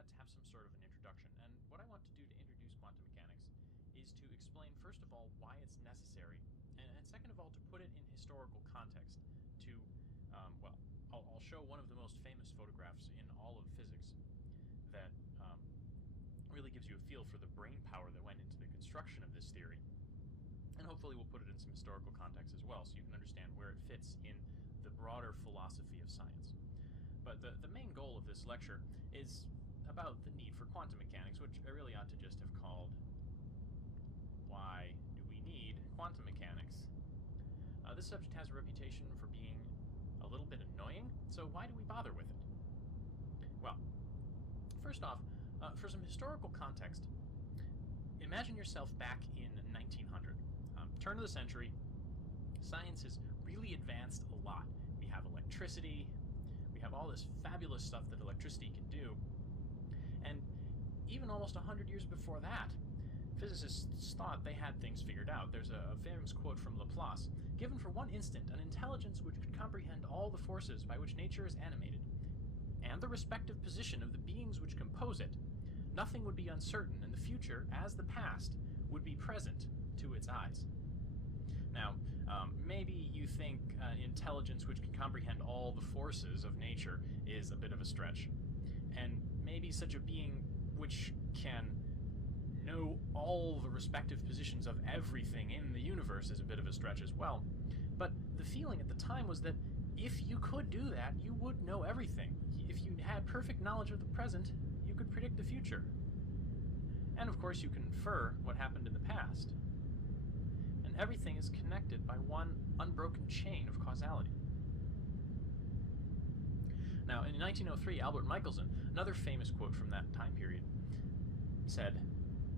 got to have some sort of an introduction. And what I want to do to introduce quantum mechanics is to explain, first of all, why it's necessary, and second of all, to put it in historical context. To, well, I'll show one of the most famous photographs in all of physics that really gives you a feel for the brain power that went into the construction of this theory. And hopefully we'll put it in some historical context as well, so you can understand where it fits in the broader philosophy of science. But the main goal of this lecture is about the need for quantum mechanics, which I really ought to just have called "Why do we need quantum mechanics?" This subject has a reputation for being a little bit annoying, so why do we bother with it? Well, first off, for some historical context, imagine yourself back in 1900. Turn of the century, science has really advanced a lot. We have electricity, we have all this fabulous stuff that electricity can do, and even almost 100 years before that, physicists thought they had things figured out. There's a famous quote from Laplace: "Given for one instant an intelligence which could comprehend all the forces by which nature is animated, and the respective position of the beings which compose it, nothing would be uncertain, and the future, as the past, would be present to its eyes." Now, maybe you think intelligence which can comprehend all the forces of nature is a bit of a stretch. And maybe such a being which can know all the respective positions of everything in the universe is a bit of a stretch as well. But the feeling at the time was that if you could do that, you would know everything. If you had perfect knowledge of the present, you could predict the future. And of course you can infer what happened in the past. And everything is connected by one unbroken chain of causality. Now, in 1903, Albert Michelson, another famous quote from that time period, said,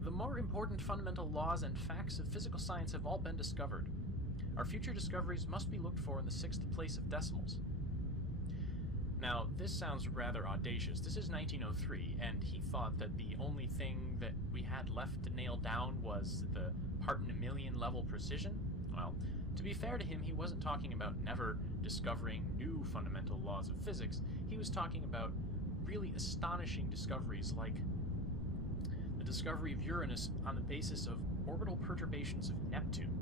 "The more important fundamental laws and facts of physical science have all been discovered. Our future discoveries must be looked for in the sixth place of decimals." Now, this sounds rather audacious. This is 1903, and he thought that the only thing that we had left to nail down was the part in a million level precision. Well, to be fair to him, he wasn't talking about never discovering new fundamental laws of physics. He was talking about really astonishing discoveries like the discovery of Uranus on the basis of orbital perturbations of Neptune.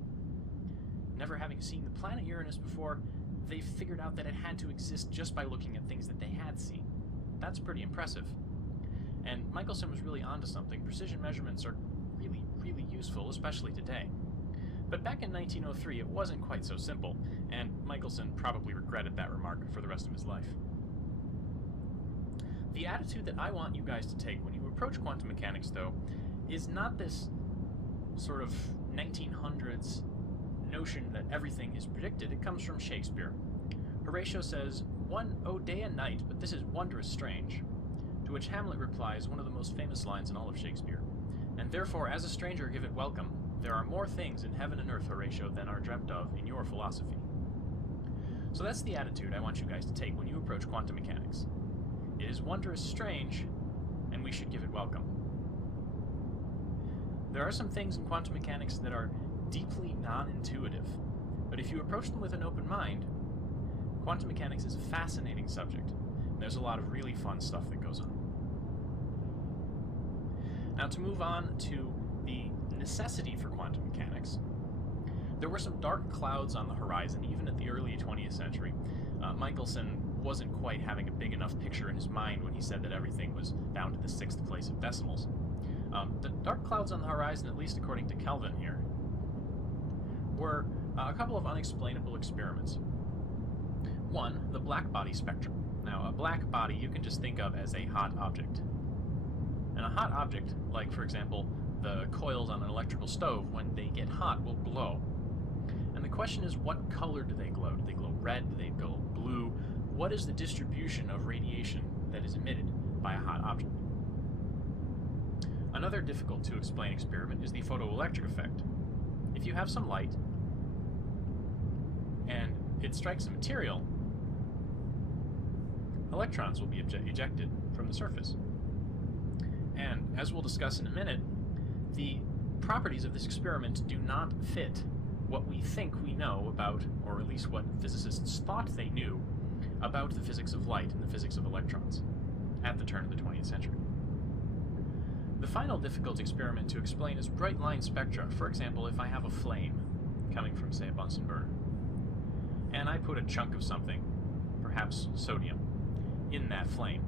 Never having seen the planet Uranus before, they figured out that it had to exist just by looking at things that they had seen. That's pretty impressive. And Michelson was really onto something. Precision measurements are really, really useful, especially today. But back in 1903, it wasn't quite so simple, and Michelson probably regretted that remark for the rest of his life. The attitude that I want you guys to take when you approach quantum mechanics, though, is not this sort of 1900s notion that everything is predicted. It comes from Shakespeare. Horatio says, "One, oh day and night, but this is wondrous strange," to which Hamlet replies one of the most famous lines in all of Shakespeare, "And therefore as a stranger give it welcome. There are more things in heaven and earth, Horatio, than are dreamt of in your philosophy." So that's the attitude I want you guys to take when you approach quantum mechanics. It is wondrous strange, and we should give it welcome. There are some things in quantum mechanics that are deeply non-intuitive, but if you approach them with an open mind, quantum mechanics is a fascinating subject, and there's a lot of really fun stuff that goes on. Now, to move on to the necessity for quantum mechanics, there were some dark clouds on the horizon, even at the early 20th century. Michelson wasn't quite having a big enough picture in his mind when he said that everything was down to the sixth place of decimals. The dark clouds on the horizon, at least according to Kelvin here, were a couple of unexplainable experiments. One, the black body spectrum. Now, a black body you can just think of as a hot object. And a hot object, like for example the coils on an electrical stove, when they get hot will glow. And the question is, what color do they glow? Do they glow red? Do they glow blue? What is the distribution of radiation that is emitted by a hot object? Another difficult to explain experiment is the photoelectric effect. If you have some light and it strikes a material, electrons will be ejected from the surface. And as we'll discuss in a minute, the properties of this experiment do not fit what we think we know about, or at least what physicists thought they knew about the physics of light and the physics of electrons at the turn of the 20th century. The final difficult experiment to explain is bright line spectra. For example, if I have a flame coming from, say, a Bunsen burner, and I put a chunk of something, perhaps sodium, in that flame,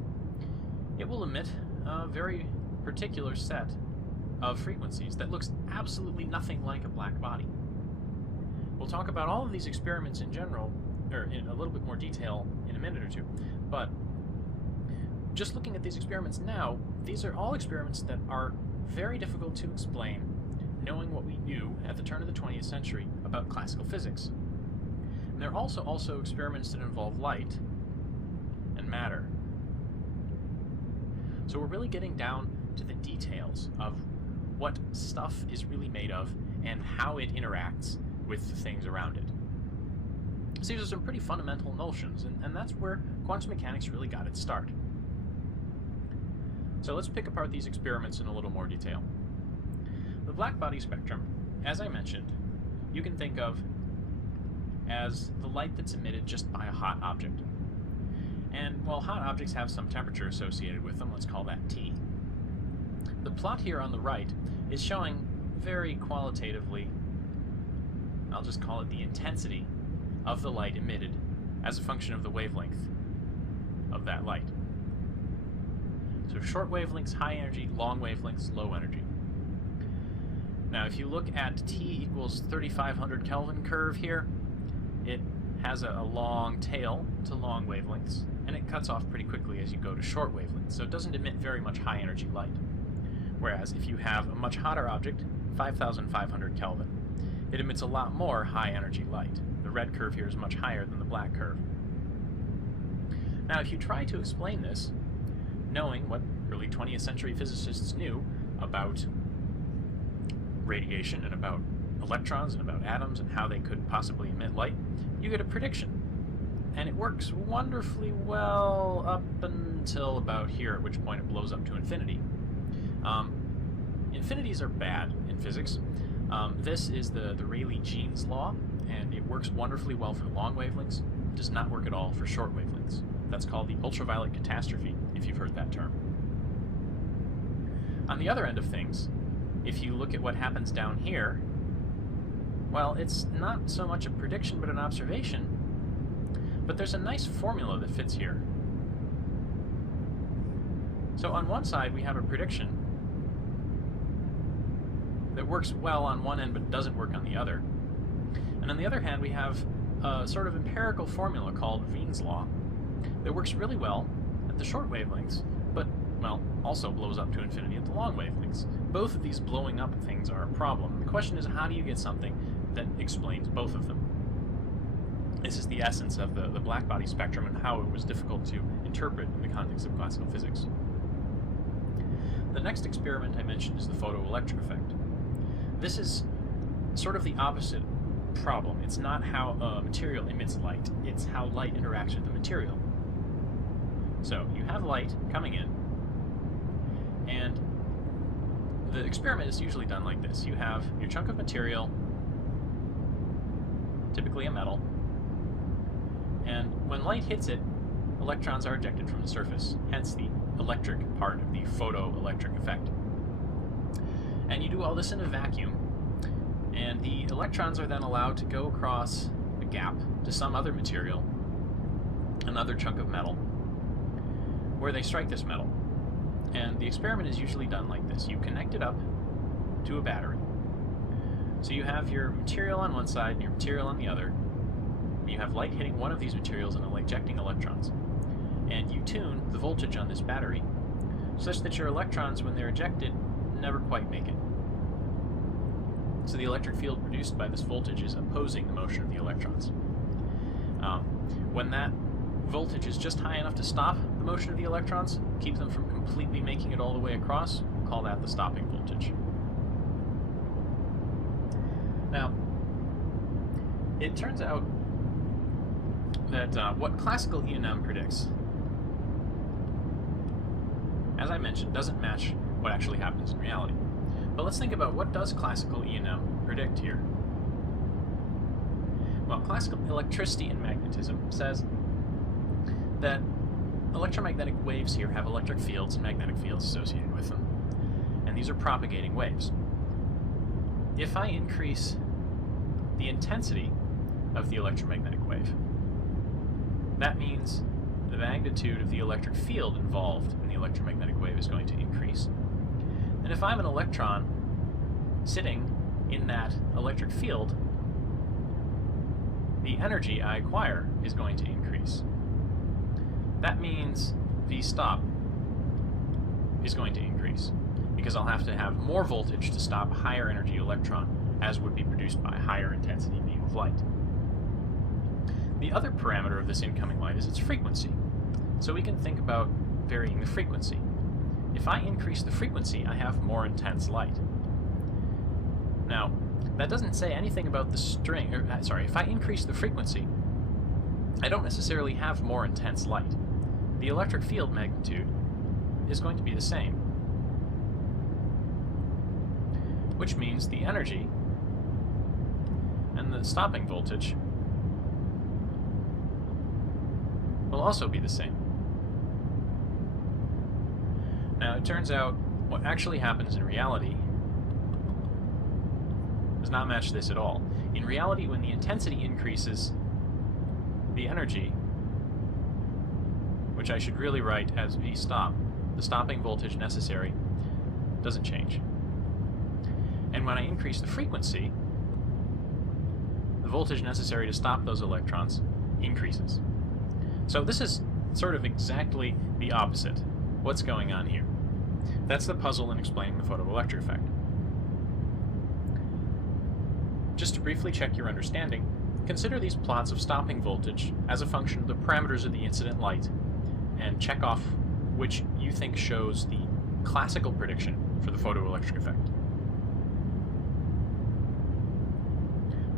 it will emit a very particular set of frequencies that looks absolutely nothing like a black body. We'll talk about all of these experiments in general, or in a little bit more detail in a minute or two, but just looking at these experiments now, these are all experiments that are very difficult to explain, knowing what we knew at the turn of the 20th century about classical physics. And they're also experiments that involve light and matter. So we're really getting down to the details of what stuff is really made of and how it interacts with the things around it. So these are some pretty fundamental notions, and that's where quantum mechanics really got its start. So let's pick apart these experiments in a little more detail. The black body spectrum, as I mentioned, you can think of as the light that's emitted just by a hot object. And while hot objects have some temperature associated with them, let's call that T. The plot here on the right is showing very qualitatively, I'll just call it the intensity of the light emitted as a function of the wavelength of that light. So short wavelengths, high energy, long wavelengths, low energy. Now if you look at T equals 3500 Kelvin curve here, it has a long tail to long wavelengths, and it cuts off pretty quickly as you go to short wavelengths, so it doesn't emit very much high energy light. Whereas if you have a much hotter object, 5500 Kelvin, it emits a lot more high energy light. The red curve here is much higher than the black curve. Now if you try to explain this, knowing what early 20th century physicists knew about radiation and about electrons and about atoms and how they could possibly emit light, you get a prediction. And it works wonderfully well up until about here, at which point it blows up to infinity. Infinities are bad in physics. This is the Rayleigh-Jeans law, and it works wonderfully well for long wavelengths. It does not work at all for short wavelengths. That's called the ultraviolet catastrophe, if you've heard that term. On the other end of things, if you look at what happens down here, well, it's not so much a prediction but an observation, but there's a nice formula that fits here. So on one side we have a prediction that works well on one end but doesn't work on the other. And on the other hand we have a sort of empirical formula called Wien's law that works really well at the short wavelengths, but, well, also blows up to infinity at the long wavelengths. Both of these blowing up things are a problem. The question is, how do you get something that explains both of them? This is the essence of the black body spectrum and how it was difficult to interpret in the context of classical physics. The next experiment I mentioned is the photoelectric effect. This is sort of the opposite problem. It's not how a material emits light, it's how light interacts with the material. So you have light coming in, and the experiment is usually done like this. You have your chunk of material, typically a metal, and when light hits it, electrons are ejected from the surface, hence the electric part of the photoelectric effect. And you do all this in a vacuum, and the electrons are then allowed to go across a gap to some other material, another chunk of metal, where they strike this metal. And the experiment is usually done like this. You connect it up to a battery. So you have your material on one side and your material on the other. You have light hitting one of these materials and ejecting electrons. And you tune the voltage on this battery such that your electrons, when they're ejected, never quite make it. So the electric field produced by this voltage is opposing the motion of the electrons. When that voltage is just high enough to stop the motion of the electrons, keep them from completely making it all the way across, we'll call that the stopping voltage. Now, it turns out that what classical E&M predicts, as I mentioned, doesn't match what actually happens in reality. But let's think about, what does classical E&M predict here? Well, classical electricity and magnetism says that electromagnetic waves here have electric fields and magnetic fields associated with them. and these are propagating waves. If I increase the intensity of the electromagnetic wave, that means the magnitude of the electric field involved in the electromagnetic wave is going to increase. And if I'm an electron sitting in that electric field, the energy I acquire is going to increase. That means V stop is going to increase, because I'll have to have more voltage to stop a higher energy electron, as would be produced by a higher intensity beam of light. The other parameter of this incoming light is its frequency. So we can think about varying the frequency. If I increase the frequency, I have more intense light. Now, that doesn't say anything about the string, if I increase the frequency, I don't necessarily have more intense light. The electric field magnitude is going to be the same, which means the energy and the stopping voltage will also be the same. Now, it turns out what actually happens in reality does not match this at all. In reality, when the intensity increases, the energy, which I should really write as V stop, the stopping voltage necessary, doesn't change. And when I increase the frequency, the voltage necessary to stop those electrons increases. So this is sort of exactly the opposite. What's going on here? That's the puzzle in explaining the photoelectric effect. Just to briefly check your understanding, consider these plots of stopping voltage as a function of the parameters of the incident light, and check off which you think shows the classical prediction for the photoelectric effect.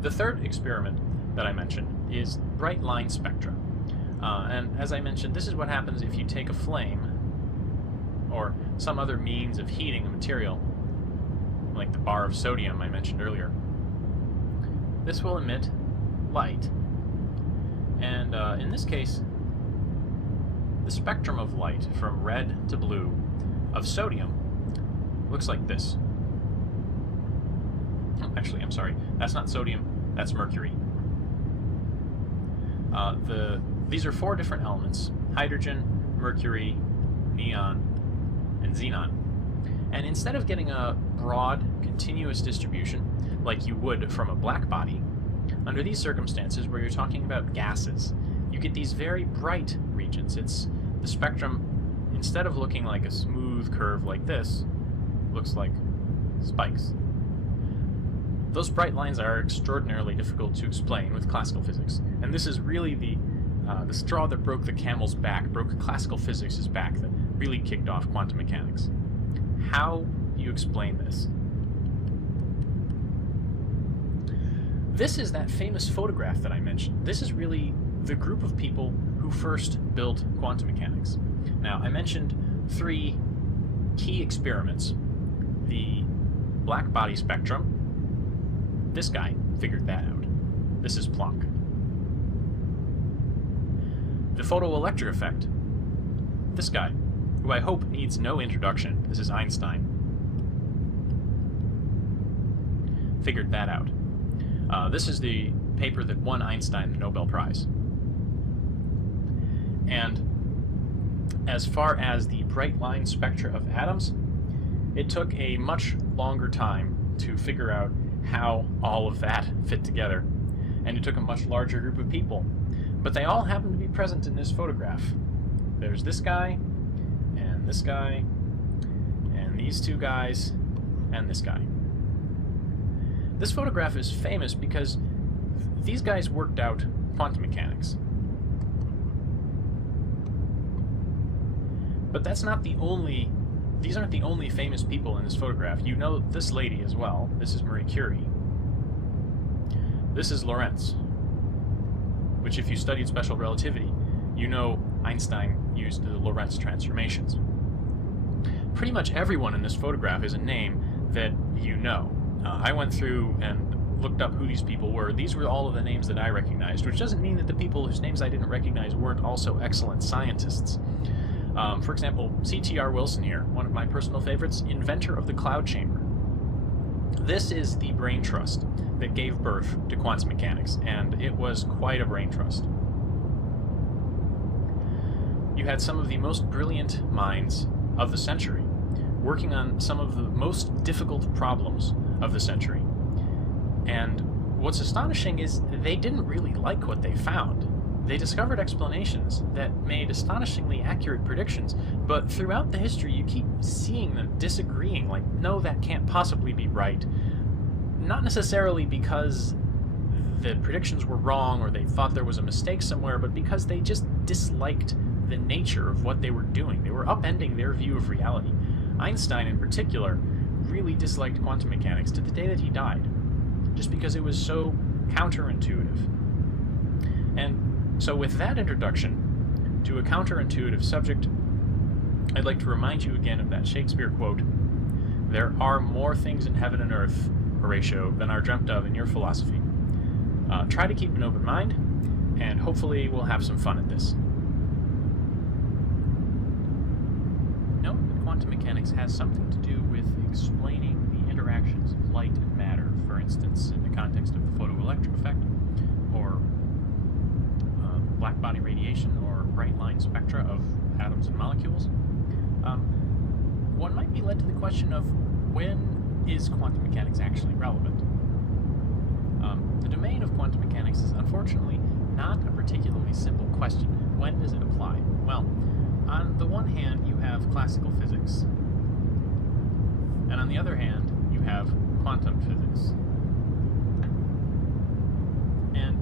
The third experiment that I mentioned is bright line spectra. And as I mentioned, this is what happens if you take a flame or some other means of heating a material, like the bar of sodium I mentioned earlier. This will emit light, and in this case, the spectrum of light from red to blue of sodium looks like this. Actually, I'm sorry, that's not sodium, that's mercury. These are four different elements: hydrogen, mercury, neon, and xenon. And instead of getting a broad, continuous distribution like you would from a black body, under these circumstances where you're talking about gases, you get these very bright regions. It's the spectrum, instead of looking like a smooth curve like this, looks like spikes. Those bright lines are extraordinarily difficult to explain with classical physics, and this is really the straw that broke the camel's back, broke classical physics' back, that really kicked off quantum mechanics. How do you explain this? This is that famous photograph that I mentioned. This is really the group of people who first built quantum mechanics. Now, I mentioned three key experiments. The black body spectrum. This guy figured that out. This is Planck. The photoelectric effect. This guy, who I hope needs no introduction, this is Einstein, figured that out. This is the paper that won Einstein the Nobel Prize. And as far as the bright line spectra of atoms, it took a much longer time to figure out how all of that fit together, and it took a much larger group of people. But they all happen to be present in this photograph. There's this guy, and this guy, and these two guys, and this guy. This photograph is famous because these guys worked out quantum mechanics. But that's not the only, these aren't the only famous people in this photograph. You know this lady as well. This is Marie Curie. This is Lorentz, which if you studied special relativity, you know Einstein used the Lorentz transformations. Pretty much everyone in this photograph is a name that you know. I went through and looked up who these people were. These were all of the names that I recognized, which doesn't mean that the people whose names I didn't recognize weren't also excellent scientists. For example, C.T.R. Wilson here, one of my personal favorites, inventor of the cloud chamber. This is the brain trust that gave birth to quantum mechanics, and it was quite a brain trust. You had some of the most brilliant minds of the century working on some of the most difficult problems of the century. And what's astonishing is they didn't really like what they found. They discovered explanations that made astonishingly accurate predictions, but throughout the history you keep seeing them disagreeing, like, no, that can't possibly be right. Not necessarily because the predictions were wrong or they thought there was a mistake somewhere, but because they just disliked the nature of what they were doing. They were upending their view of reality. Einstein, in particular, really disliked quantum mechanics to the day that he died, just because it was so counterintuitive. And so with that introduction to a counterintuitive subject, I'd like to remind you again of that Shakespeare quote, "There are more things in heaven and earth, Horatio, than are dreamt of in your philosophy." Try to keep an open mind, and hopefully we'll have some fun at this. Note that quantum mechanics has something to do with explaining the interactions of light and matter, for instance, in the context of the photoelectric effect, or black body radiation, or bright line spectra of atoms and molecules. One might be led to the question of, when is quantum mechanics actually relevant? The domain of quantum mechanics is unfortunately not a particularly simple question. When does it apply? Well, on the one hand, you have classical physics, and on the other hand, you have quantum physics. And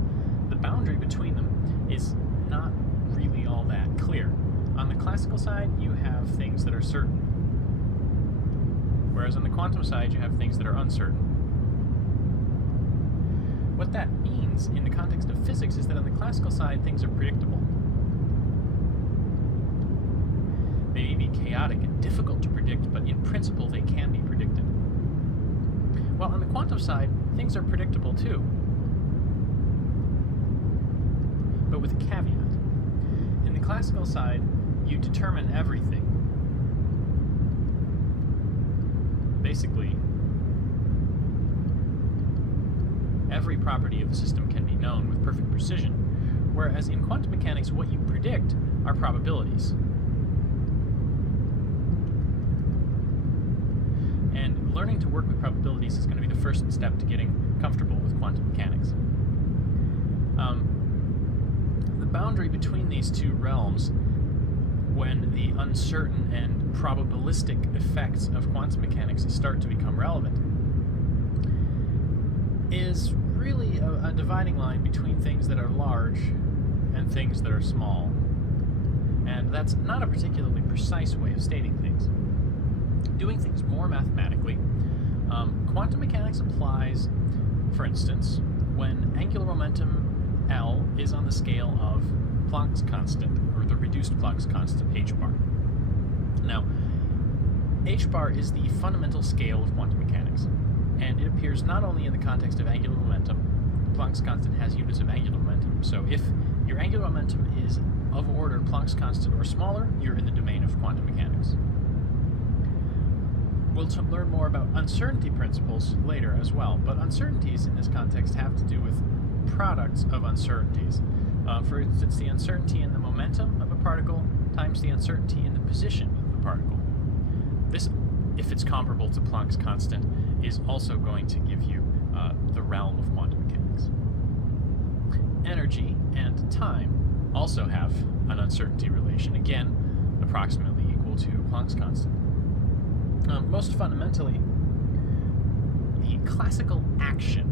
the boundary between them is not really all that clear. On the classical side, you have things that are certain, whereas on the quantum side, you have things that are uncertain. What that means in the context of physics is that on the classical side, things are predictable. They may be chaotic and difficult to predict, but in principle, they can be predicted. While on the quantum side, things are predictable too, but with a caveat. In the classical side, you determine everything. Basically, every property of the system can be known with perfect precision, whereas in quantum mechanics, what you predict are probabilities. And learning to work with probabilities is going to be the first step to getting comfortable with quantum mechanics. The boundary between these two realms, when the uncertain and probabilistic effects of quantum mechanics start to become relevant, is really a dividing line between things that are large and things that are small. And that's not a particularly precise way of stating things. Doing things more mathematically, quantum mechanics applies, for instance, when angular momentum L is on the scale of Planck's constant, or the reduced Planck's constant h bar. Now, h bar is the fundamental scale of quantum mechanics, and it appears not only in the context of angular momentum. Planck's constant has units of angular momentum, so if your angular momentum is of order Planck's constant or smaller, you're in the domain of quantum mechanics. We'll learn more about uncertainty principles later as well, but uncertainties in this context have to do with products of uncertainties. For instance, the uncertainty in the momentum of a particle times the uncertainty in the position of the particle. This, if it's comparable to Planck's constant, is also going to give you the realm of quantum mechanics. Energy and time also have an uncertainty relation, again, approximately equal to Planck's constant. Most fundamentally, the classical action,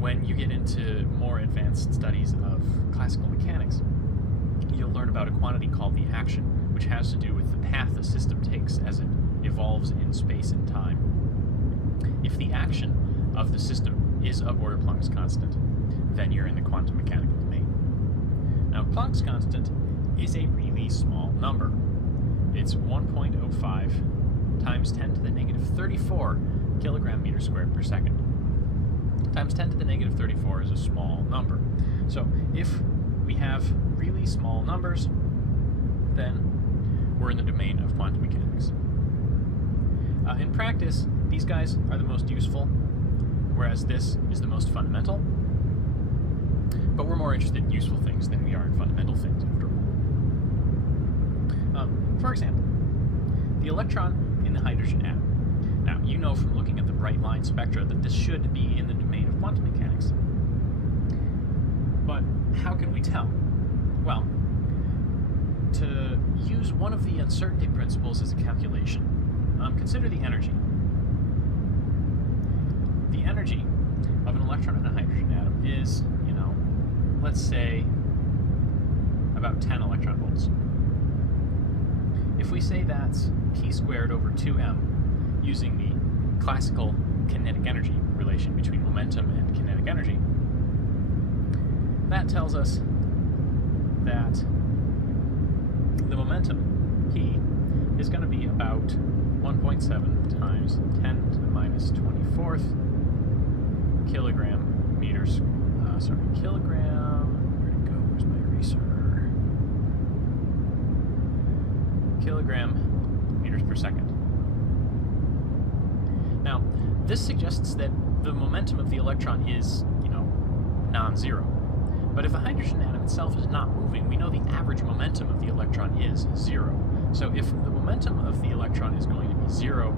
when you get into more advanced studies of classical mechanics, you'll learn about a quantity called the action, which has to do with the path the system takes as it evolves in space and time. If the action of the system is of order Planck's constant, then you're in the quantum mechanical domain. Now, Planck's constant is a really small number. It's 1.05 times 10 to the negative 34 kilogram meter squared per second. Times 10 to the negative 34 is a small number. So if we have really small numbers, then we're in the domain of quantum mechanics. In practice, these guys are the most useful, whereas this is the most fundamental. But we're more interested in useful things than we are in fundamental things, after all. For example, the electron in the hydrogen atom. Now, you know from looking at the bright line spectra that this should be in the domain of quantum mechanics. But how can we tell? Well, to use one of the uncertainty principles as a calculation, consider the energy. The energy of an electron in a hydrogen atom is, let's say, about 10 electron volts. If we say that's p squared over 2m, using the classical kinetic energy relation between momentum and kinetic energy, that tells us that the momentum, p, is going to be about 1.7 times 10 to the minus 24th kilogram meters. Kilogram. Where'd it go? Where's my eraser? Kilogram meters per second. Now, this suggests that the momentum of the electron is, non-zero. But if a hydrogen atom itself is not moving, we know the average momentum of the electron is 0. So if the momentum of the electron is going to be 0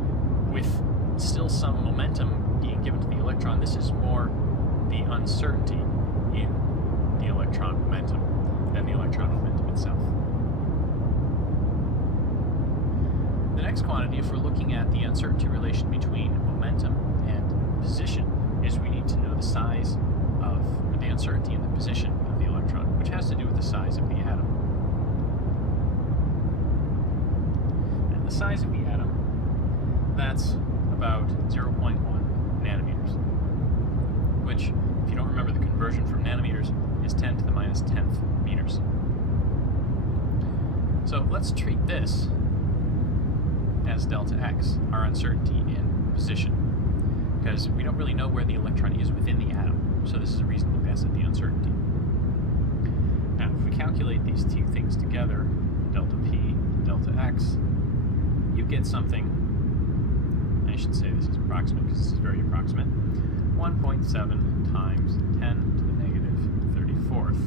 with still some momentum being given to the electron, this is more the uncertainty in the electron momentum than the electron momentum itself. The next quantity, if we're looking at the uncertainty relation between momentum and position, is we need to know the size of, or the uncertainty in the position of the electron, which has to do with the size of the atom. And the size of the atom, that's about 0.1 nanometers, which, if you don't remember the conversion from nanometers, is 10 to the minus 10th meters. So let's treat this as delta x, our uncertainty in position, because we don't really know where the electron is within the atom, so this is a reasonable guess at the uncertainty. Now, if we calculate these two things together, delta p, delta x, you get something, I should say this is approximate because this is very approximate, 1.7 times 10 to the negative 34th,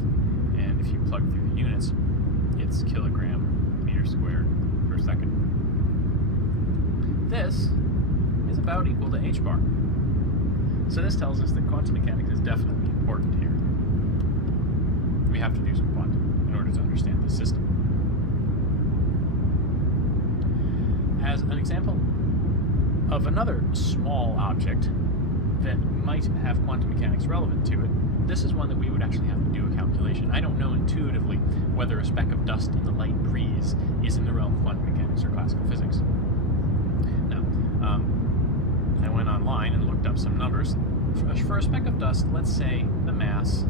and if you plug through the units, it's kilogram meter squared per second. This is about equal to h bar. So this tells us that quantum mechanics is definitely important here. We have to do some quantum in order to understand this system. As an example of another small object that might have quantum mechanics relevant to it, this is one that we would actually have to do a calculation. I don't know intuitively whether a speck of dust in the light breeze is in the realm of quantum mechanics or classical physics. Now, I went online and looked up some numbers. For a speck of dust, let's say the mass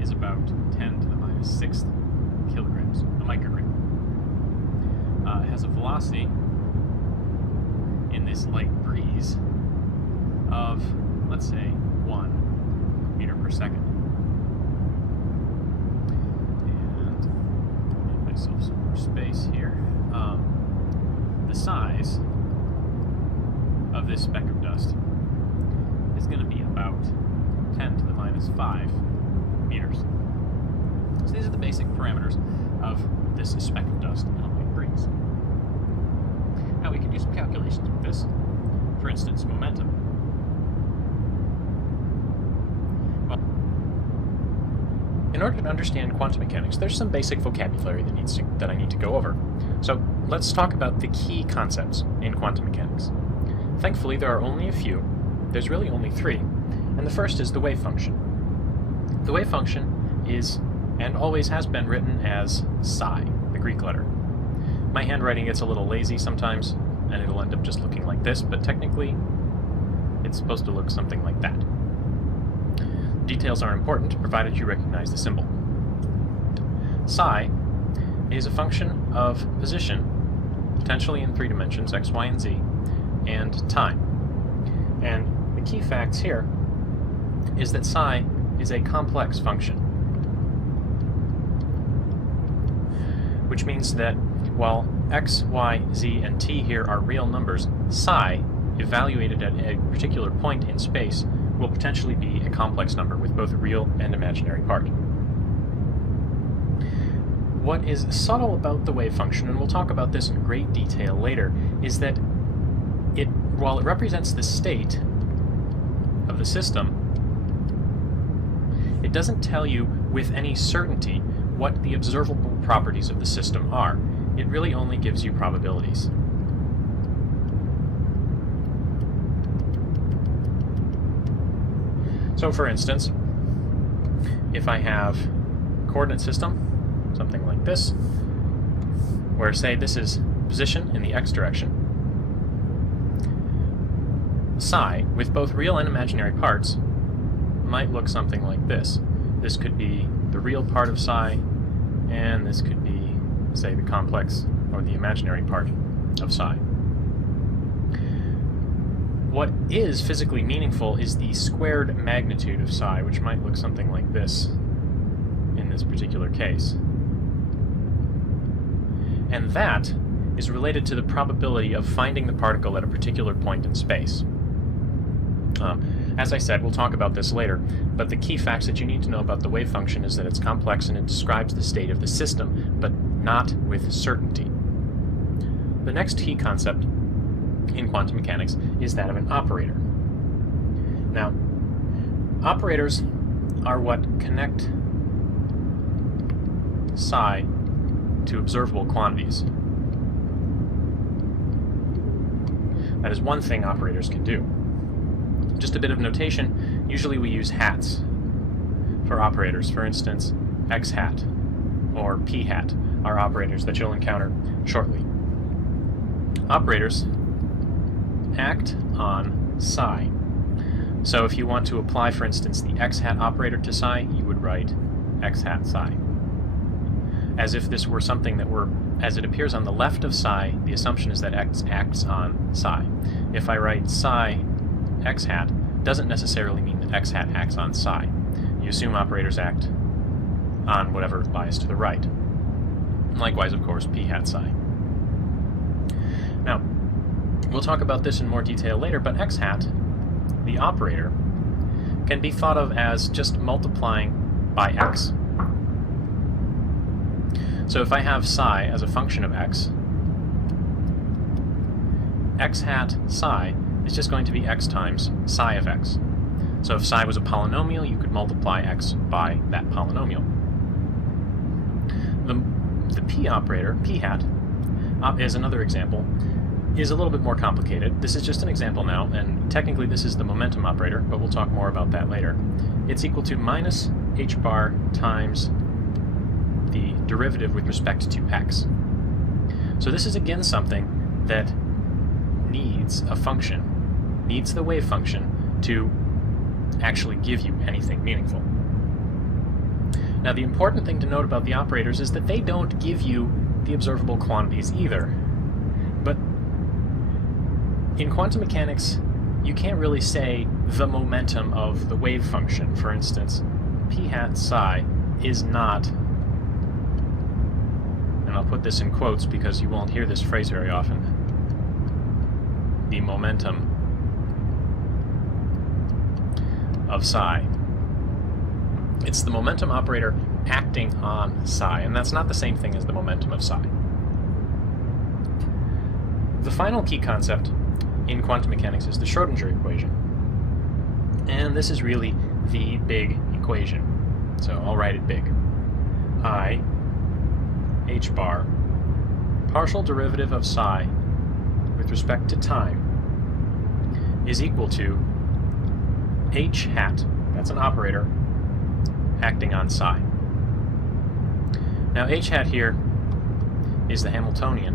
is about 10 to the minus 6th kilograms, a microgram. It has a velocity in this light breeze of, let's say, 1 meter per second. And give myself some more space here. The size of this speck of dust is going to be about 10 to the minus 5 meters. So these are the basic parameters of this speck of dust in a light breeze. Now we can do some calculations with this. For instance, momentum. Well, in order to understand quantum mechanics, there's some basic vocabulary that I need to go over. So let's talk about the key concepts in quantum mechanics. Thankfully, there are only a few. There's really only 3. And the first is the wave function. The wave function is, and always has been, written as psi, the Greek letter. My handwriting gets a little lazy sometimes, and it'll end up just looking like this, but technically, it's supposed to look something like that. Details are important, provided you recognize the symbol. Psi is a function of position, potentially in 3 dimensions, x, y, and z, and time. And the key facts here is that psi is a complex function, which means that while x, y, z, and t here are real numbers, psi, evaluated at a particular point in space, will potentially be a complex number with both a real and imaginary part. What is subtle about the wave function, and we'll talk about this in great detail later, is that while it represents the state of the system, it doesn't tell you with any certainty what the observable properties of the system are. It really only gives you probabilities. So for instance, if I have a coordinate system, something like this, where say this is position in the x direction, psi, with both real and imaginary parts, might look something like this. This could be the real part of psi, and this could be, say, the complex or the imaginary part of psi. What is physically meaningful is the squared magnitude of psi, which might look something like this in this particular case. And that is related to the probability of finding the particle at a particular point in space. As I said, we'll talk about this later, but the key facts that you need to know about the wave function is that it's complex and it describes the state of the system, but not with certainty. The next key concept in quantum mechanics is that of an operator. Now, operators are what connect psi to observable quantities. That is one thing operators can do. Just a bit of notation, usually we use hats for operators. For instance, x hat or p hat are operators that you'll encounter shortly. Operators act on psi. So if you want to apply, for instance, the x hat operator to psi, you would write x hat psi. As if this were something that as it appears on the left of psi, the assumption is that x acts on psi. If I write psi x hat, doesn't necessarily mean that x hat acts on psi. You assume operators act on whatever lies to the right. Likewise, of course, p hat psi. Now, we'll talk about this in more detail later, but x hat, the operator, can be thought of as just multiplying by x. So if I have psi as a function of x hat psi is just going to be x times psi of x. So if psi was a polynomial, you could multiply x by that polynomial. The p operator, p hat, is another example, is a little bit more complicated. This is just an example now, and technically this is the momentum operator, but we'll talk more about that later. It's equal to minus h bar times the derivative with respect to x. So this is again something that needs a function, needs the wave function to actually give you anything meaningful. Now the important thing to note about the operators is that they don't give you the observable quantities either. But in quantum mechanics, you can't really say the momentum of the wave function. For instance, p hat psi is not, and I'll put this in quotes because you won't hear this phrase very often, the momentum of psi. It's the momentum operator acting on psi, and that's not the same thing as the momentum of psi. The final key concept in quantum mechanics is the Schrödinger equation. And this is really the big equation. So I'll write it big. I, h bar, partial derivative of psi with respect to time is equal to h hat, that's an operator, acting on psi. Now h hat here is the Hamiltonian,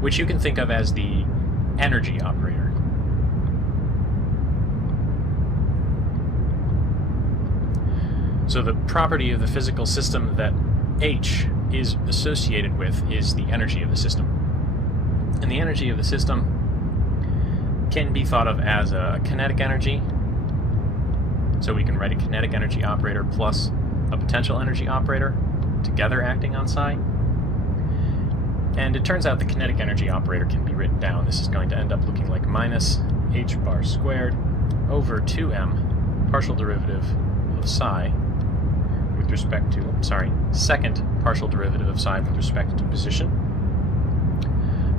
which you can think of as the energy operator. So the property of the physical system that H is associated with is the energy of the system. And the energy of the system can be thought of as a kinetic energy. So we can write a kinetic energy operator plus a potential energy operator. together acting on psi. And it turns out the kinetic energy operator can be written down. This is going to end up looking like minus h bar squared over 2m partial derivative of psi with respect to, second partial derivative of psi with respect to position,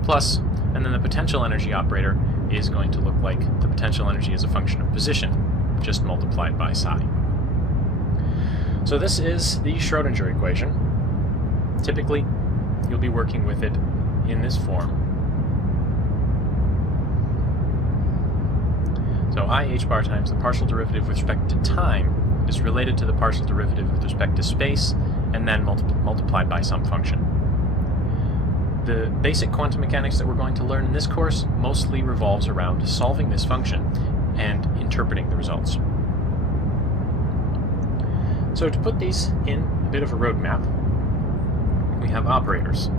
plus, and then the potential energy operator is going to look like the potential energy as a function of position, just multiplied by psi. So this is the Schrödinger equation. Typically, you'll be working with it in this form. So IH bar times the partial derivative with respect to time is related to the partial derivative with respect to space, and then multiplied by some function. The basic quantum mechanics that we're going to learn in this course mostly revolves around solving this function and interpreting the results. So to put these in a bit of a roadmap, we have operators.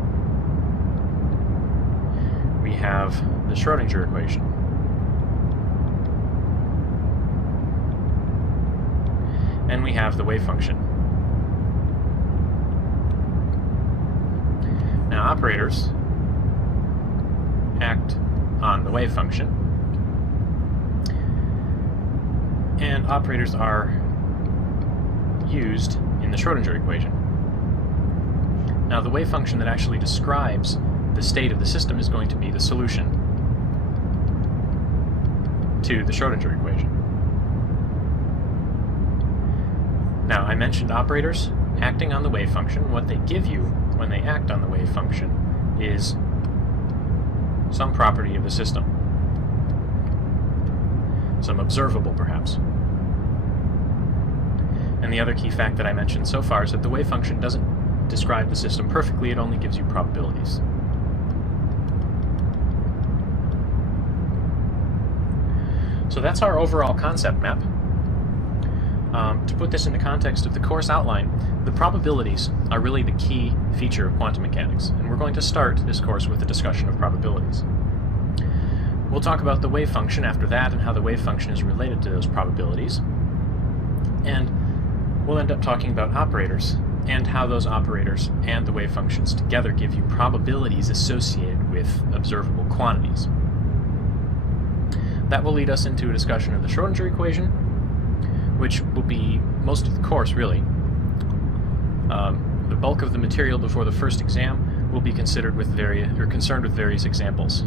We have the Schrödinger equation. And we have the wave function. Now operators act on the wave function, and operators are used in the Schrödinger equation. Now the wave function that actually describes the state of the system is going to be the solution to the Schrödinger equation. Now I mentioned operators acting on the wave function. What they give you when they act on the wave function is some property of the system. Some observable, perhaps. And the other key fact that I mentioned so far is that the wave function doesn't describe the system perfectly, it only gives you probabilities. So that's our overall concept map. To put this in the context of the course outline, the probabilities are really the key feature of quantum mechanics, and we're going to start this course with a discussion of probabilities. We'll talk about the wave function after that and how the wave function is related to those probabilities, and we'll end up talking about operators and how those operators and the wave functions together give you probabilities associated with observable quantities. That will lead us into a discussion of the Schrödinger equation, which will be most of the course, really. The bulk of the material before the first exam will be concerned with various examples.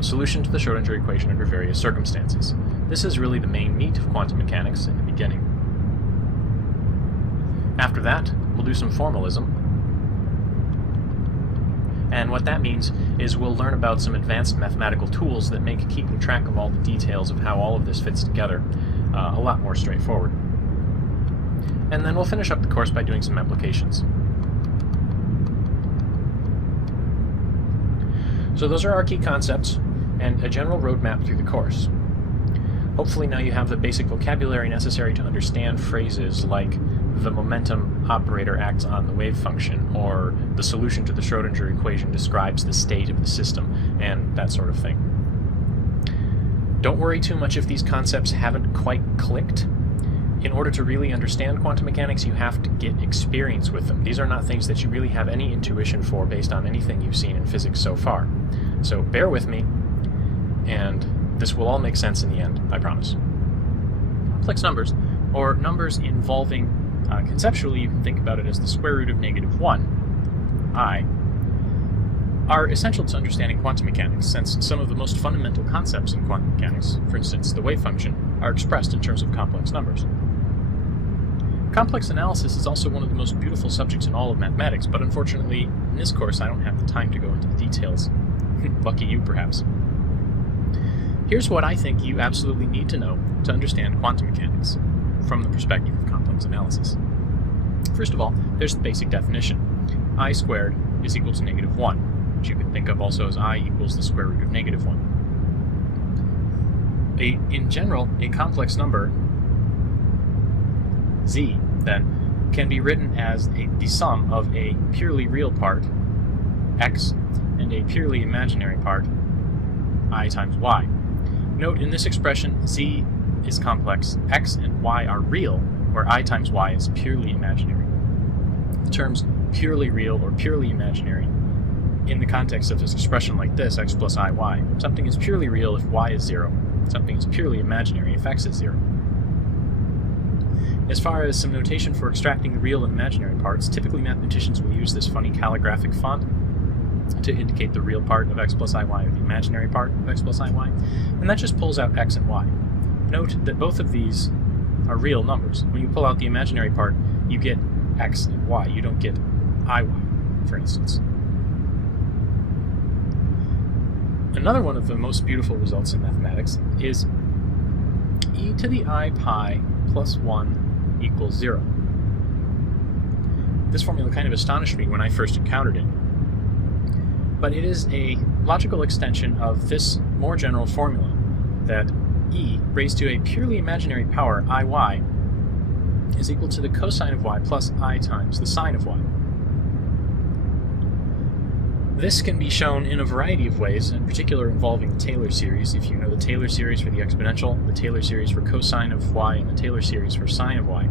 Solution to the Schrödinger equation under various circumstances. This is really the main meat of quantum mechanics in the beginning. After that, we'll do some formalism. And what that means is we'll learn about some advanced mathematical tools that make keeping track of all the details of how all of this fits together a lot more straightforward. And then we'll finish up the course by doing some applications. So those are our key concepts and a general roadmap through the course. Hopefully now you have the basic vocabulary necessary to understand phrases like the momentum operator acts on the wave function, or the solution to the Schrödinger equation describes the state of the system, and that sort of thing. Don't worry too much if these concepts haven't quite clicked. In order to really understand quantum mechanics, you have to get experience with them. These are not things that you really have any intuition for based on anything you've seen in physics so far. So bear with me, and this will all make sense in the end, I promise. Complex numbers, or numbers involving, conceptually you can think about it as the square root of -1, I, are essential to understanding quantum mechanics, since some of the most fundamental concepts in quantum mechanics, for instance the wave function, are expressed in terms of complex numbers. Complex analysis is also one of the most beautiful subjects in all of mathematics, but unfortunately, in this course I don't have the time to go into the details. Lucky you, perhaps. Here's what I think you absolutely need to know to understand quantum mechanics from the perspective of complex analysis. First of all, there's the basic definition. I squared is equal to -1, which you can think of also as I equals the square root of -1. In general, a complex number, z, then, can be written as the sum of a purely real part, x, and a purely imaginary part, I times y. Note, in this expression, z is complex, x and y are real, where I times y is purely imaginary. the terms purely real or purely imaginary in the context of this expression like this, x plus iy. Something is purely real if y is 0. Something is purely imaginary if x is 0. As far as some notation for extracting the real and imaginary parts, typically mathematicians will use this funny calligraphic font to indicate the real part of x plus iy or the imaginary part of x plus iy, and that just pulls out x and y. Note that both of these are real numbers. When you pull out the imaginary part, you get x and y. You don't get iy, for instance. Another one of the most beautiful results in mathematics is e to the I pi plus 1 equals 0. This formula kind of astonished me when I first encountered it, but it is a logical extension of this more general formula that e raised to a purely imaginary power iy is equal to the cosine of y plus I times the sine of y. This can be shown in a variety of ways, in particular involving the Taylor series. If you know the Taylor series for the exponential, the Taylor series for cosine of y, and the Taylor series for sine of y,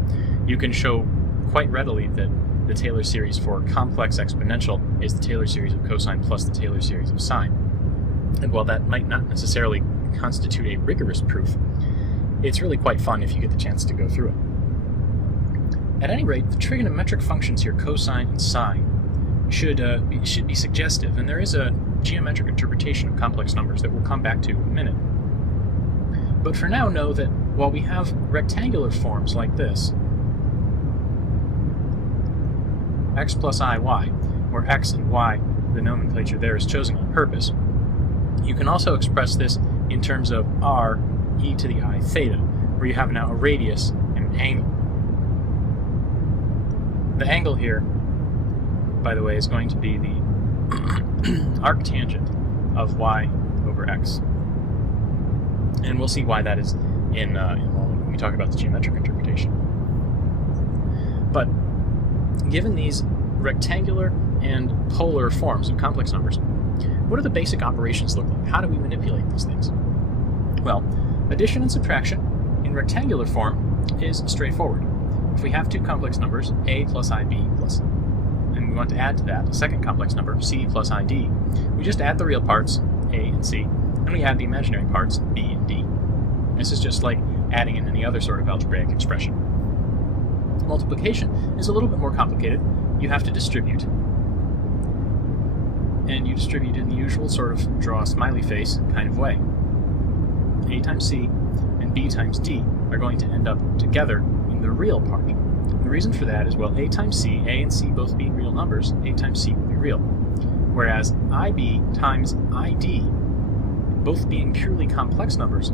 you can show quite readily that the Taylor series for complex exponential is the Taylor series of cosine plus the Taylor series of sine. And while that might not necessarily constitute a rigorous proof, it's really quite fun if you get the chance to go through it. At any rate, the trigonometric functions here, cosine and sine, should be suggestive, and there is a geometric interpretation of complex numbers that we'll come back to in a minute. But for now, know that while we have rectangular forms like this, x plus iy, where x and y, the nomenclature there is chosen on purpose, you can also express this in terms of r e to the I theta, where you have now a radius and an angle. The angle here, by the way, is going to be the arctangent of y over x. And we'll see why that is in a moment when we talk about the geometric interpretation. But given these rectangular and polar forms of complex numbers, what do the basic operations look like? How do we manipulate these things? Well, addition and subtraction in rectangular form is straightforward. If we have two complex numbers, a plus ib plus, and we want to add to that a second complex number, c plus id, we just add the real parts, a and c, and we add the imaginary parts, b and d. This is just like adding in any other sort of algebraic expression. Multiplication is a little bit more complicated. You have to distribute. And you distribute in the usual sort of draw a smiley face kind of way. A times c and b times d are going to end up together in the real part. The reason for that is, well, a times c, a and c both being real numbers, a times c will be real. Whereas ib times id, both being purely complex numbers,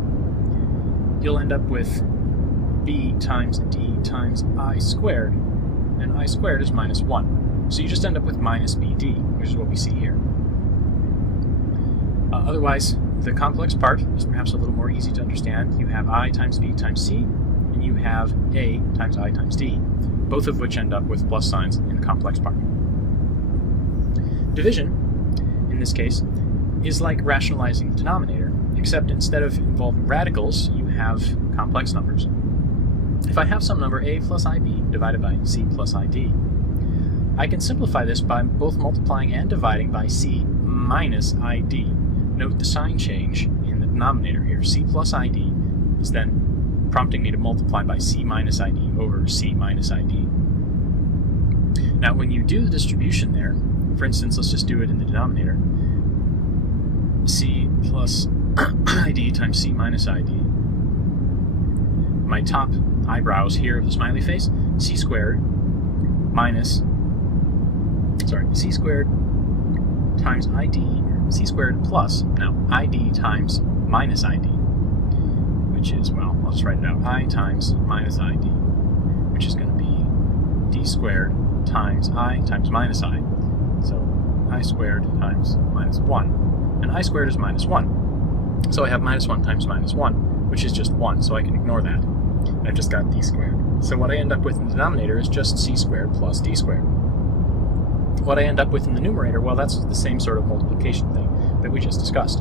you'll end up with b times d times I squared, and I squared is minus 1. So you just end up with minus bd, which is what we see here. Otherwise, the complex part is perhaps a little more easy to understand. You have I times b times c, and you have a times I times d, both of which end up with plus signs in the complex part. Division, in this case, is like rationalizing the denominator, except instead of involving radicals, you have complex numbers. If I have some number a plus ib divided by c plus id, I can simplify this by both multiplying and dividing by c minus id. Note the sign change in the denominator here. C plus id is then prompting me to multiply by c minus id over c minus id. Now when you do the distribution there, for instance, let's just do it in the denominator, c plus id times c minus id. My top eyebrows here of the smiley face, c squared c squared times id, c squared plus, now id times minus id, which is, well, let's write it out, I times minus id, which is going to be d squared times I times minus I. So I squared times minus 1, and I squared is minus 1. So I have minus 1 times minus 1, which is just 1, so I can ignore that. I've just got d squared. So what I end up with in the denominator is just c squared plus d squared. What I end up with in the numerator, well, that's the same sort of multiplication thing that we just discussed.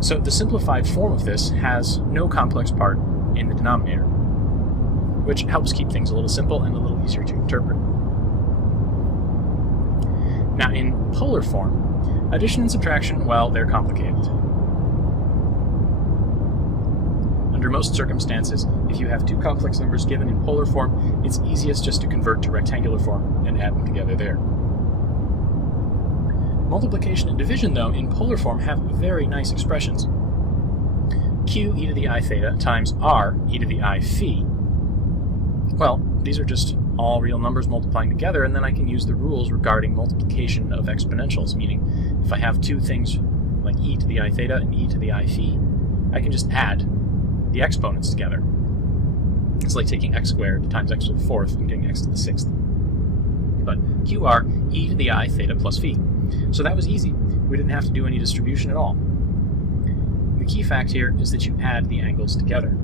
So the simplified form of this has no complex part in the denominator, which helps keep things a little simple and a little easier to interpret. Now, in polar form, addition and subtraction, well, they're complicated. Under most circumstances, if you have two complex numbers given in polar form, it's easiest just to convert to rectangular form and add them together there. Multiplication and division, though, in polar form have very nice expressions. Q e to the I theta times r e to the I phi. Well, these are just all real numbers multiplying together, and then I can use the rules regarding multiplication of exponentials, meaning if I have two things like e to the I theta and e to the I phi, I can just add the exponents together. It's like taking x squared times x to the fourth and getting x to the sixth. But qr e to the I theta plus phi. So that was easy. We didn't have to do any distribution at all. The key fact here is that you add the angles together.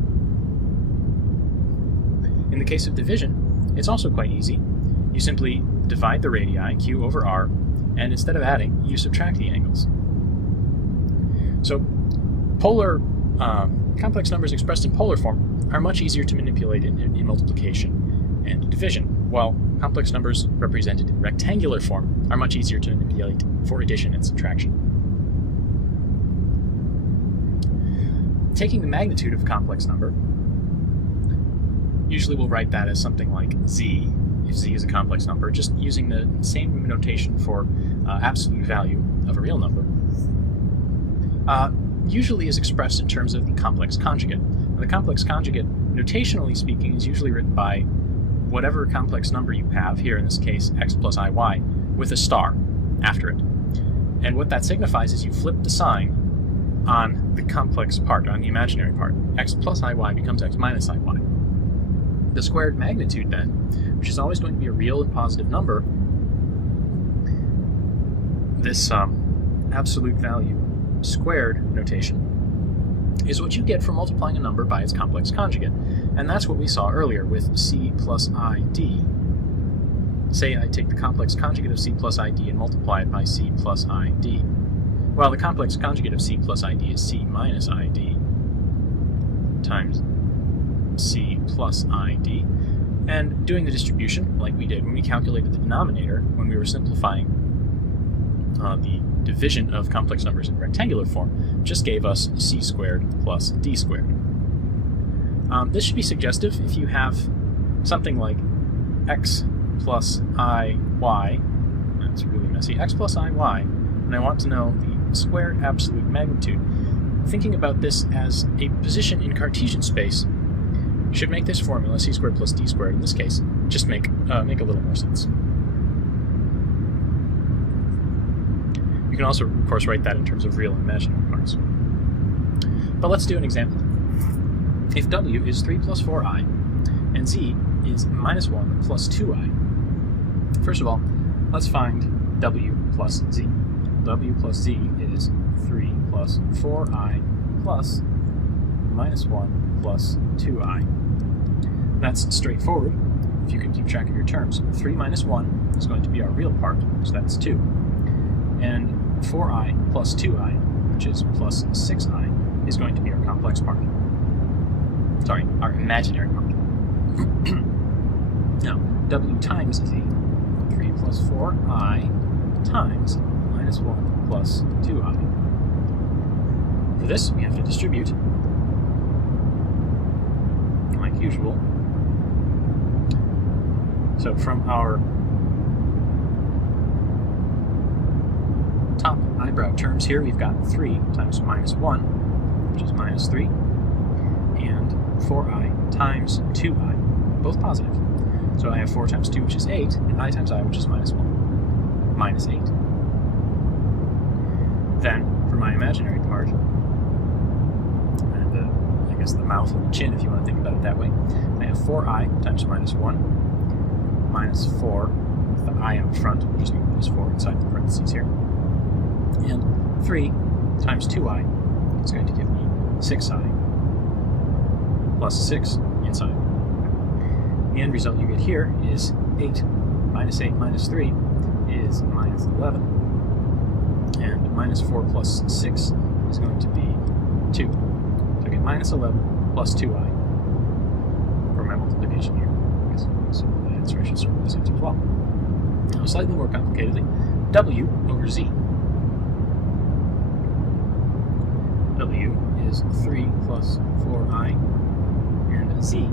In the case of division, it's also quite easy. You simply divide the radii, q over r, and instead of adding, you subtract the angles. So polar complex numbers expressed in polar form are much easier to manipulate in multiplication and division, while complex numbers represented in rectangular form are much easier to manipulate for addition and subtraction. Taking the magnitude of a complex number, usually we'll write that as something like z, if z is a complex number, just using the same notation for absolute value of a real number. Usually is expressed in terms of the complex conjugate. Now, the complex conjugate, notationally speaking, is usually written by whatever complex number you have, here in this case x plus iy, with a star after it. And what that signifies is you flip the sign on the complex part, on the imaginary part. X plus iy becomes x minus iy. The squared magnitude then, which is always going to be a real and positive number, this absolute value squared notation, is what you get for multiplying a number by its complex conjugate. And that's what we saw earlier with c plus id. Say I take the complex conjugate of c plus id and multiply it by c plus id. Well, the complex conjugate of c plus id is c minus id times c plus id. And doing the distribution, like we did when we calculated the denominator, when we were simplifying the division of complex numbers in rectangular form, just gave us c squared plus d squared. This should be suggestive if you have something like x plus iy, that's really messy, x plus iy, and I want to know the squared absolute magnitude. Thinking about this as a position in Cartesian space should make this formula, c squared plus d squared in this case, just make a little more sense. You can also, of course, write that in terms of real and imaginary parts. But let's do an example. If w is 3 plus 4i, and z is minus 1 plus 2i, first of all, let's find w plus z. W plus z is 3 plus 4i plus minus 1 plus 2i. That's straightforward. If you can keep track of your terms, 3 minus 1 is going to be our real part, so that's 2. And 4i plus 2i, which is plus 6i, is going to be our complex part. Sorry, our imaginary part. Now, w times z, 3 plus 4i times minus 1 plus 2i. For this, we have to distribute, like usual. So from our top eyebrow terms here, we've got 3 times minus 1, which is minus 3, and 4i times 2i, both positive. So I have 4 times 2, which is 8, and I times I, which is minus 1, minus 8. Then, for my imaginary part, and I guess the mouth and the chin, if you want to think about it that way, I have 4i times minus 1, minus 4, with the I out front, we'll just move minus 4 inside the parentheses here. And 3 times 2i is going to give me 6i plus 6 inside. The end result you get here is 8 minus 3 is minus 11. And minus 4 plus 6 is going to be 2. So I get minus 11 plus 2i for my multiplication. distribution here. So the answer I should start with this answer as well. Now, slightly more complicatedly, W over Z. W is 3 plus 4i, and Z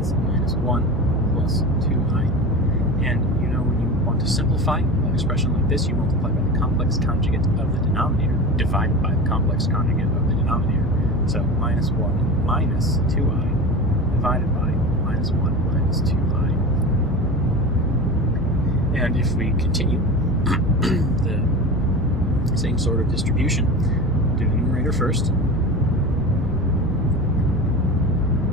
is minus 1 plus 2i. And you know when you want to simplify an expression like this, you multiply by the complex conjugate of the denominator divided by the complex conjugate of the denominator. So minus 1 minus 2i divided by minus 1 minus 2i. And if we continue the same sort of distribution, do the numerator first.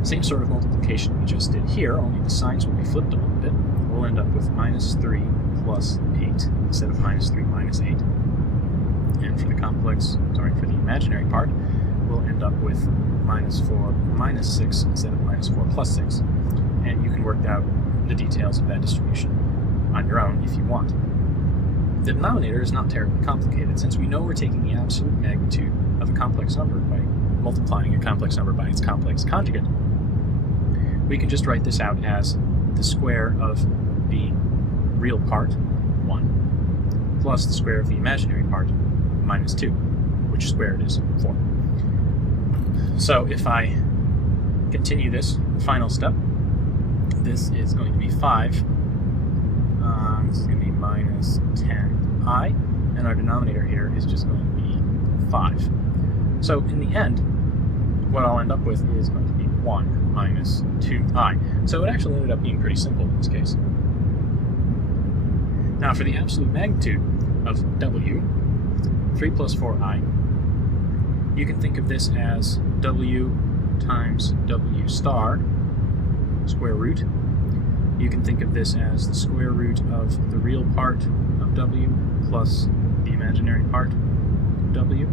Same sort of multiplication we just did here, only the signs will be flipped a little bit. We'll end up with minus 3 plus 8 instead of minus 3 minus 8. And for the imaginary part, we'll end up with minus 4 minus 6 instead of minus 4 plus 6. And you can work out the details of that distribution on your own if you want. The denominator is not terribly complicated, since we know we're taking the absolute magnitude of a complex number by multiplying a complex number by its complex conjugate. We can just write this out as the square of the real part, 1, plus the square of the imaginary part, minus 2, which squared is 4. So if I continue this final step, this is going to be 5. This is going to be minus 10i, and our denominator here is just going to be 5. So in the end, what I'll end up with is going to be 1 minus 2i. So it actually ended up being pretty simple in this case. Now for the absolute magnitude of w, 3 plus 4i, you can think of this as w times w star square root. You can think of this as the square root of the real part of w plus the imaginary part of w.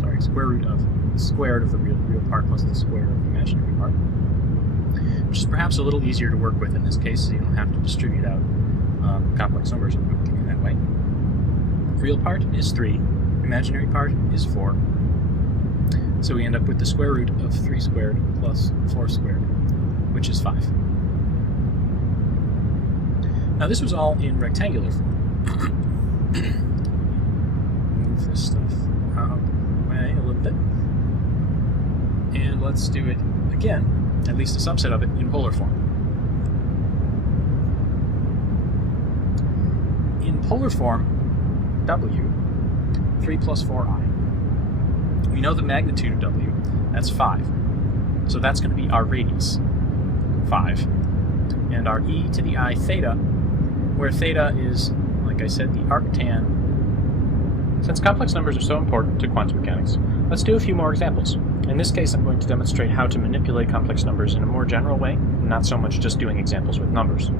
Sorry, square root of the squared of the real part plus the square of the imaginary part, which is perhaps a little easier to work with in this case, so you don't have to distribute out complex numbers in that way. Real part is 3, imaginary part is 4. So we end up with the square root of 3 squared plus 4 squared, which is 5. Now this was all in rectangular form. Move this stuff out of the way a little bit. And let's do it again, at least a subset of it, in polar form. In polar form, w, 3 plus 4i. We know the magnitude of w, that's 5. So that's going to be our radius, 5. And our e to the I theta, where theta is, like I said, the arctan. Since complex numbers are so important to quantum mechanics, let's do a few more examples. In this case, I'm going to demonstrate how to manipulate complex numbers in a more general way, and not so much just doing examples with numbers.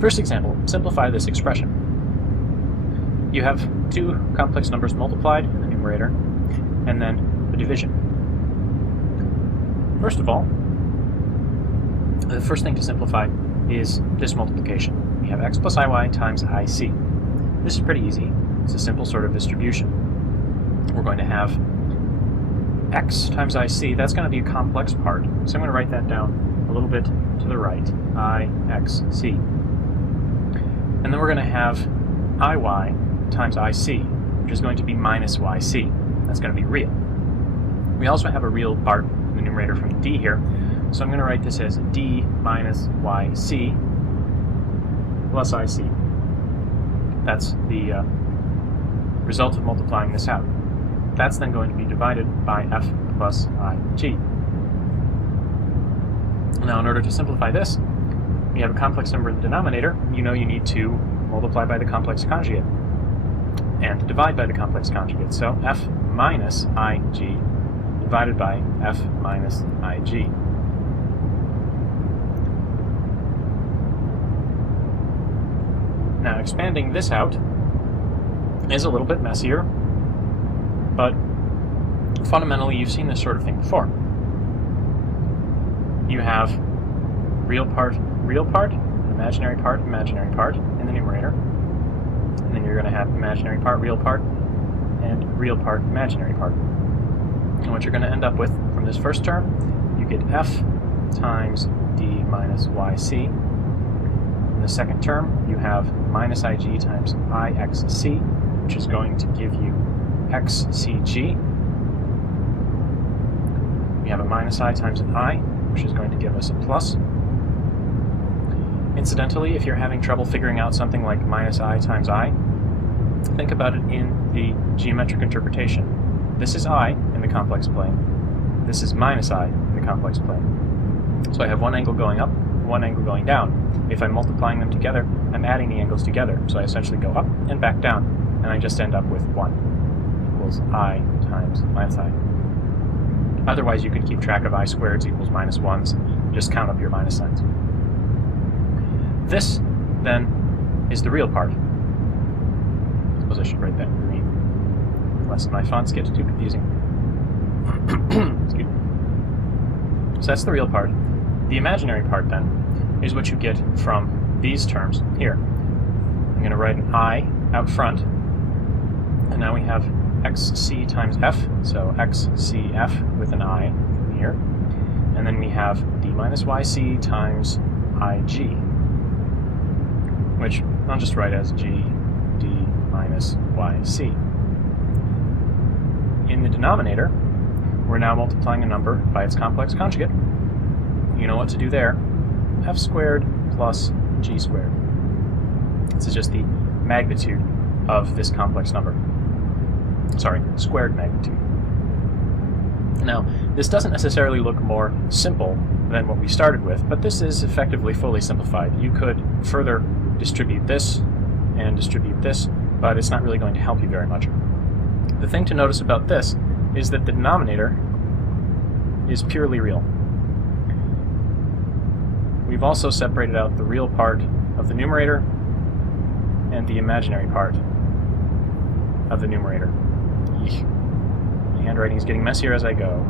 First example, simplify this expression. You have 2 complex numbers multiplied in the numerator, and then the division. First of all, the first thing to simplify is this multiplication. We have x plus iy times ic. This is pretty easy. It's a simple sort of distribution. We're going to have x times ic. That's going to be a complex part, so I'm going to write that down a little bit to the right, ixc. And then we're going to have iy times ic, which is going to be minus yc. That's going to be real. We also have a real part in the numerator from d here, so I'm going to write this as d minus yc plus ic. That's the result of multiplying this out. That's then going to be divided by f plus ig. Now, in order to simplify this, we have a complex number in the denominator. You know you need to multiply by the complex conjugate and divide by the complex conjugate. So f minus ig divided by f minus ig. Now, expanding this out is a little bit messier, but fundamentally you've seen this sort of thing before. You have real part, imaginary part in the numerator, and then you're going to have imaginary part, and real part, imaginary part. And what you're going to end up with from this first term, you get f times d minus yc. In the second term, you have minus ig times ixc, which is going to give you xcg. We have a minus I times an I, which is going to give us a plus. Incidentally, if you're having trouble figuring out something like minus I times I, think about it in the geometric interpretation. This is I in the complex plane. This is minus I in the complex plane. So I have one angle going up, one angle going down. If I'm multiplying them together, I'm adding the angles together. So I essentially go up and back down, and I just end up with 1 equals I times minus I. Otherwise, you could keep track of I squareds equals minus 1s, just count up your minus signs. This, then, is the real part. Suppose I should write that in green, lest my fonts get too confusing. Excuse me. So that's the real part. The imaginary part, then, is what you get from these terms here. I'm going to write an I out front, and now we have xc times f, so xcf with an I here, and then we have d minus yc times ig, which I'll just write as g d minus yc. In the denominator, we're now multiplying a number by its complex conjugate. You know what to do there. F squared plus g squared. This is just the magnitude of this complex number. Sorry, squared magnitude. Now, this doesn't necessarily look more simple than what we started with, but this is effectively fully simplified. You could further distribute this and distribute this, but it's not really going to help you very much. The thing to notice about this is that the denominator is purely real. We've also separated out the real part of the numerator and the imaginary part of the numerator. Eesh. My handwriting is getting messier as I go.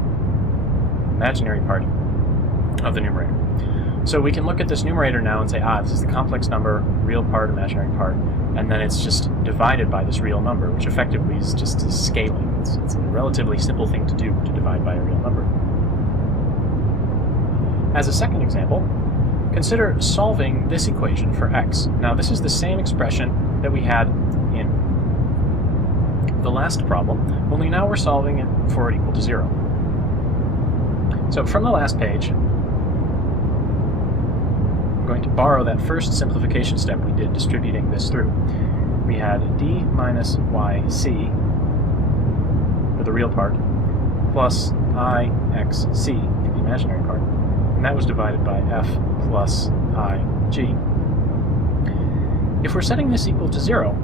Imaginary part of the numerator. So we can look at this numerator now and say, this is the complex number, real part, imaginary part, and then it's just divided by this real number, which effectively is just scaling. It's a relatively simple thing to do, to divide by a real number. As a second example, consider solving this equation for x. Now, this is the same expression that we had in the last problem, only now we're solving it for it equal to 0. So from the last page, I'm going to borrow that first simplification step we did, distributing this through. We had d minus yc, for the real part, plus ixc, for the imaginary part, and that was divided by f plus ig. If we're setting this equal to 0,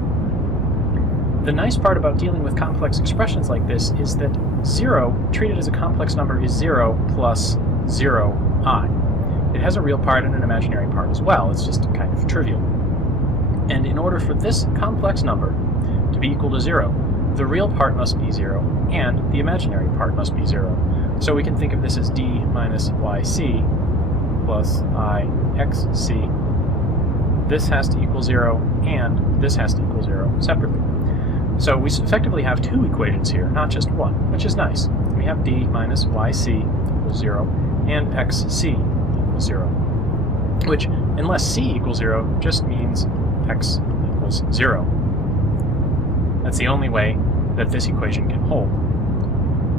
the nice part about dealing with complex expressions like this is that 0, treated as a complex number, is 0 plus 0i. It has a real part and an imaginary part as well, it's just kind of trivial. And in order for this complex number to be equal to 0, the real part must be 0, and the imaginary part must be 0. So we can think of this as d minus yc plus ixc. This has to equal 0, and this has to equal 0 separately. So we effectively have two equations here, not just one, which is nice. We have d minus yc equals 0, and xc equals 0, which, unless c equals 0, just means x equals 0. That's the only way that this equation can hold,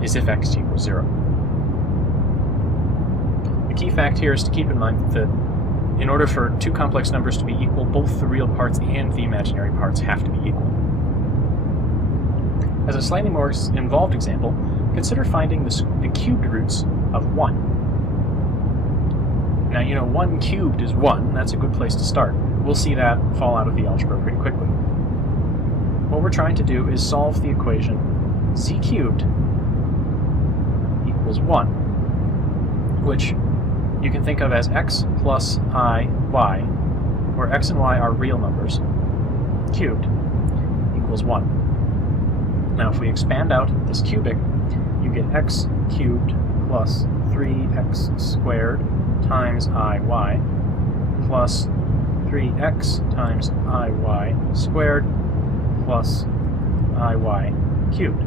is if x equals 0. The key fact here is to keep in mind that in order for two complex numbers to be equal, both the real parts and the imaginary parts have to be equal. As a slightly more involved example, consider finding the cubed roots of 1. Now, you know, 1 cubed is 1. That's a good place to start. We'll see that fall out of the algebra pretty quickly. What we're trying to do is solve the equation z cubed equals 1, which you can think of as x plus I y, where x and y are real numbers, cubed, equals 1. Now if we expand out this cubic, you get x cubed plus 3x squared times iy plus 3x times iy squared plus iy cubed.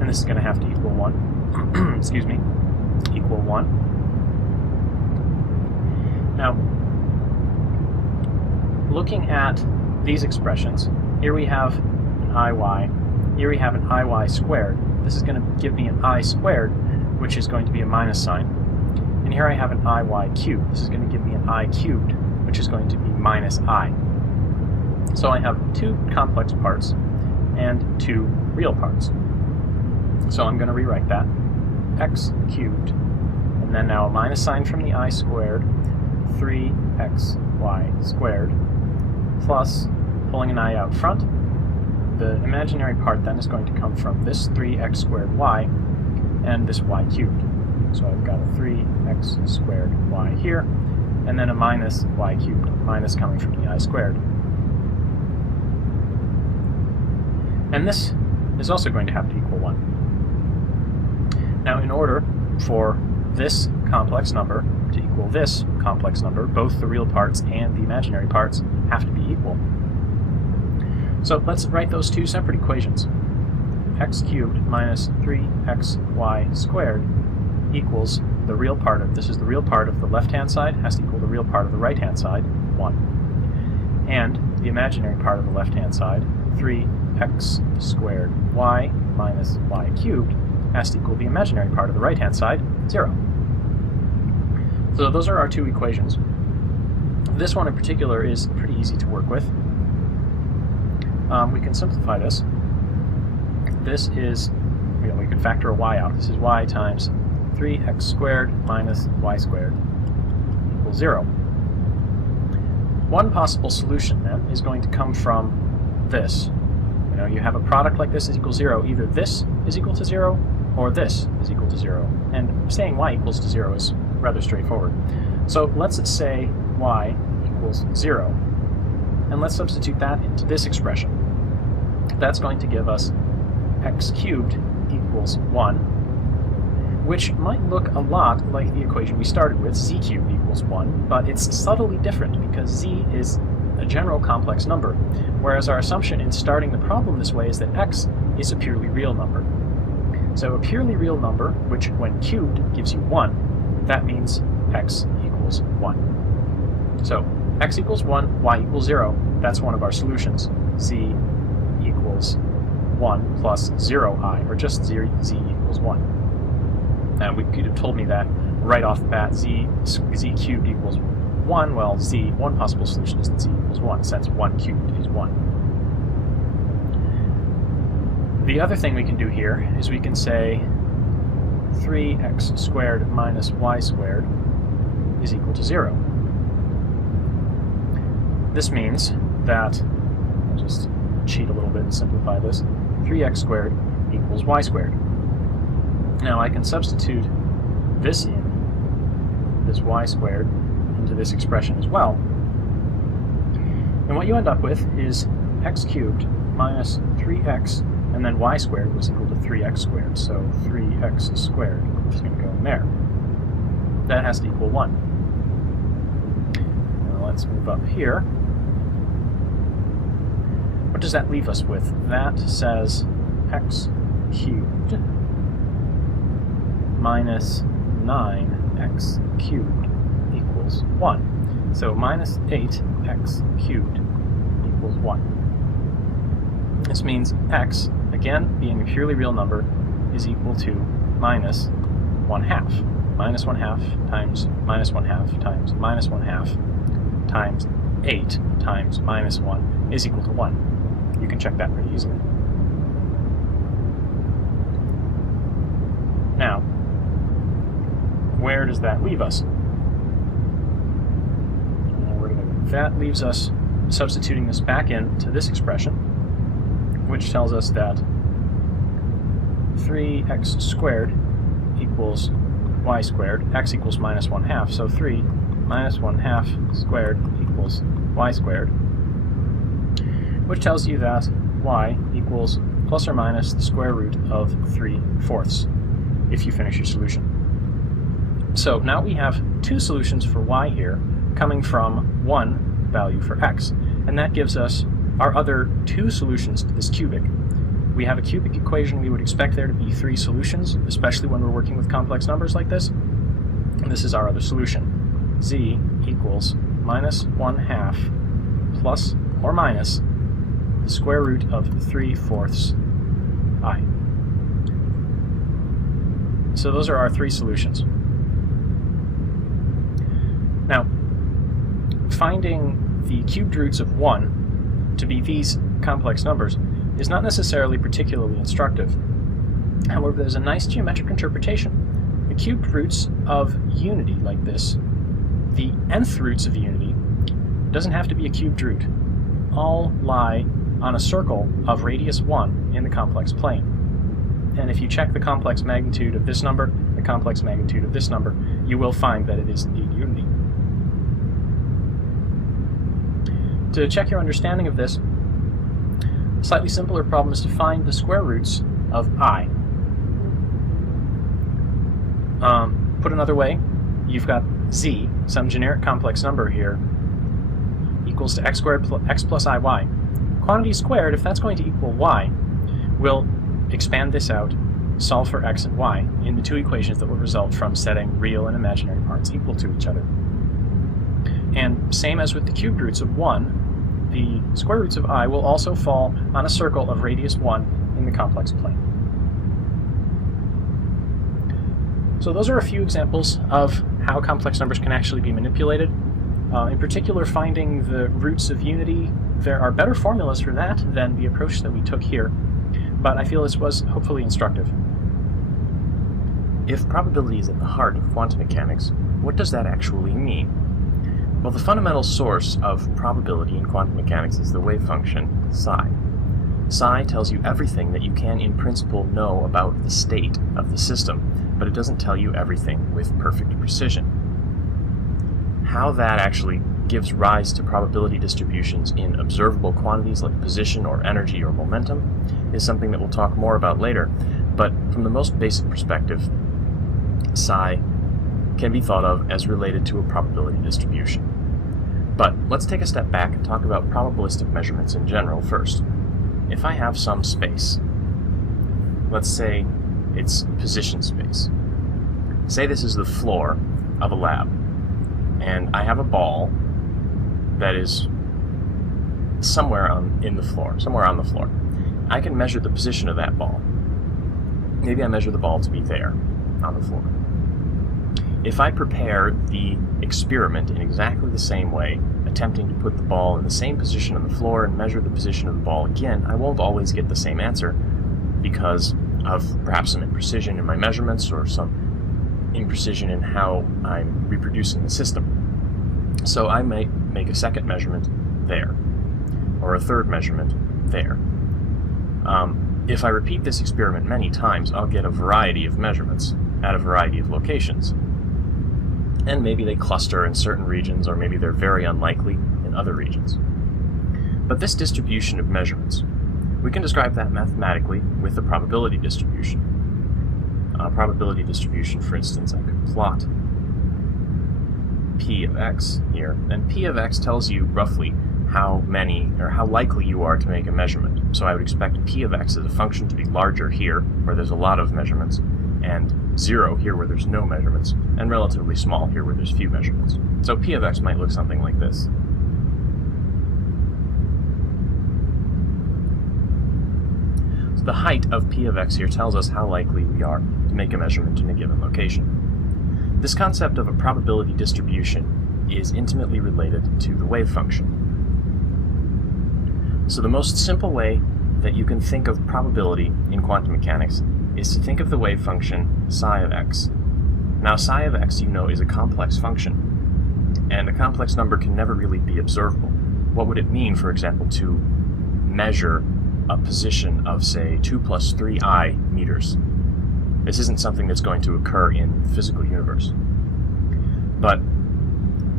And this is going to have to equal 1. Excuse me. Equal 1. Now, looking at these expressions, here we have an iy, here we have an iy squared. This is going to give me an I squared, which is going to be a minus sign. And here I have an iy cubed. This is going to give me an I cubed, which is going to be minus I. So I have two complex parts and two real parts. So I'm going to rewrite that. X cubed, and then now a minus sign from the I squared, 3xy squared, plus, pulling an I out front, the imaginary part then is going to come from this 3x squared y and this y cubed. So I've got a 3x squared y here, and then a minus y cubed, minus coming from the I squared. And this is also going to have to equal 1. Now, in order for this complex number to equal this complex number, both the real parts and the imaginary parts have to be equal. So let's write those two separate equations. X cubed minus 3xy squared equals the real part of, this is the real part of the left-hand side, has to equal the real part of the right-hand side, 1. And the imaginary part of the left-hand side, 3x squared y minus y cubed, has to equal the imaginary part of the right-hand side, 0. So those are our two equations. This one in particular is pretty easy to work with. We can simplify this. This is, we can factor a y out. This is y times 3x squared minus y squared equals 0. One possible solution then is going to come from this. You have a product like this is equal to 0. Either this is equal to 0 or this is equal to 0. And saying y equals to 0 is rather straightforward. So let's say y equals 0. And let's substitute that into this expression. That's going to give us x cubed equals 1, which might look a lot like the equation we started with, z cubed equals 1, but it's subtly different because z is a general complex number, whereas our assumption in starting the problem this way is that x is a purely real number. So a purely real number, which when cubed gives you 1, that means x equals 1. So x equals 1, y equals 0, that's one of our solutions. Z equals 1 plus 0i, or just z equals 1. Now, you could have told me that right off the bat, z cubed equals 1. Well, one possible solution is that z equals 1, since 1 cubed is 1. The other thing we can do here is we can say 3x squared minus y squared is equal to 0. This means that, I'll just cheat a little bit and simplify this, 3x squared equals y squared. Now I can substitute this in, this y squared, into this expression as well. And what you end up with is x cubed minus 3x, and then y squared was equal to 3x squared, so 3x squared is going to go in there. That has to equal 1. Now let's move up here. What does that leave us with? That says x cubed minus 9x cubed equals 1. So minus 8x cubed equals 1. This means x, again, being a purely real number, is equal to minus 1/2. Minus 1/2 times minus 1/2 times minus 1/2 times 8 times minus 1 is equal to 1. You can check that pretty easily. Now, where does that leave us? That leaves us substituting this back into this expression, which tells us that 3x squared equals y squared, x equals minus 1/2, so 3 minus 1/2 squared equals y squared, which tells you that y equals plus or minus the square root of 3/4 if you finish your solution. So now we have two solutions for y here coming from one value for x, and that gives us our other two solutions to this cubic. We have a cubic equation. We would expect there to be three solutions, especially when we're working with complex numbers like this. And this is our other solution. Z equals minus 1/2 plus or minus the square root of 3/4 I. So those are our three solutions. Now, finding the cubed roots of 1 to be these complex numbers is not necessarily particularly instructive. However, there's a nice geometric interpretation. The cubed roots of unity like this, the nth roots of unity, doesn't have to be a cubed root. All lie on a circle of radius 1 in the complex plane. And if you check the complex magnitude of this number, the complex magnitude of this number, you will find that it is indeed unity. To check your understanding of this, a slightly simpler problem is to find the square roots of I. Put another way, you've got z, some generic complex number here, equals to x squared x plus iy. Quantity squared, if that's going to equal y, we'll expand this out, solve for x and y in the two equations that will result from setting real and imaginary parts equal to each other. And same as with the cubed roots of 1, the square roots of I will also fall on a circle of radius 1 in the complex plane. So those are a few examples of how complex numbers can actually be manipulated. In particular, finding the roots of unity, there are better formulas for that than the approach that we took here, but I feel this was hopefully instructive. If probability is at the heart of quantum mechanics, what does that actually mean? Well, the fundamental source of probability in quantum mechanics is the wave function psi. Psi tells you everything that you can in principle know about the state of the system, but it doesn't tell you everything with perfect precision. How that actually gives rise to probability distributions in observable quantities like position or energy or momentum is something that we'll talk more about later, but from the most basic perspective, psi can be thought of as related to a probability distribution. But let's take a step back and talk about probabilistic measurements in general first. If I have some space, let's say it's position space. Say this is the floor of a lab, and I have a ball that is somewhere on the floor. I can measure the position of that ball. Maybe I measure the ball to be there on the floor. If I prepare the experiment in exactly the same way, attempting to put the ball in the same position on the floor and measure the position of the ball again, I won't always get the same answer because of perhaps some imprecision in my measurements or some imprecision in how I'm reproducing the system. So I might make a second measurement there, or a third measurement there. If I repeat this experiment many times, I'll get a variety of measurements at a variety of locations. And maybe they cluster in certain regions, or maybe they're very unlikely in other regions. But this distribution of measurements, we can describe that mathematically with a probability distribution. A probability distribution, for instance, I could plot p of x here, and p of x tells you roughly how many, or how likely you are to make a measurement. So I would expect p of x as a function to be larger here, where there's a lot of measurements, and 0 here where there's no measurements, and relatively small here where there's few measurements. So p of x might look something like this. So the height of p of x here tells us how likely we are to make a measurement in a given location. This concept of a probability distribution is intimately related to the wave function. So the most simple way that you can think of probability in quantum mechanics is to think of the wave function psi of x. Now psi of x, you know, is a complex function, and a complex number can never really be observable. What would it mean, for example, to measure a position of, say, 2 plus 3i meters? This isn't something that's going to occur in the physical universe. But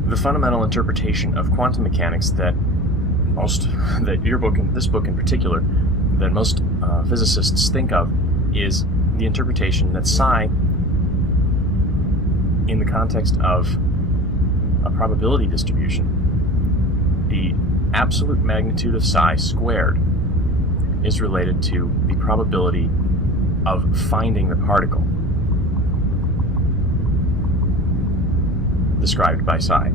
the fundamental interpretation of quantum mechanics that this book in particular, that most physicists think of, is the interpretation that psi, in the context of a probability distribution, the absolute magnitude of psi squared is related to the probability of finding the particle described by psi.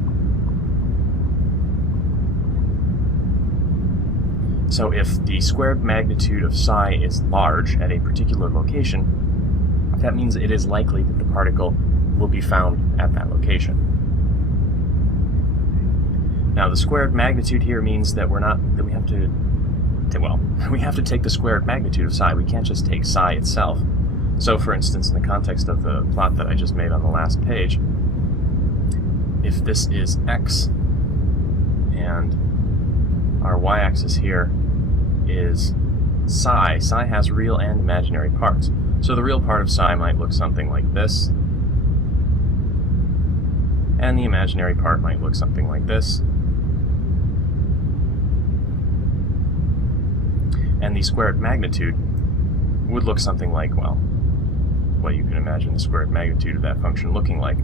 So if the squared magnitude of psi is large at a particular location, that means it is likely that the particle will be found at that location. Now the squared magnitude here means that we have to take the squared magnitude of psi. We can't just take psi itself. So for instance, in the context of the plot that I just made on the last page, if this is x and our y-axis here is psi, psi has real and imaginary parts. So the real part of psi might look something like this, and the imaginary part might look something like this. And the squared magnitude would look something like, well, what you can imagine the squared magnitude of that function looking like.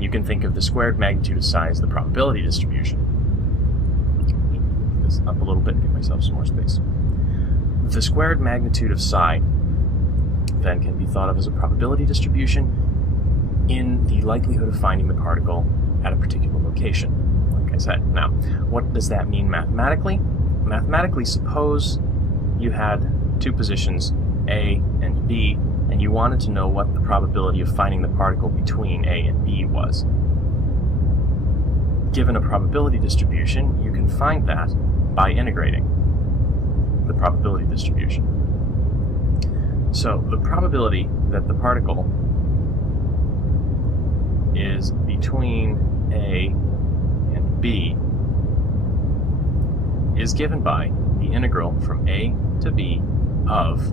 You can think of the squared magnitude of psi as the probability distribution. Move this up a little bit and give myself some more space. The squared magnitude of psi then can be thought of as a probability distribution in the likelihood of finding the particle at a particular location, like I said. Now, what does that mean mathematically? Mathematically, suppose you had two positions, A and B, and you wanted to know what the probability of finding the particle between A and B was. Given a probability distribution, you can find that by integrating the probability distribution. So the probability that the particle is between A and B is given by the integral from A to B of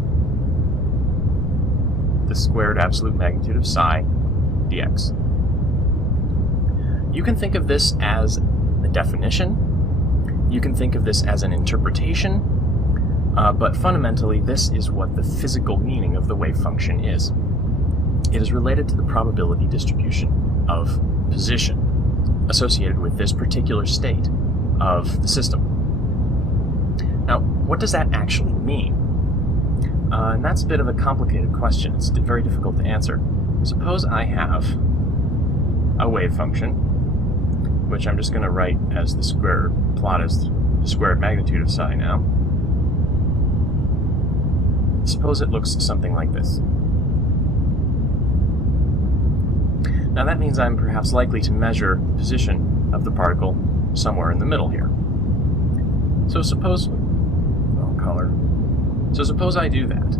the squared absolute magnitude of psi dx. You can think of this as a definition, you can think of this as an interpretation, but fundamentally this is what the physical meaning of the wave function is. It is related to the probability distribution of position associated with this particular state of the system. Now, what does that actually mean? And that's a bit of a complicated question. It's very difficult to answer. Suppose I have a wave function, which I'm just going to write as the plot as the squared magnitude of psi now. Suppose it looks something like this. Now that means I'm perhaps likely to measure the position of the particle somewhere in the middle here. So suppose, color. So suppose I do that.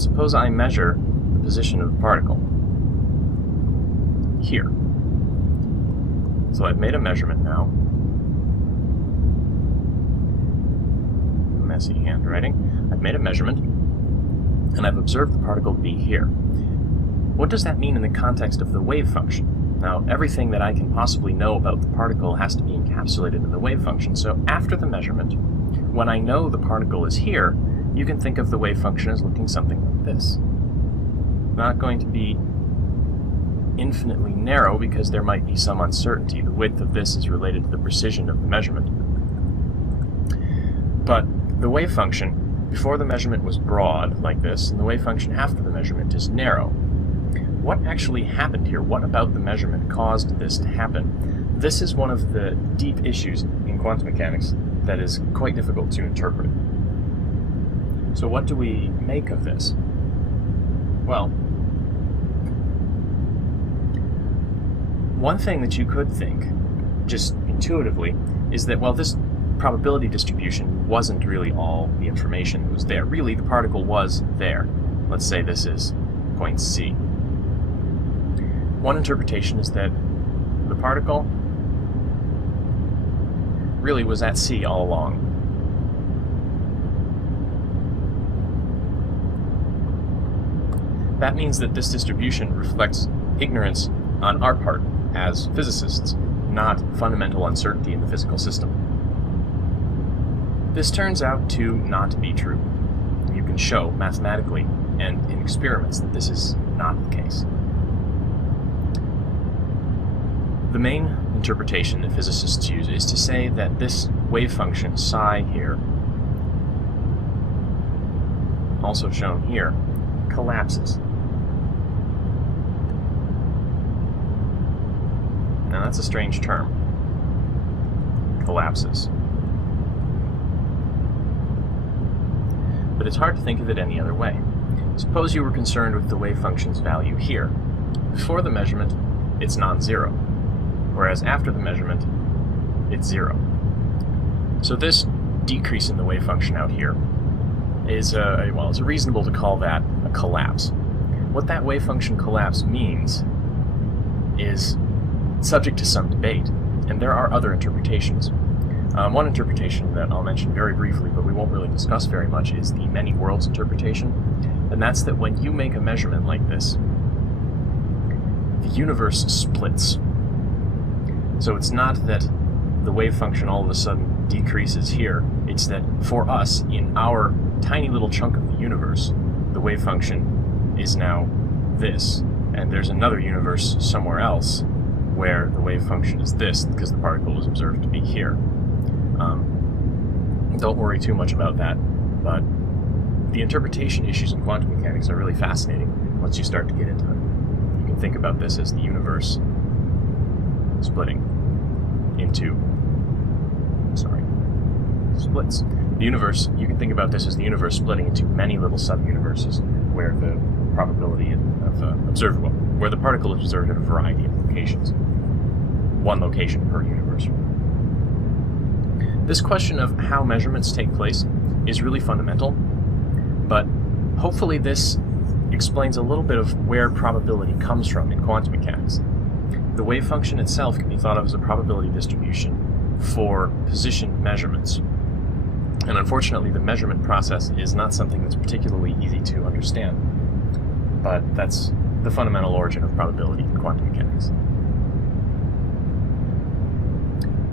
Suppose I measure the position of the particle here. So I've made a measurement now. Messy handwriting. I've made a measurement, and I've observed the particle be here. What does that mean in the context of the wave function? Now, everything that I can possibly know about the particle has to be encapsulated in the wave function. So after the measurement, when I know the particle is here, you can think of the wave function as looking something like this. Not going to be infinitely narrow because there might be some uncertainty. The width of this is related to the precision of the measurement. But the wave function before the measurement was broad, like this, and the wave function after the measurement is narrow. What actually happened here? What about the measurement caused this to happen? This is one of the deep issues in quantum mechanics that is quite difficult to interpret. So what do we make of this? Well, one thing that you could think, just intuitively, is that, well, this probability distribution wasn't really all the information that was there. Really, the particle was there. Let's say this is point C. One interpretation is that the particle really was at C all along. That means that this distribution reflects ignorance on our part as physicists, not fundamental uncertainty in the physical system. This turns out to not be true. You can show mathematically and in experiments that this is not the case. The main interpretation that physicists use is to say that this wave function psi here, also shown here, collapses. Now that's a strange term. collapses. But it's hard to think of it any other way. Suppose you were concerned with the wave function's value here. Before the measurement, it's non-zero, whereas after the measurement, it's 0. So this decrease in the wave function out here is, it's reasonable to call that a collapse. What that wave function collapse means is subject to some debate, and there are other interpretations. One interpretation that I'll mention very briefly, but we won't really discuss very much, is the many worlds interpretation, and that's that when you make a measurement like this, the universe splits. So it's not that the wave function all of a sudden decreases here, it's that for us, in our tiny little chunk of the universe, the wave function is now this, and there's another universe somewhere else where the wave function is this, because the particle is observed to be here. Don't worry too much about that, but the interpretation issues in quantum mechanics are really fascinating once you start to get into them. You can think about this as the universe splitting into, splits. The universe, you can think about this as the universe splitting into many little sub-universes where the probability of observable, where the particle is observed at a variety of locations. One location per universe. This question of how measurements take place is really fundamental, but hopefully this explains a little bit of where probability comes from in quantum mechanics. The wave function itself can be thought of as a probability distribution for position measurements. And unfortunately, the measurement process is not something that's particularly easy to understand, but that's the fundamental origin of probability in quantum mechanics.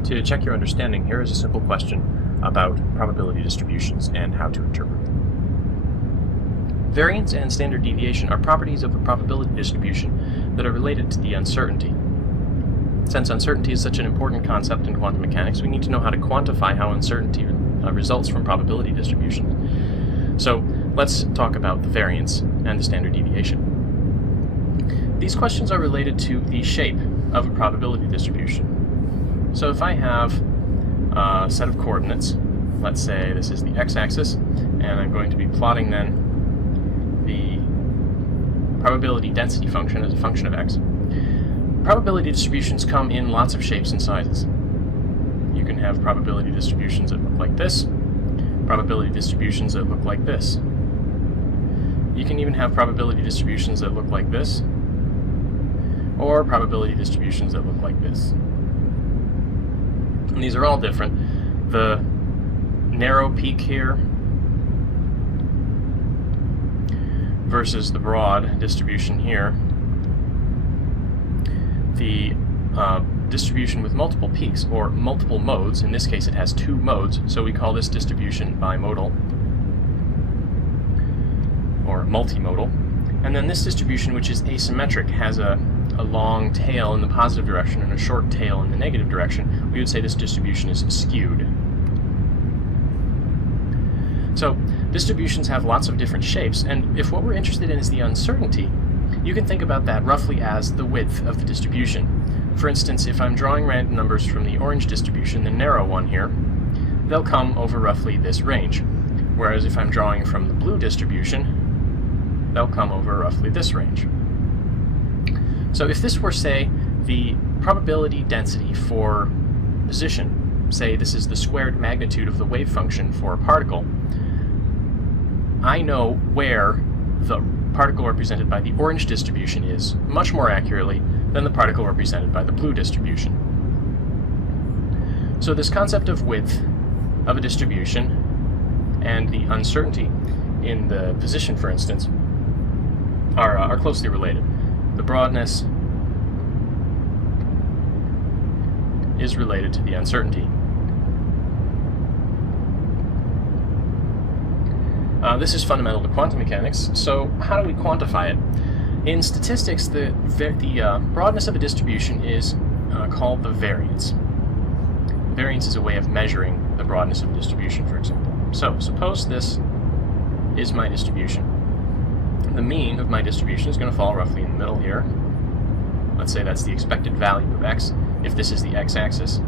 To check your understanding, here is a simple question about probability distributions and how to interpret them. Variance and standard deviation are properties of a probability distribution that are related to the uncertainty. Since uncertainty is such an important concept in quantum mechanics, we need to know how to quantify how uncertainty results from probability distributions. So let's talk about the variance and the standard deviation. These questions are related to the shape of a probability distribution. So if I have a set of coordinates, let's say this is the x-axis, and I'm going to be plotting then the probability density function as a function of x. Probability distributions come in lots of shapes and sizes. You can have probability distributions that look like this, probability distributions that look like this. You can even have probability distributions that look like this, or probability distributions that look like this. And these are all different. The narrow peak here versus the broad distribution here. The distribution with multiple peaks, or multiple modes. In this case it has 2 modes, so we call this distribution bimodal, or multimodal. And then this distribution, which is asymmetric, has a long tail in the positive direction and a short tail in the negative direction. We would say this distribution is skewed. So distributions have lots of different shapes, and if what we're interested in is the uncertainty, you can think about that roughly as the width of the distribution. For instance, if I'm drawing random numbers from the orange distribution, the narrow one here, they'll come over roughly this range. Whereas if I'm drawing from the blue distribution, they'll come over roughly this range. So if this were, say, the probability density for position, say this is the squared magnitude of the wave function for a particle, I know where the particle represented by the orange distribution is much more accurately than the particle represented by the blue distribution. So this concept of width of a distribution and the uncertainty in the position, for instance, are closely related. The broadness is related to the uncertainty. This is fundamental to quantum mechanics, so how do we quantify it? In statistics, the broadness of a distribution is called the variance. Variance is a way of measuring the broadness of a distribution, for example. So, suppose this is my distribution. The mean of my distribution is going to fall roughly in the middle here. Let's say that's the expected value of x, if this is the x-axis.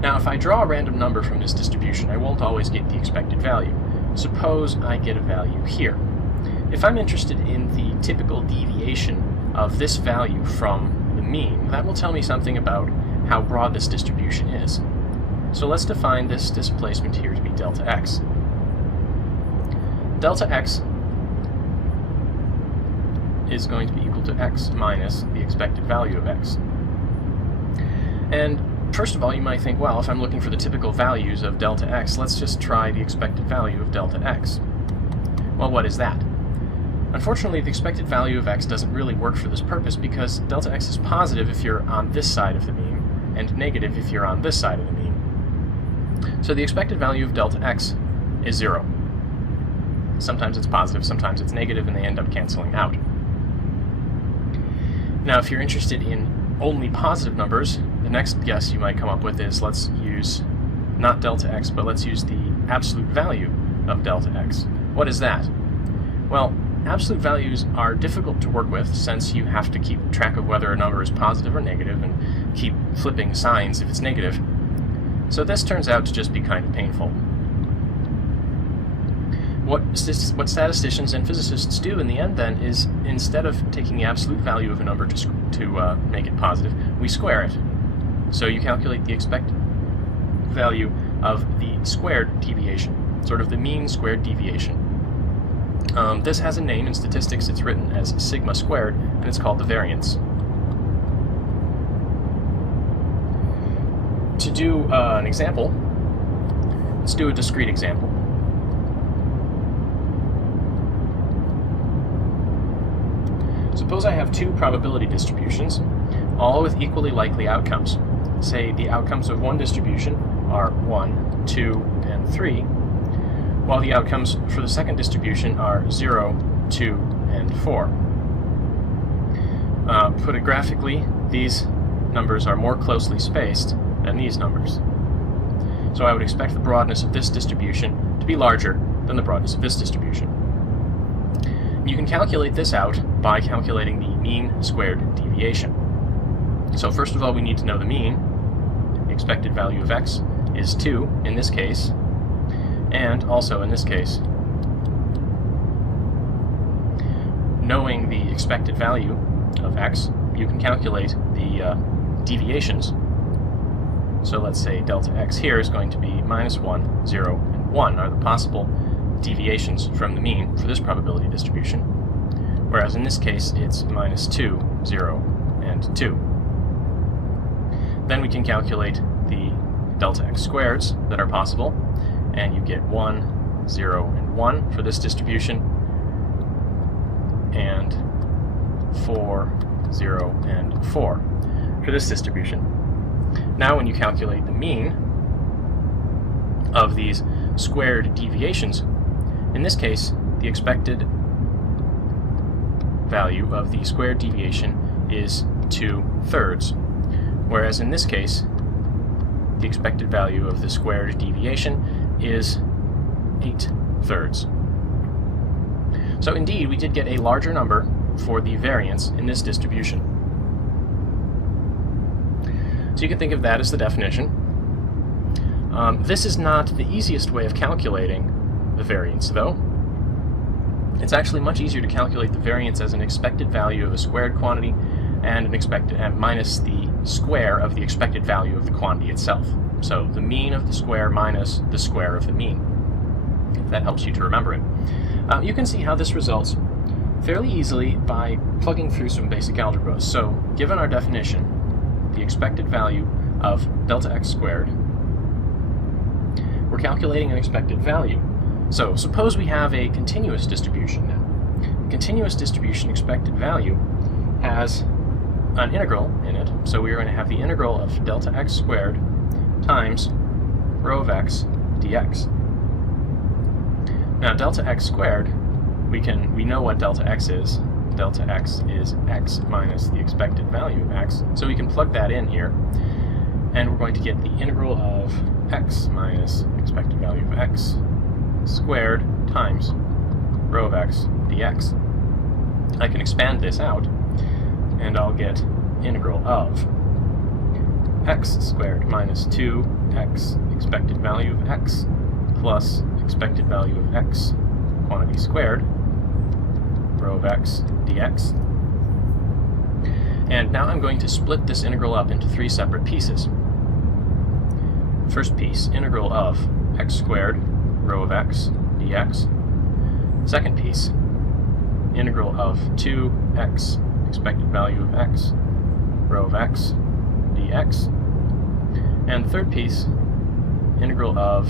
Now, if I draw a random number from this distribution, I won't always get the expected value. Suppose I get a value here. If I'm interested in the typical deviation of this value from the mean, that will tell me something about how broad this distribution is. So let's define this displacement here to be delta x. Delta x is going to be equal to x minus the expected value of x. And first of all, you might think, well, if I'm looking for the typical values of delta x, let's just try the expected value of delta x. Well, what is that? Unfortunately, the expected value of x doesn't really work for this purpose because delta x is positive if you're on this side of the mean, and negative if you're on this side of the mean. So the expected value of delta x is 0. Sometimes it's positive, sometimes it's negative, and they end up canceling out. Now, if you're interested in only positive numbers, the next guess you might come up with is let's use not delta x, but let's use the absolute value of delta x. What is that? Well, absolute values are difficult to work with since you have to keep track of whether a number is positive or negative and keep flipping signs if it's negative. So this turns out to just be kind of painful. What statisticians and physicists do in the end then is, instead of taking the absolute value of a number to make it positive, we square it. So you calculate the expected value of the squared deviation, sort of the mean squared deviation. This has a name in statistics. It's written as sigma squared, and it's called the variance. To do an example, let's do a discrete example. Suppose I have two probability distributions, all with equally likely outcomes. Say the outcomes of one distribution are 1, 2, and 3, while the outcomes for the second distribution are 0, 2, and 4. Put it graphically, these numbers are more closely spaced than these numbers. So I would expect the broadness of this distribution to be larger than the broadness of this distribution. You can calculate this out by calculating the mean squared deviation. So first of all, we need to know the mean. The expected value of x is 2 in this case, and also in this case. Knowing the expected value of x, you can calculate the deviations. So let's say delta x here is going to be -1, 0, and 1 are the possible deviations from the mean for this probability distribution, whereas in this case it's -2, 0, and 2. Then we can calculate the delta x squareds that are possible, and you get 1, 0, and 1 for this distribution, and 4, 0, and 4 for this distribution. Now when you calculate the mean of these squared deviations, in this case, the expected value of the squared deviation is 2/3, whereas in this case, the expected value of the squared deviation is 8/3. So indeed, we did get a larger number for the variance in this distribution. So you can think of that as the definition. This is not the easiest way of calculating the variance, though. It's actually much easier to calculate the variance as an expected value of a squared quantity and minus the square of the expected value of the quantity itself. So the mean of the square minus the square of the mean, if that helps you to remember it. You can see how this results fairly easily by plugging through some basic algebra. So given our definition, the expected value of delta x squared, we're calculating an expected value. So suppose we have a continuous distribution now. A continuous distribution expected value has an integral in it, so we are going to have the integral of delta x squared times rho of x dx. Now delta x squared, we know what delta x is. Delta x is x minus the expected value of x, so we can plug that in here, and we're going to get the integral of x minus expected value of x squared times rho of x dx. I can expand this out, and I'll get integral of x squared minus 2x expected value of x plus expected value of x quantity squared, rho of x dx. And now I'm going to split this integral up into three separate pieces. First piece, integral of x squared, rho of x dx. Second piece, integral of 2x expected value of x, rho of x dx. And the third piece, integral of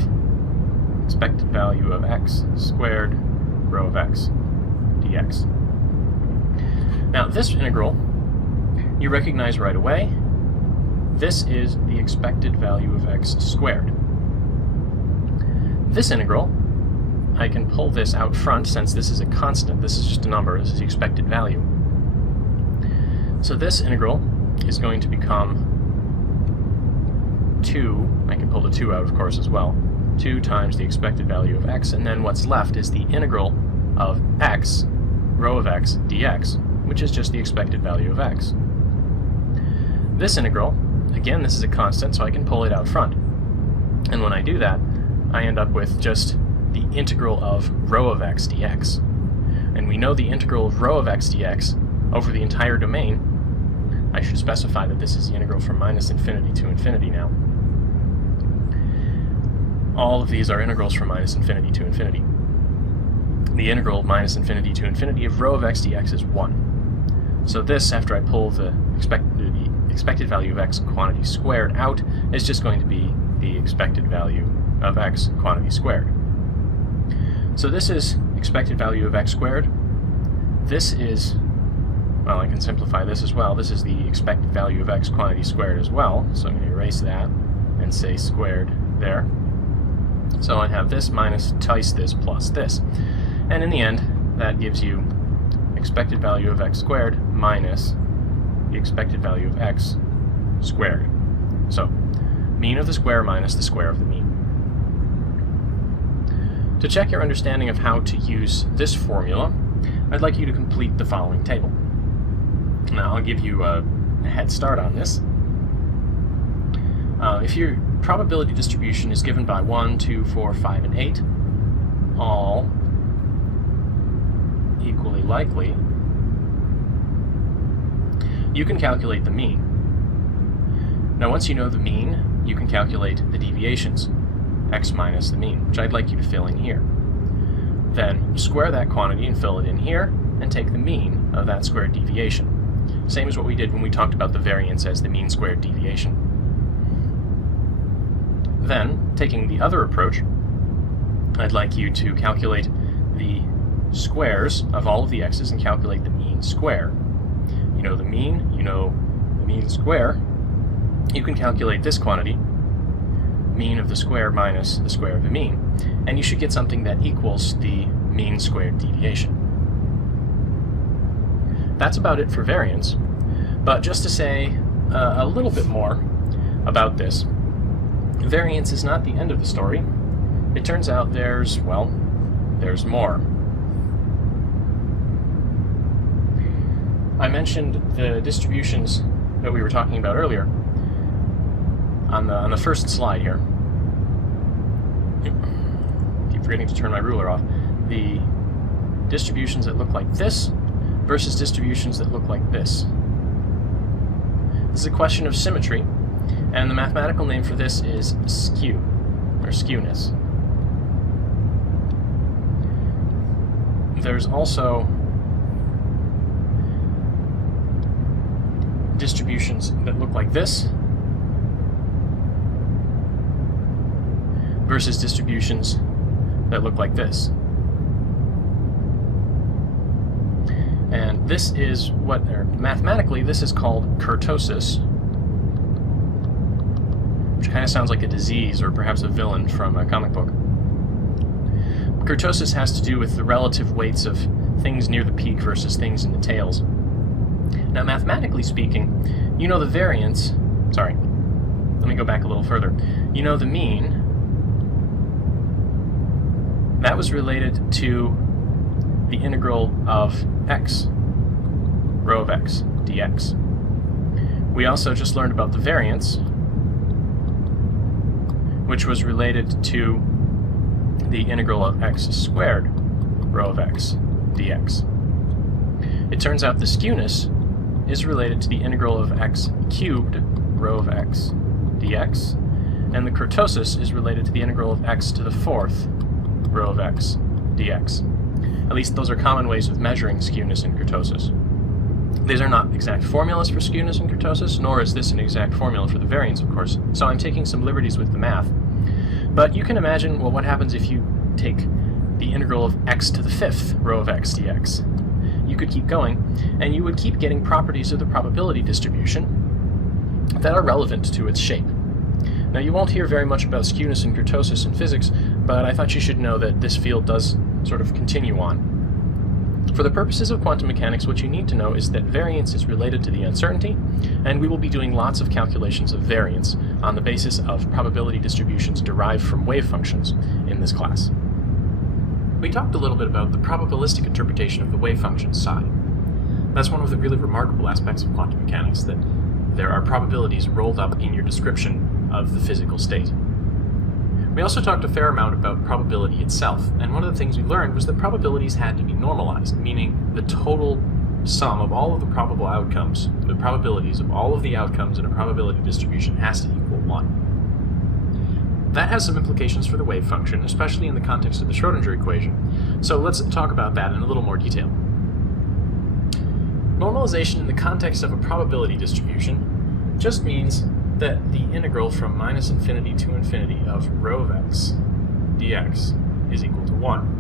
expected value of x squared, rho of x dx. Now this integral you recognize right away. This is the expected value of x squared. This integral, I can pull this out front since this is a constant. This is just a number. This is the expected value. So this integral is going to become 2, I can pull the 2 out of course as well, 2 times the expected value of x, and then what's left is the integral of x, rho of x dx, which is just the expected value of x. This integral, again this is a constant, so I can pull it out front. And when I do that, I end up with just the integral of rho of x dx. And we know the integral of rho of x dx over the entire domain. I should specify that this is the integral from minus infinity to infinity now. All of these are integrals from minus infinity to infinity. The integral of minus infinity to infinity of rho of x dx is 1. So this, after I pull the expected value of x quantity squared out, is just going to be the expected value of x quantity squared. So this is expected value of x squared. This is, well, I can simplify this as well. This is the expected value of x quantity squared as well. So I'm going to erase that and say squared there. So I have this minus twice this plus this. And in the end, that gives you expected value of x squared minus the expected value of x squared. So, mean of the square minus the square of the mean. To check your understanding of how to use this formula, I'd like you to complete the following table. Now, I'll give you a head start on this. If your probability distribution is given by 1, 2, 4, 5, and 8, all equally likely, you can calculate the mean. Now once you know the mean, you can calculate the deviations, x minus the mean, which I'd like you to fill in here. Then square that quantity and fill it in here, and take the mean of that squared deviation. Same as what we did when we talked about the variance as the mean squared deviation. Then, taking the other approach, I'd like you to calculate the squares of all of the x's and calculate the mean square. You know the mean, you know the mean square. You can calculate this quantity, mean of the square minus the square of the mean, and you should get something that equals the mean squared deviation. That's about it for variance, but just to say a little bit more about this, variance is not the end of the story. It turns out there's more. I mentioned the distributions that we were talking about earlier on the first slide here. Keep forgetting to turn my ruler off. The distributions that look like this versus distributions that look like this. This is a question of symmetry, and the mathematical name for this is skew, or skewness. There's also distributions that look like this versus distributions that look like this. And this is what, mathematically, this is called kurtosis, which kind of sounds like a disease or perhaps a villain from a comic book. Kurtosis has to do with the relative weights of things near the peak versus things in the tails. Now, mathematically speaking, you know the variance, sorry, let me go back a little further. You know the mean, that was related to the integral of x, rho of x, dx. We also just learned about the variance, which was related to the integral of x squared rho of x dx. It turns out the skewness is related to the integral of x cubed rho of x dx, and the kurtosis is related to the integral of x to the fourth rho of x dx. At least those are common ways of measuring skewness and kurtosis. These are not exact formulas for skewness and kurtosis, nor is this an exact formula for the variance, of course, so I'm taking some liberties with the math. But you can imagine, well, what happens if you take the integral of x to the fifth rho of x dx? You could keep going, and you would keep getting properties of the probability distribution that are relevant to its shape. Now, you won't hear very much about skewness and kurtosis in physics, but I thought you should know that this field does sort of continue on. For the purposes of quantum mechanics, what you need to know is that variance is related to the uncertainty, and we will be doing lots of calculations of variance on the basis of probability distributions derived from wave functions in this class. We talked a little bit about the probabilistic interpretation of the wave function psi. That's one of the really remarkable aspects of quantum mechanics, that there are probabilities rolled up in your description of the physical state. We also talked a fair amount about probability itself, and one of the things we learned was that probabilities had to be normalized, meaning the total sum of all of the probable outcomes, the probabilities of all of the outcomes in a probability distribution, has to equal 1. That has some implications for the wave function, especially in the context of the Schrödinger equation, so let's talk about that in a little more detail. Normalization in the context of a probability distribution just means that the integral from minus infinity to infinity of rho of x dx is equal to 1.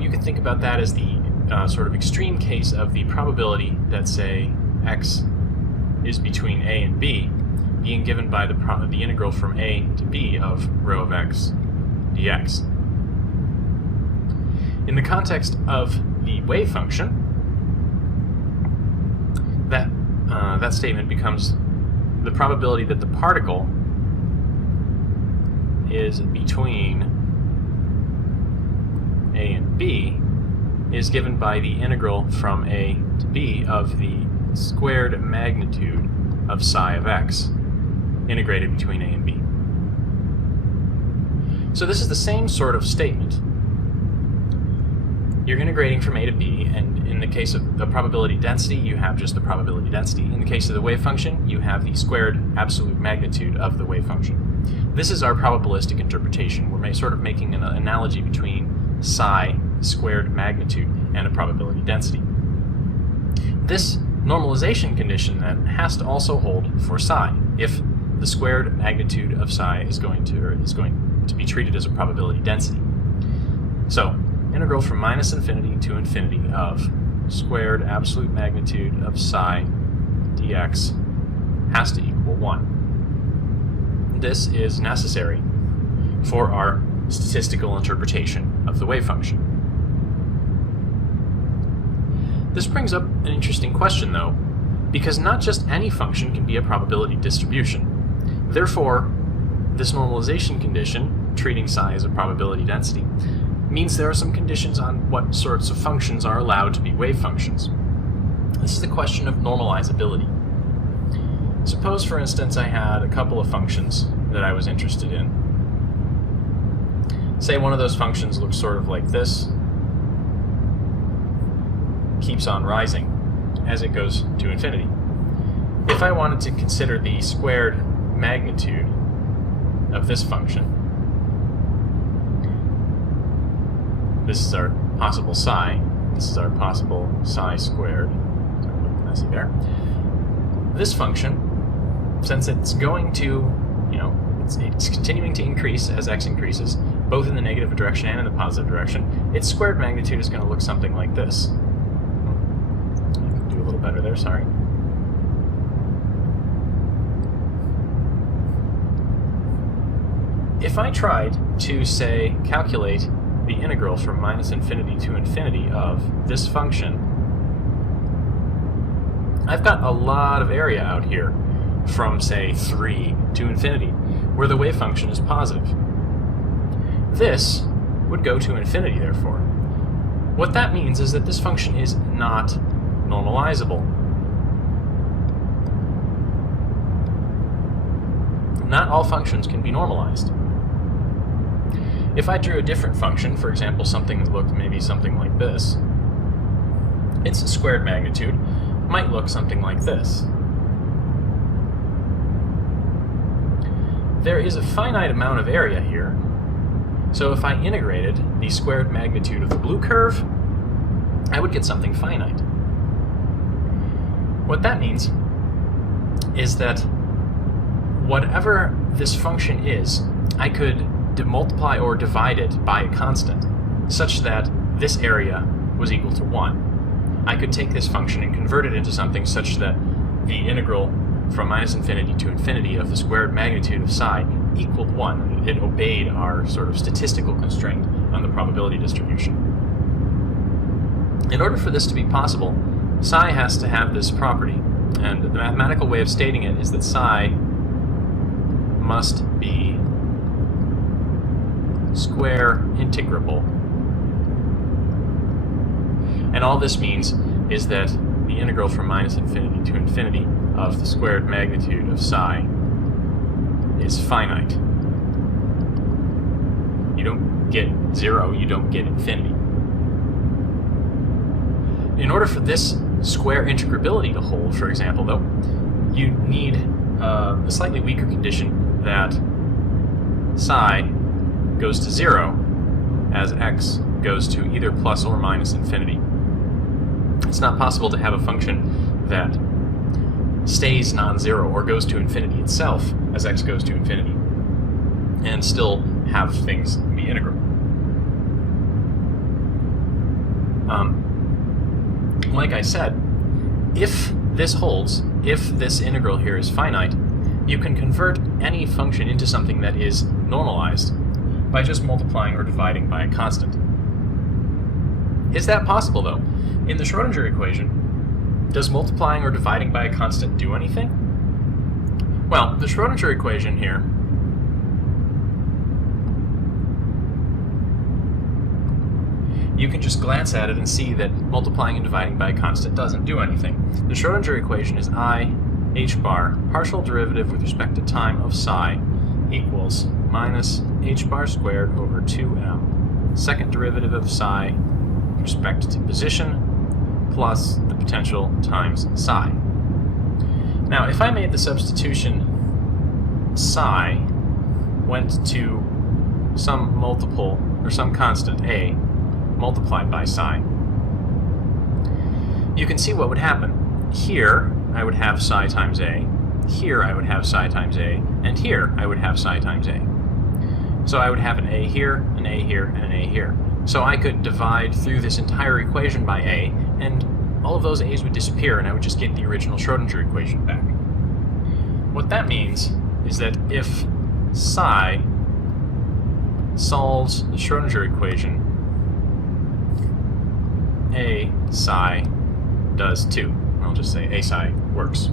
You can think about that as the sort of extreme case of the probability that, say, x is between a and b being given by the integral from a to b of rho of x dx. In the context of the wave function, that statement becomes the probability that the particle is between a and b is given by the integral from a to b of the squared magnitude of psi of x integrated between a and b. So this is the same sort of statement. You're integrating from a to b, and in the case of the probability density, you have just the probability density. In the case of the wave function, you have the squared absolute magnitude of the wave function. This is our probabilistic interpretation. We're sort of making an analogy between psi, squared magnitude, and a probability density. This normalization condition, then, has to also hold for psi, if the squared magnitude of psi is going to be treated as a probability density. So, integral from minus infinity to infinity of squared absolute magnitude of psi dx has to equal 1. This is necessary for our statistical interpretation of the wave function. This brings up an interesting question, though, because not just any function can be a probability distribution. Therefore, this normalization condition, treating psi as a probability density, means there are some conditions on what sorts of functions are allowed to be wave functions. This is the question of normalizability. Suppose, for instance, I had a couple of functions that I was interested in. Say one of those functions looks sort of like this, keeps on rising as it goes to infinity. If I wanted to consider the squared magnitude of this function, this is our possible psi, this is our possible psi squared, sorry, a little messy there. This function, since it's going to, it's continuing to increase as x increases, both in the negative direction and in the positive direction, its squared magnitude is going to look something like this. I can do a little better there, sorry. If I tried to, say, calculate the integral from minus infinity to infinity of this function, I've got a lot of area out here from, say, 3 to infinity, where the wave function is positive. This would go to infinity, therefore. What that means is that this function is not normalizable. not all functions can be normalized. If I drew a different function, for example, something that looked maybe something like this, its squared magnitude might look something like this. There is a finite amount of area here, so if I integrated the squared magnitude of the blue curve, I would get something finite. What that means is that whatever this function is, I could multiply or divide it by a constant, such that this area was equal to 1. I could take this function and convert it into something such that the integral from minus infinity to infinity of the squared magnitude of psi equaled 1. It obeyed our sort of statistical constraint on the probability distribution. In order for this to be possible, psi has to have this property, and the mathematical way of stating it is that psi must be square integrable. And all this means is that the integral from minus infinity to infinity of the squared magnitude of psi is finite. You don't get 0, you don't get infinity. In order for this square integrability to hold, for example, though, you need a slightly weaker condition that psi goes to 0 as x goes to either plus or minus infinity. It's not possible to have a function that stays non-zero or goes to infinity itself as x goes to infinity and still have things be integral. Like I said, if this holds, if this integral here is finite, you can convert any function into something that is normalized by just multiplying or dividing by a constant. Is that possible, though? In the Schrödinger equation, does multiplying or dividing by a constant do anything? Well, the Schrödinger equation here you can just glance at it and see that multiplying and dividing by a constant doesn't do anything. The Schrödinger equation is I h bar partial derivative with respect to time of psi equals minus h bar squared over 2m second derivative of psi with respect to position plus the potential times psi. Now, if I made the substitution psi went to some multiple or some constant a multiplied by psi, you can see what would happen. Here I would have psi times a, here I would have psi times a, and here I would have psi times a. So I would have an a here, an a here, and an a here. So I could divide through this entire equation by a, and all of those a's would disappear, and I would just get the original Schrödinger equation back. What that means is that if psi solves the Schrödinger equation, a psi does too. I'll just say a psi works.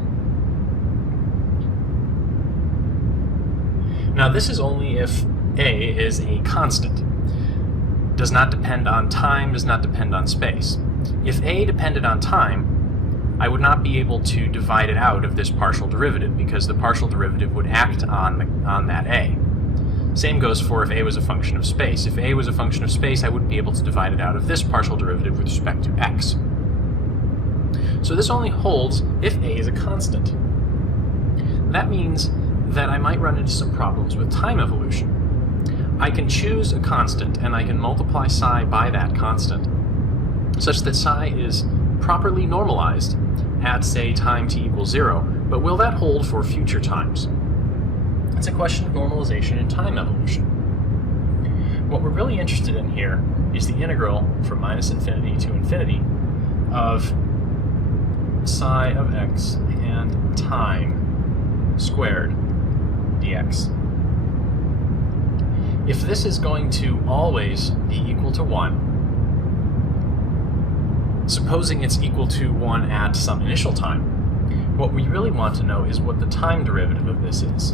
Now this is only if a is a constant. Does not depend on time, does not depend on space. If a depended on time, I would not be able to divide it out of this partial derivative because the partial derivative would act on that a. Same goes for if a was a function of space. If a was a function of space, I wouldn't be able to divide it out of this partial derivative with respect to x. So this only holds if a is a constant. That means that I might run into some problems with time evolution. I can choose a constant, and I can multiply psi by that constant, such that psi is properly normalized at, say, time t equals 0, but will that hold for future times? It's a question of normalization and time evolution. What we're really interested in here is the integral from minus infinity to infinity of psi of x and time squared dx. If this is going to always be equal to 1, supposing it's equal to 1 at some initial time, what we really want to know is what the time derivative of this is.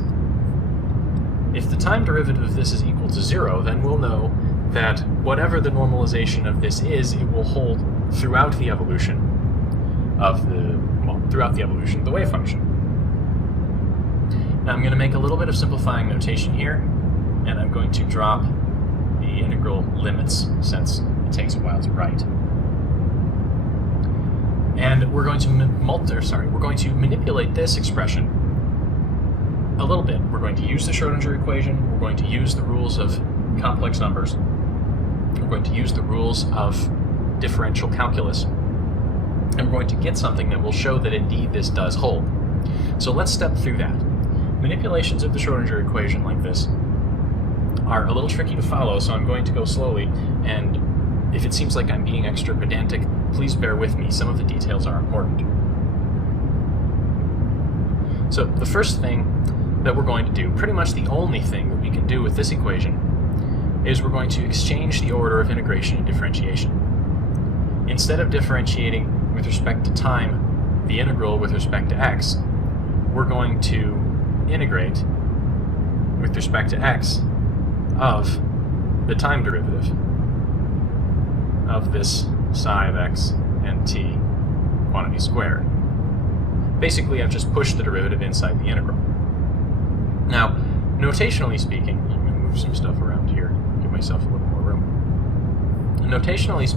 If the time derivative of this is equal to 0, then we'll know that whatever the normalization of this is, it will hold throughout the evolution of the wave function. Now I'm going to make a little bit of simplifying notation here, and I'm going to drop the integral limits since it takes a while to write. And we're going to manipulate this expression a little bit. We're going to use the Schrodinger equation, we're going to use the rules of complex numbers, we're going to use the rules of differential calculus, and we're going to get something that will show that indeed this does hold. So let's step through that. Manipulations of the Schrodinger equation like this are a little tricky to follow, so I'm going to go slowly, and if it seems like I'm being extra pedantic, please bear with me. Some of the details are important. So the first thing that we're going to do, pretty much the only thing that we can do with this equation, is we're going to exchange the order of integration and differentiation. Instead of differentiating with respect to time the integral with respect to x, we're going to integrate with respect to x of the time derivative of this psi of x and t quantity squared. Basically, I've just pushed the derivative inside the integral. Now, notationally speaking, I'm going to move some stuff around here, give myself a little more room. Notationally,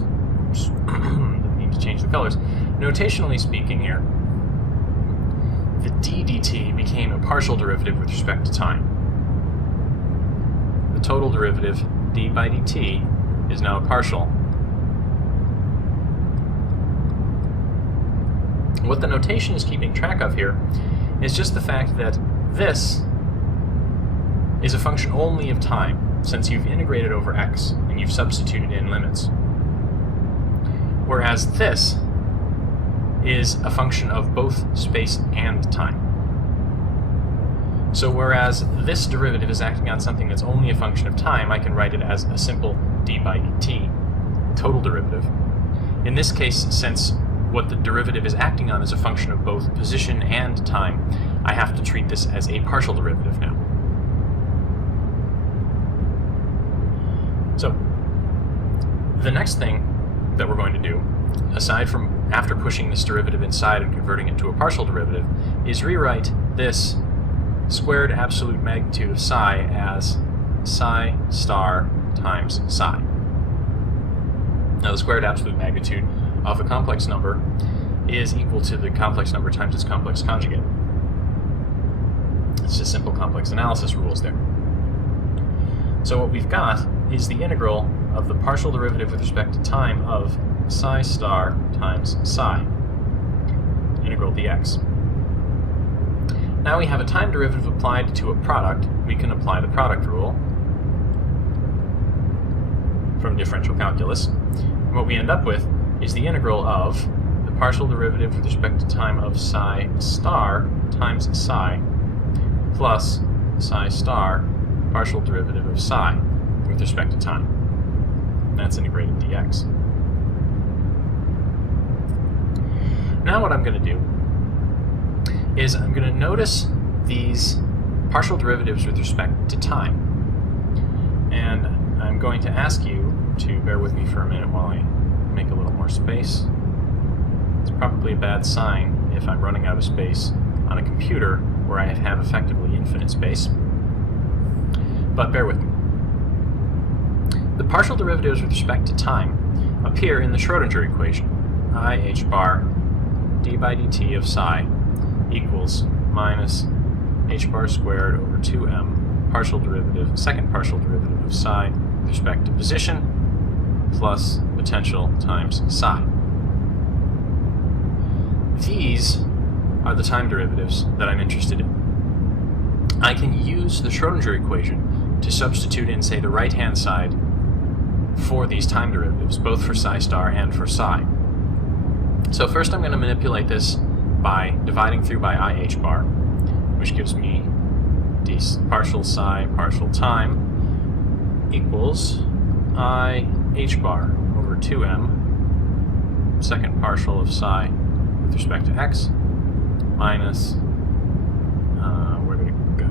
I need to change the colors. Notationally speaking here, the d dt became a partial derivative with respect to time. The total derivative, d by dt, is now a partial. What the notation is keeping track of here is just the fact that this is a function only of time, since you've integrated over x and you've substituted in limits. Whereas this is a function of both space and time. So whereas this derivative is acting on something that's only a function of time, I can write it as a simple d by dt, total derivative. In this case, since what the derivative is acting on is a function of both position and time, I have to treat this as a partial derivative now. So, the next thing that we're going to do, aside from after pushing this derivative inside and converting it to a partial derivative, is rewrite this squared absolute magnitude of psi as psi star times psi. Now, the squared absolute magnitude of a complex number is equal to the complex number times its complex conjugate. It's just simple complex analysis rules there. So what we've got is the integral of the partial derivative with respect to time of psi star times psi, integral dx. Now we have a time derivative applied to a product. We can apply the product rule from differential calculus. And what we end up with is the integral of the partial derivative with respect to time of psi star times psi plus psi star partial derivative of psi with respect to time. And that's integrated dx. Now what I'm going to do is I'm going to notice these partial derivatives with respect to time. And I'm going to ask you to bear with me for a minute while I make a little more space. It's probably a bad sign if I'm running out of space on a computer where I have effectively infinite space. But bear with me. The partial derivatives with respect to time appear in the Schrodinger equation. I h bar d by dt of psi equals minus h bar squared over 2m partial derivative, second partial derivative of psi with respect to position plus potential times psi. These are the time derivatives that I'm interested in. I can use the Schrodinger equation to substitute in, say, the right-hand side for these time derivatives, both for psi star and for psi. So first I'm going to manipulate this by dividing through by I h bar, which gives me d partial psi partial time equals I h bar over 2m, second partial of psi with respect to x, minus, where did it go?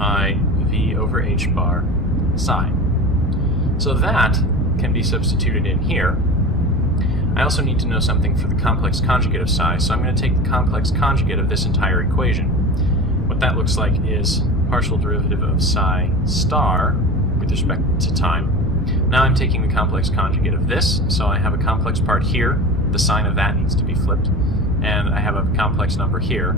I v over h bar psi. So that can be substituted in here. I also need to know something for the complex conjugate of psi, so I'm going to take the complex conjugate of this entire equation. What that looks like is partial derivative of psi star with respect to time. Now I'm taking the complex conjugate of this, so I have a complex part here, the sign of that needs to be flipped, and I have a complex number here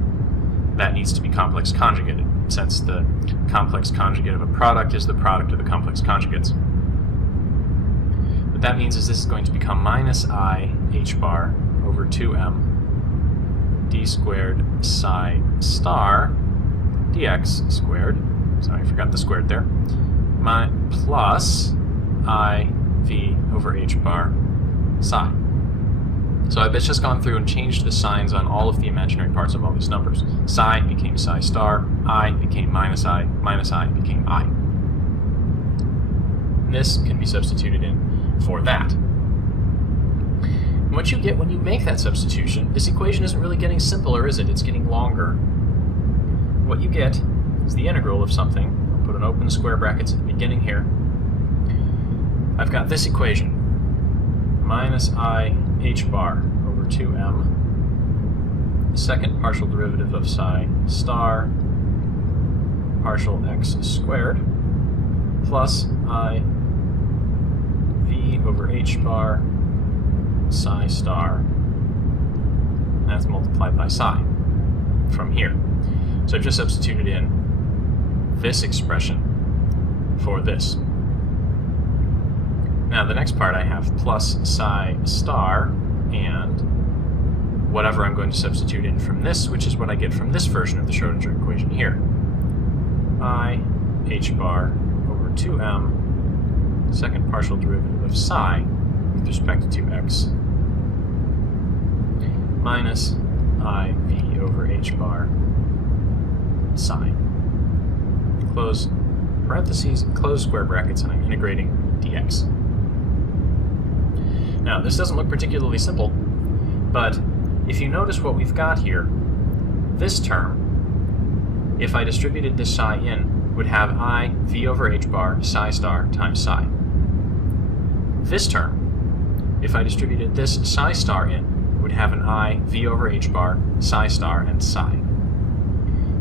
that needs to be complex conjugated, since the complex conjugate of a product is the product of the complex conjugates. What that means is this is going to become minus I h bar over 2m d squared psi star dx squared, sorry, I forgot the squared there, plus I v over h bar psi. So I've just gone through and changed the signs on all of the imaginary parts of all these numbers. Psi became psi star, I became minus I became I. And this can be substituted in for that. And what you get when you make that substitution, this equation isn't really getting simpler, is it? It's getting longer. What you get is the integral of something. I'll put an open square brackets at the beginning here. I've got this equation, minus I h bar over 2m, the second partial derivative of psi star partial x squared, plus I v over h bar psi star, that's multiplied by psi from here. So I've just substituted in this expression for this. Now the next part I have plus psi star and whatever I'm going to substitute in from this, which is what I get from this version of the Schrodinger equation here. I h bar over 2m, second partial derivative of psi with respect to x, minus I v over h bar psi. Close parentheses, close square brackets, and I'm integrating dx. Now, this doesn't look particularly simple, but if you notice what we've got here, this term, if I distributed this psi in, would have I v over h bar psi star times psi. This term, if I distributed this psi star in, would have an I v over h bar psi star and psi.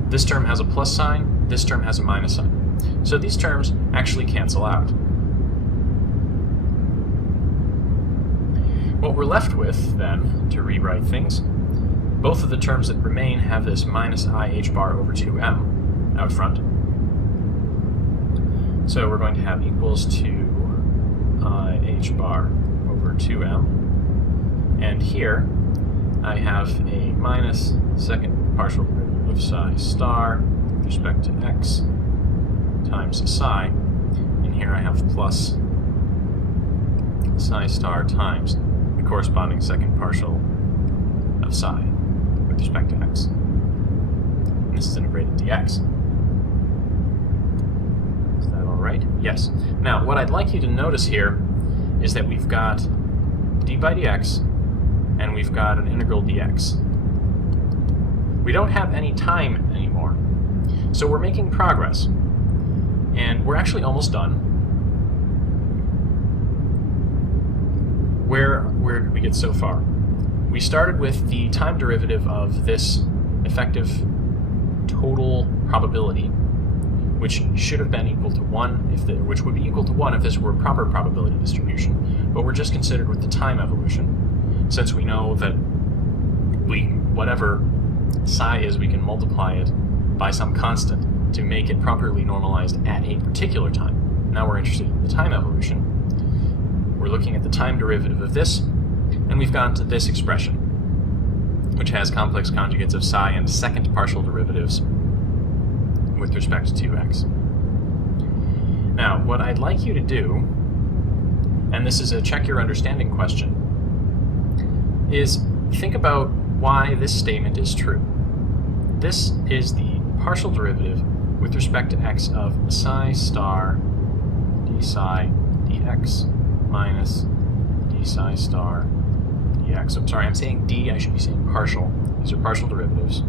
This term has a plus sign, this term has a minus sign. So these terms actually cancel out. What we're left with, then, to rewrite things, both of the terms that remain have this minus I h bar over 2m out front. So we're going to have equals to I h bar over 2m. And here I have a minus second partial derivative of psi star with respect to x times psi. And here I have plus psi star times the corresponding second partial of psi with respect to x. And this is integrated dx. Is that all right? Yes. Now, what I'd like you to notice here is that we've got d by dx and we've got an integral dx. We don't have any time anymore, so we're making progress. And we're actually almost done. Where did we get so far? We started with the time derivative of this effective total probability, which should have been equal to 1, which would be equal to 1 if this were a proper probability distribution, but we're just considered with the time evolution. Since we know that whatever psi is, we can multiply it by some constant to make it properly normalized at a particular time. Now we're interested in the time evolution. We're looking at the time derivative of this, and we've gotten to this expression, which has complex conjugates of psi and second partial derivatives with respect to x. Now, what I'd like you to do, and this is a check your understanding question, is think about why this statement is true. This is the partial derivative with respect to x of psi star d psi dx minus d psi star dx. I'm sorry, I'm saying d, I should be saying partial. These are partial derivatives.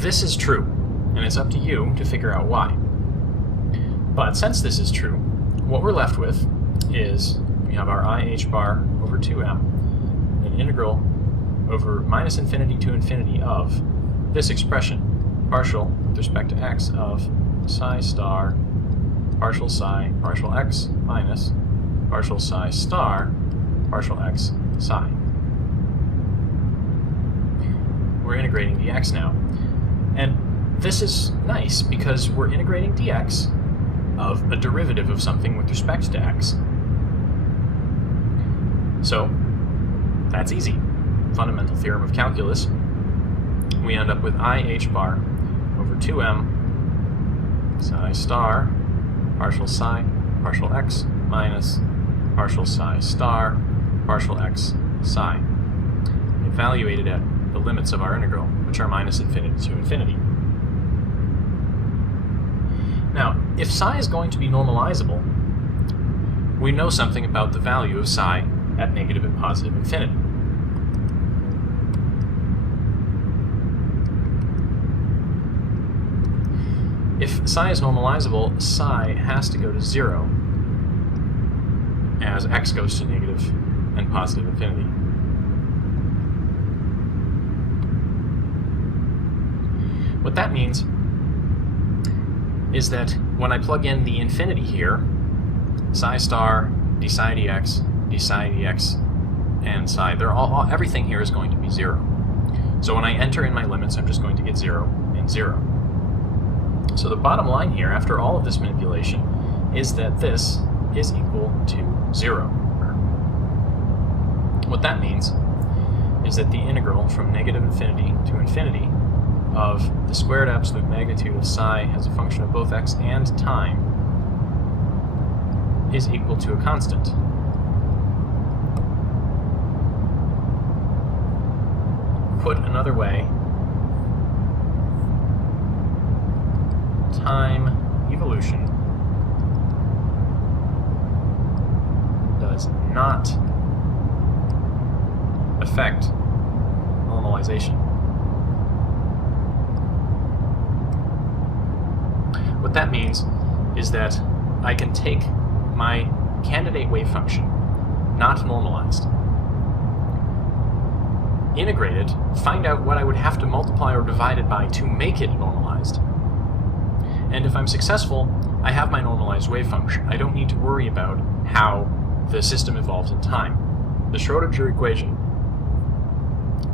This is true, and it's up to you to figure out why. But since this is true, what we're left with is we have our IH bar over 2m, an integral over minus infinity to infinity of this expression, partial with respect to x of psi star partial psi partial x minus partial psi star partial x psi. We're integrating dx now. And this is nice because we're integrating dx of a derivative of something with respect to x. So that's easy. Fundamental theorem of calculus. We end up with IH bar over 2m psi star partial psi partial x minus partial psi star partial x psi, evaluated at the limits of our integral, which are minus infinity to infinity. Now, if psi is going to be normalizable, we know something about the value of psi at negative and positive infinity. If psi is normalizable, psi has to go to 0 as x goes to negative and positive infinity. What that means is that when I plug in the infinity here, psi star, d psi dx, and psi, everything here is going to be 0. So when I enter in my limits, I'm just going to get 0 and 0. So the bottom line here, after all of this manipulation, is that this is equal to 0. What that means is that the integral from negative infinity to infinity of the squared absolute magnitude of psi as a function of both x and time is equal to a constant. Put another way, time evolution does not affect normalization. What that means is that I can take my candidate wave function, not normalized, integrate it, find out what I would have to multiply or divide it by to make it normalized. And if I'm successful, I have my normalized wave function. I don't need to worry about how the system evolves in time. The Schrödinger equation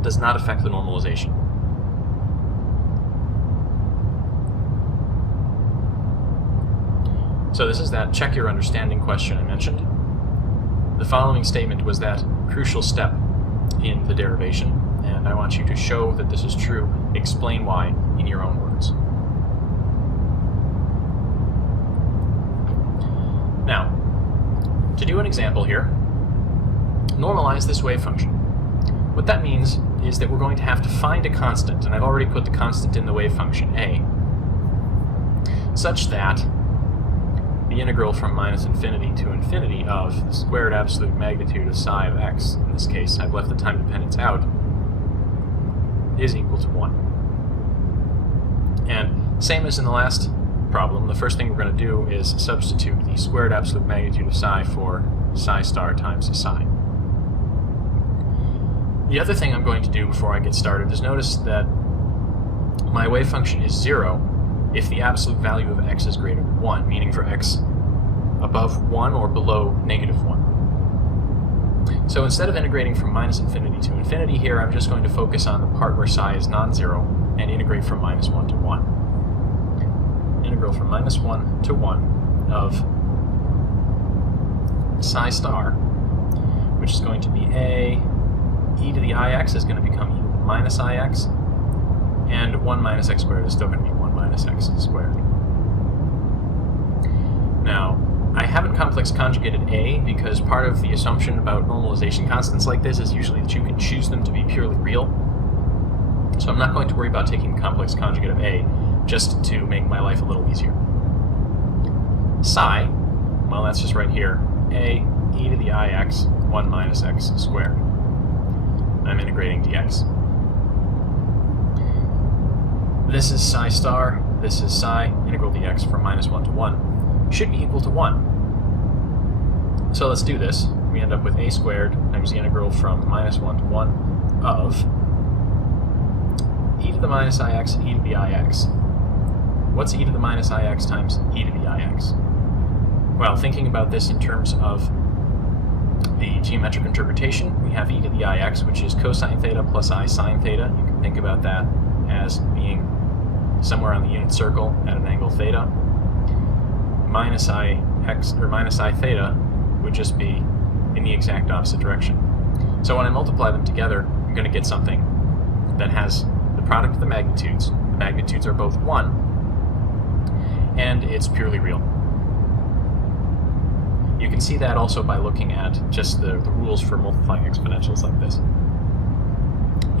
does not affect the normalization. So this is that check your understanding question I mentioned. The following statement was that crucial step in the derivation, and I want you to show that this is true, explain why in your own words. Now, to do an example here, normalize this wave function. What that means is that we're going to have to find a constant, and I've already put the constant in the wave function a, such that the integral from minus infinity to infinity of the squared absolute magnitude of psi of x, in this case I've left the time dependence out, is equal to 1. And same as in the last problem, the first thing we're going to do is substitute the squared absolute magnitude of psi for psi star times psi. The other thing I'm going to do before I get started is notice that my wave function is 0 if the absolute value of x is greater than 1, meaning for x above 1 or below negative 1. So instead of integrating from minus infinity to infinity here, I'm just going to focus on the part where psi is non-zero and integrate from minus 1 to 1. Integral from minus 1 to 1 of psi star, which is going to be a e to the ix is going to become e to the minus ix, and 1 minus x squared is still going to be 1 minus x squared. Now, I haven't complex conjugated a because part of the assumption about normalization constants like this is usually that you can choose them to be purely real. So I'm not going to worry about taking complex conjugate of a just to make my life a little easier. Psi, well, that's just right here, a e to the ix 1 minus x squared. I'm integrating dx. This is psi star, this is psi, integral dx from minus 1 to 1, should be equal to 1. So let's do this. We end up with a squared times the integral from minus 1 to 1 of e to the minus ix e to the ix. What's e to the minus ix times e to the ix? Well, thinking about this in terms of the geometric interpretation, we have e to the ix, which is cosine theta plus I sine theta. You can think about that as being somewhere on the unit circle at an angle theta. Minus I theta would just be in the exact opposite direction. So when I multiply them together, I'm going to get something that has the product of the magnitudes. The magnitudes are both 1, and it's purely real. You can see that also by looking at just the rules for multiplying exponentials like this.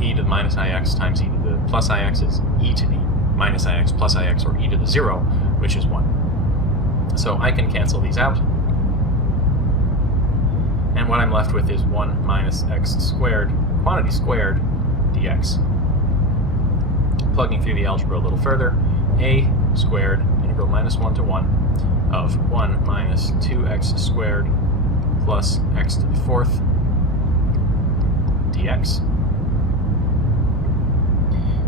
E to the minus ix times e to the plus ix is e to the minus ix plus ix, or e to the 0, which is 1. So I can cancel these out. And what I'm left with is 1 minus x squared, quantity squared, dx. Plugging through the algebra a little further, a squared, integral minus 1 to 1, of 1 minus 2x squared plus x to the 4th dx.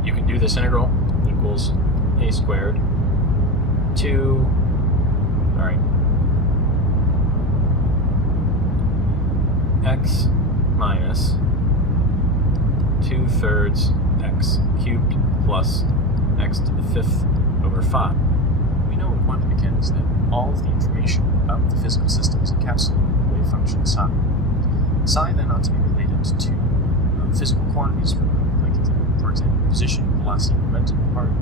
You can do this integral equals a squared to, x minus 2/3 x cubed plus x to the 5th over 5. We know in quantum mechanics that all of the information about the physical system is encapsulated in the wave function psi. Psi then ought to be related to physical quantities, like, for example, position, velocity, and momentum of the particle.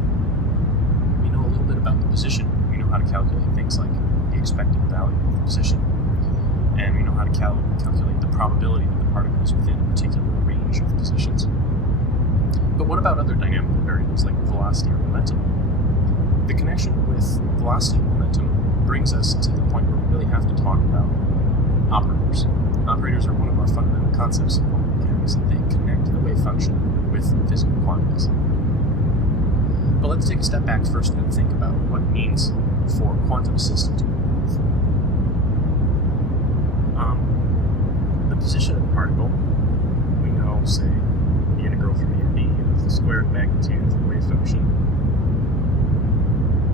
We know a little bit about the position. We know how to calculate things like the expected value of the position, and we know how to calculate the probability that the particle is within a particular range of positions. But what about other dynamical variables like velocity or momentum? The connection with velocity and momentum brings us to the point where we really have to talk about operators. Operators are one of our fundamental concepts in quantum mechanics, and they connect the wave function with physical quantities. But let's take a step back first and think about what it means for a quantum system to move. The position of the particle, we know, say, the integral from a to b of the squared magnitude of the wave function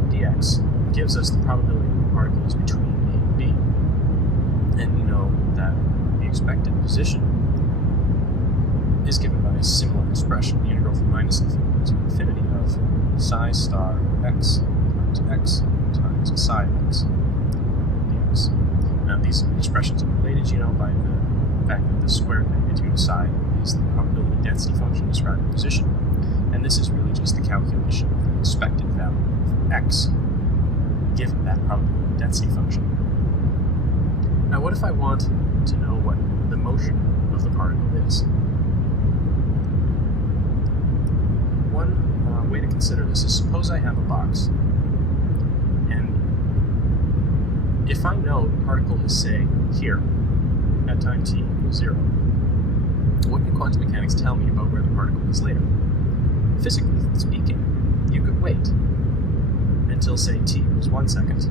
dx gives us the probability that the particle is between a and b. And we know that the expected position is given by a similar expression, the integral from minus infinity to infinity of psi star x times psi of x dx. Now these expressions are related, by the fact that the squared magnitude of psi is the probability density function describing position, and this is really just the calculation of the expected value of x given that probability density function. Now what if I want to know what the motion of the particle is? One way to consider this is, suppose I have a box, and if I know the particle is, say, here at time t equals 0, what can quantum mechanics tell me about where the particle is later? Physically speaking, you could wait until, say, t equals 1 second,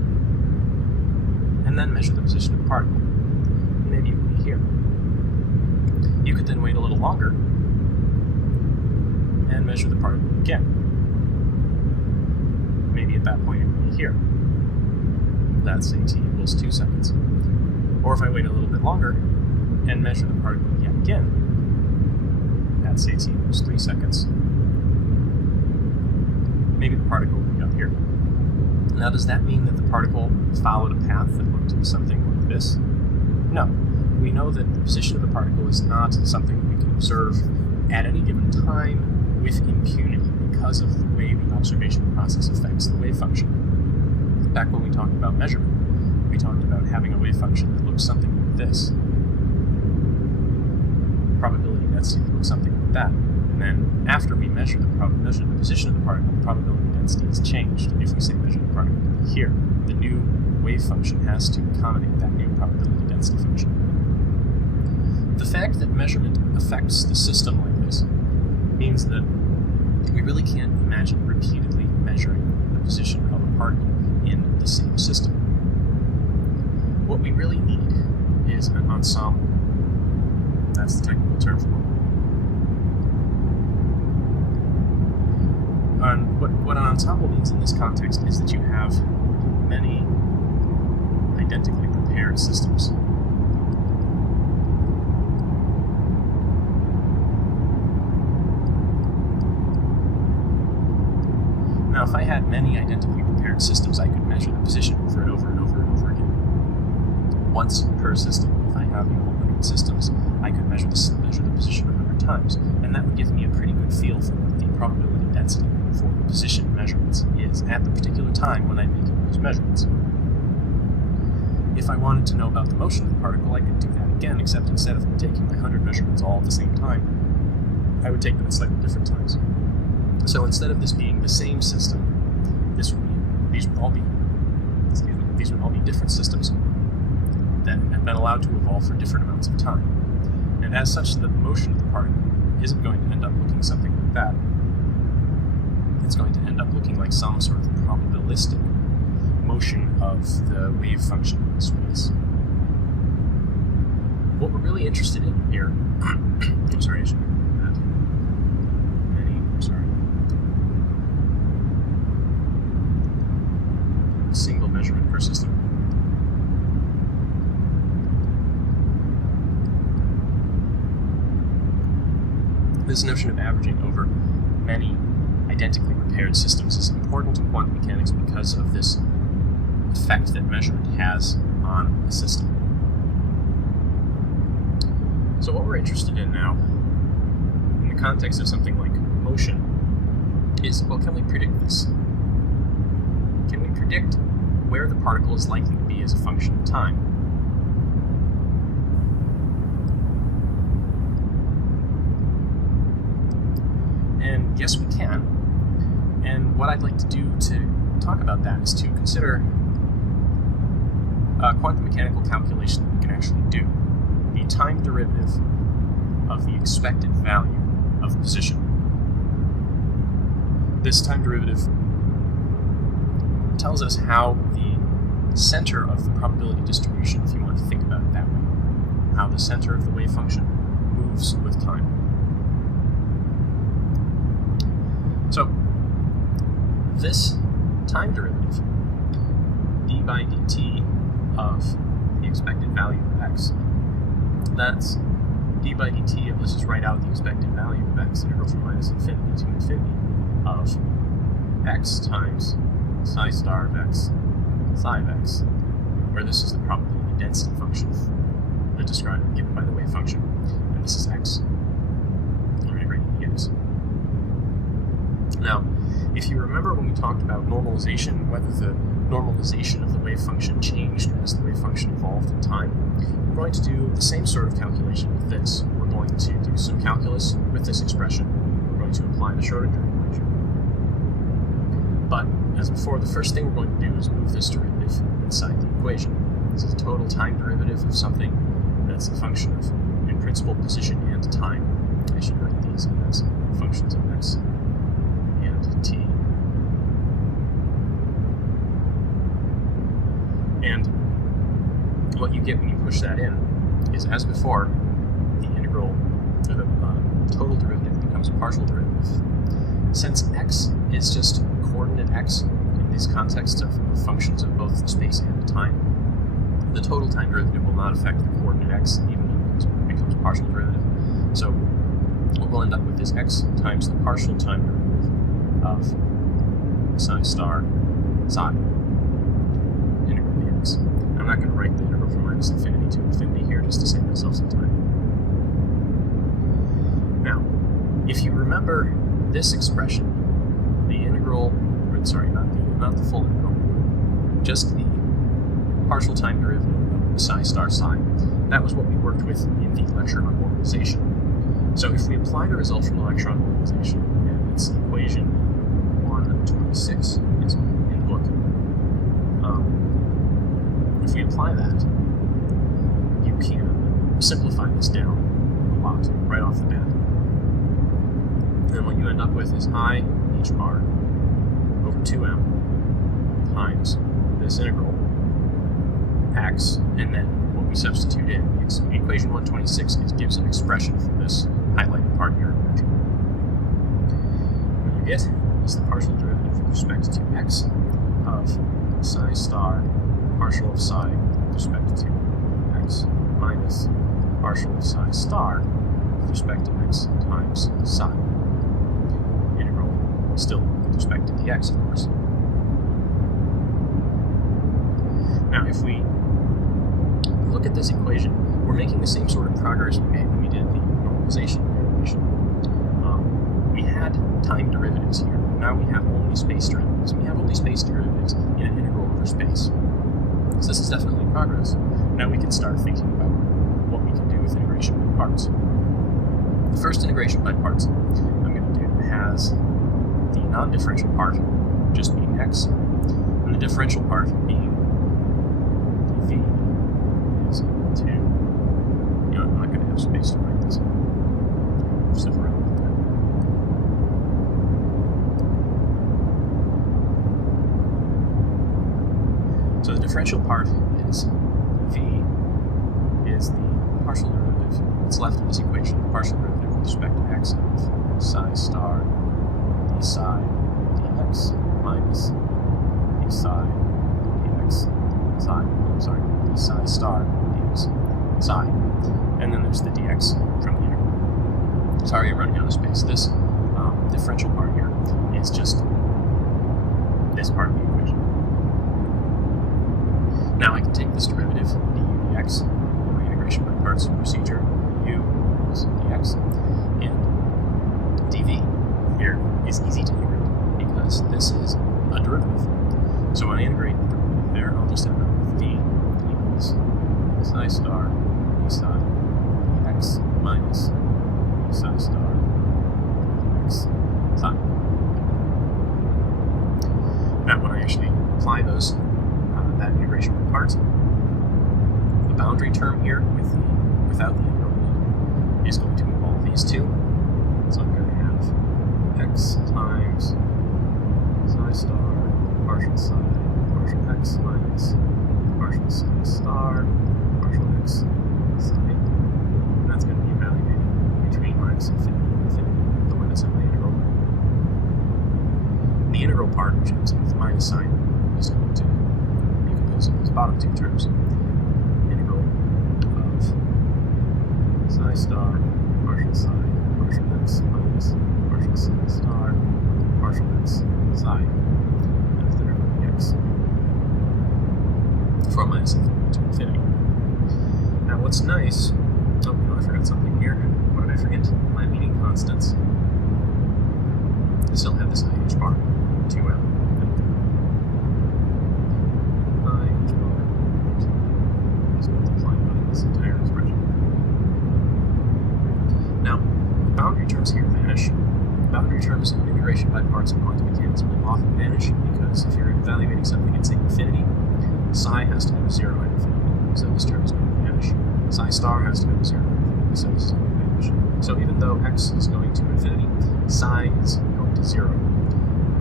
and then measure the position of the particle. Maybe it would be here. You could then wait a little longer and measure the particle again. Maybe at that point it would be here. That's, say, t equals 2 seconds. Or if I wait a little bit longer and measure the particle yet again, at, say, t equals 3 seconds, maybe the particle will be up here. Now, does that mean that the particle followed a path that looked something like this? No. We know that the position of the particle is not something we can observe at any given time with impunity because of the way the observation process affects the wave function. Back when we talked about measurement, we talked about having a wave function that looks something like this. Probability density that looks something like that. And then after we measure the position of the particle, the probability density is changed. If we say measure the particle here, the new wave function has to accommodate that new probability density function. The fact that measurement affects the system like this means that we really can't imagine repeatedly measuring the position of a particle in the same system. What we really need is an ensemble. That's the technical term for it. And what an ensemble means in this context is that you have many identically prepared systems. Now, if I had many identically prepared systems, I could measure the position over and over and over and over again. Once per system. If I have 100 systems, I could measure the position 100 times, and that would give me a pretty good feel for what the probability density for the position measurements is at the particular time when I'm making those measurements. If I wanted to know about the motion of the particle, I could do that again, except instead of taking my 100 measurements all at the same time, I would take them at slightly different times. So instead of this being the same system, these would all be different systems that have been allowed to evolve for different amounts of time. And as such, the motion of the particle isn't going to end up looking something like that. It's going to end up looking like some sort of probabilistic motion of the wave function in space. What we're really interested in here, I'm sorry, I should have that. A single measurement per system. This notion of averaging over many identically prepared systems is important in quantum mechanics because of this effect that measurement has on a system. So what we're interested in now, in the context of something like motion, is, well, can we predict this? Can we predict where the particle is likely to be as a function of time? And yes, we can. And what I'd like to do to talk about that is to consider a quantum mechanical calculation that we can actually do. The time derivative of the expected value of position. This time derivative tells us how the center of the probability distribution, if you want to think about it that way, how the center of the wave function moves with time. So, this time derivative, d by dt of the expected value of x, that's d by dt of, let's just write out the expected value of x, integral from minus infinity to infinity of x times psi star of x, psi of x, where this is the probability density function that described given by the wave function, and this is x. We're integrating the x. Now, if you remember when we talked about normalization, whether the normalization of the wave function changed as the wave function evolved in time, we're going to do the same sort of calculation with this. We're going to do some calculus with this expression. We're going to apply the Schrodinger equation. But, as before, the first thing we're going to do is move this derivative inside the equation. This is a total time derivative of something that's a function of, in principle, position and time. I should write these as functions of x and t. And what you get when you push that in is, as before, the integral, or the total derivative becomes a partial derivative. Since x is just coordinate x in these contexts of functions of both space and time, the total time derivative will not affect the coordinate x, even though it becomes a partial derivative. So what we'll end up with is x times the partial time derivative of psi star psi integral dx. I'm not going to write the integral from minus infinity to infinity here just to save myself some time. Now, if you remember this expression, the integral, or sorry, not the full integral, just the partial time derivative of psi star psi, that was what we worked with in the lecture on normalization. So if we apply the result from the lecture on normalization, and it's equation 126 is in the book, if we apply that, you can simplify this down a lot right off the bat. And what you end up with is I h bar over 2m times this integral x, and then what we substitute in equation 126 gives an expression for this highlighted part here. What you get is the partial derivative with respect to x of psi star partial of psi with respect to x minus partial of psi star with respect to x times psi. Integral still with respect to dx, of course. Now, if we look at this equation, we're making the same sort of progress we made when we did the normalization derivation. We had time derivatives here. Now we have only space derivatives. We have only space derivatives in an integral over space. So this is definitely progress. Now we can start thinking about what we can do with integration by parts. The first integration by parts I'm going to do has the non-differential part just being x, and the differential part being v is equal to, I'm not going to have space to write this. Stuff around with that. So the differential part is v is the partial derivative that's left in this equation, the partial derivative with respect to x of psi star d psi dx minus d psi dx psi, d psi star dx psi. And then there's the dx from the integral. Sorry, I'm running out of space. This differential part here is just this part of the equation. Now I can take this derivative, du dx, in my integration by parts procedure, u is dx, and dv here is easy to integrate because this is a derivative. So when I integrate the derivative there, I'll just end up with v equals psi star d psi dx minus d psi star dx psi. Now when I actually apply those that integration by parts, the boundary term here without the integral is going to involve these two. So I'm going to have x times psi star partial x minus partial psi star partial x psi. And that's going to be evaluated between minus infinity and infinity, the limits of the integral. The integral part, which comes in with the minus sign, is going to decompose these bottom two terms. Integral of psi star partial x minus partial psi star partial x psi. And the integral dx from minus infinity to infinity. Now what's nice, I forgot something here. What did I forget? My leading constants. I still have this IH bar, 2m. IH bar is multiplied by this entire expression. Now, the boundary terms here vanish. Boundary terms in integration by parts in quantum mechanics will often vanish because if you're evaluating something at, say, infinity, psi has to go to 0 at infinity, so this term is going to vanish. Psi star has to go to 0 at infinity, so this is going to vanish. So even though x is going to infinity, psi is going to 0.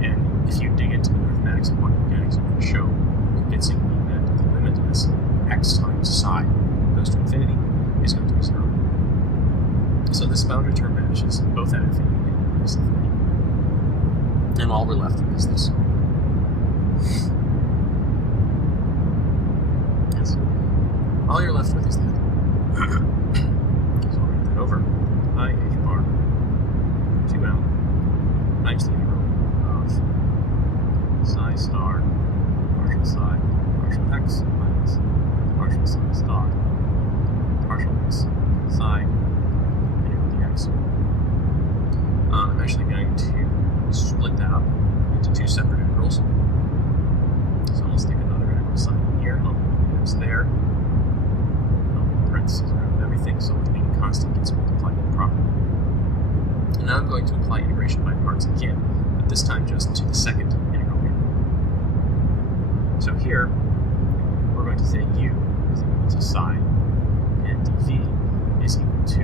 And if you dig into the mathematics of quantum mechanics, you can show convincingly that the limit is x times psi goes to infinity is going to be 0. So this boundary term vanishes both at infinity and at minus infinity. And all we're left with is this. Yes. All you're left with is that. So I'll write that over. IH bar 2m times the integral of psi star partial x minus partial psi star partial x psi integral dx. I'm actually going to split that up into two separate integrals. So I'll stick another integral sign in here. I'll put the x there. I'll put parentheses around everything so the leading constant gets multiplied improperly. And now I'm going to apply integration by parts again, but this time just to the second integral here. So here, we're going to say u is equal to psi, and dv is equal to,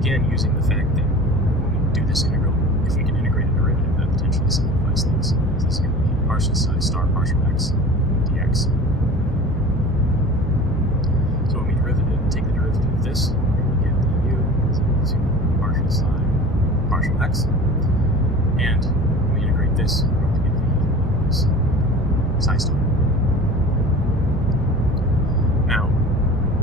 again, using the fact that when we do this integral, if we can integrate a derivative, that potentially simplifies things. So this is going to be partial psi star partial x dx. So when we derive this, we're going to get v is psi star. Now,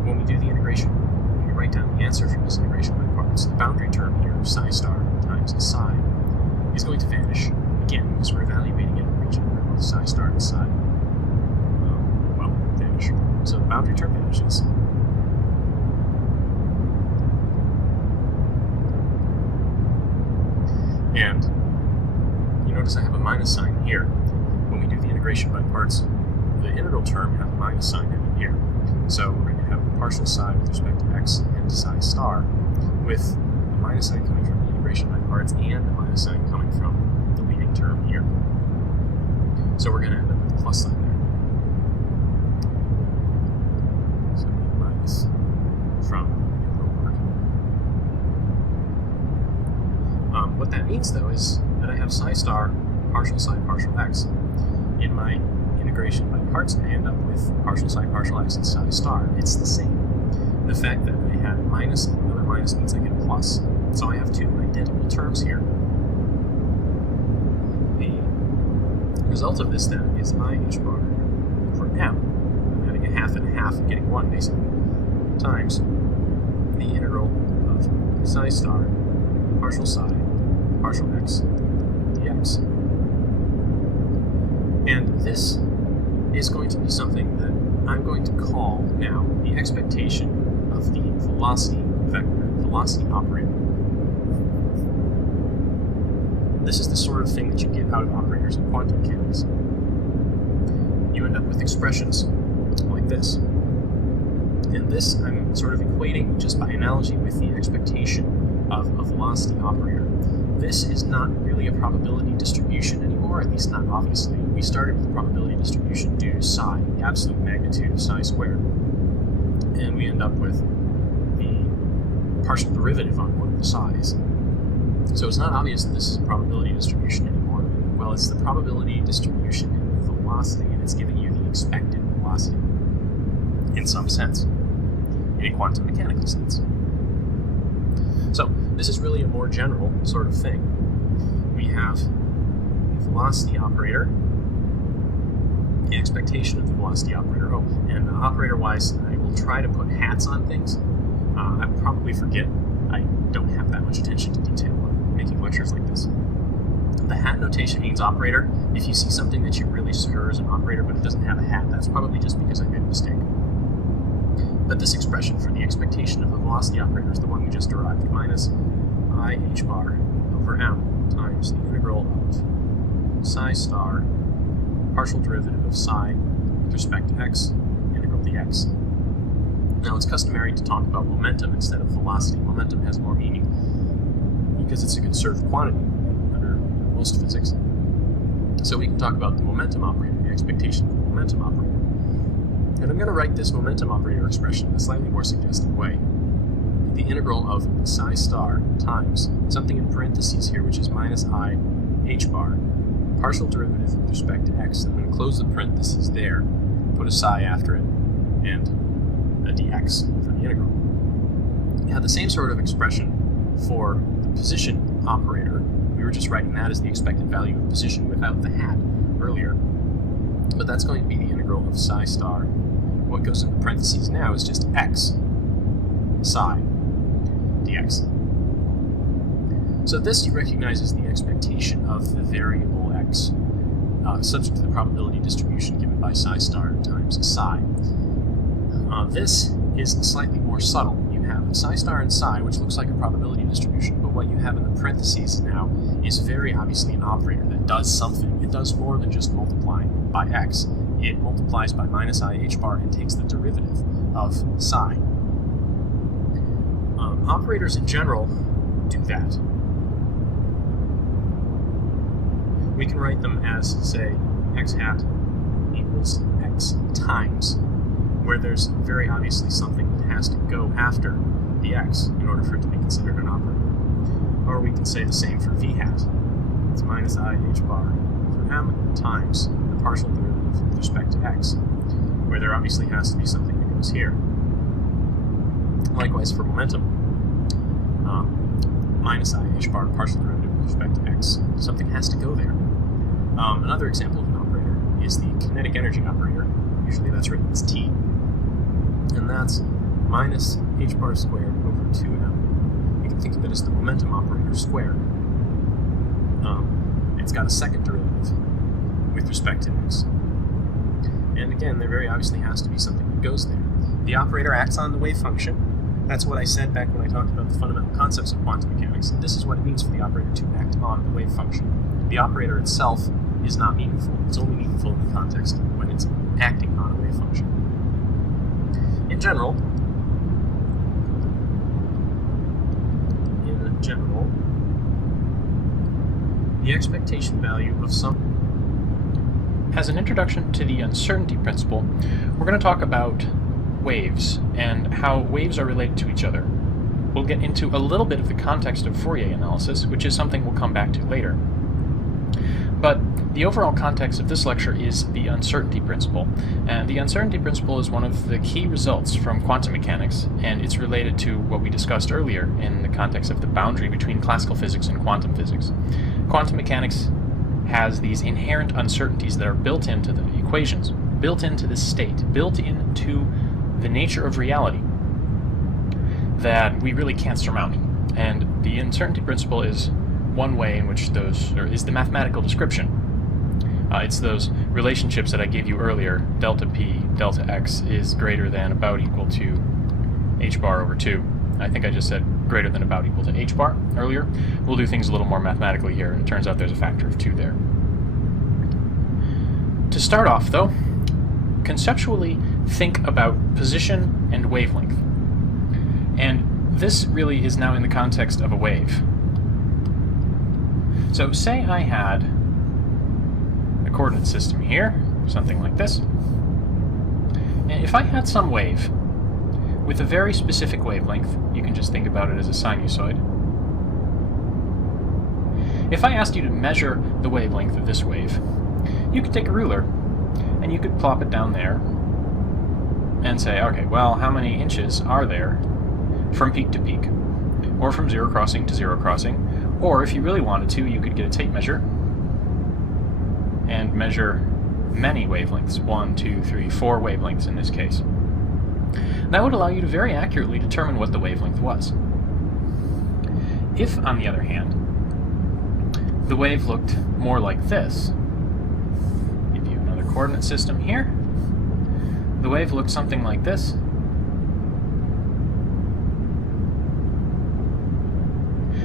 when we do the integration, when we write down the answer from this integration by parts, the boundary term here of psi star times psi is going to vanish again because we're evaluating it in a region where both psi star and psi vanish. So the boundary term vanishes. And you notice I have a minus sign here. When we do the integration by parts, the integral term has a minus sign in it here. So we're going to have the partial psi with respect to x and psi star, with a minus sign coming from the integration by parts and a minus sign coming from the leading term here. So we're going to end up with a plus sign there. So minus from the integral part. What that means, though, is that I have psi star, partial x. In my integration by parts, I end up with partial x and psi star. It's the same. The fact that I had a minus and another minus means I get a plus. So I have two identical terms here. The result of this, then, is I h bar over m. I'm adding a half and a half, getting 1, basically, times the integral of psi star, partial x, dx. And this is going to be something that I'm going to call now the expectation of the velocity vector, velocity operator. This is the sort of thing that you get out of operators in quantum mechanics. You end up with expressions like this. And this I'm sort of equating just by analogy with the expectation of a velocity operator. This is not really a probability distribution anymore, at least not obviously. We started with probability distribution due to psi, the absolute magnitude of psi squared. And we end up with the partial derivative on one of the psi's. So it's not obvious that this is a probability distribution anymore. Well, it's the probability distribution in the velocity, and it's giving you the expected velocity in some sense, in a quantum mechanical sense. So this is really a more general sort of thing. We have the velocity operator, the expectation of the velocity operator. Oh, and operator-wise, I will try to put hats on things. I will probably forget. I don't have that much attention to detail when making lectures like this. The hat notation means operator. If you see something that you're really sure is an operator but it doesn't have a hat, that's probably just because I made a mistake. But this expression for the expectation of the velocity operator is the one we just derived, minus I h bar over m times the integral of psi star, partial derivative of psi with respect to x, integral dx. Now it's customary to talk about momentum instead of velocity. Momentum has more meaning because it's a conserved quantity under most physics. So we can talk about the momentum operator, the expectation of the momentum operator. And I'm going to write this momentum operator expression in a slightly more suggestive way. The integral of psi star times something in parentheses here, which is minus I h bar, partial derivative with respect to x. I'm going to close the parentheses there, put a psi after it, and a dx for the integral. You have the same sort of expression for the position operator. We were just writing that as the expected value of position without the hat earlier. But that's going to be the integral of psi star. What goes into parentheses now is just x psi dx. So this you recognize as the expectation of the variable x, subject to the probability distribution given by psi star times psi. This is slightly more subtle. You have psi star and psi, which looks like a probability distribution, but what you have in the parentheses now is very obviously an operator that does something. It does more than just multiplying by x. It multiplies by minus I h bar and takes the derivative of psi. Operators in general do that. We can write them as, say, x hat equals x times, where there's very obviously something that has to go after the x in order for it to be considered an operator. Or we can say the same for v hat. It's minus I h bar for m times the partial derivative with respect to x, where there obviously has to be something that goes here. Likewise for momentum, minus I h bar partial derivative with respect to x. Something has to go there. Another example of an operator is the kinetic energy operator. Usually that's written as T. And that's minus h bar squared over 2m. You can think of it as the momentum operator squared. It's got a second derivative with respect to x. And again, there very obviously has to be something that goes there. The operator acts on the wave function. That's what I said back when I talked about the fundamental concepts of quantum mechanics. And this is what it means for the operator to act on the wave function. The operator itself is not meaningful. It's only meaningful in the context when it's acting on a wave function. In general, the expectation value of some... As an introduction to the uncertainty principle, we're going to talk about waves and how waves are related to each other. We'll get into a little bit of the context of Fourier analysis, which is something we'll come back to later. But the overall context of this lecture is the uncertainty principle. And the uncertainty principle is one of the key results from quantum mechanics, and it's related to what we discussed earlier in the context of the boundary between classical physics and quantum physics. Quantum mechanics has these inherent uncertainties that are built into the equations, built into the state, built into the nature of reality that we really can't surmount. And the uncertainty principle is one way in which those, or is the mathematical description. It's those relationships that I gave you earlier. Delta p, delta x is greater than about equal to h bar over 2. I think I just said greater than about equal to h bar earlier. We'll do things a little more mathematically here, and it turns out there's a factor of 2 there. To start off, though, conceptually think about position and wavelength. And this really is now in the context of a wave. So say I had a coordinate system here, something like this. And if I had some wave with a very specific wavelength, you can just think about it as a sinusoid. If I asked you to measure the wavelength of this wave, you could take a ruler and you could plop it down there and say, okay, well, how many inches are there from peak to peak? Or from zero crossing to zero crossing? Or if you really wanted to, you could get a tape measure and measure many wavelengths, 1, 2, 3, 4 wavelengths in this case. That would allow you to very accurately determine what the wavelength was. If, on the other hand, the wave looked more like this, give you another coordinate system here, the wave looked something like this,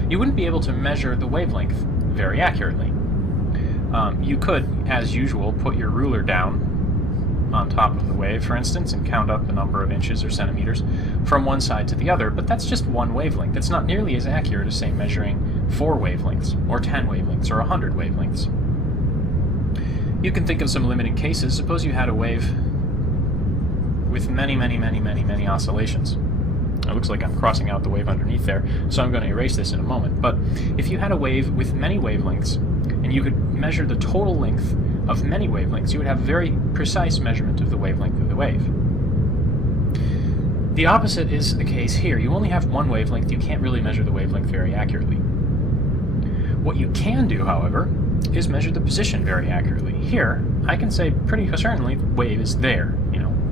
you wouldn't be able to measure the wavelength very accurately. You could, as usual, put your ruler down on top of the wave, for instance, and count up the number of inches or centimeters from one side to the other, but that's just one wavelength. It's not nearly as accurate as, say, measuring 4 wavelengths, or 10 wavelengths, or 100 wavelengths. You can think of some limiting cases. Suppose you had a wave with many oscillations. It looks like I'm crossing out the wave underneath there, so I'm going to erase this in a moment. But if you had a wave with many wavelengths, and you could measure the total length of many wavelengths, you would have a very precise measurement of the wavelength of the wave. The opposite is the case here. You only have one wavelength, you can't really measure the wavelength very accurately. What you can do, however, is measure the position very accurately. Here, I can say pretty certainly the wave is there,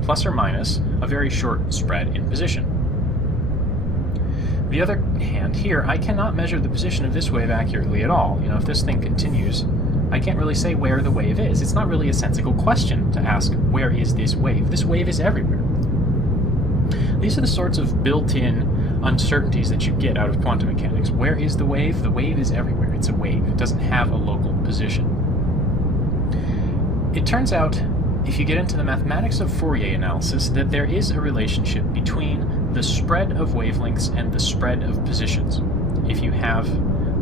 plus or minus a very short spread in position. On the other hand, here, I cannot measure the position of this wave accurately at all. If this thing continues, I can't really say where the wave is. It's not really a sensical question to ask, where is this wave? This wave is everywhere. These are the sorts of built-in uncertainties that you get out of quantum mechanics. Where is the wave? The wave is everywhere. It's a wave. It doesn't have a local position. It turns out, if you get into the mathematics of Fourier analysis, that there is a relationship between the spread of wavelengths and the spread of positions. If you have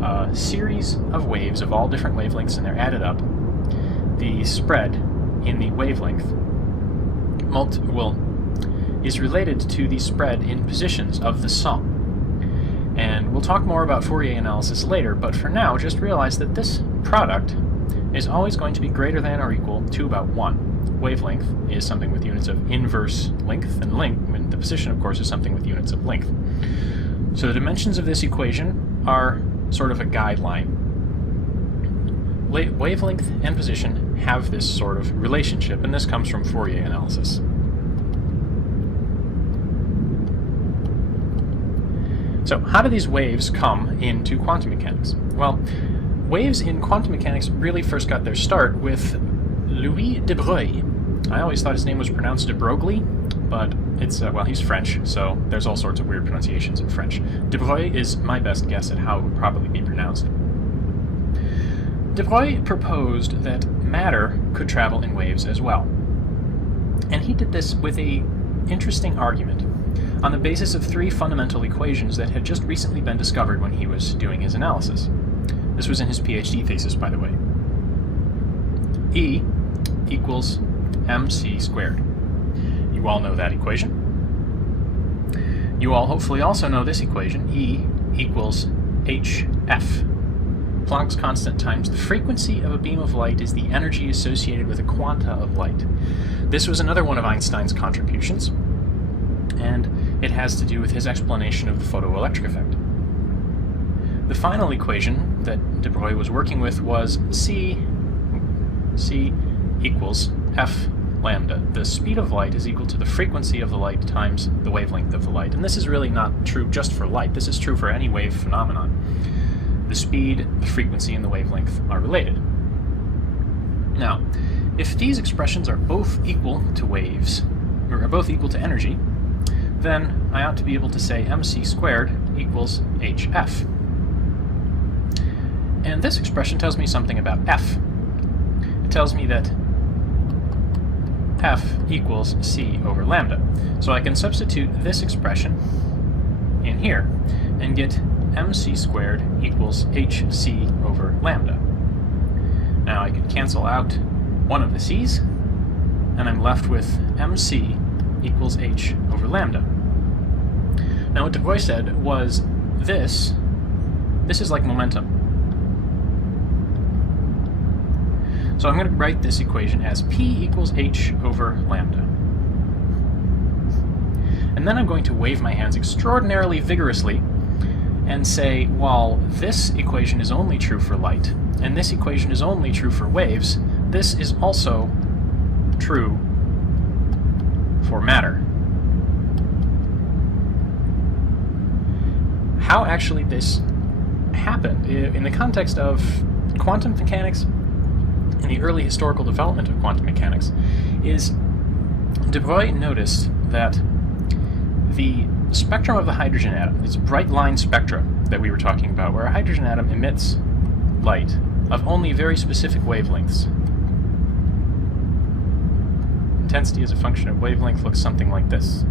a series of waves of all different wavelengths and they're added up, the spread in the wavelength is related to the spread in positions of the sum. And we'll talk more about Fourier analysis later, but for now, just realize that this product is always going to be greater than or equal to about 1. Wavelength is something with units of inverse length, and the position, of course, is something with units of length. So the dimensions of this equation are sort of a guideline. wavelength and position have this sort of relationship, and this comes from Fourier analysis. So how do these waves come into quantum mechanics? Well, waves in quantum mechanics really first got their start with Louis de Broglie. I always thought his name was pronounced de Broglie, but it's, well, he's French, so there's all sorts of weird pronunciations in French. De Broglie is my best guess at how it would probably be pronounced. De Broglie proposed that matter could travel in waves as well. And he did this with an interesting argument on the basis of three fundamental equations that had just recently been discovered when he was doing his analysis. This was in his PhD thesis, by the way. E equals mc squared. You all know that equation. You all hopefully also know this equation, E equals hf. Planck's constant times the frequency of a beam of light is the energy associated with a quanta of light. This was another one of Einstein's contributions, and it has to do with his explanation of the photoelectric effect. The final equation that de Broglie was working with was C equals f lambda. The speed of light is equal to the frequency of the light times the wavelength of the light. And this is really not true just for light. This is true for any wave phenomenon. The speed, the frequency, and the wavelength are related. Now, if these expressions are both equal to waves, or are both equal to energy, then I ought to be able to say mc squared equals hf. And this expression tells me something about f. It tells me that f equals c over lambda. So I can substitute this expression in here and get mc squared equals hc over lambda. Now I can cancel out one of the c's, and I'm left with mc equals h over lambda. Now what de Broglie said was this is like momentum. So I'm going to write this equation as p equals h over lambda. And then I'm going to wave my hands extraordinarily vigorously and say, while this equation is only true for light, and this equation is only true for waves, this is also true for matter. How actually this happened in the context of quantum mechanics, in the early historical development of quantum mechanics, is de Broglie noticed that the spectrum of the hydrogen atom, this bright line spectra that we were talking about, where a hydrogen atom emits light of only very specific wavelengths. Intensity as a function of wavelength looks something like this.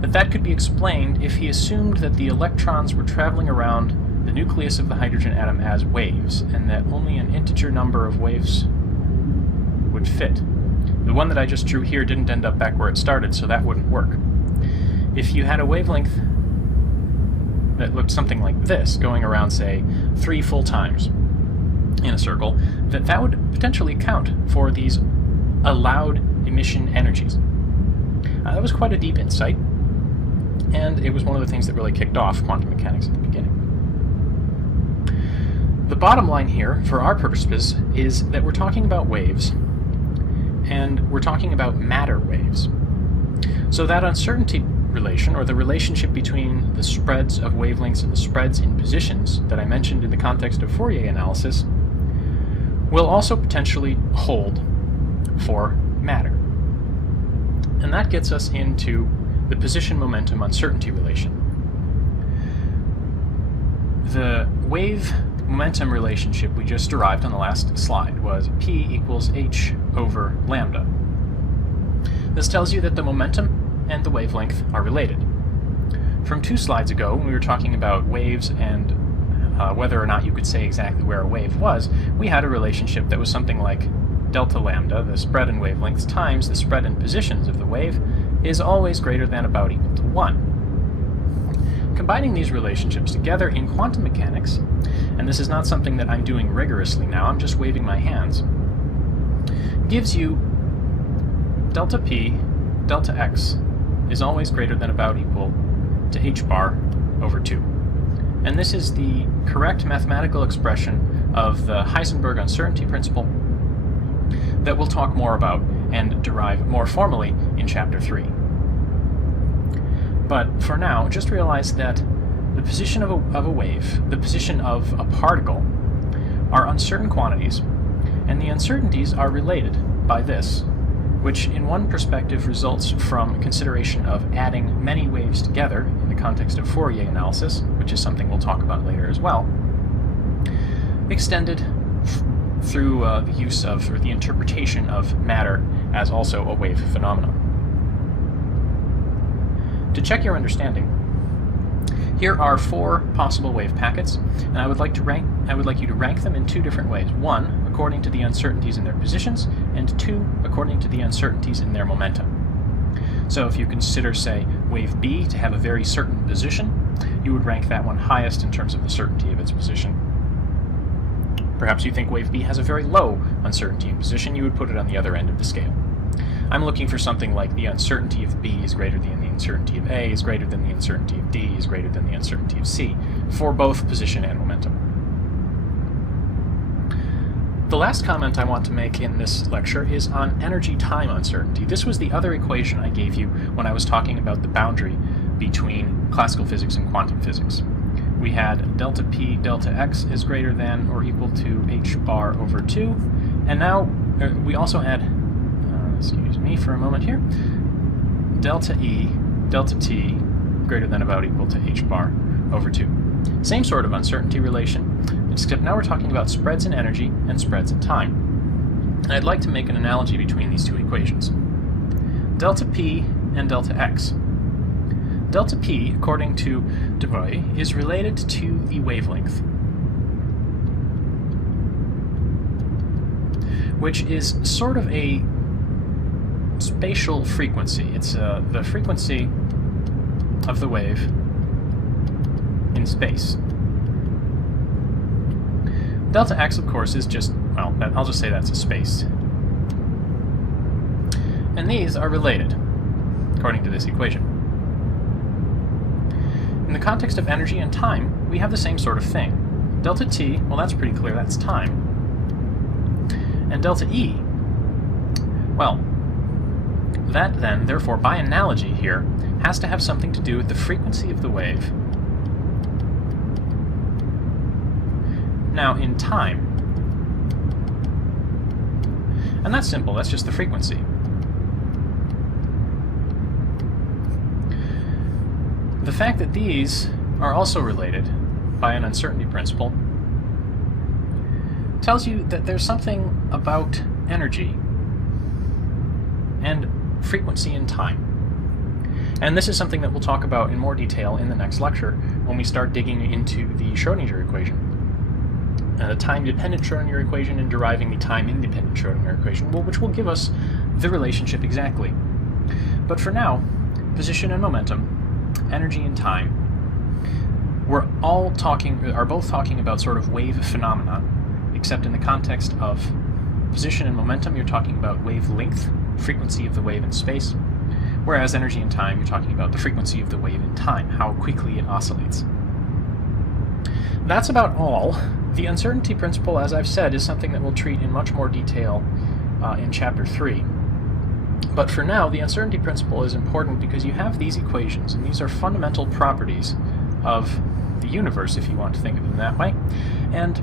That could be explained if he assumed that the electrons were traveling around the nucleus of the hydrogen atom as waves, and that only an integer number of waves would fit. The one that I just drew here didn't end up back where it started, so that wouldn't work. If you had a wavelength that looked something like this, going around, say, 3 full times in a circle, that would potentially count for these allowed emission energies. That was quite a deep insight, and it was one of the things that really kicked off quantum mechanics at the beginning. The bottom line here, for our purposes, is that we're talking about waves, and we're talking about matter waves. So that uncertainty relation, or the relationship between the spreads of wavelengths and the spreads in positions that I mentioned in the context of Fourier analysis, will also potentially hold for matter. And that gets us into the position-momentum uncertainty relation. The wave-momentum relationship we just derived on the last slide was p equals h over lambda. This tells you that the momentum and the wavelength are related. From 2 slides ago, when we were talking about waves and whether or not you could say exactly where a wave was, we had a relationship that was something like delta lambda, the spread in wavelengths, times the spread in positions of the wave, is always greater than about equal to 1. Combining these relationships together in quantum mechanics, and this is not something that I'm doing rigorously now, I'm just waving my hands, gives you delta p, delta x, is always greater than about equal to h bar over 2. And this is the correct mathematical expression of the Heisenberg uncertainty principle that we'll talk more about and derive more formally in Chapter 3. But for now, just realize that the position of a wave, the position of a particle, are uncertain quantities, and the uncertainties are related by this, which in one perspective results from consideration of adding many waves together in the context of Fourier analysis, which is something we'll talk about later as well, extended through the use of, or the interpretation of matter as also a wave phenomenon. To check your understanding, here are 4 possible wave packets, and I would like you to rank them in 2 different ways. 1, according to the uncertainties in their positions, and 2, according to the uncertainties in their momentum. So if you consider, say, wave B to have a very certain position, you would rank that one highest in terms of the certainty of its position. Perhaps you think wave B has a very low uncertainty in position, you would put it on the other end of the scale. I'm looking for something like the uncertainty of B is greater than the uncertainty of A is greater than the uncertainty of D is greater than the uncertainty of C for both position and momentum. The last comment I want to make in this lecture is on energy-time uncertainty. This was the other equation I gave you when I was talking about the boundary between classical physics and quantum physics. We had delta P delta X is greater than or equal to h bar over 2, and now we also had, excuse me for a moment here, delta E delta T greater than about equal to h bar over 2. Same sort of uncertainty relation, except now we're talking about spreads in energy and spreads in time. And I'd like to make an analogy between these 2 equations. Delta P and delta X. Delta P, according to De Broglie, is related to the wavelength, which is sort of a spatial frequency. It's the frequency of the wave in space. Delta X, of course, is just, well, I'll just say that's a space. And these are related, according to this equation. In the context of energy and time, we have the same sort of thing. Delta T, well, that's pretty clear, that's time. And delta E, well, that then, therefore, by analogy here, has to have something to do with the frequency of the wave. Now, in time, and that's simple, that's just the frequency. The fact that these are also related by an uncertainty principle tells you that there's something about energy and frequency in time. And this is something that we'll talk about in more detail in the next lecture when we start digging into the Schrödinger equation. The time-dependent Schrödinger equation and deriving the time-independent Schrödinger equation, which will give us the relationship exactly. But for now, position and momentum, energy and time, are both talking about sort of wave phenomena, except in the context of position and momentum, you're talking about wavelength, frequency of the wave in space, whereas energy and time, you're talking about the frequency of the wave in time, how quickly it oscillates. That's about all. The uncertainty principle, as I've said, is something that we'll treat in much more detail in Chapter 3. But for now, the uncertainty principle is important because you have these equations, and these are fundamental properties of the universe, if you want to think of them that way. And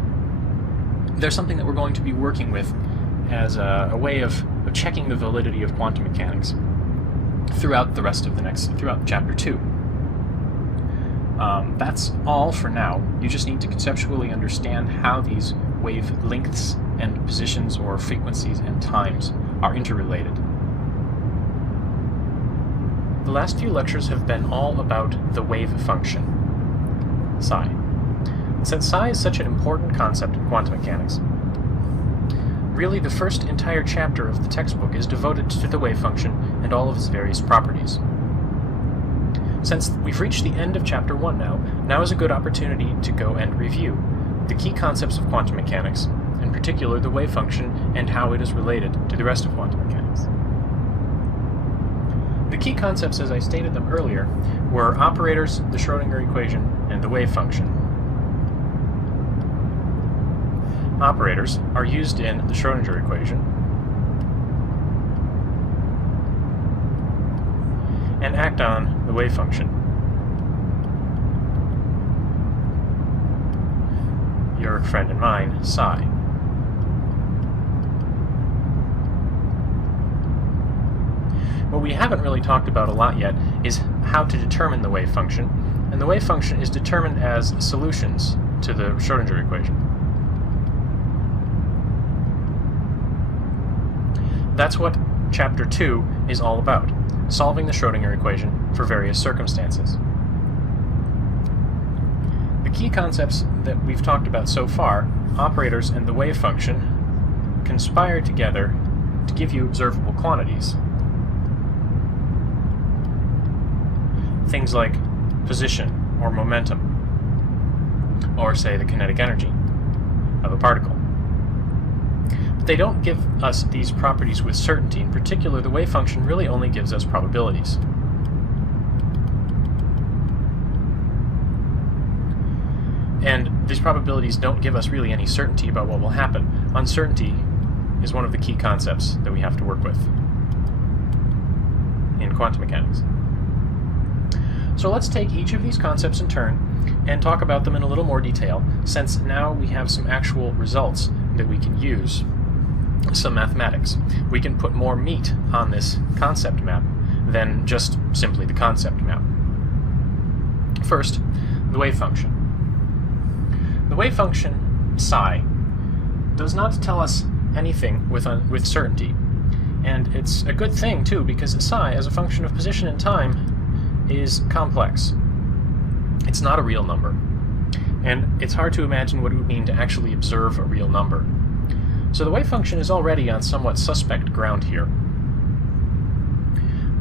there's something that we're going to be working with as a way of checking the validity of quantum mechanics throughout the rest of throughout Chapter 2. That's all for now. You just need to conceptually understand how these wavelengths and positions or frequencies and times are interrelated. The last few lectures have been all about the wave function, psi. Since psi is such an important concept in quantum mechanics, really the first entire chapter of the textbook is devoted to the wave function and all of its various properties. Since we've reached the end of Chapter 1 now is a good opportunity to go and review the key concepts of quantum mechanics, in particular the wave function and how it is related to the rest of quantum mechanics. The key concepts, as I stated them earlier, were operators, the Schrödinger equation, and the wave function. operators are used in the Schrödinger equation and act on the wave function. Your friend and mine, psi. What we haven't really talked about a lot yet is how to determine the wave function, and the wave function is determined as solutions to the Schrödinger equation. That's what Chapter 2 is all about, solving the Schrödinger equation for various circumstances. The key concepts that we've talked about so far, operators and the wave function, conspire together to give you observable quantities. Things like position or momentum, or say the kinetic energy of a particle. But they don't give us these properties with certainty. In particular, the wave function really only gives us probabilities. And these probabilities don't give us really any certainty about what will happen. Uncertainty is one of the key concepts that we have to work with in quantum mechanics. So let's take each of these concepts in turn and talk about them in a little more detail, since now we have some actual results that we can use, some mathematics. We can put more meat on this concept map than just simply the concept map. First, the wave function. The wave function, psi, does not tell us anything with certainty, and it's a good thing too, because psi, as a function of position and time, is complex. It's not a real number, and it's hard to imagine what it would mean to actually observe a real number. So the wave function is already on somewhat suspect ground here.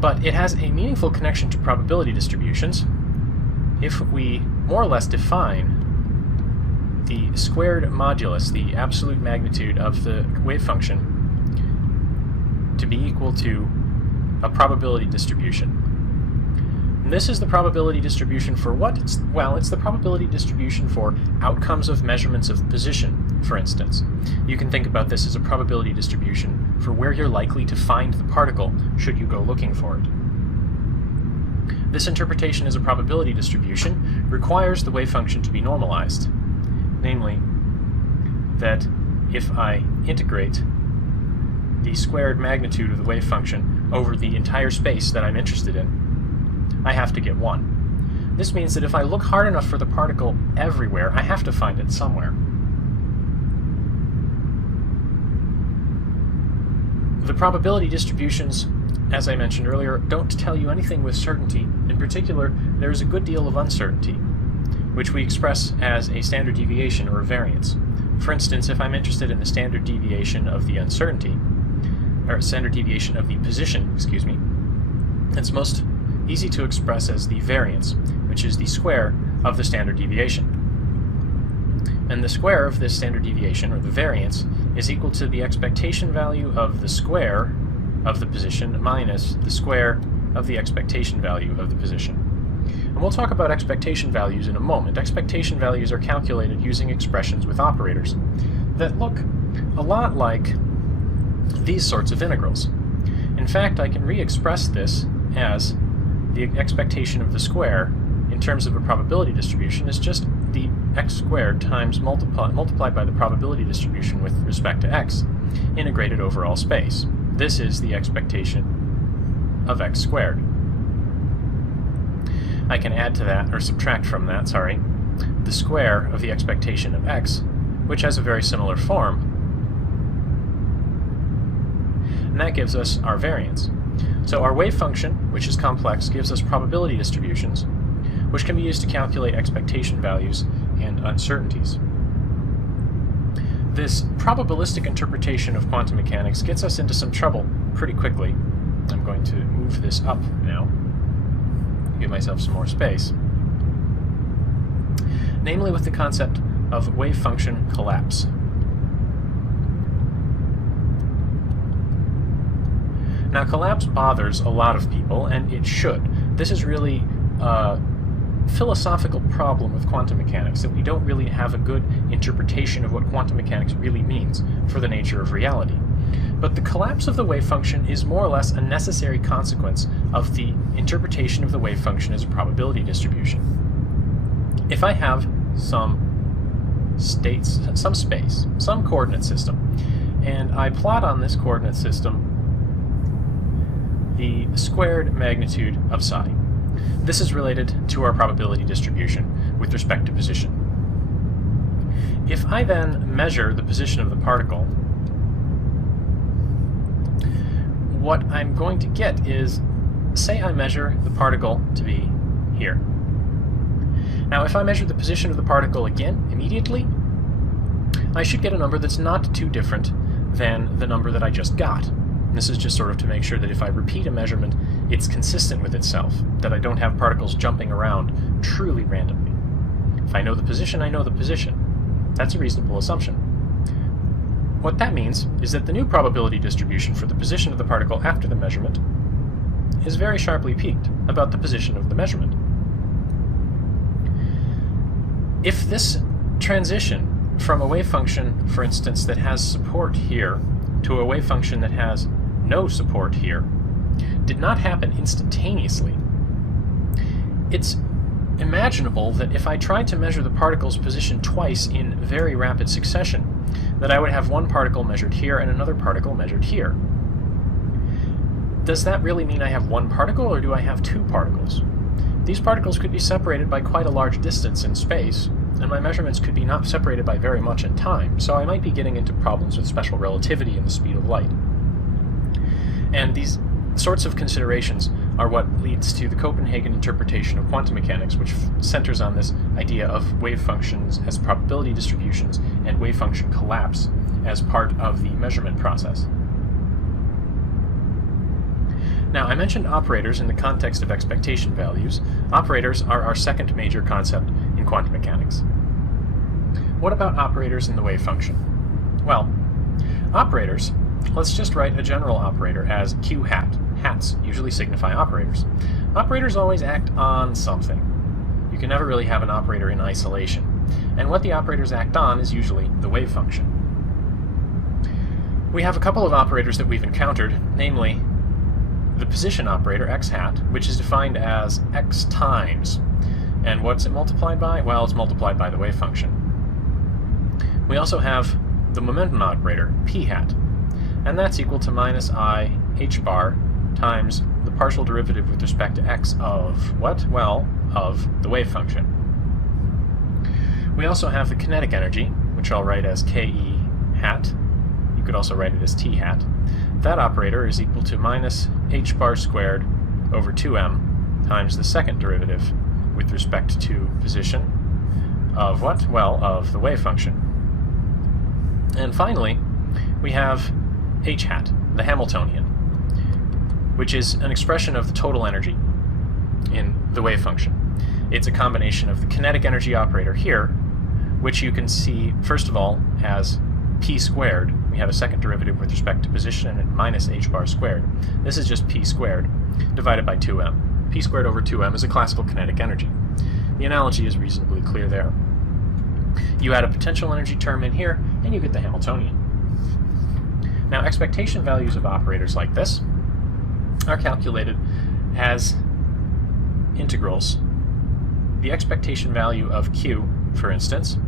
But it has a meaningful connection to probability distributions if we more or less define the squared modulus, the absolute magnitude of the wave function, to be equal to a probability distribution. And this is the probability distribution for what? It's the probability distribution for outcomes of measurements of position, for instance. You can think about this as a probability distribution for where you're likely to find the particle should you go looking for it. This interpretation as a probability distribution requires the wave function to be normalized. Namely, that if I integrate the squared magnitude of the wave function over the entire space that I'm interested in, I have to get 1. This means that if I look hard enough for the particle everywhere, I have to find it somewhere. The probability distributions, as I mentioned earlier, don't tell you anything with certainty. In particular, there is a good deal of uncertainty, which we express as a standard deviation or a variance. For instance, if I'm interested in the standard deviation of the uncertainty, or standard deviation of the position, it's most easy to express as the variance, which is the square of the standard deviation. And the square of this standard deviation, or the variance, is equal to the expectation value of the square of the position minus the square of the expectation value of the position. And we'll talk about expectation values in a moment. Expectation values are calculated using expressions with operators that look a lot like these sorts of integrals. In fact, I can re-express this as the expectation of the square in terms of a probability distribution is just the x squared times multiplied by the probability distribution with respect to x, integrated over all space. This is the expectation of x squared. I can add to that, or subtract from that, the square of the expectation of x, which has a very similar form. And that gives us our variance. So our wave function, which is complex, gives us probability distributions, which can be used to calculate expectation values and uncertainties. This probabilistic interpretation of quantum mechanics gets us into some trouble pretty quickly. I'm going to move this up now, give myself some more space. Namely with the concept of wave function collapse. Now, collapse bothers a lot of people, and it should. This is really philosophical problem with quantum mechanics, that we don't really have a good interpretation of what quantum mechanics really means for the nature of reality. But the collapse of the wave function is more or less a necessary consequence of the interpretation of the wave function as a probability distribution. If I have some states, some space, some coordinate system, and I plot on this coordinate system the squared magnitude of psi. This is related to our probability distribution with respect to position. If I then measure the position of the particle, what I'm going to get is, say I measure the particle to be here. Now if I measure the position of the particle again immediately, I should get a number that's not too different than the number that I just got. And this is just sort of to make sure that if I repeat a measurement, it's consistent with itself, that I don't have particles jumping around truly randomly. If I know the position, I know the position. That's a reasonable assumption. What that means is that the new probability distribution for the position of the particle after the measurement is very sharply peaked about the position of the measurement. If this transition from a wave function, for instance, that has support here to a wave function that has no support here did not happen instantaneously, it's imaginable that if I tried to measure the particle's position twice in very rapid succession, that I would have one particle measured here and another particle measured here. Does that really mean I have one particle, or do I have two particles? These particles could be separated by quite a large distance in space, and my measurements could be not separated by very much in time, so I might be getting into problems with special relativity and the speed of light. And these sorts of considerations are what leads to the Copenhagen interpretation of quantum mechanics, which centers on this idea of wave functions as probability distributions and wave function collapse as part of the measurement process. Now, I mentioned operators in the context of expectation values. Operators are our second major concept in quantum mechanics. What about operators in the wave function? Well, operators, let's just write a general operator as q hat. Hats usually signify operators. Operators always act on something. You can never really have an operator in isolation. And what the operators act on is usually the wave function. We have a couple of operators that we've encountered, namely the position operator, x hat, which is defined as x times. And what's it multiplied by? Well, it's multiplied by the wave function. We also have the momentum operator, p hat, and that's equal to minus I h bar times the partial derivative with respect to x of what? Well, of the wave function. We also have the kinetic energy, which I'll write as ke hat. You could also write it as t hat. That operator is equal to minus h bar squared over 2m times the second derivative with respect to position of what? Well, of the wave function. And finally, we have h hat, the Hamiltonian, which is an expression of the total energy in the wave function. It's a combination of the kinetic energy operator here, which you can see, first of all, as p squared. We have a second derivative with respect to position and minus h bar squared. This is just p squared divided by 2m. P squared over 2m is a classical kinetic energy. The analogy is reasonably clear there. You add a potential energy term in here, and you get the Hamiltonian. Now, expectation values of operators like this are calculated as integrals. The expectation value of q, for instance,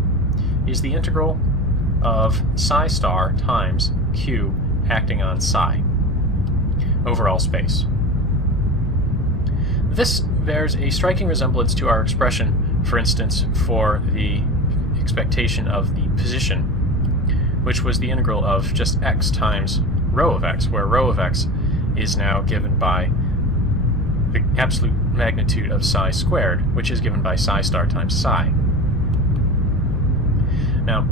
is the integral of psi star times q acting on psi over all space. This bears a striking resemblance to our expression, for instance, for the expectation of the position, which was the integral of just x times rho of x, where rho of x is now given by the absolute magnitude of psi squared, which is given by psi star times psi. Now,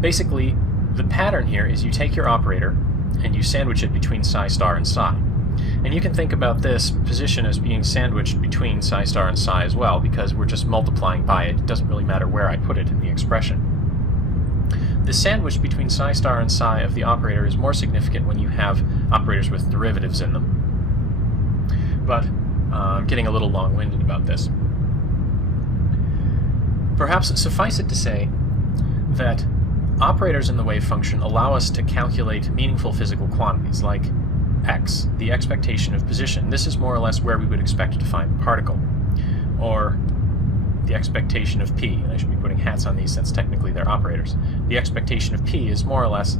basically, the pattern here is you take your operator and you sandwich it between psi star and psi. And you can think about this position as being sandwiched between psi star and psi as well, because we're just multiplying by it. It doesn't really matter where I put it in the expression. The sandwich between psi star and psi of the operator is more significant when you have operators with derivatives in them. But I'm getting a little long-winded about this. Perhaps suffice it to say that operators in the wave function allow us to calculate meaningful physical quantities like x, the expectation of position. This is more or less where we would expect to find the particle. Or the expectation of p, and I should be putting hats on these since technically they're operators. The expectation of p is more or less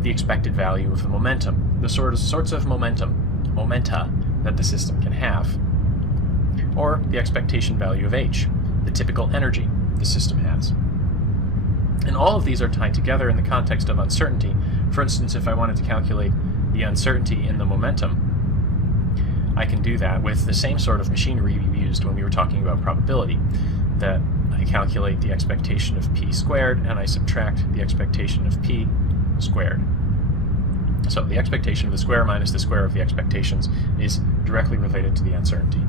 the expected value of the momentum, the sorts of momenta that the system can have. Or the expectation value of h, the typical energy the system has. And all of these are tied together in the context of uncertainty. For instance, if I wanted to calculate the uncertainty in the momentum, I can do that with the same sort of machinery we used when we were talking about probability, that I calculate the expectation of p squared and I subtract the expectation of p squared. So the expectation of the square minus the square of the expectations is directly related to the uncertainty.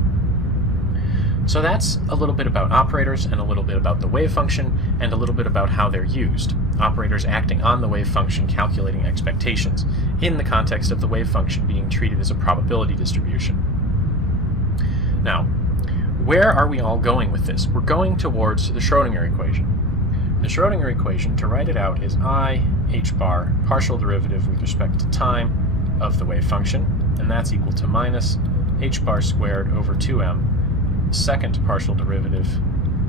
So that's a little bit about operators and a little bit about the wave function and a little bit about how they're used. Operators acting on the wave function calculating expectations in the context of the wave function being treated as a probability distribution. Now, where are we all going with this? We're going towards the Schrödinger equation. The Schrödinger equation, to write it out, is I h bar partial derivative with respect to time of the wave function, and that's equal to minus h bar squared over 2m second partial derivative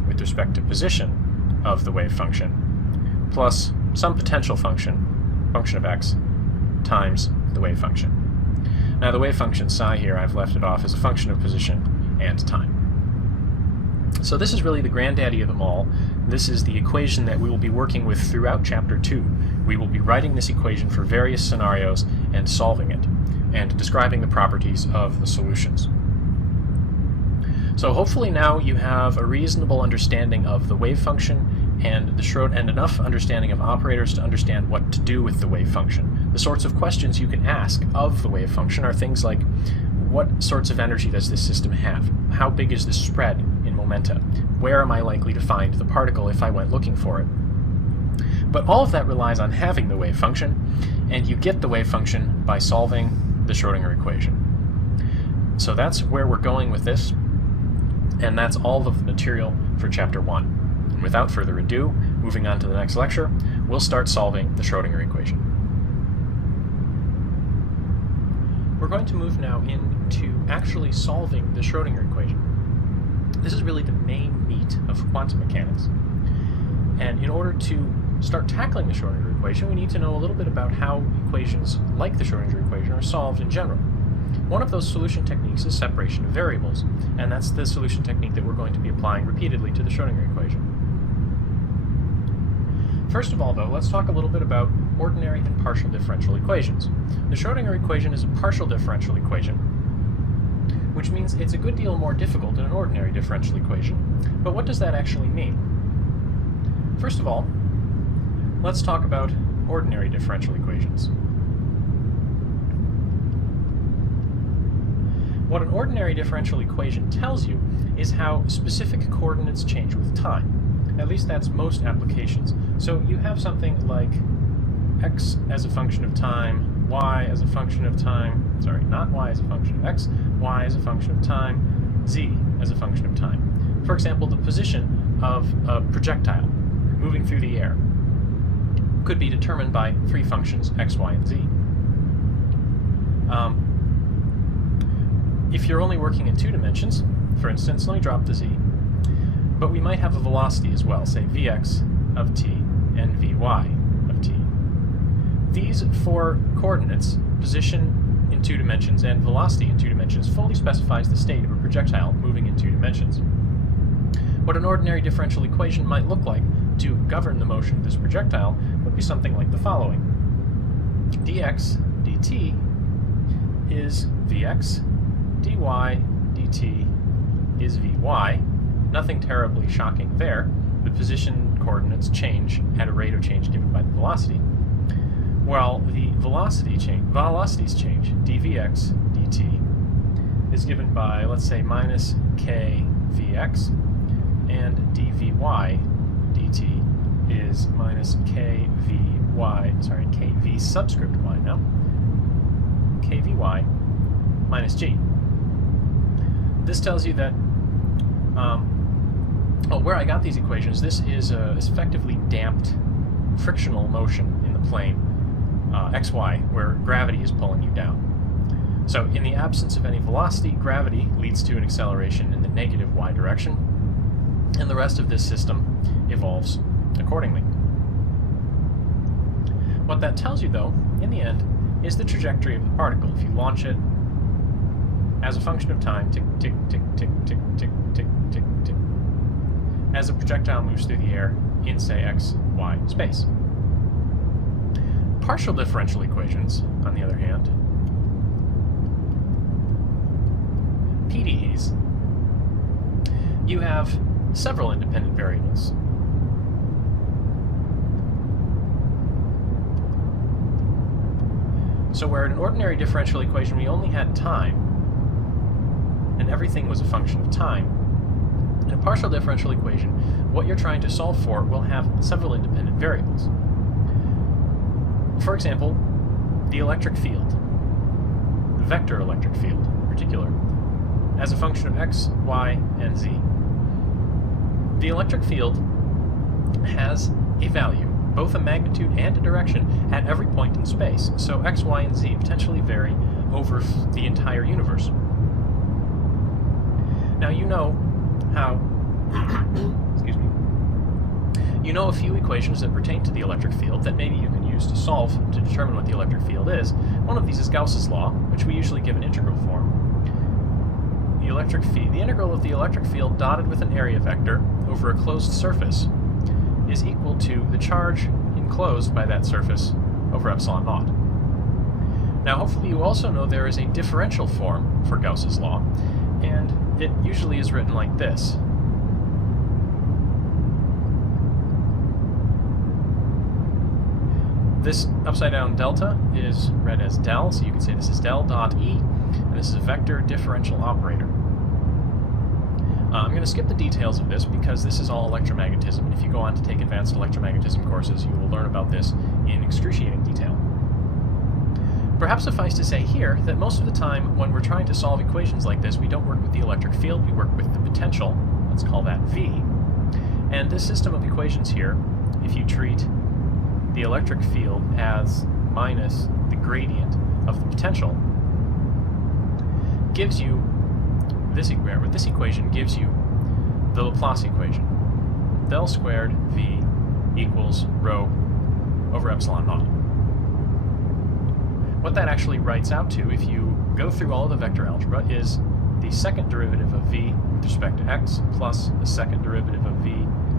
with respect to position of the wave function, plus some potential function of x, times the wave function. Now the wave function psi here, I've left it off as a function of position and time. So this is really the granddaddy of them all. This is the equation that we will be working with throughout Chapter 2. We will be writing this equation for various scenarios and solving it, and describing the properties of the solutions. So hopefully now you have a reasonable understanding of the wave function and enough understanding of operators to understand what to do with the wave function. The sorts of questions you can ask of the wave function are things like, what sorts of energy does this system have? How big is the spread in momenta? Where am I likely to find the particle if I went looking for it? But all of that relies on having the wave function, and you get the wave function by solving the Schrödinger equation. So that's where we're going with this. And that's all of the material for Chapter 1. And without further ado, moving on to the next lecture, we'll start solving the Schrödinger equation. We're going to move now into actually solving the Schrödinger equation. This is really the main meat of quantum mechanics. And in order to start tackling the Schrödinger equation, we need to know a little bit about how equations like the Schrödinger equation are solved in general. One of those solution techniques is separation of variables, and that's the solution technique that we're going to be applying repeatedly to the Schrödinger equation. First of all, though, let's talk a little bit about ordinary and partial differential equations. The Schrödinger equation is a partial differential equation, which means it's a good deal more difficult than an ordinary differential equation. But what does that actually mean? First of all, let's talk about ordinary differential equations. What an ordinary differential equation tells you is how specific coordinates change with time. At least that's most applications. So you have something like x as a function of time, y as a function of time, sorry, not y as a function of x, y as a function of time, z as a function of time. For example, the position of a projectile moving through the air could be determined by three functions, x, y, and z. If you're only working in 2 dimensions, for instance, let me drop the z, but we might have a velocity as well, say vx of t and vy of t. These 4 coordinates, position in 2 dimensions and velocity in 2 dimensions, fully specifies the state of a projectile moving in 2 dimensions. What an ordinary differential equation might look like to govern the motion of this projectile would be something like the following. dx dt is vx, dy dt is vy. Nothing terribly shocking there. The position coordinates change at a rate of change given by the velocity. While the velocities change, dvx dt is given by, let's say, minus k vx, and dvy dt is minus kv subscript y now, kvy minus g. This tells you that Well, where I got these equations, this is effectively damped frictional motion in the plane xy, where gravity is pulling you down. So in the absence of any velocity, gravity leads to an acceleration in the negative y direction, and the rest of this system evolves accordingly. What that tells you, though, in the end, is the trajectory of the particle. If you launch it as a function of time, tick, tick, tick, tick, tick, tick, tick, tick, tick, as a projectile moves through the air in, say, x, y space. Partial differential equations, on the other hand, PDEs, you have several independent variables. So where in an ordinary differential equation we only had time, and everything was a function of time, in a partial differential equation, what you're trying to solve for will have several independent variables. For example, the electric field, the vector electric field in particular, as a function of x, y, and z. The electric field has a value, both a magnitude and a direction, at every point in space, so x, y, and z potentially vary over the entire universe. Now you know how, excuse me, you know a few equations that pertain to the electric field that maybe you can use to solve to determine what the electric field is. One of these is Gauss's law, which we usually give an integral form. The integral of the electric field dotted with an area vector over a closed surface is equal to the charge enclosed by that surface over epsilon naught. Now hopefully you also know there is a differential form for Gauss's law, and it usually is written like this. This upside down delta is read as del, so you can say this is del dot E, and this is a vector differential operator. I'm going to skip the details of this because this is all electromagnetism, and if you go on to take advanced electromagnetism courses, you will learn about this in excruciating detail. Perhaps suffice to say here that most of the time when we're trying to solve equations like this, we don't work with the electric field, we work with the potential, let's call that V. And this system of equations here, if you treat the electric field as minus the gradient of the potential, gives you this equation gives you the Laplace equation. Del squared V equals rho over epsilon naught. What that actually writes out to, if you go through all of the vector algebra, is the second derivative of V with respect to x plus the second derivative of V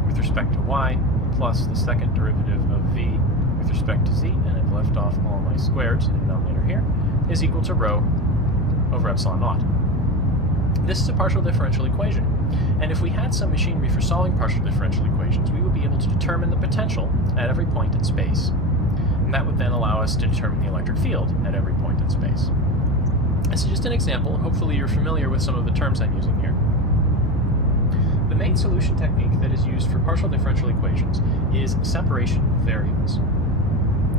with respect to y plus the second derivative of V with respect to z, and I've left off all my squareds in the denominator here, is equal to rho over epsilon naught. This is a partial differential equation, and if we had some machinery for solving partial differential equations, we would be able to determine the potential at every point in space. And that would then allow us to determine the electric field at every point in space. This is just an example. Hopefully you're familiar with some of the terms I'm using here. The main solution technique that is used for partial differential equations is separation of variables.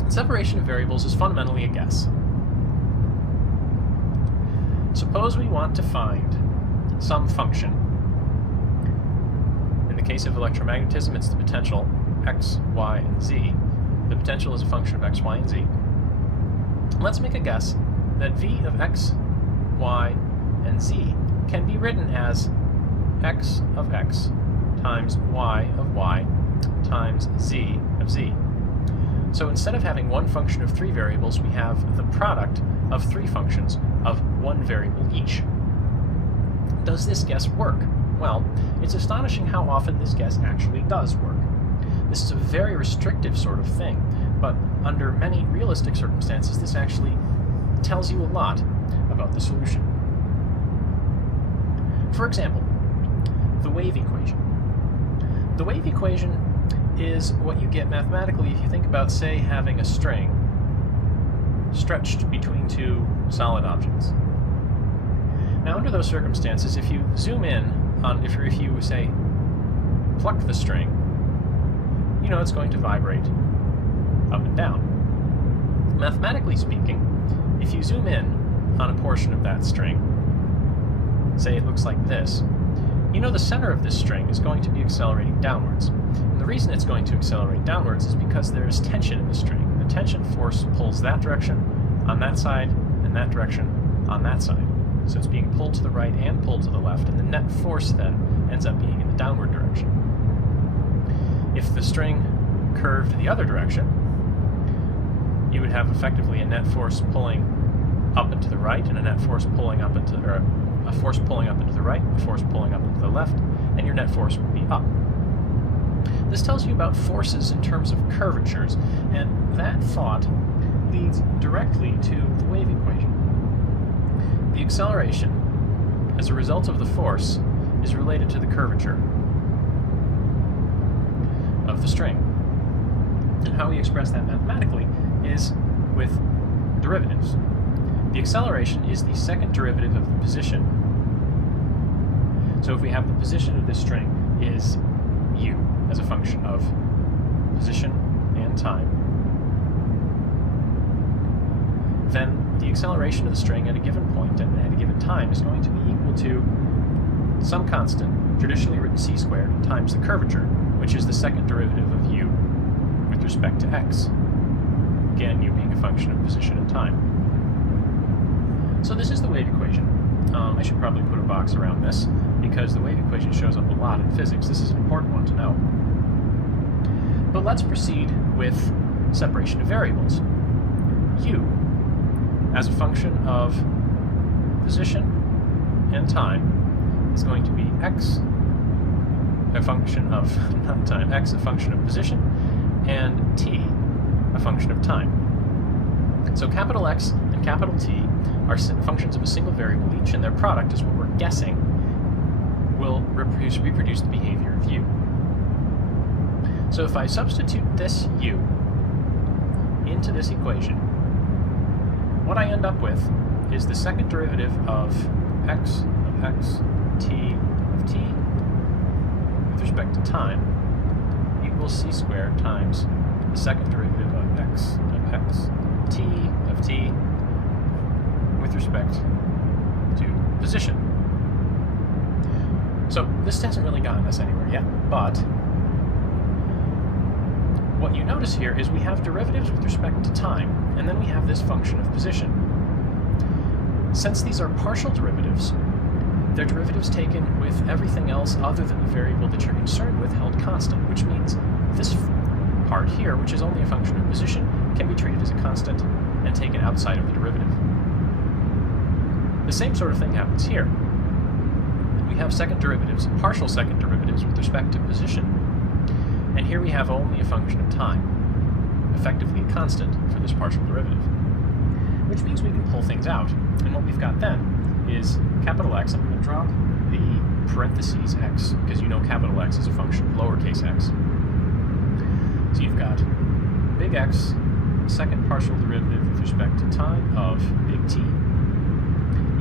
Separation of variables is fundamentally a guess. Suppose we want to find some function. In the case of electromagnetism, it's the potential x, y, and z. The potential is a function of x, y, and z. Let's make a guess that v of x, y, and z can be written as x of x times y of y times z of z. So instead of having one function of three variables, we have the product of three functions of one variable each. Does this guess work? Well, it's astonishing how often this guess actually does work. This is a very restrictive sort of thing, but under many realistic circumstances, this actually tells you a lot about the solution. For example, the wave equation. The wave equation is what you get mathematically if you think about, say, having a string stretched between two solid objects. Now, under those circumstances, if you zoom in on, if you say, pluck the string, you know it's going to vibrate up and down. Mathematically speaking, if you zoom in on a portion of that string, say it looks like this, you know the center of this string is going to be accelerating downwards. And the reason it's going to accelerate downwards is because there is tension in the string. And the tension force pulls that direction on that side and that direction on that side. So it's being pulled to the right and pulled to the left, and the net force then ends up being in the downward direction. If the string curved the other direction, you would have effectively a net force pulling up and to the right, and a net force pulling up into, or a force pulling up into the right, a force pulling up into the left, and your net force would be up. This tells you about forces in terms of curvatures, and that thought leads directly to the wave equation. The acceleration, as a result of the force, is related to the curvature of the string. And how we express that mathematically is with derivatives. The acceleration is the second derivative of the position. So if we have the position of this string is u as a function of position and time, then the acceleration of the string at a given point and at a given time is going to be equal to some constant, traditionally written c squared, times the curvature, which is the second derivative of u with respect to x. Again, u being a function of position and time. So this is the wave equation. I should probably put a box around this, because the wave equation shows up a lot in physics. This is an important one to know. But let's proceed with separation of variables. U, as a function of position and time, is going to be x, a function of, not time, x a function of position, and t a function of time. So capital X and capital T are functions of a single variable each, and their product is what we're guessing will reproduce the behavior of u. So if I substitute this u into this equation, what I end up with is the second derivative of x, t of t with respect to time equals c squared times the second derivative of x, t of t with respect to position. So this hasn't really gotten us anywhere yet, but what you notice here is we have derivatives with respect to time, and then we have this function of position. Since these are partial derivatives, they're derivatives taken with everything else other than the variable that you're concerned with held constant, which means this part here, which is only a function of position, can be treated as a constant and taken outside of the derivative. The same sort of thing happens here. We have second derivatives, partial second derivatives with respect to position, and here we have only a function of time, effectively a constant for this partial derivative, which means we can pull things out. And what we've got then is capital X. I'm going to drop the parentheses x, because you know capital X is a function of lowercase x. So you've got big X, second partial derivative with respect to time of big T,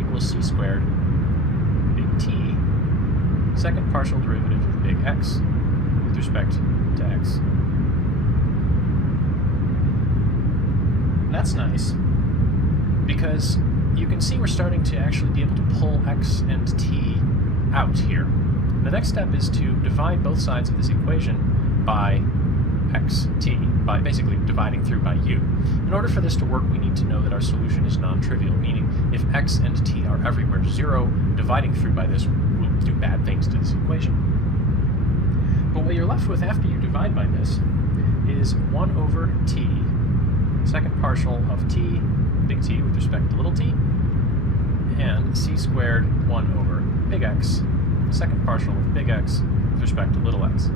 equals c squared, big T, second partial derivative of big X with respect to x. That's nice, because you can see we're starting to actually be able to pull x and t out here. The next step is to divide both sides of this equation by xt, by basically dividing through by u. In order for this to work, we need to know that our solution is non-trivial, meaning if x and t are everywhere 0, dividing through by this will do bad things to this equation. But what you're left with after you divide by this is 1 over t, second partial of t, big T with respect to little t, and c squared 1 over big X, second partial of big X with respect to little x.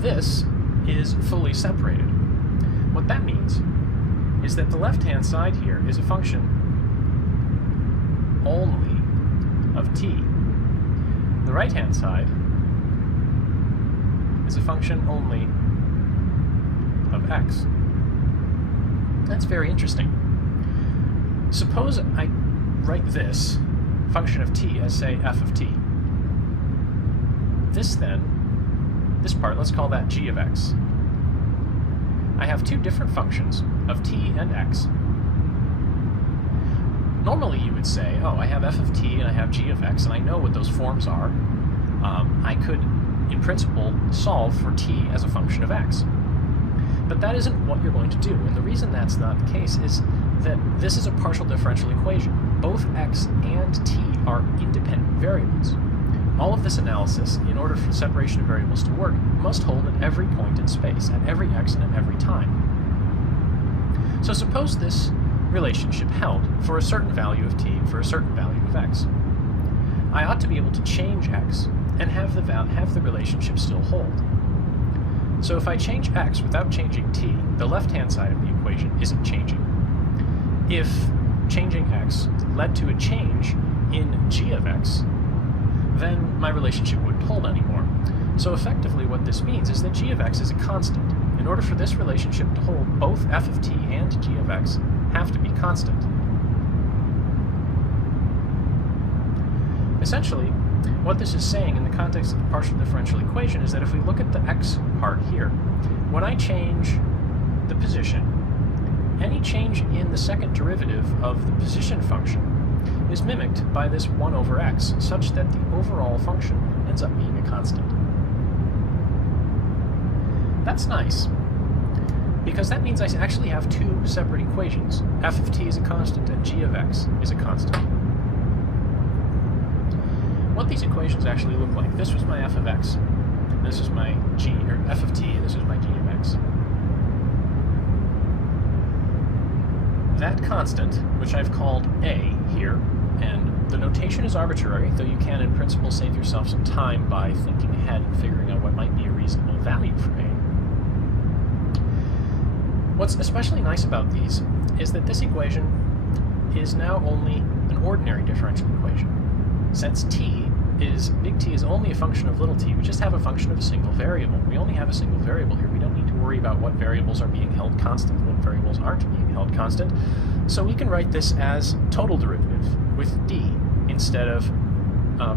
This is fully separated. What that means is that the left-hand side here is a function only of t. The right-hand side is a function only of x. That's very interesting. Suppose I write this function of t as, say, f of t. This part, let's call that g of x. I have two different functions of t and x. Normally you would say, oh, I have f of t and I have g of x, and I know what those forms are. I could, in principle, solve for t as a function of x. But that isn't what you're going to do, and the reason that's not the case is that this is a partial differential equation. Both x and t are independent variables. All of this analysis, in order for separation of variables to work, must hold at every point in space, at every x and at every time. So suppose this relationship held for a certain value of t and for a certain value of x. I ought to be able to change x and have the relationship still hold. So if I change x without changing t, the left-hand side of the equation isn't changing. If changing x led to a change in g of x, then my relationship wouldn't hold anymore. So effectively what this means is that g of x is a constant. In order for this relationship to hold, both f of t and g of x have to be constant. Essentially, what this is saying in the context of the partial differential equation is that if we look at the x part here, when I change the position, any change in the second derivative of the position function is mimicked by this 1 over x, such that the overall function ends up being a constant. That's nice, because that means I actually have two separate equations. F of t is a constant and g of x is a constant. What these equations actually look like: this was my f of x, this is my g, or f of t, and this is my g of x. That constant, which I've called a here, and the notation is arbitrary, though you can in principle save yourself some time by thinking ahead and figuring out what might be a reasonable value for a. What's especially nice about these is that this equation is now only an ordinary differential equation. Since big T is only a function of little t, we just have a function of a single variable. We only have a single variable here. We don't need to worry about what variables are being held constant, what variables aren't being held constant. So we can write this as total derivative with d instead of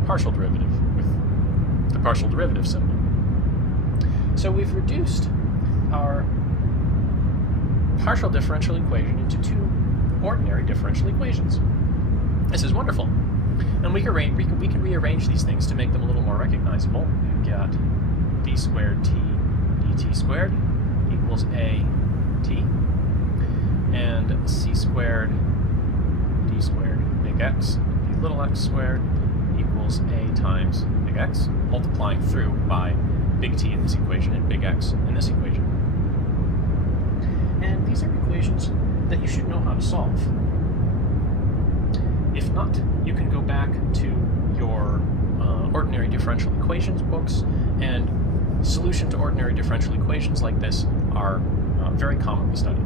partial derivative with the partial derivative symbol. So we've reduced our partial differential equation into two ordinary differential equations. This is wonderful. And we can rearrange these things to make them a little more recognizable. We've got d squared t dt squared equals a t, and c squared d squared big X d little x squared equals a times big X, multiplying through by big T in this equation and big X in this equation. And these are equations that you should know how to solve. If not, you can go back to your ordinary differential equations books, and solution to ordinary differential equations like this are very commonly studied.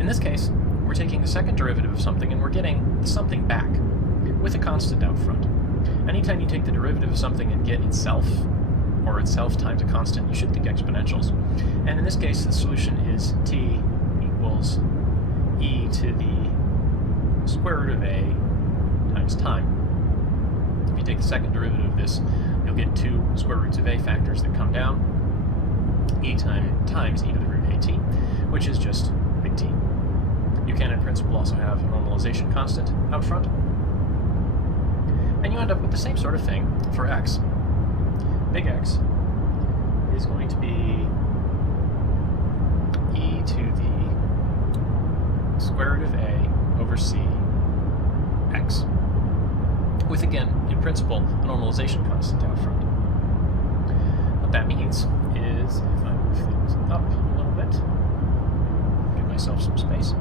In this case, we're taking the second derivative of something and we're getting something back with a constant out front. Anytime you take the derivative of something and get itself, or itself times a constant, you should think exponentials. And in this case, the solution is t equals e to the square root of a times time. If you take the second derivative of this, you'll get two square roots of a factors that come down, e times e to the root at, which is just big T. You can, in principle, also have a normalization constant out front, and you end up with the same sort of thing for x. Big X is going to be e to the square root of a over c x, with, again, in principle, a normalization constant out front. What that means is, if I move things up a little bit, give myself some space,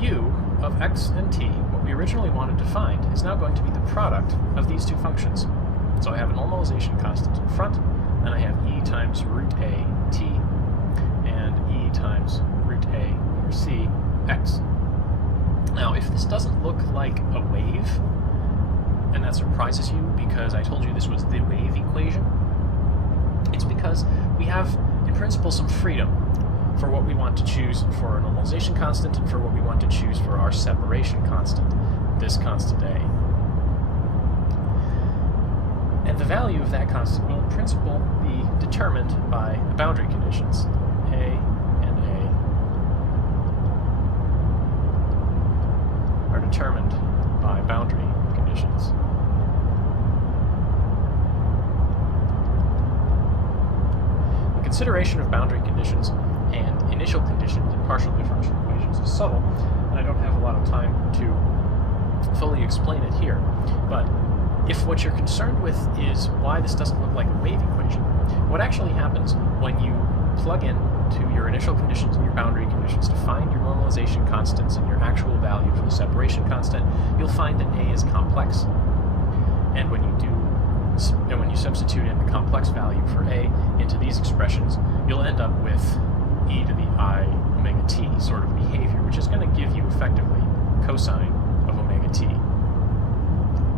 u of x and t, what we originally wanted to find, is now going to be the product of these two functions. So I have a normalization constant in front, and I have e times root a t and e times root a over c x. Now, if this doesn't look like a wave, and that surprises you because I told you this was the wave equation, it's because we have, in principle, some freedom for what we want to choose for a normalization constant and for what we want to choose for our separation constant, this constant a. And the value of that constant will, in principle, be determined by the boundary conditions. A and A are determined by boundary conditions. The consideration of boundary conditions and initial conditions in partial differential equations is subtle, and I don't have a lot of time to fully explain it here. But if what you're concerned with is why this doesn't look like a wave equation, what actually happens when you plug in to your initial conditions and your boundary conditions to find your normalization constants and your actual value for the separation constant, you'll find that A is complex. And when you substitute in the complex value for A into these expressions, you'll end up with e to the I omega t sort of behavior, which is going to give you effectively cosine of omega t,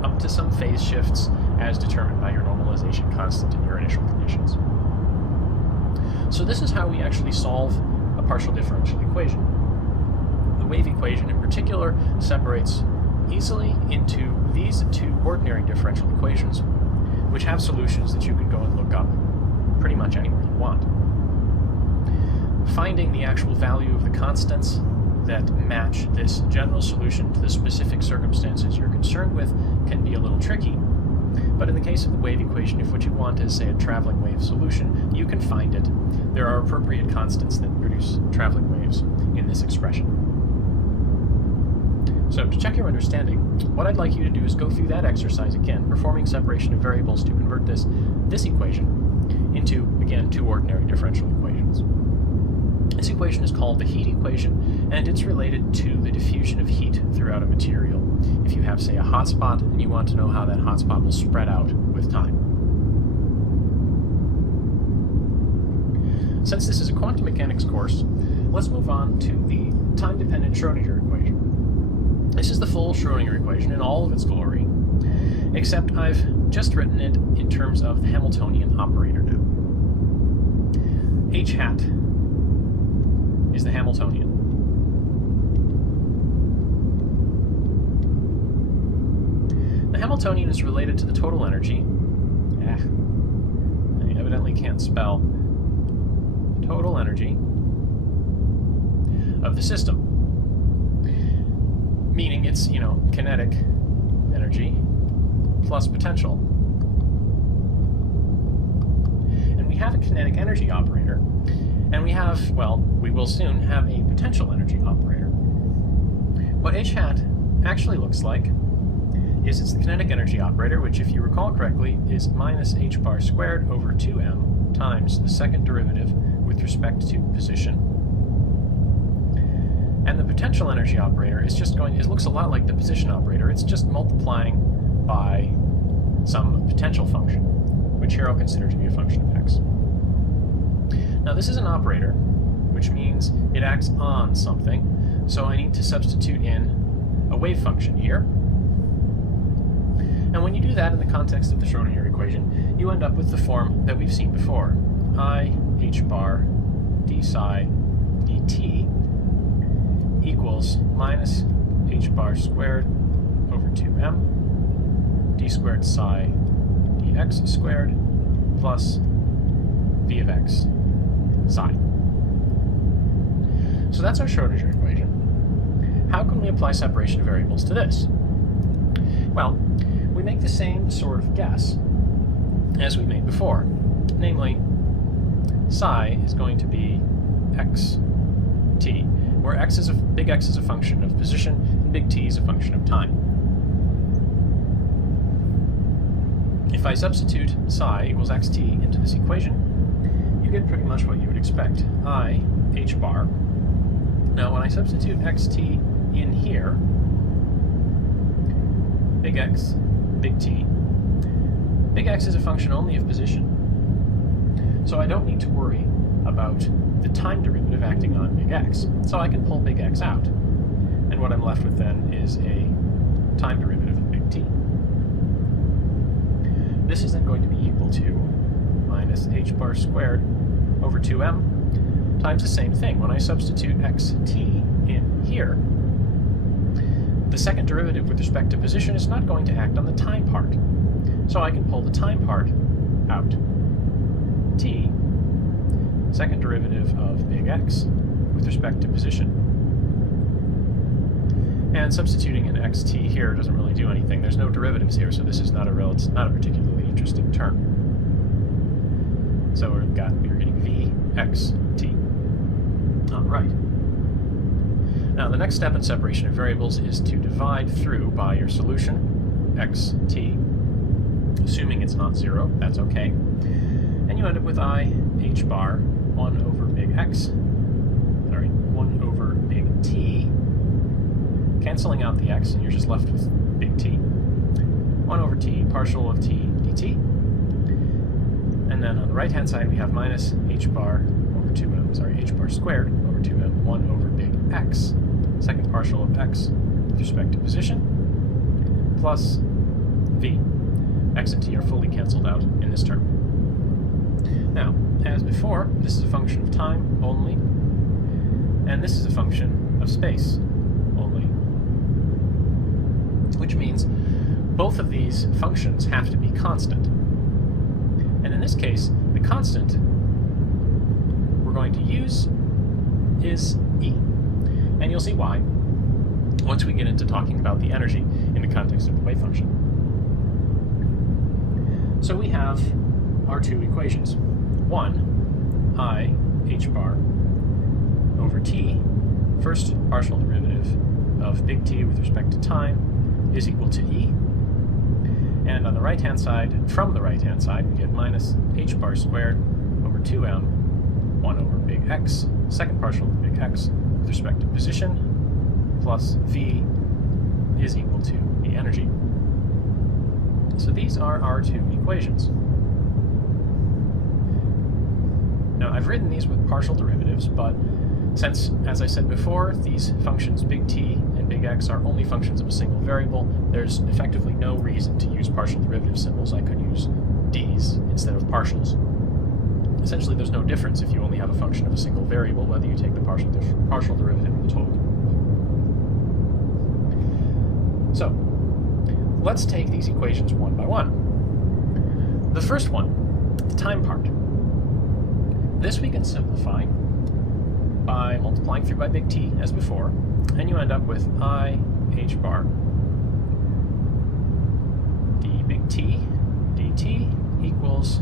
up to some phase shifts as determined by your normalization constant in your initial conditions. So this is how we actually solve a partial differential equation. The wave equation in particular separates easily into these two ordinary differential equations, which have solutions that you can go and look up pretty much anywhere you want. Finding the actual value of the constants that match this general solution to the specific circumstances you're concerned with can be a little tricky. But in the case of the wave equation, if what you want is, say, a traveling wave solution, you can find it. There are appropriate constants that produce traveling waves in this expression. So to check your understanding, what I'd like you to do is go through that exercise again, performing separation of variables to convert this equation into, again, two ordinary differential equations. This equation is called the heat equation, and it's related to the diffusion of heat throughout a material. If you have, say, a hot spot, and you want to know how that hot spot will spread out with time. Since this is a quantum mechanics course, let's move on to the time-dependent Schrödinger equation. This is the full Schrödinger equation in all of its glory, except I've just written it in terms of the Hamiltonian operator now. H hat is the Hamiltonian. The Hamiltonian is related to the total energy. I evidently can't spell. Total energy of the system. Meaning it's, kinetic energy plus potential. And we have a kinetic energy operator. And we will soon have a potential energy operator. What H hat actually looks like is it's the kinetic energy operator, which, if you recall correctly, is minus h bar squared over 2m times the second derivative with respect to position. And the potential energy operator is it looks a lot like the position operator. It's just multiplying by some potential function, which here I'll consider to be a function of x. Now this is an operator, which means it acts on something, so I need to substitute in a wave function here. And when you do that in the context of the Schrödinger equation, you end up with the form that we've seen before. I h bar d psi dt equals minus h bar squared over 2m d squared psi dx squared plus v of x psi. So that's our Schrödinger equation. How can we apply separation of variables to this? Well, we make the same sort of guess as we made before. Namely, psi is going to be xt, where big X is a function of position and big T is a function of time. If I substitute psi equals xt into this equation, you get pretty much what you would expect. I h bar. Now when I substitute xt in here, big X, big T, big X is a function only of position. So I don't need to worry about the time derivative acting on big X. So I can pull big X out. And what I'm left with then is a time derivative of big T. This is then going to be equal to minus h bar squared over 2m times the same thing. When I substitute xt in here, the second derivative with respect to position is not going to act on the time part. So I can pull the time part out. T second derivative of big X with respect to position. And substituting an xt here doesn't really do anything. There's no derivatives here, so this is not a particularly interesting term. So we're getting vxt. All right. Now the next step in separation of variables is to divide through by your solution, xt, assuming it's not 0, that's okay. And you end up with I h bar 1 over big X, 1 over big T, canceling out the X, and you're just left with big T. 1 over T, partial of T dt. And then on the right-hand side, we have minus h bar over 2m, h bar squared over 2m, 1 over big X, second partial of X with respect to position, plus v. X and T are fully canceled out in this term. Now, as before, this is a function of time only, and this is a function of space only, which means both of these functions have to be constant. And in this case, the constant we're going to use is E. And you'll see why once we get into talking about the energy in the context of the wave function. So we have our two equations. One, I h bar over t, first partial derivative of big T with respect to time, is equal to E. And on the right-hand side, from the right-hand side, we get minus h bar squared over 2m, 1 over big X, second partial of big X with respect to position, plus V is equal to the energy. So these are our two equations. Now, I've written these with partial derivatives, but since, as I said before, these functions big T and big X are only functions of a single variable, there's effectively no reason to use partial derivative symbols. I could use d's instead of partials. Essentially, there's no difference if you only have a function of a single variable, whether you take the partial derivative or the total derivative. So, let's take these equations one by one. The first one, the time part. This we can simplify by multiplying through by big T, as before, and you end up with I h bar d big T dt equals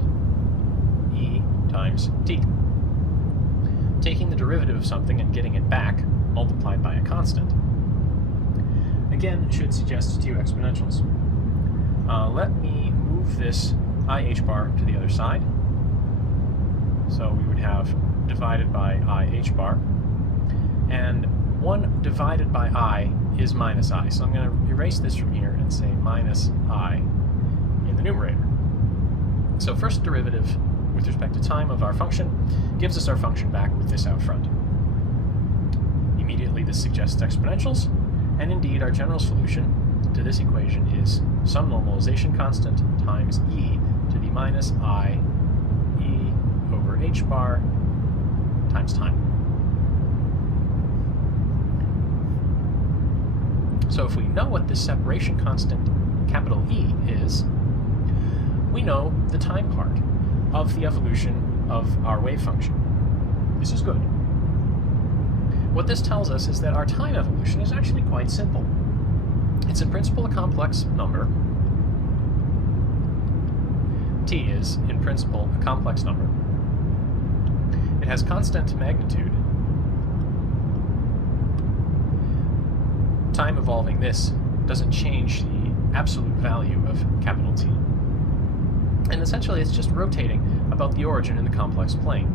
E times t. Taking the derivative of something and getting it back, multiplied by a constant, again, should suggest two exponentials. Let me move this I h bar to the other side. So we would have divided by I h bar, and 1 divided by I is minus I. So I'm going to erase this from here and say minus I in the numerator. So first derivative with respect to time of our function gives us our function back with this out front. Immediately this suggests exponentials, and indeed our general solution to this equation is some normalization constant times e to the minus I e over h bar times time. So if we know what this separation constant, capital E, is, we know the time part of the evolution of our wave function. This is good. What this tells us is that our time evolution is actually quite simple. It's in principle a complex number. T is, in principle, a complex number. It has constant magnitude. Time evolving this doesn't change the absolute value of capital T. And essentially it's just rotating about the origin in the complex plane.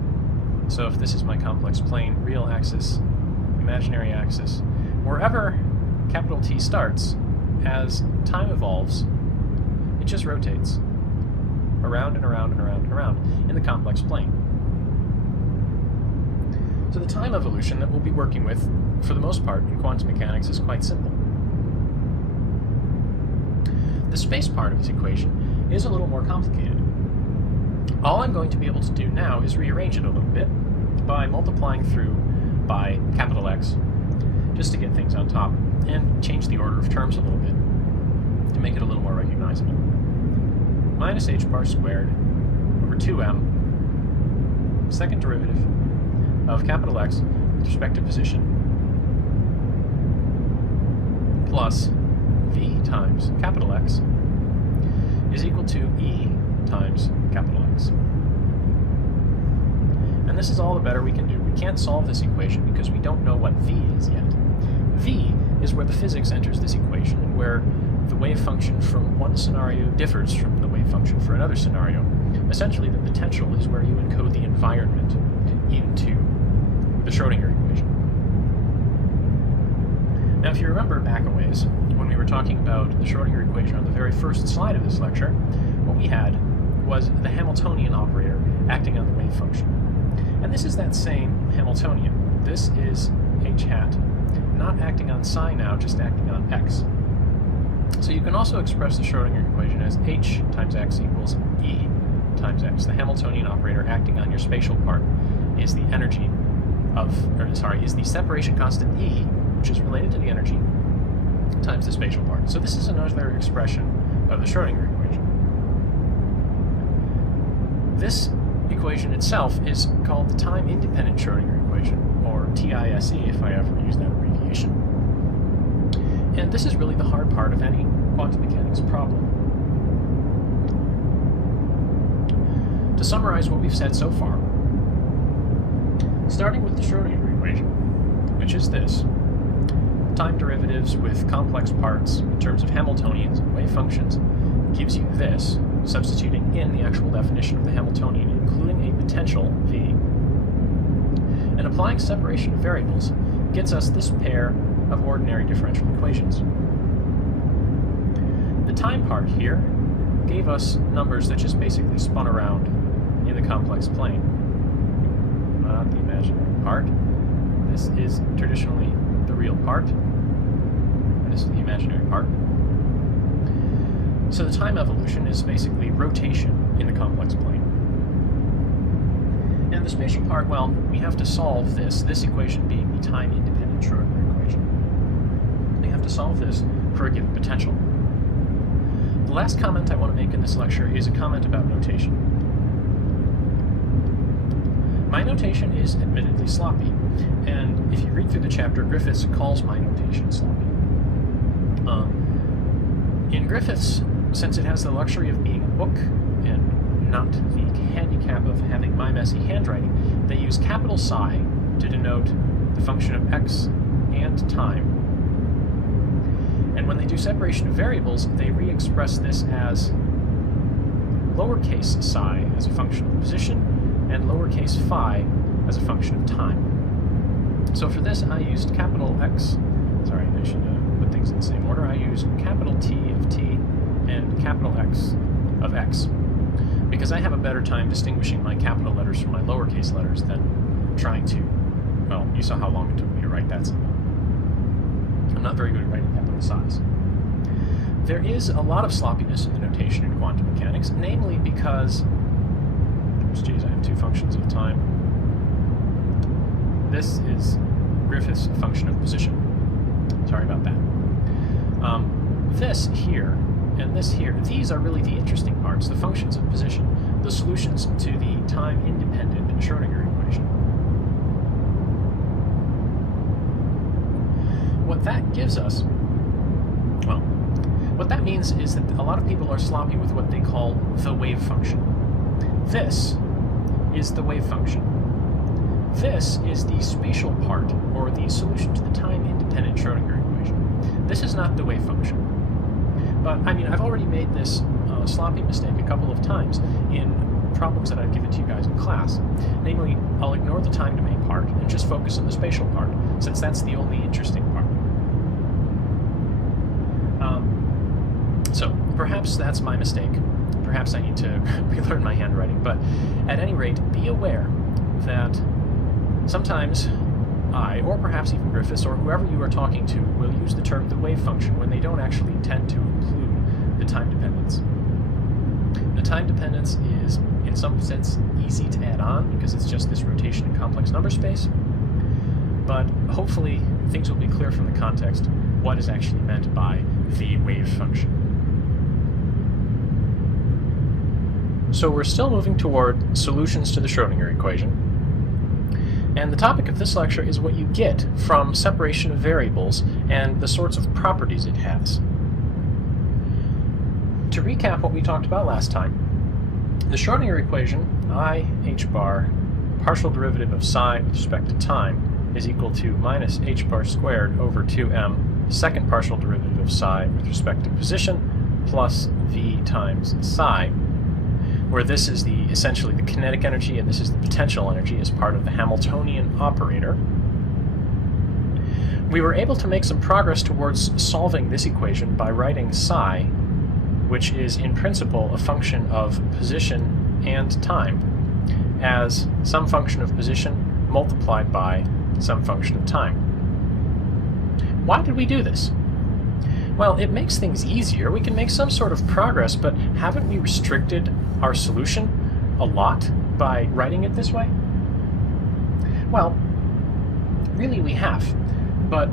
So if this is my complex plane, real axis, imaginary axis, wherever capital T starts, as time evolves, it just rotates around and around and around and around in the complex plane. So the time evolution that we'll be working with, for the most part, in quantum mechanics is quite simple. The space part of this equation is a little more complicated. All I'm going to be able to do now is rearrange it a little bit by multiplying through by capital X, just to get things on top, and change the order of terms a little bit to make it a little more recognizable. Minus h bar squared over 2m second derivative of capital X with respect to position plus v times capital X is equal to e times capital X. And this is all the better we can do. We can't solve this equation because we don't know what v is yet. V is where the physics enters this equation and where the wave function from one scenario differs from the wave function for another scenario. Essentially, the potential is where you encode the environment into the Schrodinger equation. Now, if you remember back a ways, when we were talking about the Schrodinger equation on the very first slide of this lecture, what we had was the Hamiltonian operator acting on the wave function. And this is that same Hamiltonian. This is h hat, not acting on psi now, just acting on x. So you can also express the Schrodinger equation as h times x equals e times x. The Hamiltonian operator acting on your spatial part is the energy is the separation constant e, which is related to the energy, times the spatial part. So this is another expression of the Schrodinger equation. This equation itself is called the time-independent Schrodinger equation, or TISE if I ever use that abbreviation. And this is really the hard part of any quantum mechanics problem. To summarize what we've said so far, starting with the Schrodinger equation, which is this: time derivatives with complex parts in terms of Hamiltonians and wave functions gives you this, substituting in the actual definition of the Hamiltonian, including a potential v. And applying separation of variables gets us this pair of ordinary differential equations. The time part here gave us numbers that just basically spun around in the complex plane. Not the imaginary part. This is traditionally the real part, and this is the imaginary part. So the time evolution is basically rotation in the complex plane. And the spatial part, well, we have to solve this equation being the time-independent Schrodinger equation. We have to solve this for a given potential. The last comment I want to make in this lecture is a comment about notation. My notation is admittedly sloppy, and if you read through the chapter, Griffiths calls my notation sloppy. In Griffiths, since it has the luxury of being a book and not the handicap of having my messy handwriting, they use capital psi to denote the function of x and time. And when they do separation of variables, they re-express this as lowercase psi as a function of position and lowercase phi as a function of time. So for this, I used capital X. Sorry, I should put things in the same order. I used capital T of t and capital X of x, because I have a better time distinguishing my capital letters from my lowercase letters than trying to, well, you saw how long it took me to write that symbol. I'm not very good at writing capital size. There is a lot of sloppiness in the notation in quantum mechanics, namely because, geez, I have two functions of time. This is Griffith's function of position. Sorry about that. This here and this here, these are really the interesting parts, the functions of position, the solutions to the time-independent Schrodinger equation. What that gives us, well, what that means is that a lot of people are sloppy with what they call the wave function. This is the wave function. This is the spatial part, or the solution to the time-independent Schrodinger equation. This is not the wave function. But, I mean, I've already made this sloppy mistake a couple of times in problems that I've given to you guys in class. Namely, I'll ignore the time-domain part and just focus on the spatial part, since that's the only interesting part. So, perhaps that's my mistake. Perhaps I need to relearn my handwriting, but at any rate, be aware that sometimes I, or perhaps even Griffiths, or whoever you are talking to, will use the term the wave function when they don't actually intend to include the time dependence. The time dependence is, in some sense, easy to add on because it's just this rotation in complex number space, but hopefully things will be clear from the context what is actually meant by the wave function. So we're still moving toward solutions to the Schrödinger equation. And the topic of this lecture is what you get from separation of variables and the sorts of properties it has. To recap what we talked about last time, the Schrödinger equation, I h bar partial derivative of psi with respect to time is equal to minus h bar squared over 2m second partial derivative of psi with respect to position plus v times psi, where this is essentially the kinetic energy and this is the potential energy as part of the Hamiltonian operator. We were able to make some progress towards solving this equation by writing psi, which is in principle a function of position and time, as some function of position multiplied by some function of time. Why did we do this? Well, it makes things easier. We can make some sort of progress, but haven't we restricted our solution a lot by writing it this way? Well, really we have, but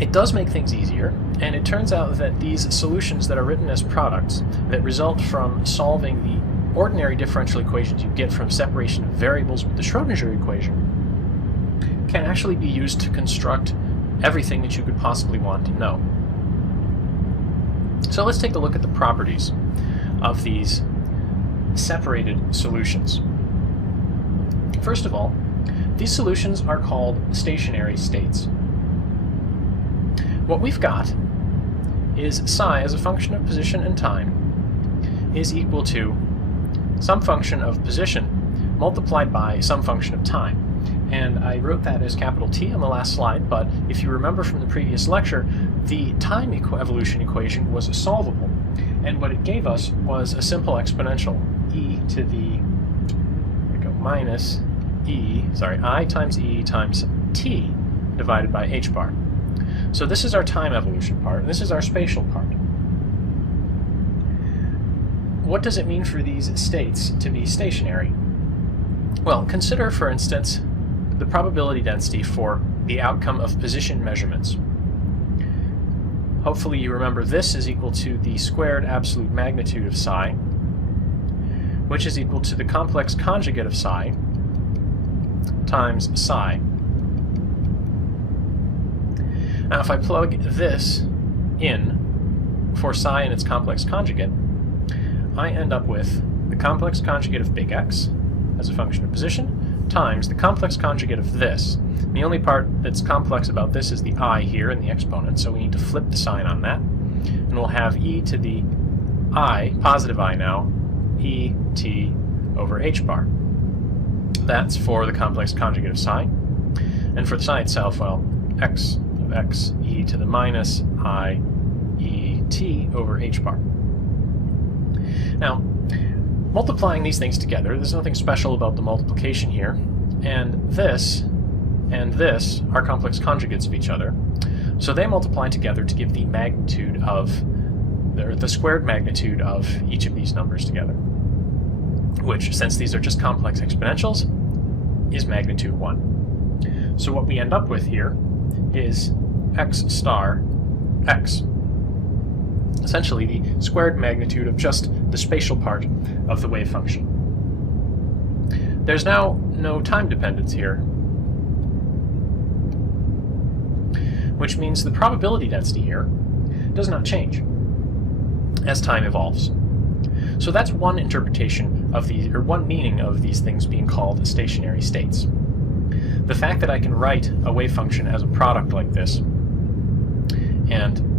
it does make things easier, and it turns out that these solutions that are written as products that result from solving the ordinary differential equations you get from separation of variables with the Schrödinger equation can actually be used to construct everything that you could possibly want to know. So let's take a look at the properties of these separated solutions. First of all, these solutions are called stationary states. What we've got is psi as a function of position and time is equal to some function of position multiplied by some function of time. And I wrote that as capital T on the last slide, but if you remember from the previous lecture, the time evolution equation was solvable. And what it gave us was a simple exponential, e to the, minus I times e times t divided by h bar. So this is our time evolution part, and this is our spatial part. What does it mean for these states to be stationary? Well, consider, for instance, the probability density for the outcome of position measurements. Hopefully you remember this is equal to the squared absolute magnitude of psi, which is equal to the complex conjugate of psi times psi. Now if I plug this in for psi and its complex conjugate, I end up with the complex conjugate of big X as a function of position times the complex conjugate of this. The only part that's complex about this is the I here in the exponent, so we need to flip the sign on that. And we'll have e to the I, positive I now, e t over h bar. That's for the complex conjugate of psi. And for the psi itself, well, x of x e to the minus I e t over h bar. Now, multiplying these things together, there's nothing special about the multiplication here, and this are complex conjugates of each other, so they multiply together to give the magnitude of, the squared magnitude of each of these numbers together, which, since these are just complex exponentials, is magnitude 1. So what we end up with here is x star x. Essentially the squared magnitude of just the spatial part of the wave function. There's now no time dependence here, which means the probability density here does not change as time evolves. So that's one interpretation of these, or one meaning of these things being called stationary states. The fact that I can write a wave function as a product like this, and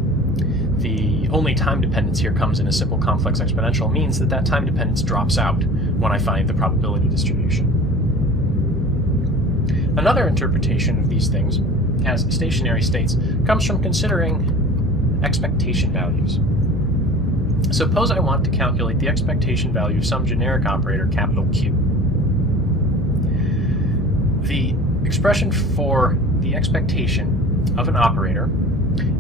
the only time dependence here comes in a simple complex exponential, means that that time dependence drops out when I find the probability distribution. Another interpretation of these things as stationary states comes from considering expectation values. Suppose I want to calculate the expectation value of some generic operator, capital Q. The expression for the expectation of an operator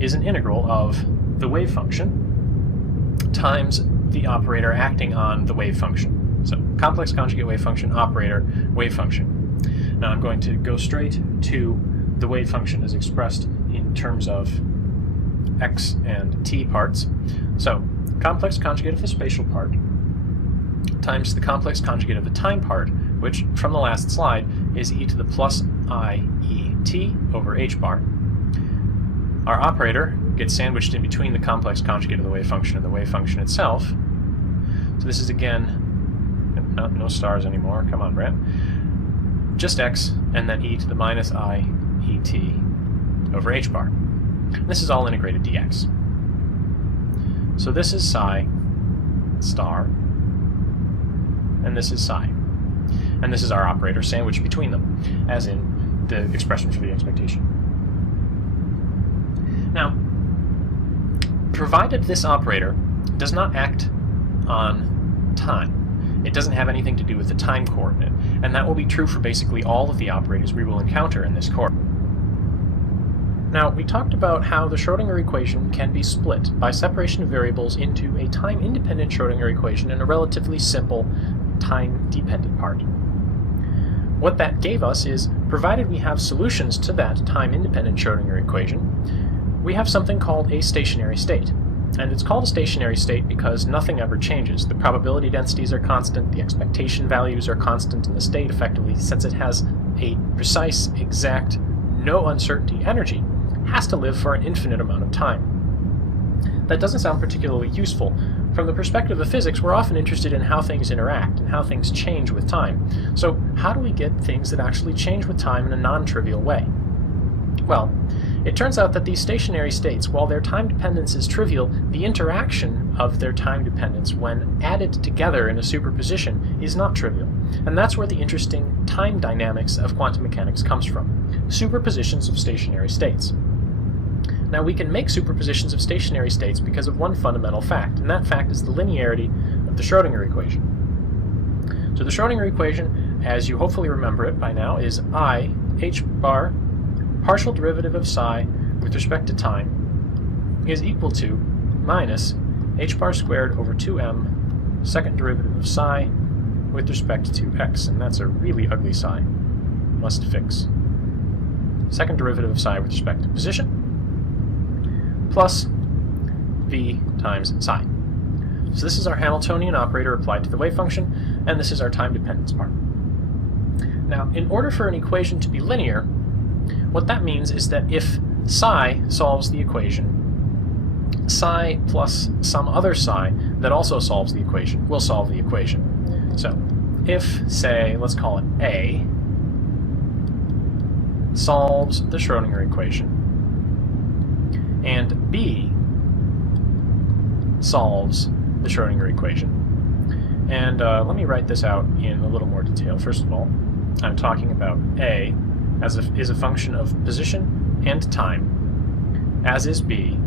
is an integral of the wave function times the operator acting on the wave function. So complex conjugate wave function, operator, wave function. Now I'm going to go straight to the wave function as expressed in terms of x and t parts. So complex conjugate of the spatial part times the complex conjugate of the time part, which, from the last slide, is e to the plus I e t over h bar. Our operator gets sandwiched in between the complex conjugate of the wave function and the wave function itself. So this is, again, no stars anymore. Come on, Brett. Just x, and then e to the minus I e t over h bar. And this is all integrated dx. So this is psi star, and this is psi. And this is our operator sandwiched between them, as in the expression for the expectation. Now, provided this operator does not act on time, it doesn't have anything to do with the time coordinate, and that will be true for basically all of the operators we will encounter in this course. Now, we talked about how the Schrödinger equation can be split by separation of variables into a time-independent Schrödinger equation and a relatively simple time-dependent part. What that gave us is, provided we have solutions to that time-independent Schrödinger equation, we have something called a stationary state. And it's called a stationary state because nothing ever changes. The probability densities are constant, the expectation values are constant, and the state effectively, since it has a precise, exact, no uncertainty energy, has to live for an infinite amount of time. That doesn't sound particularly useful. From the perspective of physics, we're often interested in how things interact and how things change with time. So how do we get things that actually change with time in a non-trivial way? Well, it turns out that these stationary states, while their time dependence is trivial, the interaction of their time dependence when added together in a superposition is not trivial. And that's where the interesting time dynamics of quantum mechanics comes from. Superpositions of stationary states. Now, we can make superpositions of stationary states because of one fundamental fact, and that fact is the linearity of the Schrödinger equation. So the Schrödinger equation, as you hopefully remember it by now, is I h bar partial derivative of psi with respect to time is equal to minus h bar squared over 2m second derivative of psi with respect to x, and that's a really ugly psi. Must fix. Second derivative of psi with respect to position plus v times psi. So this is our Hamiltonian operator applied to the wave function, and this is our time dependence part. Now, in order for an equation to be linear, what that means is that if psi solves the equation, psi plus some other psi that also solves the equation will solve the equation. So if, say, let's call it A, solves the Schrödinger equation, and B solves the Schrödinger equation. And let me write this out in a little more detail. First of all, I'm talking about A is a function of position and time, as is B.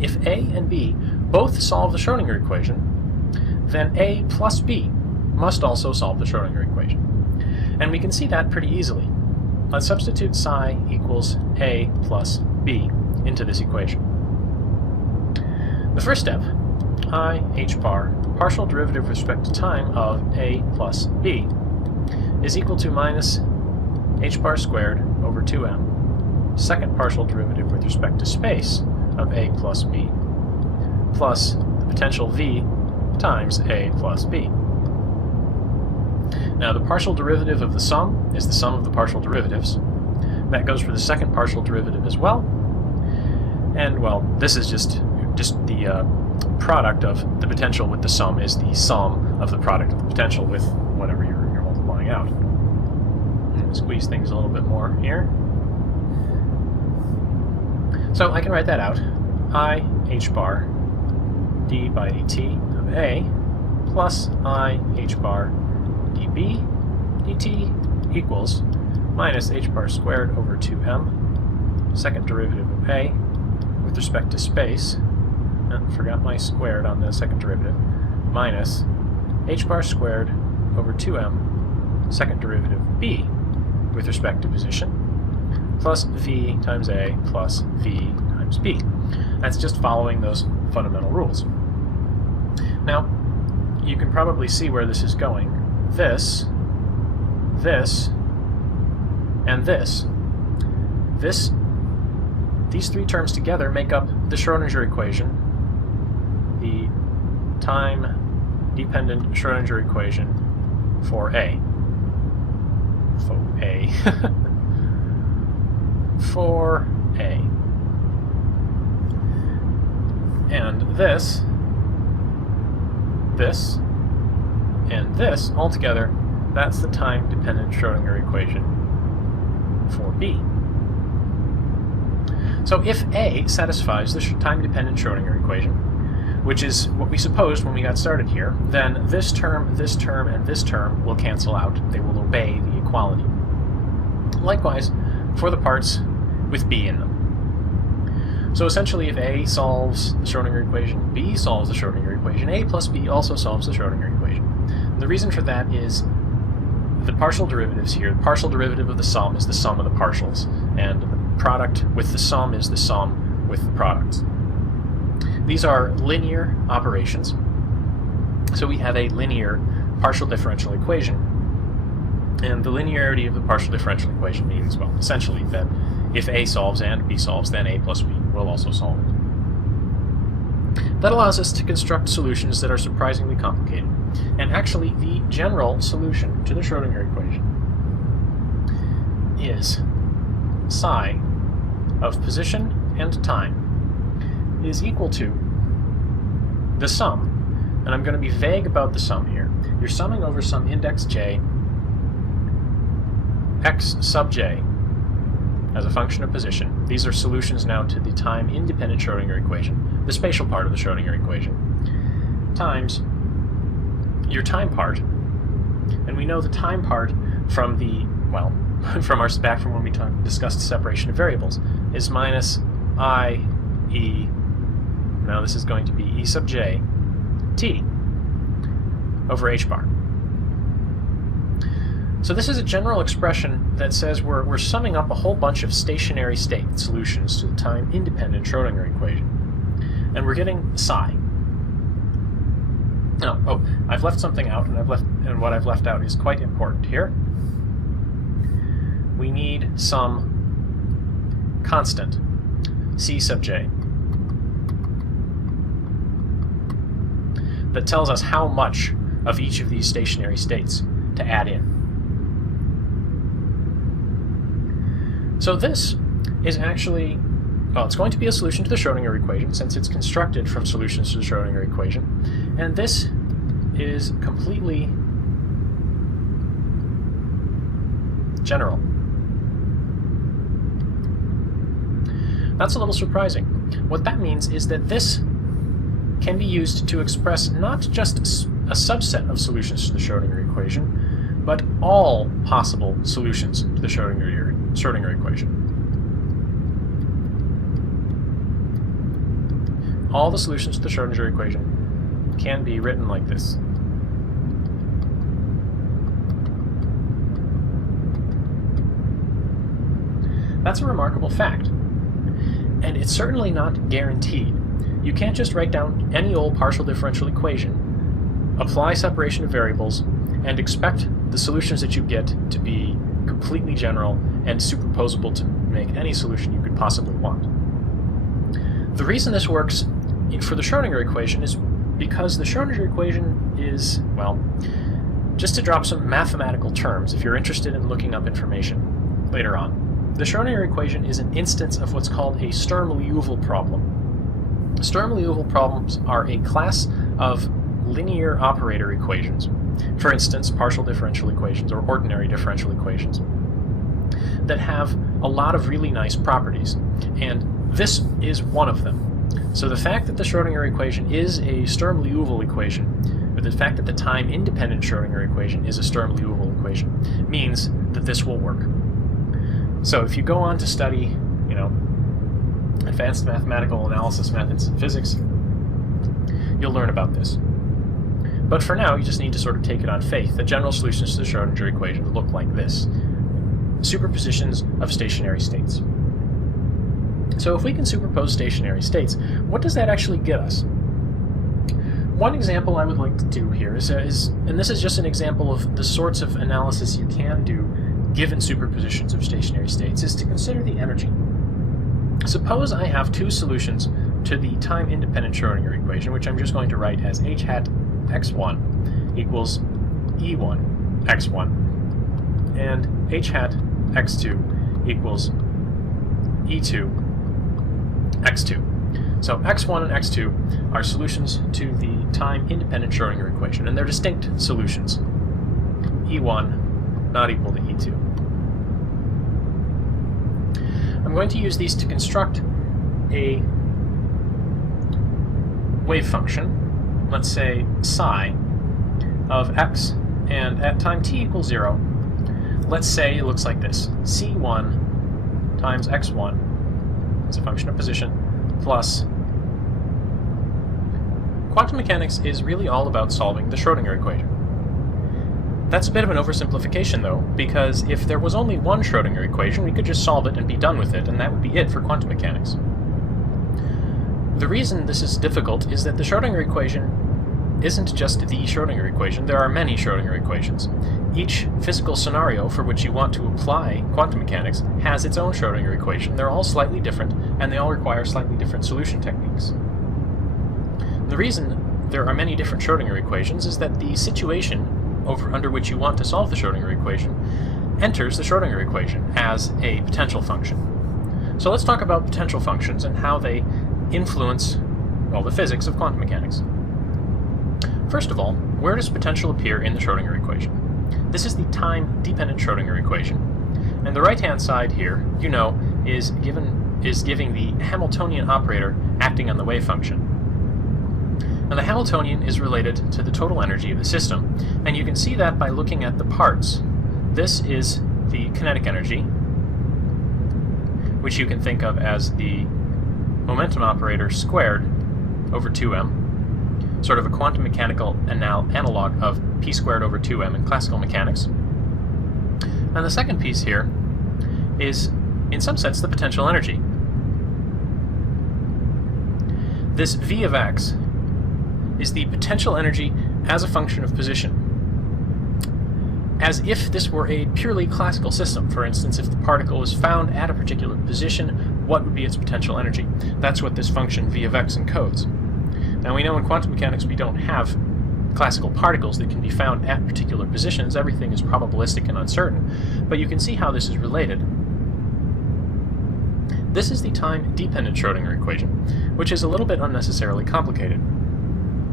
If A and B both solve the Schrödinger equation, then A plus B must also solve the Schrödinger equation. And we can see that pretty easily. Let's substitute psi equals A plus B into this equation. The first step, I h bar partial derivative with respect to time of A plus B is equal to minus h bar squared over 2m second partial derivative with respect to space of A plus B plus the potential V times A plus B. Now, the partial derivative of the sum is the sum of the partial derivatives. That goes for the second partial derivative as well. And, well, this is just the product of the potential with the sum is the sum of the product of the potential with whatever you're multiplying out. Squeeze things a little bit more here. So I can write that out. I h bar d by dt of A plus I h bar dB dt equals minus h bar squared over 2m second derivative of A with respect to space, and forgot my squared on the second derivative, minus h bar squared over 2m second derivative B with respect to position, plus V times A plus V times B. That's just following those fundamental rules. Now, you can probably see where this is going. This, and this. These three terms together make up the Schrödinger equation, the time time-dependent Schrödinger equation for A. For A. For A. And this, and this, altogether, that's the time-dependent Schrödinger equation for B. So if A satisfies the time-dependent Schrödinger equation, which is what we supposed when we got started here, then this term, and this term will cancel out. They will obey the equality. Likewise, for the parts with B in them. So essentially, if A solves the Schrödinger equation, B solves the Schrödinger equation, A plus B also solves the Schrödinger equation. And the reason for that is the partial derivatives here. The partial derivative of the sum is the sum of the partials, and the product with the sum is the sum with the products. These are linear operations, so we have a linear partial differential equation. And the linearity of the partial differential equation means, well, essentially that if A solves and B solves, then A plus B will also solve it. That allows us to construct solutions that are surprisingly complicated. And actually, the general solution to the Schrödinger equation is psi of position and time is equal to the sum, and I'm going to be vague about the sum here. You're summing over some index j, x sub j, as a function of position. These are solutions now to the time-independent Schrödinger equation, the spatial part of the Schrödinger equation, times your time part. And we know the time part from the, well, from back from when we discussed separation of variables, is minus I e, now this is going to be e sub j t over h bar. So this is a general expression that says we're summing up a whole bunch of stationary state solutions to the time-independent Schrödinger equation. And we're getting psi. Oh, I've left something out, and what I've left out is quite important here. We need some constant, c sub j, that tells us how much of each of these stationary states to add in. So this is actually, well, it's going to be a solution to the Schrödinger equation since it's constructed from solutions to the Schrödinger equation. And this is completely general. That's a little surprising. What that means is that this can be used to express not just a subset of solutions to the Schrödinger equation, but all possible solutions to the Schrödinger equation. All the solutions to the Schrödinger equation can be written like this. That's a remarkable fact, and it's certainly not guaranteed. You can't just write down any old partial differential equation, apply separation of variables, and expect the solutions that you get to be completely general and superposable to make any solution you could possibly want. The reason this works for the Schrödinger equation is because the Schrödinger equation is, well, just to drop some mathematical terms if you're interested in looking up information later on, the Schrödinger equation is an instance of what's called a Sturm-Liouville problem. Sturm-Liouville problems are a class of linear operator equations, for instance, partial differential equations or ordinary differential equations, that have a lot of really nice properties, and this is one of them. So the fact that the Schrödinger equation is a Sturm-Liouville equation, or the fact that the time-independent Schrödinger equation is a Sturm-Liouville equation, means that this will work. So if you go on to study, advanced mathematical analysis methods in physics, you'll learn about this. But for now, you just need to sort of take it on faith that general solutions to the Schrödinger equation look like this: superpositions of stationary states. So if we can superpose stationary states, what does that actually get us? One example I would like to do here is, and this is just an example of the sorts of analysis you can do given superpositions of stationary states, is to consider the energy. Suppose I have two solutions to the time-independent Schrödinger equation, which I'm just going to write as h hat x1 equals E1 x1, and h hat x2 equals E2 x2. So x1 and x2 are solutions to the time-independent Schrodinger equation, and they're distinct solutions. E1 not equal to E2. I'm going to use these to construct a wave function, let's say psi, of x, and at time t equals 0, let's say it looks like this. C1 times x1 as a function of position plus... Quantum mechanics is really all about solving the Schrodinger equation. That's a bit of an oversimplification, though, because if there was only one Schrodinger equation, we could just solve it and be done with it, and that would be it for quantum mechanics. The reason this is difficult is that the Schrodinger equation isn't just the Schrodinger equation. There are many Schrodinger equations. Each physical scenario for which you want to apply quantum mechanics has its own Schrodinger equation. They're all slightly different, and they all require slightly different solution techniques. The reason there are many different Schrodinger equations is that the situation under which you want to solve the Schrodinger equation enters the Schrodinger equation as a potential function. So let's talk about potential functions and how they influence, well, the physics of quantum mechanics. First of all, where does potential appear in the Schrodinger equation? This is the time-dependent Schrodinger equation, and the right-hand side here, you know, is giving the Hamiltonian operator acting on the wave function. Now, the Hamiltonian is related to the total energy of the system, and you can see that by looking at the parts. This is the kinetic energy, which you can think of as the momentum operator squared over 2m, sort of a quantum mechanical analog of p squared over 2m in classical mechanics. And the second piece here is, in some sense, the potential energy. This v of x is the potential energy as a function of position. As if this were a purely classical system. For instance, if the particle was found at a particular position, what would be its potential energy? That's what this function v of x encodes. Now, we know in quantum mechanics we don't have classical particles that can be found at particular positions. Everything is probabilistic and uncertain, but you can see how this is related. This is the time-dependent Schrodinger equation, which is a little bit unnecessarily complicated.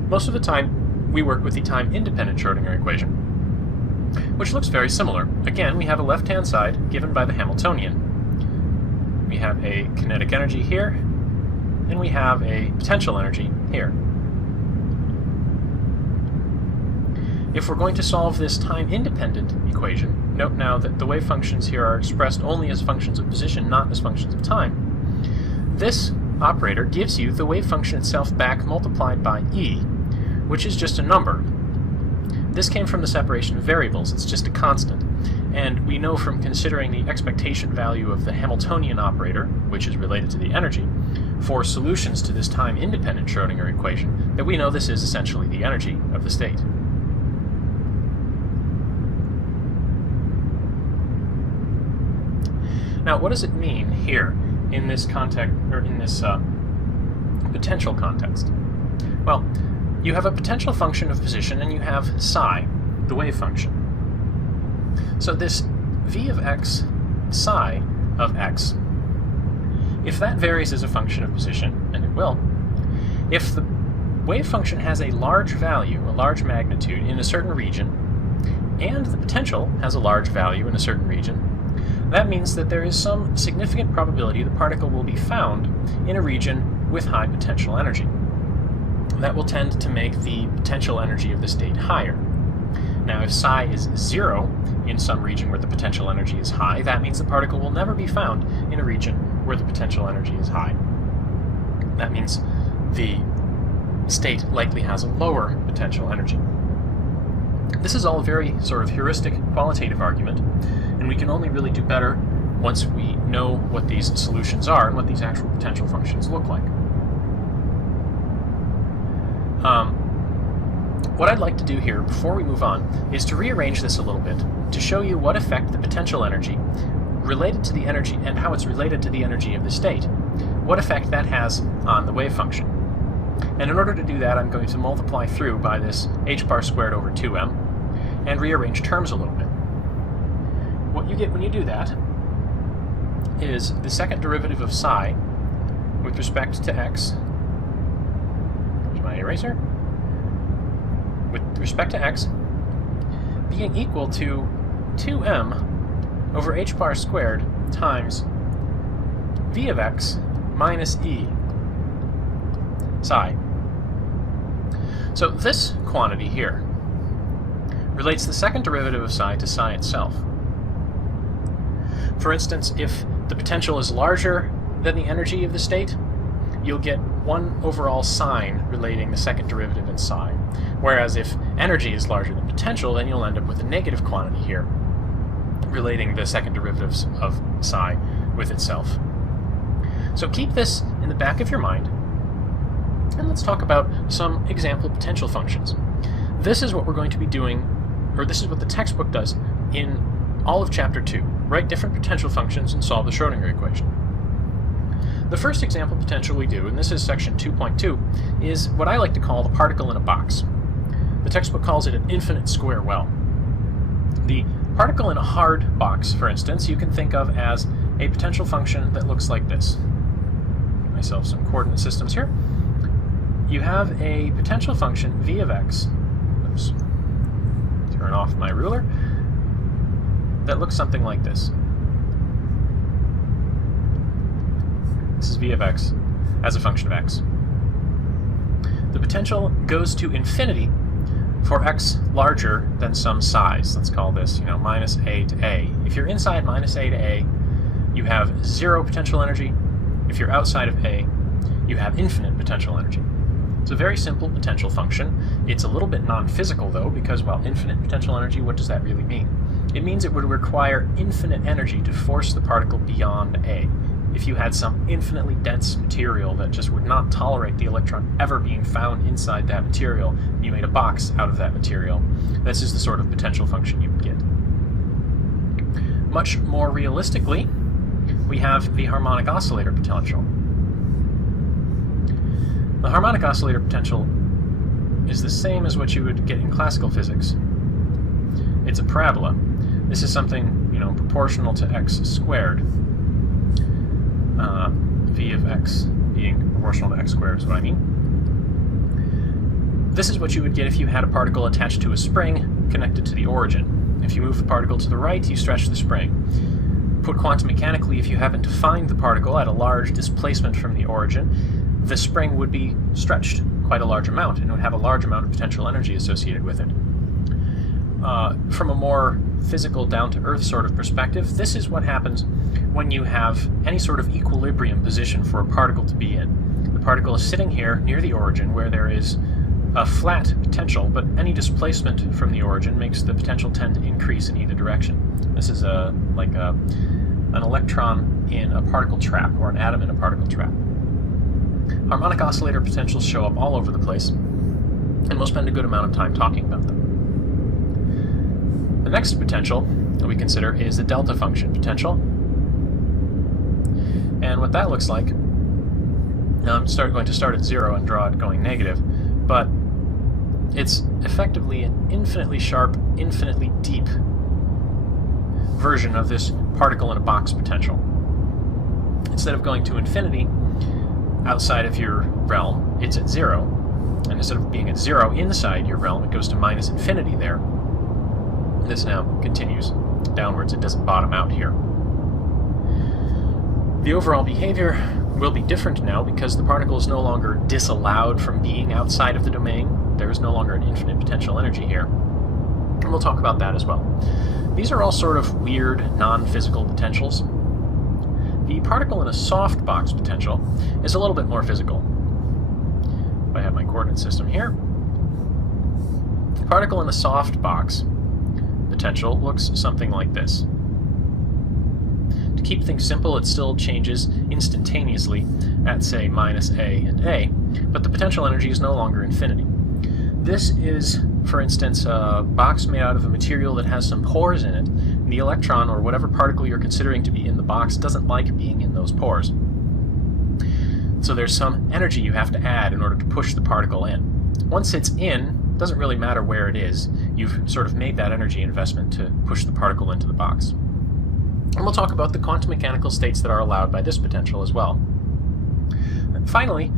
Most of the time, we work with the time-independent Schrodinger equation, which looks very similar. Again, we have a left-hand side given by the Hamiltonian. We have a kinetic energy here, and we have a potential energy here. If we're going to solve this time-independent equation, note now that the wave functions here are expressed only as functions of position, not as functions of time. This operator gives you the wave function itself back multiplied by e, which is just a number. This came from the separation of variables. It's just a constant. And we know from considering the expectation value of the Hamiltonian operator, which is related to the energy, for solutions to this time-independent Schrodinger equation, that we know this is essentially the energy of the state. Now, what does it mean here in this context, or in this potential context? Well, you have a potential function of position, and you have psi, the wave function. So this v of x psi of x, if that varies as a function of position, and it will, if the wave function has a large value, a large magnitude in a certain region, and the potential has a large value in a certain region, that means that there is some significant probability the particle will be found in a region with high potential energy. That will tend to make the potential energy of the state higher. Now, if psi is 0 in some region where the potential energy is high, that means the particle will never be found in a region where the potential energy is high. That means the state likely has a lower potential energy. This is all a very sort of heuristic qualitative argument, and we can only really do better once we know what these solutions are and what these actual potential functions look like. What I'd like to do here, before we move on, is to rearrange this a little bit to show you what effect the potential energy related to the energy and how it's related to the energy of the state, what effect that has on the wave function. And in order to do that, I'm going to multiply through by this h bar squared over 2m and rearrange terms a little bit. What you get when you do that is the second derivative of psi with respect to x. There's my eraser. With respect to x being equal to 2m over h bar squared times v of x minus e psi. So this quantity here relates the second derivative of psi to psi itself. For instance, if the potential is larger than the energy of the state, you'll get one overall sign relating the second derivative in psi. Whereas if energy is larger than potential, then you'll end up with a negative quantity here relating the second derivatives of psi with itself. So keep this in the back of your mind, and let's talk about some example potential functions. This is what we're going to be doing, or this is what the textbook does in all of Chapter 2. Write different potential functions and solve the Schrodinger equation. The first example potential we do, and this is section 2.2, is what I like to call the particle in a box. The textbook calls it an infinite square well. The particle in a hard box, for instance, you can think of as a potential function that looks like this. Give myself some coordinate systems here. You have a potential function v of x, oops, turn off my ruler, that looks something like this. This is v of x as a function of x. The potential goes to infinity for x larger than some size. Let's call this, minus a to a. If you're inside minus a to a, you have 0 potential energy. If you're outside of a, you have infinite potential energy. It's a very simple potential function. It's a little bit non-physical, though, because, well, infinite potential energy, what does that really mean? It means it would require infinite energy to force the particle beyond A. If you had some infinitely dense material that just would not tolerate the electron ever being found inside that material, you made a box out of that material, this is the sort of potential function you would get. Much more realistically, we have the harmonic oscillator potential. The harmonic oscillator potential is the same as what you would get in classical physics. It's a parabola. This is something, proportional to x squared. V of x being proportional to x squared is what I mean. This is what you would get if you had a particle attached to a spring connected to the origin. If you move the particle to the right, you stretch the spring. Put quantum mechanically, if you happen to find the particle at a large displacement from the origin, the spring would be stretched quite a large amount, and it would have a large amount of potential energy associated with it. From a more physical, down-to-earth sort of perspective, this is what happens when you have any sort of equilibrium position for a particle to be in. The particle is sitting here near the origin where there is a flat potential, but any displacement from the origin makes the potential tend to increase in either direction. This is like an electron in a particle trap, or an atom in a particle trap. Harmonic oscillator potentials show up all over the place, and we'll spend a good amount of time talking about them. The next potential that we consider is the delta function potential. And what that looks like, now I'm going to start at 0 and draw it going negative, but it's effectively an infinitely sharp, infinitely deep version of this particle in a box potential. Instead of going to infinity outside of your realm, it's at 0. And instead of being at 0 inside your realm, it goes to minus infinity there. This now continues downwards. It doesn't bottom out here. The overall behavior will be different now because the particle is no longer disallowed from being outside of the domain. There is no longer an infinite potential energy here. And we'll talk about that as well. These are all sort of weird, non-physical potentials. The particle in a soft box potential is a little bit more physical. If I have my coordinate system here, the particle in a soft box potential looks something like this. To keep things simple, it still changes instantaneously at, say, minus A and A, but the potential energy is no longer infinity. This is, for instance, a box made out of a material that has some pores in it, and the electron, or whatever particle you're considering to be in the box, doesn't like being in those pores. So there's some energy you have to add in order to push the particle in. Once it's in, it doesn't really matter where it is, you've sort of made that energy investment to push the particle into the box. And we'll talk about the quantum mechanical states that are allowed by this potential as well. And finally,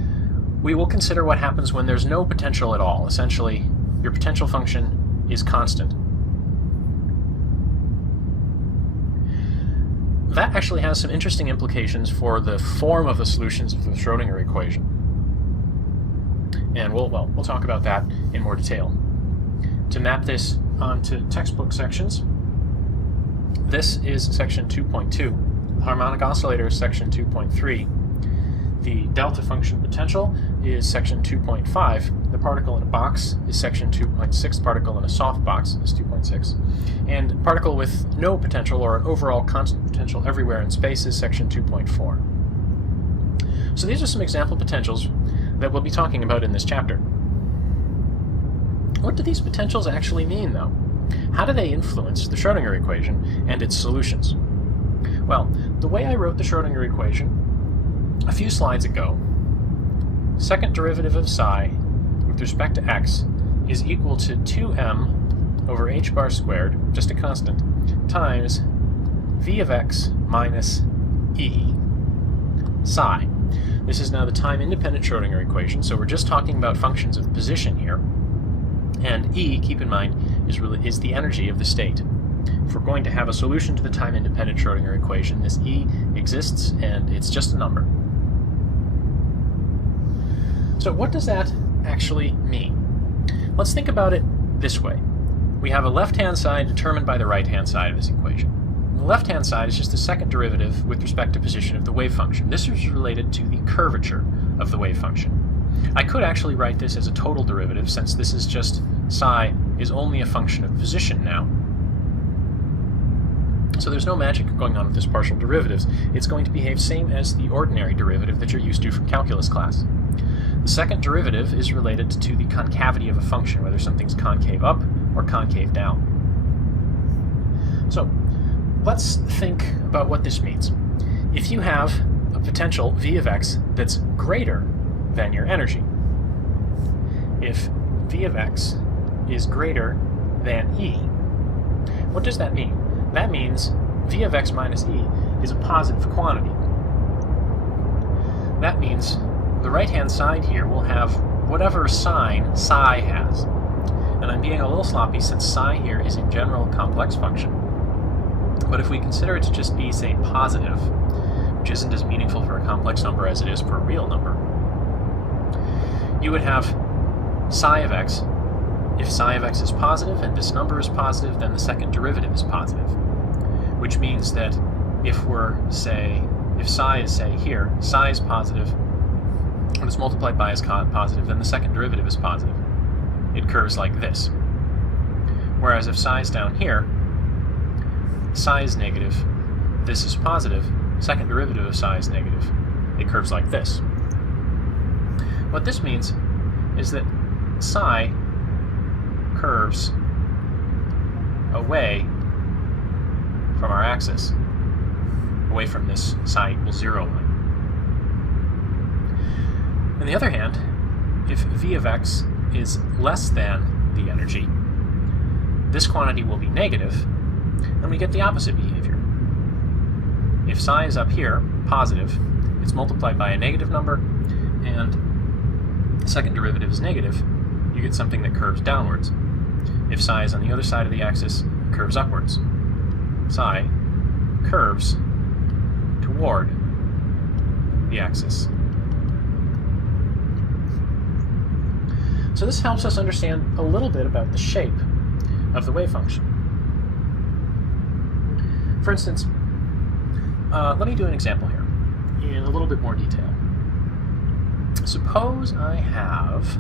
we will consider what happens when there's no potential at all. Essentially, your potential function is constant. That actually has some interesting implications for the form of the solutions of the Schrödinger equation. And we'll talk about that in more detail. To map this onto textbook sections, this is section 2.2. The harmonic oscillator is section 2.3. The delta function potential is section 2.5. The particle in a box is section 2.6. Particle in a soft box is 2.6. And particle with no potential or an overall constant potential everywhere in space is section 2.4. So these are some example potentials that we'll be talking about in this chapter. What do these potentials actually mean, though? How do they influence the Schrödinger equation and its solutions? Well, the way I wrote the Schrödinger equation a few slides ago, second derivative of psi with respect to x is equal to 2m over h bar squared, just a constant, times v of x minus e psi. This is now the time-independent Schrödinger equation, so we're just talking about functions of position here. And E, keep in mind, is the energy of the state. If we're going to have a solution to the time-independent Schrödinger equation, this E exists, and it's just a number. So what does that actually mean? Let's think about it this way. We have a left-hand side determined by the right-hand side of this equation. The left-hand side is just the second derivative with respect to position of the wave function. This is related to the curvature of the wave function. I could actually write this as a total derivative, since this is just psi is only a function of position now. So there's no magic going on with this partial derivatives. It's going to behave same as the ordinary derivative that you're used to from calculus class. The second derivative is related to the concavity of a function, whether something's concave up or concave down. So let's think about what this means. If you have a potential v of x that's greater than your energy, if v of x is greater than e, what does that mean? That means v of x minus e is a positive quantity. That means the right-hand side here will have whatever sign psi has. And I'm being a little sloppy since psi here is in general a complex function. But if we consider it to just be, say, positive, which isn't as meaningful for a complex number as it is for a real number, you would have psi of x. If psi of x is positive and this number is positive, then the second derivative is positive. Which means that if psi is, say, here, psi is positive, and it's multiplied by is positive, then the second derivative is positive. It curves like this. Whereas if psi is down here, psi is negative, this is positive, second derivative of psi is negative. It curves like this. What this means is that psi curves away from our axis, away from this psi equals 0 line. On the other hand, if v of x is less than the energy, this quantity will be negative, and we get the opposite behavior. If psi is up here, positive, it's multiplied by a negative number, and the second derivative is negative, you get something that curves downwards. If psi is on the other side of the axis, it curves upwards. Psi curves toward the axis. So this helps us understand a little bit about the shape of the wave function. For instance, let me do an example here in a little bit more detail. Suppose I have,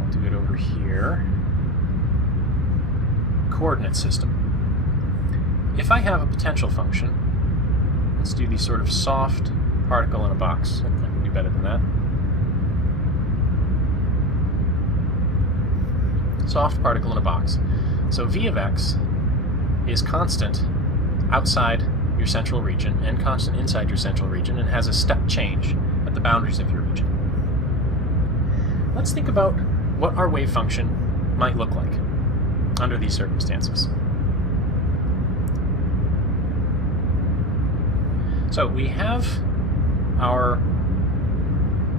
I'll do it over here, coordinate system. If I have a potential function, let's do the sort of soft particle in a box. I can do better than that. Soft particle in a box. So v of x is constant outside your central region and constant inside your central region and has a step change at the boundaries of your region. Let's think about what our wave function might look like under these circumstances. So we have our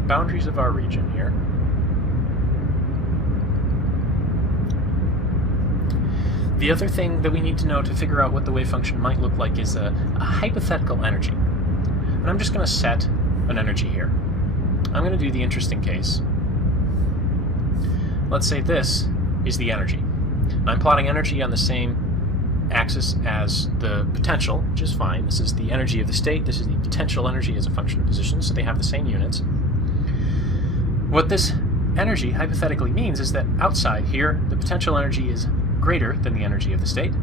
boundaries of our region here. The other thing that we need to know to figure out what the wave function might look like is a hypothetical energy. And I'm just going to set an energy here. I'm going to do the interesting case. Let's say this is the energy. And I'm plotting energy on the same axis as the potential, which is fine. This is the energy of the state. This is the potential energy as a function of position, so they have the same units. What this energy hypothetically means is that outside here, the potential energy is greater than the energy of the state,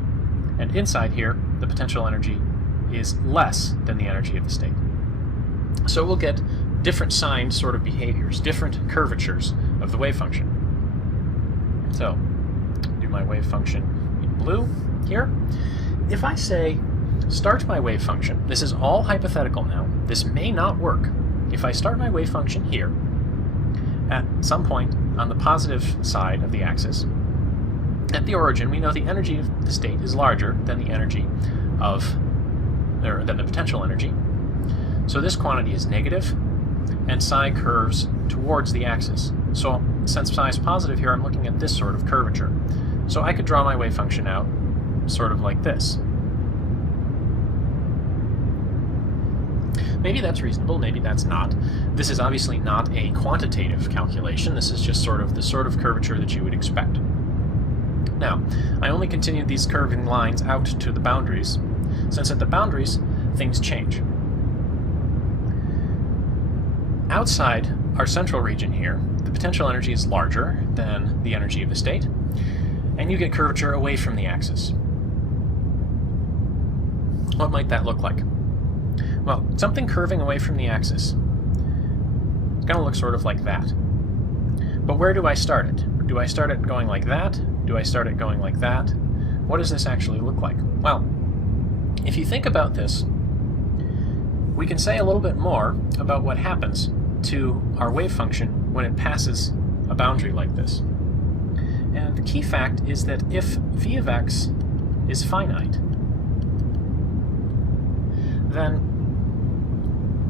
and inside here, the potential energy is less than the energy of the state. So we'll get different signed sort of behaviors, different curvatures of the wave function. So, do my wave function in blue here. If I say, start my wave function, this is all hypothetical now, this may not work. If I start my wave function here, at some point on the positive side of the axis, at the origin, we know the energy of the state is larger than the energy than the potential energy. So this quantity is negative, and psi curves towards the axis. So since psi is positive here, I'm looking at this sort of curvature. So I could draw my wave function out sort of like this. Maybe that's reasonable, maybe that's not. This is obviously not a quantitative calculation. This is just sort of the sort of curvature that you would expect. Now, I only continued these curving lines out to the boundaries, since at the boundaries, things change. Outside our central region here, the potential energy is larger than the energy of the state, and you get curvature away from the axis. What might that look like? Well, something curving away from the axis is going to look sort of like that. But where do I start it? Do I start it going like that? Do I start it going like that? What does this actually look like? Well, if you think about this, we can say a little bit more about what happens to our wave function when it passes a boundary like this. And the key fact is that if v of x is finite, then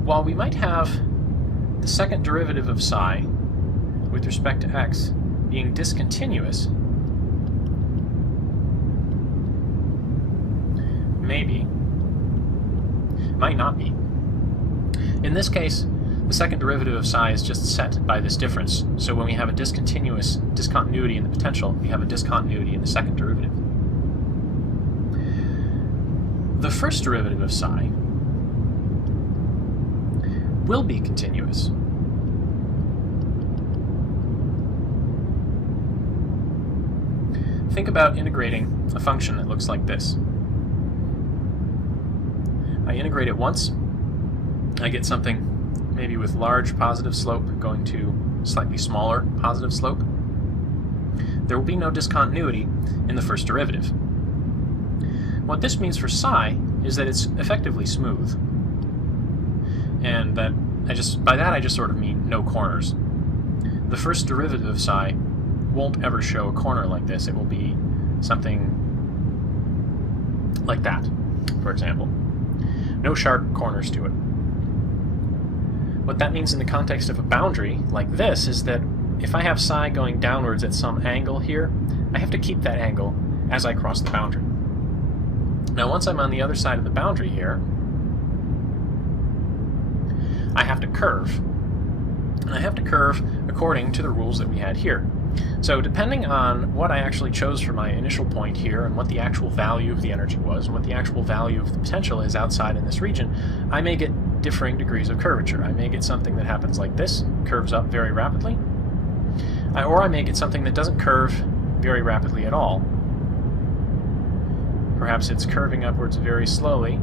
while we might have the second derivative of psi with respect to x being discontinuous, maybe, might not be. In this case, the second derivative of psi is just set by this difference. So when we have a discontinuity in the potential, we have a discontinuity in the second derivative. The first derivative of psi will be continuous. Think about integrating a function that looks like this. I integrate it once, I get something maybe with large positive slope going to slightly smaller positive slope. There will be no discontinuity in the first derivative. What this means for psi is that it's effectively smooth. And that by that I just sort of mean no corners. The first derivative of psi won't ever show a corner like this. It will be something like that, for example. No sharp corners to it. What that means in the context of a boundary like this is that if I have psi going downwards at some angle here, I have to keep that angle as I cross the boundary. Now once I'm on the other side of the boundary here, I have to curve. And I have to curve according to the rules that we had here. So depending on what I actually chose for my initial point here and what the actual value of the energy was and what the actual value of the potential is outside in this region, I may get differing degrees of curvature. I may get something that happens like this, curves up very rapidly, or I may get something that doesn't curve very rapidly at all. Perhaps it's curving upwards very slowly,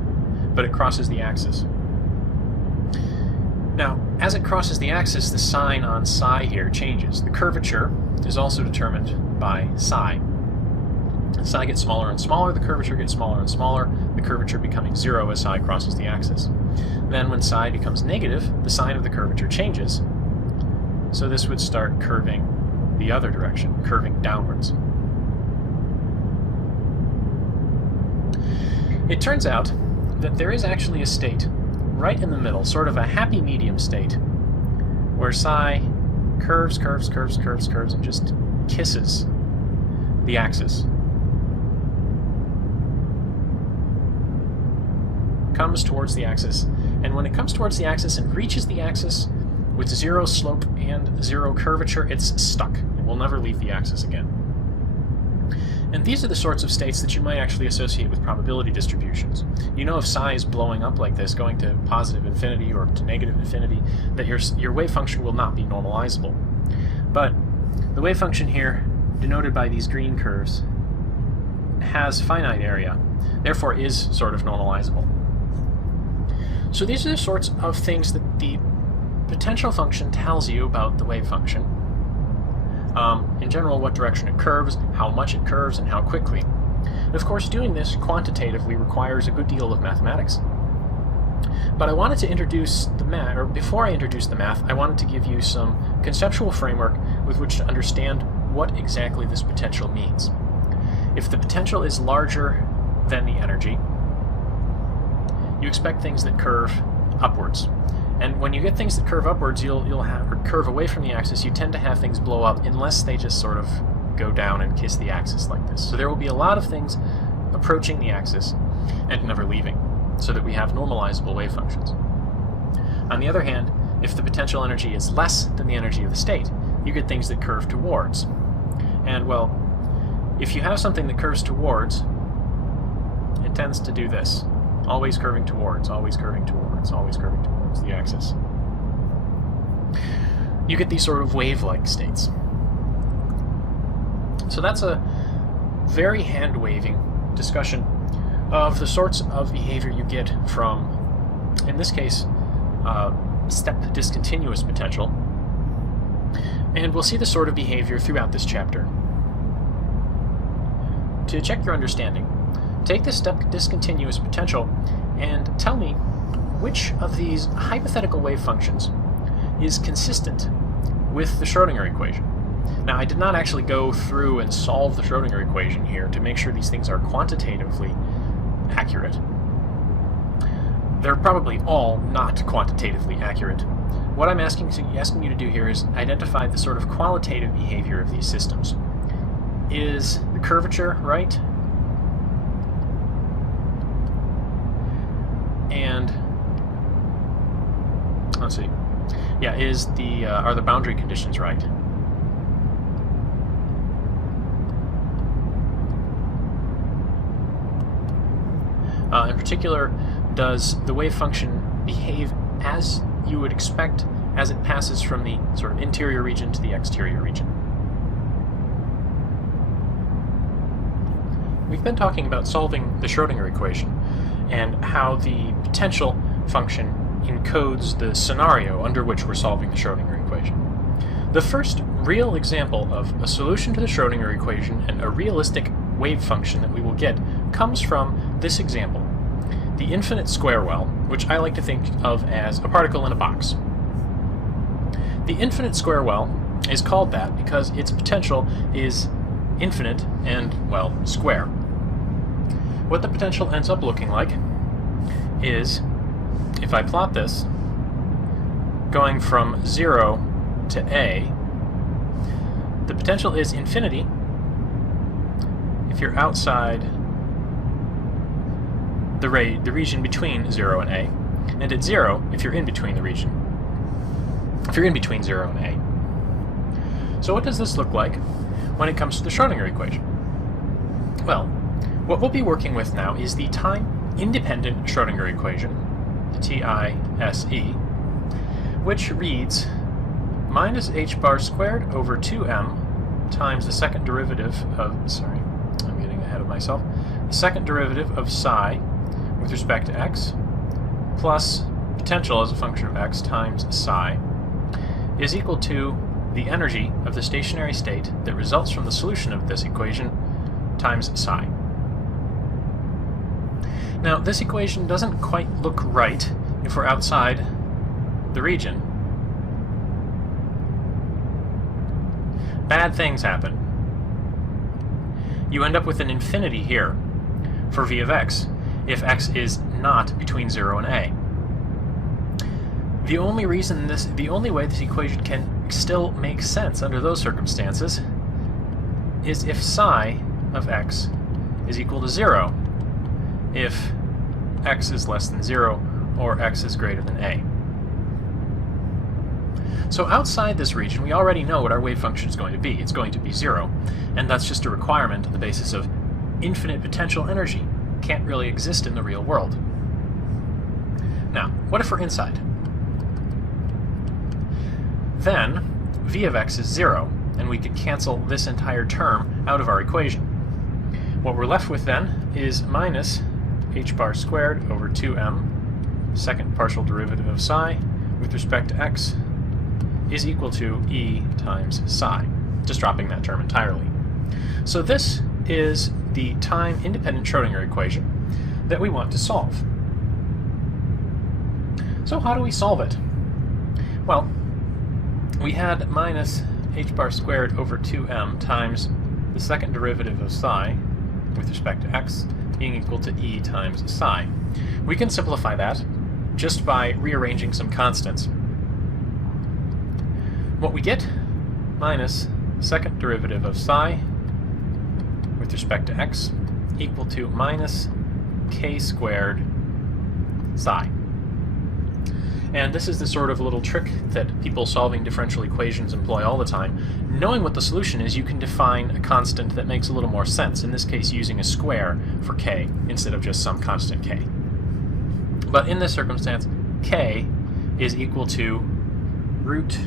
but it crosses the axis. Now, as it crosses the axis, the sign on psi here changes. The curvature is also determined by psi. Psi gets smaller and smaller, the curvature gets smaller and smaller, the curvature becoming 0 as psi crosses the axis. Then when psi becomes negative, the sign of the curvature changes, so this would start curving the other direction, curving downwards. It turns out that there is actually a state right in the middle, sort of a happy medium state, where psi curves, and just kisses the axis. Comes towards the axis, and when it comes towards the axis and reaches the axis with 0 slope and 0 curvature, it's stuck. It will never leave the axis again. And these are the sorts of states that you might actually associate with probability distributions. You know, if psi is blowing up like this, going to positive infinity or to negative infinity, that your wave function will not be normalizable. But the wave function here, denoted by these green curves, has finite area, therefore is sort of normalizable. So these are the sorts of things that the potential function tells you about the wave function. In general, what direction it curves, how much it curves, and how quickly. And of course, doing this quantitatively requires a good deal of mathematics. But I wanted to introduce the math, or before I introduce the math, I wanted to give you some conceptual framework with which to understand what exactly this potential means. If the potential is larger than the energy, you expect things that curve upwards. And when you get things that curve upwards, you'll have, or curve away from the axis, you tend to have things blow up unless they just sort of go down and kiss the axis like this. So there will be a lot of things approaching the axis and never leaving, so that we have normalizable wave functions. On the other hand, if the potential energy is less than the energy of the state, you get things that curve towards. And well, if you have something that curves towards, it tends to do this. Always curving towards, always curving towards, always curving towards the axis. You get these sort of wave-like states. So that's a very hand-waving discussion of the sorts of behavior you get from, in this case, step discontinuous potential. And we'll see this sort of behavior throughout this chapter. To check your understanding, take this step discontinuous potential and tell me which of these hypothetical wave functions is consistent with the Schrödinger equation. Now, I did not actually go through and solve the Schrödinger equation here to make sure these things are quantitatively accurate. They're probably all not quantitatively accurate. What I'm asking you to do here is identify the sort of qualitative behavior of these systems. Is the curvature right? And let's see. Yeah, are the boundary conditions right? In particular, does the wave function behave as you would expect as it passes from the sort of interior region to the exterior region? We've been talking about solving the Schrödinger equation and how the potential function encodes the scenario under which we're solving the Schrödinger equation. The first real example of a solution to the Schrödinger equation and a realistic wave function that we will get comes from this example, the infinite square well, which I like to think of as a particle in a box. The infinite square well is called that because its potential is infinite and, well, square. What the potential ends up looking like is, if I plot this, going from 0 to A, the potential is infinity if you're outside the region between 0 and A, and at 0 if you're in between the region. If you're in between 0 and A. So what does this look like when it comes to the Schrödinger equation? Well, what we'll be working with now is the time-independent Schrödinger equation, the TISE, which reads minus h bar squared over 2m times the second derivative of, sorry, I'm getting ahead of myself, the second derivative of psi with respect to x plus potential as a function of x times psi is equal to the energy of the stationary state that results from the solution of this equation times psi. Now, this equation doesn't quite look right if we're outside the region. Bad things happen. You end up with an infinity here for v of x if x is not between 0 and a. The only way this equation can still make sense under those circumstances is if psi of x is equal to 0 if x is less than 0 or x is greater than a. So outside this region, we already know what our wave function is going to be. It's going to be 0, and that's just a requirement on the basis of infinite potential energy. Can't really exist in the real world. Now, what if we're inside? Then v of x is 0, and we could cancel this entire term out of our equation. What we're left with then is minus h bar squared over 2m, second partial derivative of psi, with respect to x, is equal to e times psi, just dropping that term entirely. So this is the time-independent Schrödinger equation that we want to solve. So how do we solve it? Well, we had minus h bar squared over 2m times the second derivative of psi with respect to x being equal to e times psi. We can simplify that just by rearranging some constants. What we get, minus second derivative of psi with respect to x equal to minus k squared psi. And this is the sort of little trick that people solving differential equations employ all the time. Knowing what the solution is, you can define a constant that makes a little more sense, in this case using a square for k instead of just some constant k. But in this circumstance, k is equal to root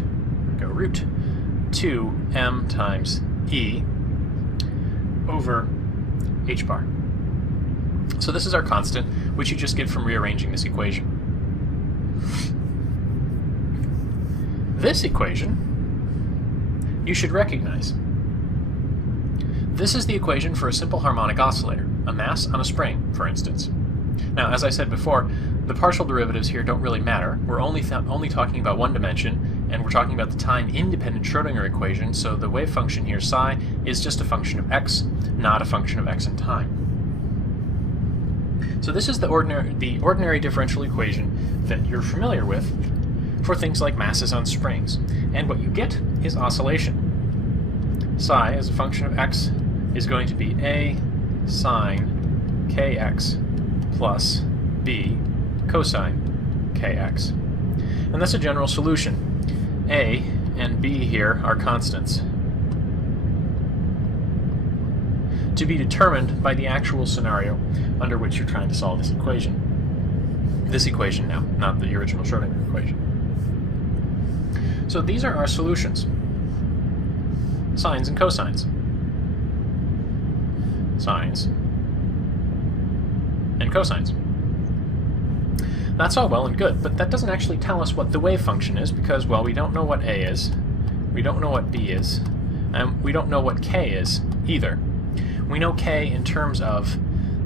2m times e over h bar. So this is our constant, which you just get from rearranging this equation. This equation you should recognize. This is the equation for a simple harmonic oscillator, a mass on a spring, for instance. Now, as I said before, the partial derivatives here don't really matter. We're only talking about one dimension, and we're talking about the time-independent Schrödinger equation, so the wave function here, psi, is just a function of x, not a function of x in time. So this is the ordinary differential equation that you're familiar with for things like masses on springs. And what you get is oscillation. Psi, as a function of x, is going to be a sine kx plus b cosine kx. And that's a general solution. A and b here are constants, to be determined by the actual scenario under which you're trying to solve this equation. This equation now, not the original Schrödinger equation. So these are our solutions. Sines and cosines. Sines and cosines. That's all well and good, but that doesn't actually tell us what the wave function is because, well, we don't know what A is, we don't know what B is, and we don't know what K is either. We know K in terms of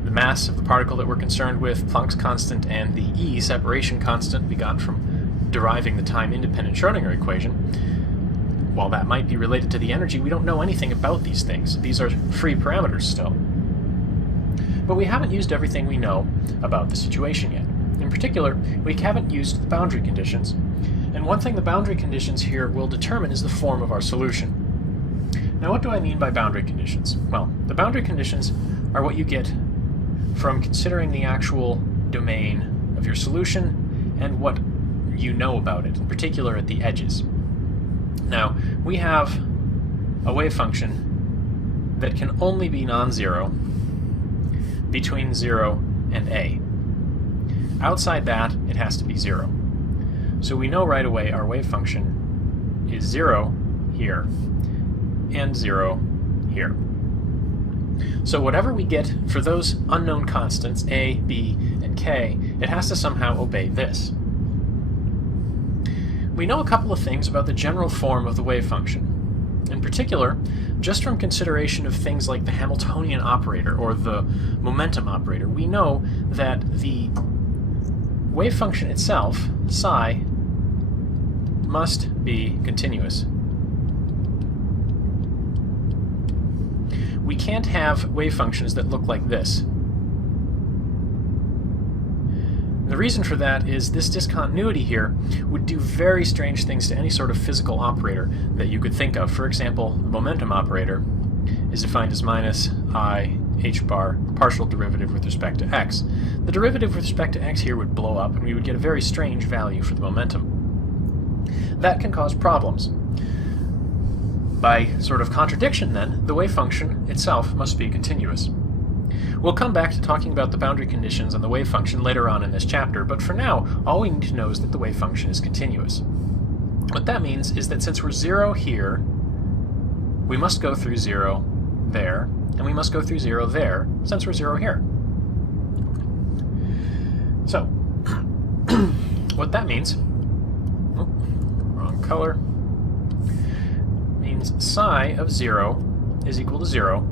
the mass of the particle that we're concerned with, Planck's constant, and the E, separation constant, we got from deriving the time-independent Schrödinger equation. While that might be related to the energy, we don't know anything about these things. These are free parameters still. But we haven't used everything we know about the situation yet. In particular, we haven't used the boundary conditions. And one thing the boundary conditions here will determine is the form of our solution. Now, what do I mean by boundary conditions? Well, the boundary conditions are what you get from considering the actual domain of your solution and what you know about it, in particular at the edges. Now, we have a wave function that can only be non-zero between 0 and a. Outside that, it has to be 0. So we know right away our wave function is 0 here and 0 here. So whatever we get for those unknown constants, a, b, and k, it has to somehow obey this. We know a couple of things about the general form of the wave function. In particular, just from consideration of things like the Hamiltonian operator or the momentum operator, we know that the wave function itself, psi, must be continuous. We can't have wave functions that look like this. The reason for that is this discontinuity here would do very strange things to any sort of physical operator that you could think of. For example, the momentum operator is defined as minus I h bar partial derivative with respect to x. The derivative with respect to x here would blow up, and we would get a very strange value for the momentum. That can cause problems. By sort of contradiction, then, the wave function itself must be continuous. We'll come back to talking about the boundary conditions on the wave function later on in this chapter, but for now, all we need to know is that the wave function is continuous. What that means is that since we're 0 here, we must go through 0 there, and we must go through 0 there, since we're 0 here. So, what that means, wrong color, means psi of 0 is equal to 0,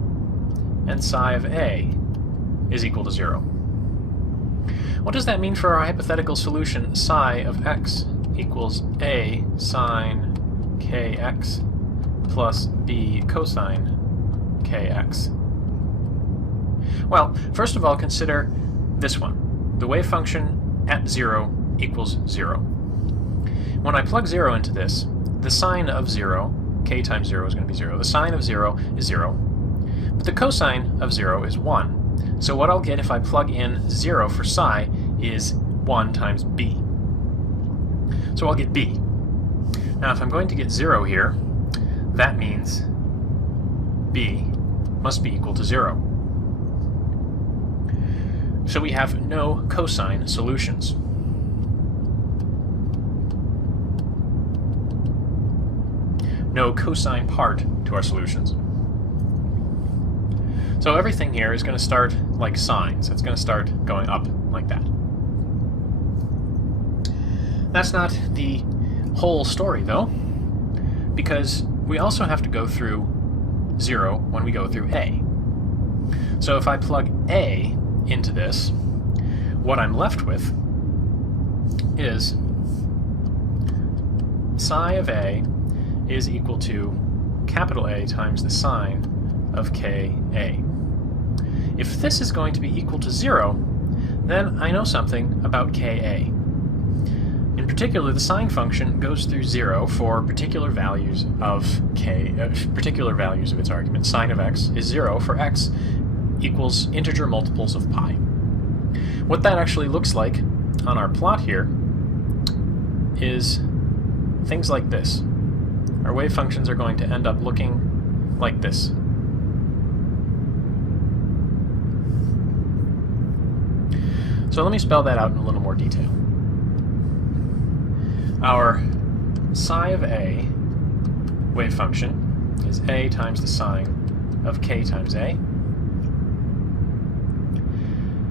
and psi of a is equal to 0. What does that mean for our hypothetical solution psi of x equals a sine kx plus b cosine kx? Well, first of all, consider this one. The wave function at 0 equals 0. When I plug 0 into this, the sine of 0, k times 0 is going to be 0. The sine of 0 is 0, but the cosine of 0 is 1. So what I'll get if I plug in 0 for psi is 1 times b. So I'll get b. Now if I'm going to get 0 here, that means b must be equal to 0. So we have no cosine solutions. No cosine part to our solutions. So everything here is going to start like sines. It's going to start going up like that. That's not the whole story, though, because we also have to go through 0 when we go through a. So if I plug a into this, what I'm left with is psi of a is equal to capital A times the sine of ka. If this is going to be equal to 0, then I know something about ka. In particular, the sine function goes through 0 for particular values of particular values of its argument. Sine of x is 0 for x equals integer multiples of pi. What that actually looks like on our plot here is things like this. Our wave functions are going to end up looking like this. So let me spell that out in a little more detail. Our psi of a wave function is a times the sine of k times a.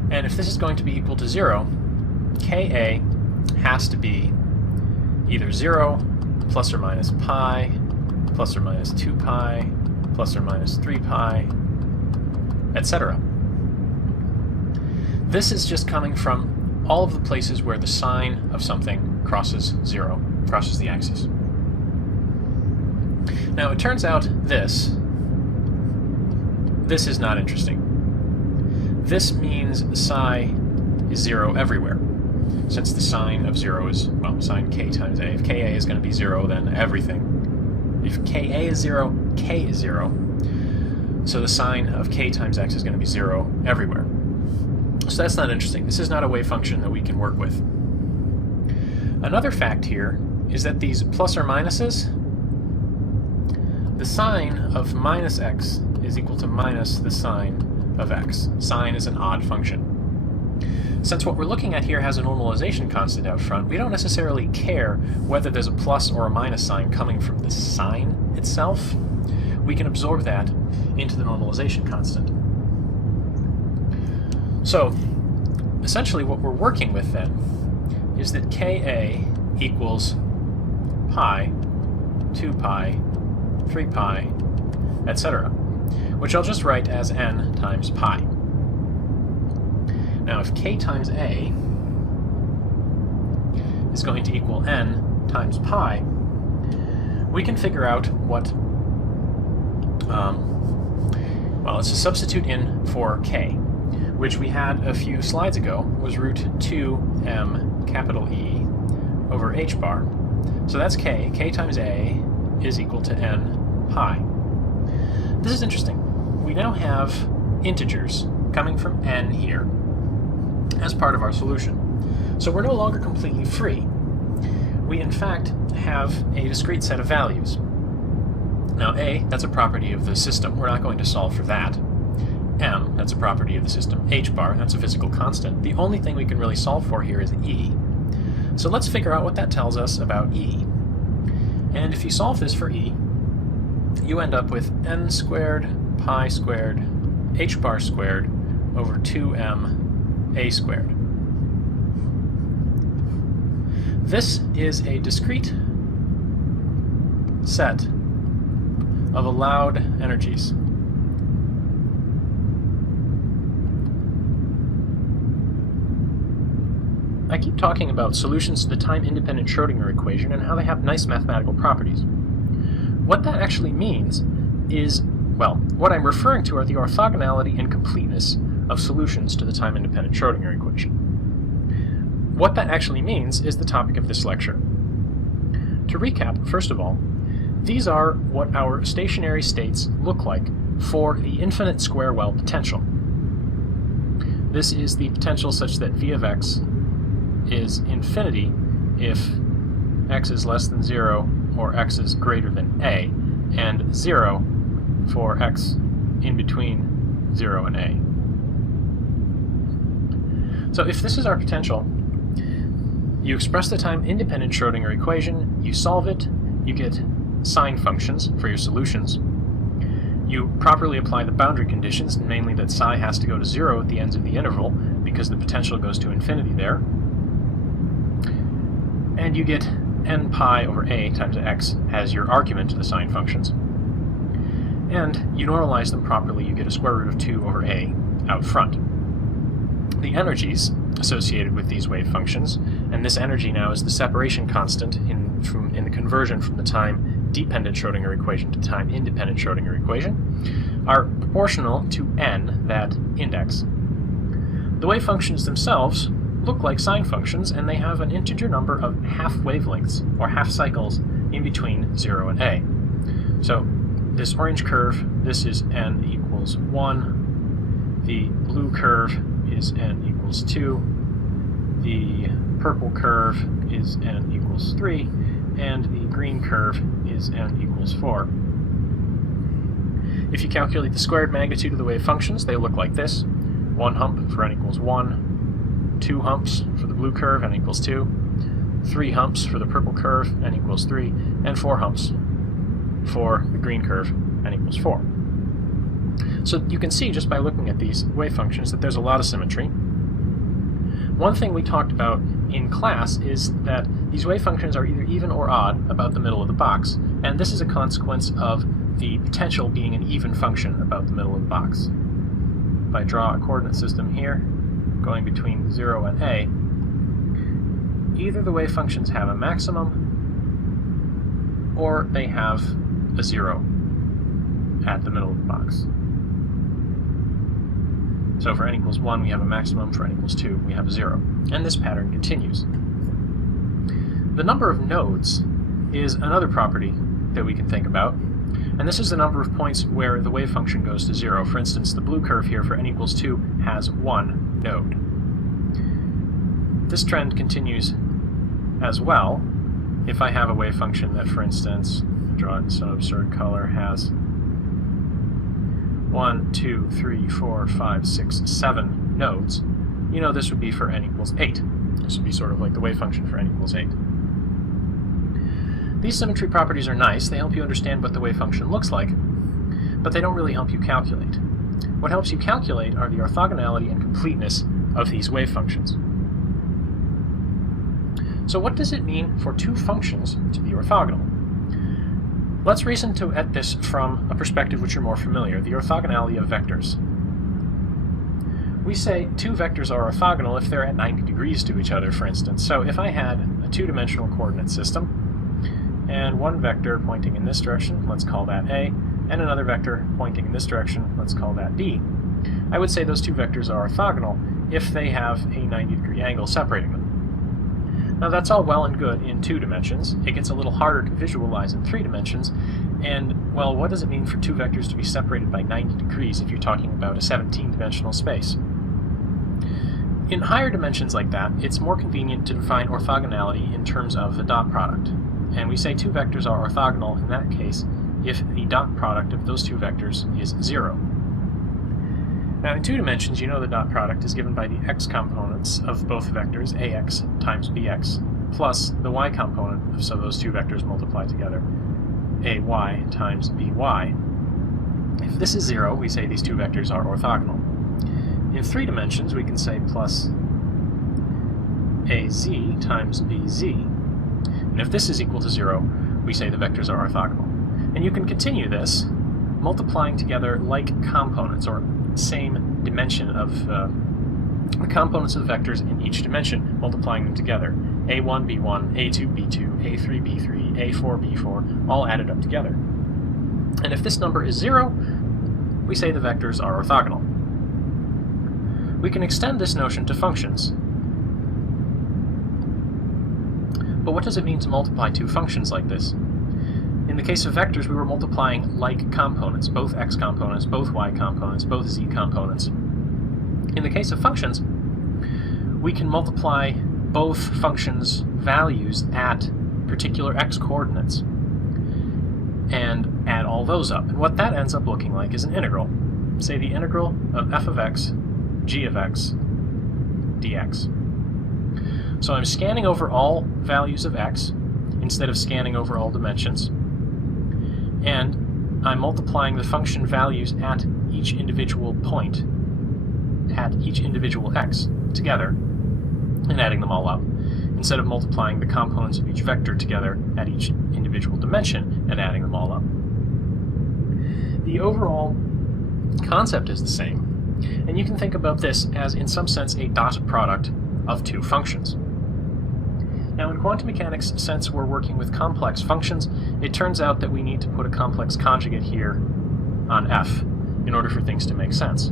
And if this is going to be equal to 0, ka has to be either 0, plus or minus pi, plus or minus 2 pi, plus or minus 3 pi, etc. This is just coming from all of the places where the sine of something crosses 0, crosses the axis. Now it turns out this is not interesting. This means psi is 0 everywhere, since the sine of 0 is, well, sine k times a. If ka is going to be 0, then everything. If ka is 0, k is 0. So the sine of k times x is going to be 0 everywhere. So that's not interesting. This is not a wave function that we can work with. Another fact here is that these plus or minuses, the sine of minus x is equal to minus the sine of x. Sine is an odd function. Since what we're looking at here has a normalization constant out front, we don't necessarily care whether there's a plus or a minus sign coming from the sine itself. We can absorb that into the normalization constant. So, essentially what we're working with then is that Ka equals pi, 2 pi, 3 pi, etc., which I'll just write as n times pi. Now if k times a is going to equal n times pi, we can figure out what, well, let's just substitute in for k, which we had a few slides ago was root 2m capital E over h bar. So that's k. K times a is equal to n pi. This is interesting. We now have integers coming from n here as part of our solution. So we're no longer completely free. We in fact have a discrete set of values. Now a, that's a property of the system. We're not going to solve for that. M, that's a property of the system. H bar, that's a physical constant. The only thing we can really solve for here is E. So let's figure out what that tells us about E. And if you solve this for E, you end up with n squared pi squared h bar squared over 2m a squared. This is a discrete set of allowed energies. I keep talking about solutions to the time-independent Schrödinger equation and how they have nice mathematical properties. What that actually means is, well, what I'm referring to are the orthogonality and completeness of solutions to the time-independent Schrödinger equation. What that actually means is the topic of this lecture. To recap, first of all, these are what our stationary states look like for the infinite square well potential. This is the potential such that v of x is infinity if x is less than 0 or x is greater than a, and 0 for x in between 0 and a. So if this is our potential, you express the time-independent Schrödinger equation, you solve it, you get sine functions for your solutions. You properly apply the boundary conditions, namely that psi has to go to 0 at the ends of the interval because the potential goes to infinity there. And you get n pi over a times x as your argument to the sine functions. And you normalize them properly, you get a square root of 2 over a out front. The energies associated with these wave functions, and this energy now is the separation constant in the conversion from the time-dependent Schrödinger equation to time-independent Schrödinger equation, are proportional to n, that index. The wave functions themselves look like sine functions, and they have an integer number of half wavelengths, or half cycles, in between 0 and a. So this orange curve, this is n equals 1, the blue curve is n equals 2, the purple curve is n equals 3, and the green curve is n equals 4. If you calculate the squared magnitude of the wave functions, they look like this. 1 hump for n equals 1, 2 humps for the blue curve, n equals 2, 3 humps for the purple curve, n equals 3, and 4 humps for the green curve, n equals 4. So you can see just by looking at these wave functions that there's a lot of symmetry. One thing we talked about in class is that these wave functions are either even or odd about the middle of the box, and this is a consequence of the potential being an even function about the middle of the box. If I draw a coordinate system here, going between 0 and a, either the wave functions have a maximum, or they have a 0 at the middle of the box. So for n equals 1 we have a maximum, for n equals 2 we have a 0. And this pattern continues. The number of nodes is another property that we can think about, and this is the number of points where the wave function goes to 0. For instance, the blue curve here for n equals 2 has 1 node. This trend continues as well if I have a wave function that, for instance, draw it in some absurd color, has 1, 2, 3, 4, 5, 6, 7 nodes. You know this would be for n equals 8. This would be sort of like the wave function for n equals 8. These symmetry properties are nice. They help you understand what the wave function looks like, but they don't really help you calculate. What helps you calculate are the orthogonality and completeness of these wave functions. So what does it mean for two functions to be orthogonal? Let's reason at this from a perspective which you're more familiar, the orthogonality of vectors. We say two vectors are orthogonal if they're at 90 degrees to each other, for instance. So if I had a two-dimensional coordinate system, and one vector pointing in this direction, let's call that A, and another vector pointing in this direction, let's call that B, I would say those two vectors are orthogonal if they have a 90-degree angle separating them. Now that's all well and good in 2 dimensions. It gets a little harder to visualize in 3 dimensions, and, well, what does it mean for two vectors to be separated by 90 degrees if you're talking about a 17-dimensional space? In higher dimensions like that, it's more convenient to define orthogonality in terms of the dot product. And we say two vectors are orthogonal in that case if the dot product of those two vectors is 0. Now in 2 dimensions, you know the dot product is given by the x components of both vectors, ax times bx, plus the y component, so those two vectors multiply together, ay times by. If this is 0, we say these two vectors are orthogonal. In 3 dimensions, we can say plus az times bz. And if this is equal to 0, we say the vectors are orthogonal. And you can continue this, multiplying together like components, or same dimension of the components of the vectors in each dimension, multiplying them together. a1, b1, a2, b2, a3, b3, a4, b4, all added up together. And if this number is 0, we say the vectors are orthogonal. We can extend this notion to functions. But what does it mean to multiply two functions like this? In the case of vectors, we were multiplying like components, both x components, both y components, both z components. In the case of functions, we can multiply both functions' values at particular x coordinates and add all those up. And what that ends up looking like is an integral. Say the integral of f of x, g of x, dx. So I'm scanning over all values of x instead of scanning over all dimensions, and I'm multiplying the function values at each individual point, at each individual x, together, and adding them all up, instead of multiplying the components of each vector together at each individual dimension and adding them all up. The overall concept is the same, and you can think about this as, in some sense, a dot product of two functions. Now in quantum mechanics, since we're working with complex functions, it turns out that we need to put a complex conjugate here on f in order for things to make sense.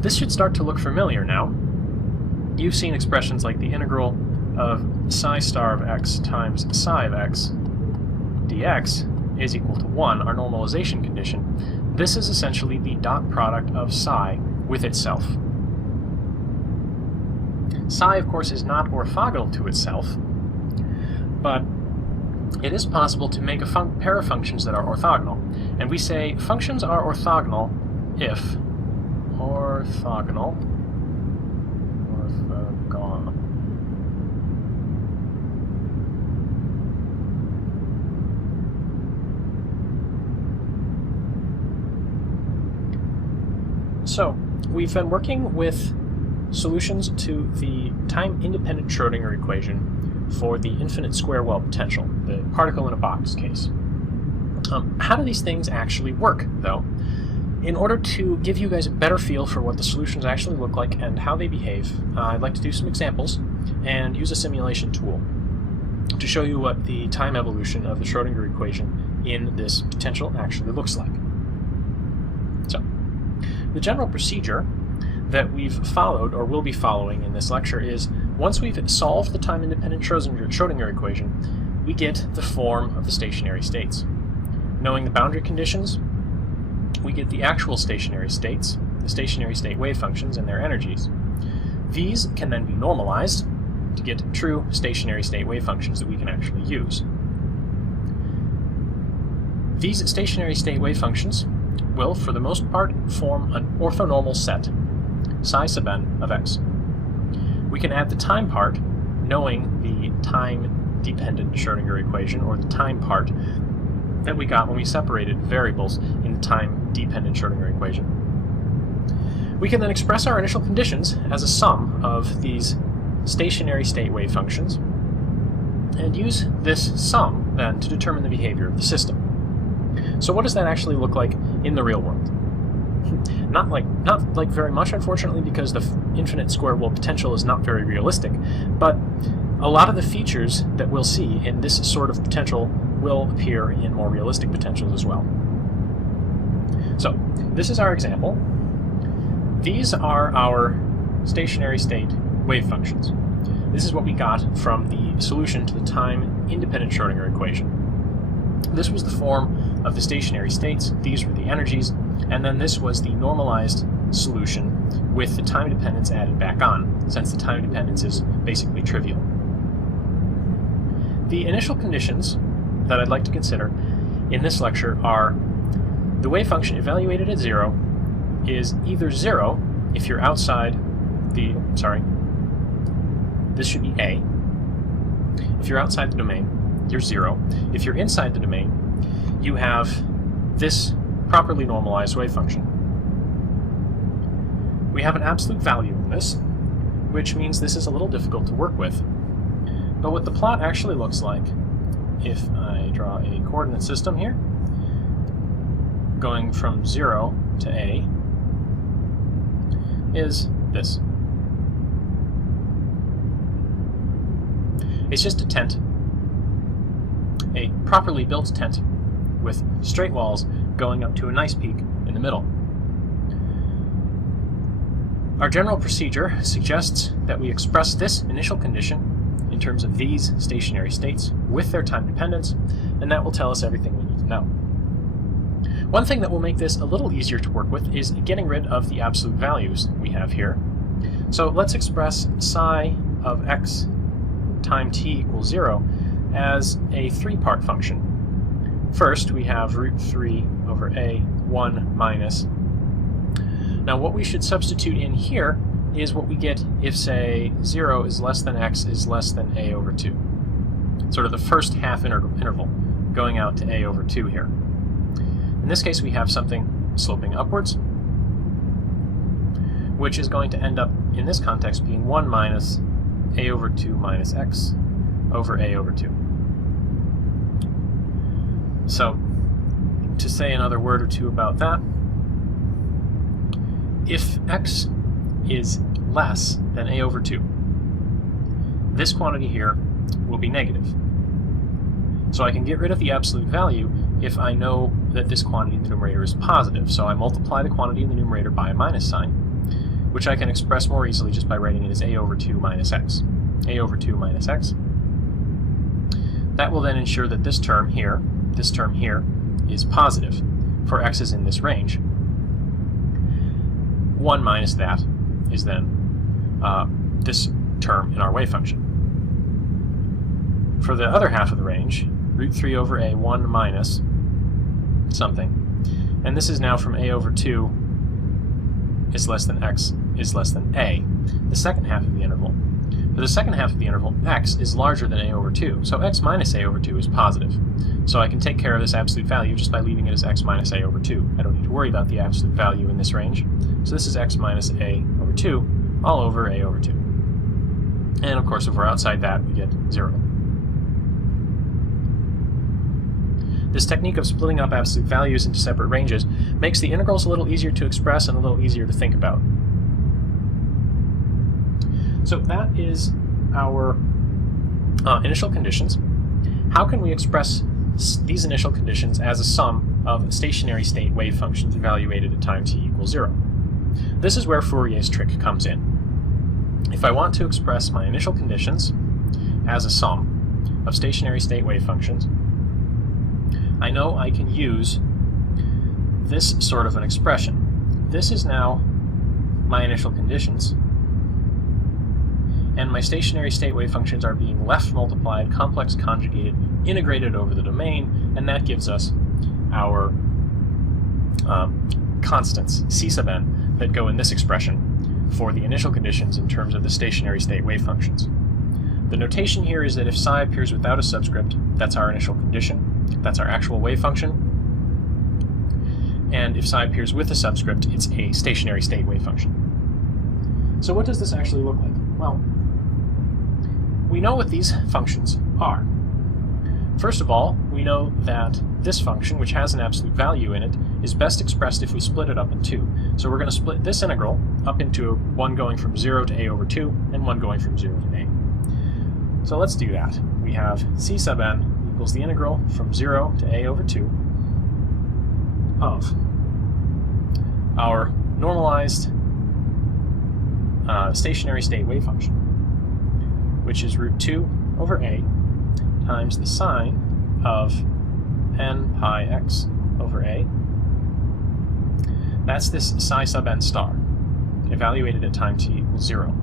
This should start to look familiar now. You've seen expressions like the integral of psi star of x times psi of x dx is equal to 1, our normalization condition. This is essentially the dot product of psi with itself. Psi, of course, is not orthogonal to itself, but it is possible to make a pair of functions that are orthogonal. And we say functions are orthogonal if orthogonal. So, we've been working with solutions to the time-independent Schrödinger equation for the infinite square well potential, the particle in a box case. How do these things actually work, though? In order to give you guys a better feel for what the solutions actually look like and how they behave, I'd like to do some examples and use a simulation tool to show you what the time evolution of the Schrödinger equation in this potential actually looks like. So, the general procedure that we've followed, or will be following in this lecture, is once we've solved the time-independent Schrödinger equation, we get the form of the stationary states. Knowing the boundary conditions, we get the actual stationary states, the stationary state wave functions and their energies. These can then be normalized to get true stationary state wave functions that we can actually use. These stationary state wave functions will, for the most part, form an orthonormal set, psi sub n of x. We can add the time part, knowing the time-dependent Schrödinger equation, or the time part that we got when we separated variables in the time-dependent Schrödinger equation. We can then express our initial conditions as a sum of these stationary state wave functions, and use this sum then to determine the behavior of the system. So what does that actually look like in the real world? Not like very much, unfortunately, because the infinite square wall potential is not very realistic, but a lot of the features that we'll see in this sort of potential will appear in more realistic potentials as well. So this is our example. These are our stationary state wave functions. This is what we got from the solution to the time-independent Schrödinger equation. This was the form of the stationary states, these were the energies, and then this was the normalized solution with the time dependence added back on, since the time dependence is basically trivial. The initial conditions that I'd like to consider in this lecture are the wave function evaluated at 0 is either 0 if you're outside the, this should be A. If you're outside the domain, you're 0. If you're inside the domain, you have this properly normalized wave function. We have an absolute value in this, which means this is a little difficult to work with. But what the plot actually looks like, if I draw a coordinate system here, going from 0 to A, is this. It's just a tent, a properly built tent with straight walls going up to a nice peak in the middle. Our general procedure suggests that we express this initial condition in terms of these stationary states with their time dependence, and that will tell us everything we need to know. One thing that will make this a little easier to work with is getting rid of the absolute values we have here. So let's express psi of x time t equals 0 as a 3-part function. First, we have root 3 over a 1 minus. Now what we should substitute in here is what we get if, say, 0 is less than x is less than a over 2. Sort of the first half interval going out to a over 2 here. In this case we have something sloping upwards, which is going to end up in this context being 1 minus a over 2 minus x over a over 2. So, to say another word or two about that, if x is less than a over 2, this quantity here will be negative. So I can get rid of the absolute value if I know that this quantity in the numerator is positive. So I multiply the quantity in the numerator by a minus sign, which I can express more easily just by writing it as a over 2 minus x. A over 2 minus x. That will then ensure that this term here is positive for x's in this range. 1 minus that is then this term in our wave function. For the other half of the range, root 3 over a 1 minus something, and this is now from a over 2 is less than x is less than a, the second half of the interval. For the second half of the interval, x is larger than a over 2, so x minus a over 2 is positive. So I can take care of this absolute value just by leaving it as x minus a over 2. I don't need to worry about the absolute value in this range. So this is x minus a over 2 all over a over 2. And of course, if we're outside that, we get 0. This technique of splitting up absolute values into separate ranges makes the integrals a little easier to express and a little easier to think about. So that is our initial conditions. How can we express these initial conditions as a sum of stationary state wave functions evaluated at time t equals 0? This is where Fourier's trick comes in. If I want to express my initial conditions as a sum of stationary state wave functions, I know I can use this sort of an expression. This is now my initial conditions, and my stationary state wave functions are being left multiplied, complex conjugated, integrated over the domain, and that gives us our constants, C sub n, that go in this expression for the initial conditions in terms of the stationary state wave functions. The notation here is that if psi appears without a subscript, that's our initial condition, that's our actual wave function, and if psi appears with a subscript, it's a stationary state wave function. So what does this actually look like? Well, we know what these functions are. First of all, we know that this function, which has an absolute value in it, is best expressed if we split it up in two. So we're going to split this integral up into one going from 0 to a over 2 and one going from 0 to a. So let's do that. We have c sub n equals the integral from 0 to a over 2 of our normalized stationary state wave function, which is root 2 over a times the sine of n pi x over a. That's this psi sub n star, evaluated at time t equals 0.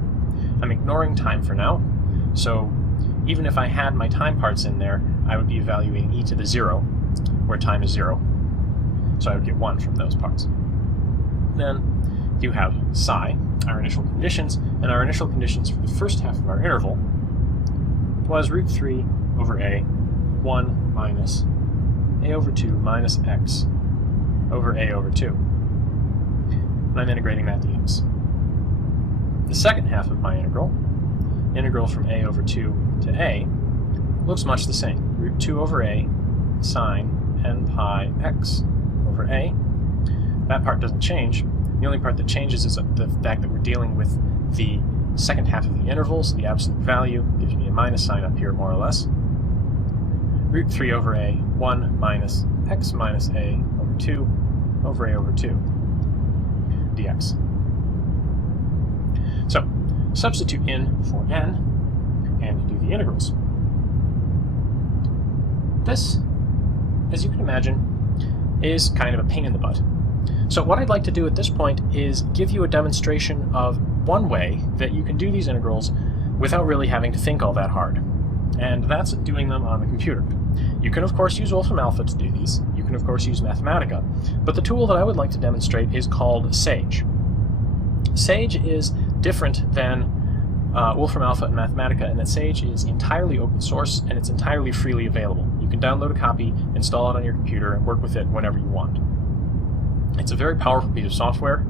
I'm ignoring time for now, so even if I had my time parts in there, I would be evaluating e to the 0, where time is 0. So I would get 1 from those parts. Then you have psi, our initial conditions, and our initial conditions for the first half of our interval was root 3 over a, 1 minus a over 2 minus x over a over 2. And I'm integrating that to x. The second half of my integral from a over 2 to a, looks much the same. Root 2 over a sine n pi x over a. That part doesn't change. The only part that changes is the fact that we're dealing with the second half of the interval, so the absolute value gives me a minus sign up here, more or less. Root 3 over a, 1 minus x minus a over 2 over a over 2 dx. So, substitute in for n and do the integrals. This, as you can imagine, is kind of a pain in the butt. So what I'd like to do at this point is give you a demonstration of one way that you can do these integrals without really having to think all that hard. And that's doing them on the computer. You can of course use Wolfram Alpha to do these. You can of course use Mathematica. But the tool that I would like to demonstrate is called Sage. Sage is different than Wolfram Alpha and Mathematica in that Sage is entirely open source and it's entirely freely available. You can download a copy, install it on your computer, and work with it whenever you want. It's a very powerful piece of software.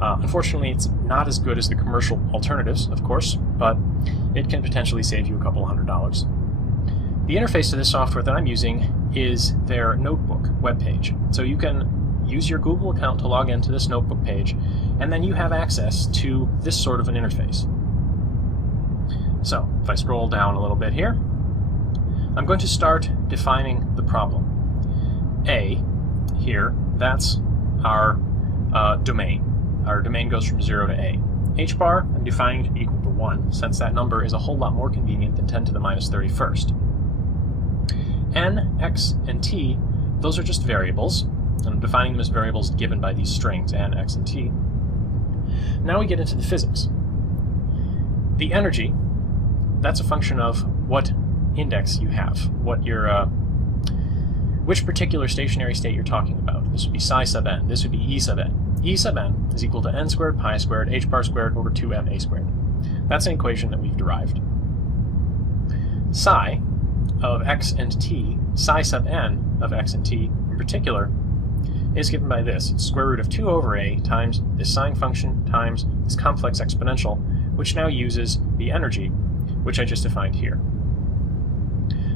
Unfortunately, it's not as good as the commercial alternatives, of course, but it can potentially save you a couple $100. The interface to this software that I'm using is their notebook webpage. So you can use your Google account to log into this notebook page, and then you have access to this sort of an interface. So, if I scroll down a little bit here, I'm going to start defining the problem. A, here, that's our domain. Our domain goes from 0 to a. H bar, I'm defining to be equal to 1, since that number is a whole lot more convenient than 10 to the minus 31st. N, x, and t, those are just variables, and I'm defining them as variables given by these strings, n, x, and t. Now we get into the physics. The energy, that's a function of what index you have, what your which particular stationary state you're talking about. This would be psi sub n, this would be E sub n. E sub n is equal to n squared pi squared h bar squared over 2ma squared. That's an equation that we've derived. Psi of x and t, psi sub n of x and t in particular, is given by this. It's square root of 2 over a times this sine function times this complex exponential, which now uses the energy, which I just defined here.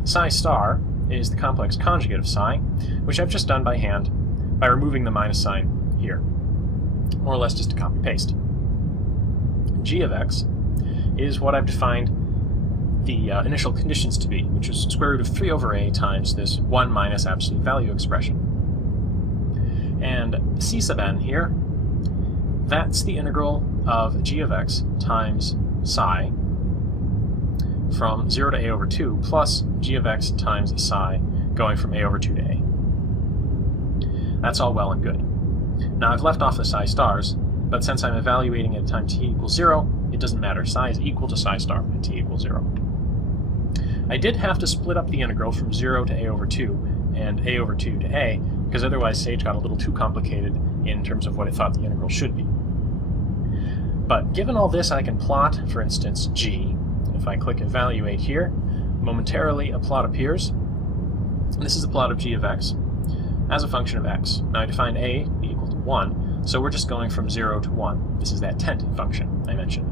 Psi star is the complex conjugate of psi, which I've just done by hand by removing the minus sign here. More or less just a copy-paste. G of x is what I've defined the initial conditions to be, which is square root of 3 over a times this 1 minus absolute value expression. And c sub n here, that's the integral of g of x times psi from 0 to a over 2 plus g of x times psi going from a over 2 to a. That's all well and good. Now I've left off the psi stars, but since I'm evaluating at time t equals 0, it doesn't matter. Psi is equal to psi star at t equals 0. I did have to split up the integral from 0 to a over 2 and a over 2 to a, because otherwise Sage got a little too complicated in terms of what it thought the integral should be. But given all this, I can plot, for instance, g. If I click Evaluate here, momentarily a plot appears. This is the plot of g of x as a function of x. Now I define a to be equal to 1, so we're just going from 0 to 1. This is that tent function I mentioned.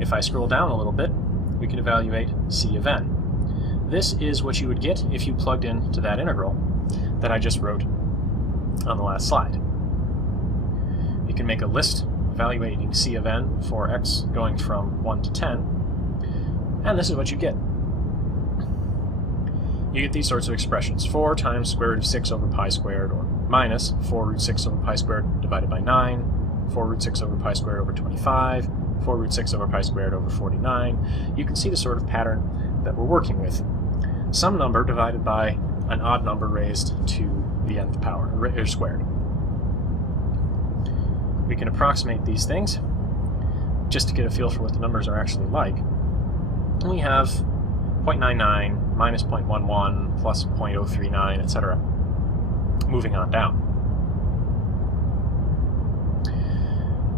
If I scroll down a little bit, we can evaluate c of n. this is what you would get if you plugged into that integral that I just wrote on the last slide. You can make a list evaluating c of n for x going from 1 to 10, and this is what you get. You get these sorts of expressions: 4 times square root of 6 over pi squared, or minus 4 root 6 over pi squared divided by 9, 4 root 6 over pi squared over 25, 4 root 6 over pi squared over 49. You can see the sort of pattern that we're working with. Some number divided by an odd number raised to the nth power, or squared. We can approximate these things just to get a feel for what the numbers are actually like. And we have 0.99 minus 0.11 plus 0.039, etc. Moving on down.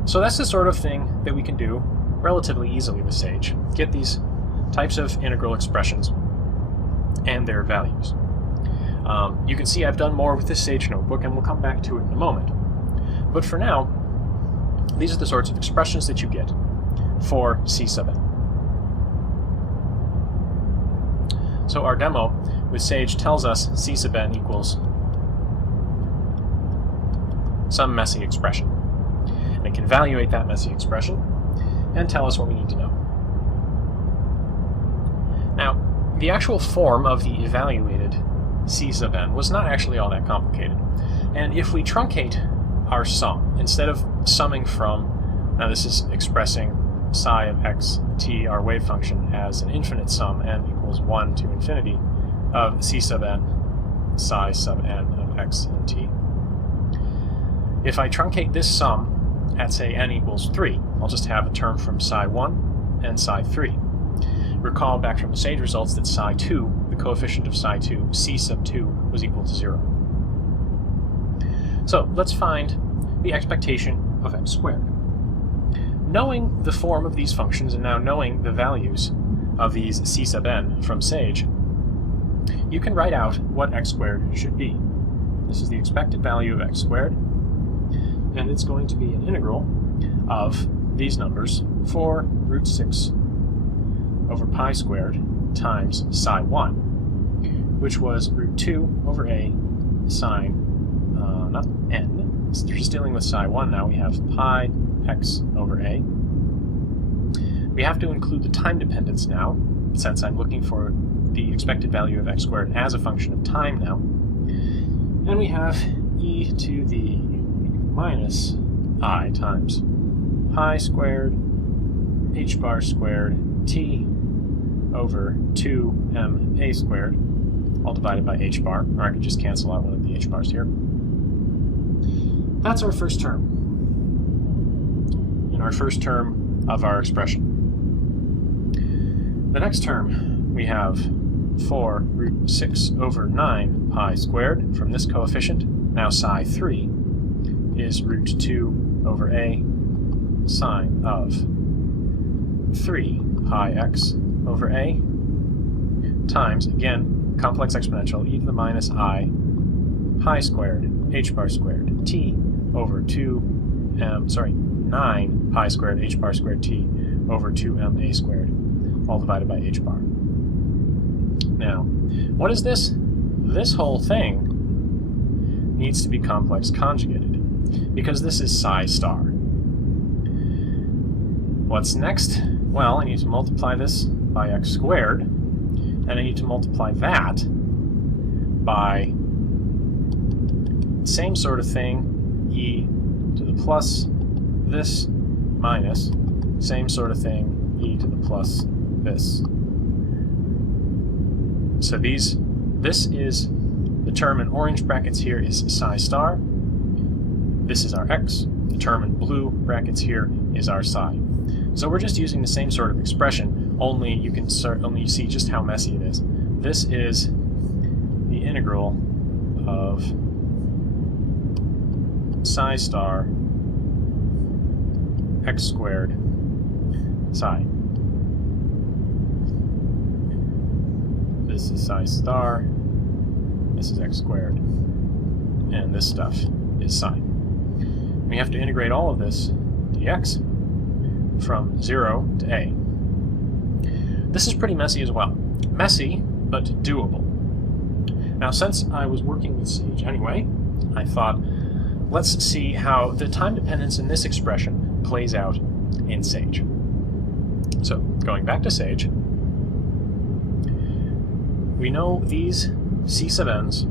So that's the sort of thing that we can do relatively easily with Sage. Get these types of integral expressions and their values. You can see I've done more with this Sage notebook, and we'll come back to it in a moment. But for now, these are the sorts of expressions that you get for C sub n. So our demo with Sage tells us C sub n equals some messy expression. And it can evaluate that messy expression and tell us what we need to know. Now, the actual form of the evaluated C sub n was not actually all that complicated. And if we truncate our sum, instead of summing from, now this is expressing psi of x t, our wave function, as an infinite sum, n equals 1 to infinity, of C sub n psi sub n of x and t. If I truncate this sum at, say, n equals 3, I'll just have a term from psi 1 and psi 3. Recall back from the Sage results that psi 2, the coefficient of psi 2, C sub 2, was equal to 0. So let's find the expectation of x squared. Knowing the form of these functions, and now knowing the values of these C sub n from Sage, you can write out what x squared should be. This is the expected value of x squared, and it's going to be an integral of these numbers, 4 root 6 over pi squared times psi 1, which was root 2 over a sine, not n. We're just dealing with psi 1 now. We have pi x over a. We have to include the time dependence now, since I'm looking for the expected value of x squared as a function of time now. And we have e to the minus I times pi squared h bar squared t over 2ma squared, all divided by h bar, or I could just cancel out one of the h bars here. That's our first term, in our first term of our expression. The next term, we have 4 root 6 over 9 pi squared from this coefficient. Now psi 3 is root 2 over a sine of 3 pi x over a times, again, complex exponential, e to the minus I pi squared h bar squared t over 9 pi squared h bar squared t over 2ma squared, all divided by h bar. Now, what is this? This whole thing needs to be complex conjugated, because this is psi star. What's next? Well, I need to multiply this by x squared, and I need to multiply that by the same sort of thing, e to the plus this minus, same sort of thing, e to the plus this. So this is the term in orange brackets here is psi star. This is our x. The term in blue brackets here is our psi. So we're just using the same sort of expression, only you can only see just how messy it is. This is the integral of psi star x squared psi. This is psi star, this is x squared, and this stuff is psi. We have to integrate all of this dx from 0 to a. This is pretty messy as well. Messy but doable. Now, since I was working with Sage anyway, I thought, let's see how the time dependence in this expression plays out in Sage. So, going back to Sage, we know these C sub n's,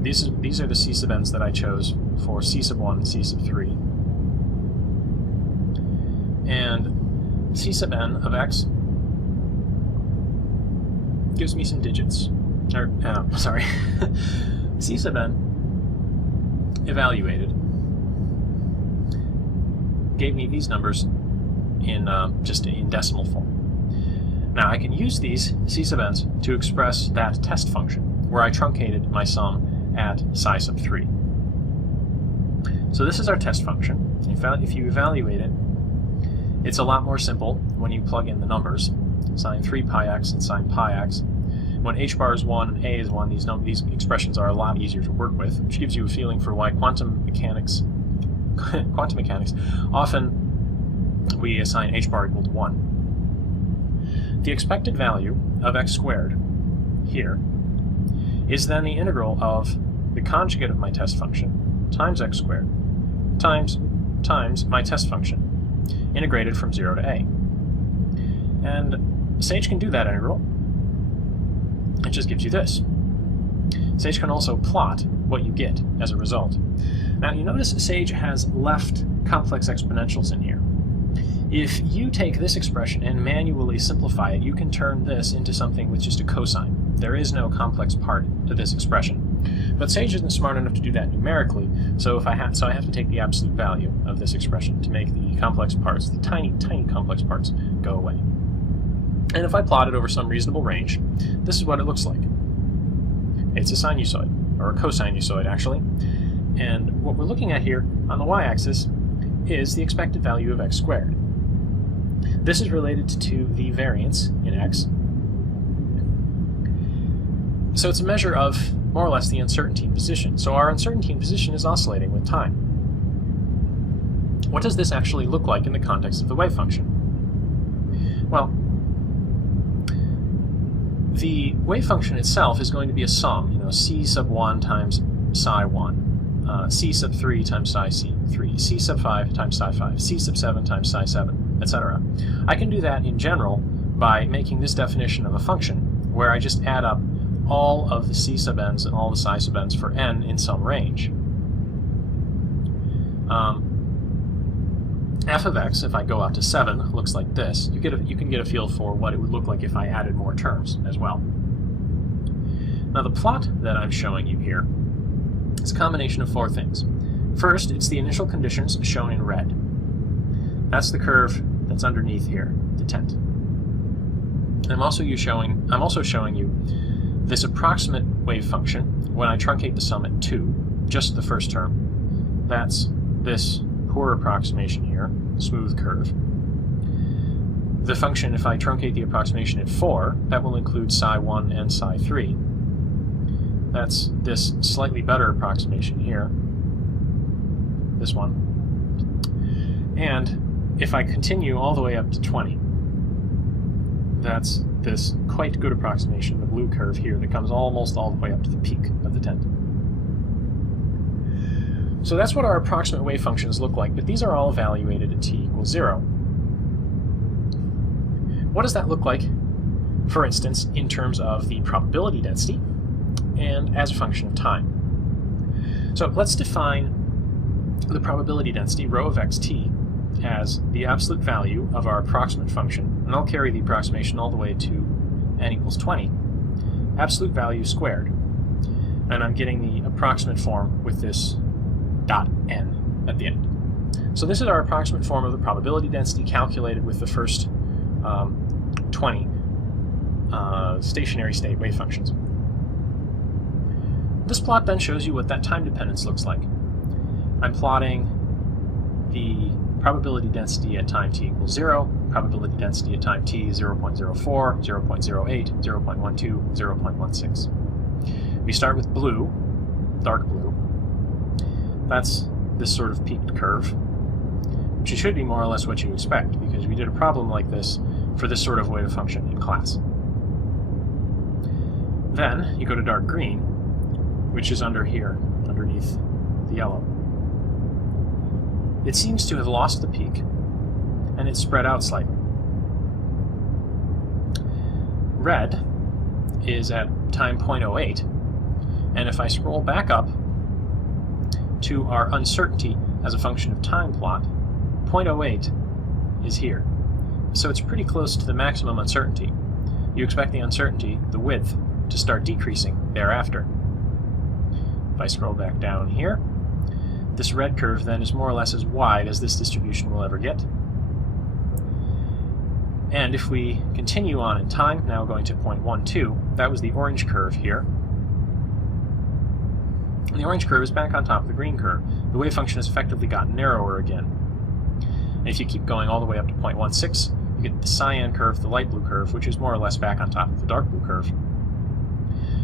these are the C sub n's that I chose for C sub 1 and C sub 3. And C sub n of x gives me some digits. Sorry. C sub n evaluated gave me these numbers in just in decimal form. Now I can use these C sub n's to express that test function where I truncated my sum at psi sub 3. So this is our test function. If you evaluate it, it's a lot more simple when you plug in the numbers, sine 3 pi x and sine pi x. When h bar is 1 and a is 1, these expressions are a lot easier to work with, which gives you a feeling for why quantum mechanics often we assign h bar equal to 1. The expected value of x squared here is then the integral of the conjugate of my test function times x squared times my test function integrated from 0 to a. And Sage can do that integral. It just gives you this. Sage can also plot what you get as a result. Now you notice Sage has left complex exponentials in here. If you take this expression and manually simplify it, you can turn this into something with just a cosine. There is no complex part to this expression. But Sage isn't smart enough to do that numerically, so I have to take the absolute value of this expression to make the complex parts, the tiny, tiny complex parts, go away. And if I plot it over some reasonable range, this is what it looks like. It's a sinusoid, or a cosinusoid actually, and what we're looking at here on the y-axis is the expected value of x squared. This is related to the variance in x. So it's a measure of more or less the uncertainty in position. So our uncertainty in position is oscillating with time. What does this actually look like in the context of the wave function? Well, the wave function itself is going to be a sum, c sub 1 times psi 1, c sub 3 times psi 3, c sub 5 times psi 5, c sub 7 times psi 7, etc. I can do that in general by making this definition of a function where I just add up all of the c sub n's and all the psi sub n's for n in some range. F of x, if I go out to 7, looks like this. You can get a feel for what it would look like if I added more terms as well. Now the plot that I'm showing you here is a combination of 4 things. First, it's the initial conditions shown in red. That's the curve that's underneath here, the tent. I'm also showing you this approximate wave function when I truncate the sum at 2, just the first term. That's this poor approximation here, smooth curve. The function, if I truncate the approximation at 4, that will include psi 1 and psi 3. That's this slightly better approximation here, this one. And if I continue all the way up to 20, that's this quite good approximation, the blue curve here, that comes almost all the way up to the peak of the tent. So that's what our approximate wave functions look like, but these are all evaluated at t equals 0. What does that look like, for instance, in terms of the probability density and as a function of time? So let's define the probability density, rho of xt, as the absolute value of our approximate function, and I'll carry the approximation all the way to n equals 20, absolute value squared. And I'm getting the approximate form with this dot n at the end. So this is our approximate form of the probability density calculated with the first 20 stationary state wave functions. This plot then shows you what that time dependence looks like. I'm plotting the probability density at time t equals 0, probability density at time t 0.04, 0.08, 0.12, 0.16. We start with blue, dark blue. That's this sort of peaked curve, which should be more or less what you expect, because we did a problem like this for this sort of wave function in class. Then you go to dark green, which is under here, underneath the yellow. It seems to have lost the peak, and it's spread out slightly. Red is at time 0.08, and if I scroll back up to our uncertainty as a function of time plot, 0.08 is here. So it's pretty close to the maximum uncertainty. You expect the uncertainty, the width, to start decreasing thereafter. If I scroll back down here, this red curve then is more or less as wide as this distribution will ever get. And if we continue on in time, now going to 0.12, that was the orange curve here. And the orange curve is back on top of the green curve. The wave function has effectively gotten narrower again. And if you keep going all the way up to 0.16, you get the cyan curve, the light blue curve, which is more or less back on top of the dark blue curve.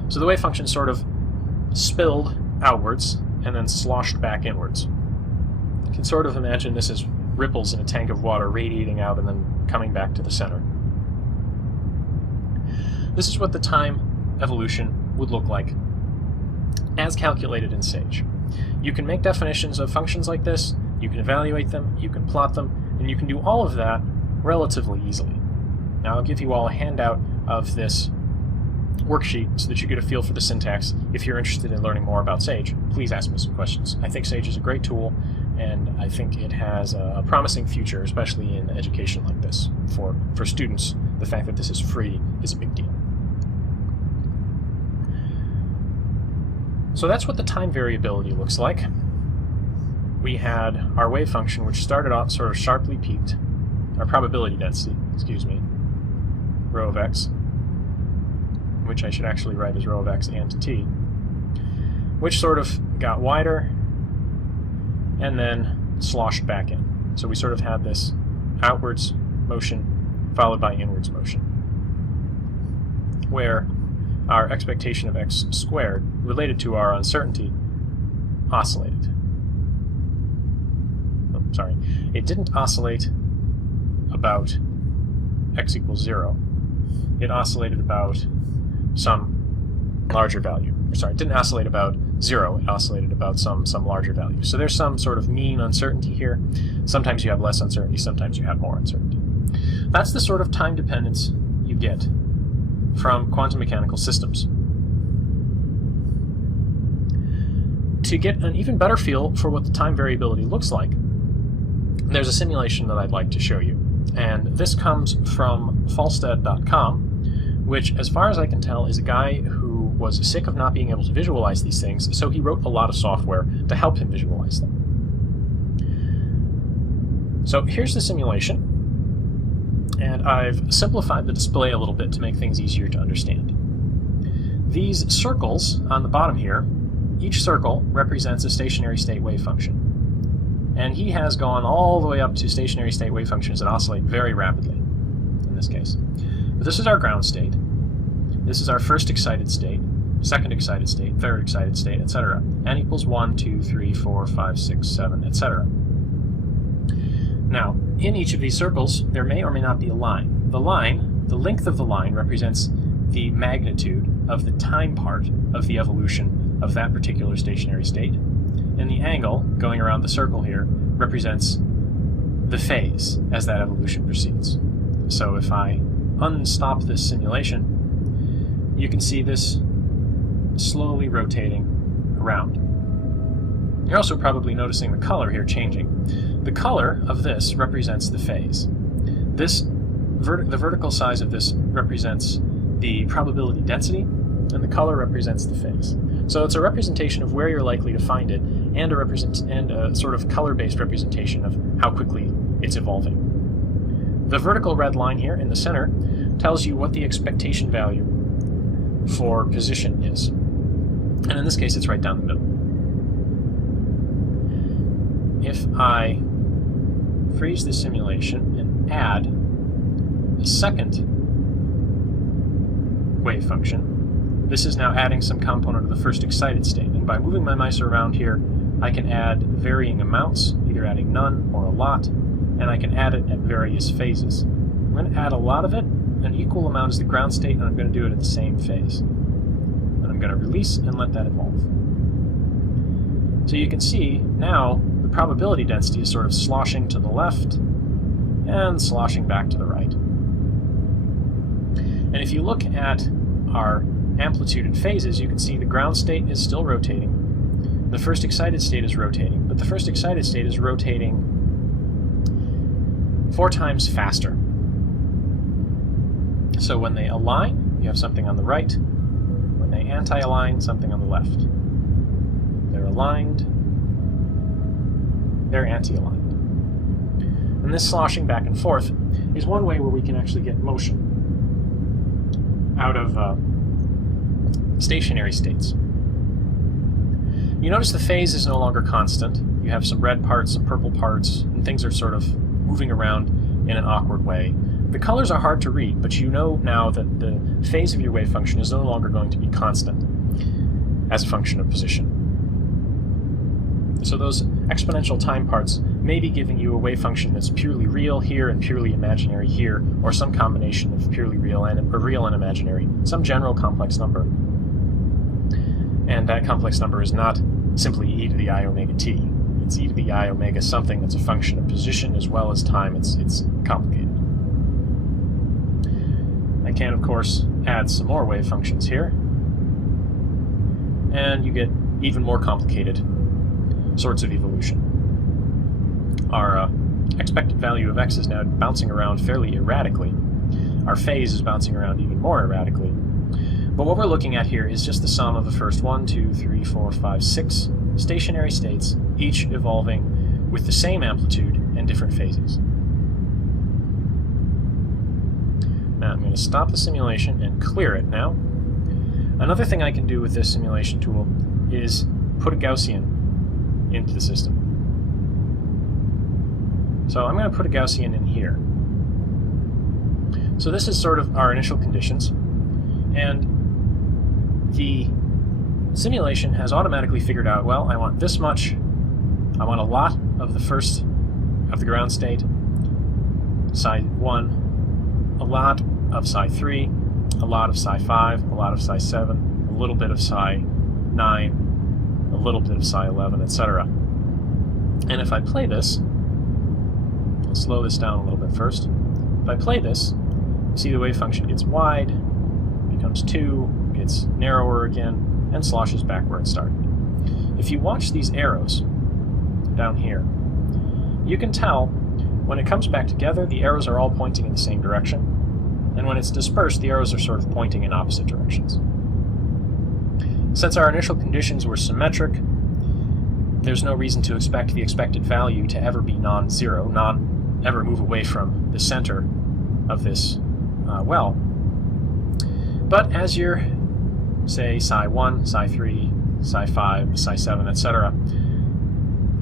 So the wave function sort of spilled outwards and then sloshed back inwards. You can sort of imagine this as ripples in a tank of water radiating out and then coming back to the center. This is what the time evolution would look like as calculated in SAGE. You can make definitions of functions like this, you can evaluate them, you can plot them, and you can do all of that relatively easily. Now I'll give you all a handout of this worksheet so that you get a feel for the syntax. If you're interested in learning more about SAGE, please ask me some questions. I think SAGE is a great tool, and I think it has a promising future, especially in education like this. For students, the fact that this is free is a big deal. So that's what the time variability looks like. We had our wave function, which started out sort of sharply peaked, our probability density, excuse me, rho of x, which I should actually write as rho of x and t, which sort of got wider and then sloshed back in. So we sort of had this outwards motion followed by inwards motion, where our expectation of x squared related to our uncertainty oscillated. Oh, sorry. It didn't oscillate about x equals 0. It oscillated about some larger value. Sorry, it didn't oscillate about 0. It oscillated about some larger value. So there's some sort of mean uncertainty here. Sometimes you have less uncertainty, sometimes you have more uncertainty. That's the sort of time dependence you get from quantum mechanical systems. To get an even better feel for what the time variability looks like, there's a simulation that I'd like to show you. And this comes from Falstad.com, which, as far as I can tell, is a guy who was sick of not being able to visualize these things, so he wrote a lot of software to help him visualize them. So here's the simulation, and I've simplified the display a little bit to make things easier to understand. These circles on the bottom here, each circle represents a stationary state wave function. And he has gone all the way up to stationary state wave functions that oscillate very rapidly, in this case. But this is our ground state. This is our first excited state, second excited state, third excited state, etc. N equals 1, 2, 3, 4, 5, 6, 7, etc. Now, in each of these circles, there may or may not be a line. The length of the line represents the magnitude of the time part of the evolution of that particular stationary state. And the angle going around the circle here represents the phase as that evolution proceeds. So if I unstop this simulation, you can see this slowly rotating around. You're also probably noticing the color here changing. The color of this represents the phase. The vertical size of this represents the probability density, and the color represents the phase. So it's a representation of where you're likely to find it, and a sort of color-based representation of how quickly it's evolving. The vertical red line here in the center tells you what the expectation value for position is. And in this case, it's right down the middle. If I freeze the simulation and add a second wave function, this is now adding some component of the first excited state. And by moving my mice around here, I can add varying amounts, either adding none or a lot, and I can add it at various phases. I'm going to add a lot of it. An equal amount is the ground state, and I'm going to do it at the same phase. I'm going to release and let that evolve. So you can see now the probability density is sort of sloshing to the left and sloshing back to the right. And if you look at our amplitude and phases, you can see the ground state is still rotating. The first excited state is rotating, but the first excited state is rotating 4 times faster. So when they align, you have something on the right. When they anti-align, something on the left. They're aligned, they're anti-aligned. And this sloshing back and forth is one way where we can actually get motion out of stationary states. You notice the phase is no longer constant. You have some red parts, some purple parts, and things are sort of moving around in an awkward way. The colors are hard to read, but you know now that the phase of your wave function is no longer going to be constant as a function of position. So those exponential time parts may be giving you a wave function that's purely real here and purely imaginary here, or some combination of purely real and imaginary, some general complex number. And that complex number is not simply e to the I omega t. It's e to the I omega something that's a function of position as well as time. It's complicated. I can, of course, add some more wave functions here, and you get even more complicated sorts of evolution. Our expected value of x is now bouncing around fairly erratically. Our phase is bouncing around even more erratically. But what we're looking at here is just the sum of the first 1, 2, 3, 4, 5, 6 stationary states, each evolving with the same amplitude and different phases. Now I'm going to stop the simulation and clear it now. Another thing I can do with this simulation tool is put a Gaussian into the system. So I'm going to put a Gaussian in here. So this is sort of our initial conditions, and the simulation has automatically figured out, well, I want this much, I want a lot of the first of the ground state, psi 1, a lot of psi 3, a lot of psi 5, a lot of psi 7, a little bit of psi 9, a little bit of psi 11, etc. And if I play this, I'll slow this down a little bit first. If I play this, you see the wave function gets wide, becomes 2, gets narrower again, and sloshes back where it started. If you watch these arrows down here, you can tell when it comes back together, the arrows are all pointing in the same direction, and when it's dispersed, the arrows are sort of pointing in opposite directions. Since our initial conditions were symmetric, there's no reason to expect the expected value to ever be non-zero, ever move away from the center of this well. But as your, say, psi 1, psi 3, psi 5, psi 7, etc.,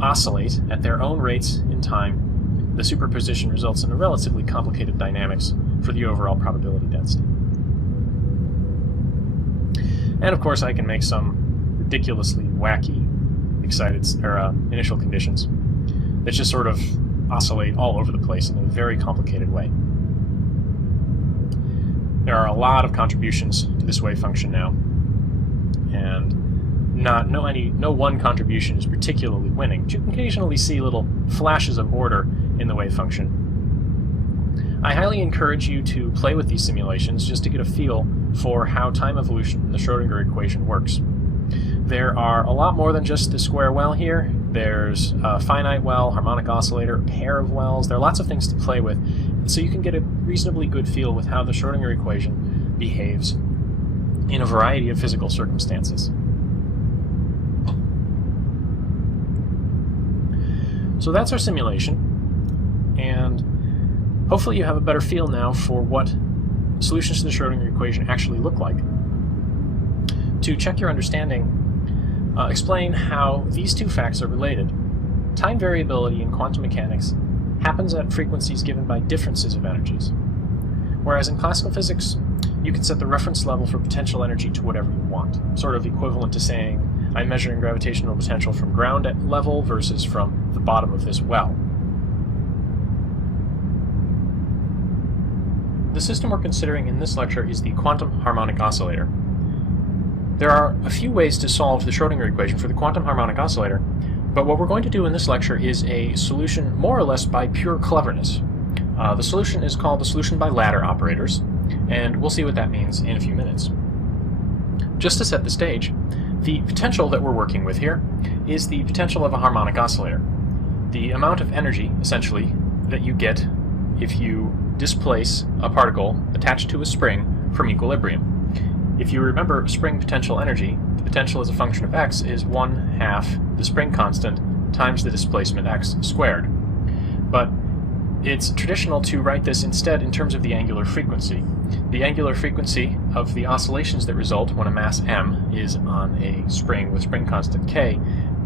oscillate at their own rates in time, the superposition results in a relatively complicated dynamics for the overall probability density. And of course I can make some ridiculously wacky initial conditions that just sort of oscillate all over the place in a very complicated way. There are a lot of contributions to this wave function now, and no one contribution is particularly winning, but you can occasionally see little flashes of order in the wave function. I highly encourage you to play with these simulations just to get a feel for how time evolution in the Schrödinger equation works. There are a lot more than just the square well here. There's a finite well, harmonic oscillator, a pair of wells. There are lots of things to play with, so you can get a reasonably good feel with how the Schrödinger equation behaves in a variety of physical circumstances. So that's our simulation, and hopefully you have a better feel now for what solutions to the Schrödinger equation actually look like. To check your understanding, explain how these two facts are related. Time variability in quantum mechanics happens at frequencies given by differences of energies, whereas in classical physics, you can set the reference level for potential energy to whatever you want, sort of equivalent to saying, I'm measuring gravitational potential from ground level versus from the bottom of this well. The system we're considering in this lecture is the quantum harmonic oscillator. There are a few ways to solve the Schrödinger equation for the quantum harmonic oscillator, but what we're going to do in this lecture is a solution more or less by pure cleverness. The solution is called the solution by ladder operators, and we'll see what that means in a few minutes. Just to set the stage, the potential that we're working with here is the potential of a harmonic oscillator. The amount of energy, essentially, that you get if you displace a particle attached to a spring from equilibrium. If you remember spring potential energy, the potential as a function of x is 1/2 the spring constant times the displacement x squared. But it's traditional to write this instead in terms of the angular frequency. The angular frequency of the oscillations that result when a mass m is on a spring with spring constant k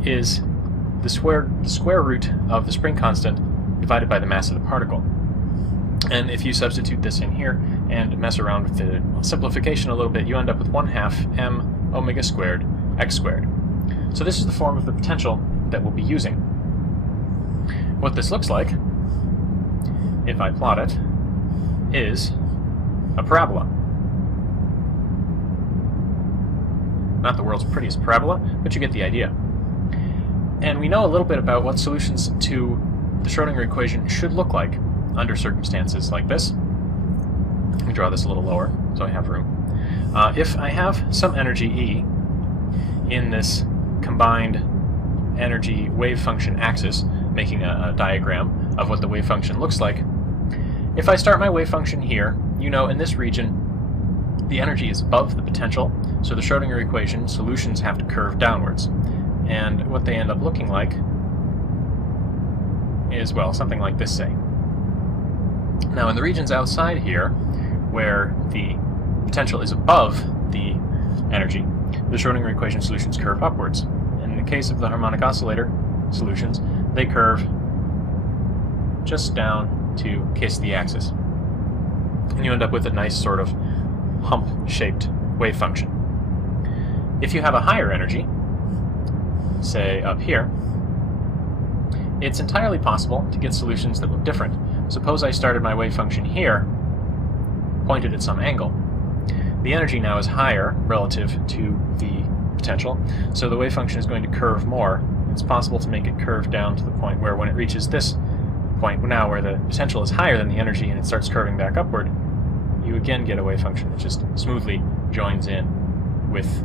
is the square root of the spring constant divided by the mass of the particle. And if you substitute this in here and mess around with the simplification a little bit, you end up with 1/2 m omega squared x squared. So this is the form of the potential that we'll be using. What this looks like, if I plot it, is a parabola. Not the world's prettiest parabola, but you get the idea. And we know a little bit about what solutions to the Schrödinger equation should look like under circumstances like this. Let me draw this a little lower so I have room. If I have some energy E in this combined energy wave function axis, making a diagram of what the wave function looks like, if I start my wave function here, you know in this region the energy is above the potential, so the Schrödinger equation solutions have to curve downwards. And what they end up looking like is, well, something like this, say. Now in the regions outside here, where the potential is above the energy, the Schrödinger equation solutions curve upwards. In the case of the harmonic oscillator solutions, they curve just down to kiss the axis. And you end up with a nice sort of hump-shaped wave function. If you have a higher energy, say up here, it's entirely possible to get solutions that look different. Suppose I started my wave function here, pointed at some angle. The energy now is higher relative to the potential, so the wave function is going to curve more. It's possible to make it curve down to the point where when it reaches this point now where the potential is higher than the energy and it starts curving back upward, you again get a wave function that just smoothly joins in with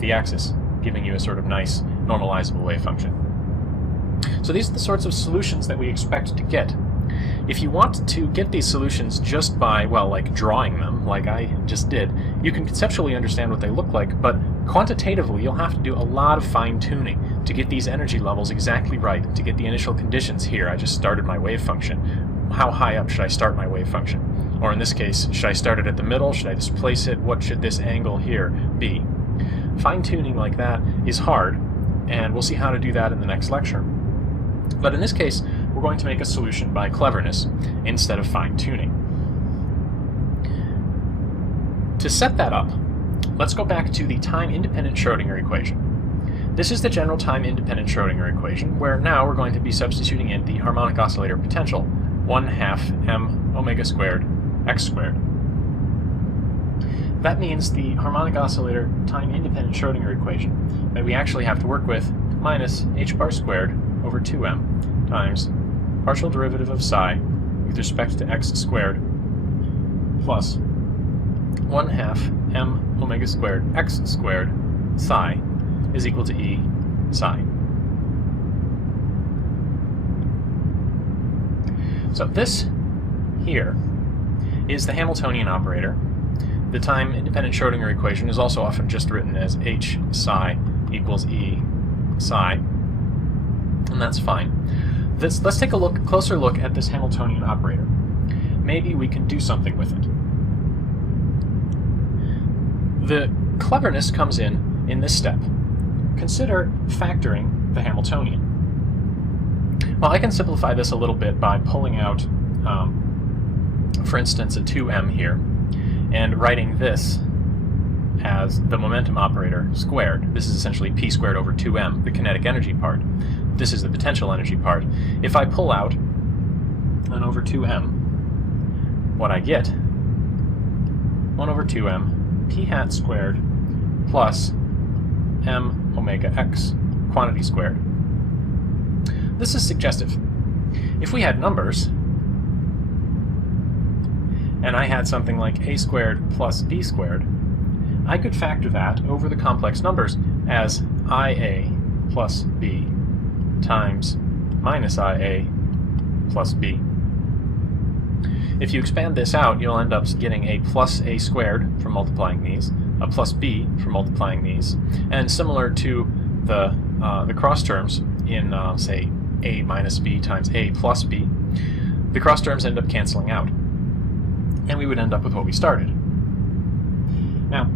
the axis, giving you a sort of nice normalizable wave function. So these are the sorts of solutions that we expect to get. If you want to get these solutions just by, well, like drawing them, like I just did, you can conceptually understand what they look like, but quantitatively you'll have to do a lot of fine-tuning to get these energy levels exactly right, to get the initial conditions here. I just started my wave function. How high up should I start my wave function? Or in this case, should I start it at the middle? Should I displace it? What should this angle here be? Fine-tuning like that is hard, and we'll see how to do that in the next lecture. But in this case, we're going to make a solution by cleverness instead of fine-tuning. To set that up, let's go back to the time-independent Schrödinger equation. This is the general time-independent Schrödinger equation, where now we're going to be substituting in the harmonic oscillator potential, 1/2 m omega squared x squared. That means the harmonic oscillator time-independent Schrödinger equation that we actually have to work with minus h bar squared over 2m times partial derivative of psi with respect to x squared plus 1/2 m omega squared x squared psi is equal to E psi. So this here is the Hamiltonian operator. The time-independent Schrödinger equation is also often just written as H psi equals E psi, and that's fine. Let's take a closer look at this Hamiltonian operator. Maybe we can do something with it. The cleverness comes in this step. Consider factoring the Hamiltonian. Well, I can simplify this a little bit by pulling out, for instance, a 2m here, and writing this as the momentum operator squared. This is essentially p squared over 2m, the kinetic energy part. This is the potential energy part. If I pull out an over 2m, what I get, 1 over 2m p hat squared plus m omega x, quantity squared. This is suggestive. If we had numbers, and I had something like a squared plus b squared, I could factor that over the complex numbers as ia plus b times minus ia plus b. If you expand this out, you'll end up getting a plus a squared from multiplying these, a plus b from multiplying these, and similar to the cross terms in, say, a minus b times a plus b, the cross terms end up canceling out, and we would end up with what we started. Now,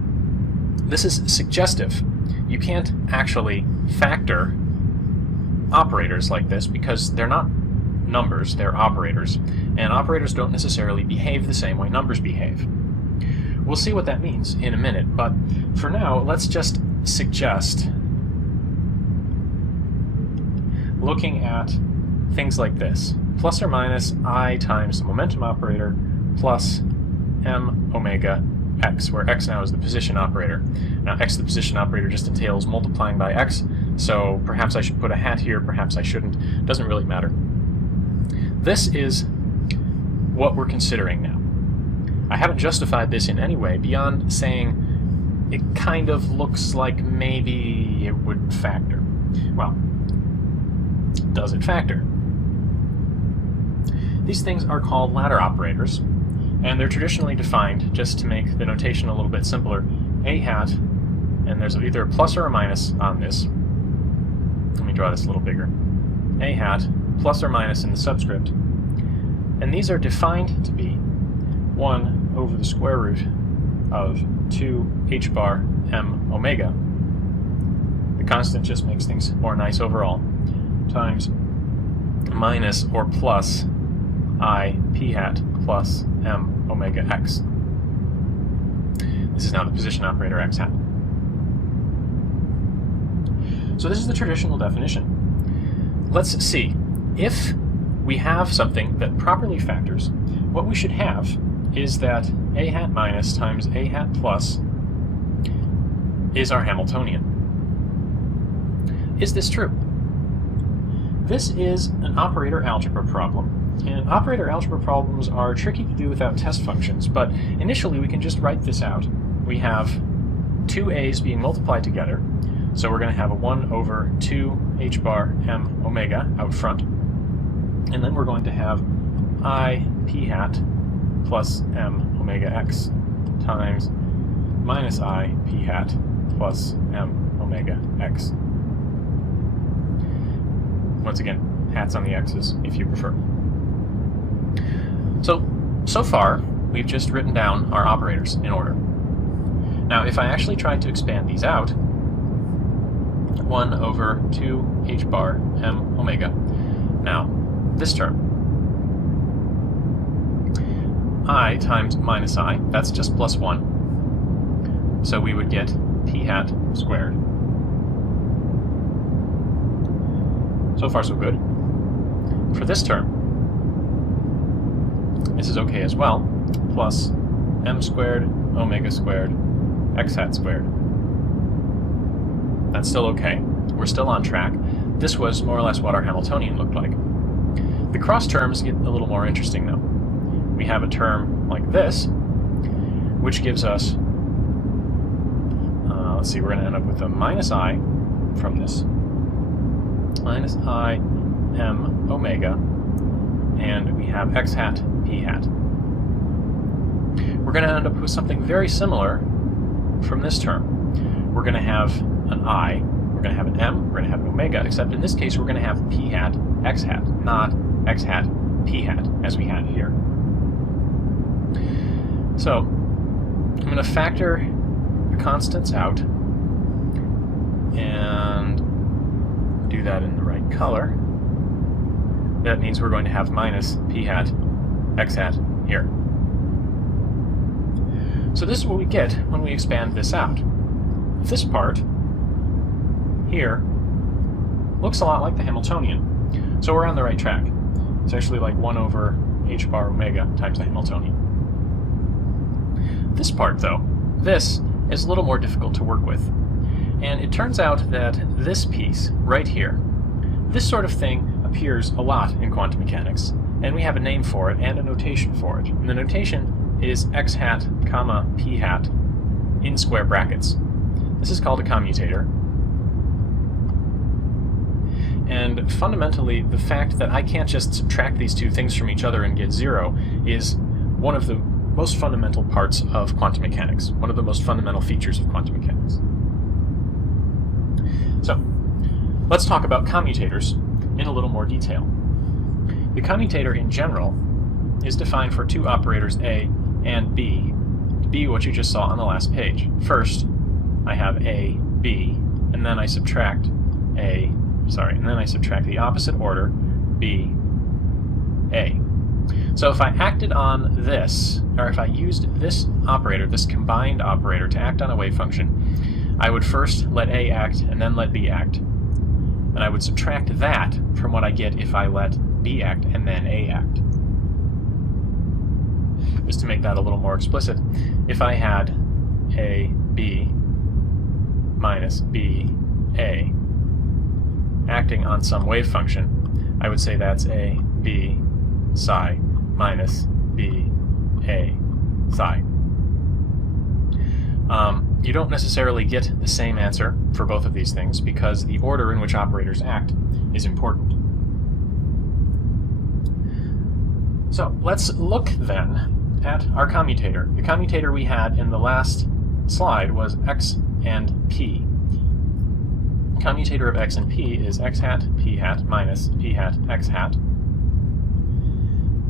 this is suggestive. You can't actually factor operators like this because they're not numbers, they're operators, and operators don't necessarily behave the same way numbers behave. We'll see what that means in a minute, but for now, let's just suggest looking at things like this. Plus or minus I times the momentum operator plus m omega x, where x now is the position operator. Now x, the position operator, just entails multiplying by x, so perhaps I should put a hat here, perhaps I shouldn't. Doesn't really matter. This is what we're considering now. I haven't justified this in any way beyond saying it kind of looks like maybe it would factor. Well, does it factor? These things are called ladder operators, and they're traditionally defined, just to make the notation a little bit simpler, a hat, and there's either a plus or a minus on this. Let me draw this a little bigger. A hat, plus or minus in the subscript, and these are defined to be 1 over the square root of 2 h bar m omega. The constant just makes things more nice overall, times minus or plus I p hat plus m omega x. This is now the position operator x hat. So this is the traditional definition. Let's see. If we have something that properly factors, what we should have is that a hat minus times a hat plus is our Hamiltonian. Is this true? This is an operator algebra problem. And operator algebra problems are tricky to do without test functions, but initially we can just write this out. We have two a's being multiplied together, so we're going to have a 1 over 2 h bar m omega out front, and then we're going to have I p hat plus m omega x times minus I p hat plus m omega x. Once again, hats on the x's if you prefer. So far, we've just written down our operators in order. Now, if I actually tried to expand these out, 1 over 2 h bar m omega. Now, this term, I times minus I, that's just plus 1. So we would get p hat squared. So far, so good. For this term, this is okay as well, plus m squared omega squared x hat squared. That's still okay. We're still on track. This was more or less what our Hamiltonian looked like. The cross terms get a little more interesting, though. We have a term like this, which gives us, let's see, we're going to end up with a minus I from this. Minus I m omega, and we have x hat p hat. We're going to end up with something very similar from this term. We're going to have an I, we're going to have an m, we're going to have an omega, except in this case we're going to have p hat x hat, not x hat p hat, as we had here. So, I'm going to factor the constants out and do that in the right color. That means we're going to have minus p hat x hat here. So this is what we get when we expand this out. This part here looks a lot like the Hamiltonian, so we're on the right track. It's actually like 1 over h bar omega times the Hamiltonian. This part, though, this is a little more difficult to work with. And it turns out that this piece right here, this sort of thing appears a lot in quantum mechanics, and we have a name for it and a notation for it. And the notation is x hat comma p hat in square brackets. This is called a commutator. And fundamentally, the fact that I can't just subtract these two things from each other and get 0 is one of the most fundamental parts of quantum mechanics, one of the most fundamental features of quantum mechanics. So, let's talk about commutators in a little more detail. The commutator in general is defined for two operators A and B to be what you just saw on the last page. First, I have A, B, and then I subtract the opposite order, B, A. So if I acted on this, or if I used this operator, this combined operator, to act on a wave function, I would first let A act and then let B act. And I would subtract that from what I get if I let B act and then A act. Just to make that a little more explicit, if I had A, B minus B, A acting on some wave function, I would say that's A, B, psi minus B, A, psi. You don't necessarily get the same answer for both of these things because the order in which operators act is important. So let's look then at our commutator. The commutator we had in the last slide was x and p. The commutator of x and p is x hat p hat minus p hat x hat.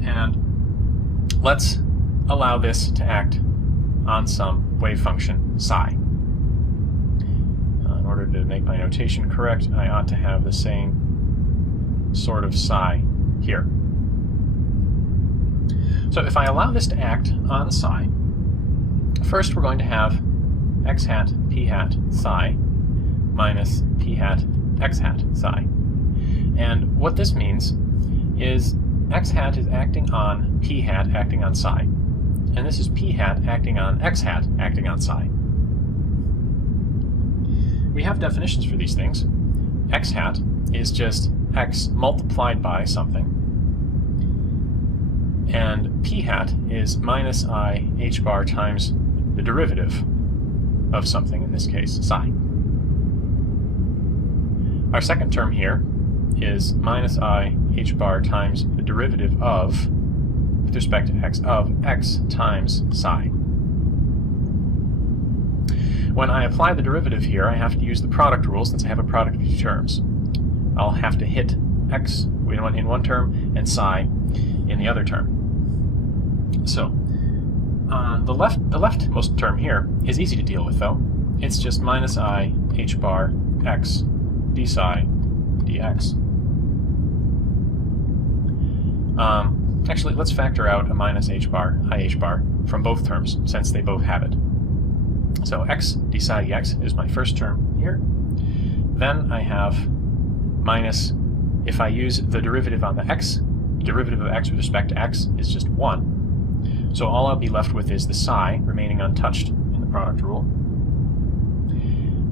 And let's allow this to act on some wave function psi. In order to make my notation correct, I ought to have the same sort of psi here. So if I allow this to act on psi, first we're going to have x hat p hat psi minus p hat x hat psi. And what this means is x hat is acting on p hat acting on psi, and this is p hat acting on x hat acting on psi. We have definitions for these things. X hat is just x multiplied by something, and p hat is minus I h bar times the derivative of something, in this case psi. Our second term here is minus I h bar times the derivative of, with respect to x, of x times psi. When I apply the derivative here, I have to use the product rule since I have a product of two terms. I'll have to hit x in one term and psi in the other term. So, the leftmost term here is easy to deal with, though. It's just minus I h bar x d psi dx. Actually, let's factor out a minus h bar, I h bar, from both terms, since they both have it. So x d psi dx is my first term here. Then I have minus, if I use the derivative on the x, derivative of x with respect to x is just 1. So all I'll be left with is the psi remaining untouched in the product rule.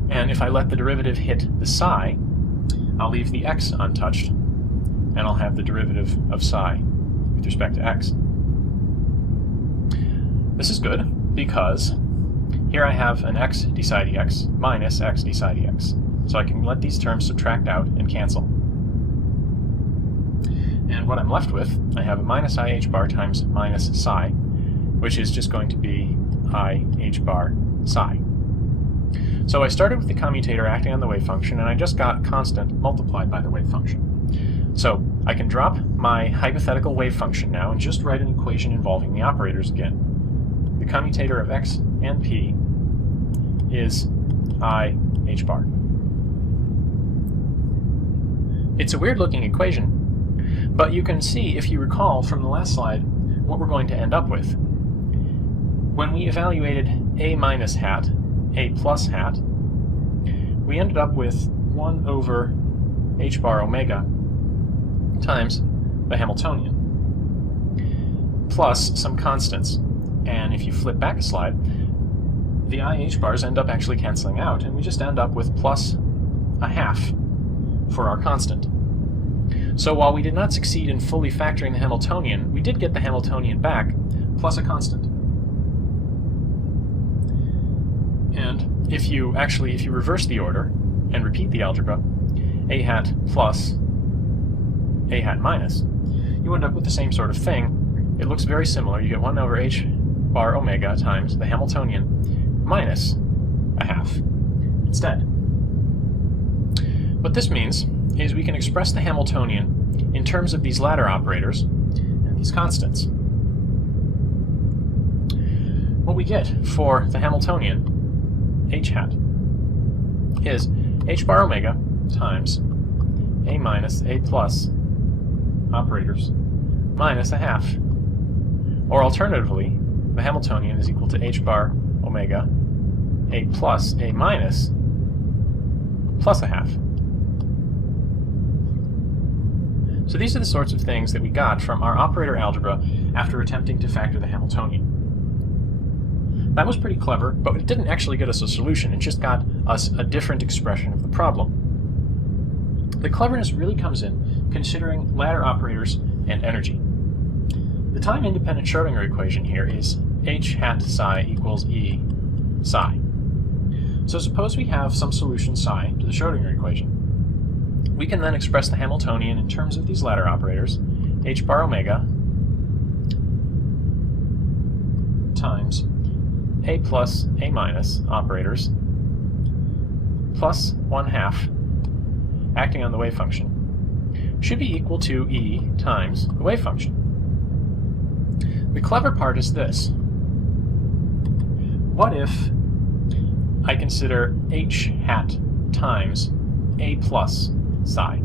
And if I let the derivative hit the psi, I'll leave the x untouched, and I'll have the derivative of psi with respect to x. This is good because here I have an x d psi dx minus x d psi dx. So I can let these terms subtract out and cancel. And what I'm left with, I have a minus I h bar times minus psi, which is just going to be I h bar psi. So I started with the commutator acting on the wave function, and I just got constant multiplied by the wave function. So I can drop my hypothetical wave function now and just write an equation involving the operators again. The commutator of x and p is I h bar. It's a weird-looking equation, but you can see, if you recall from the last slide, what we're going to end up with. When we evaluated a minus hat, a plus hat, we ended up with 1 over h bar omega times the Hamiltonian, plus some constants. And if you flip back a slide, the IH bars end up actually canceling out, and we just end up with plus a half for our constant. So while we did not succeed in fully factoring the Hamiltonian, we did get the Hamiltonian back, plus a constant. And if you reverse the order and repeat the algebra, a hat plus a hat minus, you end up with the same sort of thing. It looks very similar. You get 1 over h bar omega times the Hamiltonian minus a half instead. What this means is we can express the Hamiltonian in terms of these ladder operators and these constants. What we get for the Hamiltonian, h hat, is h bar omega times a minus a plus operators minus a half. Or alternatively, the Hamiltonian is equal to h bar omega a plus a minus plus a half. So these are the sorts of things that we got from our operator algebra after attempting to factor the Hamiltonian. That was pretty clever, but it didn't actually get us a solution. It just got us a different expression of the problem. The cleverness really comes in considering ladder operators and energy. The time-independent Schrodinger equation here is h hat psi equals E psi. So suppose we have some solution psi to the Schrodinger equation. We can then express the Hamiltonian in terms of these ladder operators, h bar omega times a plus a minus operators plus 1/2 acting on the wave function should be equal to E times the wave function. The clever part is this. What if I consider h hat times a plus psi?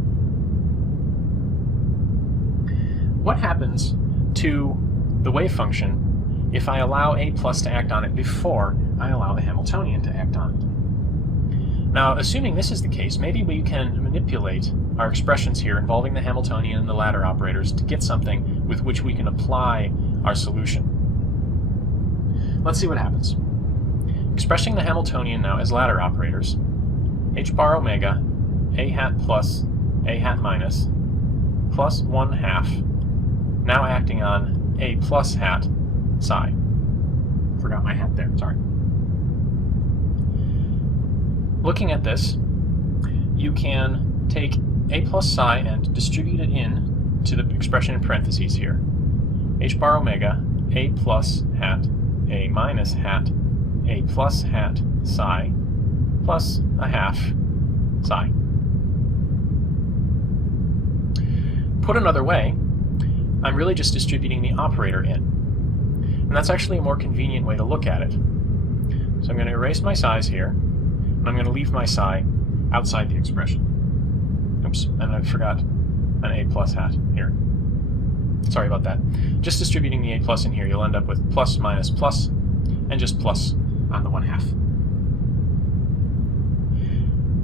What happens to the wave function if I allow a plus to act on it before I allow the Hamiltonian to act on it? Now, assuming this is the case, maybe we can manipulate our expressions here involving the Hamiltonian and the ladder operators to get something with which we can apply our solution. Let's see what happens. Expressing the Hamiltonian now as ladder operators, h bar omega a hat plus a hat minus plus 1/2 now acting on a plus hat psi. Forgot my hat there, sorry. Looking at this, you can take a plus psi and distribute it in to the expression in parentheses here. H bar omega a plus hat a minus hat a plus hat psi plus a half psi. Put another way, I'm really just distributing the operator in. And that's actually a more convenient way to look at it. So I'm going to erase my psi's here, and I'm going to leave my psi outside the expression. Oops, and I forgot an a plus hat here. Sorry about that. Just distributing the a plus in here, you'll end up with plus minus plus, and just plus on the 1/2.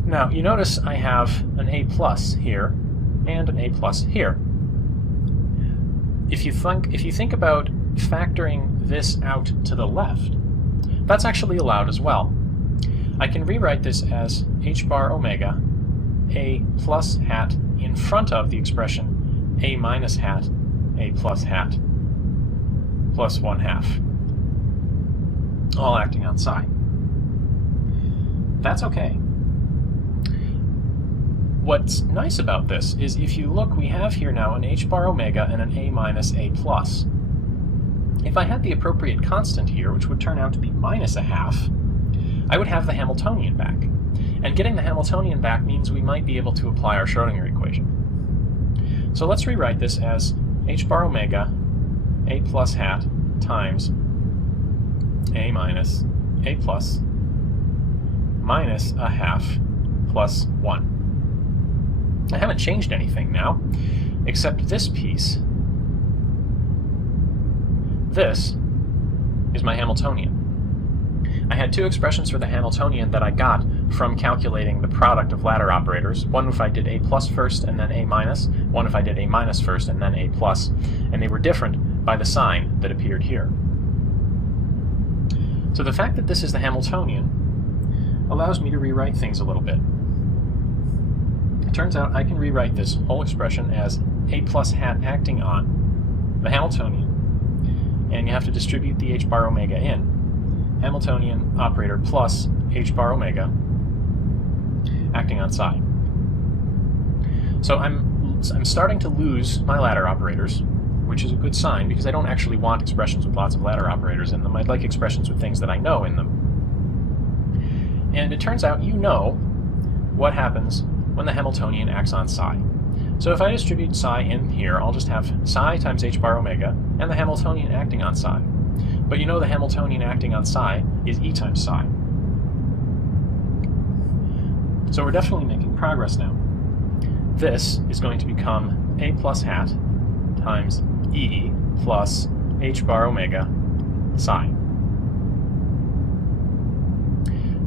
Now, you notice I have an a plus here, and an a plus here. If you think about factoring this out to the left, that's actually allowed as well. I can rewrite this as h bar omega a plus hat in front of the expression a minus hat a plus hat plus 1/2, all acting on psi. That's okay. What's nice about this is if you look, we have here now an h bar omega and an a minus a plus. If I had the appropriate constant here, which would turn out to be minus a half, I would have the Hamiltonian back. And getting the Hamiltonian back means we might be able to apply our Schrodinger equation. So let's rewrite this as h bar omega a plus hat times a minus a plus minus a half plus 1. I haven't changed anything now, except this piece. This is my Hamiltonian. I had two expressions for the Hamiltonian that I got from calculating the product of ladder operators. One if I did a plus first and then a minus, one if I did a minus first and then a plus, and they were different by the sign that appeared here. So the fact that this is the Hamiltonian allows me to rewrite things a little bit. It turns out I can rewrite this whole expression as a plus hat acting on the Hamiltonian, and you have to distribute the h bar omega in. Hamiltonian operator plus h bar omega acting on psi. So I'm starting to lose my ladder operators, which is a good sign because I don't actually want expressions with lots of ladder operators in them. I'd like expressions with things that I know in them. And it turns out you know what happens when the Hamiltonian acts on psi. So if I distribute psi in here, I'll just have psi times h bar omega and the Hamiltonian acting on psi. But you know the Hamiltonian acting on psi is E times psi. So we're definitely making progress now. This is going to become a plus hat times E plus h bar omega psi.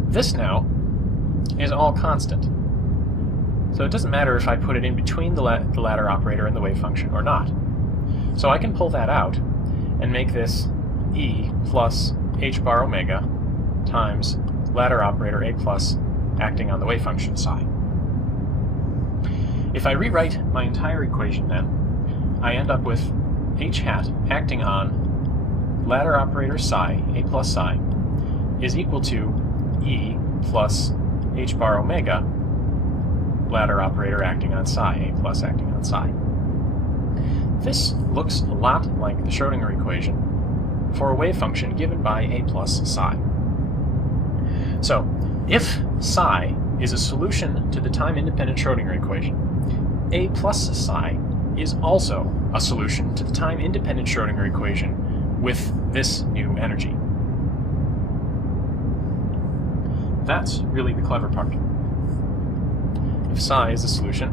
This now is all constant. So it doesn't matter if I put it in between the ladder operator and the wave function or not. So I can pull that out and make this E plus h bar omega times ladder operator a plus acting on the wave function psi. If I rewrite my entire equation then, I end up with h hat acting on ladder operator psi, a plus psi, is equal to E plus h bar omega ladder operator acting on psi, a plus acting on psi. This looks a lot like the Schrödinger equation for a wave function given by a plus psi. So, if psi is a solution to the time-independent Schrödinger equation, a plus psi is also a solution to the time-independent Schrödinger equation with this new energy. That's really the clever part. If psi is a solution,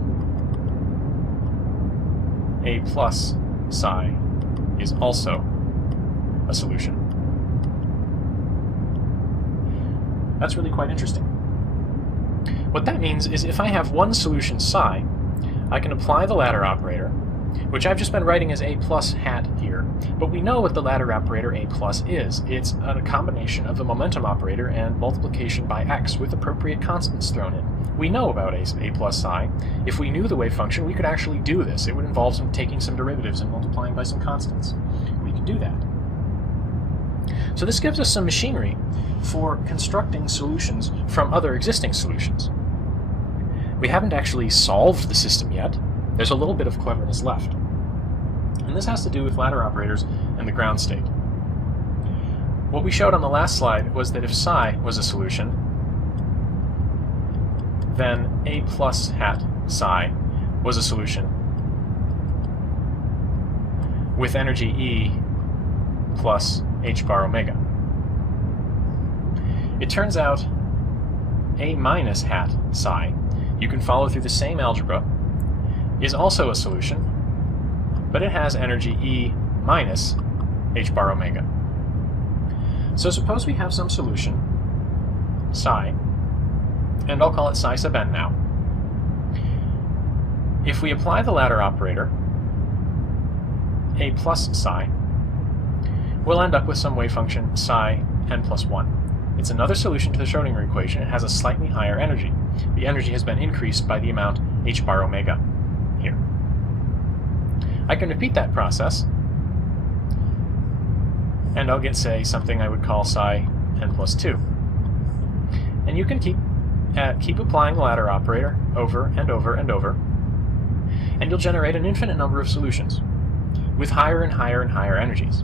a plus psi is also a solution. That's really quite interesting. What that means is if I have one solution psi, I can apply the ladder operator, which I've just been writing as a plus hat here, but we know what the ladder operator a plus is. It's a combination of the momentum operator and multiplication by x with appropriate constants thrown in. We know about a plus psi. If we knew the wave function, we could actually do this. It would involve taking some derivatives and multiplying by some constants. We could do that. So this gives us some machinery for constructing solutions from other existing solutions. We haven't actually solved the system yet. There's a little bit of cleverness left. And this has to do with ladder operators and the ground state. What we showed on the last slide was that if psi was a solution, then a plus hat psi was a solution with energy E plus h bar omega. It turns out a minus hat psi, you can follow through the same algebra, is also a solution, but it has energy E minus h bar omega. So suppose we have some solution, psi, and I'll call it psi sub n now. If we apply the ladder operator, a plus psi, we'll end up with some wave function psi n plus 1. It's another solution to the Schrödinger equation. It has a slightly higher energy. The energy has been increased by the amount h bar omega here. I can repeat that process, and I'll get, say, something I would call psi n plus 2. And you can keep applying the ladder operator over and over and over, and you'll generate an infinite number of solutions with higher and higher and higher energies.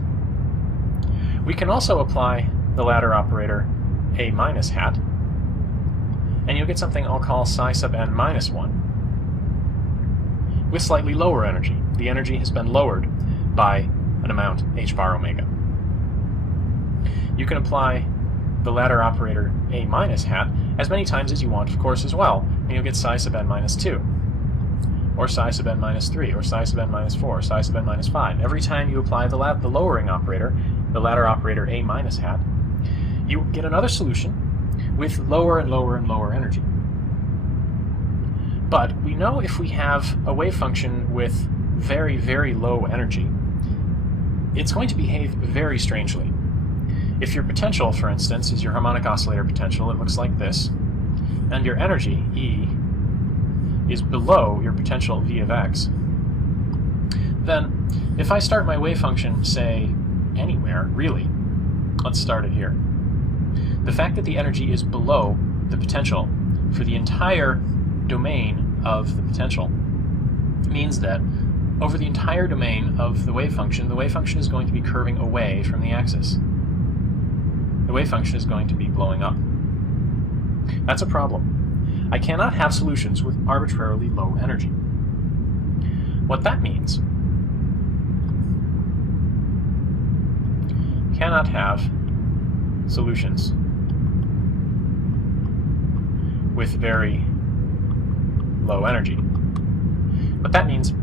We can also apply the ladder operator a minus hat, and you'll get something I'll call psi sub n minus 1 with slightly lower energy. The energy has been lowered by an amount h bar omega. You can apply the ladder operator a minus hat as many times as you want, of course, as well, and you'll get psi sub n minus 2, or psi sub n minus 3, or psi sub n minus 4, or psi sub n minus 5. Every time you apply the lowering operator, the ladder operator a minus hat, you get another solution with lower and lower and lower energy. But we know if we have a wave function with very, very low energy, it's going to behave very strangely. If your potential, for instance, is your harmonic oscillator potential, it looks like this, and your energy, E, is below your potential V of x, then if I start my wave function, say, anywhere, really, let's start it here. The fact that the energy is below the potential for the entire domain of the potential means that over the entire domain of the wave function is going to be curving away from the axis. The wave function is going to be blowing up. That's a problem. I cannot have solutions with arbitrarily low energy. What that means, cannot have solutions with very low energy. What that means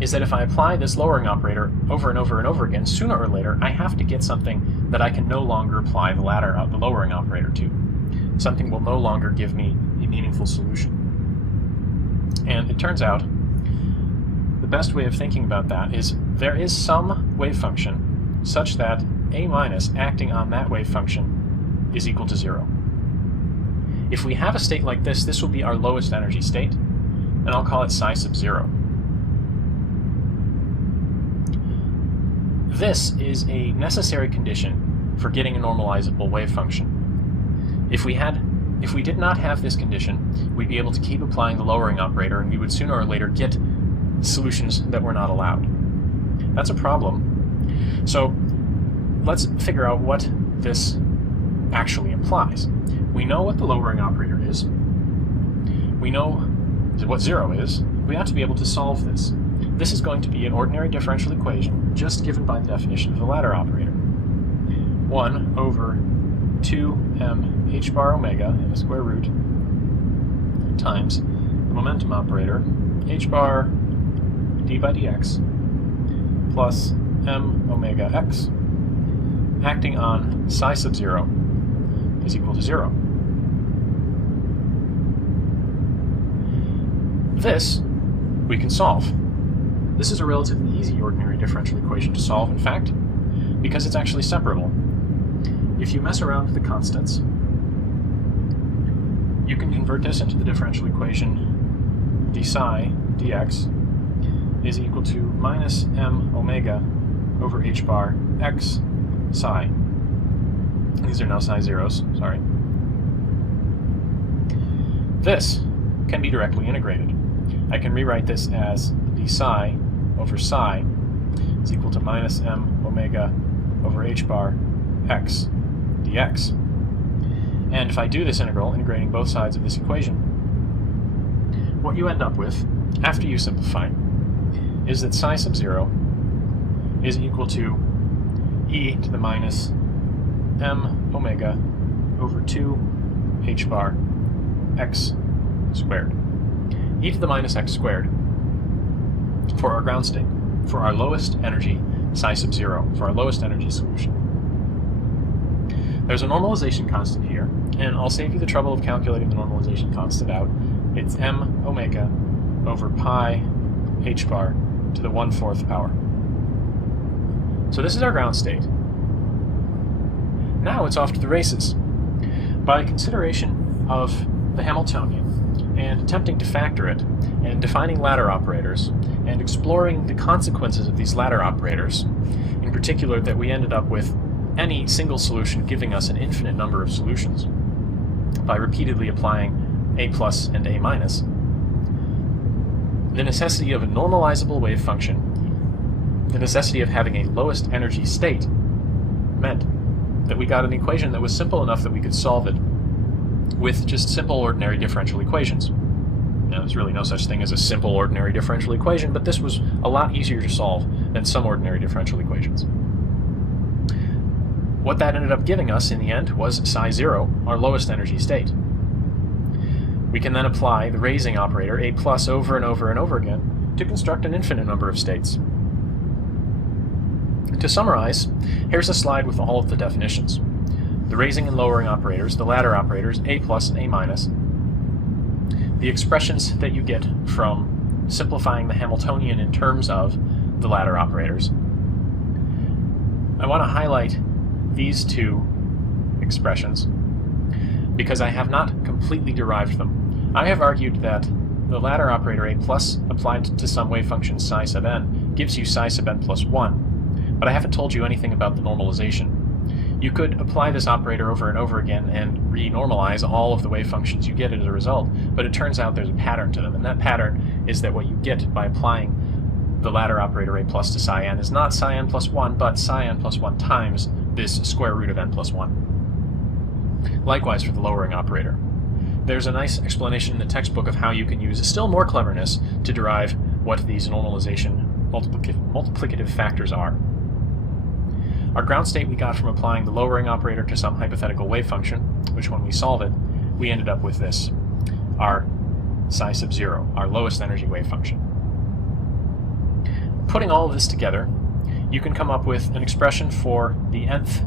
is that if I apply this lowering operator over and over and over again, sooner or later I have to get something that I can no longer apply the lowering operator to. Something will no longer give me a meaningful solution. And it turns out the best way of thinking about that is there is some wave function such that A minus acting on that wave function is equal to 0. If we have a state like this, this will be our lowest energy state, and I'll call it psi sub 0. This is a necessary condition for getting a normalizable wave function. If we did not have this condition, we'd be able to keep applying the lowering operator, and we would sooner or later get solutions that were not allowed. That's a problem. So let's figure out what this actually implies. We know what the lowering operator is. We know what 0 is. We ought to be able to solve this. This is going to be an ordinary differential equation just given by the definition of the ladder operator. 1 over 2m h bar omega in the square root times the momentum operator h bar d by dx plus m omega x acting on psi sub 0 is equal to 0. This we can solve. This is a relatively easy ordinary differential equation to solve, in fact, because it's actually separable. If you mess around with the constants, you can convert this into the differential equation d psi dx is equal to minus m omega over h bar x psi. These are now psi zeros, sorry. This can be directly integrated. I can rewrite this as d psi over psi is equal to minus m omega over h bar x dx. And if I do this integral, integrating both sides of this equation, what you end up with, after you simplify, is that psi sub 0 is equal to e to the minus m omega over 2 h bar x squared. E to the minus x squared for our ground state, for our lowest energy psi sub 0, for our lowest energy solution. There's a normalization constant here, and I'll save you the trouble of calculating the normalization constant out. It's m omega over pi h bar to the 1/4 power. So this is our ground state. Now it's off to the races. By consideration of the Hamiltonian, and attempting to factor it, and defining ladder operators, and exploring the consequences of these ladder operators, in particular that we ended up with any single solution giving us an infinite number of solutions, by repeatedly applying A plus and A minus, the necessity of a normalizable wave function, the necessity of having a lowest energy state, meant that we got an equation that was simple enough that we could solve it with just simple ordinary differential equations. Now, there's really no such thing as a simple ordinary differential equation, but this was a lot easier to solve than some ordinary differential equations. What that ended up giving us in the end was psi 0, our lowest energy state. We can then apply the raising operator, A plus, over and over and over again to construct an infinite number of states. To summarize, here's a slide with all of the definitions. The raising and lowering operators, the ladder operators, A plus and A minus, the expressions that you get from simplifying the Hamiltonian in terms of the ladder operators. I want to highlight these two expressions because I have not completely derived them. I have argued that the ladder operator a plus applied to some wave function psi sub n gives you psi sub n plus 1, but I haven't told you anything about the normalization. You could apply this operator over and over again and renormalize all of the wave functions you get as a result, but it turns out there's a pattern to them, and that pattern is that what you get by applying the ladder operator a plus to psi n is not psi n plus 1, but psi n plus 1 times this square root of n plus 1. Likewise for the lowering operator. There's a nice explanation in the textbook of how you can use still more cleverness to derive what these normalization multiplicative factors are. Our ground state we got from applying the lowering operator to some hypothetical wave function, which when we solve it, we ended up with this, our psi sub 0, our lowest energy wave function. Putting all of this together, you can come up with an expression for the nth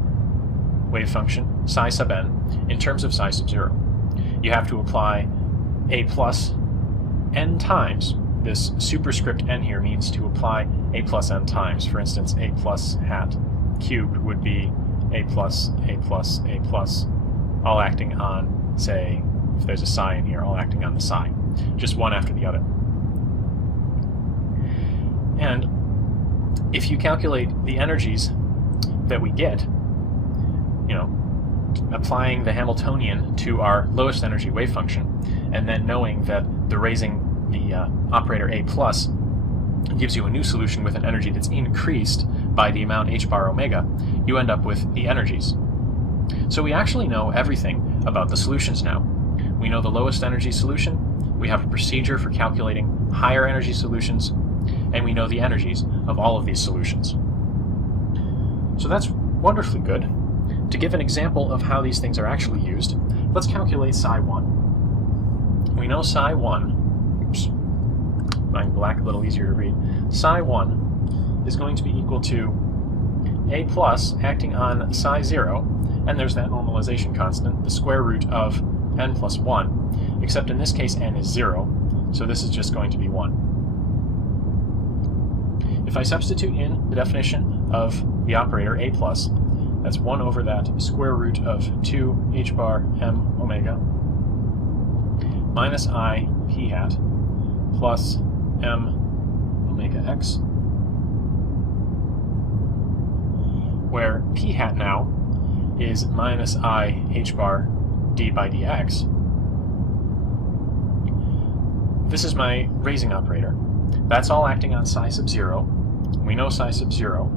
wave function, psi sub n, in terms of psi sub 0. You have to apply a plus n times. This superscript n here means to apply a plus n times. For instance, a plus hat cubed would be a plus, a plus, a plus, all acting on, say, if there's a psi in here, all acting on the psi, just one after the other. And if you calculate the energies that we get, you know, applying the Hamiltonian to our lowest energy wave function, and then knowing that the raising the operator a plus gives you a new solution with an energy that's increased by the amount h bar omega, you end up with the energies. So we actually know everything about the solutions now. We know the lowest energy solution, we have a procedure for calculating higher energy solutions, and we know the energies of all of these solutions. So that's wonderfully good. To give an example of how these things are actually used, let's calculate psi 1. We know psi 1, oops, mine black a little easier to read, psi 1 is going to be equal to a plus acting on psi 0, and there's that normalization constant, the square root of n plus 1, except in this case n is 0, so this is just going to be 1. If I substitute in the definition of the operator a plus, that's 1 over that square root of 2 h bar m omega minus I p hat plus m omega x, where p hat now is minus I h bar d by dx. This is my raising operator. That's all acting on psi sub 0. We know psi sub 0,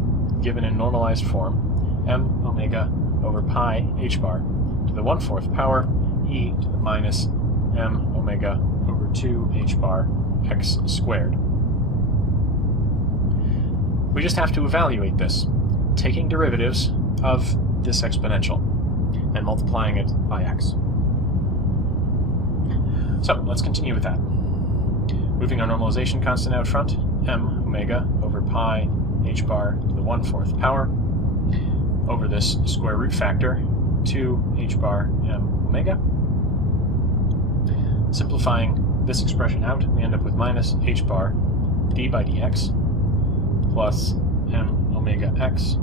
given in normalized form, m omega over pi h bar to the 1/4 power e to the minus m omega over 2 h bar x squared. We just have to evaluate this, taking derivatives of this exponential and multiplying it by x. So let's continue with that. Moving our normalization constant out front, m omega over pi h bar to the 1/4 power over this square root factor, 2 h bar m omega. Simplifying this expression out, we end up with minus h bar d by dx plus m omega x,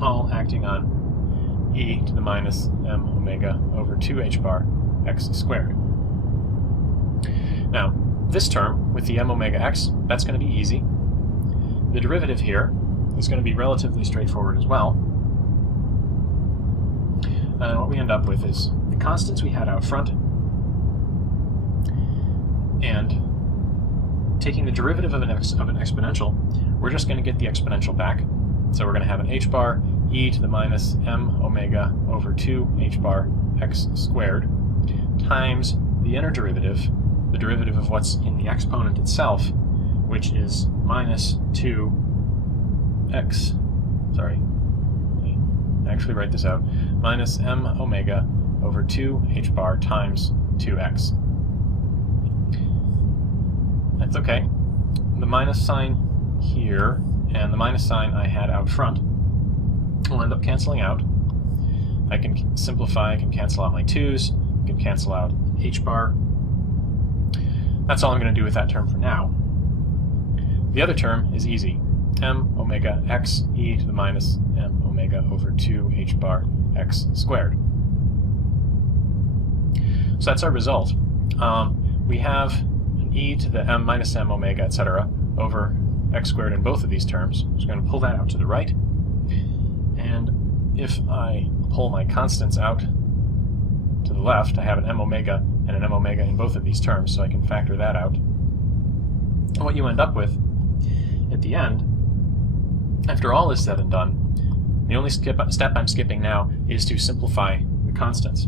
all acting on e to the minus m omega over 2 h bar x squared. Now, this term with the m omega x, that's going to be easy. The derivative here is going to be relatively straightforward as well. And what we end up with is the constants we had out front, and taking the derivative of an exponential, we're just going to get the exponential back. So we're going to have an h bar e to the minus m omega over 2 h bar x squared times the inner derivative, the derivative of what's in the exponent itself, which is minus 2x, sorry, let me actually write this out, minus m omega over 2 h bar times 2x. That's okay. The minus sign here and the minus sign I had out front will end up canceling out. I can simplify, I can cancel out my 2's, I can cancel out h bar. That's all I'm going to do with that term for now. The other term is easy. M omega x e to the minus m omega omega over 2 h bar x squared. So that's our result. We have an e to the m minus m omega, etc., over x squared in both of these terms. So I'm going to pull that out to the right. And if I pull my constants out to the left, I have an m omega and an m omega in both of these terms, so I can factor that out. And what you end up with at the end, after all is said and done, the only step I'm skipping now is to simplify the constants.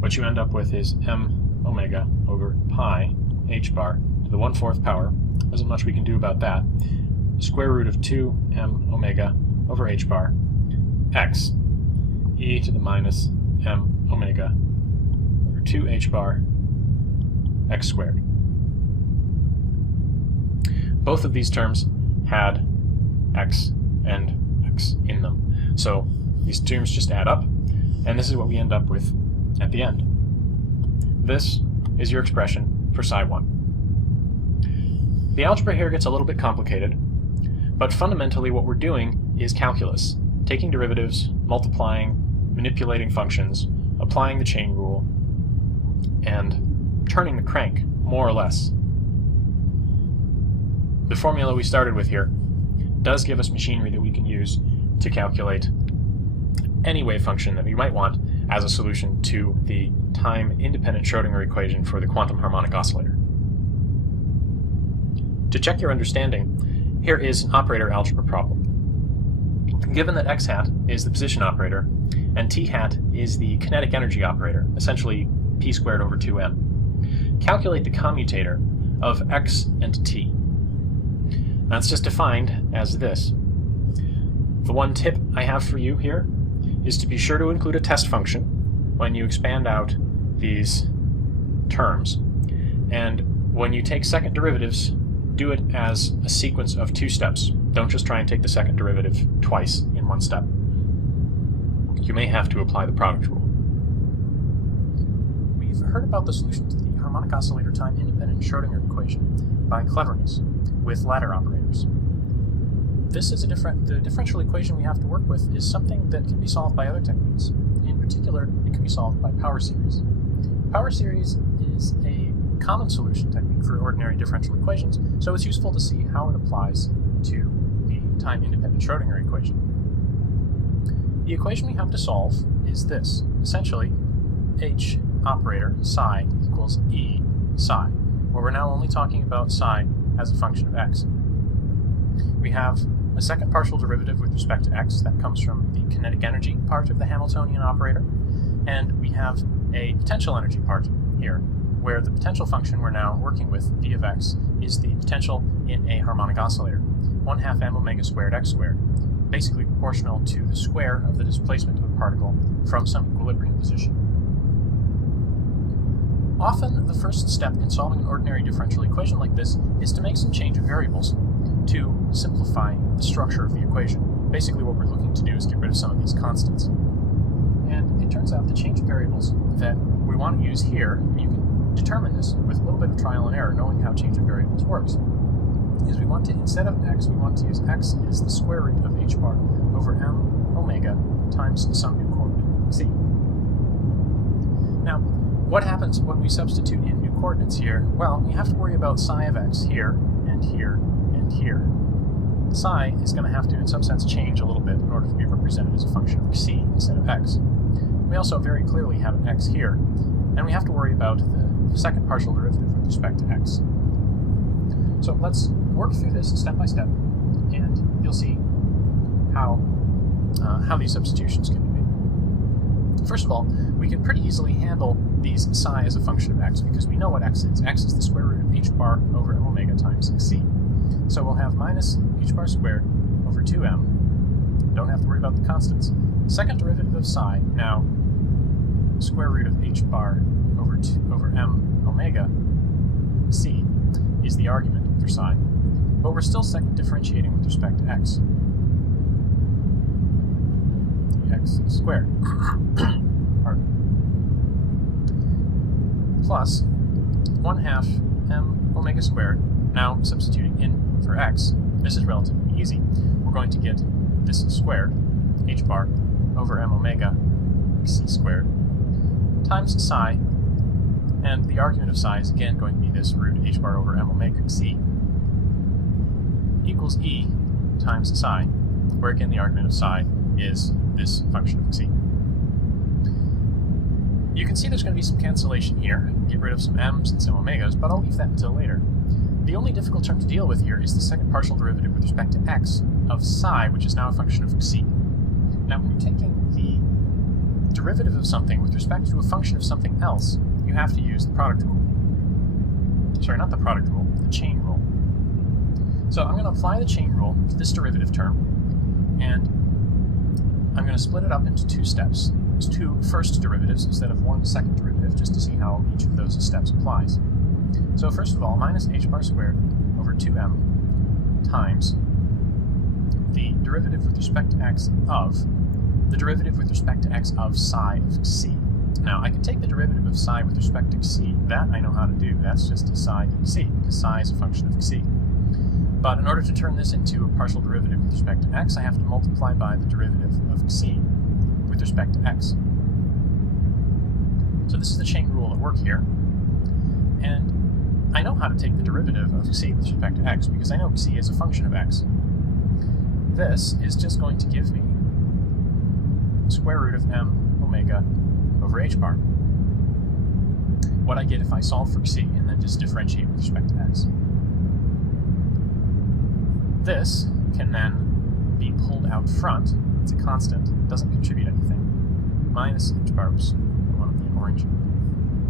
What you end up with is m omega over pi h bar to the 1/4 power. There isn't much we can do about that. Square root of 2m omega over h bar x e to the minus m omega over 2 h bar x squared. Both of these terms had x and x in them. So these terms just add up, and this is what we end up with at the end. This is your expression for psi 1. The algebra here gets a little bit complicated, but fundamentally what we're doing is calculus, taking derivatives, multiplying, manipulating functions, applying the chain rule, and turning the crank, more or less. The formula we started with here does give us machinery that we can use to calculate any wave function that we might want as a solution to the time-independent Schrödinger equation for the quantum harmonic oscillator. To check your understanding, here is an operator algebra problem. Given that x hat is the position operator and t hat is the kinetic energy operator, essentially p squared over 2m, calculate the commutator of x and t. Now it's just defined as this. The one tip I have for you here is to be sure to include a test function when you expand out these terms. And when you take second derivatives, do it as a sequence of 2 steps. Don't just try and take the second derivative twice in one step. You may have to apply the product rule. We've heard about the solution to the harmonic oscillator time-independent Schrödinger equation by cleverness with ladder operators. This is the differential equation we have to work with is something that can be solved by other techniques. In particular, it can be solved by power series. Power series is a common solution technique for ordinary differential equations, so it's useful to see how it applies to the time-independent Schrödinger equation. The equation we have to solve is this. Essentially, h operator psi equals e psi, where we're now only talking about psi as a function of x. We have a second partial derivative with respect to x that comes from the kinetic energy part of the Hamiltonian operator, and we have a potential energy part here, where the potential function we're now working with, v of x, is the potential in a harmonic oscillator, 1/2 m omega squared x squared, basically proportional to the square of the displacement of a particle from some equilibrium position. Often, the first step in solving an ordinary differential equation like this is to make some change of variables to simplify the structure of the equation. Basically, what we're looking to do is get rid of some of these constants. And it turns out the change of variables that we want to use here, and you can determine this with a little bit of trial and error, knowing how change of variables works, is we want to, instead of x, we want to use x is the square root of h bar over m omega times some new coordinate, c. Now, what happens when we substitute in new coordinates here? Well, we have to worry about psi of x here, and here, and here. Psi is going to have to, in some sense, change a little bit in order to be represented as a function of c instead of x. We also very clearly have an x here, and we have to worry about the second partial derivative with respect to x. So let's work through this step by step, and you'll see how these substitutions can be made. First of all, we can pretty easily handle these psi as a function of x because we know what x is. X is the square root of h bar over m omega times c. So we'll have minus h bar squared over 2m. Don't have to worry about the constants. Second derivative of psi, now square root of h bar over m omega c is the argument for psi. But we're still second differentiating with respect to x. X squared. Pardon. Plus 1/2 m omega squared. Now substituting in for x, this is relatively easy. We're going to get this squared, h bar over m omega c squared times psi, and the argument of psi is again going to be this root h bar over m omega c, equals e times psi, where again the argument of psi is this function of c. You can see there's going to be some cancellation here. I can get rid of some m's and some omegas, but I'll leave that until later. The only difficult term to deal with here is the second partial derivative with respect to x of psi, which is now a function of c. Now, when you're taking the derivative of something with respect to a function of something else, you have to use the product rule. Sorry, not the product rule, the chain rule. So I'm going to apply the chain rule to this derivative term, and I'm going to split it up into two steps. There's two first derivatives instead of one second derivative, just to see how each of those steps applies. So first of all, minus h bar squared over 2m times the derivative with respect to x of psi of c. Now, I can take the derivative of psi with respect to c. That I know how to do. That's just d psi dc, because psi is a function of c. But in order to turn this into a partial derivative with respect to x, I have to multiply by the derivative of c with respect to x. So this is the chain rule at work here. And I know how to take the derivative of c with respect to x, because I know c is a function of x. This is just going to give me square root of m omega over h bar. What I get if I solve for c and then just differentiate with respect to x. This can then be pulled out front. It's a constant, doesn't contribute anything. Minus h bar, oops, I want it in orange.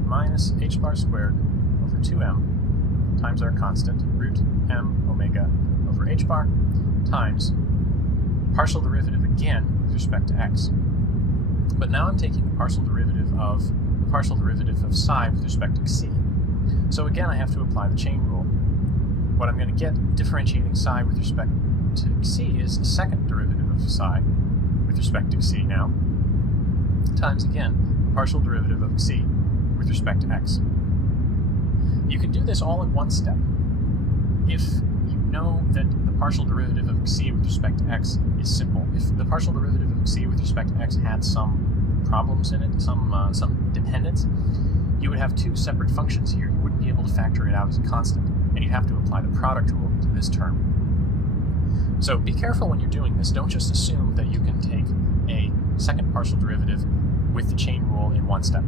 Minus h bar squared over 2m times our constant, root m omega over h bar, times partial derivative again with respect to x. But now I'm taking the partial derivative of psi with respect to c. So again, I have to apply the chain rule. What I'm going to get differentiating psi with respect to c is the second derivative of psi with respect to c now, times again partial derivative of c with respect to x. You can do this all in one step. If you know that the partial derivative of c with respect to x is simple, if the partial derivative of c with respect to x had some problems in it, some dependence, you would have two separate functions here. You wouldn't be able to factor it out as a constant, and you'd have to apply the product rule to this term. So be careful when you're doing this. Don't just assume that you can take a second partial derivative with the chain rule in one step.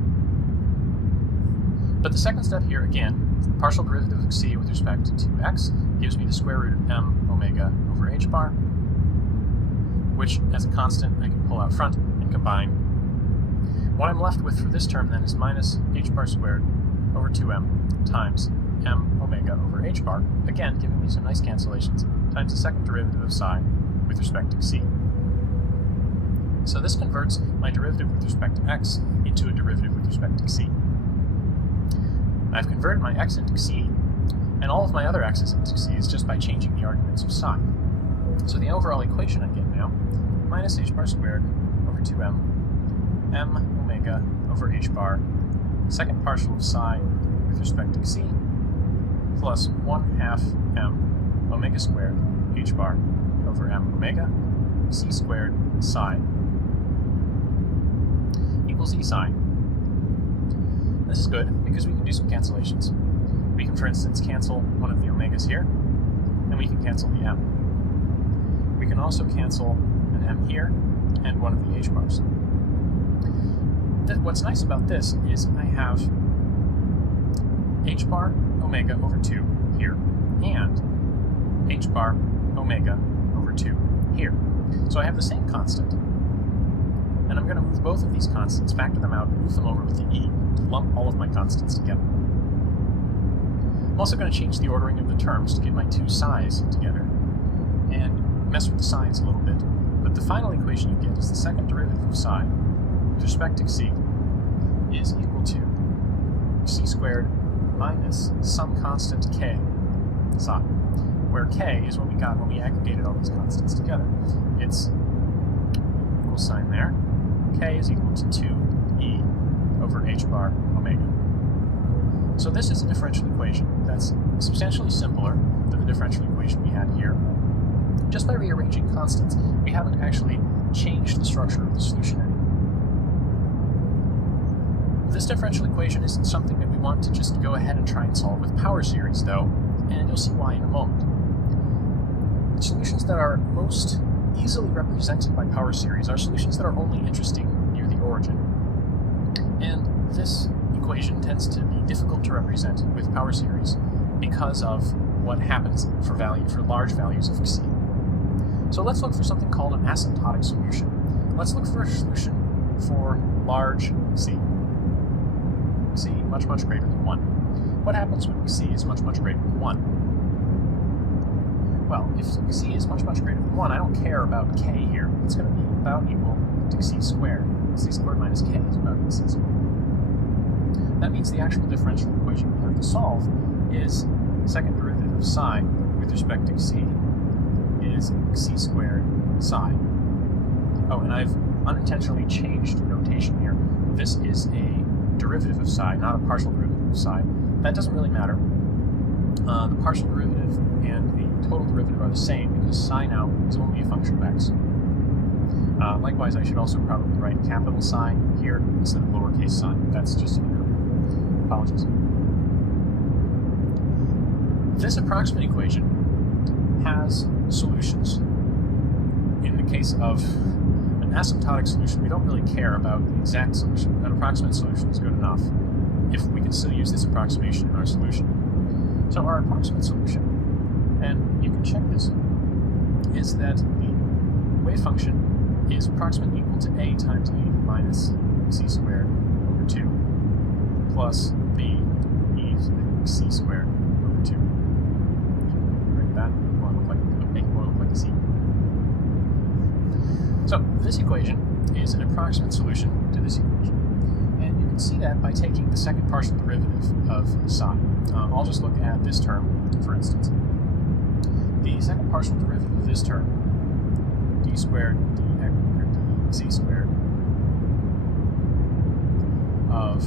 But the second step here, again, partial derivative of c with respect to x gives me the square root of m omega over h bar, which, as a constant, I can pull out front and combine. What I'm left with for this term, then, is minus h bar squared over 2m times m omega over h bar, again, giving me some nice cancellations, times the second derivative of psi with respect to c. So this converts my derivative with respect to x into a derivative with respect to c. I've converted my x into c, and all of my other x's into c is just by changing the arguments of psi. So the overall equation I get now, minus h bar squared over 2m, m omega over h bar, second partial of psi with respect to c, plus 1/2 m omega squared h bar over m omega, c squared psi, equals e psi. This is good because we can do some cancellations. We can, for instance, cancel one of the omegas here, and we can cancel the m. We can also cancel an m here and one of the h bars. What's nice about this is I have h bar omega over 2 here, and h bar omega over 2 here. So I have the same constant, and I'm going to move both of these constants, factor them out, move them over with the e, to lump all of my constants together. I'm also going to change the ordering of the terms to get my two psi's together, and mess with the signs a little bit, but the final equation you get is the second derivative of psi with respect to c is equal to c squared minus some constant k psi, where k is what we got when we aggregated all these constants together. It's equal sign there. K is equal to 2e over h bar omega. So this is a differential equation that's substantially simpler than the differential equation we had here. Just by rearranging constants, we haven't actually change the structure of the solution any. This differential equation isn't something that we want to just go ahead and try and solve with power series, though, and you'll see why in a moment. Solutions that are most easily represented by power series are solutions that are only interesting near the origin. And this equation tends to be difficult to represent with power series because of what happens for large values of C. So let's look for something called an asymptotic solution. Let's look for a solution for large C. C much, much greater than 1. What happens when C is much, much greater than 1? Well, if C is much, much greater than 1, I don't care about K here. It's going to be about equal to C squared. C squared minus K is about equal to C squared. That means the actual differential equation we have to solve is second derivative of psi with respect to C is C squared psi. Oh, and I've unintentionally changed notation here. This is a derivative of psi, not a partial derivative of psi. That doesn't really matter. The partial derivative and the total derivative are the same because psi now is only a function of x. Likewise, I should also probably write capital psi here instead of lowercase psi. That's just an error. Apologies. This approximate equation has solutions. In the case of an asymptotic solution, we don't really care about the exact solution. An approximate solution is good enough if we can still use this approximation in our solution. So our approximate solution, and you can check this, is that the wave function is approximately equal to a times a minus c squared over 2 plus b e to the c squared over 2. Write that, make it more look like a c. So this equation is an approximate solution to this equation. And you can see that by taking the second partial derivative of psi. I'll just look at this term, for instance. The second partial derivative of this term, d squared dc squared of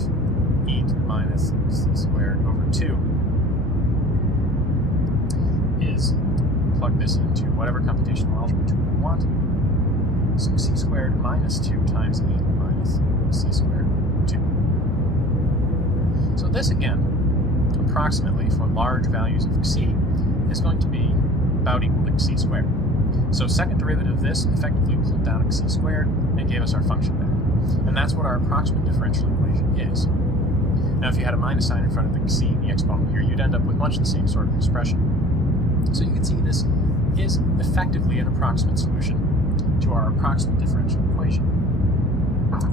e to the minus c squared over 2 is, plug this into whatever computational algebra tool you want, so c squared minus 2 times e to the minus c squared over 2. So this again, approximately for large values of c, is going to be about equal to c squared. So second derivative of this effectively pulled down c squared and gave us our function back. And that's what our approximate differential equation is. Now if you had a minus sign in front of the c and the exponent here, you'd end up with much the same sort of expression. So you can see this is effectively an approximate solution to our approximate differential equation.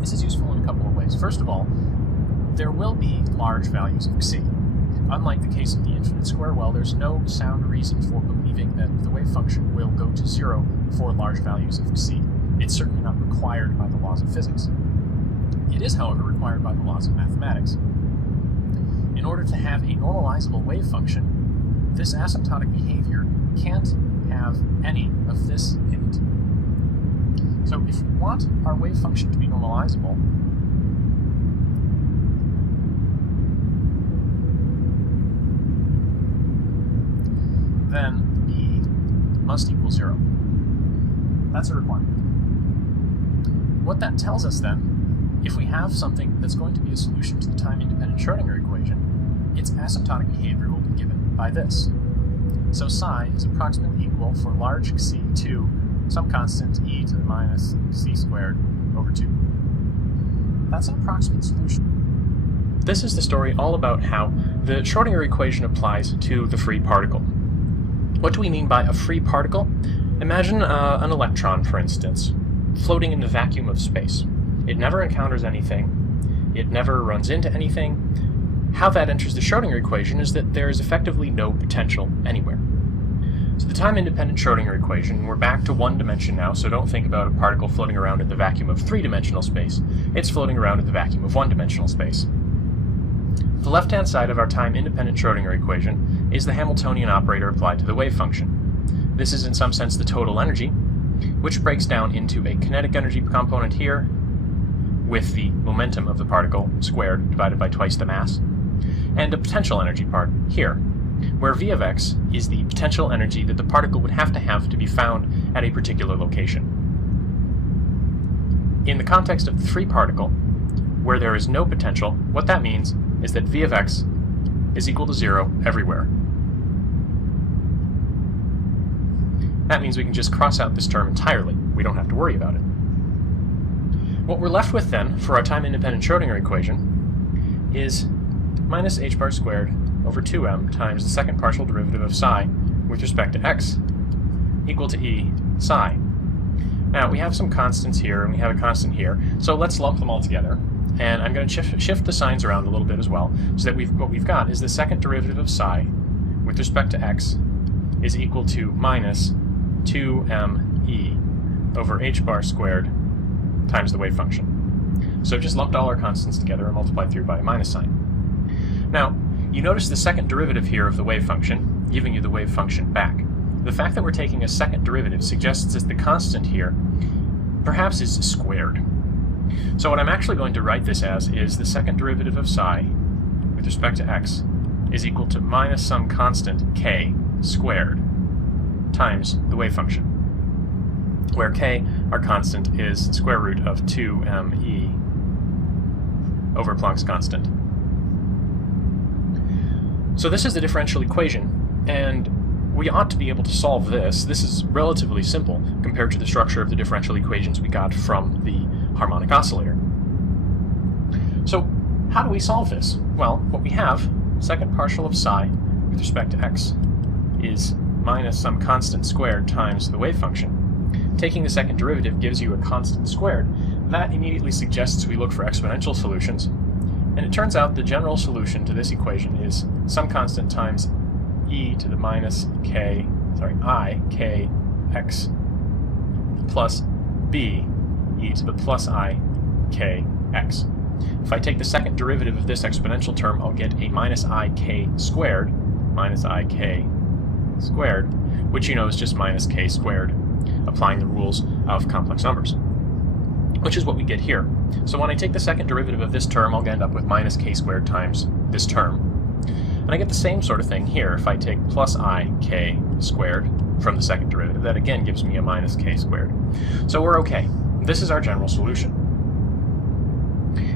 This is useful in a couple of ways. First of all, there will be large values of c. Unlike the case of the infinite square well, there's no sound reason for believing that the wave function will go to 0 for large values of c. It's certainly not required by the laws of physics. It is, however, required by the laws of mathematics. In order to have a normalizable wave function, this asymptotic behavior can't have any of this in it. So if we want our wave function to be normalizable, then b must equal 0. That's a requirement. What that tells us then, if we have something that's going to be a solution to the time-independent Schrödinger equation, its asymptotic behavior will be given by this. So psi is approximately equal for large c to some constant e to the minus c squared over 2. That's an approximate solution. This is the story all about how the Schrödinger equation applies to the free particle. What do we mean by a free particle? Imagine an electron, for instance, floating in the vacuum of space. It never encounters anything. It never runs into anything. How that enters the Schrödinger equation is that there is effectively no potential anywhere. So the time-independent Schrödinger equation, we're back to one dimension now, so don't think about a particle floating around in the vacuum of three-dimensional space. It's floating around in the vacuum of one-dimensional space. The left-hand side of our time-independent Schrödinger equation is the Hamiltonian operator applied to the wave function. This is in some sense the total energy, which breaks down into a kinetic energy component here, with the momentum of the particle squared divided by twice the mass, and a potential energy part here, where V of x is the potential energy that the particle would have to be found at a particular location. in the context of the free particle, where there is no potential, what that means is that v of x is equal to 0 everywhere. That means we can just cross out this term entirely. We don't have to worry about it. What we're left with then, for our time-independent Schrödinger equation, is minus h bar squared over 2m times the second partial derivative of psi with respect to x equal to e psi. Now, we have some constants here, and we have a constant here, so let's lump them all together. And I'm going to shift the signs around a little bit as well, so that what we've got is the second derivative of psi with respect to x is equal to minus 2me over h bar squared times the wave function. So just lumped all our constants together and multiplied through by a minus sign. Now, you notice the second derivative here of the wave function, giving you the wave function back. The fact that we're taking a second derivative suggests that the constant here perhaps is squared. So what I'm actually going to write this as is the second derivative of psi with respect to x is equal to minus some constant k squared times the wave function, where k, our constant, is square root of 2me over Planck's constant. So this is the differential equation, and we ought to be able to solve this. This is relatively simple compared to the structure of the differential equations we got from the harmonic oscillator. So how do we solve this? Well, what we have, second partial of psi with respect to x, is minus some constant squared times the wave function. Taking the second derivative gives you a constant squared. That immediately suggests we look for exponential solutions. And it turns out the general solution to this equation is some constant times e to the minus I k x plus b e to the plus I k x. If I take the second derivative of this exponential term, I'll get a minus I k squared, which you know is just minus k squared, applying the rules of complex numbers, which is what we get here. So when I take the second derivative of this term, I'll end up with minus k squared times this term. And I get the same sort of thing here. If I take plus I k squared from the second derivative, that again gives me a minus k squared. So we're okay. This is our general solution.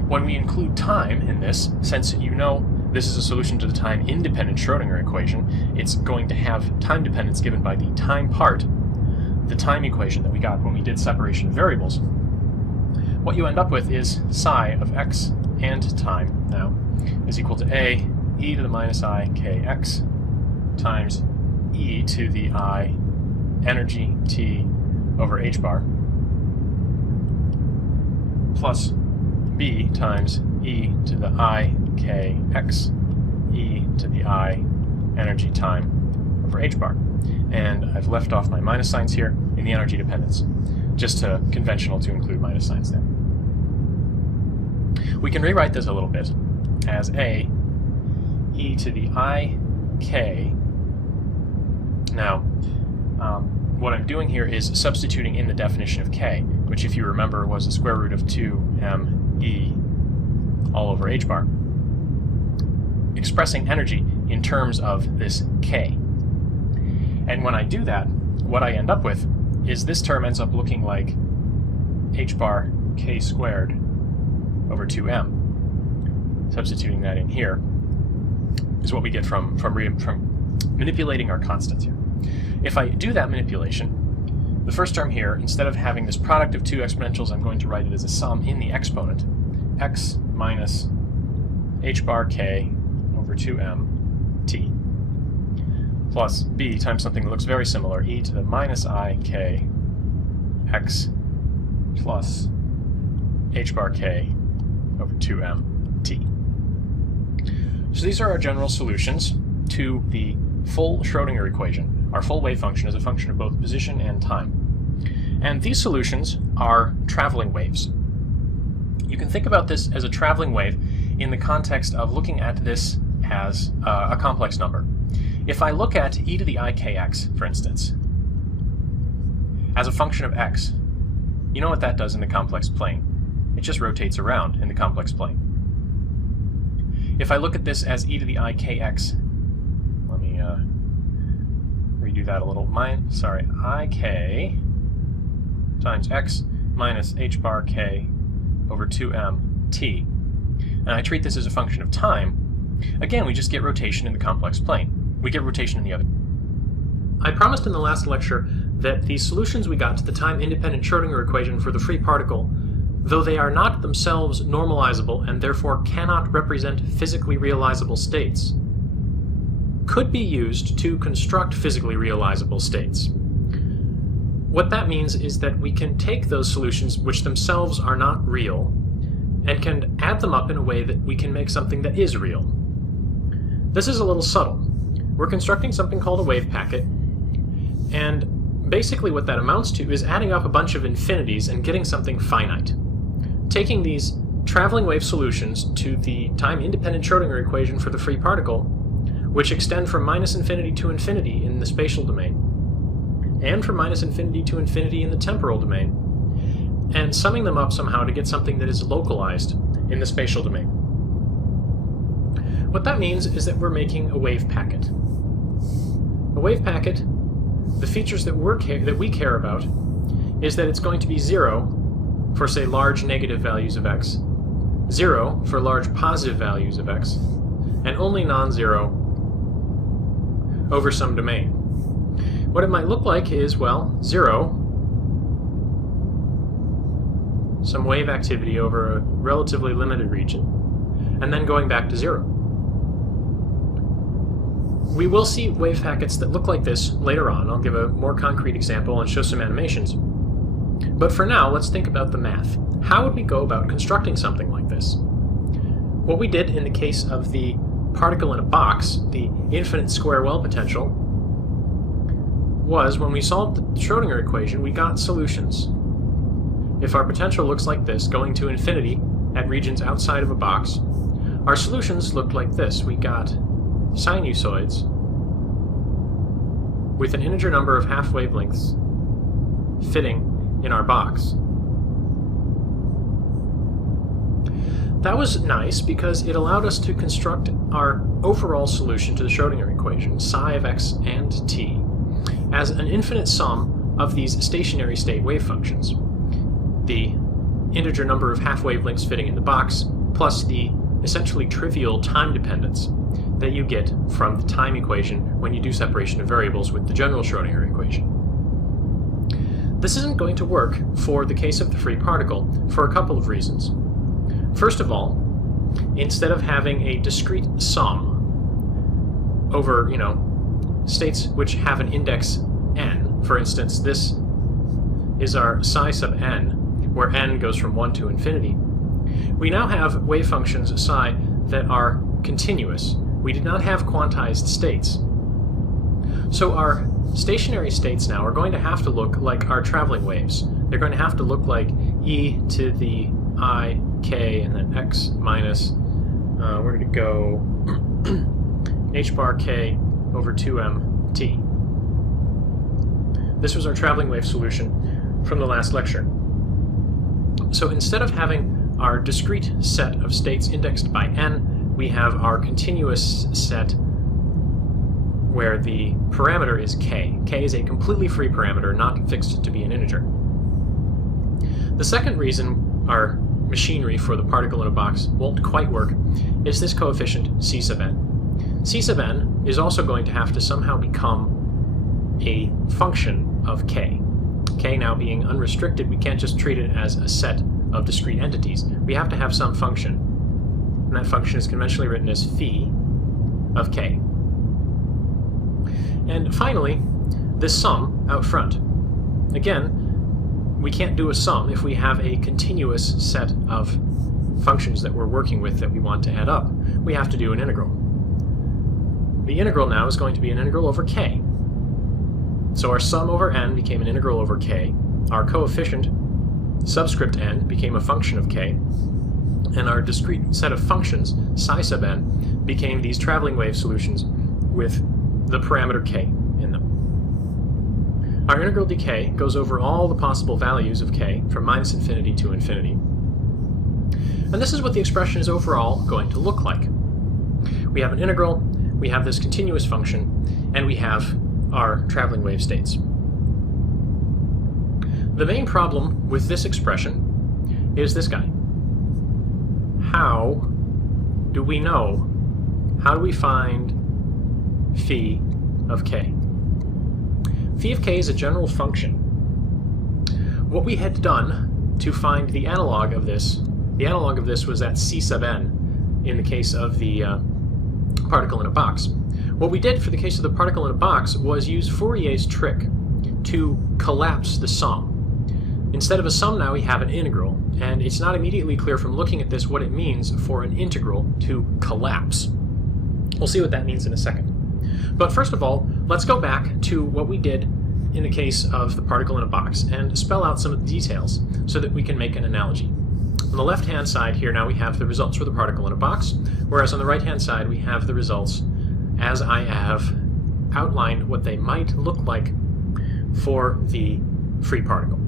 When we include time in this, since you know this is a solution to the time-independent Schrödinger equation, it's going to have time dependence given by the time part, the time equation that we got when we did separation of variables. What you end up with is psi of x and time now is equal to a e to the minus I kx times e to the I energy t over h bar plus b times e to the I kx e to the I energy time over h bar. And I've left off my minus signs here in the energy dependence, just conventional to include minus signs there. We can rewrite this a little bit as a e to the I k. Now, what I'm doing here is substituting in the definition of k, which if you remember was the square root of 2me all over h bar, expressing energy in terms of this k. And when I do that, what I end up with is this term ends up looking like h bar k squared over 2m. Substituting that in here is what we get from manipulating our constants here. If I do that manipulation, the first term here, instead of having this product of two exponentials, I'm going to write it as a sum in the exponent, x minus h bar k over 2m t plus b times something that looks very similar, e to the minus I k x plus h bar k over 2m t. So these are our general solutions to the full Schrödinger equation. Our full wave function is a function of both position and time. And these solutions are traveling waves. You can think about this as a traveling wave in the context of looking at this as a complex number. If I look at e to the I kx, for instance, as a function of x, you know what that does in the complex plane. It just rotates around in the complex plane. If I look at this as e to the I kx, let me redo that a little. I k times x minus h bar k over 2m t. And I treat this as a function of time. Again, we just get rotation in the complex plane. We get rotation in the other. I promised in the last lecture that the solutions we got to the time-independent Schrödinger equation for the free particle, though they are not themselves normalizable and therefore cannot represent physically realizable states, could be used to construct physically realizable states. What that means is that we can take those solutions which themselves are not real and can add them up in a way that we can make something that is real. This is a little subtle. We're constructing something called a wave packet, and basically what that amounts to is adding up a bunch of infinities and getting something finite. Taking these traveling wave solutions to the time-independent Schrödinger equation for the free particle, which extend from minus infinity to infinity in the spatial domain, and from minus infinity to infinity in the temporal domain, and summing them up somehow to get something that is localized in the spatial domain. What that means is that we're making a wave packet. A wave packet, the features that we care about is that it's going to be 0 for, say, large negative values of x, 0 for large positive values of x, and only non-zero over some domain. What it might look like is, well, 0, some wave activity over a relatively limited region, and then going back to 0. We will see wave packets that look like this later on. I'll give a more concrete example and show some animations. But for now, let's think about the math. How would we go about constructing something like this? What we did in the case of the particle in a box, the infinite square well potential, was when we solved the Schrödinger equation, we got solutions. If our potential looks like this, going to infinity at regions outside of a box, our solutions looked like this. We got sinusoids with an integer number of half wavelengths fitting in our box. That was nice because it allowed us to construct our overall solution to the Schrödinger equation, psi of x and t, as an infinite sum of these stationary state wave functions. The integer number of half wavelengths fitting in the box, plus the essentially trivial time dependence that you get from the time equation when you do separation of variables with the general Schrödinger equation. This isn't going to work for the case of the free particle for a couple of reasons. First of all, instead of having a discrete sum over, states which have an index n, for instance, this is our psi sub n, where n goes from 1 to infinity, we now have wave functions psi that are continuous. We did not have quantized states. So our stationary states now are going to have to look like our traveling waves. They're going to have to look like e to the I, k, and then x minus, where did it go, h bar k over 2m t. This was our traveling wave solution from the last lecture. So instead of having our discrete set of states indexed by n, we have our continuous set where the parameter is k. K is a completely free parameter, not fixed to be an integer. The second reason our machinery for the particle in a box won't quite work is this coefficient c sub n. C sub n is also going to have to somehow become a function of k. K now being unrestricted, we can't just treat it as a set of discrete entities. We have to have some function, and that function is conventionally written as phi of k. And finally, this sum out front. Again, we can't do a sum if we have a continuous set of functions that we're working with that we want to add up. We have to do an integral. The integral now is going to be an integral over k. So our sum over n became an integral over k. Our coefficient, subscript n, became a function of k. And our discrete set of functions, psi sub n, became these traveling wave solutions with the parameter k in them. Our integral dk goes over all the possible values of k from minus infinity to infinity. And this is what the expression is overall going to look like. We have an integral, we have this continuous function, and we have our traveling wave states. the main problem with this expression is this guy. How do we know? How do we find phi of k? Phi of k is a general function. What we had done to find the analog of this was that C sub n in the case of the particle in a box. What we did for the case of the particle in a box was use Fourier's trick to collapse the sum. Instead of a sum now we have an integral, and it's not immediately clear from looking at this what it means for an integral to collapse. We'll see what that means in a second. But first of all, let's go back to what we did in the case of the particle in a box and spell out some of the details so that we can make an analogy. On the left-hand side here now we have the results for the particle in a box, whereas on the right-hand side we have the results as I have outlined what they might look like for the free particle.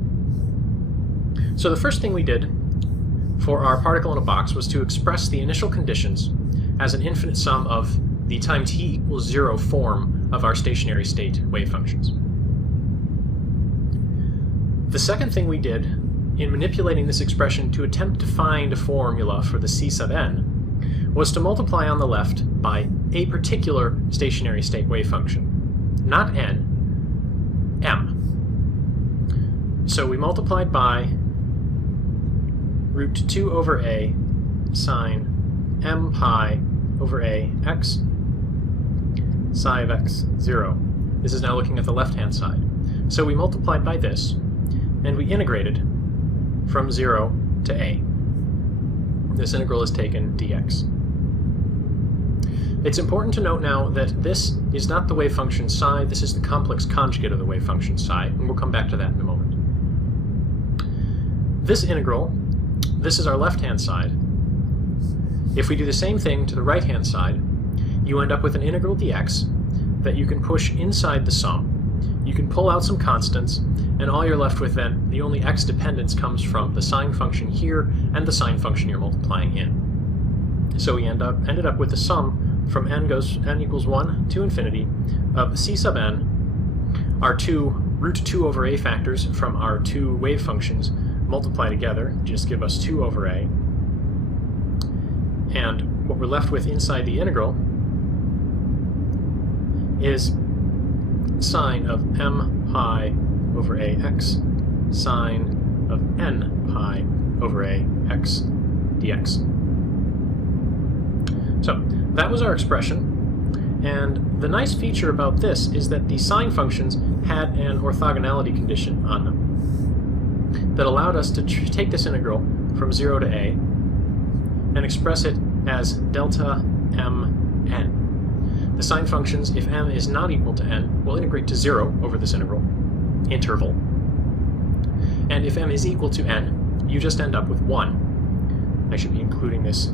So the first thing we did for our particle in a box was to express the initial conditions as an infinite sum of the time t equals 0 form of our stationary state wave functions. The second thing we did in manipulating this expression to attempt to find a formula for the C sub n was to multiply on the left by a particular stationary state wave function, not n, m. So we multiplied by root 2 over a sine m pi over a x psi of x 0. This is now looking at the left-hand side. So we multiplied by this, and we integrated from 0 to a. This integral is taken dx. It's important to note now that this is not the wave function psi, this is the complex conjugate of the wave function psi, and we'll come back to that in a moment. This integral, this is our left-hand side. If we do the same thing to the right-hand side, you end up with an integral dx that you can push inside the sum. You can pull out some constants, and all you're left with then, the only x dependence comes from the sine function here and the sine function you're multiplying in. So we ended up with the sum from n equals 1 to infinity of c sub n, our two root 2 over a factors from our two wave functions multiply together, just give us 2 over a. And what we're left with inside the integral is sine of m pi over a x sine of n pi over a x dx. So that was our expression, and the nice feature about this is that the sine functions had an orthogonality condition on them that allowed us to take this integral from 0 to a and express it as delta mn. The sine functions, if m is not equal to n, will integrate to 0 over this interval. And if m is equal to n, you just end up with 1. I should be including this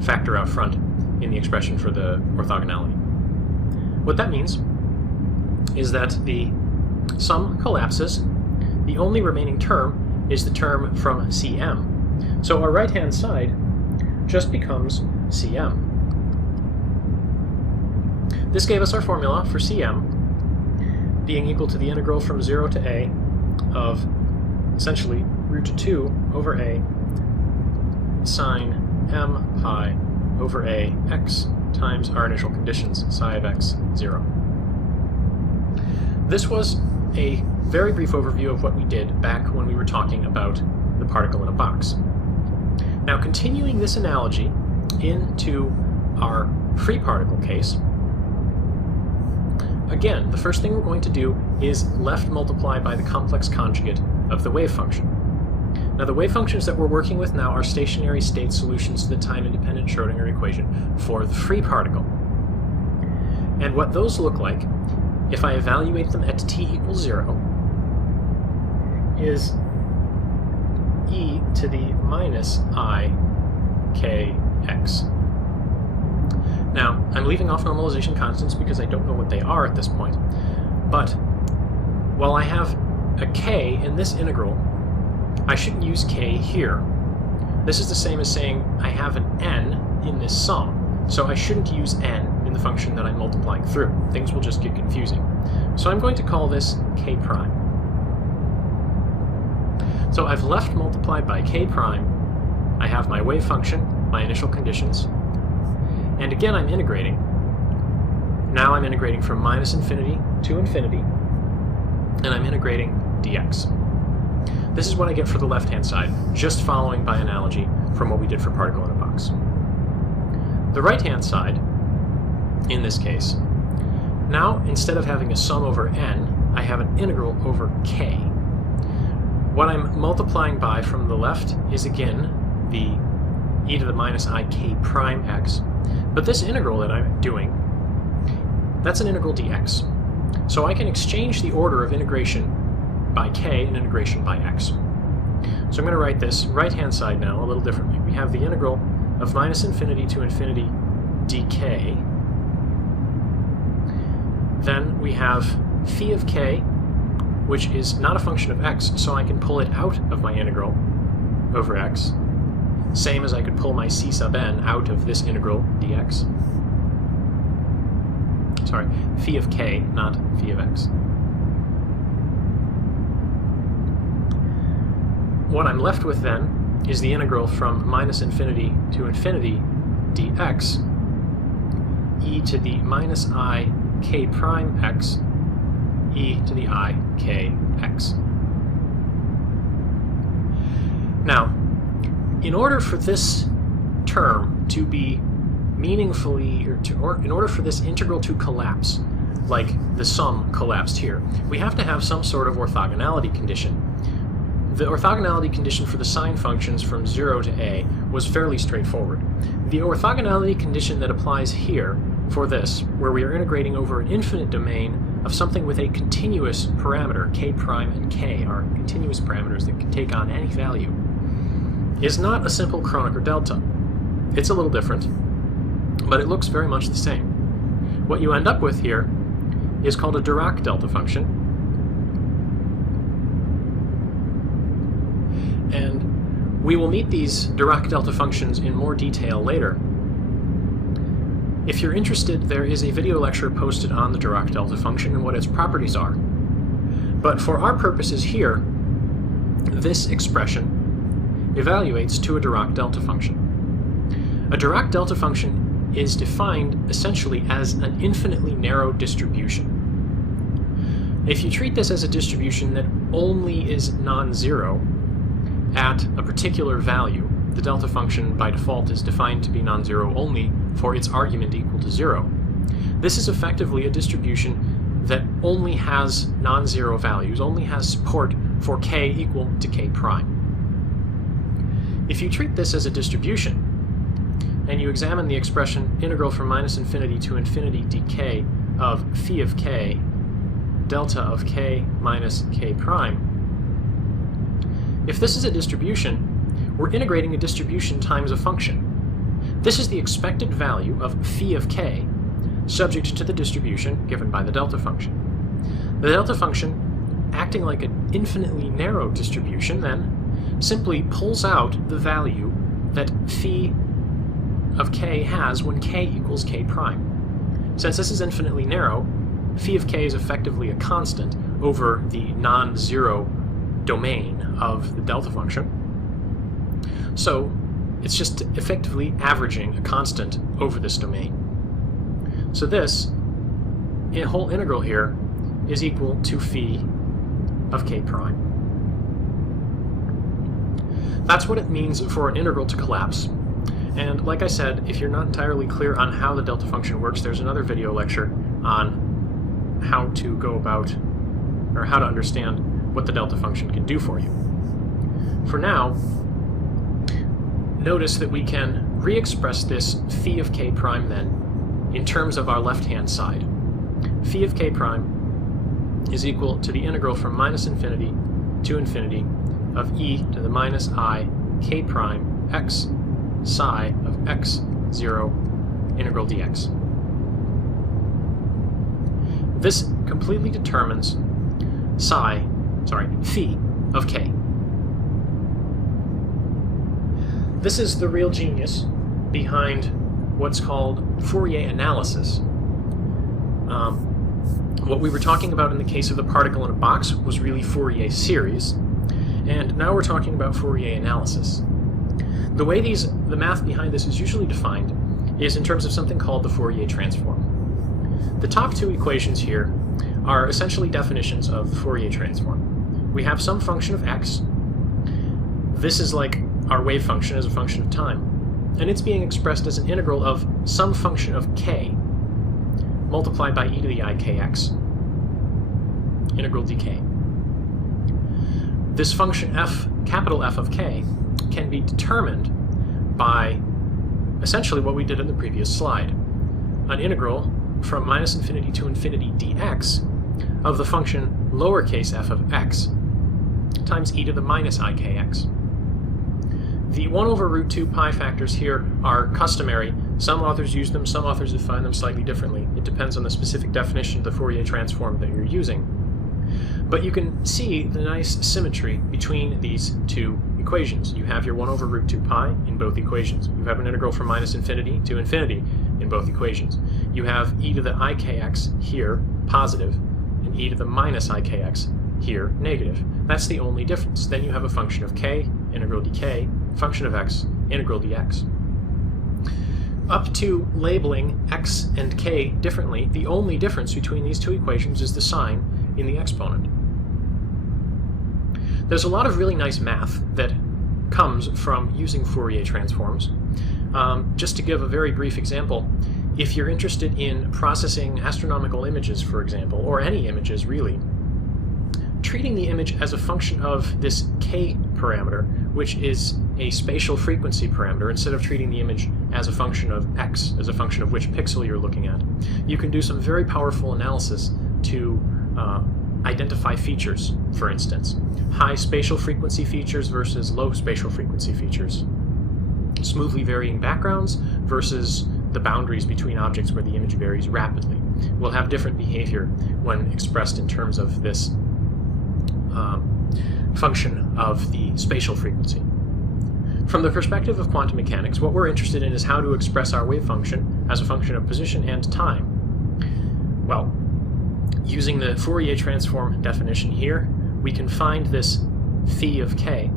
factor out front in the expression for the orthogonality. What that means is that the sum collapses. The only remaining term is the term from Cm. So our right-hand side just becomes Cm. This gave us our formula for Cm being equal to the integral from 0 to a of essentially root 2 over a sine m pi over a x times our initial conditions, psi of x 0. This was a very brief overview of what we did back when we were talking about the particle in a box. Now, continuing this analogy into our free particle case, again, the first thing we're going to do is left multiply by the complex conjugate of the wave function. Now, the wave functions that we're working with now are stationary state solutions to the time-independent Schrödinger equation for the free particle. And what those look like, if I evaluate them at t equals 0, is e to the minus I kx. Now, I'm leaving off normalization constants because I don't know what they are at this point, but while I have a k in this integral, I shouldn't use k here. This is the same as saying I have an n in this sum, so I shouldn't use n in the function that I'm multiplying through. Things will just get confusing. So I'm going to call this k prime. So I've left multiplied by k prime. I have my wave function, my initial conditions, and again I'm integrating. Now I'm integrating from minus infinity to infinity, and I'm integrating dx. This is what I get for the left-hand side, just following by analogy from what we did for particle in a box. The right-hand side, in this case, now instead of having a sum over n, I have an integral over k. What I'm multiplying by from the left is again the e to the minus I k prime x, but this integral that I'm doing, that's an integral dx. So I can exchange the order of integration by k and integration by x. So I'm going to write this right-hand side now a little differently. We have the integral of minus infinity to infinity dk. Then we have phi of k, which is not a function of x, so I can pull it out of my integral over x. Same as I could pull my c sub n out of this integral dx. Sorry, phi of k, not phi of x. What I'm left with then is the integral from minus infinity to infinity dx e to the minus I k prime x e to the I k x. Now, in order for this term to be meaningfully, or in order for this integral to collapse, like the sum collapsed here, we have to have some sort of orthogonality condition. The orthogonality condition for the sine functions from 0 to a was fairly straightforward. The orthogonality condition that applies here for this, where we are integrating over an infinite domain of something with a continuous parameter, k prime and k are continuous parameters that can take on any value, is not a simple Kronecker delta. It's a little different, but it looks very much the same. What you end up with here is called a Dirac delta function, and we will meet these Dirac delta functions in more detail later. If you're interested, there is a video lecture posted on the Dirac delta function and what its properties are. But for our purposes here, this expression evaluates to a Dirac delta function. A Dirac delta function is defined essentially as an infinitely narrow distribution. If you treat this as a distribution that only is non-zero at a particular value, the delta function by default is defined to be non-zero only for its argument equal to 0. This is effectively a distribution that only has non-zero values, only has support for k equal to k prime. If you treat this as a distribution, and you examine the expression integral from minus infinity to infinity dk of phi of k delta of k minus k prime, if this is a distribution, we're integrating a distribution times a function. This is the expected value of phi of k subject to the distribution given by the delta function. The delta function, acting like an infinitely narrow distribution, then simply pulls out the value that phi of k has when k equals k prime. Since this is infinitely narrow, phi of k is effectively a constant over the non-zero domain of the delta function. So it's just effectively averaging a constant over this domain. So this whole integral here is equal to phi of k prime. That's what it means for an integral to collapse. And like I said, if you're not entirely clear on how the delta function works, there's another video lecture on how to go about, or how to understand what the delta function can do for you. For now, notice that we can re-express this phi of k prime then in terms of our left-hand side. Phi of k prime is equal to the integral from minus infinity to infinity of e to the minus I k prime x psi of x0 integral dx. This completely determines phi of k. This is the real genius behind what's called Fourier analysis. What we were talking about in the case of the particle in a box was really Fourier series, And now we're talking about Fourier analysis. The way the math behind this is usually defined is in terms of something called the Fourier transform. The top two equations here are essentially definitions of the Fourier transform. We have some function of x. This is like our wave function as a function of time, and it's being expressed as an integral of some function of k multiplied by e to the I kx, integral dk. This function f, capital F of k, can be determined by essentially what we did in the previous slide, an integral from minus infinity to infinity dx of the function lowercase f of x times e to the minus I kx. The 1 over root 2 pi factors here are customary. Some authors use them, some authors define them slightly differently. It depends on the specific definition of the Fourier transform that you're using. But you can see the nice symmetry between these two equations. You have your 1 over root 2 pi in both equations. You have an integral from minus infinity to infinity in both equations. You have e to the I kx here, positive, and e to the minus I kx here, negative. That's the only difference. Then you have a function of k, integral dk, function of x, integral dx. Up to labeling x and k differently, the only difference between these two equations is the sign in the exponent. There's a lot of really nice math that comes from using Fourier transforms. Just to give a very brief example, if you're interested in processing astronomical images, for example, or any images really, treating the image as a function of this k parameter, which is a spatial frequency parameter, instead of treating the image as a function of x, as a function of which pixel you're looking at, you can do some very powerful analysis to identify features, for instance. High spatial frequency features versus low spatial frequency features. Smoothly varying backgrounds versus the boundaries between objects where the image varies rapidly will have different behavior when expressed in terms of this function of the spatial frequency. From the perspective of quantum mechanics, what we're interested in is how to express our wave function as a function of position and time. Well, using the Fourier transform definition here, we can find this phi of k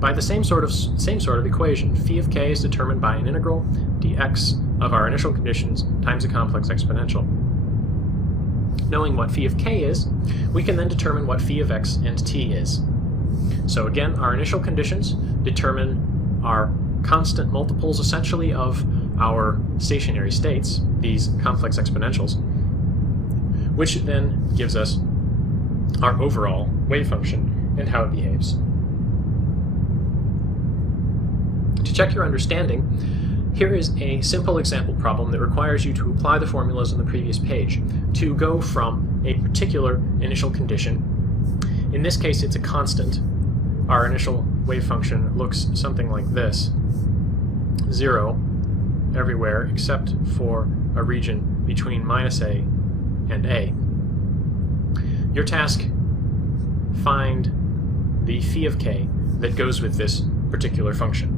by the same sort of equation. Phi of k is determined by an integral dx of our initial conditions times a complex exponential. Knowing what phi of k is, we can then determine what phi of x and t is. So again, our initial conditions determine our constant multiples essentially of our stationary states, these complex exponentials, which then gives us our overall wave function and how it behaves. To check your understanding, here is a simple example problem that requires you to apply the formulas on the previous page to go from a particular initial condition. In this case, it's a constant. Our initial wave function looks something like this. 0 everywhere except for a region between minus a and a. Your task, find the phi of k that goes with this particular function.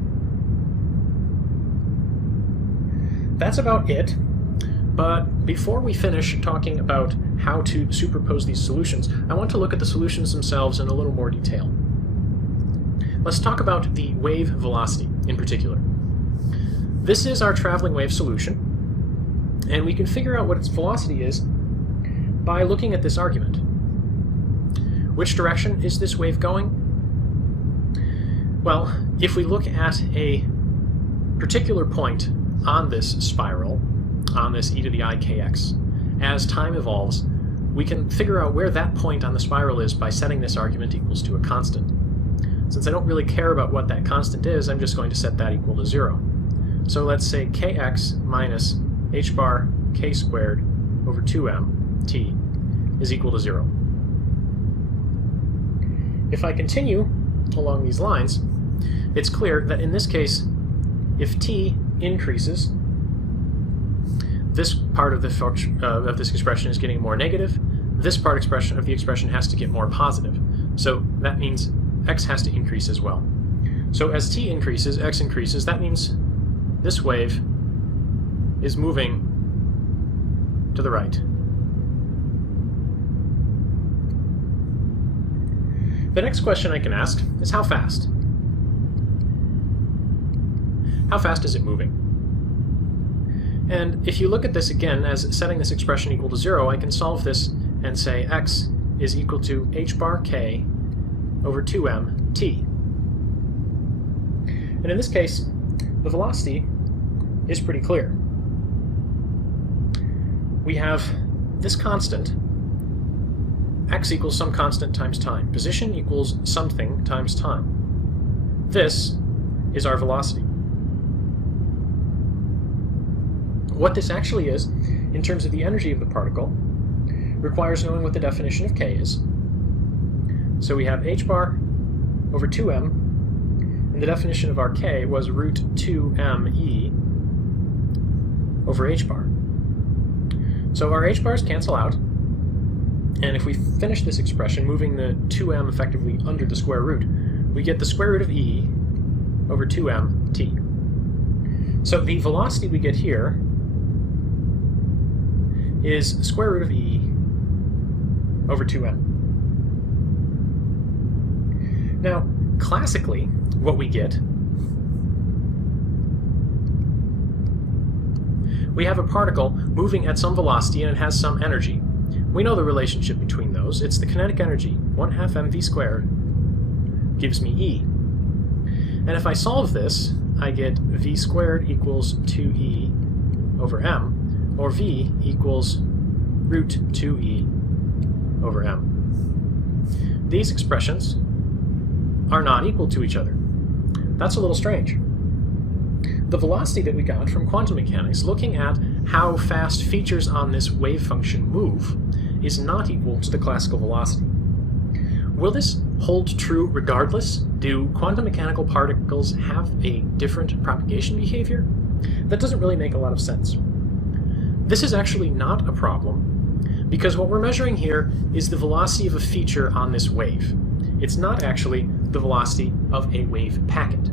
That's about it, but before we finish talking about how to superpose these solutions, I want to look at the solutions themselves in a little more detail. Let's talk about the wave velocity in particular. This is our traveling wave solution, and we can figure out what its velocity is by looking at this argument. Which direction is this wave going? Well, if we look at a particular point on this spiral, on this e to the I kx, as time evolves, we can figure out where that point on the spiral is by setting this argument equals to a constant. Since I don't really care about what that constant is, I'm just going to set that equal to 0. So let's say kx minus h bar k squared over 2m t is equal to 0. If I continue along these lines, it's clear that in this case, if t increases, this part of this expression is getting more negative, this part of the expression has to get more positive. So that means x has to increase as well. So as t increases, x increases. That means this wave is moving to the right. The next question I can ask is how fast? How fast is it moving? And if you look at this again as setting this expression equal to 0, I can solve this and say x is equal to h bar k over 2m t. And in this case, the velocity is pretty clear. We have this constant, x equals some constant times time. Position equals something times time. This is our velocity. What this actually is, in terms of the energy of the particle, requires knowing what the definition of k is. So we have h bar over 2m, and the definition of our k was root 2me over h bar. So our h bars cancel out, and if we finish this expression, moving the 2m effectively under the square root, we get the square root of e over 2m t. So the velocity we get here is square root of e over 2m. Now, classically, what we get, we have a particle moving at some velocity and it has some energy. We know the relationship between those. It's the kinetic energy. 1/2 mv squared gives me E. And if I solve this, I get v squared equals 2e over m, or v equals root 2e over m. These expressions are not equal to each other. That's a little strange. The velocity that we got from quantum mechanics, looking at how fast features on this wave function move, is not equal to the classical velocity. Will this hold true regardless? Do quantum mechanical particles have a different propagation behavior? That doesn't really make a lot of sense. This is actually not a problem, because what we're measuring here is the velocity of a feature on this wave. It's not actually the velocity of a wave packet.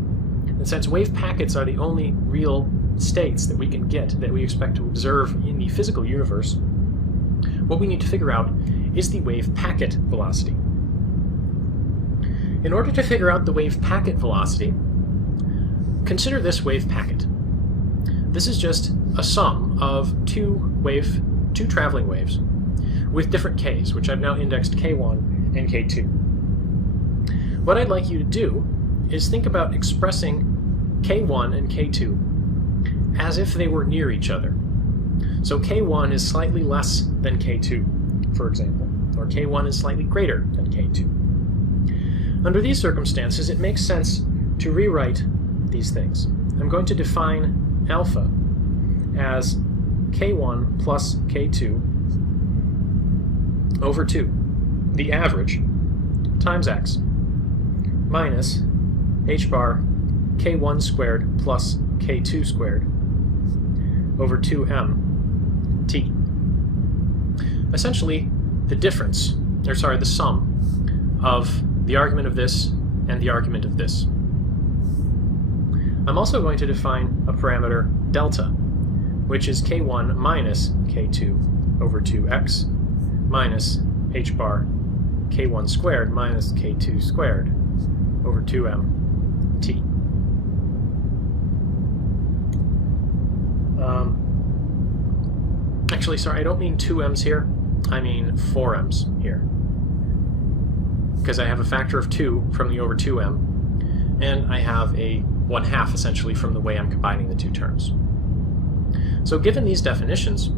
And since wave packets are the only real states that we can get, that we expect to observe in the physical universe, what we need to figure out is the wave packet velocity. In order to figure out the wave packet velocity, consider this wave packet. This is just a sum of two traveling waves with different k's, which I've now indexed k1 and k2. What I'd like you to do is think about expressing k1 and k2 as if they were near each other. So k1 is slightly less than k2, for example, or k1 is slightly greater than k2. Under these circumstances, it makes sense to rewrite these things. I'm going to define alpha as k1 plus k2 over 2, the average, times x, minus h bar k1 squared plus k2 squared over 2m t. Essentially, the difference, or sorry, the sum of the argument of this and the argument of this. I'm also going to define a parameter delta, which is k1 minus k2 over 2x minus h bar k1 squared minus k2 squared over 2m t. Actually, sorry, I don't mean 2m's here. I mean 4m's here. Because I have a factor of 2 from the over 2m, and I have a 1/2 essentially from the way I'm combining the two terms. So given these definitions,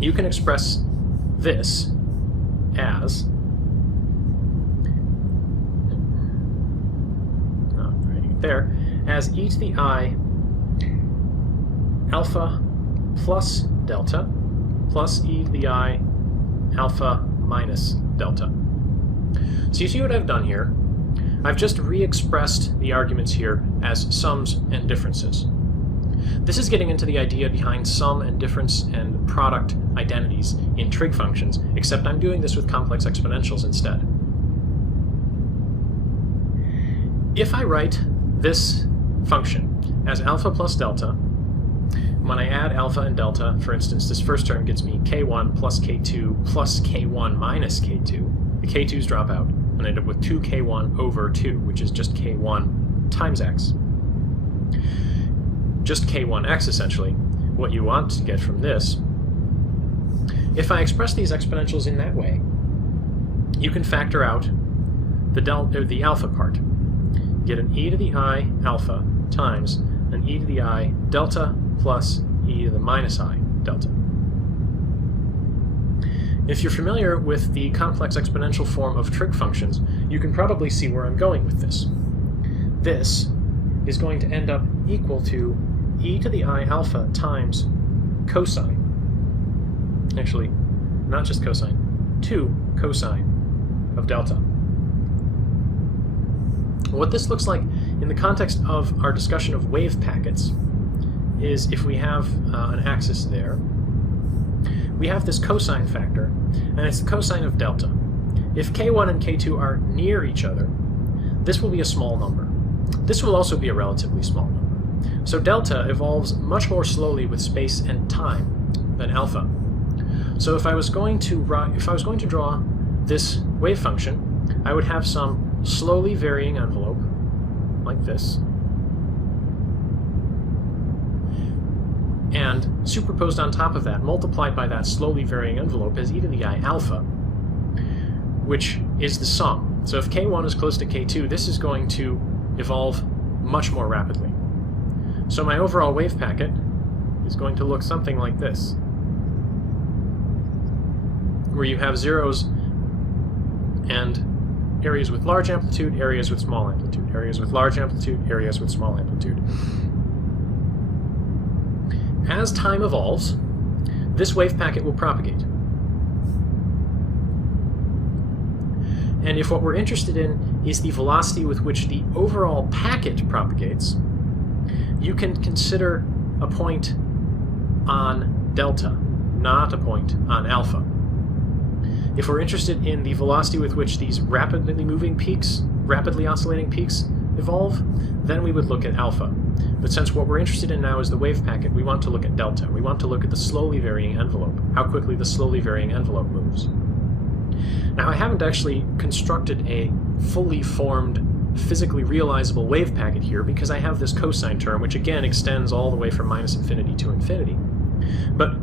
you can express this as there as e to the I alpha plus delta plus e to the I alpha minus delta. So you see what I've done here? I've just re-expressed the arguments here as sums and differences. This is getting into the idea behind sum and difference and product identities in trig functions, except I'm doing this with complex exponentials instead. If I write this function as alpha plus delta, when I add alpha and delta, for instance, this first term gets me k1 plus k2 plus k1 minus k2. The k2's drop out. and I end up with 2k1 over 2, which is just k1 times x. Just k1x, essentially. What you want to get from this, if I express these exponentials in that way, you can factor out the alpha part. Get an e to the I alpha times an e to the I delta plus e to the minus I delta. If you're familiar with the complex exponential form of trig functions, you can probably see where I'm going with this. This is going to end up equal to e to the I alpha times cosine. Actually, not just cosine, 2 cosine of delta. What this looks like in the context of our discussion of wave packets is if we have an axis there, we have this cosine factor, and it's the cosine of delta. If k1 and k2 are near each other, this will be a small number. This will also be a relatively small number. So delta evolves much more slowly with space and time than alpha. So if I was going to draw this wave function, I would have some slowly varying envelope like this, and superposed on top of that, multiplied by that slowly varying envelope, is e to the I alpha, which is the sum. So if k1 is close to k2, this is going to evolve much more rapidly. So my overall wave packet is going to look something like this, where you have zeros and areas with large amplitude, areas with small amplitude, areas with large amplitude, areas with small amplitude. As time evolves, this wave packet will propagate. And if what we're interested in is the velocity with which the overall packet propagates, you can consider a point on delta, not a point on alpha. If we're interested in the velocity with which these rapidly moving peaks, rapidly oscillating peaks evolve, then we would look at alpha. But since what we're interested in now is the wave packet, we want to look at delta. We want to look at the slowly varying envelope, how quickly the slowly varying envelope moves. Now, I haven't actually constructed a fully formed, physically realizable wave packet here because I have this cosine term, which again extends all the way from minus infinity to infinity. But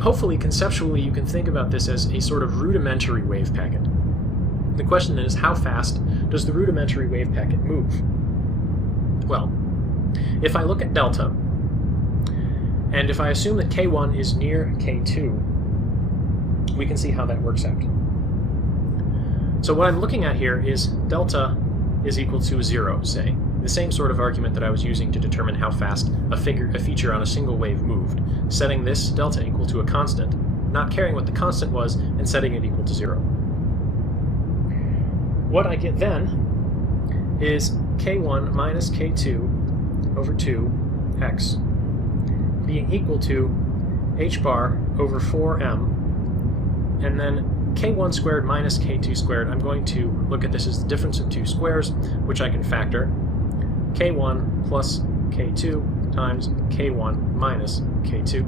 hopefully, conceptually, you can think about this as a sort of rudimentary wave packet. The question then is, how fast does the rudimentary wave packet move? Well, if I look at delta, and if I assume that k1 is near k2, we can see how that works out. So what I'm looking at here is delta is equal to 0, say. The same sort of argument that I was using to determine how fast a feature on a single wave moved, setting this delta equal to a constant, not caring what the constant was, and setting it equal to 0. What I get then is k1 minus k2 over 2x being equal to h bar over 4m, and then k1 squared minus k2 squared. I'm going to look at this as the difference of two squares, which I can factor. k1 plus k2 times k1 minus k2.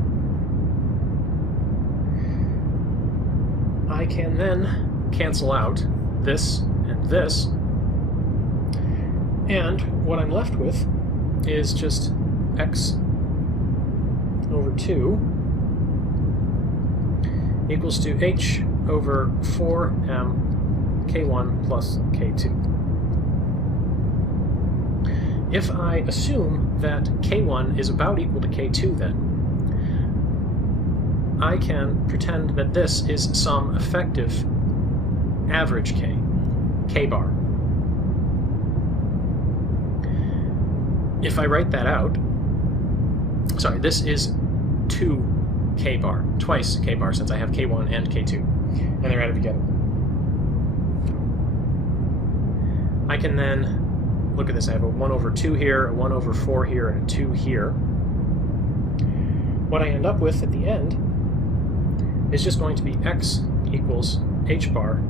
I can then cancel out this and this, and what I'm left with is just x over 2 equals to h over 4m k1 plus k2. If I assume that k1 is about equal to k2 then, I can pretend that this is some effective average k bar. If I write that out, sorry, this is 2 k bar, twice k bar, since I have k1 and k2, and they're added together. I can then look at this. I have a 1 over 2 here, a 1 over 4 here, and a 2 here. What I end up with at the end is just going to be x equals h bar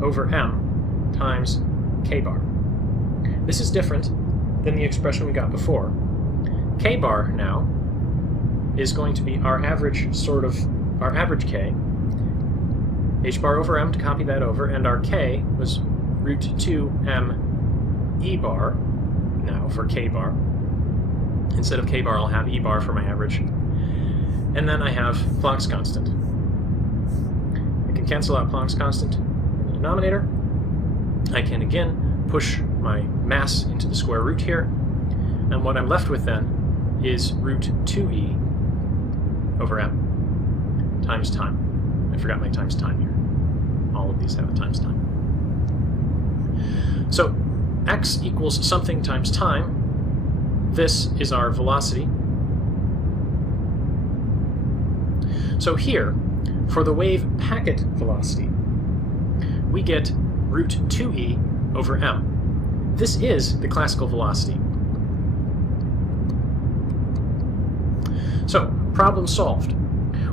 over m times k bar. This is different than the expression we got before. K bar now is going to be our average k, h bar over m to copy that over, and our k was root 2m e bar now for k bar. Instead of k bar, I'll have e bar for my average. And then I have Planck's constant. I can cancel out Planck's constant in the denominator. I can again push my mass into the square root here. And what I'm left with then is root 2e over m times time. I forgot my times time here. All of these have a times time. So x equals something times time. This is our velocity. So here, for the wave packet velocity, we get root 2e over m. This is the classical velocity. So, problem solved.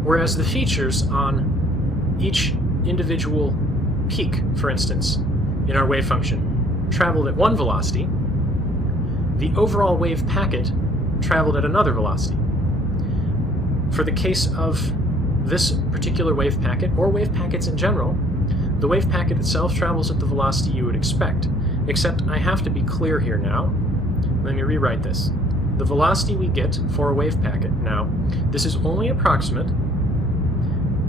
Whereas the features on each individual peak, for instance, in our wave function, traveled at one velocity, the overall wave packet traveled at another velocity. For the case of this particular wave packet, or wave packets in general, the wave packet itself travels at the velocity you would expect, except I have to be clear here now. Let me rewrite this. The velocity we get for a wave packet, now, this is only approximate,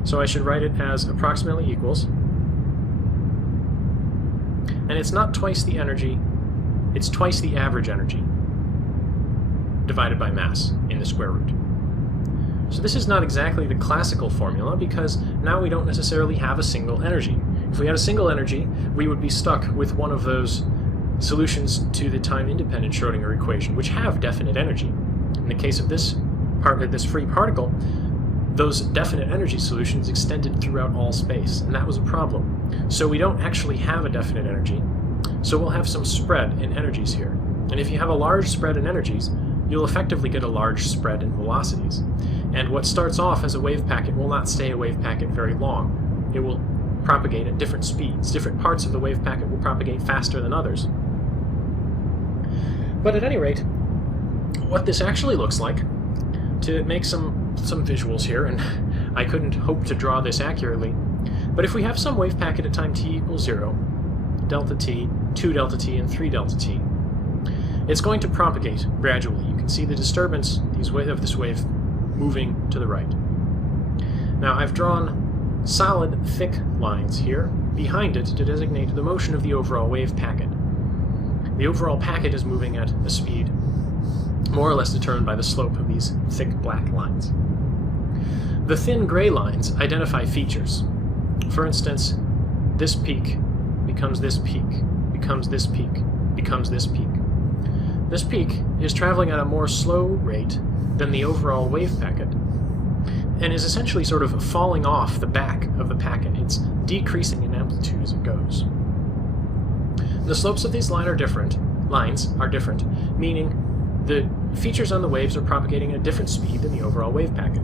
so I should write it as approximately equals, and it's not twice the energy, it's twice the average energy divided by mass in the square root. So this is not exactly the classical formula because now we don't necessarily have a single energy. If we had a single energy, we would be stuck with one of those solutions to the time-independent Schrödinger equation, which have definite energy. In the case of this free particle, those definite energy solutions extended throughout all space, and that was a problem. So we don't actually have a definite energy, so we'll have some spread in energies here. And if you have a large spread in energies, you'll effectively get a large spread in velocities. And what starts off as a wave packet will not stay a wave packet very long. It will propagate at different speeds. Different parts of the wave packet will propagate faster than others. But at any rate, what this actually looks like, to make some visuals here, and I couldn't hope to draw this accurately, but if we have some wave packet at time t equals 0, delta t, 2 delta t, and 3 delta t, it's going to propagate gradually. You can see the disturbance of this wave moving to the right. Now I've drawn solid, thick lines here behind it to designate the motion of the overall wave packet. The overall packet is moving at a speed more or less determined by the slope of these thick black lines. The thin gray lines identify features. For instance, this peak becomes this peak, becomes this peak, becomes this peak. This peak is traveling at a more slow rate than the overall wave packet, and is essentially sort of falling off the back of the packet. It's decreasing in amplitude as it goes. The slopes of these lines are different, meaning the features on the waves are propagating at a different speed than the overall wave packet.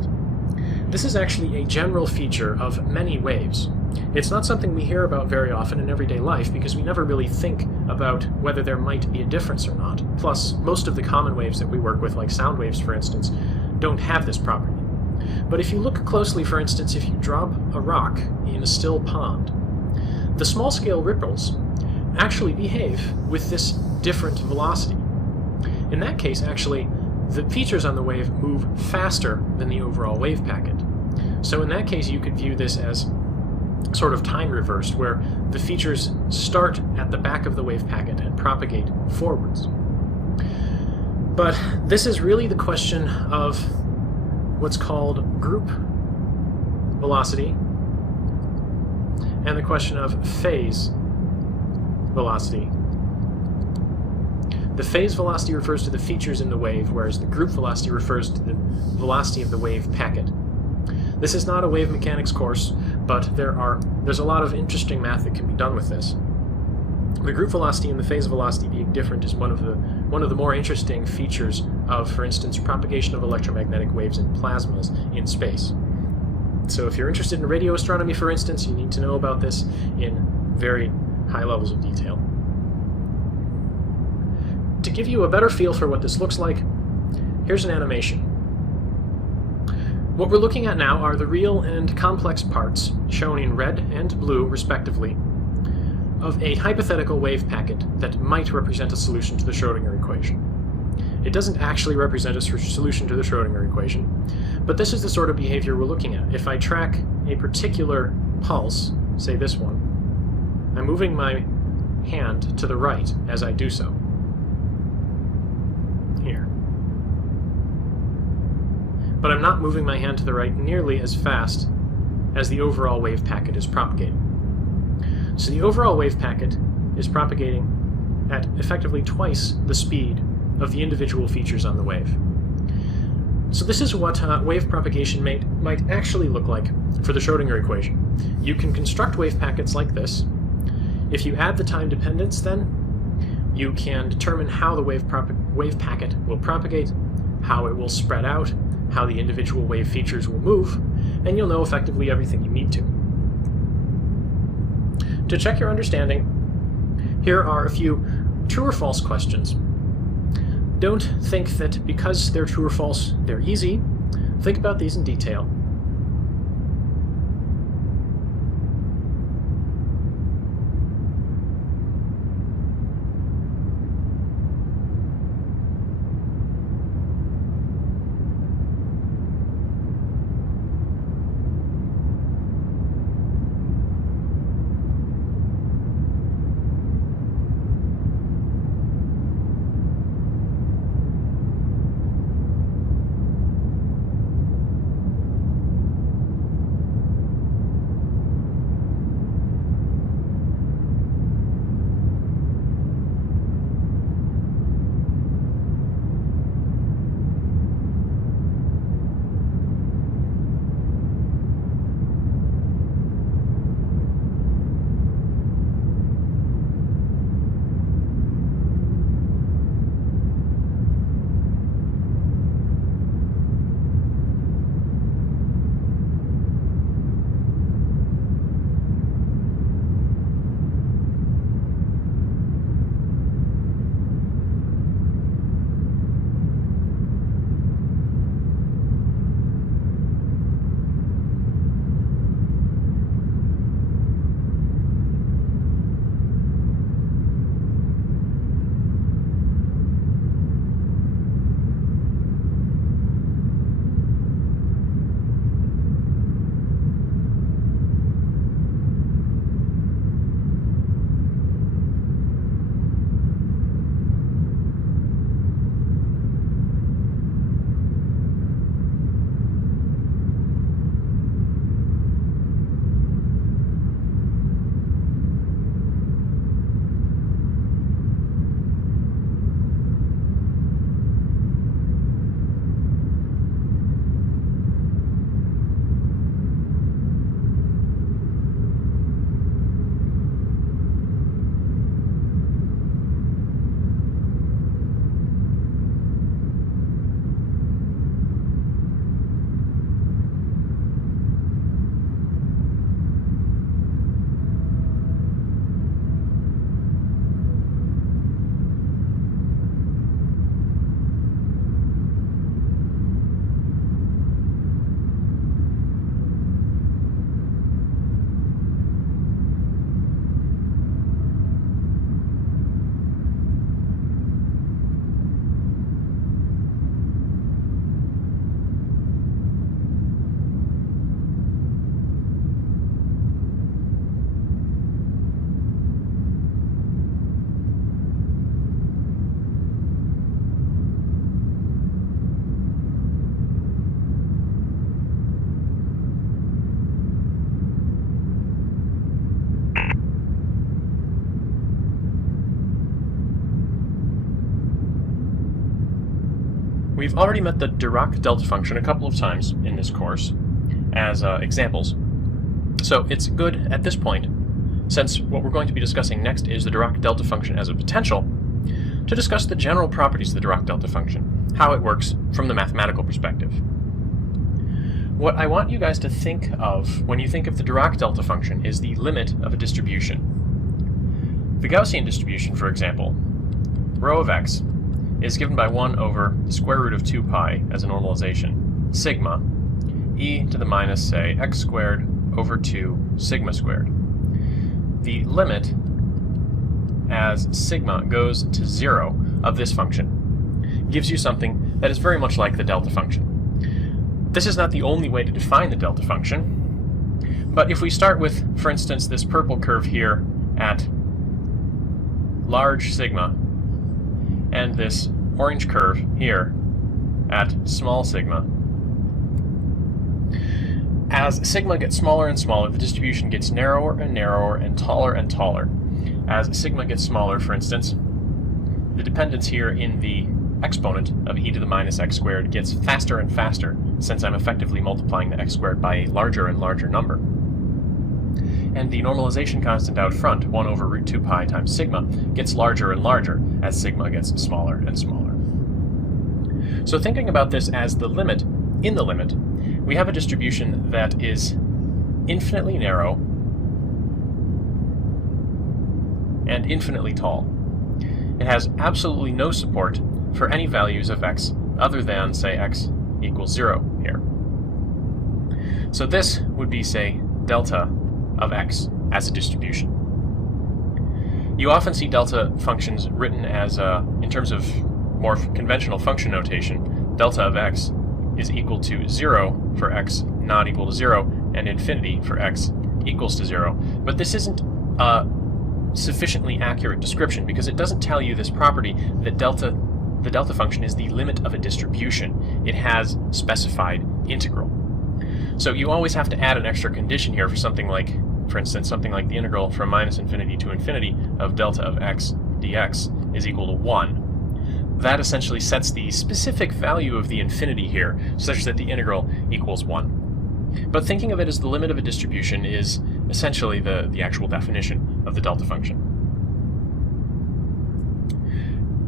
This is actually a general feature of many waves. It's not something we hear about very often in everyday life because we never really think about whether there might be a difference or not. Plus, most of the common waves that we work with, like sound waves for instance, don't have this property. But if you look closely, for instance, if you drop a rock in a still pond, the small-scale ripples actually behave with this different velocity. In that case, actually, the features on the wave move faster than the overall wave packet. So in that case, you could view this as sort of time reversed, where the features start at the back of the wave packet and propagate forwards. But this is really the question of what's called group velocity and the question of phase velocity. The phase velocity refers to the features in the wave, whereas the group velocity refers to the velocity of the wave packet. This is not a wave mechanics course, but there's a lot of interesting math that can be done with this. The group velocity and the phase velocity being different is one of the more interesting features of, for instance, propagation of electromagnetic waves in plasmas in space. So if you're interested in radio astronomy, for instance, you need to know about this in very high levels of detail. To give you a better feel for what this looks like, here's an animation. What we're looking at now are the real and complex parts, shown in red and blue respectively, of a hypothetical wave packet that might represent a solution to the Schrödinger equation. It doesn't actually represent a solution to the Schrödinger equation, but this is the sort of behavior we're looking at. If I track a particular pulse, say this one, I'm moving my hand to the right as I do so. Here. But I'm not moving my hand to the right nearly as fast as the overall wave packet is propagating. So the overall wave packet is propagating at effectively twice the speed of the individual features on the wave. So this is what wave propagation might actually look like for the Schrödinger equation. You can construct wave packets like this. If you add the time dependence, then you can determine how the wave packet will propagate, how it will spread out, how the individual wave features will move, and you'll know effectively everything you need to. To check your understanding, here are a few true or false questions. Don't think that because they're true or false, they're easy. Think about these in detail. We've already met the Dirac delta function a couple of times in this course as examples. So it's good at this point, since what we're going to be discussing next is the Dirac delta function as a potential, to discuss the general properties of the Dirac delta function, how it works from the mathematical perspective. What I want you guys to think of when you think of the Dirac delta function is the limit of a distribution. The Gaussian distribution, for example, rho of x, is given by 1 over the square root of 2 pi as a normalization, sigma, e to the minus, say, x squared over 2 sigma squared. The limit as sigma goes to 0 of this function gives you something that is very much like the delta function. This is not the only way to define the delta function, but if we start with, for instance, this purple curve here at large sigma, and this orange curve here at small sigma, as sigma gets smaller and smaller, the distribution gets narrower and narrower and taller and taller. As sigma gets smaller, for instance, the dependence here in the exponent of e to the minus x squared gets faster and faster, since I'm effectively multiplying the x squared by a larger and larger number. And the normalization constant out front, 1 over root 2 pi times sigma, gets larger and larger as sigma gets smaller and smaller. So thinking about this as the limit, in the limit, we have a distribution that is infinitely narrow and infinitely tall. It has absolutely no support for any values of x other than, say, x equals 0 here. So this would be, say, delta of x as a distribution. You often see delta functions written as, in terms of more conventional function notation, delta of x is equal to 0 for x not equal to 0, and infinity for x equals to 0. But this isn't a sufficiently accurate description, because it doesn't tell you this property that the delta function is the limit of a distribution. It has specified integral. So you always have to add an extra condition here for something like, for instance, something like the integral from minus infinity to infinity of delta of x dx is equal to 1. That essentially sets the specific value of the infinity here, such that the integral equals 1. But thinking of it as the limit of a distribution is essentially the actual definition of the delta function.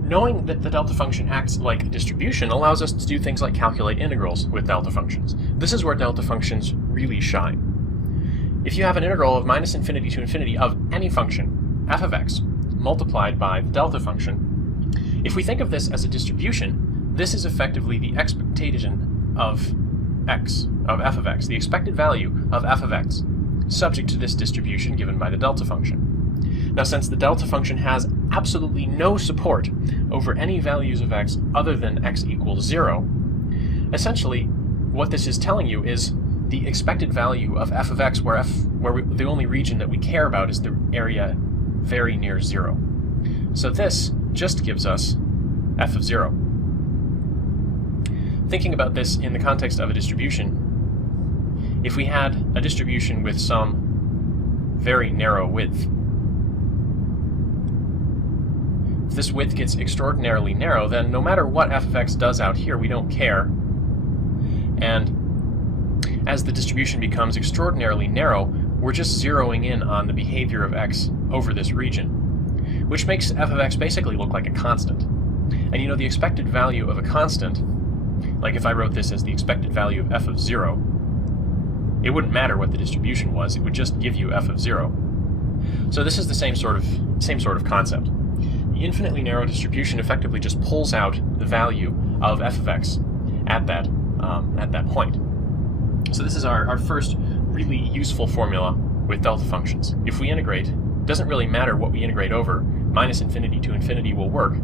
Knowing that the delta function acts like a distribution allows us to do things like calculate integrals with delta functions. This is where delta functions really shine. If you have an integral of minus infinity to infinity of any function, f of x, multiplied by the delta function, if we think of this as a distribution, this is effectively the expectation of x, of f of x, the expected value of f of x, subject to this distribution given by the delta function. Now, since the delta function has absolutely no support over any values of x other than x equals 0, essentially what this is telling you is the expected value of f of x, where the only region that we care about is the area very near 0. So this just gives us f of 0. Thinking about this in the context of a distribution, if we had a distribution with some very narrow width, if this width gets extraordinarily narrow, then no matter what f of x does out here, we don't care. And as the distribution becomes extraordinarily narrow, we're just zeroing in on the behavior of x over this region, which makes f of x basically look like a constant. And you know, the expected value of a constant, like if I wrote this as the expected value of f of 0, it wouldn't matter what the distribution was, it would just give you f of 0. So this is the same sort of concept. The infinitely narrow distribution effectively just pulls out the value of f of x at that point. So this is our first really useful formula with delta functions. If we integrate, it doesn't really matter what we integrate over, minus infinity to infinity will work.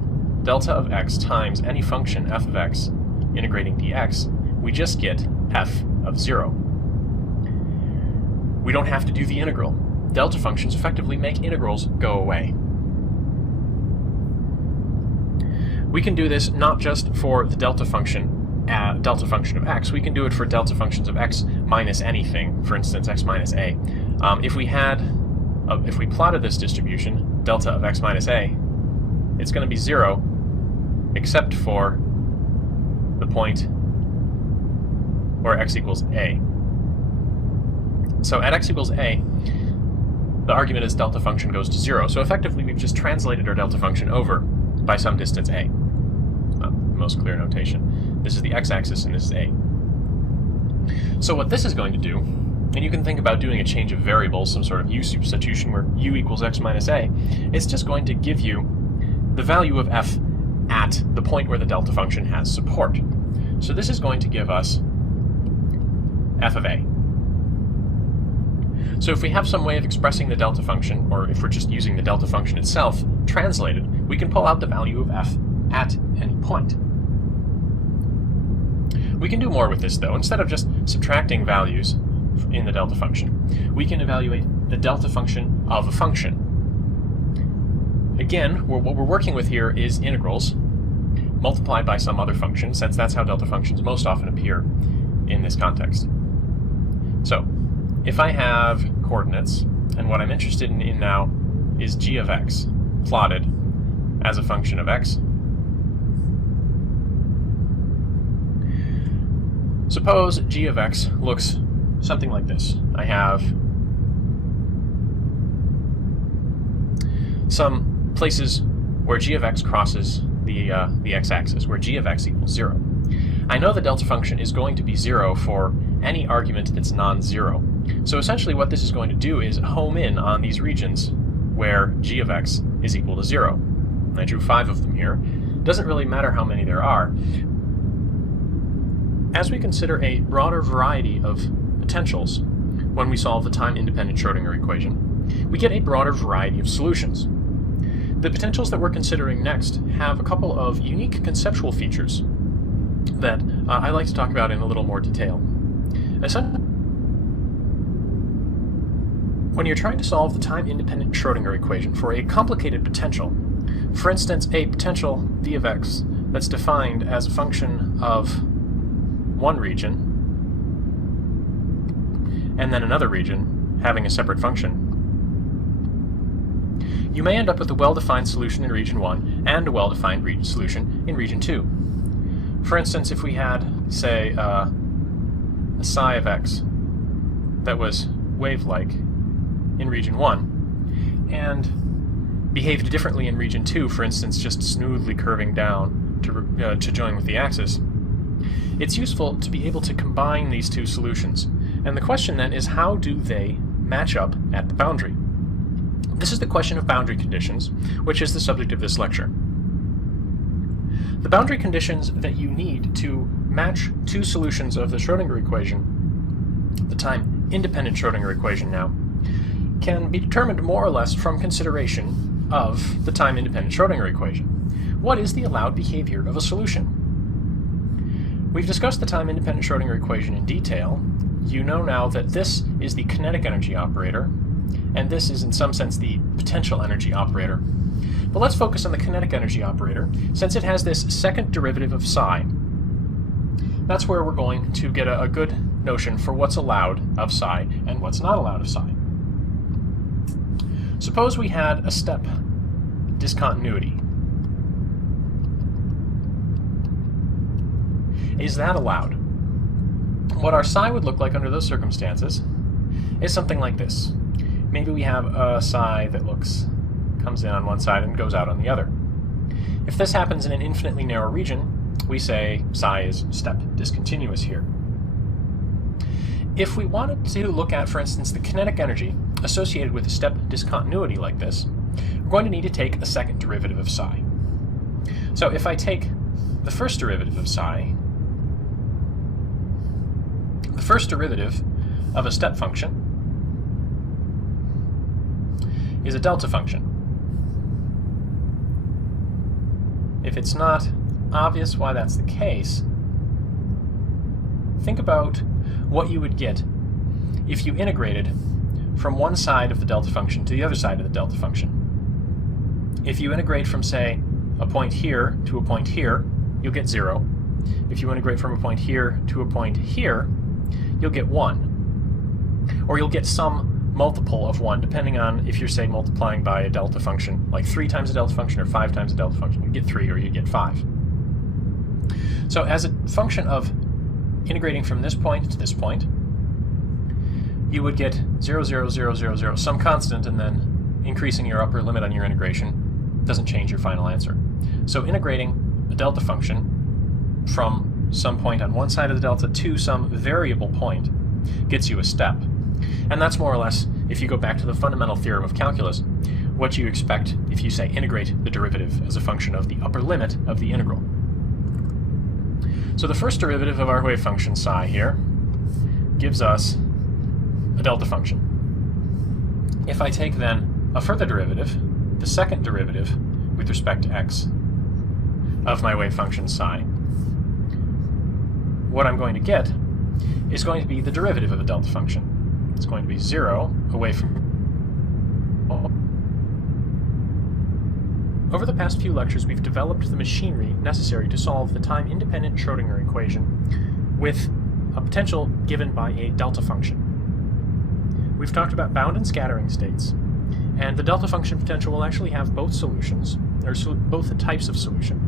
Delta of x times any function f of x integrating dx, we just get f of 0. We don't have to do the integral. Delta functions effectively make integrals go away. We can do this not just for the delta function of x, we can do it for delta functions of x minus anything, for instance x minus a. If we plotted this distribution, delta of x minus a, it's going to be 0, except for the point where x equals a. So at x equals a, the argument is delta function goes to 0. So effectively we've just translated our delta function over by some distance a. The most clear notation. This is the x-axis and this is a. So what this is going to do, and you can think about doing a change of variables, some sort of u substitution where u equals x minus a, it's just going to give you the value of f at the point where the delta function has support. So this is going to give us f of a. So if we have some way of expressing the delta function, or if we're just using the delta function itself translated, we can pull out the value of f at any point. We can do more with this, though. Instead of just subtracting values in the delta function, we can evaluate the delta function of a function. Again, what we're working with here is integrals multiplied by some other function, since that's how delta functions most often appear in this context. So, if I have coordinates, and what I'm interested in now is g of x plotted as a function of x, suppose g of x looks something like this. I have some places where g of x crosses the x-axis, where g of x equals 0. I know the delta function is going to be 0 for any argument that's non-zero. So essentially what this is going to do is home in on these regions where g of x is equal to 0. I drew 5 of them here. Doesn't really matter how many there are. As we consider a broader variety of potentials when we solve the time-independent Schrödinger equation, we get a broader variety of solutions. The potentials that we're considering next have a couple of unique conceptual features that I'd like to talk about in a little more detail. When you're trying to solve the time-independent Schrödinger equation for a complicated potential, for instance, a potential v of x that's defined as a function of one region and then another region having a separate function, you may end up with a well-defined solution in region 1 and a well-defined solution in region 2. For instance, if we had, say, a psi of x that was wave-like in region 1 and behaved differently in region 2, for instance, just smoothly curving down to join with the axis, it's useful to be able to combine these two solutions. And the question then is, how do they match up at the boundary? This is the question of boundary conditions, which is the subject of this lecture. The boundary conditions that you need to match two solutions of the Schrödinger equation, the time-independent Schrödinger equation now, can be determined more or less from consideration of the time-independent Schrödinger equation. What is the allowed behavior of a solution? We've discussed the time-independent Schrödinger equation in detail. You know now that this is the kinetic energy operator, and this is in some sense the potential energy operator. But let's focus on the kinetic energy operator, since it has this second derivative of psi. That's where we're going to get a good notion for what's allowed of psi and what's not allowed of psi. Suppose we had a step discontinuity. Is that allowed? What our psi would look like under those circumstances is something like this. Maybe we have a psi that comes in on one side and goes out on the other. If this happens in an infinitely narrow region, we say psi is step discontinuous here. If we wanted to look at, for instance, the kinetic energy associated with a step discontinuity like this, we're going to need to take a second derivative of psi. So if I take the first derivative of psi, the first derivative of a step function is a delta function. If it's not obvious why that's the case, think about what you would get if you integrated from one side of the delta function to the other side of the delta function. If you integrate from, say, a point here to a point here, you'll get 0. If you integrate from a point here to a point here, you'll get 1. Or you'll get some multiple of 1, depending on if you're, say, multiplying by a delta function, like 3 times a delta function or 5 times a delta function. You get 3 or you get 5. So as a function of integrating from this point to this point, you would get 0, 0, 0, 0, 0, some constant, and then increasing your upper limit on your integration doesn't change your final answer. So integrating a delta function from some point on one side of the delta to some variable point gets you a step. And that's more or less, if you go back to the fundamental theorem of calculus, what you expect if you say integrate the derivative as a function of the upper limit of the integral. So the first derivative of our wave function psi here gives us a delta function. If I take then a further derivative, the second derivative with respect to x of my wave function psi, what I'm going to get is going to be the derivative of a delta function. It's going to be 0 away from... Over the past few lectures, we've developed the machinery necessary to solve the time-independent Schrödinger equation with a potential given by a delta function. We've talked about bound and scattering states, and the delta function potential will actually have both solutions, or both the types of solution.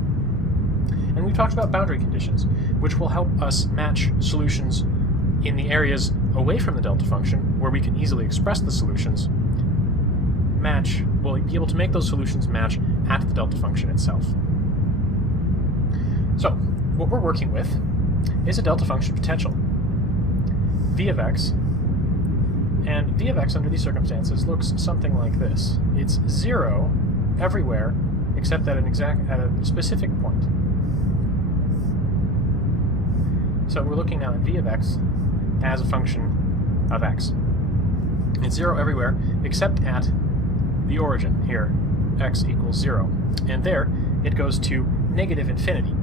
And we've talked about boundary conditions, which will help us match solutions in the areas away from the delta function, where we can easily express the solutions, we'll be able to make those solutions match at the delta function itself. So, what we're working with is a delta function potential, v of x, and v of x under these circumstances looks something like this. It's 0 everywhere except at a specific point. So we're looking now at v of x as a function of x. It's 0 everywhere except at the origin here, x equals 0. And there, it goes to negative infinity.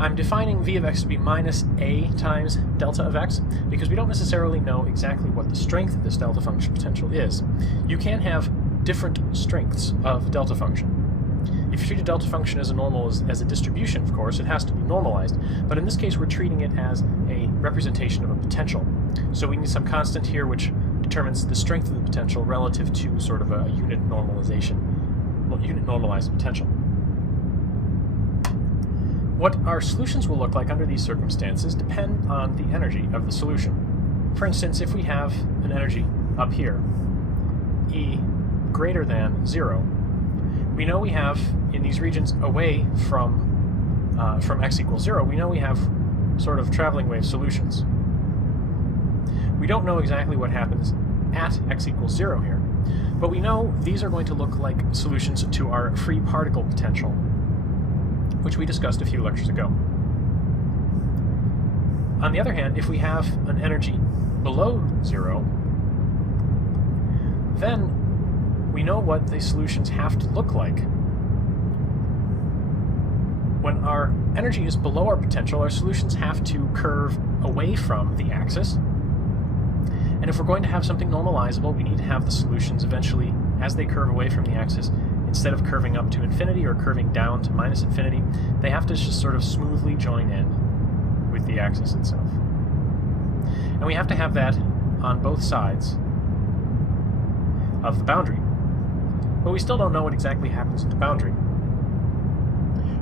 I'm defining v of x to be minus a times delta of x because we don't necessarily know exactly what the strength of this delta function potential is. You can have different strengths of delta function. If you treat a delta function as a distribution, of course, it has to be normalized. But in this case, we're treating it as a representation of a potential. So we need some constant here which determines the strength of the potential relative to sort of a unit normalized potential. What our solutions will look like under these circumstances depend on the energy of the solution. For instance, if we have an energy up here, E greater than 0, we know we have, in these regions away from x equals 0, we know we have sort of traveling wave solutions. We don't know exactly what happens at x equals 0 here, but we know these are going to look like solutions to our free particle potential, which we discussed a few lectures ago. On the other hand, if we have an energy below 0, then we know what the solutions have to look like. When our energy is below our potential, our solutions have to curve away from the axis. And if we're going to have something normalizable, we need to have the solutions eventually, as they curve away from the axis, instead of curving up to infinity or curving down to minus infinity, they have to just sort of smoothly join in with the axis itself. And we have to have that on both sides of the boundary. But we still don't know what exactly happens at the boundary.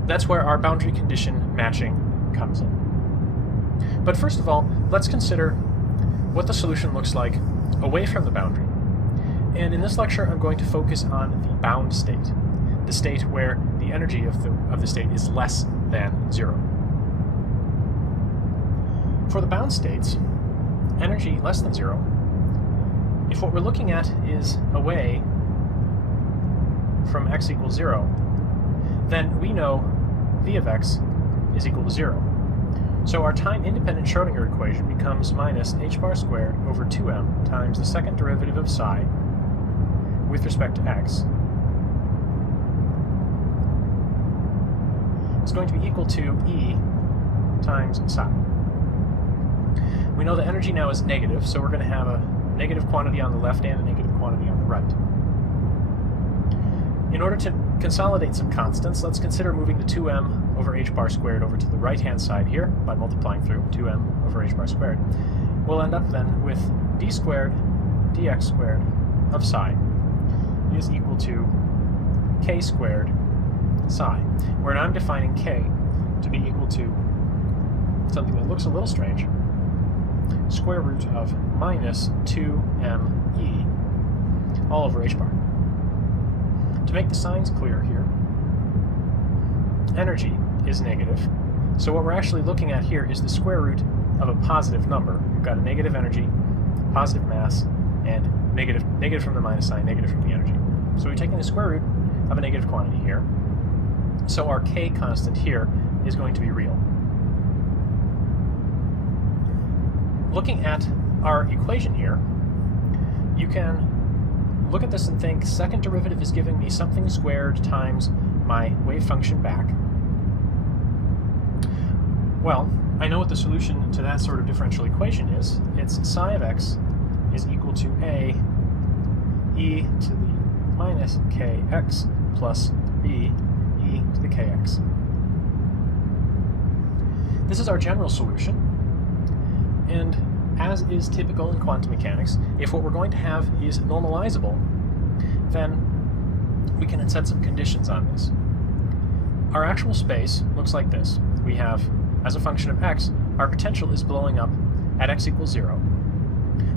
That's where our boundary condition matching comes in. But first of all, let's consider what the solution looks like away from the boundary. And in this lecture, I'm going to focus on the bound state, the state where the energy of the state is less than 0. For the bound states, energy less than 0, if what we're looking at is away from x equals 0, then we know v of x is equal to 0. So our time-independent Schrödinger equation becomes minus h bar squared over 2m times the second derivative of psi with respect to x. It's going to be equal to E times psi. We know the energy now is negative, so we're going to have a negative quantity on the left and a negative quantity on the right. In order to consolidate some constants, let's consider moving the 2m over h bar squared over to the right-hand side here by multiplying through 2m over h bar squared. We'll end up then with d squared dx squared of psi is equal to k squared psi, where I'm defining k to be equal to something that looks a little strange, square root of minus 2me all over h bar. To make the signs clear here, energy is negative, so what we're actually looking at here is the square root of a positive number. We've got a negative energy, positive mass, and negative from the minus sign, negative from the energy. So we're taking the square root of a negative quantity here, so our k constant here is going to be real. Looking at our equation here, you can look at this and think, second derivative is giving me something squared times my wave function back. Well, I know what the solution to that sort of differential equation is. It's psi of x is equal to a e to the minus kx plus b e to the kx. This is our general solution, and as is typical in quantum mechanics, if what we're going to have is normalizable, then we can set some conditions on this. Our actual space looks like this. We have, as a function of x, our potential is blowing up at x equals 0.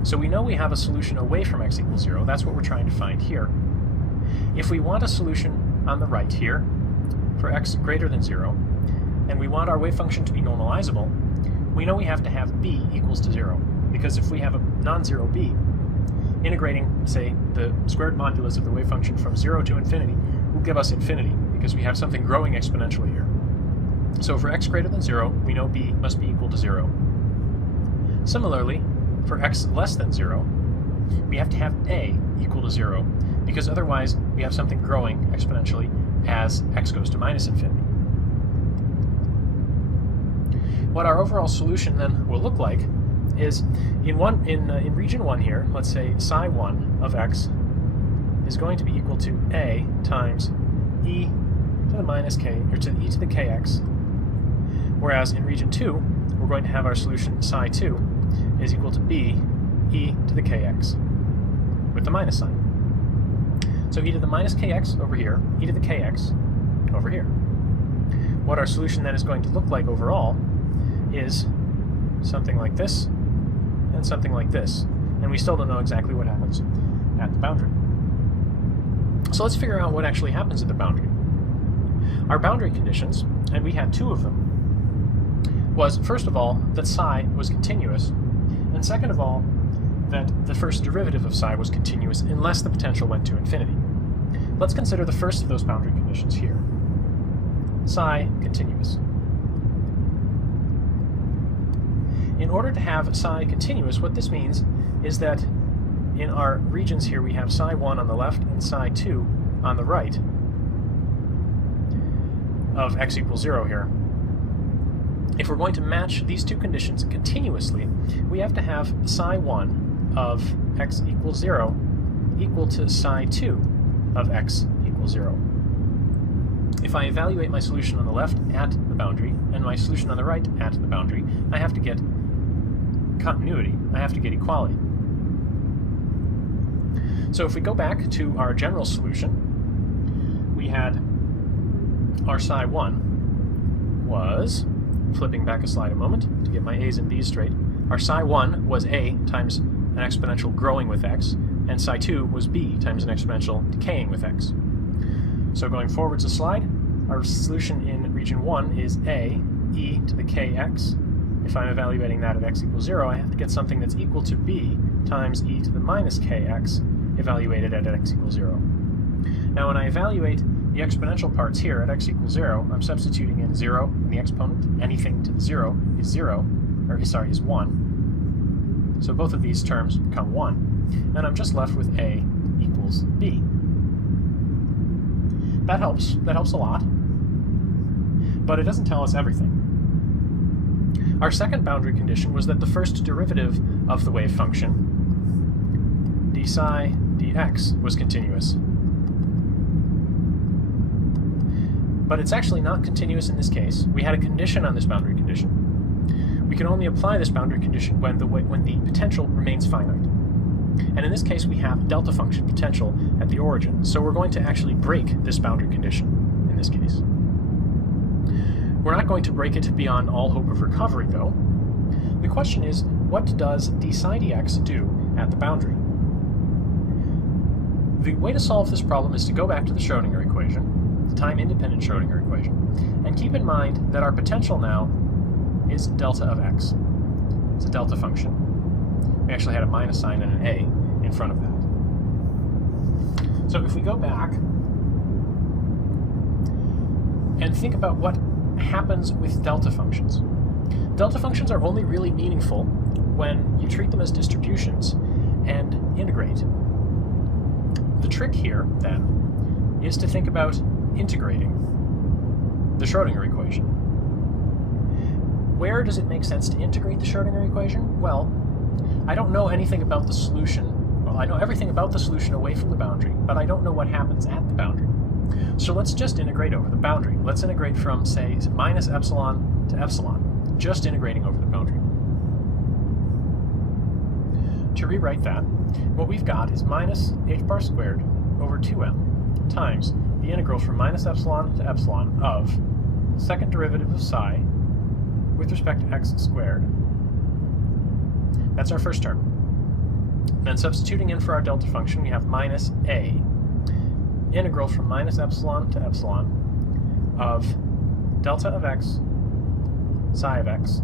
So we know we have a solution away from x equals 0. That's what we're trying to find here. If we want a solution on the right here for x greater than 0, and we want our wave function to be normalizable, we know we have to have b equals to 0. Because if we have a non-zero b, integrating, say, the squared modulus of the wave function from 0 to infinity will give us infinity, because we have something growing exponentially here. So for x greater than 0, we know b must be equal to 0. Similarly, for x less than 0, we have to have a equal to 0, because otherwise we have something growing exponentially as x goes to minus infinity. What our overall solution then will look like is in region 1 here, let's say psi 1 of x is going to be equal to a times e to the minus k, or to the e to the kx, whereas in region 2, we're going to have our solution psi 2 is equal to b e to the kx with the minus sign. So e to the minus kx over here, e to the kx over here. What our solution then is going to look like overall is something like this and something like this, and we still don't know exactly what happens at the boundary. So let's figure out what actually happens at the boundary. Our boundary conditions, and we had two of them, was first of all that psi was continuous, and second of all that the first derivative of psi was continuous unless the potential went to infinity. Let's consider the first of those boundary conditions here. Psi continuous. In order to have psi continuous, what this means is that in our regions here we have psi 1 on the left and psi 2 on the right of x equals 0 here. If we're going to match these two conditions continuously, we have to have psi 1 of x equals 0 equal to psi 2 of x equals 0. If I evaluate my solution on the left at the boundary and my solution on the right at the boundary, I have to get continuity. I have to get equality. So if we go back to our general solution, we had our psi 1 was, flipping back a slide a moment to get my a's and b's straight, our psi 1 was a times an exponential growing with x, and psi 2 was b times an exponential decaying with x. So going forwards a slide, our solution in region 1 is a e to the kx. If I'm evaluating that at x equals 0, I have to get something that's equal to b times e to the minus kx evaluated at x equals 0. Now when I evaluate the exponential parts here at x equals 0, I'm substituting in 0 in the exponent. Anything to the 0 is 0, or sorry, is 1. So both of these terms become 1, and I'm just left with a equals b. That helps a lot, but it doesn't tell us everything. Our second boundary condition was that the first derivative of the wave function, d psi dx, was continuous. But it's actually not continuous in this case. We had a condition on this boundary condition. We can only apply this boundary condition when the potential remains finite. And in this case we have delta function potential at the origin, so we're going to actually break this boundary condition in this case. We're not going to break it beyond all hope of recovery, though. The question is, what does d psi dx do at the boundary? The way to solve this problem is to go back to the Schrödinger equation, the time-independent Schrödinger equation, and keep in mind that our potential now is delta of x. It's a delta function. We actually had a minus sign and an a in front of that. So if we go back and think about what happens with delta functions. Delta functions are only really meaningful when you treat them as distributions and integrate. the trick here, then, is to think about integrating the Schrödinger equation. Where does it make sense to integrate the Schrödinger equation? Well, I don't know anything about the solution. Well, I know everything about the solution away from the boundary, but I don't know what happens at the boundary. So let's just integrate over the boundary. Let's integrate from, say, minus epsilon to epsilon, just integrating over the boundary. To rewrite that, what we've got is minus h bar squared over 2m times the integral from minus epsilon to epsilon of second derivative of psi with respect to x squared. That's our first term. Then substituting in for our delta function, we have minus a integral from minus epsilon to epsilon of delta of x psi of x.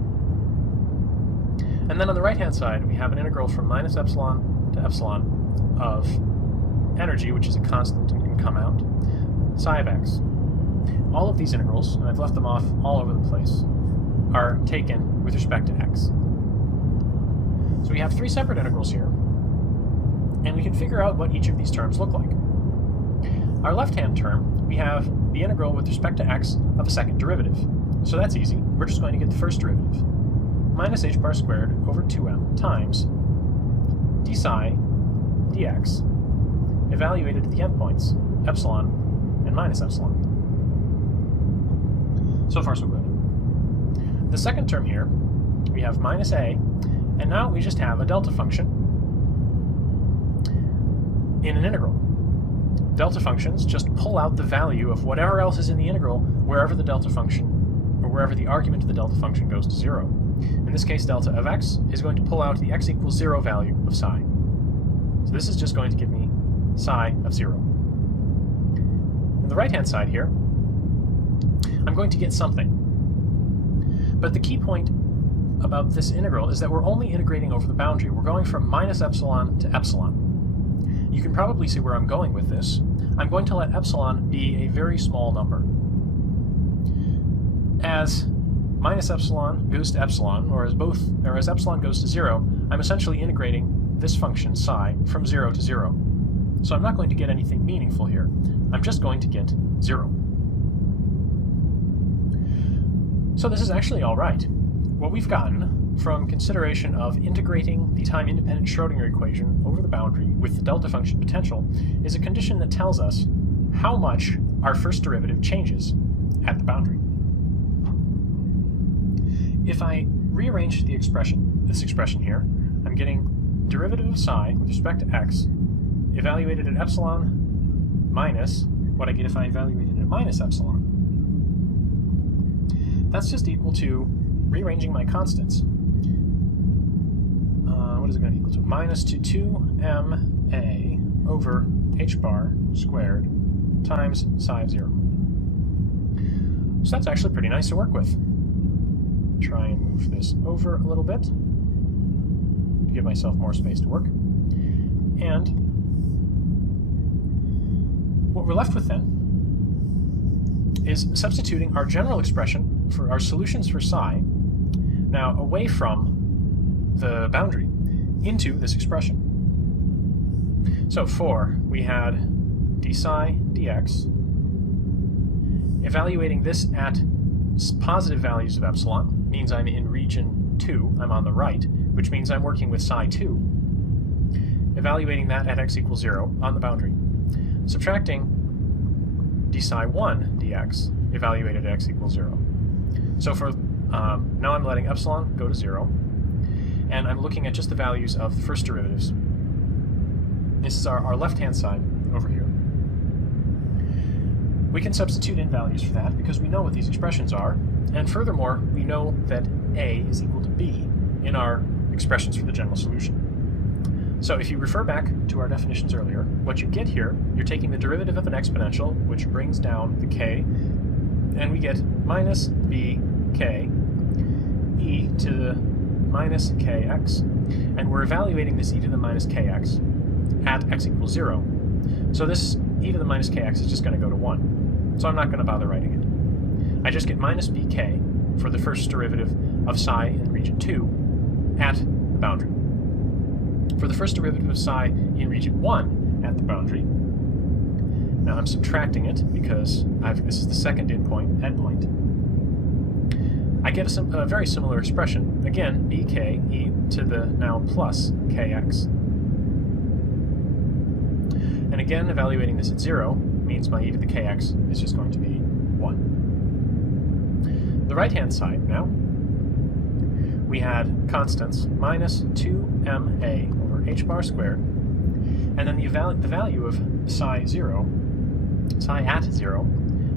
And then on the right-hand side, we have an integral from minus epsilon to epsilon of energy, which is a constant and can come out, psi of x. All of these integrals, and I've left them off all over the place, are taken with respect to x. So we have three separate integrals here, and we can figure out what each of these terms look like. Our left-hand term, we have the integral with respect to x of a second derivative. So that's easy. We're just going to get the first derivative. Minus h bar squared over 2m times d psi dx, evaluated at the endpoints, epsilon and minus epsilon. So far, so good. The second term here, we have minus a, and now we just have a delta function in an integral. Delta functions just pull out the value of whatever else is in the integral wherever the delta function, or wherever the argument of the delta function goes to 0. In this case, delta of x is going to pull out the x equals 0 value of psi. So this is just going to give me psi of 0. On the right-hand side here, I'm going to get something. But the key point about this integral is that we're only integrating over the boundary. We're going from minus epsilon to epsilon. You can probably see where I'm going with this. I'm going to let epsilon be a very small number. As minus epsilon goes to epsilon, or as epsilon goes to 0, I'm essentially integrating this function psi from 0 to 0. So I'm not going to get anything meaningful here. I'm just going to get 0. So this is actually all right. What we've gotten from consideration of integrating the time-independent Schrödinger equation over the boundary with the delta function potential is a condition that tells us how much our first derivative changes at the boundary. If I rearrange this expression here, I'm getting derivative of psi with respect to x evaluated at epsilon minus what I get if I evaluate it at minus epsilon. That's just equal to rearranging my constants. What is it going to equal to? Minus to 2ma over h bar squared times psi of 0. So that's actually pretty nice to work with. Try and move this over a little bit to give myself more space to work. And what we're left with then is substituting our general expression for our solutions for psi, now away from the boundary, into this expression. So we had d psi dx, evaluating this at positive values of epsilon, means I'm in region 2, I'm on the right, which means I'm working with psi 2, evaluating that at x equals 0 on the boundary, subtracting d psi 1 dx, evaluated at x equals 0. So for now I'm letting epsilon go to 0, and I'm looking at just the values of the first derivatives. This is our left-hand side over here. We can substitute in values for that because we know what these expressions are, and furthermore, we know that a is equal to b in our expressions for the general solution. So if you refer back to our definitions earlier, what you get here, you're taking the derivative of an exponential, which brings down the k, and we get minus bk e to the minus kx, and we're evaluating this e to the minus kx at x equals 0. So this e to the minus kx is just going to go to 1, so I'm not going to bother writing it. I just get minus bk for the first derivative of psi in region 2 at the boundary. For the first derivative of psi in region 1, at the boundary. Now I'm subtracting it because this is the second endpoint. I get a very similar expression. Again, bk e to the now plus kx. And again, evaluating this at 0 means my e to the kx is just going to be 1. The right-hand side now, we had constants minus 2ma over h bar squared, and then the value of psi at 0,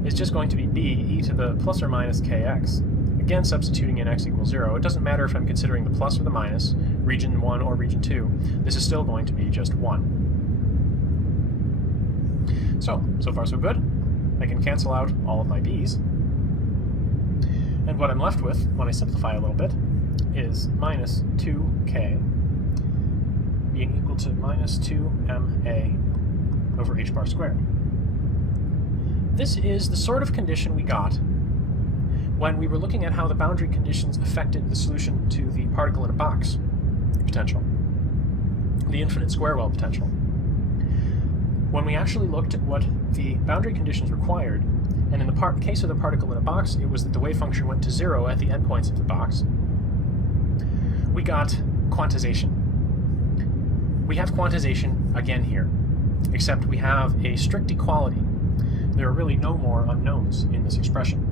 is just going to be b e to the plus or minus kx. Again, substituting in x equals 0. It doesn't matter if I'm considering the plus or the minus, region 1 or region 2. This is still going to be just 1. So far so good. I can cancel out all of my b's. And what I'm left with, when I simplify a little bit, is minus 2k being equal to minus 2ma over h bar squared. This is the sort of condition we got when we were looking at how the boundary conditions affected the solution to the particle in a box potential, the infinite square well potential. When we actually looked at what the boundary conditions required, and in the case of the particle in a box, it was that the wave function went to 0 at the endpoints of the box, we got quantization. We have quantization again here, except we have a strict equality. There are really no more unknowns in this expression.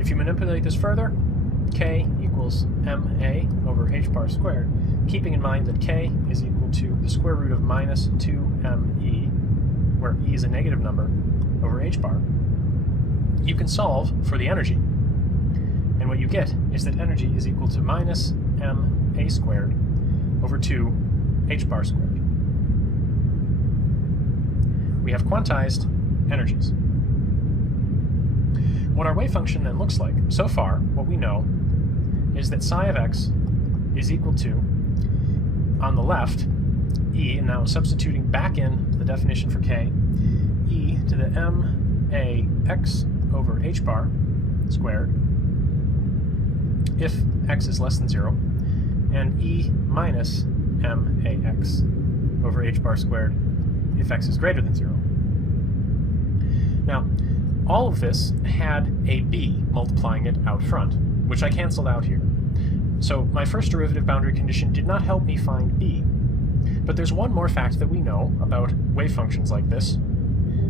If you manipulate this further, k equals ma over h bar squared, keeping in mind that k is equal to the square root of minus 2me, where e is a negative number, over h bar, you can solve for the energy. And what you get is that energy is equal to minus ma squared over 2 h bar squared. We have quantized energies. What our wave function then looks like, so far, what we know is that psi of x is equal to, on the left, e, and now substituting back in the definition for k, e to the max over h bar squared, if x is less than 0, and e minus max over h bar squared if x is greater than 0. Now, all of this had a b multiplying it out front, which I canceled out here. So my first derivative boundary condition did not help me find b. But there's one more fact that we know about wave functions like this,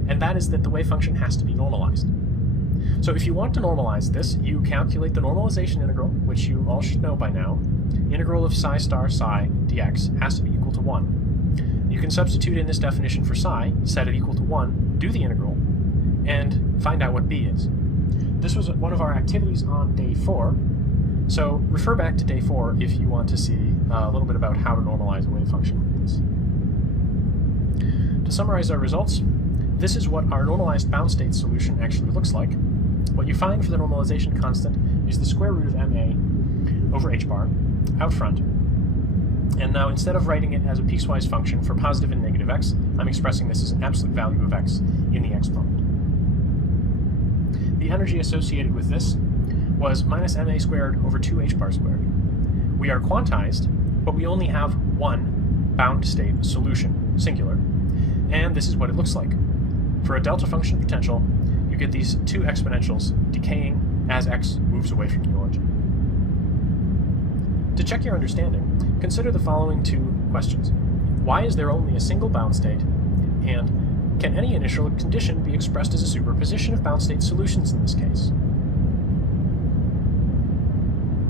and that is that the wave function has to be normalized. So if you want to normalize this, you calculate the normalization integral, which you all should know by now. Integral of psi star psi dx has to be equal to 1. You can substitute in this definition for psi, set it equal to 1, do the integral, and find out what b is. This was one of our activities on day 4, so refer back to day 4 if you want to see a little bit about how to normalize a wave function like this. To summarize our results, this is what our normalized bound state solution actually looks like. What you find for the normalization constant is the square root of ma over h bar out front. And now instead of writing it as a piecewise function for positive and negative x, I'm expressing this as an absolute value of x in the exponent. The energy associated with this was minus ma squared over 2h bar squared. We are quantized, but we only have one bound state solution, singular, and this is what it looks like. For a delta function potential, you get these two exponentials decaying as x moves away from the origin. To check your understanding, consider the following two questions. Why is there only a single bound state? And can any initial condition be expressed as a superposition of bound state solutions in this case?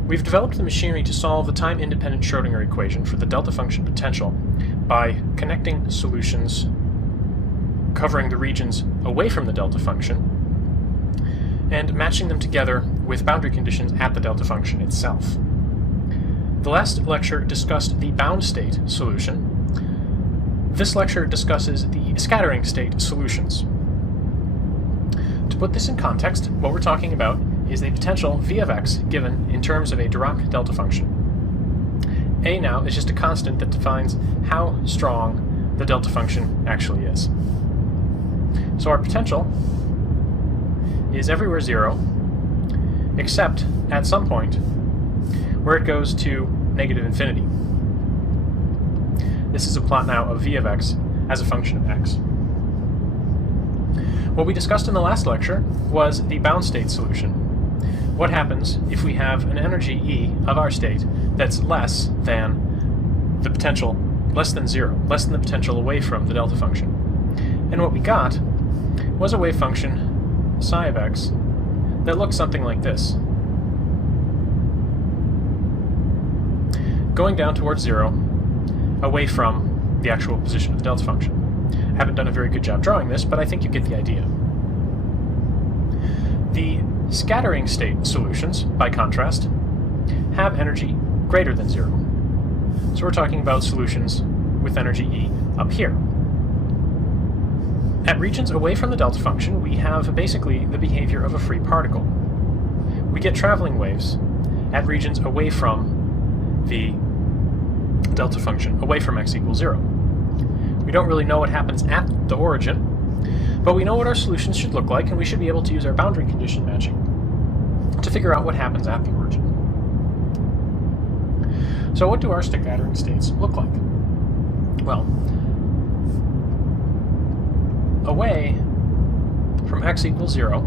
We've developed the machinery to solve the time-independent Schrödinger equation for the delta function potential by connecting solutions covering the regions away from the delta function and matching them together with boundary conditions at the delta function itself. The last lecture discussed the bound state solution. This lecture discusses the scattering state solutions. To put this in context, what we're talking about is a potential v of x given in terms of a Dirac delta function. A now is just a constant that defines how strong the delta function actually is. So our potential is everywhere 0, except at some point where it goes to negative infinity. This is a plot now of v of x as a function of x. What we discussed in the last lecture was the bound state solution. What happens if we have an energy E of our state that's less than the potential, less than zero, less than the potential away from the delta function? And what we got was a wave function, psi of x, that looks something like this. Going down towards zero, away from the actual position of the delta function. I haven't done a very good job drawing this, but I think you get the idea. The scattering state solutions, by contrast, have energy greater than zero. So we're talking about solutions with energy E up here. At regions away from the delta function, we have basically the behavior of a free particle. We get traveling waves at regions away from the delta function, away from x equals 0. We don't really know what happens at the origin, but we know what our solutions should look like, and we should be able to use our boundary condition matching to figure out what happens at the origin. So what do our scattering states look like? Well, away from x equals 0,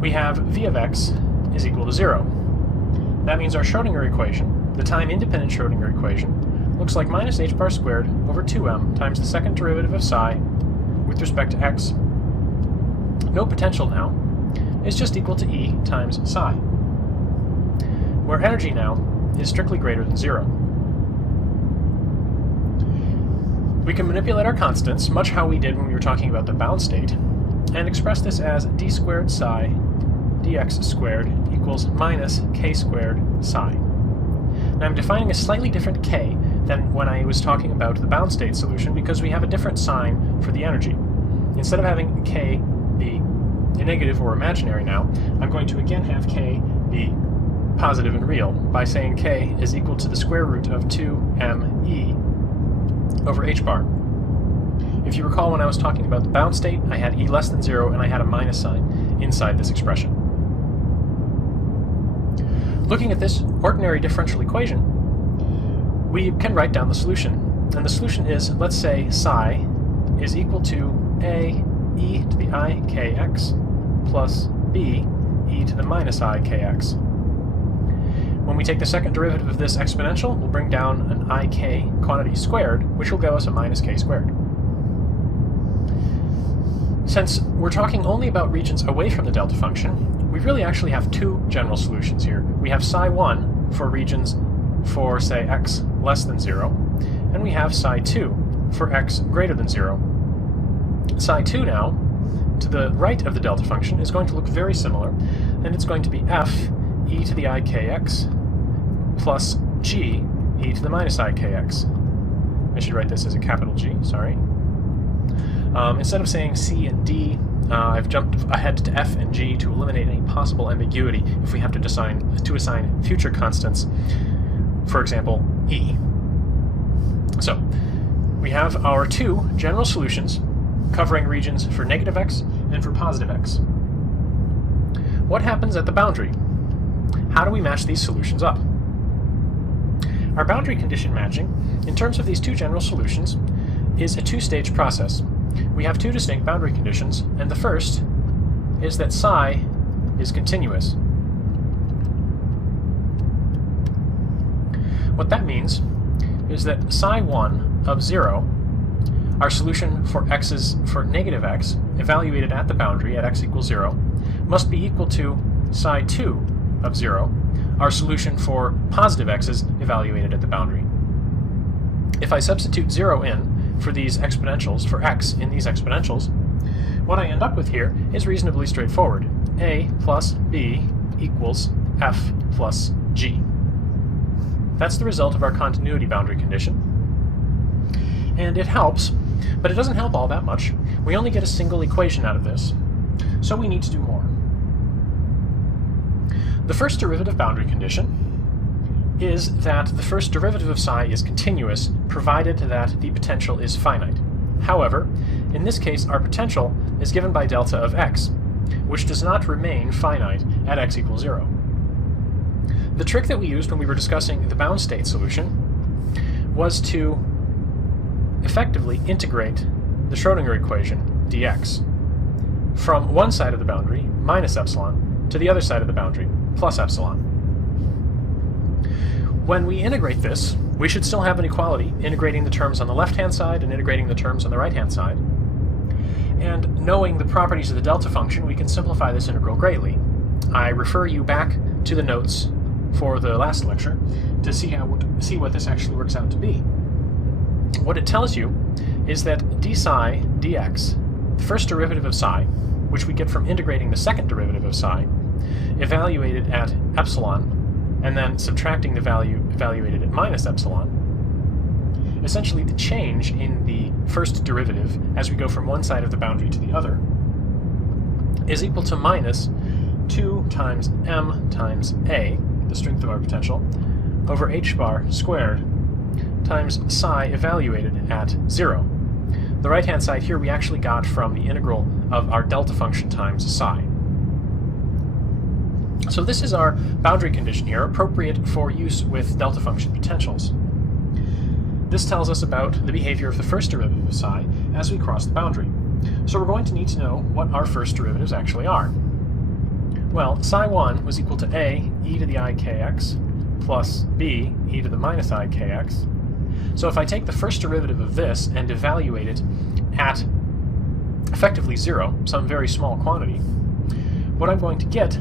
we have v of x is equal to 0. That means our Schrodinger equation, the time-independent Schrodinger equation, looks like minus h bar squared over 2m times the second derivative of psi with respect to x. No potential now is just equal to E times psi, where energy now is strictly greater than 0. We can manipulate our constants, much how we did when we were talking about the bound state, and express this as d squared psi dx squared equals minus k squared psi. Now I'm defining a slightly different k than when I was talking about the bound state solution because we have a different sign for the energy. Instead of having k be a negative or imaginary now, I'm going to again have k be positive and real by saying k is equal to the square root of 2me over h bar. If you recall, when I was talking about the bound state, I had e less than 0 and I had a minus sign inside this expression. Looking at this ordinary differential equation, we can write down the solution. And the solution is, let's say psi is equal to a e to the I kx plus b e to the minus I kx. When we take the second derivative of this exponential, we'll bring down an ik quantity squared, which will give us a minus k squared. Since we're talking only about regions away from the delta function, we really actually have two general solutions here. We have psi1 for regions for, say, x less than 0, and we have psi2 for x greater than 0. Psi2 now, to the right of the delta function, is going to look very similar, and it's going to be f e to the ikx plus g e to the minus ikx. I should write this as a capital G, sorry. Instead of saying C and D, I've jumped ahead to F and G to eliminate any possible ambiguity if we have to assign future constants, for example, E. So, we have our two general solutions covering regions for negative x and for positive x. What happens at the boundary? How do we match these solutions up? Our boundary condition matching, in terms of these two general solutions, is a two-stage process. We have two distinct boundary conditions, and the first is that psi is continuous. What that means is that psi1 of 0, our solution for negative x, evaluated at the boundary at x equals 0, must be equal to psi2 of 0, our solution for positive x's evaluated at the boundary. If I substitute 0 in for these exponentials, for x in these exponentials, what I end up with here is reasonably straightforward. A plus b equals f plus g. That's the result of our continuity boundary condition. And it helps, but it doesn't help all that much. We only get a single equation out of this, so we need to do more. The first derivative boundary condition is that the first derivative of psi is continuous, provided that the potential is finite. However, in this case, our potential is given by delta of x, which does not remain finite at x equals 0. The trick that we used when we were discussing the bound state solution was to effectively integrate the Schrödinger equation dx from one side of the boundary, minus epsilon, to the other side of the boundary, plus epsilon. When we integrate this, we should still have an equality, integrating the terms on the left-hand side and integrating the terms on the right-hand side. And knowing the properties of the delta function, we can simplify this integral greatly. I refer you back to the notes for the last lecture to see what this actually works out to be. What it tells you is that d psi dx, the first derivative of psi, which we get from integrating the second derivative of psi, evaluated at epsilon, and then subtracting the value evaluated at minus epsilon, essentially the change in the first derivative as we go from one side of the boundary to the other, is equal to minus 2 times m times a, the strength of our potential, over h bar squared, times psi evaluated at 0. The right-hand side here we actually got from the integral of our delta function times psi. So this is our boundary condition here, appropriate for use with delta function potentials. This tells us about the behavior of the first derivative of psi as we cross the boundary. So we're going to need to know what our first derivatives actually are. Well, psi1 was equal to a e to the I kx plus b e to the minus I kx. So if I take the first derivative of this and evaluate it at effectively 0, some very small quantity, what I'm going to get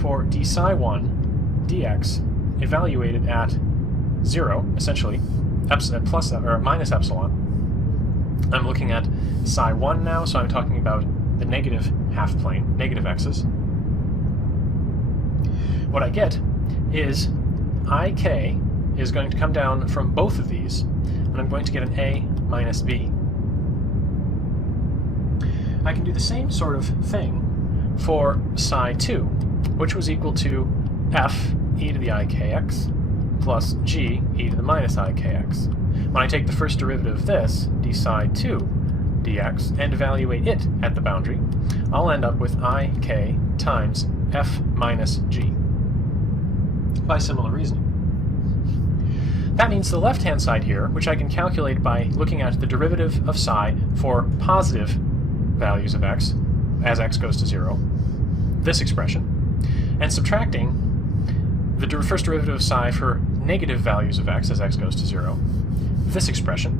for d psi1 dx evaluated at 0, essentially, plus or minus epsilon. I'm looking at psi1 now, so I'm talking about the negative half plane, negative x's. What I get is ik is going to come down from both of these, and I'm going to get an a minus b. I can do the same sort of thing for psi2, which was equal to f e to the I kx plus g e to the minus I kx. When I take the first derivative of this, d psi 2 dx, and evaluate it at the boundary, I'll end up with ik times f minus g, by similar reasoning. That means the left-hand side here, which I can calculate by looking at the derivative of psi for positive values of x, as x goes to 0, this expression, and subtracting the first derivative of psi for negative values of x as x goes to 0, this expression,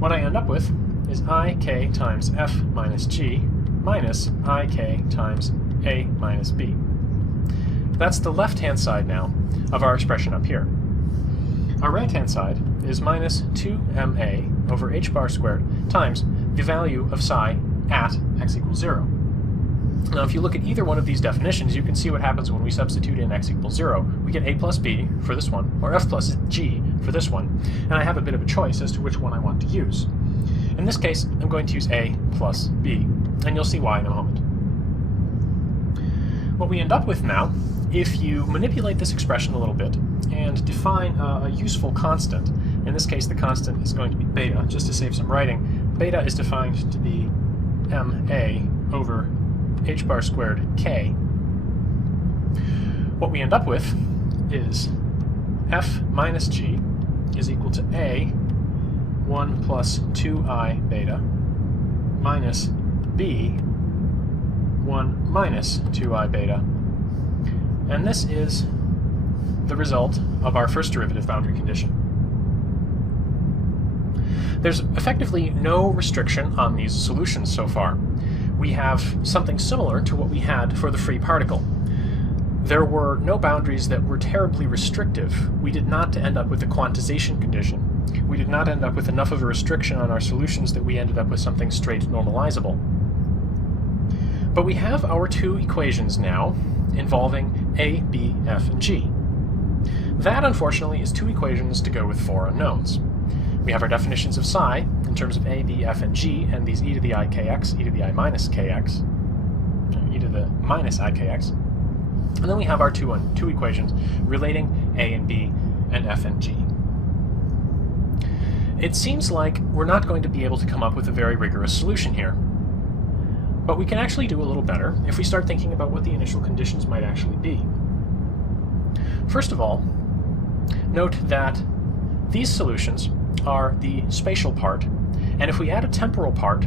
what I end up with is ik times f minus g minus ik times a minus b. That's the left-hand side now of our expression up here. Our right-hand side is minus 2ma over h bar squared times the value of psi at x equals 0. Now, if you look at either one of these definitions, you can see what happens when we substitute in x equals 0. We get a plus b for this one, or f plus g for this one, and I have a bit of a choice as to which one I want to use. In this case, I'm going to use a plus b, and you'll see why in a moment. What we end up with now, if you manipulate this expression a little bit and define a useful constant, in this case the constant is going to be beta, just to save some writing. Beta is defined to be ma over h bar squared k. What we end up with is f minus g is equal to a 1 plus 2i beta minus b 1 minus 2i beta. And this is the result of our first derivative boundary condition. There's effectively no restriction on these solutions so far. We have something similar to what we had for the free particle. There were no boundaries that were terribly restrictive. We did not end up with a quantization condition. We did not end up with enough of a restriction on our solutions that we ended up with something straight normalizable. But we have our two equations now involving a, b, f, and g. That, unfortunately, is two equations to go with four unknowns. We have our definitions of psi in terms of a, b, f, and g, and these e to the I kx, e to the I minus kx, e to the minus I kx. And then we have our two equations relating a and b and f and g. It seems like we're not going to be able to come up with a very rigorous solution here. But we can actually do a little better if we start thinking about what the initial conditions might actually be. First of all, note that these solutions are the spatial part, and if we add a temporal part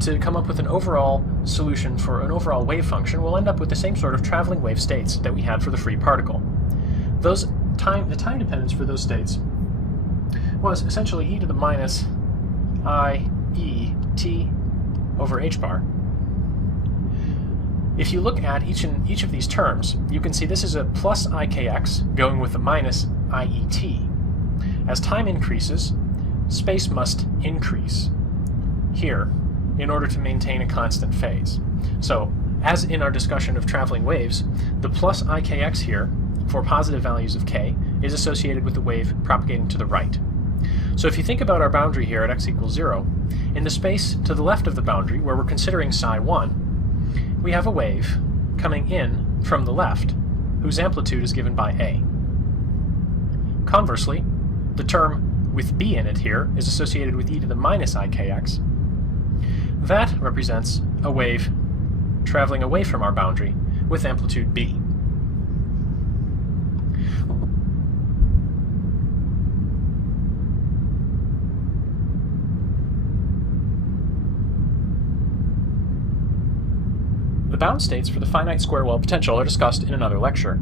to come up with an overall solution for an overall wave function, we'll end up with the same sort of traveling wave states that we had for the free particle. The time dependence for those states was essentially e to the minus I e t over h bar. If you look at each of these terms, you can see this is a plus ikx going with a minus iet. As time increases, space must increase here in order to maintain a constant phase. So, as in our discussion of traveling waves, the plus ikx here for positive values of k is associated with the wave propagating to the right. So if you think about our boundary here at x equals 0, in the space to the left of the boundary, where we're considering psi 1, we have a wave coming in from the left, whose amplitude is given by a. Conversely, the term with b in it here is associated with e to the minus ikx. That represents a wave traveling away from our boundary with amplitude b. The bound states for the finite square well potential are discussed in another lecture.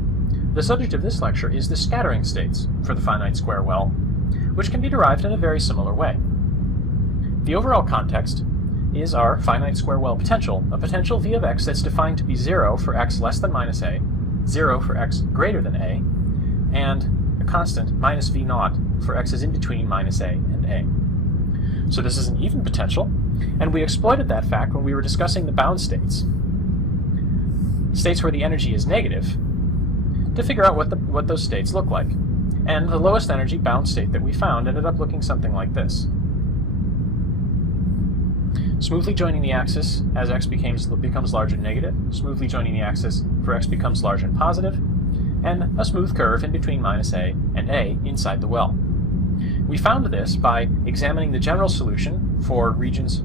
The subject of this lecture is the scattering states for the finite square well, which can be derived in a very similar way. The overall context is our finite square well potential, a potential v of x that's defined to be 0 for x less than minus a, 0 for x greater than a, and a constant minus v naught for x is in between minus a and a. So this is an even potential, and we exploited that fact when we were discussing the bound states where the energy is negative, to figure out what those states look like. And the lowest energy bound state that we found ended up looking something like this. Smoothly joining the axis as x becomes large and negative, smoothly joining the axis for x becomes large and positive, and a smooth curve in between minus a and a inside the well. We found this by examining the general solution for regions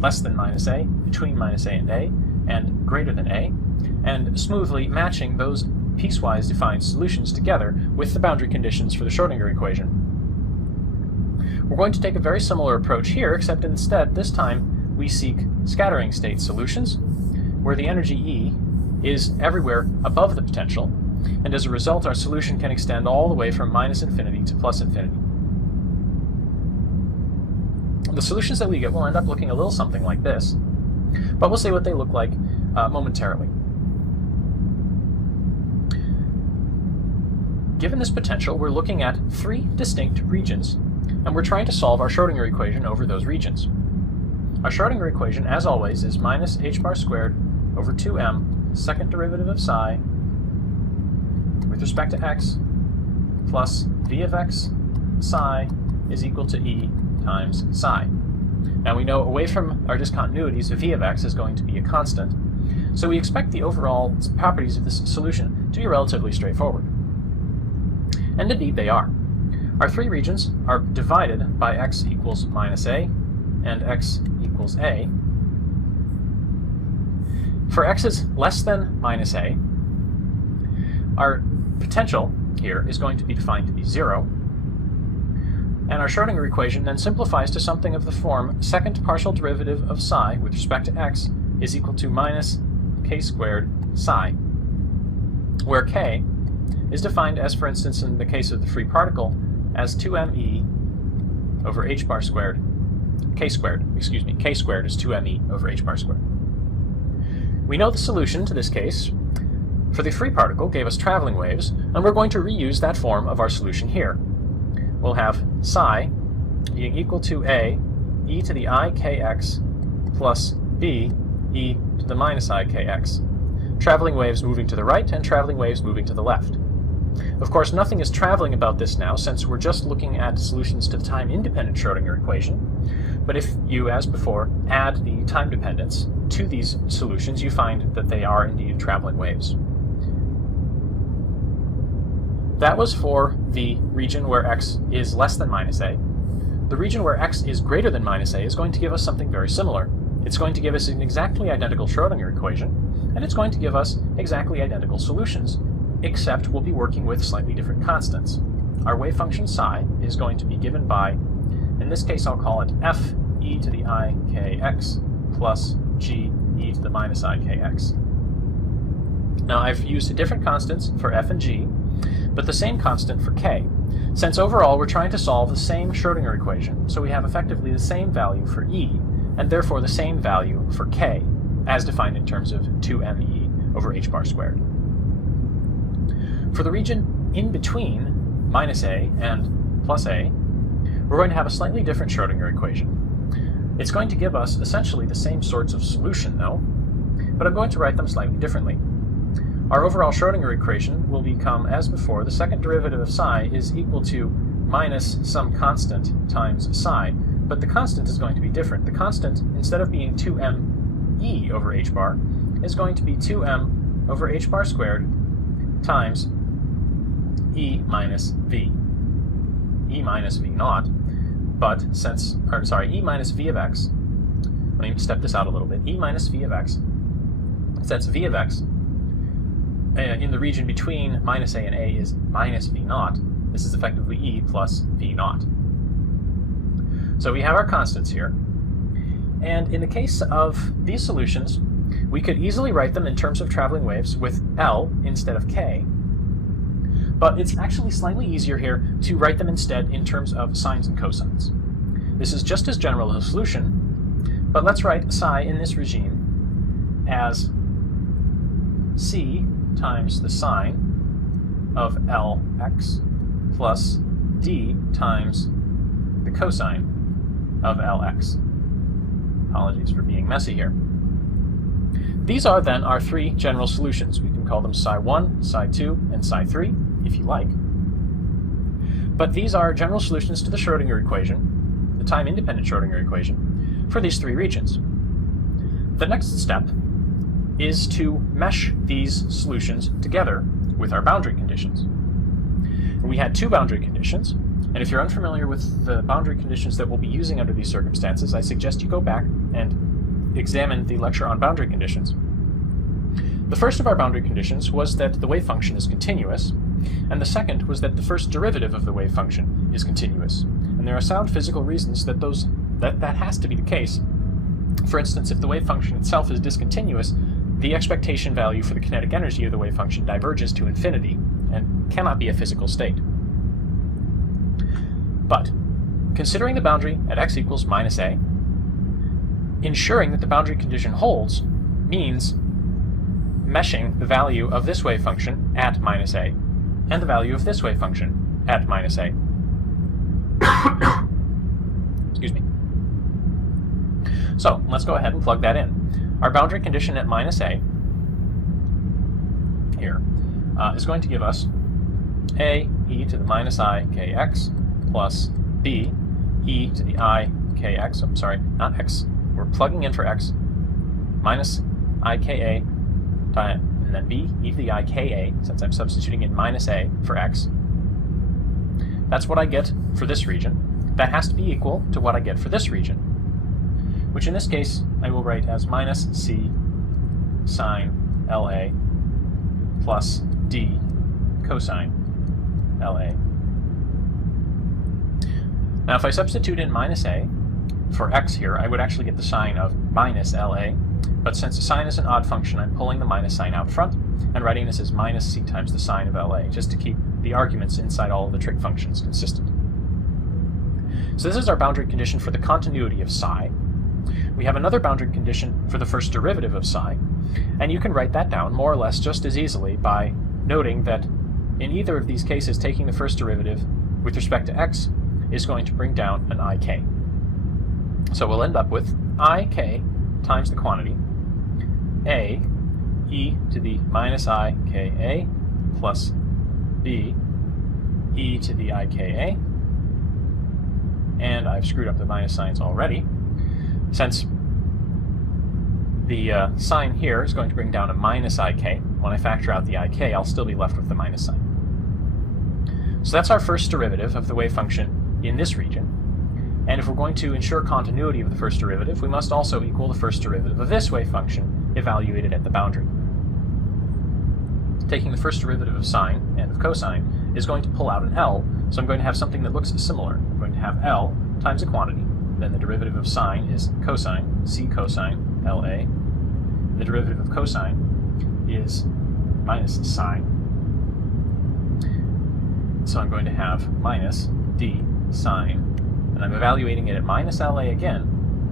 less than minus a, between minus a, and greater than a, and smoothly matching those piecewise defined solutions together with the boundary conditions for the Schrödinger equation. We're going to take a very similar approach here, except instead, this time, we seek scattering state solutions, where the energy E is everywhere above the potential, and as a result, our solution can extend all the way from minus infinity to plus infinity. The solutions that we get will end up looking a little something like this, but we'll see what they look like momentarily. Given this potential, we're looking at 3 distinct regions, and we're trying to solve our Schrödinger equation over those regions. Our Schrödinger equation, as always, is minus h bar squared over 2m, second derivative of psi, with respect to x, plus v of x psi is equal to e times psi. Now we know away from our discontinuities, v of x is going to be a constant, so we expect the overall properties of this solution to be relatively straightforward. And indeed they are. Our 3 regions are divided by x equals minus a and x equals a. For x is less than minus a, our potential here is going to be defined to be 0, and our Schrödinger equation then simplifies to something of the form second partial derivative of psi with respect to x is equal to minus k squared psi, where k is defined as, for instance, in the case of the free particle, as 2me over h bar squared, k squared is 2me over h bar squared. We know the solution to this case for the free particle gave us traveling waves, and we're going to reuse that form of our solution here. We'll have psi being equal to a e to the ikx plus b e to the minus ikx. Traveling waves moving to the right and traveling waves moving to the left. Of course, nothing is traveling about this now, since we're just looking at solutions to the time-independent Schrödinger equation. But if you, as before, add the time dependence to these solutions, you find that they are indeed traveling waves. That was for the region where x is less than minus a. The region where x is greater than minus a is going to give us something very similar. It's going to give us an exactly identical Schrödinger equation, and it's going to give us exactly identical solutions, except we'll be working with slightly different constants. our wave function psi is going to be given by, in this case I'll call it f e to the I kx plus g e to the minus I kx. Now I've used different constants for f and g, but the same constant for k, since overall we're trying to solve the same Schrödinger equation, so we have effectively the same value for e, and therefore the same value for k, as defined in terms of 2me over h bar squared. For the region in between minus a and plus a, we're going to have a slightly different Schrödinger equation. It's going to give us essentially the same sorts of solution though, but I'm going to write them slightly differently. Our overall Schrödinger equation will become, as before, the second derivative of psi is equal to minus some constant times psi, but the constant is going to be different. The constant, instead of being 2me over h bar, is going to be 2m over h bar squared times e minus v. E minus v naught, but since, or sorry, e minus v of x, let me step this out a little bit, e minus v of x, since v of x in the region between minus a and a is minus v naught, this is effectively e plus v naught. So we have our constants here, and in the case of these solutions, we could easily write them in terms of traveling waves with L instead of K, but it's actually slightly easier here to write them instead in terms of sines and cosines. This is just as general a solution, but let's write psi in this regime as c times the sine of Lx plus d times the cosine of Lx. Apologies for being messy here. These are then our three general solutions. We can call them psi 1, psi 2, and psi 3, if you like. But these are general solutions to the Schrödinger equation, the time-independent Schrödinger equation, for these three regions. The next step is to mesh these solutions together with our boundary conditions. We had two boundary conditions, and if you're unfamiliar with the boundary conditions that we'll be using under these circumstances, I suggest you go back and examine the lecture on boundary conditions. The first of our boundary conditions was that the wave function is continuous, and the second was that the first derivative of the wave function is continuous. And there are sound physical reasons that that has to be the case. For instance, if the wave function itself is discontinuous, the expectation value for the kinetic energy of the wave function diverges to infinity and cannot be a physical state. But, considering the boundary at x equals minus a, ensuring that the boundary condition holds means meshing the value of this wave function at minus a and the value of this wave function at minus a. Excuse me. So, let's go ahead and plug that in. Our boundary condition at minus a here is going to give us a e to the minus I kx plus b e to the I kx, I'm sorry, not x, we're plugging in for x, minus I ka, and then b e to the I ka, since I'm substituting in minus a for x. That's what I get for this region. That has to be equal to what I get for this region, which in this case I will write as minus c sine La plus d cosine La. Now if I substitute in minus a for x here, I would actually get the sign of minus La, but since the sine is an odd function, I'm pulling the minus sign out front and writing this as minus c times the sine of La, just to keep the arguments inside all of the trig functions consistent. So this is our boundary condition for the continuity of psi. We have another boundary condition for the first derivative of psi, and you can write that down more or less just as easily by noting that in either of these cases, taking the first derivative with respect to x is going to bring down an ik. So we'll end up with ik times the quantity a e to the minus I ka plus b e to the I ka, and I've screwed up the minus signs already. Since the sign here is going to bring down a minus ik, when I factor out the ik, I'll still be left with the minus sign. So that's our first derivative of the wave function in this region. And if we're going to ensure continuity of the first derivative, we must also equal the first derivative of this wave function evaluated at the boundary. Taking the first derivative of sine and of cosine is going to pull out an L, so I'm going to have something that looks similar. I'm going to have L times a quantity, then the derivative of sine is cosine, C cosine, LA. The derivative of cosine is minus sine. So I'm going to have minus D sine, and I'm evaluating it at minus LA again,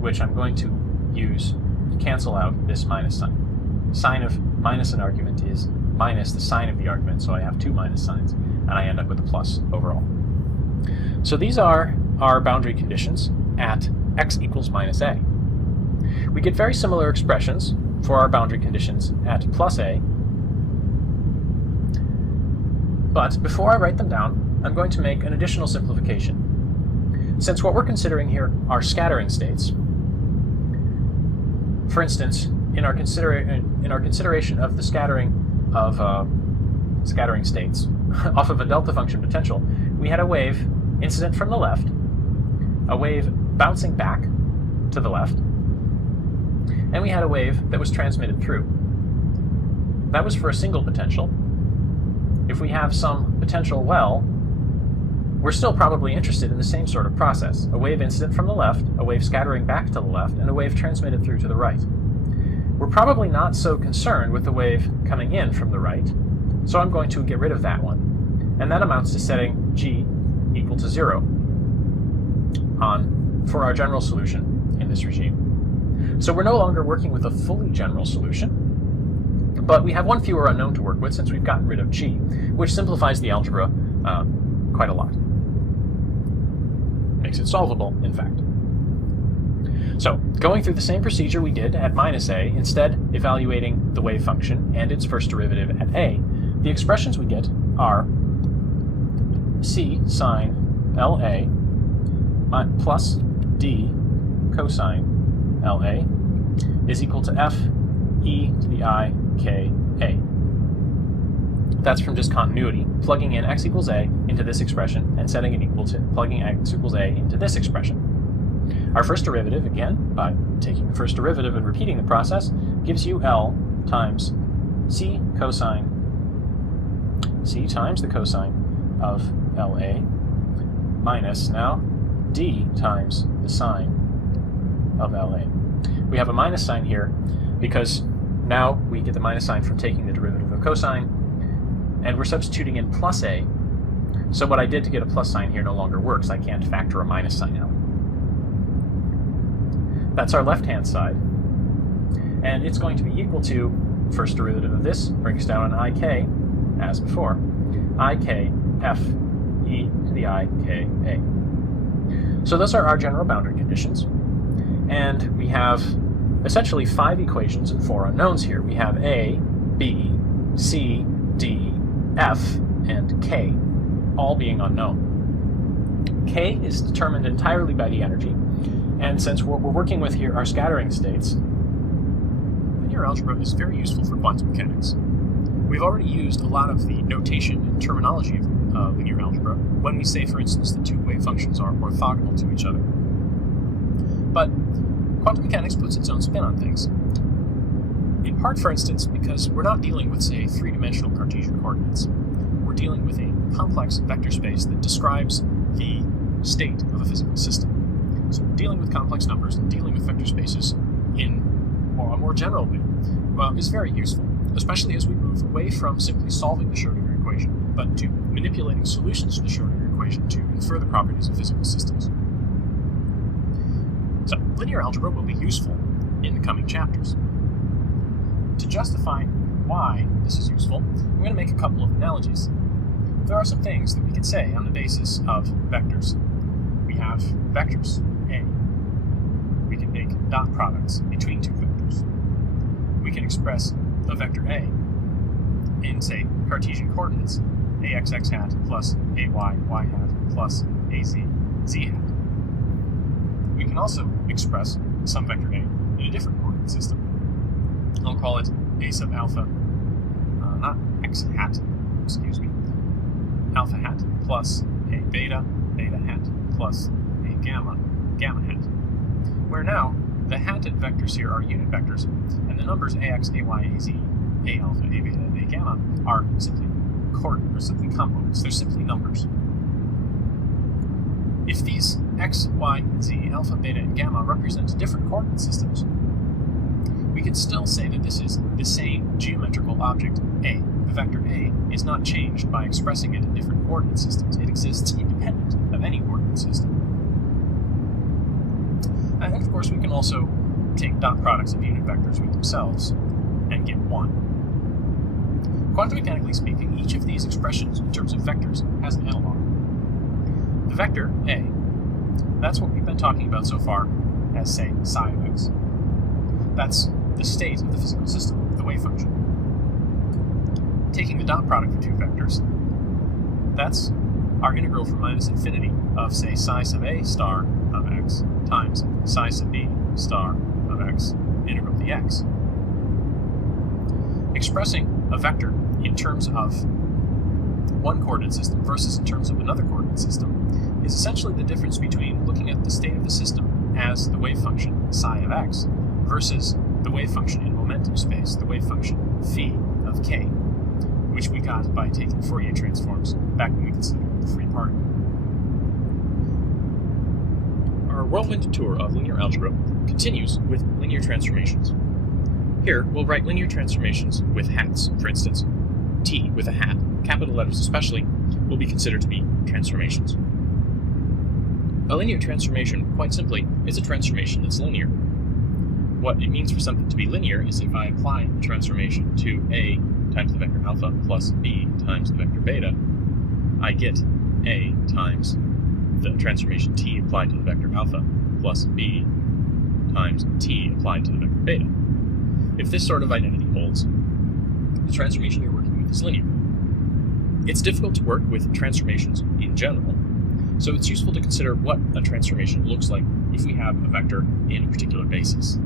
which I'm going to use to cancel out this minus sign. Sine of minus an argument is minus the sign of the argument, so I have two minus signs, and I end up with a plus overall. So these are our boundary conditions at x equals minus a. We get very similar expressions for our boundary conditions at plus a, but before I write them down, I'm going to make an additional simplification. Since what we're considering here are scattering states, for instance, in our consideration of the scattering of scattering states off of a delta function potential, we had a wave incident from the left, a wave bouncing back to the left, and we had a wave that was transmitted through. That was for a single potential. If we have some potential well, we're still probably interested in the same sort of process. A wave incident from the left, a wave scattering back to the left, and a wave transmitted through to the right. We're probably not so concerned with the wave coming in from the right, so I'm going to get rid of that one. And that amounts to setting g equal to 0 for our general solution in this regime. So we're no longer working with a fully general solution, but we have one fewer unknown to work with since we've gotten rid of g, which simplifies the algebra quite a lot. Makes it solvable, in fact. So, going through the same procedure we did at minus a, instead evaluating the wave function and its first derivative at a, the expressions we get are c sine LA plus d cosine LA is equal to f e to the I k a. That's from discontinuity, plugging in x equals a into this expression and setting it equal to plugging x equals a into this expression. Our first derivative, again, by taking the first derivative and repeating the process, gives you L times C times the cosine of LA minus now D times the sine of LA. We have a minus sign here because now we get the minus sign from taking the derivative of cosine, and we're substituting in plus a, so what I did to get a plus sign here no longer works. I can't factor a minus sign out. That's our left-hand side, and it's going to be equal to first derivative of this brings down an ik, as before, ik f e to the I k a. So those are our general boundary conditions, and we have essentially 5 equations and 4 unknowns here. We have a, b, c, d, f, and k, all being unknown. K is determined entirely by the energy, and since what we're working with here are scattering states, linear algebra is very useful for quantum mechanics. We've already used a lot of the notation and terminology of linear algebra when we say, for instance, that two wave functions are orthogonal to each other. But quantum mechanics puts its own spin on things. In part, for instance, because we're not dealing with, say, three-dimensional Cartesian coordinates. We're dealing with a complex vector space that describes the state of a physical system. So dealing with complex numbers and dealing with vector spaces in a more general way is very useful, especially as we move away from simply solving the Schrödinger equation, but to manipulating solutions to the Schrödinger equation to infer the properties of physical systems. So linear algebra will be useful in the coming chapters. To justify why this is useful, I'm going to make a couple of analogies. There are some things that we can say on the basis of vectors. We have vectors, A. We can make dot products between two vectors. We can express a vector A in, say, Cartesian coordinates, axx hat plus ay y hat plus az z hat. We can also express some vector A in a different coordinate system. I'll call it a sub alpha, not x hat, excuse me, alpha hat plus a beta hat plus a gamma hat, where now the hatted vectors here are unit vectors, and the numbers ax, ay, az, a alpha, a beta, and a gamma are simply they're simply components, they're simply numbers. If these x, y, and z, alpha, beta, and gamma represent different coordinate systems, we can still say that this is the same geometrical object, A. The vector A is not changed by expressing it in different coordinate systems. It exists independent of any coordinate system. And of course, we can also take dot products of unit vectors with themselves and get 1. Quantum mechanically speaking, each of these expressions in terms of vectors has an analog. The vector A, that's what we've been talking about so far as, say, psi of x. That's the state of the physical system, the wave function. Taking the dot product of two vectors, that's our integral from minus infinity of, say, psi sub A star of x times psi sub B star of x integral dx. Expressing a vector in terms of one coordinate system versus in terms of another coordinate system is essentially the difference between looking at the state of the system as the wave function psi of x versus the wave function in momentum space, the wave function phi of k, which we got by taking Fourier transforms back when we considered the free particle. Our whirlwind tour of linear algebra continues with linear transformations. Here, we'll write linear transformations with hats. For instance, t with a hat, capital letters especially, will be considered to be transformations. A linear transformation, quite simply, is a transformation that's linear. What it means for something to be linear is if I apply the transformation to A times the vector alpha plus B times the vector beta, I get A times the transformation t applied to the vector alpha plus B times t applied to the vector beta. If this sort of identity holds, the transformation you're working with is linear. It's difficult to work with transformations in general, so it's useful to consider what a transformation looks like if we have a vector in a particular basis.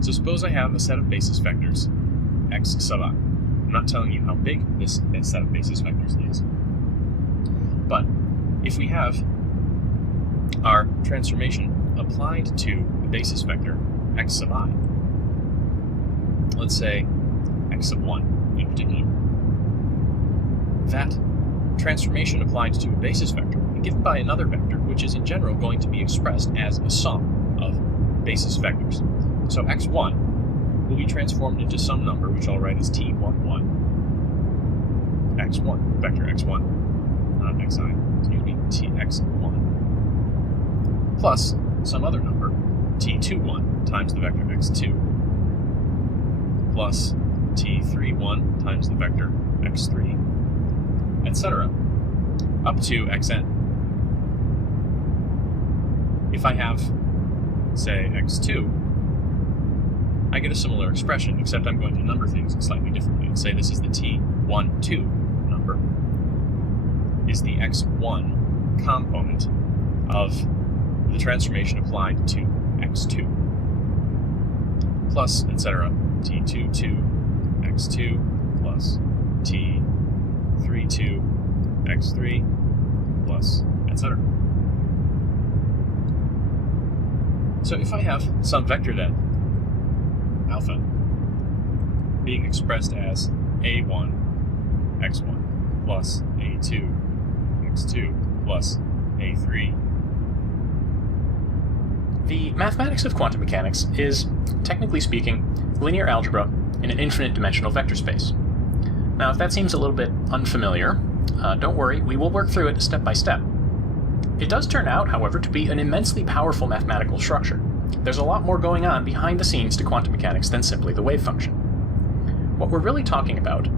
So suppose I have a set of basis vectors, x sub I. I'm not telling you how big this set of basis vectors is. But if we have our transformation applied to the basis vector x sub I, let's say x sub 1 in particular, that transformation applied to a basis vector will be given by another vector, which is in general going to be expressed as a sum of basis vectors. So x1 will be transformed into some number, which I'll write as t11, x1, vector x1, not xi, excuse me, tx1, plus some other number, t21 times the vector x2, plus t31 times the vector x3, etc., up to xn. If I have, say, x2, I get a similar expression, except I'm going to number things slightly differently. Say this is the t12 number, is the x1 component of the transformation applied to x2, plus, etc., t22 x2 plus t32 x3 plus, etc. So if I have some vector then, alpha, being expressed as a1 x1 plus a2 x2 plus a3. The mathematics of quantum mechanics is, technically speaking, linear algebra in an infinite dimensional vector space. Now, if that seems a little bit unfamiliar, don't worry, we will work through it step by step. It does turn out, however, to be an immensely powerful mathematical structure. There's a lot more going on behind the scenes to quantum mechanics than simply the wave function. What we're really talking about,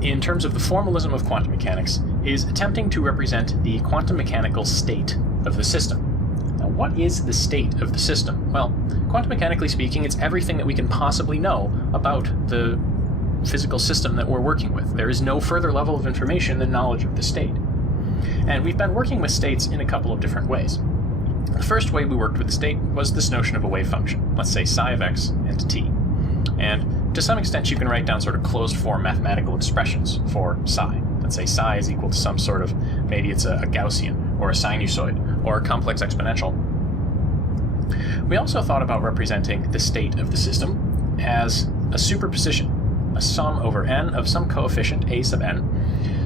in terms of the formalism of quantum mechanics, is attempting to represent the quantum mechanical state of the system. Now, what is the state of the system? Well, quantum mechanically speaking, it's everything that we can possibly know about the physical system that we're working with. There is no further level of information than knowledge of the state. And we've been working with states in a couple of different ways. The first way we worked with the state was this notion of a wave function. Let's say psi of x and t. And to some extent you can write down sort of closed form mathematical expressions for psi. Let's say psi is equal to some sort of, maybe it's a Gaussian, or a sinusoid, or a complex exponential. We also thought about representing the state of the system as a superposition, a sum over n of some coefficient a sub n,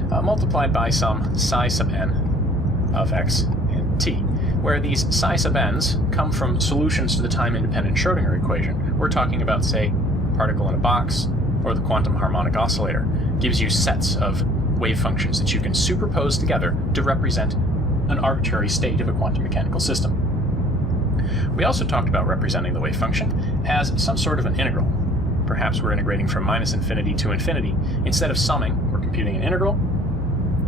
multiplied by some psi sub n of x and t, where these psi sub n's come from solutions to the time-independent Schrödinger equation. We're talking about, say, particle in a box, or the quantum harmonic oscillator. Gives you sets of wave functions that you can superpose together to represent an arbitrary state of a quantum mechanical system. We also talked about representing the wave function as some sort of an integral. Perhaps we're integrating from minus infinity to infinity. Instead of summing, we're computing an integral.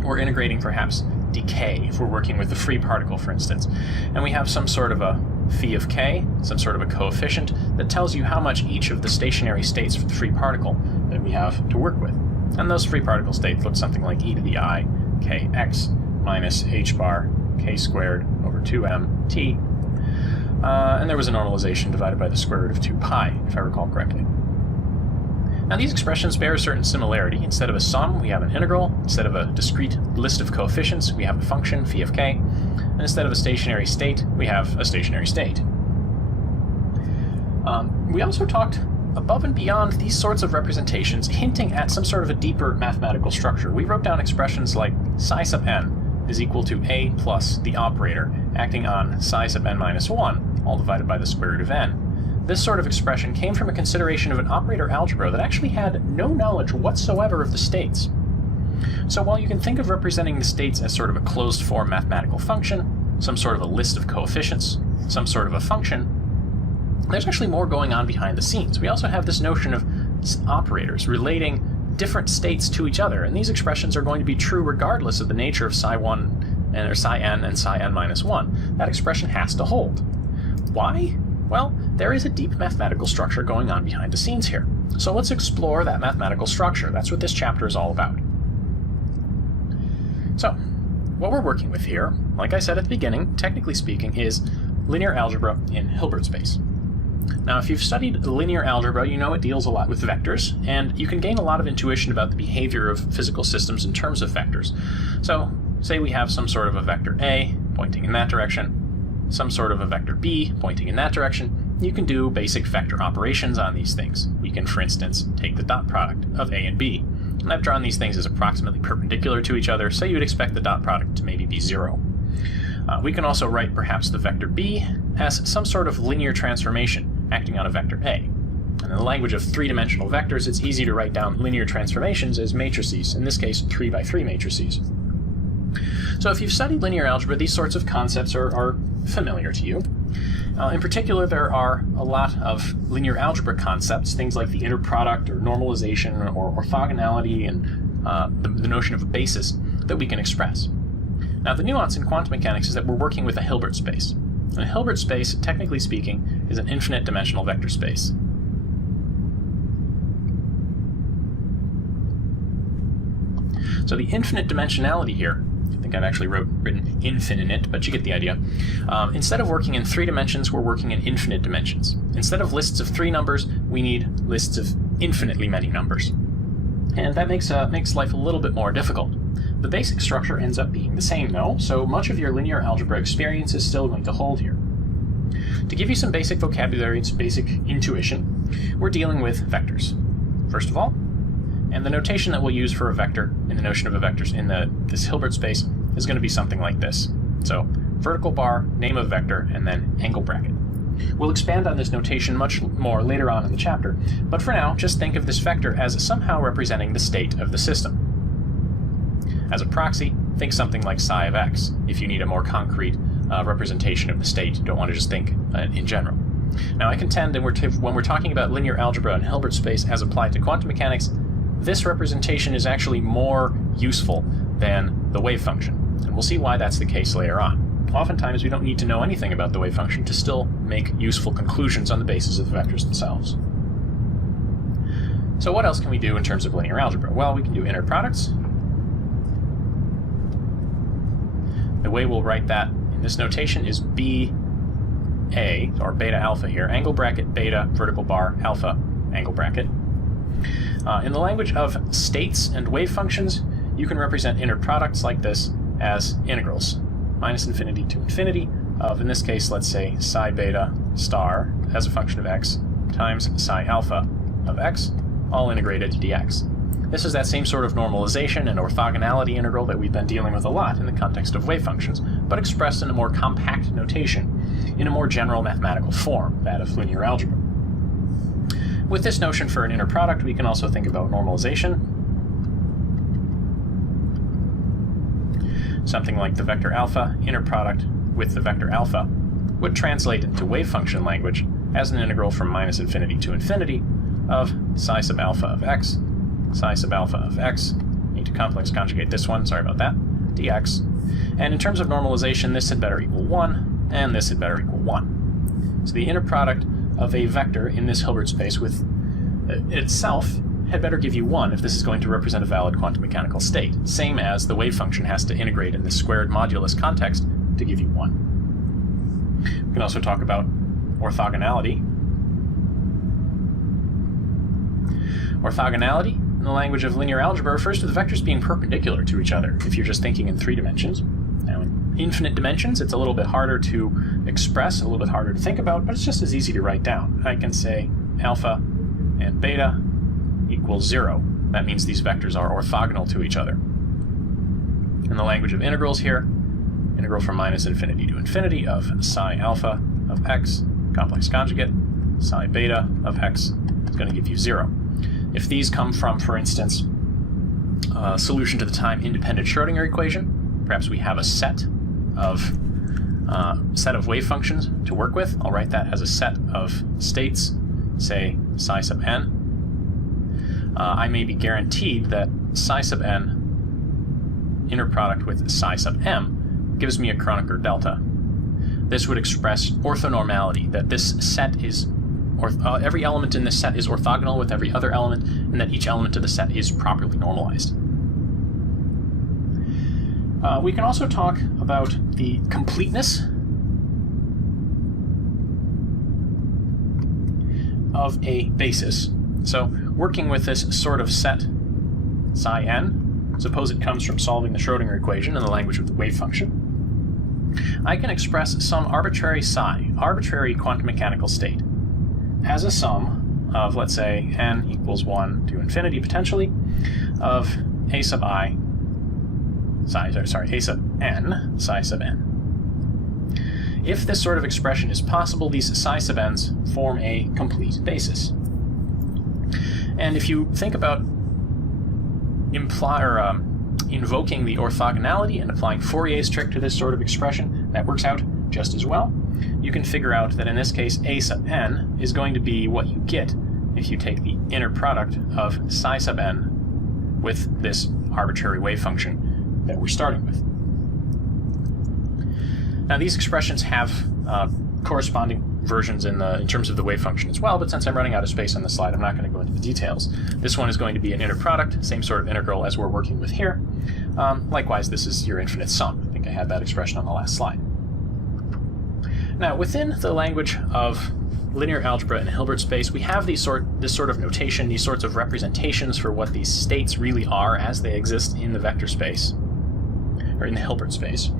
We're integrating perhaps decay, if we're working with the free particle, for instance. And we have some sort of a phi of k, some sort of a coefficient, that tells you how much each of the stationary states for the free particle that we have to work with. And those free particle states look something like e to the I kx minus h bar k squared over 2m t. And there was a normalization divided by the square root of 2 pi, if I recall correctly. Now these expressions bear a certain similarity. Instead of a sum, we have an integral. Instead of a discrete list of coefficients, we have a function, phi of k. And instead of a stationary state, we have a stationary state. We also talked above and beyond these sorts of representations, hinting at some sort of a deeper mathematical structure. We wrote down expressions like psi sub n is equal to a plus the operator acting on psi sub n minus 1, all divided by the square root of n. This sort of expression came from a consideration of an operator algebra that actually had no knowledge whatsoever of the states. So while you can think of representing the states as sort of a closed-form mathematical function, some sort of a list of coefficients, some sort of a function, there's actually more going on behind the scenes. We also have this notion of operators relating different states to each other, and these expressions are going to be true regardless of the nature of psi 1 or psi n and psi n minus 1. That expression has to hold. Why? Well, there is a deep mathematical structure going on behind the scenes here. So let's explore that mathematical structure. That's what this chapter is all about. So, what we're working with here, like I said at the beginning, technically speaking, is linear algebra in Hilbert space. Now, if you've studied linear algebra, you know it deals a lot with vectors, and you can gain a lot of intuition about the behavior of physical systems in terms of vectors. So, say we have some sort of a vector A pointing in that direction, some sort of a vector B pointing in that direction. You can do basic vector operations on these things. We can, for instance, take the dot product of A and B. And I've drawn these things as approximately perpendicular to each other, so you would expect the dot product to maybe be 0. We can also write perhaps the vector B as some sort of linear transformation acting on a vector A. And in the language of three-dimensional vectors, it's easy to write down linear transformations as matrices, in this case 3 by 3 matrices. So if you've studied linear algebra, these sorts of concepts are familiar to you. In particular, there are a lot of linear algebra concepts, things like the inner product or normalization or orthogonality and the notion of a basis that we can express. Now, the nuance in quantum mechanics is that we're working with a Hilbert space. And a Hilbert space, technically speaking, is an infinite dimensional vector space. So the infinite dimensionality here, I think I've actually written infinite, but you get the idea. Instead of working in 3 dimensions, we're working in infinite dimensions. Instead of lists of 3 numbers, we need lists of infinitely many numbers. And that makes life a little bit more difficult. The basic structure ends up being the same, though, so much of your linear algebra experience is still going to hold here. To give you some basic vocabulary and some basic intuition, we're dealing with vectors, first of all. And the notation that we'll use for a vector in the notion of a vectors in this Hilbert space is going to be something like this. So, vertical bar, name of vector, and then angle bracket. We'll expand on this notation much more later on in the chapter, but for now, just think of this vector as somehow representing the state of the system. As a proxy, think something like psi of x, if you need a more concrete representation of the state. You don't want to just think in general. Now, I contend that when we're talking about linear algebra and Hilbert space as applied to quantum mechanics, this representation is actually more useful than the wave function, and we'll see why that's the case later on. Oftentimes, we don't need to know anything about the wave function to still make useful conclusions on the basis of the vectors themselves. So what else can we do in terms of linear algebra? Well, we can do inner products. The way we'll write that in this notation is BA, or beta alpha here, angle bracket, beta, vertical bar, alpha, angle bracket. In the language of states and wave functions, you can represent inner products like this as integrals, minus infinity to infinity of, in this case, let's say psi beta star as a function of x times psi alpha of x, all integrated to dx. This is that same sort of normalization and orthogonality integral that we've been dealing with a lot in the context of wave functions, but expressed in a more compact notation, in a more general mathematical form, that of linear algebra. With this notion for an inner product, we can also think about normalization. Something like the vector alpha inner product with the vector alpha would translate into wave function language as an integral from minus infinity to infinity of psi sub alpha of x, psi sub alpha of x, need to complex conjugate this one, sorry about that, dx. And in terms of normalization, this had better equal 1, and this had better equal 1. So the inner product of a vector in this Hilbert space with itself had better give you 1 if this is going to represent a valid quantum mechanical state, same as the wave function has to integrate in this squared modulus context to give you 1. We can also talk about orthogonality. Orthogonality, in the language of linear algebra, refers to the vectors being perpendicular to each other, if you're just thinking in 3 dimensions. Now, in infinite dimensions, it's a little bit harder to express, a little bit harder to think about, but it's just as easy to write down. I can say alpha and beta equals 0. That means these vectors are orthogonal to each other. In the language of integrals here, integral from minus infinity to infinity of psi alpha of x, complex conjugate, psi beta of x is going to give you 0. If these come from, for instance, a solution to the time-independent Schrodinger equation, perhaps we have a set of wave functions to work with. I'll write that as a set of states, say psi sub n. I may be guaranteed that psi sub n inner product with psi sub m gives me a Kronecker delta. This would express orthonormality, that this set is every element in this set is orthogonal with every other element, and that each element of the set is properly normalized. We can also talk about the completeness of a basis. So, working with this sort of set psi n, suppose it comes from solving the Schrodinger equation in the language of the wave function, I can express some arbitrary psi, arbitrary quantum mechanical state, as a sum of, let's say, n equals 1 to infinity potentially, of a sub n, psi sub n. If this sort of expression is possible, these psi sub n's form a complete basis. And if you think about invoking the orthogonality and applying Fourier's trick to this sort of expression, that works out just as well. You can figure out that in this case a sub n is going to be what you get if you take the inner product of psi sub n with this arbitrary wave function that we're starting with. Now these expressions have corresponding versions in terms of the wave function as well, but since I'm running out of space on the slide, I'm not going to go into the details. This one is going to be an inner product, same sort of integral as we're working with here. Likewise, this is your infinite sum. I think I had that expression on the last slide. Now, within the language of linear algebra and Hilbert space, we have this sort of notation, these sorts of representations for what these states really are as they exist in the vector space, or in the Hilbert space.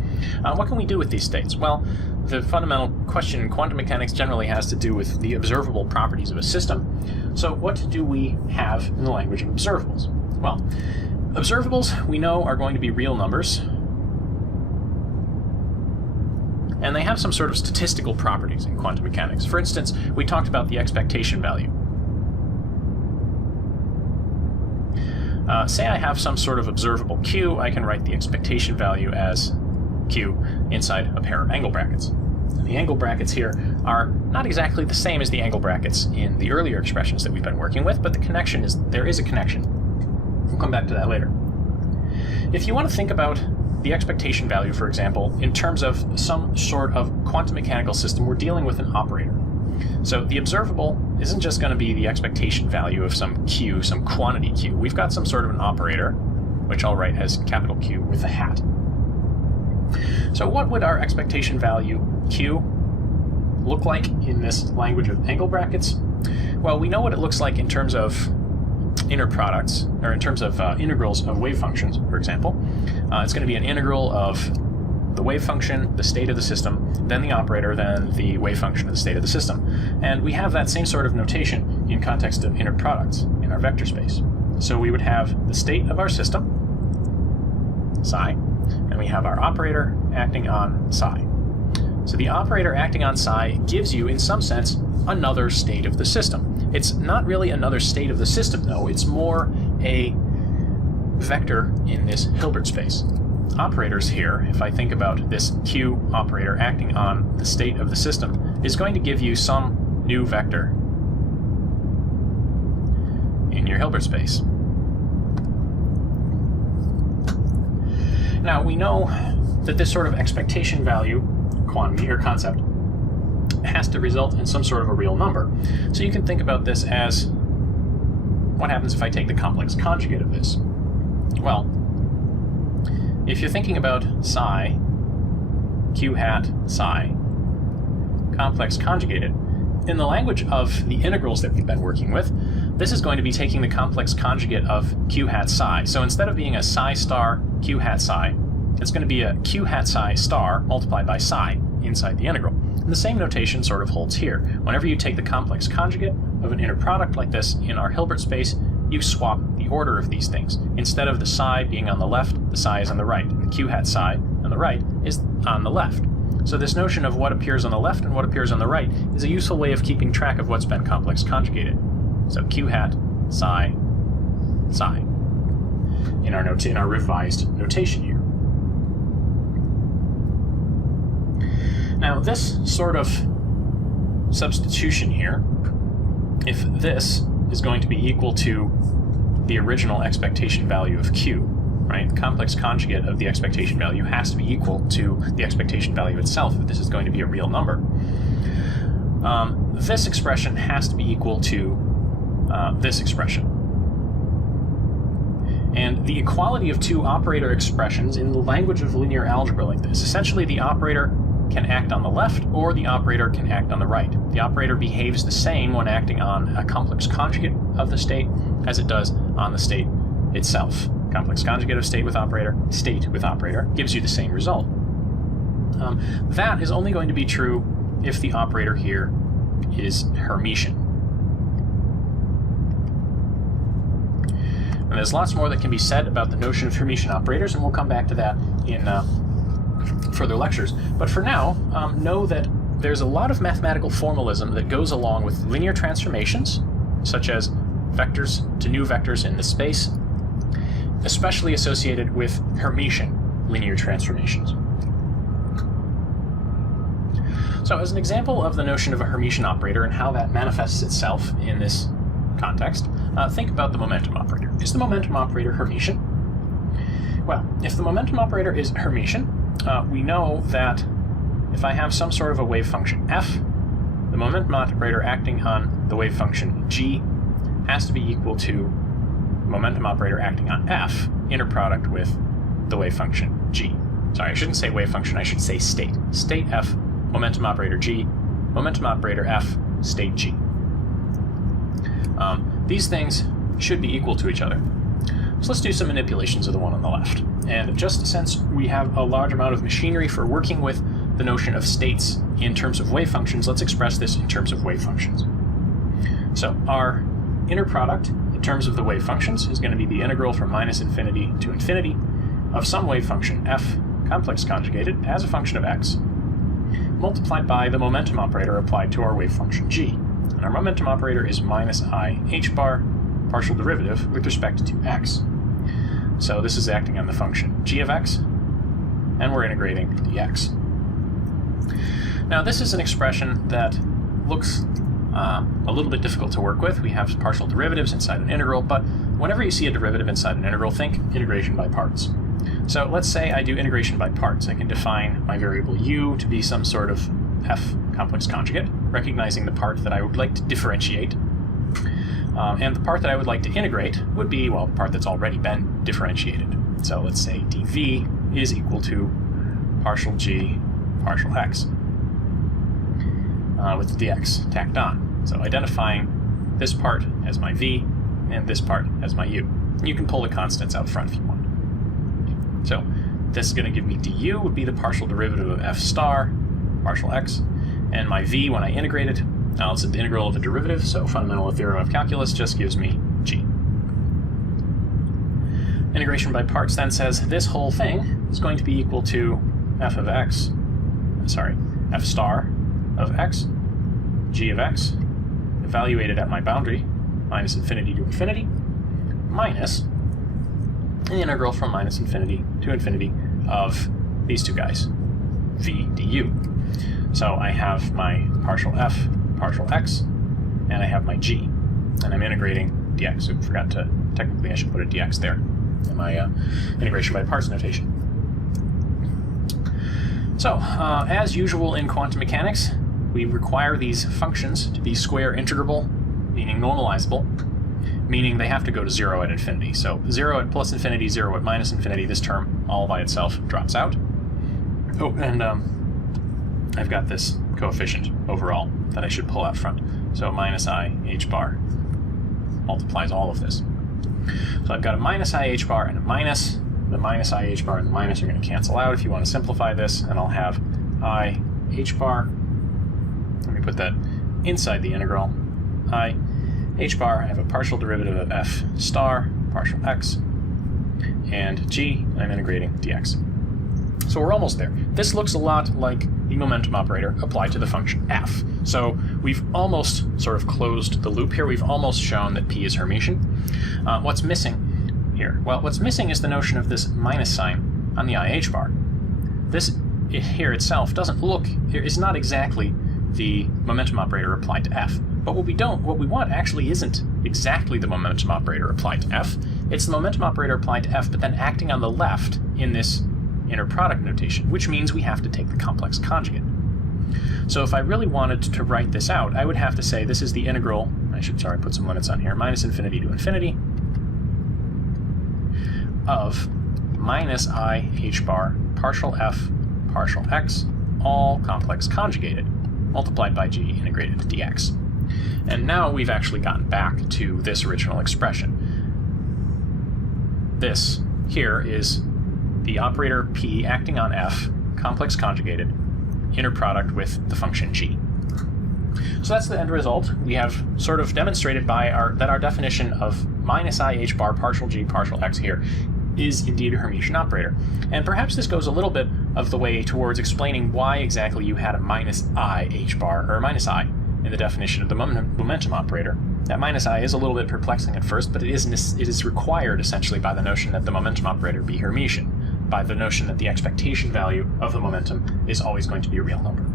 What can we do with these states? Well, the fundamental question in quantum mechanics generally has to do with the observable properties of a system. So what do we have in the language of observables? Well, observables, we know, are going to be real numbers, and they have some sort of statistical properties in quantum mechanics. For instance, we talked about the expectation value. Say I have some sort of observable Q, I can write the expectation value as Q inside a pair of angle brackets. And the angle brackets here are not exactly the same as the angle brackets in the earlier expressions that we've been working with, but there is a connection. We'll come back to that later. If you want to think about the expectation value, for example, in terms of some sort of quantum mechanical system, we're dealing with an operator. So the observable isn't just going to be the expectation value of some Q, some quantity Q. We've got some sort of an operator, which I'll write as capital Q with a hat. So what would our expectation value Q look like in this language of angle brackets? Well, we know what it looks like in terms of inner products, or in terms of integrals of wave functions, for example. It's going to be an integral of the wave function, the state of the system, then the operator, then the wave function of the state of the system. And we have that same sort of notation in context of inner products in our vector space. So we would have the state of our system, psi, and we have our operator acting on psi. So the operator acting on psi gives you, in some sense, another state of the system. It's not really another state of the system, though. It's more a vector in this Hilbert space. Operators here, if I think about this Q operator acting on the state of the system, is going to give you some new vector in your Hilbert space. Now, we know that this sort of expectation value quantity or concept has to result in some sort of a real number. So you can think about this as, what happens if I take the complex conjugate of this? Well, if you're thinking about psi, q hat psi, complex conjugated, in the language of the integrals that we've been working with, this is going to be taking the complex conjugate of q hat psi. So instead of being a psi star q hat psi, it's going to be a q hat psi star multiplied by psi inside the integral. And the same notation sort of holds here. Whenever you take the complex conjugate of an inner product like this in our Hilbert space, you swap the order of these things. Instead of the psi being on the left, the psi is on the right. And the q hat psi on the right is on the left. So this notion of what appears on the left and what appears on the right is a useful way of keeping track of what's been complex conjugated. So q hat psi psi in our revised notation here. Now this sort of substitution here, if this is going to be equal to the original expectation value of q, right? The complex conjugate of the expectation value has to be equal to the expectation value itself if this is going to be a real number. This expression has to be equal to this expression. And the equality of two operator expressions in the language of linear algebra like this, essentially the operator can act on the left or the operator can act on the right. The operator behaves the same when acting on a complex conjugate of the state as it does on the state itself. Complex conjugate of state with operator gives you the same result. That is only going to be true if the operator here is Hermitian. And there's lots more that can be said about the notion of Hermitian operators, and we'll come back to that in further lectures. But for now, know that there's a lot of mathematical formalism that goes along with linear transformations, such as vectors to new vectors in the space, especially associated with Hermitian linear transformations. So as an example of the notion of a Hermitian operator and how that manifests itself in this context, think about the momentum operator. Is the momentum operator Hermitian? Well, if the momentum operator is Hermitian, we know that if I have some sort of a wave function f, the momentum operator acting on the wave function g has to be equal to momentum operator acting on f, inner product with the wave function g. Sorry, I shouldn't say wave function, I should say state. State f, momentum operator g, momentum operator f, state g. These things should be equal to each other. So let's do some manipulations of the one on the left. And just since we have a large amount of machinery for working with the notion of states in terms of wave functions, let's express this in terms of wave functions. So our inner product in terms of the wave functions is going to be the integral from minus infinity to infinity of some wave function f complex conjugated as a function of x multiplied by the momentum operator applied to our wave function g. And our momentum operator is minus I h bar partial derivative with respect to x. So this is acting on the function g of x, and we're integrating dx. Now this is an expression that looks a little bit difficult to work with. We have partial derivatives inside an integral, but whenever you see a derivative inside an integral, think integration by parts. So let's say I do integration by parts. I can define my variable u to be some sort of f complex conjugate, recognizing the part that I would like to differentiate. And the part that I would like to integrate would be, well, the part that's already been differentiated. So let's say dv is equal to partial g partial x with dx tacked on. So identifying this part as my v and this part as my u. You can pull the constants out front if you want. So this is going to give me du would be the partial derivative of f star partial x, and my v when I integrate it, now it's the integral of a derivative, so fundamental theorem of calculus just gives me g. integration by parts then says this whole thing is going to be equal to f of x, f star of x, g of x, evaluated at my boundary, minus infinity to infinity, minus the integral from minus infinity to infinity of these two guys, v du. So I have my partial f, partial x, and I have my g. And I'm integrating dx. So technically I should put a dx there in my integration by parts notation. So, as usual in quantum mechanics, we require these functions to be square integrable, meaning normalizable, meaning they have to go to 0 at infinity. So 0 at plus infinity, 0 at minus infinity, this term all by itself drops out. Oh, and I've got this coefficient overall that I should pull out front. So minus I h bar multiplies all of this. So I've got a minus I h bar and a minus. The minus I h bar and the minus are going to cancel out if you want to simplify this, and I'll have I h bar. Let me put that inside the integral. I h bar, I have a partial derivative of f star, partial x, and g, and I'm integrating dx. So we're almost there. This looks a lot like the momentum operator applied to the function f. So we've almost sort of closed the loop here. We've almost shown that p is Hermitian. What's missing here? Well, what's missing is the notion of this minus sign on the IH bar. This here itself is not exactly the momentum operator applied to f. But what we want actually isn't exactly the momentum operator applied to f. It's the momentum operator applied to f, but then acting on the left in this inner product notation, which means we have to take the complex conjugate. So if I really wanted to write this out, I would have to say this is the integral, put some limits on here, minus infinity to infinity of minus I h bar partial f partial x, all complex conjugated, multiplied by g integrated to dx. And now we've actually gotten back to this original expression. This here is the operator p acting on f, complex conjugated, inner product with the function g. So that's the end result. We have sort of demonstrated that our definition of minus I h bar partial g partial x here is indeed a Hermitian operator. And perhaps this goes a little bit of the way towards explaining why exactly you had a minus I h bar, or minus I, in the definition of the momentum operator. That minus I is a little bit perplexing at first, but it is required essentially by the notion that the momentum operator be Hermitian, by the notion that the expectation value of the momentum is always going to be a real number.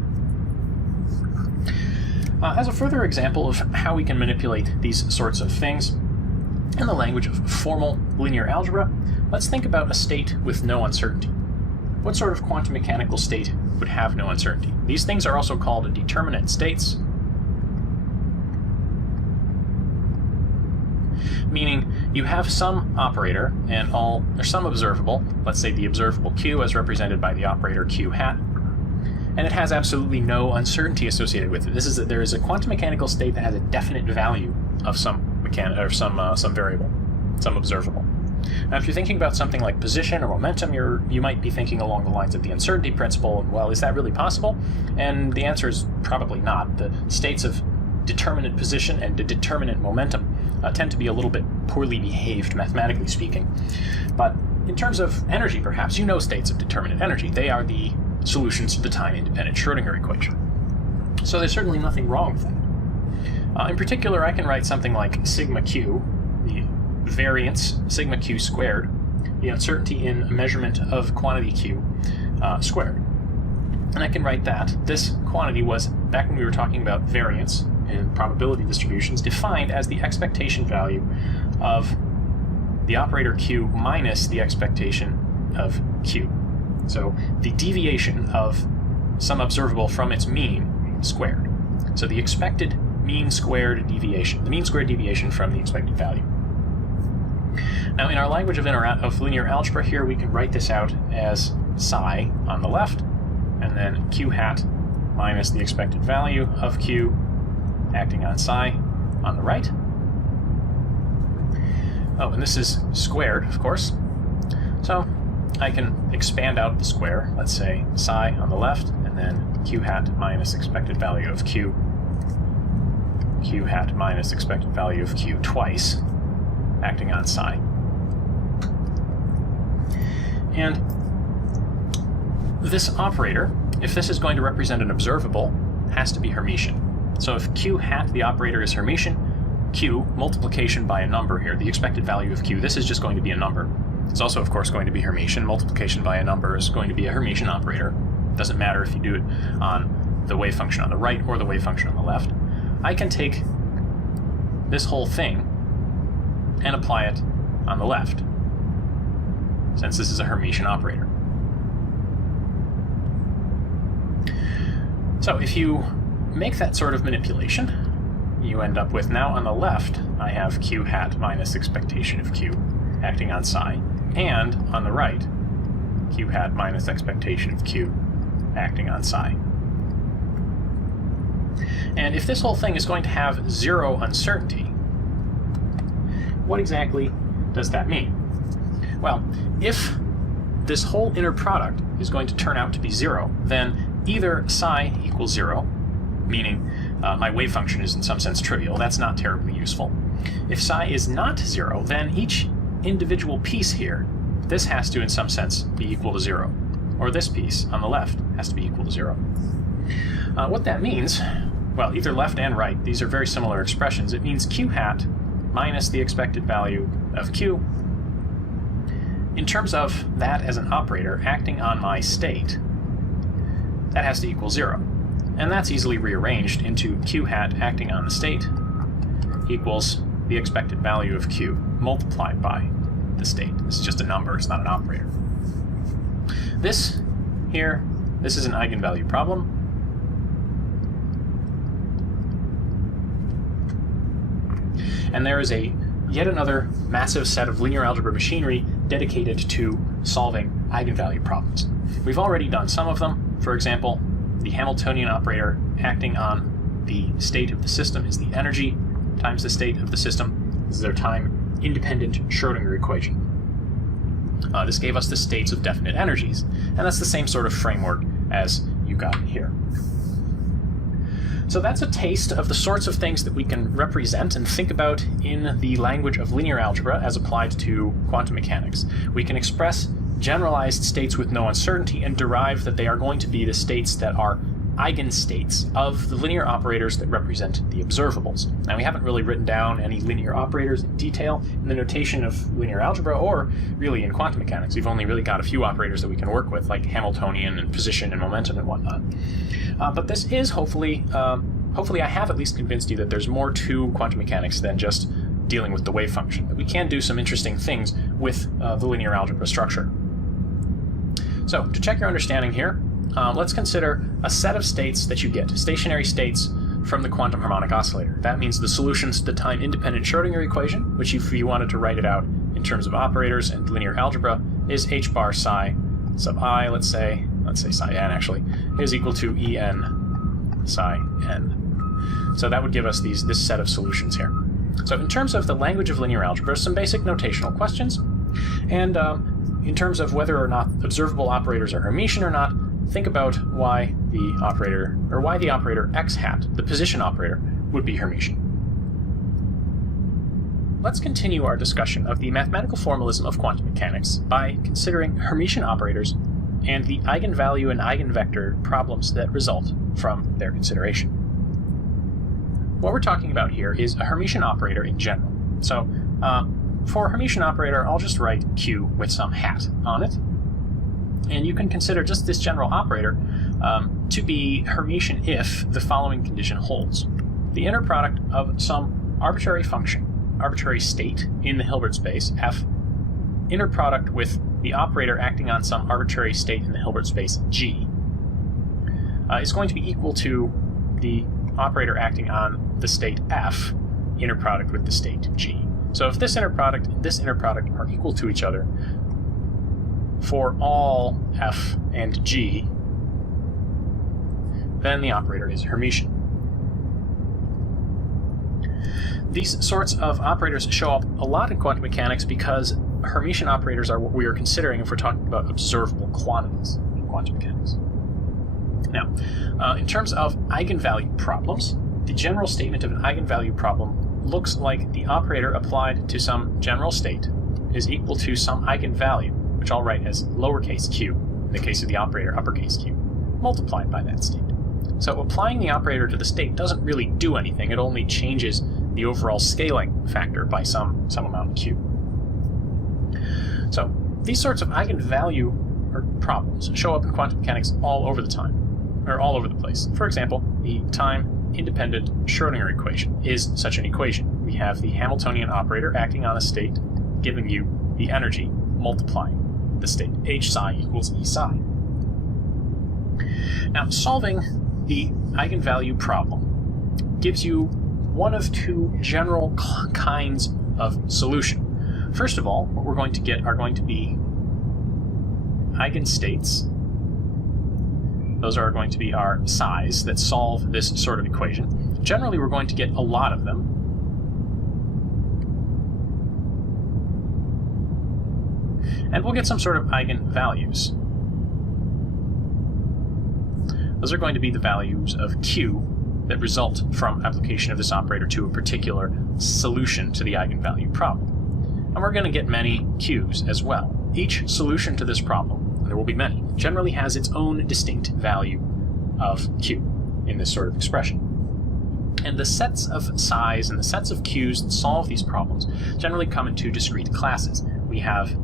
As a further example of how we can manipulate these sorts of things, in the language of formal linear algebra, let's think about a state with no uncertainty. What sort of quantum mechanical state would have no uncertainty? These things are also called determinate states, meaning you have some operator or some observable, let's say the observable q as represented by the operator q hat, and it has absolutely no uncertainty associated with it. There is a quantum mechanical state that has a definite value of some variable, some observable. Now, if you're thinking about something like position or momentum, you might be thinking along the lines of the uncertainty principle, and well, is that really possible? And the answer is probably not. The states of determinate position and determinate momentum tend to be a little bit poorly behaved, mathematically speaking. But in terms of energy, perhaps, you know states of determinate energy. They are the solutions to the time-independent Schrödinger equation. So there's certainly nothing wrong with that. In particular, I can write something like sigma q, the variance, sigma q squared, the uncertainty in a measurement of quantity q squared. And I can write that this quantity was, back when we were talking about variance and probability distributions, defined as the expectation value of the operator q minus the expectation of q. So the deviation of some observable from its mean squared. So the expected mean squared deviation, the mean squared deviation from the expected value. Now, in our language of linear algebra here, we can write this out as psi on the left, and then q hat minus the expected value of q acting on psi on the right. Oh, and this is squared, of course. So I can expand out the square, let's say psi on the left, and then q hat minus expected value of q hat minus expected value of q twice, acting on psi. And this operator, if this is going to represent an observable, has to be Hermitian. So if q hat, the operator, is Hermitian, q, multiplication by a number here, the expected value of q, this is just going to be a number. It's also, of course, going to be Hermitian. Multiplication by a number is going to be a Hermitian operator. It doesn't matter if you do it on the wave function on the right or the wave function on the left. I can take this whole thing and apply it on the left, since this is a Hermitian operator. So if you make that sort of manipulation, you end up with, now on the left, I have q hat minus expectation of q acting on psi, and on the right, q hat minus expectation of q acting on psi. And if this whole thing is going to have zero uncertainty, what exactly does that mean? Well, if this whole inner product is going to turn out to be zero, then either psi equals zero, meaning my wave function is in some sense trivial, that's not terribly useful. If psi is not zero, then each individual piece here, this has to in some sense be equal to zero, or this piece on the left has to be equal to zero. What that means, well, either left and right, these are very similar expressions. It means q hat minus the expected value of q. In terms of that as an operator acting on my state, that has to equal zero. And that's easily rearranged into q hat acting on the state equals the expected value of q multiplied by the state. This is just a number, it's not an operator. This here, this is an eigenvalue problem. And there is yet another massive set of linear algebra machinery dedicated to solving eigenvalue problems. We've already done some of them. For example, the Hamiltonian operator acting on the state of the system is the energy times the state of the system. This is our time-independent Schrödinger equation. This gave us the states of definite energies, and that's the same sort of framework as you got here. So that's a taste of the sorts of things that we can represent and think about in the language of linear algebra as applied to quantum mechanics. We can express generalized states with no uncertainty and derive that they are going to be the states that are eigenstates of the linear operators that represent the observables. Now, we haven't really written down any linear operators in detail in the notation of linear algebra, or really in quantum mechanics. We've only really got a few operators that we can work with, like Hamiltonian and position and momentum and whatnot. But this is hopefully I have at least convinced you that there's more to quantum mechanics than just dealing with the wave function, that we can do some interesting things with the linear algebra structure. So, to check your understanding here, let's consider a set of states that you get, stationary states from the quantum harmonic oscillator. That means the solutions to the time-independent Schrödinger equation, which if you wanted to write it out in terms of operators and linear algebra, is h bar psi sub I, let's say psi n actually, is equal to en psi n. So that would give us this set of solutions here. So in terms of the language of linear algebra, some basic notational questions, and in terms of whether or not observable operators are Hermitian or not, think about why the operator x hat, the position operator, would be Hermitian. Let's continue our discussion of the mathematical formalism of quantum mechanics by considering Hermitian operators and the eigenvalue and eigenvector problems that result from their consideration. What we're talking about here is a Hermitian operator in general. So, for a Hermitian operator, I'll just write q with some hat on it. And you can consider just this general operator to be Hermitian if the following condition holds. The inner product of some arbitrary function, arbitrary state in the Hilbert space, f, inner product with the operator acting on some arbitrary state in the Hilbert space, g, is going to be equal to the operator acting on the state f, inner product with the state g. So if this inner product and this inner product are equal to each other for all f and g, then the operator is Hermitian. These sorts of operators show up a lot in quantum mechanics because Hermitian operators are what we are considering if we're talking about observable quantities in quantum mechanics. Now, in terms of eigenvalue problems, the general statement of an eigenvalue problem looks like the operator applied to some general state is equal to some eigenvalue, which I'll write as lowercase q, in the case of the operator uppercase q, multiplied by that state. So applying the operator to the state doesn't really do anything, it only changes the overall scaling factor by some amount of q. So these sorts of eigenvalue problems show up in quantum mechanics all over the place. For example, the time-independent Schrödinger equation is such an equation. We have the Hamiltonian operator acting on a state, giving you the energy multiplying the state. H psi equals E psi. Now, solving the eigenvalue problem gives you one of two general kinds of solution. First of all, what we're going to get are going to be eigenstates. Those are going to be our psi's that solve this sort of equation. Generally, we're going to get a lot of them. And we'll get some sort of eigenvalues. Those are going to be the values of q that result from application of this operator to a particular solution to the eigenvalue problem. And we're going to get many q's as well. Each solution to this problem, and there will be many, generally has its own distinct value of q in this sort of expression. And the sets of psi's and the sets of q's that solve these problems generally come in two discrete classes. We have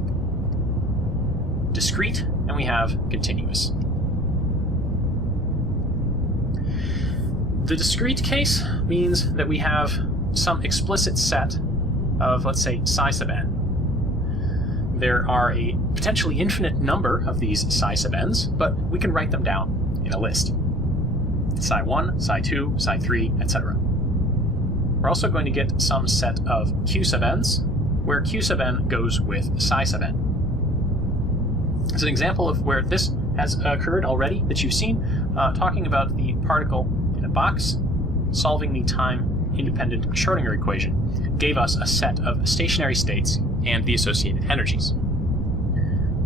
discrete and we have continuous. The discrete case means that we have some explicit set of, let's say, psi sub n. There are a potentially infinite number of these psi sub n's, but we can write them down in a list. Psi 1, psi 2, psi 3, etc. We're also going to get some set of q sub n's, where q sub n goes with psi sub n. As an example of where this has occurred already that you've seen, talking about the particle in a box, solving the time-independent Schrödinger equation gave us a set of stationary states and the associated energies.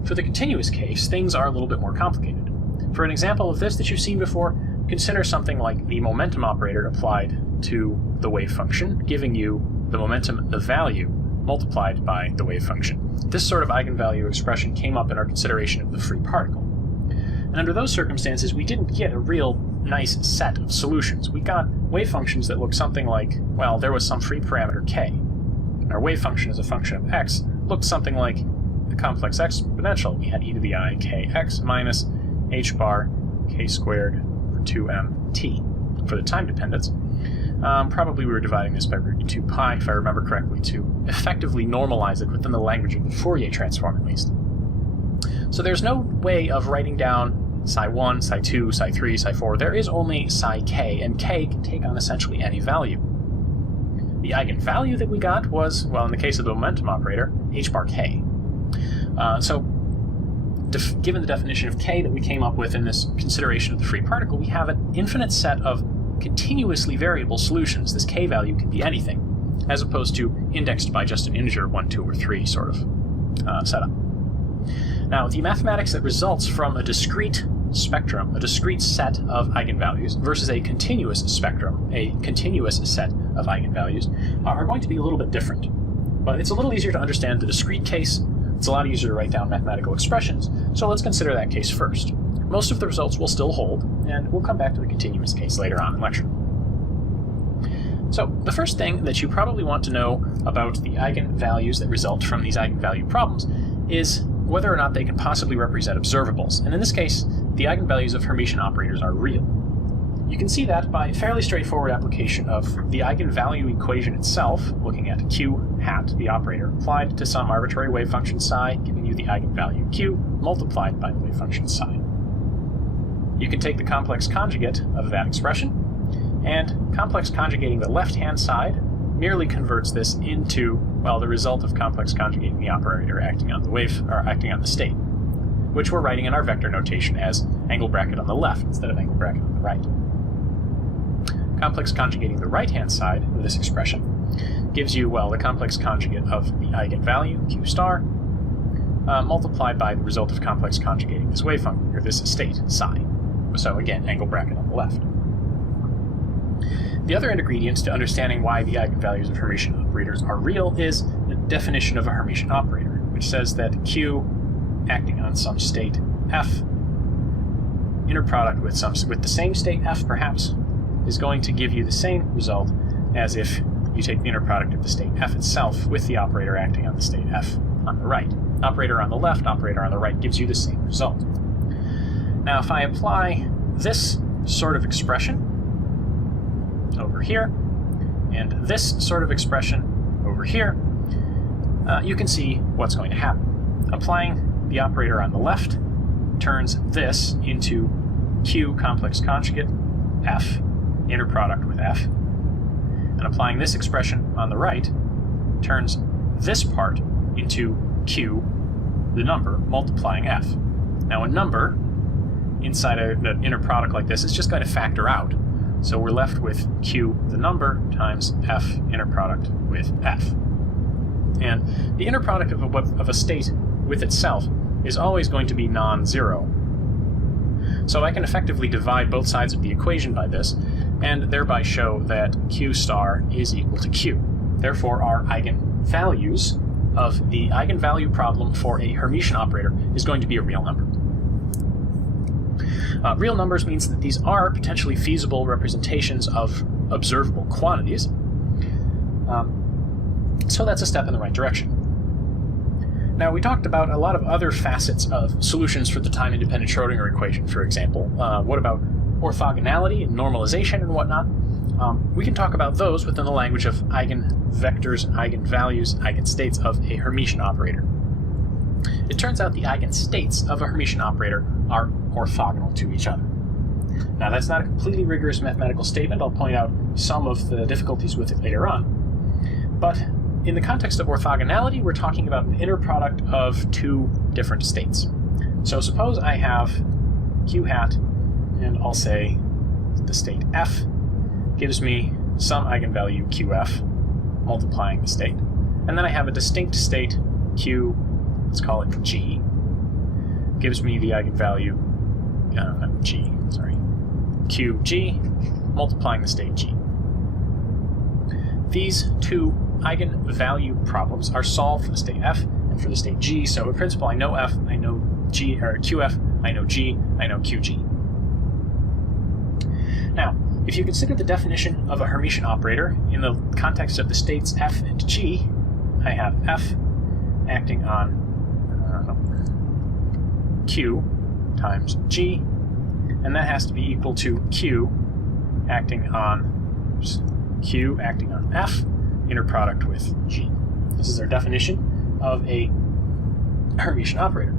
For the continuous case, things are a little bit more complicated. For an example of this that you've seen before, consider something like the momentum operator applied to the wave function, giving you the momentum, the value, multiplied by the wave function. This sort of eigenvalue expression came up in our consideration of the free particle. And under those circumstances, we didn't get a real nice set of solutions. We got wave functions that looked something like, well, there was some free parameter k. And our wave function as a function of x looked something like the complex exponential. We had e to the I kx minus h bar k squared over 2mt for the time dependence. Probably we were dividing this by root 2 pi, if I remember correctly, to effectively normalize it within the language of the Fourier transform, at least. So there's no way of writing down psi 1, psi 2, psi 3, psi 4. There is only psi k, and k can take on essentially any value. The eigenvalue that we got was, well, in the case of the momentum operator, h bar k. Given the definition of k that we came up with in this consideration of the free particle, we have an infinite set of continuously variable solutions. This k value can be anything, as opposed to indexed by just an integer 1, 2, or 3 sort of setup. Now, the mathematics that results from a discrete spectrum, a discrete set of eigenvalues, versus a continuous spectrum, a continuous set of eigenvalues, are going to be a little bit different. But it's a little easier to understand the discrete case. It's a lot easier to write down mathematical expressions, so let's consider that case first. Most of the results will still hold, and we'll come back to the continuous case later on in lecture. So, the first thing that you probably want to know about the eigenvalues that result from these eigenvalue problems is whether or not they can possibly represent observables, and in this case, the eigenvalues of Hermitian operators are real. You can see that by a fairly straightforward application of the eigenvalue equation itself, looking at q hat, the operator, applied to some arbitrary wave function psi, giving you the eigenvalue q, multiplied by the wave function psi. You can take the complex conjugate of that expression, and complex conjugating the left-hand side merely converts this into, well, the result of complex conjugating the operator acting on the wave, or acting on the state, which we're writing in our vector notation as angle bracket on the left instead of angle bracket on the right. Complex conjugating the right-hand side of this expression gives you, well, the complex conjugate of the eigenvalue, q star, multiplied by the result of complex conjugating this wave function, or this state, psi. So again, angle bracket on the left. The other ingredient to understanding why the eigenvalues of Hermitian operators are real is the definition of a Hermitian operator, which says that q acting on some state f, inner product with the same state f perhaps, is going to give you the same result as if you take the inner product of the state f itself with the operator acting on the state f on the right. Operator on the left, operator on the right gives you the same result. Now if I apply this sort of expression over here, and this sort of expression over here, you can see what's going to happen. Applying the operator on the left turns this into q complex conjugate f, inner product with f, and applying this expression on the right turns this part into q, the number, multiplying f. Now a number inside an inner product like this is just going to factor out. So we're left with q, the number, times f, inner product with f. And the inner product of a state with itself is always going to be non-zero. So I can effectively divide both sides of the equation by this, and thereby show that q star is equal to q. Therefore, our eigenvalues of the eigenvalue problem for a Hermitian operator is going to be a real number. Real numbers means that these are potentially feasible representations of observable quantities. So that's a step in the right direction. Now, we talked about a lot of other facets of solutions for the time-independent Schrödinger equation, for example. What about orthogonality and normalization and whatnot? We can talk about those within the language of eigenvectors, eigenvalues, eigenstates of a Hermitian operator. It turns out the eigenstates of a Hermitian operator are orthogonal to each other. Now, that's not a completely rigorous mathematical statement. I'll point out some of the difficulties with it later on. But in the context of orthogonality, we're talking about an inner product of two different states. So suppose I have q hat, and I'll say the state f gives me some eigenvalue qf, multiplying the state. And then I have a distinct state q, let's call it g, gives me the eigenvalue qg, multiplying the state g. These two eigenvalue problems are solved for the state f and for the state g, so in principle I know f, I know g, or qf, I know g, I know qg. Now, if you consider the definition of a Hermitian operator in the context of the states f and g, I have f acting on q times g, and that has to be equal to q acting on f, inner product with g. This is our definition of a Hermitian operator.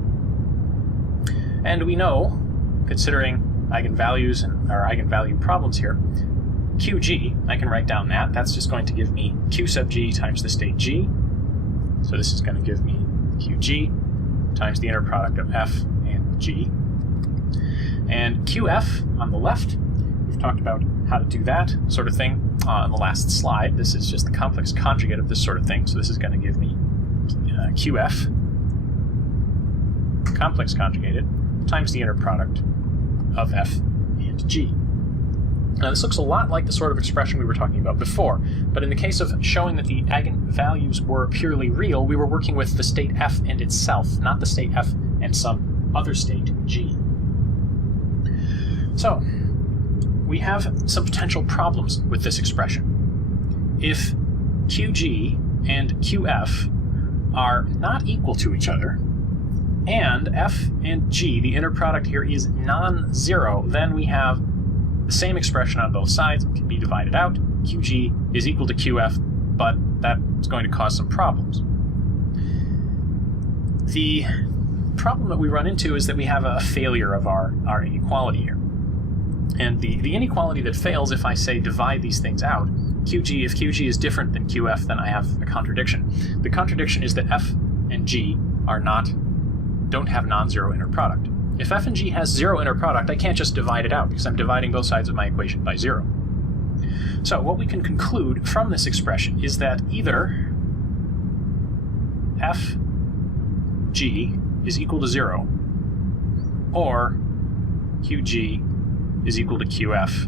And we know, considering eigenvalues and our eigenvalue problems here, qg, I can write down that. That's just going to give me q sub g times the state g. So this is going to give me qg times the inner product of f and g. And qf on the left, we've talked about how to do that sort of thing on the last slide. This is just the complex conjugate of this sort of thing. So this is going to give me qf complex conjugated times the inner product of f and g. Now this looks a lot like the sort of expression we were talking about before, but in the case of showing that the eigenvalues were purely real, we were working with the state f and itself, not the state f and some other state g. So, we have some potential problems with this expression. If qg and qf are not equal to each other, and f and g, the inner product here, is non-zero, then we have the same expression on both sides. It can be divided out. qg is equal to qf, but that's going to cause some problems. The problem that we run into is that we have a failure of our inequality here. And the inequality that fails if I say divide these things out, if qg is different than qf, then I have a contradiction. The contradiction is that f and g don't have non-zero inner product. If f and g has zero inner product, I can't just divide it out because I'm dividing both sides of my equation by zero. So what we can conclude from this expression is that either f g is equal to 0, or qg is equal to qf.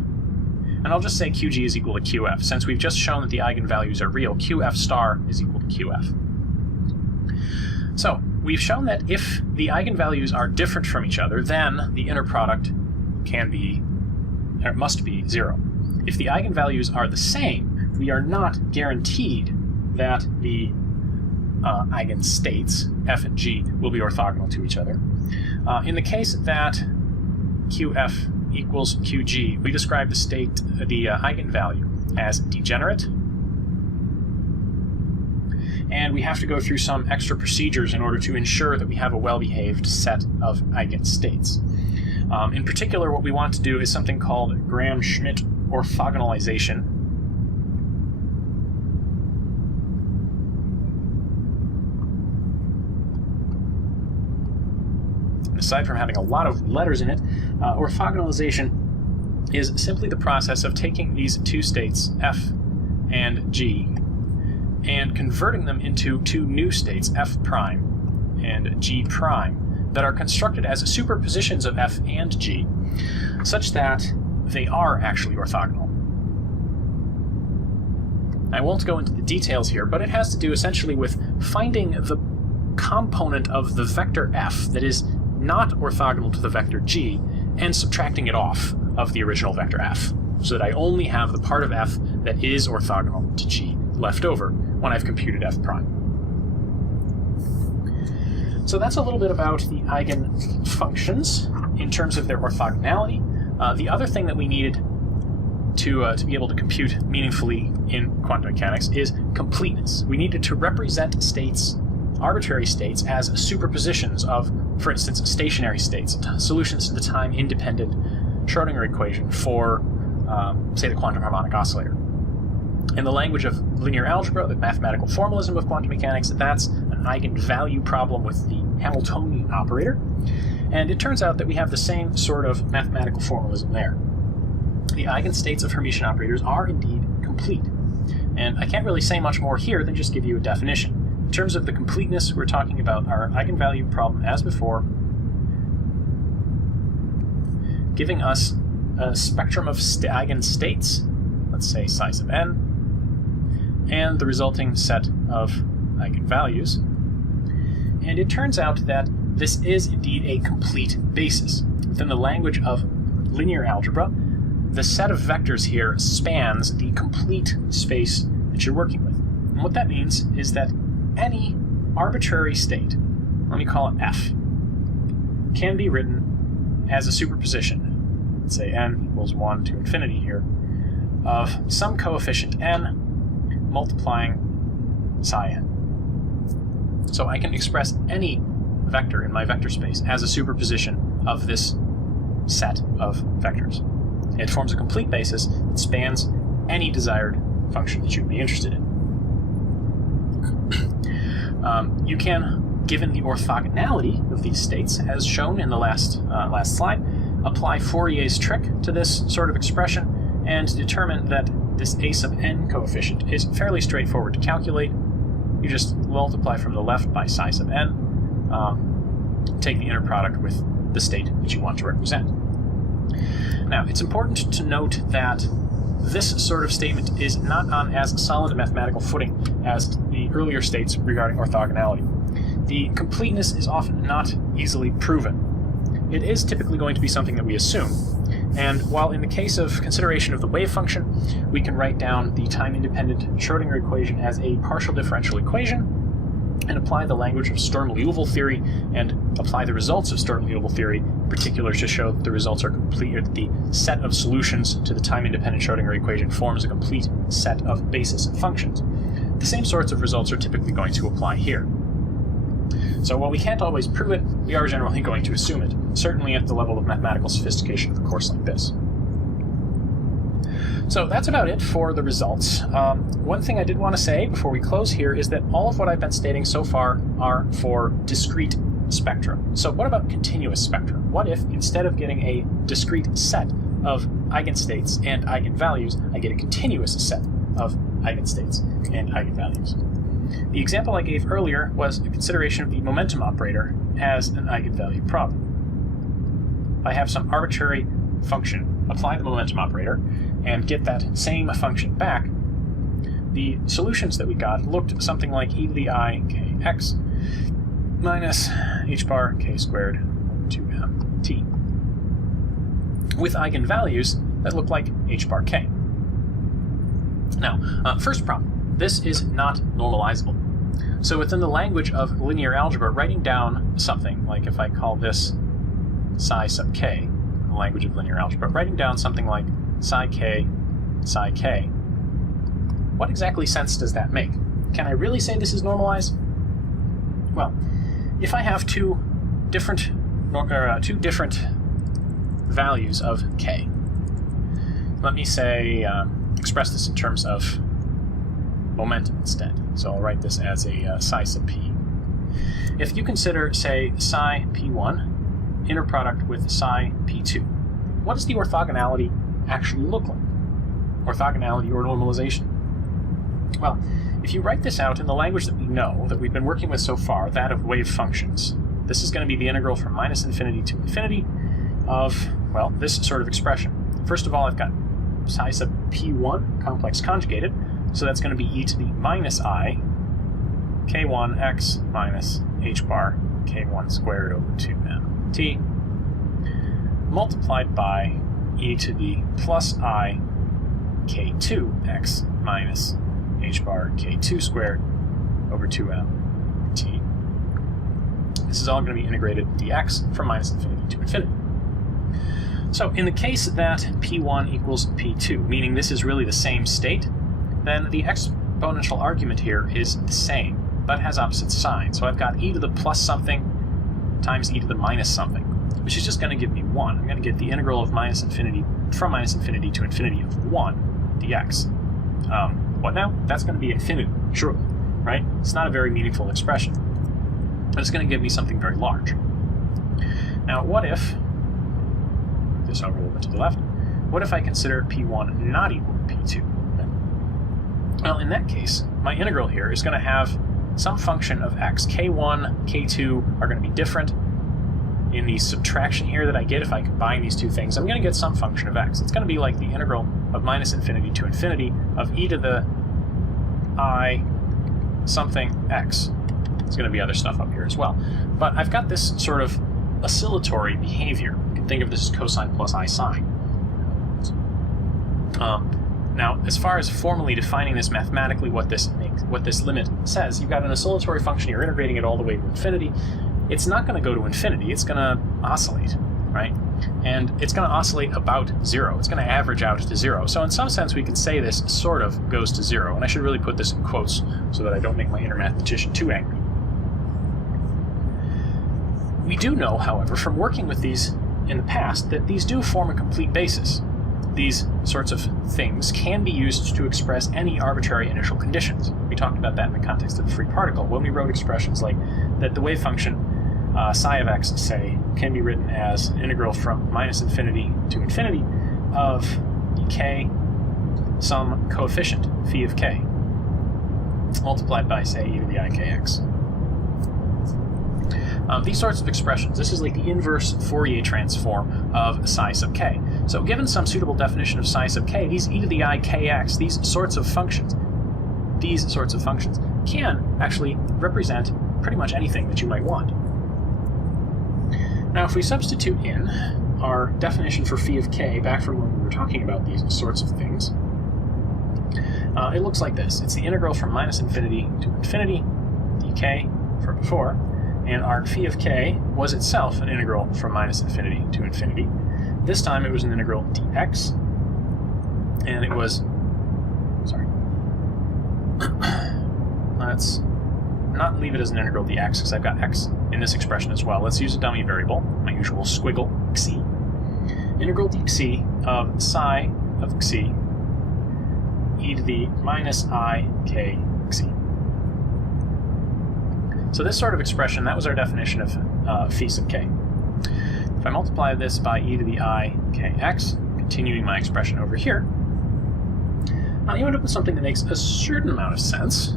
And I'll just say qg is equal to qf. Since we've just shown that the eigenvalues are real, qf star is equal to qf. So we've shown that if the eigenvalues are different from each other, then the inner product must be 0. If the eigenvalues are the same, we are not guaranteed that the eigenstates, f and g, will be orthogonal to each other. In the case that qf equals qg, we describe the eigenvalue as degenerate, and we have to go through some extra procedures in order to ensure that we have a well-behaved set of eigenstates. In particular, what we want to do is something called Gram-Schmidt orthogonalization. Aside from having a lot of letters in it, orthogonalization is simply the process of taking these two states, f and g, and converting them into two new states, f prime and g prime, that are constructed as superpositions of f and g, such that they are actually orthogonal. I won't go into the details here, but it has to do essentially with finding the component of the vector f that is not orthogonal to the vector g, and subtracting it off of the original vector f, so that I only have the part of f that is orthogonal to g left over when I've computed f prime. So that's a little bit about the eigenfunctions in terms of their orthogonality. The other thing that we needed to be able to compute meaningfully in quantum mechanics is completeness. We needed to represent states, arbitrary states, as superpositions of, for instance, stationary states, solutions to the time-independent Schrödinger equation for, say, the quantum harmonic oscillator. In the language of linear algebra, the mathematical formalism of quantum mechanics, that's an eigenvalue problem with the Hamiltonian operator, and it turns out that we have the same sort of mathematical formalism there. The eigenstates of Hermitian operators are indeed complete, and I can't really say much more here than just give you a definition. In terms of the completeness, we're talking about our eigenvalue problem as before, giving us a spectrum of eigenstates, let's say psi sub n, and the resulting set of eigenvalues. And it turns out that this is indeed a complete basis. Within the language of linear algebra, the set of vectors here spans the complete space that you're working with. And what that means is that any arbitrary state, let me call it f, can be written as a superposition, let's say n equals 1 to infinity here, of some coefficient n multiplying psi n. So I can express any vector in my vector space as a superposition of this set of vectors. It forms a complete basis that spans any desired function that you'd be interested in. You can, given the orthogonality of these states, as shown in the last slide, apply Fourier's trick to this sort of expression and determine that this a sub n coefficient is fairly straightforward to calculate. You just multiply from the left by psi sub n, take the inner product with the state that you want to represent. Now, it's important to note that this sort of statement is not on as solid a mathematical footing as the earlier states regarding orthogonality. The completeness is often not easily proven. It is typically going to be something that we assume. And while in the case of consideration of the wave function, we can write down the time-independent Schrödinger equation as a partial differential equation and apply the language of Sturm-Liouville theory and apply the results of Sturm-Liouville theory, in particular to show that the results are complete, or that the set of solutions to the time-independent Schrödinger equation forms a complete set of basis functions. The same sorts of results are typically going to apply here. So while we can't always prove it, we are generally going to assume it, certainly at the level of mathematical sophistication of a course like this. So that's about it for the results. One thing I did want to say before we close here is that all of what I've been stating so far are for discrete spectra. So what about continuous spectra? What if, instead of getting a discrete set of eigenstates and eigenvalues, I get a continuous set of eigenstates and eigenvalues? The example I gave earlier was a consideration of the momentum operator as an eigenvalue problem. I have some arbitrary function, apply the momentum operator, and get that same function back. The solutions that we got looked something like e to the I kx, minus h bar k squared over 2mt, with eigenvalues that look like h bar k. Now, first problem, this is not normalizable. So within the language of linear algebra, writing down something, like if I call this psi sub k, in the language of linear algebra, writing down something like psi k, what exactly sense does that make? Can I really say this is normalized? Well, if I have two different values of k, let me say, express this in terms of momentum instead. So I'll write this as a psi sub p. If you consider, say, psi p1 inner product with psi p2, what does the orthogonality actually look like? Orthogonality or normalization? Well, if you write this out in the language that we know, that we've been working with so far, that of wave functions, this is going to be the integral from minus infinity to infinity of, well, this sort of expression. First of all, I've got psi sub p1 complex conjugated, so that's going to be e to the minus I k1x minus h bar k1 squared over 2mt multiplied by e to the plus I k2x minus h bar k2 squared over 2mt. This is all going to be integrated dx from minus infinity to infinity. So in the case that p1 equals p2, meaning this is really the same state, then the exponential argument here is the same, but has opposite signs. So I've got e to the plus something times e to the minus something, which is just going to give me 1. I'm going to get the integral of minus infinity from minus infinity to infinity of 1 dx. What now? That's going to be infinity, surely, right? It's not a very meaningful expression, but it's going to give me something very large. Now, what if, this over a little bit to the left, what if I consider p1 not equal to p2? Well, in that case, my integral here is going to have some function of x. k1, k2 are going to be different. In the subtraction here that I get if I combine these two things, I'm going to get some function of x. It's going to be like the integral of minus infinity to infinity of e to the I something x. There's going to be other stuff up here as well. But I've got this sort of oscillatory behavior. You can think of this as cosine plus I sine. Now, as far as formally defining this mathematically, what this limit says, you've got an oscillatory function, you're integrating it all the way to infinity. It's not going to go to infinity, it's going to oscillate, right? And it's going to oscillate about 0. It's going to average out to 0. So in some sense, we can say this sort of goes to 0. And I should really put this in quotes so that I don't make my inner mathematician too angry. We do know, however, from working with these in the past, that these do form a complete basis. These sorts of things can be used to express any arbitrary initial conditions. We talked about that in the context of the free particle when we wrote expressions like that the wave function psi of x, say, can be written as integral from minus infinity to infinity of k, some coefficient, phi of k, multiplied by, say, e to the ikx. These sorts of expressions, this is like the inverse Fourier transform of psi sub k. So given some suitable definition of psi sub k, these e to the I kx, these sorts of functions can actually represent pretty much anything that you might want. Now if we substitute in our definition for phi of k back from when we were talking about these sorts of things, it looks like this. It's the integral from minus infinity to infinity, dk from before, and our phi of k was itself an integral from minus infinity to infinity. This time it was an integral dx, and it was, let's not leave it as an integral dx because I've got x in this expression as well. Let's use a dummy variable, my usual squiggle, xi. Integral dxi of psi of xi e to the minus I k xi. So this sort of expression, that was our definition of phi sub k. If I multiply this by e to the I kx, continuing my expression over here, you end up with something that makes a certain amount of sense.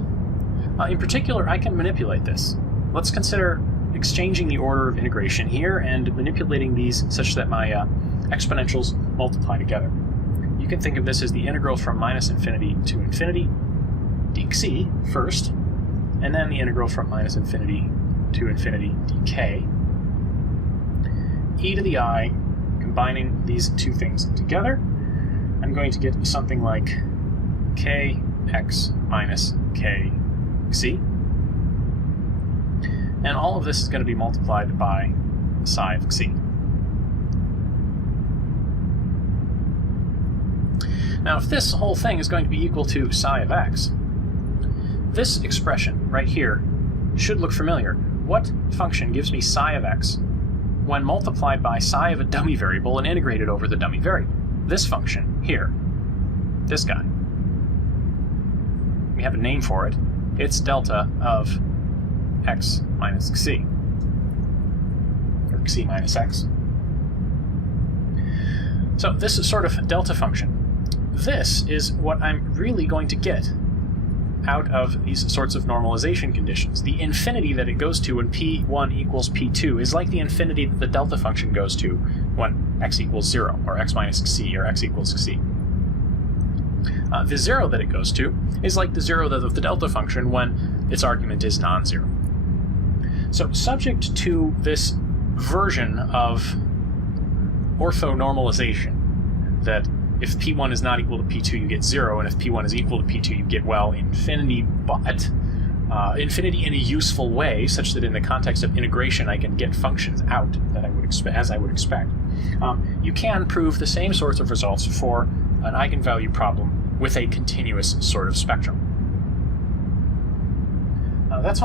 In particular, I can manipulate this. Let's consider exchanging the order of integration here and manipulating these such that my exponentials multiply together. You can think of this as the integral from minus infinity to infinity, dxi first, and then the integral from minus infinity to infinity dk. E to the I, combining these two things together, I'm going to get something like kx minus kc. And all of this is going to be multiplied by psi of xc. Now, if this whole thing is going to be equal to psi of x, this expression right here should look familiar. What function gives me psi of x when multiplied by psi of a dummy variable and integrated over the dummy variable? This function here, this guy. We have a name for it. It's delta of x minus xc, or xc minus x. So this is sort of delta function. This is what I'm really going to get out of these sorts of normalization conditions. The infinity that it goes to when p1 equals p2 is like the infinity that the delta function goes to when x equals 0, or x minus xc, or x equals xc. The 0 that it goes to is like the 0 of the delta function when its argument is non-zero. So subject to this version of orthonormalization, that if p1 is not equal to p2, you get 0, and if p1 is equal to p2, you get, well, infinity, but infinity in a useful way, such that in the context of integration I can get functions out that as I would expect. You can prove the same sorts of results for an eigenvalue problem with a continuous sort of spectrum. That's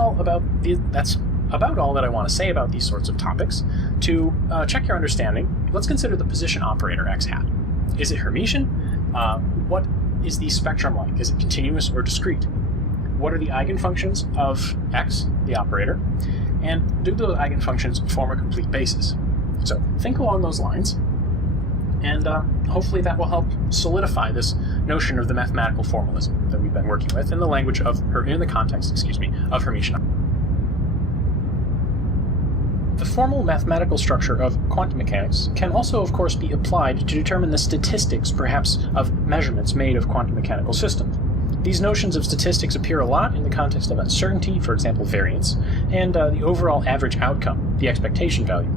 about all that I want to say about these sorts of topics. To check your understanding, let's consider the position operator x hat. Is it Hermitian? What is the spectrum like? Is it continuous or discrete? What are the eigenfunctions of x, the operator? And do those eigenfunctions form a complete basis? So think along those lines, and hopefully that will help solidify this notion of the mathematical formalism that we've been working with in the language of, in the context, of Hermitian. The formal mathematical structure of quantum mechanics can also, of course, be applied to determine the statistics, perhaps, of measurements made of quantum mechanical systems. These notions of statistics appear a lot in the context of uncertainty, for example, variance, and the overall average outcome, the expectation value.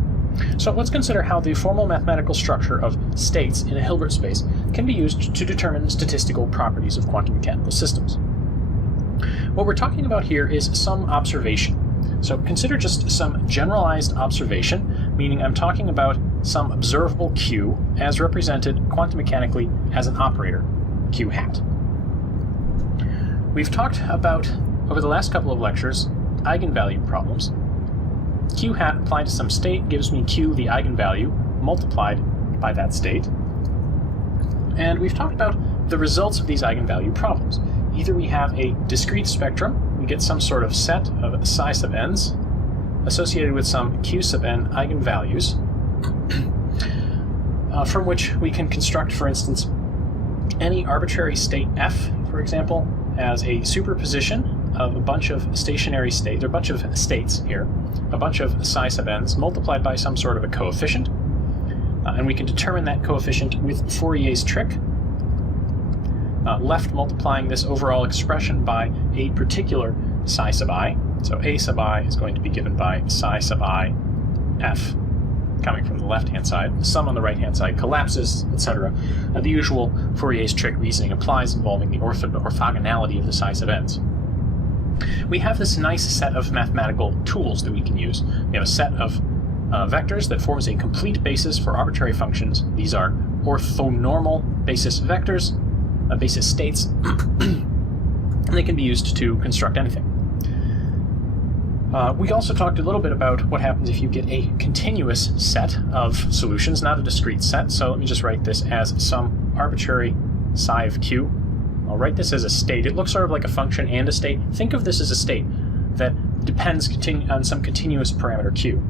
So let's consider how the formal mathematical structure of states in a Hilbert space can be used to determine statistical properties of quantum mechanical systems. What we're talking about here is some observation. So consider just some generalized observation, meaning I'm talking about some observable Q as represented quantum mechanically as an operator, Q hat. We've talked about, over the last couple of lectures, eigenvalue problems. Q hat applied to some state gives me Q, the eigenvalue, multiplied by that state. And we've talked about the results of these eigenvalue problems. Either we have a discrete spectrum, we get some sort of set of psi sub n's associated with some q sub n eigenvalues, from which we can construct, for instance, any arbitrary state f, for example, as a superposition of a bunch of stationary states, or a bunch of states here, a bunch of psi sub n's multiplied by some sort of a coefficient, and we can determine that coefficient with Fourier's trick, left multiplying this overall expression by a particular psi sub I. So a sub I is going to be given by psi sub I f, coming from the left-hand side. The sum on the right-hand side collapses, etc. The usual Fourier's trick reasoning applies involving the orthogonality of the psi sub n's. We have this nice set of mathematical tools that we can use. We have a set of vectors that forms a complete basis for arbitrary functions. These are orthonormal basis vectors, basis states, and they can be used to construct anything. We also talked a little bit about what happens if you get a continuous set of solutions, not a discrete set. So let me just write this as some arbitrary psi of q. I'll write this as a state. It looks sort of like a function and a state. Think of this as a state that depends on some continuous parameter q.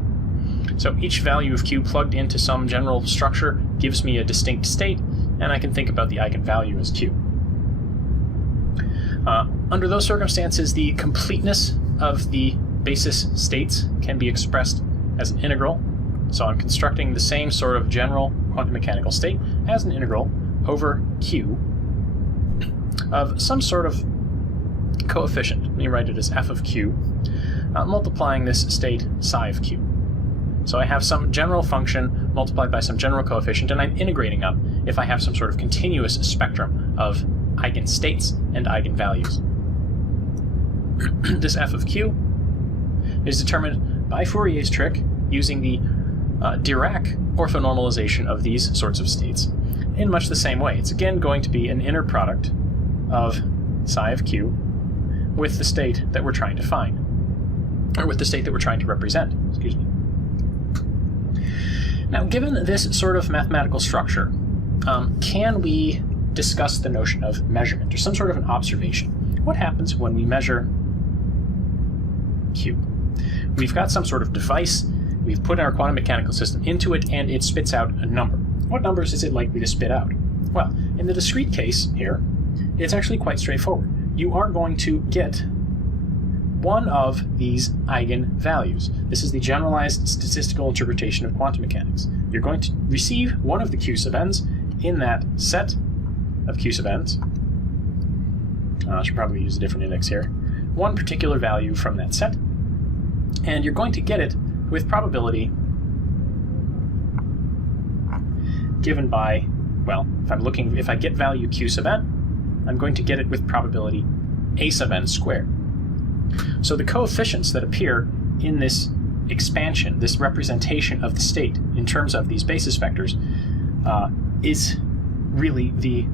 So each value of q plugged into some general structure gives me a distinct state, and I can think about the eigenvalue as q. Under those circumstances, the completeness of the basis states can be expressed as an integral. So I'm constructing the same sort of general quantum mechanical state as an integral over q of some sort of coefficient. Let me write it as f of q, multiplying this state psi of q. So I have some general function multiplied by some general coefficient, and I'm integrating up if I have some sort of continuous spectrum of eigenstates and eigenvalues. This f of q is determined by Fourier's trick using the Dirac orthonormalization of these sorts of states in much the same way. It's again going to be an inner product of psi of q with the state that we're trying to find, or with the state that we're trying to represent, excuse me. Now, given this sort of mathematical structure, can we discuss the notion of measurement, or some sort of an observation? What happens when we measure q? We've got some sort of device, we've put our quantum mechanical system into it, and it spits out a number. What numbers is it likely to spit out? Well, in the discrete case here, it's actually quite straightforward. You are going to get one of these eigenvalues. This is the generalized statistical interpretation of quantum mechanics. You're going to receive one of the q sub n's in that set of q sub n's. I should probably use a different index here. One particular value from that set, and you're going to get it with probability given by, well, if I get value q sub n, I'm going to get it with probability a sub n squared. So the coefficients that appear in this expansion, this representation of the state in terms of these basis vectors, is really the,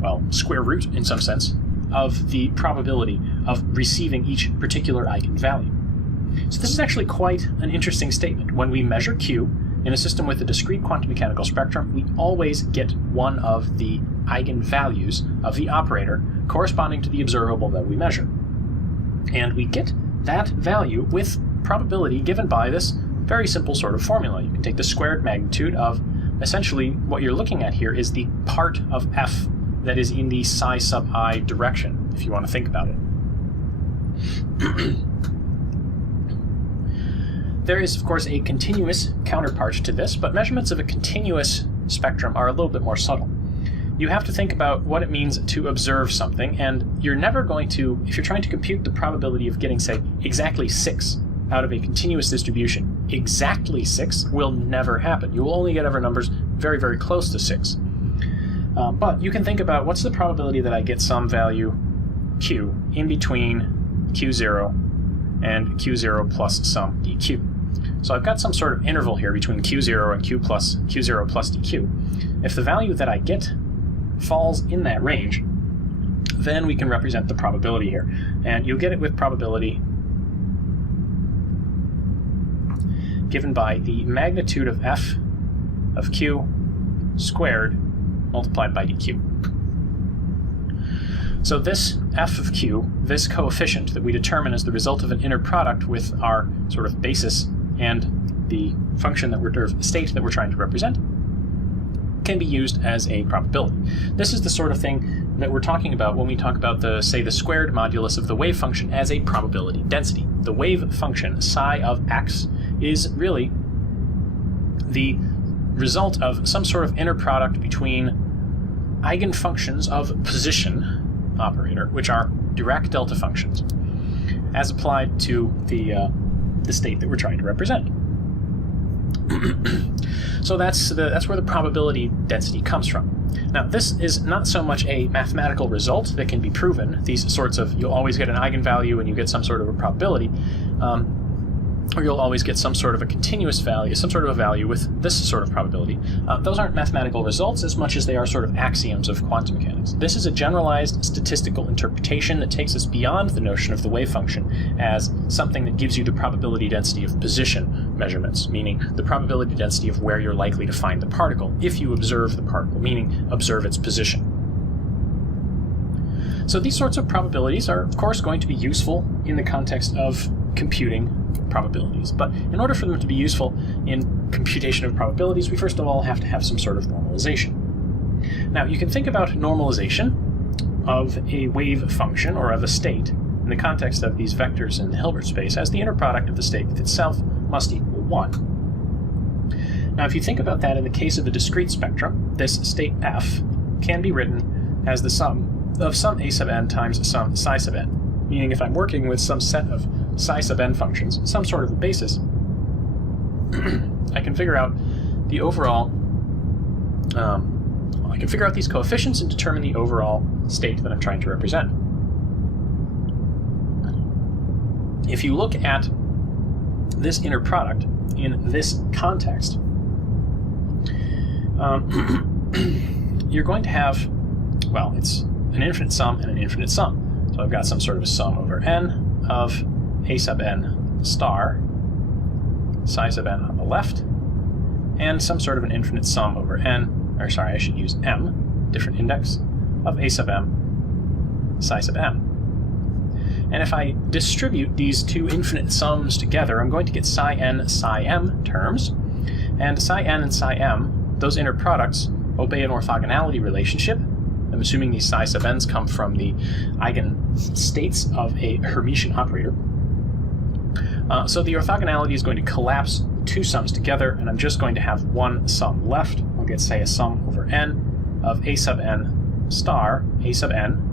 well, square root, in some sense, of the probability of receiving each particular eigenvalue. So this is actually quite an interesting statement. When we measure q in a system with a discrete quantum mechanical spectrum, we always get one of the eigenvalues of the operator corresponding to the observable that we measure. And we get that value with probability given by this very simple sort of formula. You can take the squared magnitude of, essentially what you're looking at here is the part of f that is in the psi sub I direction, if you want to think about it. There is, of course, a continuous counterpart to this, but measurements of a continuous spectrum are a little bit more subtle. You have to think about what it means to observe something, and you're never going to, if you're trying to compute the probability of getting, say, exactly 6 out of a continuous distribution, exactly 6 will never happen. You will only get ever numbers very, very close to 6. But you can think about what's the probability that I get some value q in between q0 and q0 plus some dq. So I've got some sort of interval here between q0 and q0 plus dq. If the value that I get falls in that range, then we can represent the probability here. And you'll get it with probability given by the magnitude of f of q squared multiplied by dq. So this f of q, this coefficient that we determine as the result of an inner product with our sort of basis and the function that or state that we're trying to represent, can be used as a probability. This is the sort of thing that we're talking about when we talk about the, say, the squared modulus of the wave function as a probability density. The wave function psi of x is really the result of some sort of inner product between eigenfunctions of position operator, which are Dirac delta functions, as applied to the state that we're trying to represent. So that's where the probability density comes from. Now, this is not so much a mathematical result that can be proven. These sorts of, you'll always get an eigenvalue and you get some sort of a probability, or you'll always get some sort of a continuous value, some sort of a value with this sort of probability. Those aren't mathematical results as much as they are sort of axioms of quantum mechanics. This is a generalized statistical interpretation that takes us beyond the notion of the wave function as something that gives you the probability density of position measurements, meaning the probability density of where you're likely to find the particle if you observe the particle, meaning observe its position. So these sorts of probabilities are, of course, going to be useful in the context of computing probabilities. But in order for them to be useful in computation of probabilities, we first of all have to have some sort of normalization. Now, you can think about normalization of a wave function or of a state in the context of these vectors in the Hilbert space as the inner product of the state with itself must equal 1. Now, if you think about that in the case of a discrete spectrum, this state f can be written as the sum of some a sub n times some psi sub n, meaning if I'm working with some set of psi sub n functions, some sort of a basis, I can figure out the overall, I can figure out these coefficients and determine the overall state that I'm trying to represent. If you look at this inner product in this context, you're going to have, well, it's an infinite sum and an infinite sum. So I've got some sort of a sum over n of a sub n star, psi sub n on the left, and some sort of an infinite sum over n, or sorry, I should use m, different index, of a sub m, psi sub m. And if I distribute these two infinite sums together, I'm going to get psi n, psi m terms. And psi n and psi m, those inner products, obey an orthogonality relationship. I'm assuming these psi sub n's come from the eigenstates of a Hermitian operator. So the orthogonality is going to collapse two sums together, and I'm just going to have one sum left. I'll get, say, a sum over n of a sub n star, a sub n,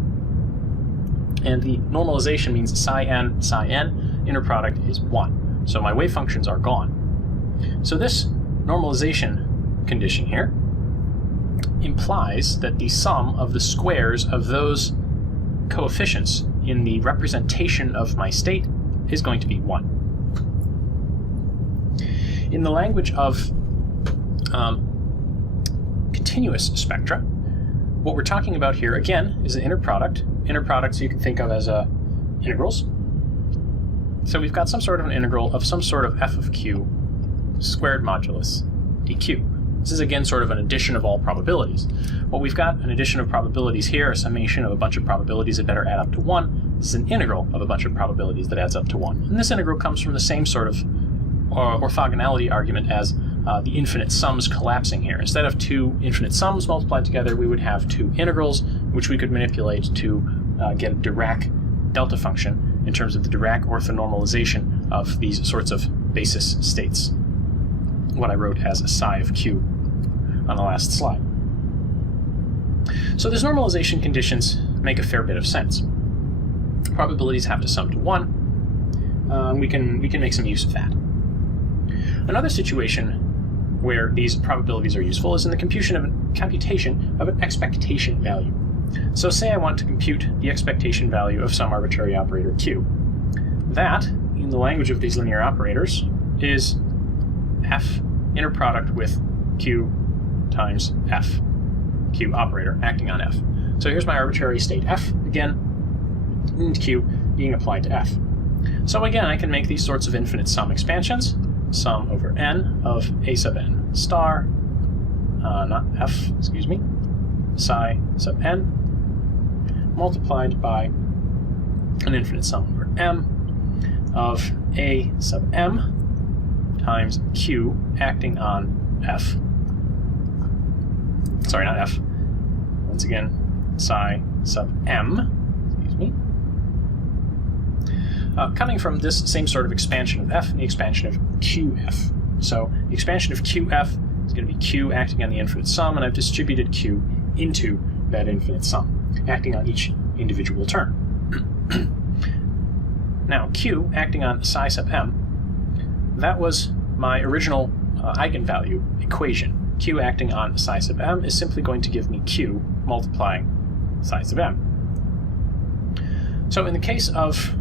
and the normalization means psi n, inner product is 1. So my wave functions are gone. So this normalization condition here implies that the sum of the squares of those coefficients in the representation of my state is going to be 1. In the language of continuous spectra, what we're talking about here, again, is an inner product. Inner products you can think of as integrals. So we've got some sort of an integral of some sort of f of q squared modulus dq. This is, again, sort of an addition of all probabilities. Well, we've got an addition of probabilities here, a summation of a bunch of probabilities that better add up to 1. This is an integral of a bunch of probabilities that adds up to 1. And this integral comes from the same sort of orthogonality argument as the infinite sums collapsing here. Instead of two infinite sums multiplied together, we would have two integrals, which we could manipulate to get a Dirac delta function in terms of the Dirac orthonormalization of these sorts of basis states, what I wrote as a psi of q on the last slide. So these normalization conditions make a fair bit of sense. Probabilities have to sum to 1. We can make some use of that. Another situation where these probabilities are useful is in the computation of an expectation value. So say I want to compute the expectation value of some arbitrary operator q. That, in the language of these linear operators, is f inner product with q times f, q operator acting on f. So here's my arbitrary state f, again, and q being applied to f. So again, I can make these sorts of infinite sum expansions, sum over n of a sub n star, psi sub n, multiplied by an infinite sum over m of a sub m times q acting on f. Sorry, not f. Once again, psi sub m, coming from this same sort of expansion of f and the expansion of qf. So the expansion of qf is going to be q acting on the infinite sum, and I've distributed q into that infinite sum, acting on each individual term. Now, q acting on psi sub m, that was my original eigenvalue equation. Q acting on psi sub m is simply going to give me q multiplying psi sub m. So in the case of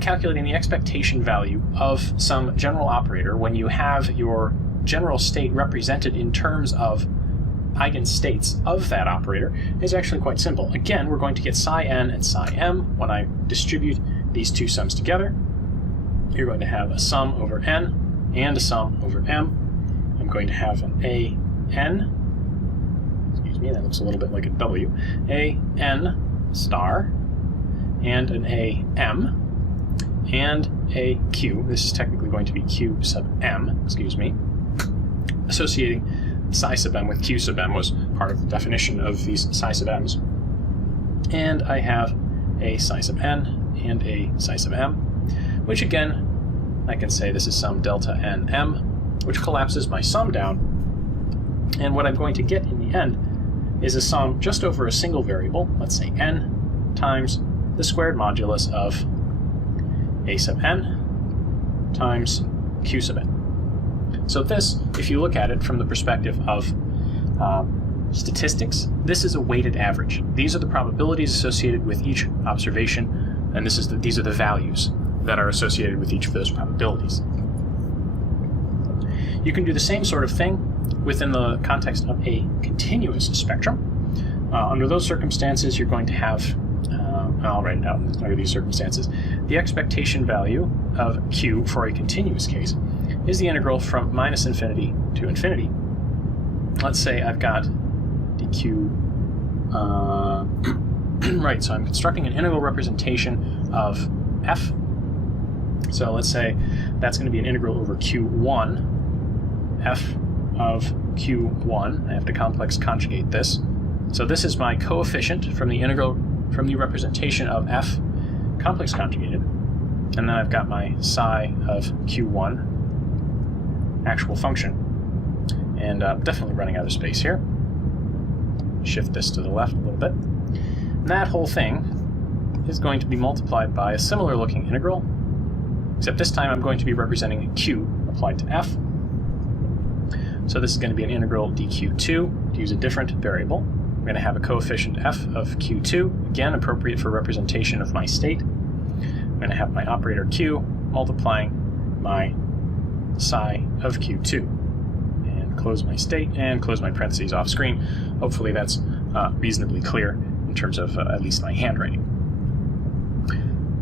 calculating the expectation value of some general operator, when you have your general state represented in terms of eigenstates of that operator, is actually quite simple. Again, we're going to get psi n and psi m when I distribute these two sums together. You're going to have a sum over n and a sum over m. I'm going to have an a n, that looks a little bit like a w, a n star, and an a m, and a q. This is technically going to be q sub m, associating psi sub m with q sub m was part of the definition of these psi sub m's. And I have a psi sub n and a psi sub m, which again, I can say this is some delta n m, which collapses my sum down. And what I'm going to get in the end is a sum just over a single variable, let's say n, times the squared modulus of a sub n times q sub n. So this, if you look at it from the perspective of statistics, this is a weighted average. These are the probabilities associated with each observation, and these are the values that are associated with each of those probabilities. You can do the same sort of thing within the context of a continuous spectrum. Under those circumstances, you're going to have, I'll write it out under these circumstances, the expectation value of q for a continuous case is the integral from minus infinity to infinity. Let's say I've got dq, right, so I'm constructing an integral representation of f. So let's say that's going to be an integral over q1, f of q1. I have to complex conjugate this. So this is my coefficient from the representation of f complex conjugated. And then I've got my psi of q1 actual function. And definitely running out of space here. Shift this to the left a little bit. And that whole thing is going to be multiplied by a similar looking integral, except this time I'm going to be representing a q applied to f. So this is going to be an integral dq2, to use a different variable. I'm going to have a coefficient f of q2, again appropriate for representation of my state. I'm going to have my operator q multiplying my psi of q2. And close my state and close my parentheses off screen. Hopefully that's reasonably clear in terms of at least my handwriting.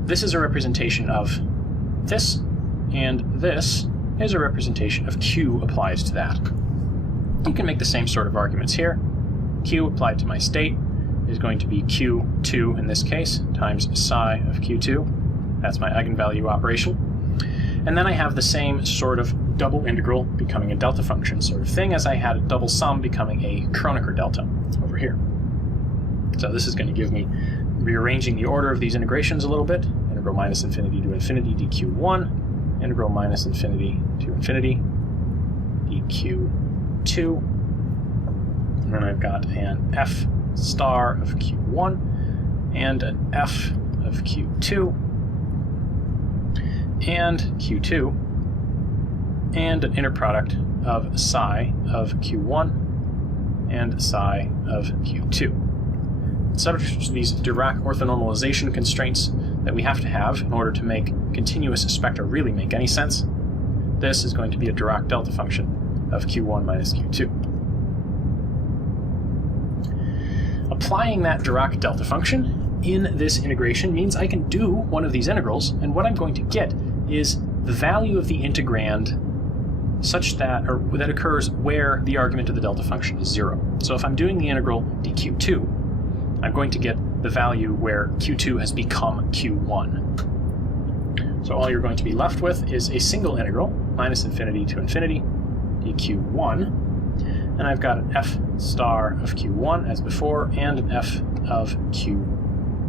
This is a representation of this, and this is a representation of q applies to that. You can make the same sort of arguments here. Q applied to my state is going to be q2 in this case times psi of q2. That's my eigenvalue operation. And then I have the same sort of double integral becoming a delta function sort of thing as I had a double sum becoming a Kronecker delta over here. So this is going to give me, rearranging the order of these integrations a little bit, integral minus infinity to infinity dq1, integral minus infinity to infinity dq2, and then I've got an f star of q1 and an f of q2 and q2 and an inner product of psi of q1 and psi of q2. Subject to these Dirac orthonormalization constraints that we have to have in order to make continuous spectra really make any sense, this is going to be a Dirac delta function of q1 minus q2. Applying that Dirac delta function in this integration means I can do one of these integrals, and what I'm going to get is the value of the integrand such that, or that occurs where the argument of the delta function is 0. So if I'm doing the integral dq2, I'm going to get the value where q2 has become q1. So all you're going to be left with is a single integral, minus infinity to infinity, dq1, and I've got an f star of q1 as before, and an f of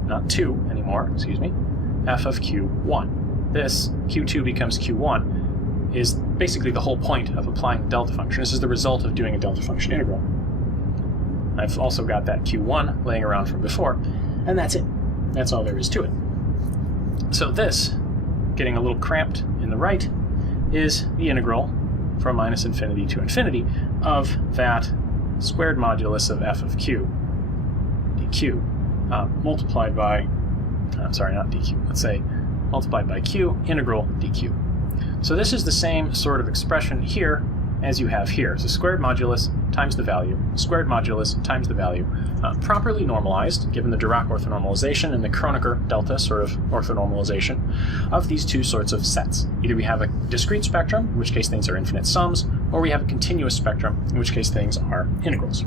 not 2 anymore, excuse me, f of q1. This q2 becomes q1 is basically the whole point of applying the delta function. This is the result of doing a delta function integral. I've also got that q1 laying around from before, and that's it. That's all there is to it. So this, getting a little cramped in the right, is the integral from minus infinity to infinity of that squared modulus of f of q dq multiplied by, sorry, not dq, let's say multiplied by q integral dq. So this is the same sort of expression here as you have here. So squared modulus times the value, squared modulus times the value, properly normalized, given the Dirac orthonormalization and the Kronecker delta sort of orthonormalization of these two sorts of sets. Either we have a discrete spectrum, in which case things are infinite sums, or we have a continuous spectrum, in which case things are integrals.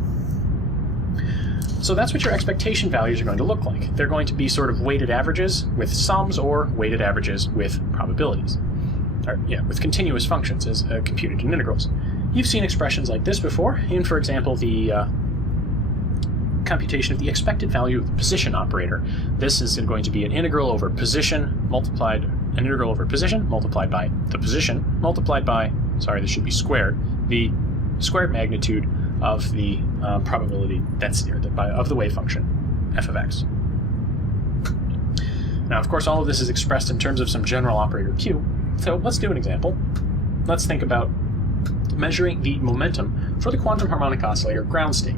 So that's what your expectation values are going to look like. They're going to be sort of weighted averages with sums or weighted averages with probabilities. Or, yeah, with continuous functions as computed in integrals. You've seen expressions like this before in, for example, the computation of the expected value of the position operator. This is going to be an integral over position multiplied, an integral over position multiplied by the position multiplied by, sorry, this should be squared, the squared magnitude of the probability density, or of the wave function, f of x. Now, of course, all of this is expressed in terms of some general operator q, So let's do an example. Let's think about measuring the momentum for the quantum harmonic oscillator ground state.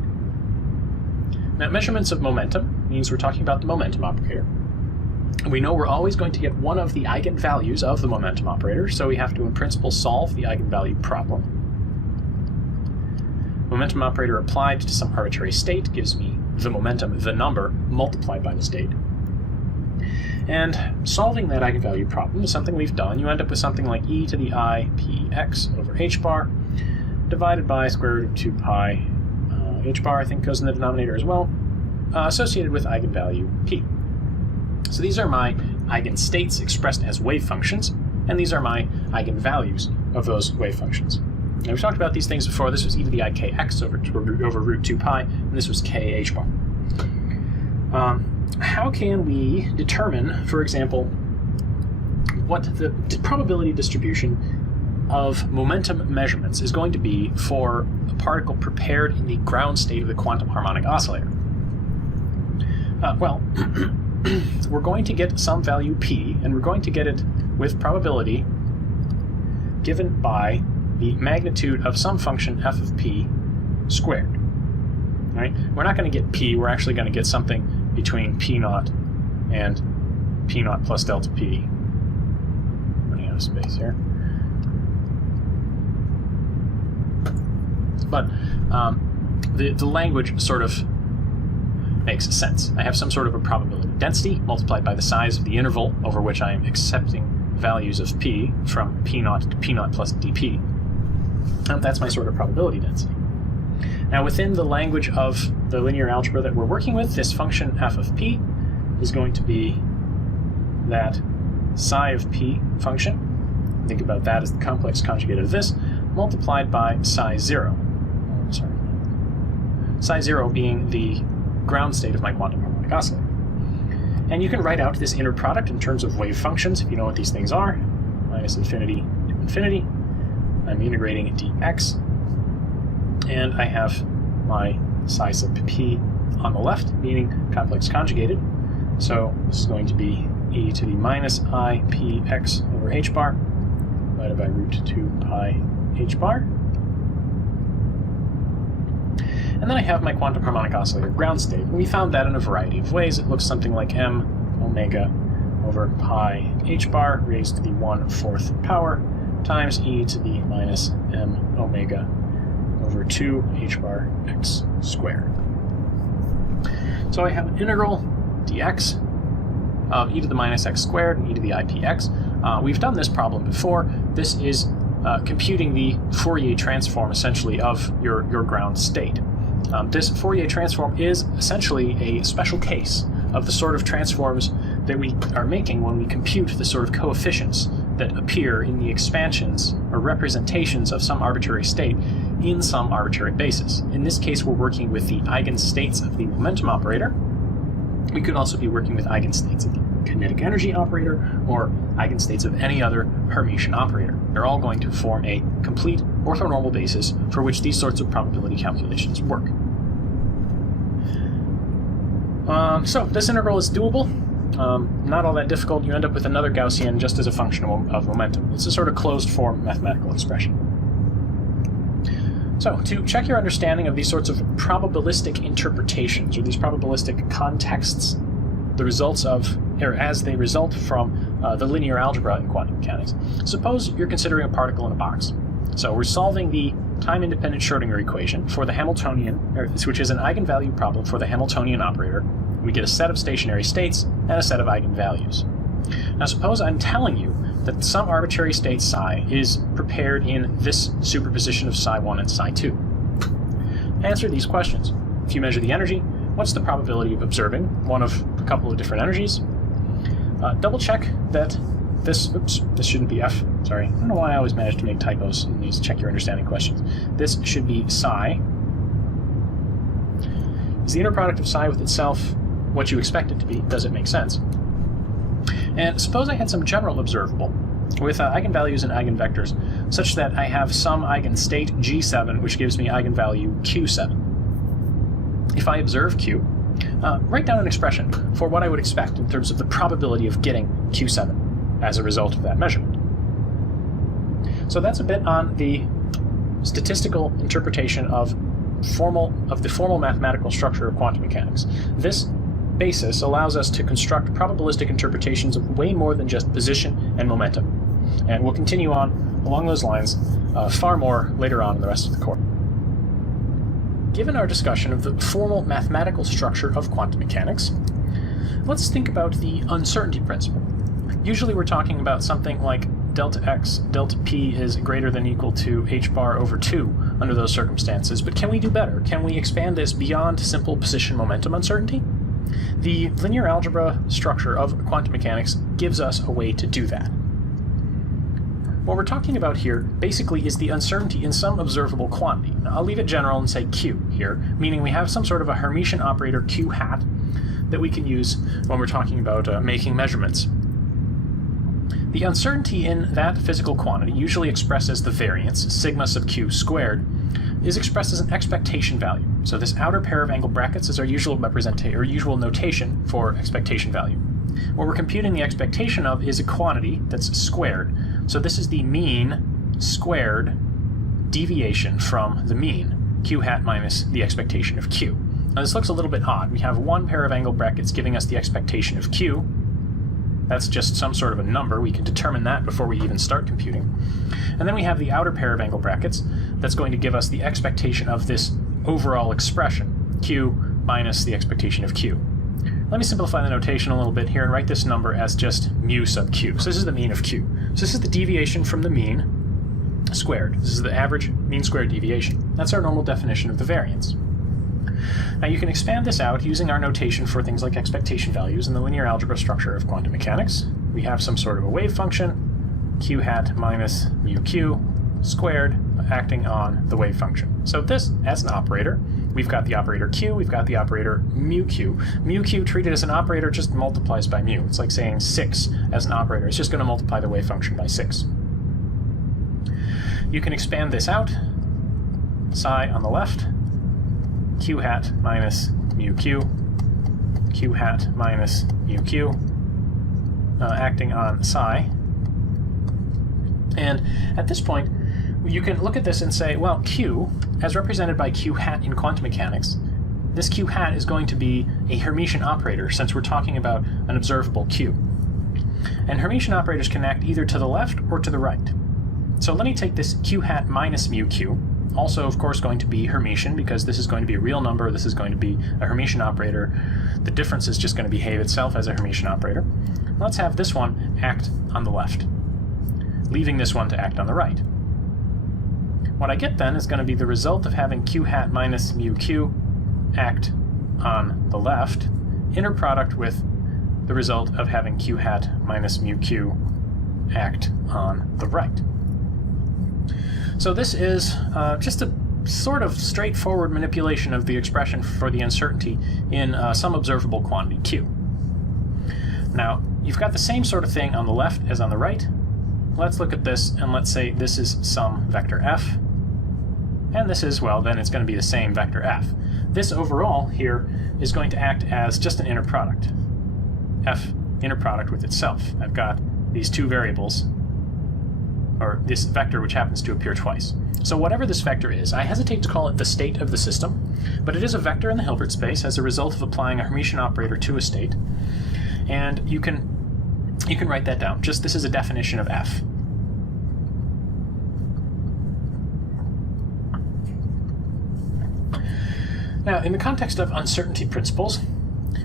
Now, measurements of momentum means we're talking about the momentum operator. We know we're always going to get one of the eigenvalues of the momentum operator, so we have to, in principle, solve the eigenvalue problem. Momentum operator applied to some arbitrary state gives me the momentum, the number, multiplied by the state. And solving that eigenvalue problem is something we've done. You end up with something like e to the I px over h bar divided by square root of 2 pi h bar, I think, goes in the denominator as well, associated with eigenvalue p. So these are my eigenstates expressed as wave functions, and these are my eigenvalues of those wave functions. Now, we've talked about these things before. This was e to the I kx over root 2 pi, and this was k h bar. How can we determine, for example, what the probability distribution of momentum measurements is going to be for a particle prepared in the ground state of the quantum harmonic oscillator? Well, we're going to get some value p, and we're going to get it with probability given by the magnitude of some function f of p squared. Right? We're not going to get p, we're actually going to get something between p naught and p naught plus delta p. Running out of space here. But the language sort of makes sense. I have some sort of a probability density multiplied by the size of the interval over which I am accepting values of p from p naught to p naught plus dp. And that's my sort of probability density. Now, within the language of the linear algebra that we're working with, this function f of p is going to be that psi of p function. Think about that as the complex conjugate of this, multiplied by psi 0. Psi 0 being the ground state of my quantum harmonic oscillator. And you can write out this inner product in terms of wave functions, if you know what these things are. Minus infinity to infinity. I'm integrating dx. And I have my psi sub p on the left, meaning complex conjugated. So this is going to be e to the minus I px over h bar divided by root 2 pi h bar. And then I have my quantum harmonic oscillator ground state. And we found that in a variety of ways. It looks something like m omega over pi h bar raised to the 1/4 power times e to the minus m omega over 2 h bar x squared. So I have an integral dx of e to the minus x squared and e to the ipx. We've done this problem before. This is computing the Fourier transform, essentially, of your ground state. This Fourier transform is essentially a special case of the sort of transforms that we are making when we compute the sort of coefficients that appear in the expansions or representations of some arbitrary state in some arbitrary basis. In this case, we're working with the eigenstates of the momentum operator. We could also be working with eigenstates of the kinetic energy operator or eigenstates of any other Hermitian operator. They're all going to form a complete orthonormal basis for which these sorts of probability calculations work. So this integral is doable. Not all that difficult. You end up with another Gaussian just as a function of momentum. It's a sort of closed form mathematical expression. So to check your understanding of these sorts of probabilistic interpretations or these probabilistic contexts, the results of, or as they result from the linear algebra in quantum mechanics, suppose you're considering a particle in a box. So we're solving the time-independent Schrödinger equation for the Hamiltonian, which is an eigenvalue problem for the Hamiltonian operator. We get a set of stationary states and a set of eigenvalues. Now suppose I'm telling you that some arbitrary state psi is prepared in this superposition of psi 1 and psi 2. Answer these questions. If you measure the energy, what's the probability of observing one of a couple of different energies? Double check that this shouldn't be f, sorry. I don't know why I always manage to make typos in these check your understanding questions. This should be psi. Is the inner product of psi with itself what you expect it to be? Does it make sense? And suppose I had some general observable with eigenvalues and eigenvectors such that I have some eigenstate G7 which gives me eigenvalue Q7. If I observe Q, write down an expression for what I would expect in terms of the probability of getting Q7 as a result of that measurement. So that's a bit on the statistical interpretation of the formal mathematical structure of quantum mechanics. This basis allows us to construct probabilistic interpretations of way more than just position and momentum. And we'll continue on along those lines far more later on in the rest of the course. Given our discussion of the formal mathematical structure of quantum mechanics, let's think about the uncertainty principle. Usually we're talking about something like delta x, delta p is greater than or equal to h bar over 2 under those circumstances, but can we do better? Can we expand this beyond simple position momentum uncertainty? The linear algebra structure of quantum mechanics gives us a way to do that. What we're talking about here basically is the uncertainty in some observable quantity. Now, I'll leave it general and say q here, meaning we have some sort of a Hermitian operator q hat that we can use when we're talking about making measurements. The uncertainty in that physical quantity, usually expressed as the variance, sigma sub q squared, is expressed as an expectation value. So this outer pair of angle brackets is our usual usual notation for expectation value. What we're computing the expectation of is a quantity that's squared. So this is the mean squared deviation from the mean, q hat minus the expectation of q. Now this looks a little bit odd. We have one pair of angle brackets giving us the expectation of q. That's just some sort of a number. We can determine that before we even start computing. And then we have the outer pair of angle brackets that's going to give us the expectation of this overall expression, q minus the expectation of q. Let me simplify the notation a little bit here and write this number as just mu sub q. So this is the mean of q. So this is the deviation from the mean squared. This is the average mean squared deviation. That's our normal definition of the variance. Now you can expand this out using our notation for things like expectation values in the linear algebra structure of quantum mechanics. We have some sort of a wave function, q hat minus mu q squared, acting on the wave function. So this, as an operator, we've got the operator q, we've got the operator mu q. Mu q treated as an operator just multiplies by mu. It's like saying 6 as an operator. It's just going to multiply the wave function by 6. You can expand this out, psi on the left, q hat minus mu q, q hat minus mu q, acting on psi. And at this point, you can look at this and say, well, q, as represented by q hat in quantum mechanics, this q hat is going to be a Hermitian operator since we're talking about an observable q. And Hermitian operators can act either to the left or to the right. So let me take this q hat minus mu q, also of course going to be Hermitian because this is going to be a real number, this is going to be a Hermitian operator. The difference is just going to behave itself as a Hermitian operator. Let's have this one act on the left, leaving this one to act on the right. What I get then is going to be the result of having q hat minus mu q act on the left, inner product with the result of having q hat minus mu q act on the right. So this is just a sort of straightforward manipulation of the expression for the uncertainty in some observable quantity q. Now, you've got the same sort of thing on the left as on the right. Let's look at this and let's say this is some vector f. And this is, well, then it's going to be the same vector f. This overall here is going to act as just an inner product. F inner product with itself. I've got these two variables, or this vector which happens to appear twice. So whatever this vector is, I hesitate to call it the state of the system, but it is a vector in the Hilbert space as a result of applying a Hermitian operator to a state. And you can write that down. Just this is a definition of f. Now, in the context of uncertainty principles,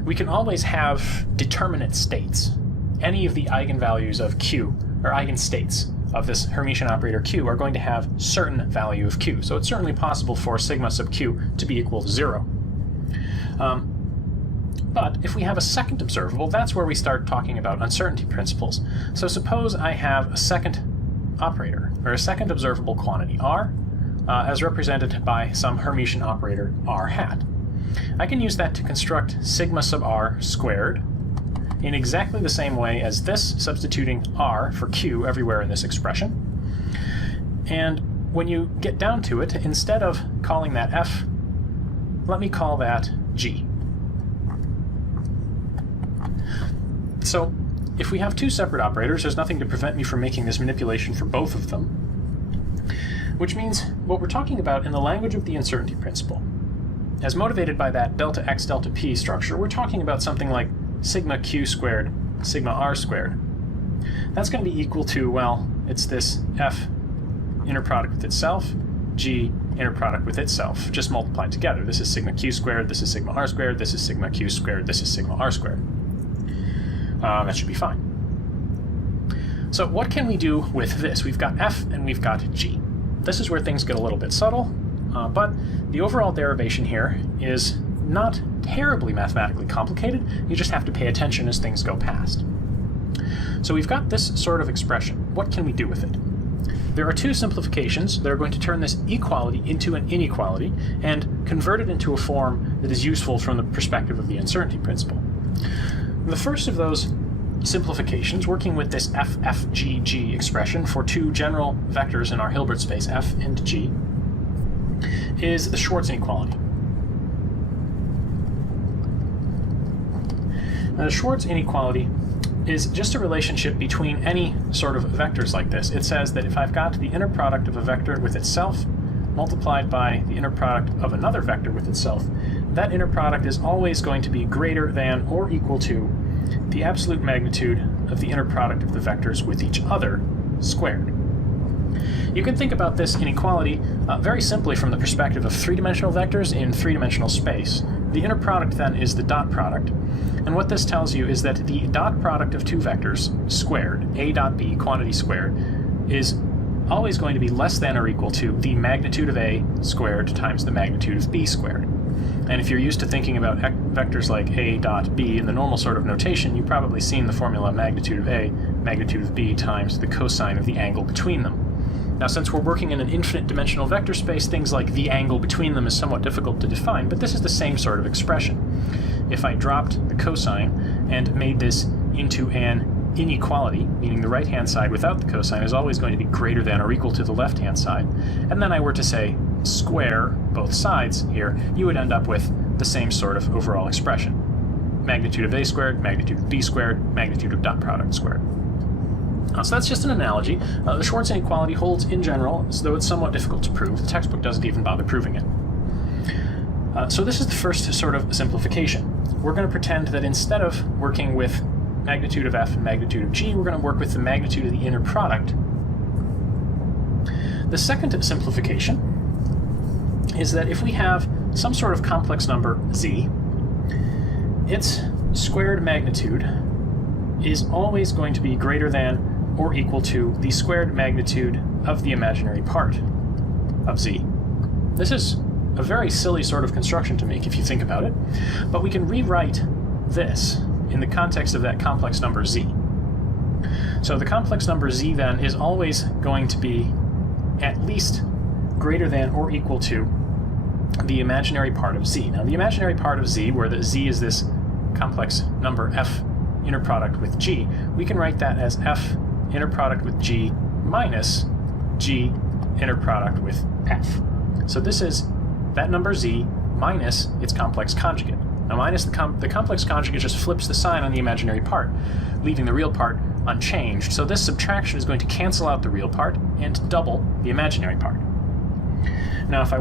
we can always have determinate states. Any of the eigenvalues of q, or eigenstates, of this Hermitian operator q are going to have certain value of q. So it's certainly possible for sigma sub q to be equal to 0. But if we have a second observable, that's where we start talking about uncertainty principles. So suppose I have a second operator, or a second observable quantity, r, as represented by some Hermitian operator r hat. I can use that to construct sigma sub r squared in exactly the same way as this, substituting r for q everywhere in this expression. And when you get down to it, instead of calling that f, let me call that g. So if we have two separate operators, there's nothing to prevent me from making this manipulation for both of them. which means what we're talking about in the language of the uncertainty principle, as motivated by that delta x delta p structure, we're talking about something like sigma q squared, sigma r squared. That's going to be equal to, well, it's this f inner product with itself, g inner product with itself, just multiplied together. This is sigma q squared, this is sigma r squared, this is sigma q squared, this is sigma r squared. That should be fine. So what can we do with this? We've got f and we've got g. This is where things get a little bit subtle, but the overall derivation here is not terribly mathematically complicated. You just have to pay attention as things go past. So we've got this sort of expression. What can we do with it? There are two simplifications that are going to turn this equality into an inequality and convert it into a form that is useful from the perspective of the uncertainty principle. The first of those simplifications, working with this f(f)g(g) expression for two general vectors in our Hilbert space, f and g, is the Schwarz inequality. Now, the Schwarz inequality is just a relationship between any sort of vectors like this. It says that if I've got the inner product of a vector with itself multiplied by the inner product of another vector with itself, that inner product is always going to be greater than or equal to the absolute magnitude of the inner product of the vectors with each other squared. You can think about this inequality very simply from the perspective of three-dimensional vectors in three-dimensional space. The inner product then is the dot product, and what this tells you is that the dot product of two vectors squared, a dot b, quantity squared, is always going to be less than or equal to the magnitude of a squared times the magnitude of b squared. And if you're used to thinking about vectors like a dot b in the normal sort of notation, you've probably seen the formula magnitude of a, magnitude of b times the cosine of the angle between them. Now, since we're working in an infinite dimensional vector space, things like the angle between them is somewhat difficult to define, but this is the same sort of expression. If I dropped the cosine and made this into an inequality, meaning the right-hand side without the cosine is always going to be greater than or equal to the left-hand side, and then I were to say square both sides here, you would end up with the same sort of overall expression. Magnitude of a squared, magnitude of b squared, magnitude of dot product squared. So that's just an analogy. The Schwarz inequality holds in general, though it's somewhat difficult to prove. The textbook doesn't even bother proving it. So this is the first sort of simplification. We're going to pretend that instead of working with magnitude of f and magnitude of g, we're going to work with the magnitude of the inner product. The second simplification is that if we have some sort of complex number z, its squared magnitude is always going to be greater than or equal to the squared magnitude of the imaginary part of z. This is a very silly sort of construction to make if you think about it, but we can rewrite this in the context of that complex number z. So the complex number z then is always going to be at least greater than or equal to the imaginary part of z. Now the imaginary part of z, where the z is this complex number f inner product with g, we can write that as f inner product with g minus g inner product with f. So this is that number z minus its complex conjugate. Now minus the complex conjugate just flips the sign on the imaginary part, leaving the real part unchanged. So this subtraction is going to cancel out the real part and double the imaginary part. Now if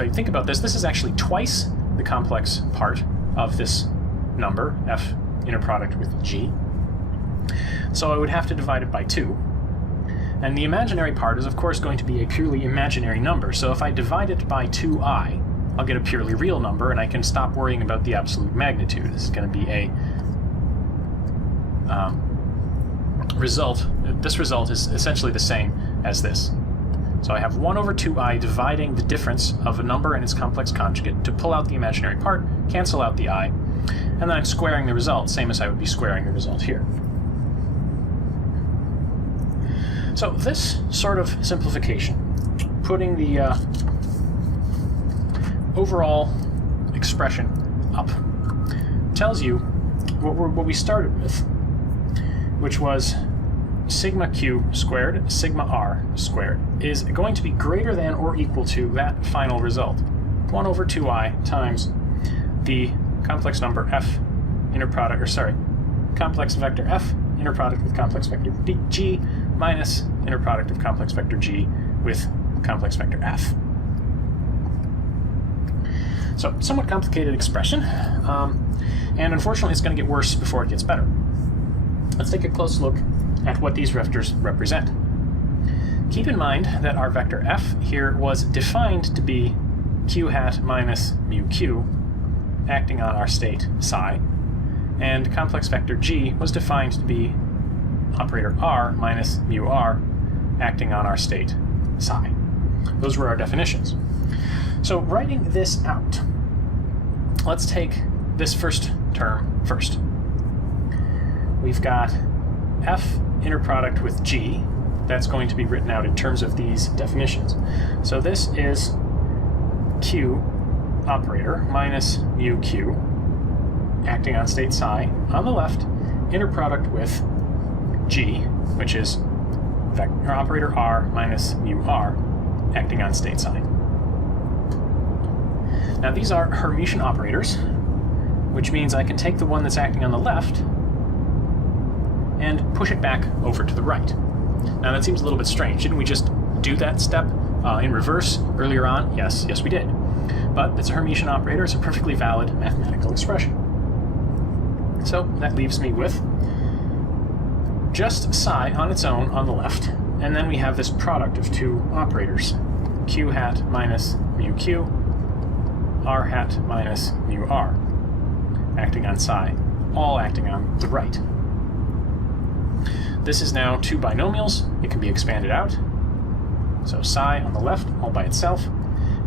I think about this, this is actually twice the complex part of this number, f inner product with g. So I would have to divide it by 2. And the imaginary part is of course going to be a purely imaginary number, so if I divide it by 2i, I'll get a purely real number and I can stop worrying about the absolute magnitude. This is going to be a result. This result is essentially the same as this. So I have 1 over 2i dividing the difference of a number and its complex conjugate to pull out the imaginary part, cancel out the I, and then I'm squaring the result, same as I would be squaring the result here. So this sort of simplification, putting the overall expression up, tells you what we started with, which was sigma q squared, sigma r squared, is going to be greater than or equal to that final result, 1 over 2i times the complex number f inner product, complex vector f inner product with complex vector g minus inner product of complex vector g with complex vector f. So, somewhat complicated expression, and unfortunately it's going to get worse before it gets better. Let's take a close look at what these vectors represent. Keep in mind that our vector f here was defined to be q hat minus mu q, acting on our state psi, and complex vector g was defined to be operator r minus mu r, acting on our state psi. Those were our definitions. So writing this out, let's take this first term first. We've got f inner product with g. That's going to be written out in terms of these definitions. So this is q operator minus mu q, acting on state psi, on the left, inner product with g, which is vector operator r minus mu r, acting on state psi. Now these are Hermitian operators, which means I can take the one that's acting on the left and push it back over to the right. Now that seems a little bit strange. Didn't we just do that step in reverse earlier on? Yes, we did. But it's a Hermitian operator. It's a perfectly valid mathematical expression. So that leaves me with just psi on its own on the left, and then we have this product of two operators, q hat minus mu q, r hat minus mu r, acting on psi, all acting on the right. This is now two binomials. It can be expanded out. So psi on the left, all by itself.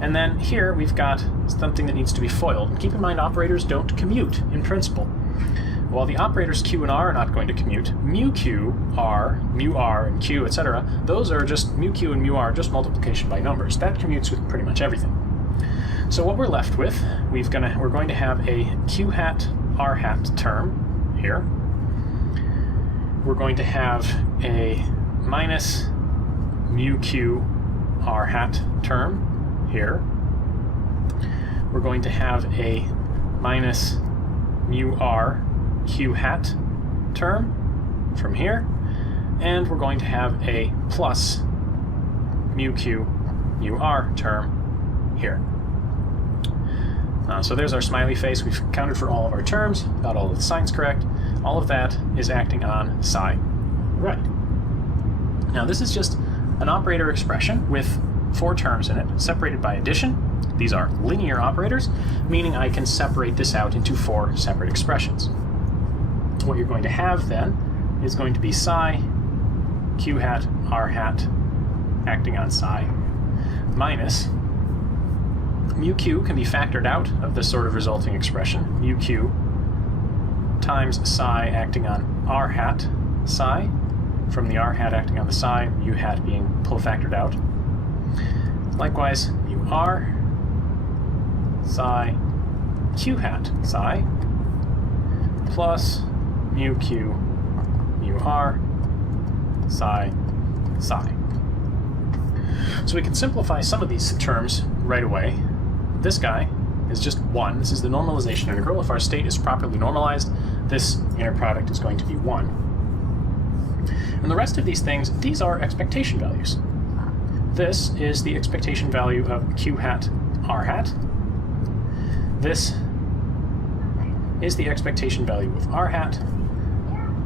And then here we've got something that needs to be foiled. Keep in mind, operators don't commute in principle. While the operators q and r are not going to commute, mu r, and q, etc., those are just mu q and mu r, just multiplication by numbers. That commutes with pretty much everything. So what we're left with, we're going to have a q hat r hat term here. We're going to have a minus mu q r hat term here. We're going to have a minus mu r q hat term from here, and we're going to have a plus mu q mu r term here. So there's our smiley face. We've accounted for all of our terms, got all of the signs correct. All of that is acting on psi right. Now this is just an operator expression with four terms in it, separated by addition. These are linear operators, meaning I can separate this out into four separate expressions. What you're going to have then is going to be psi, q hat, r hat, acting on psi, minus mu q can be factored out of this sort of resulting expression, mu q times psi acting on r hat psi, from the r hat acting on the psi, mu hat being pull factored out. Likewise, mu r psi q hat psi plus mu q mu r psi psi. So we can simplify some of these terms right away. This guy is just 1. This is the normalization integral. If our state is properly normalized, this inner product is going to be 1. And the rest of these things, these are expectation values. This is the expectation value of q hat r hat. This is the expectation value of r hat.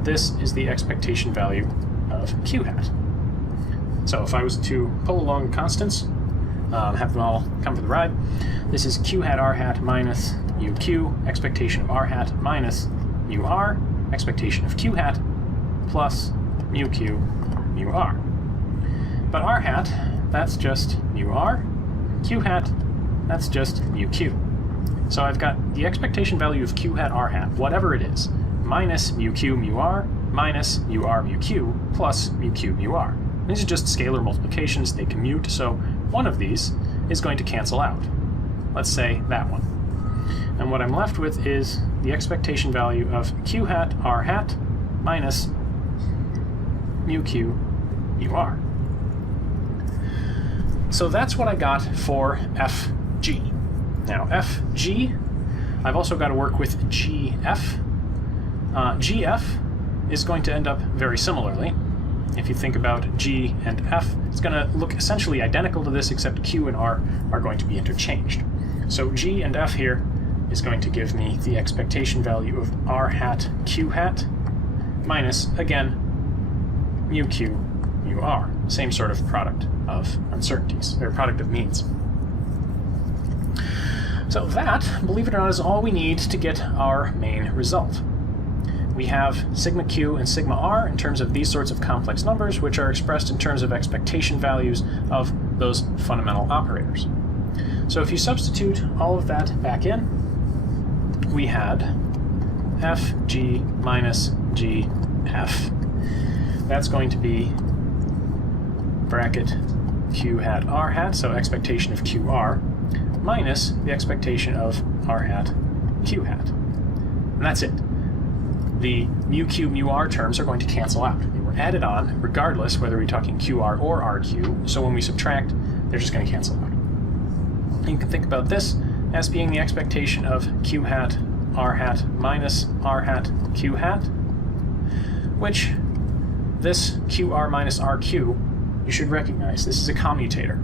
This is the expectation value of q hat. So if I was to pull along constants, have them all come for the ride, this is q hat r hat minus mu q, expectation of r hat, minus mu r, expectation of q hat, plus mu q mu r. But r hat, that's just mu r, q hat, that's just mu q. So I've got the expectation value of q hat r hat, whatever it is, minus mu q mu r, minus mu r mu q, plus mu q mu r. These are just scalar multiplications, they commute, so one of these is going to cancel out. Let's say that one. And what I'm left with is the expectation value of q hat r hat minus mu q mu r. So that's what I got for fg. Now fg, I've also got to work with gf. Gf is going to end up very similarly. if you think about G and F, it's going to look essentially identical to this, except Q and R are going to be interchanged. So G and F here is going to give me the expectation value of R hat Q hat minus, again, mu Q, mu R. Same sort of product of uncertainties, or product of means. So that, believe it or not, is all we need to get our main result. We have sigma q and sigma r in terms of these sorts of complex numbers, which are expressed in terms of expectation values of those fundamental operators. So if you substitute all of that back in, we had f g minus g f. That's going to be bracket q hat r hat, so expectation of qr, minus the expectation of r hat q hat. And that's it. The mu q, mu r terms are going to cancel out. They were added on regardless whether we're talking qr or rq, so when we subtract, they're just going to cancel out. And you can think about this as being the expectation of q hat r hat minus r hat q hat, which this qr minus rq, you should recognize. This is a commutator.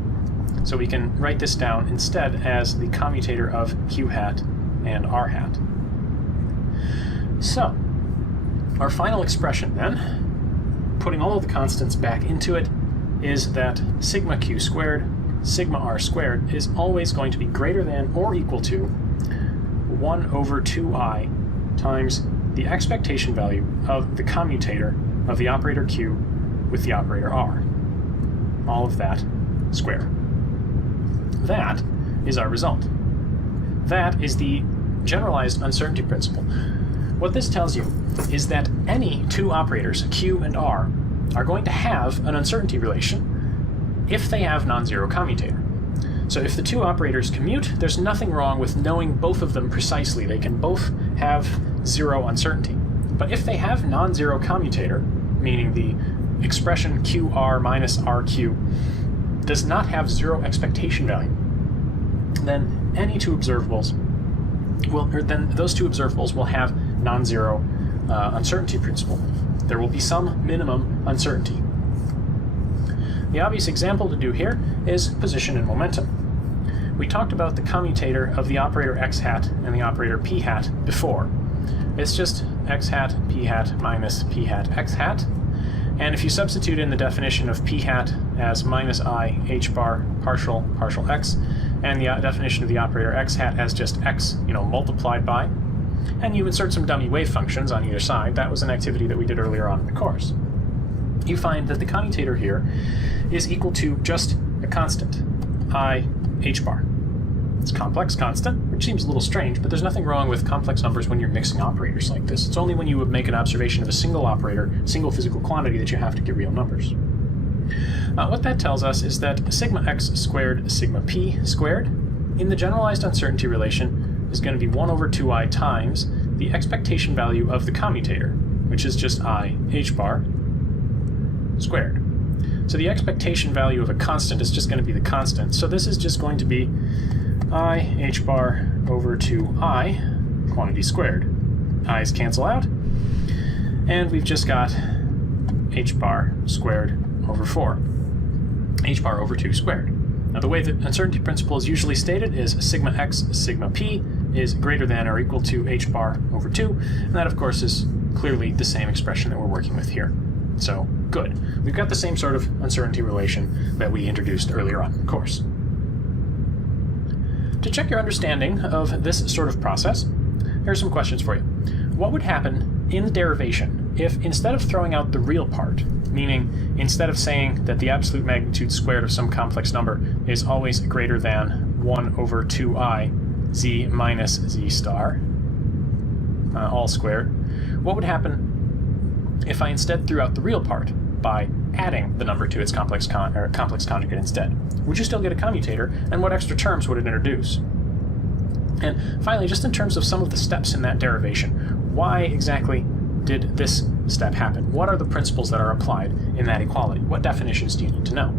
So we can write this down instead as the commutator of q hat and r hat. So, our final expression then, putting all of the constants back into it, is that sigma q squared, sigma r squared is always going to be greater than or equal to 1 over 2i times the expectation value of the commutator of the operator q with the operator r. All of that squared. That is our result. That is the generalized uncertainty principle. What this tells you is that any two operators, q and r, are going to have an uncertainty relation if they have non-zero commutator. So if the two operators commute, there's nothing wrong with knowing both of them precisely. They can both have zero uncertainty. But if they have non-zero commutator, meaning the expression qr minus rq does not have zero expectation value, then any two observables will, or then those two observables will have non-zero uncertainty principle. There will be some minimum uncertainty. The obvious example to do here is position and momentum. We talked about the commutator of the operator x hat and the operator p hat before. It's just x hat, p hat minus p hat, x hat. And if you substitute in the definition of p hat as minus I h bar partial x, and the definition of the operator x hat as just x, multiplied by, and you insert some dummy wave functions on either side, that was an activity that we did earlier on in the course, you find that the commutator here is equal to just a constant, I h bar. It's a complex constant, which seems a little strange, but there's nothing wrong with complex numbers when you're mixing operators like this. It's only when you would make an observation of a single operator, single physical quantity, that you have to get real numbers. What that tells us is that sigma x squared sigma p squared in the generalized uncertainty relation is going to be 1 over 2i times the expectation value of the commutator, which is just I h bar squared. So the expectation value of a constant is just going to be the constant. So this is just going to be I h bar over 2i, quantity squared. I's cancel out, and we've just got h bar squared over 4. H bar over 2 squared. Now the way that uncertainty principle is usually stated is sigma x sigma p is greater than or equal to h bar over 2, and that of course is clearly the same expression that we're working with here. So, good. We've got the same sort of uncertainty relation that we introduced earlier on in the course. To check your understanding of this sort of process, here are some questions for you. What would happen in the derivation if instead of throwing out the real part, meaning instead of saying that the absolute magnitude squared of some complex number is always greater than 1 over 2i z minus z star, all squared, what would happen if I instead threw out the real part by adding the number to its complex conjugate instead? Would you still get a commutator, and what extra terms would it introduce? And finally, just in terms of some of the steps in that derivation, why exactly did this step happen? What are the principles that are applied in that equality? What definitions do you need to know?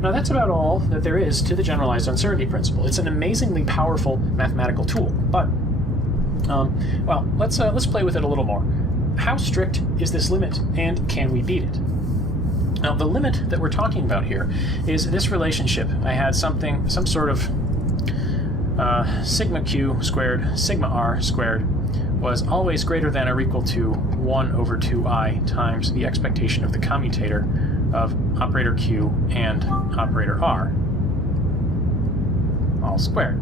Now that's about all that there is to the generalized uncertainty principle. It's an amazingly powerful mathematical tool, but well, let's play with it a little more. how strict is this limit, and can we beat it? Now, the limit that we're talking about here is this relationship. I had some sort of sigma q squared, sigma r squared was always greater than or equal to 1 over 2i times the expectation of the commutator of operator q and operator r, all squared.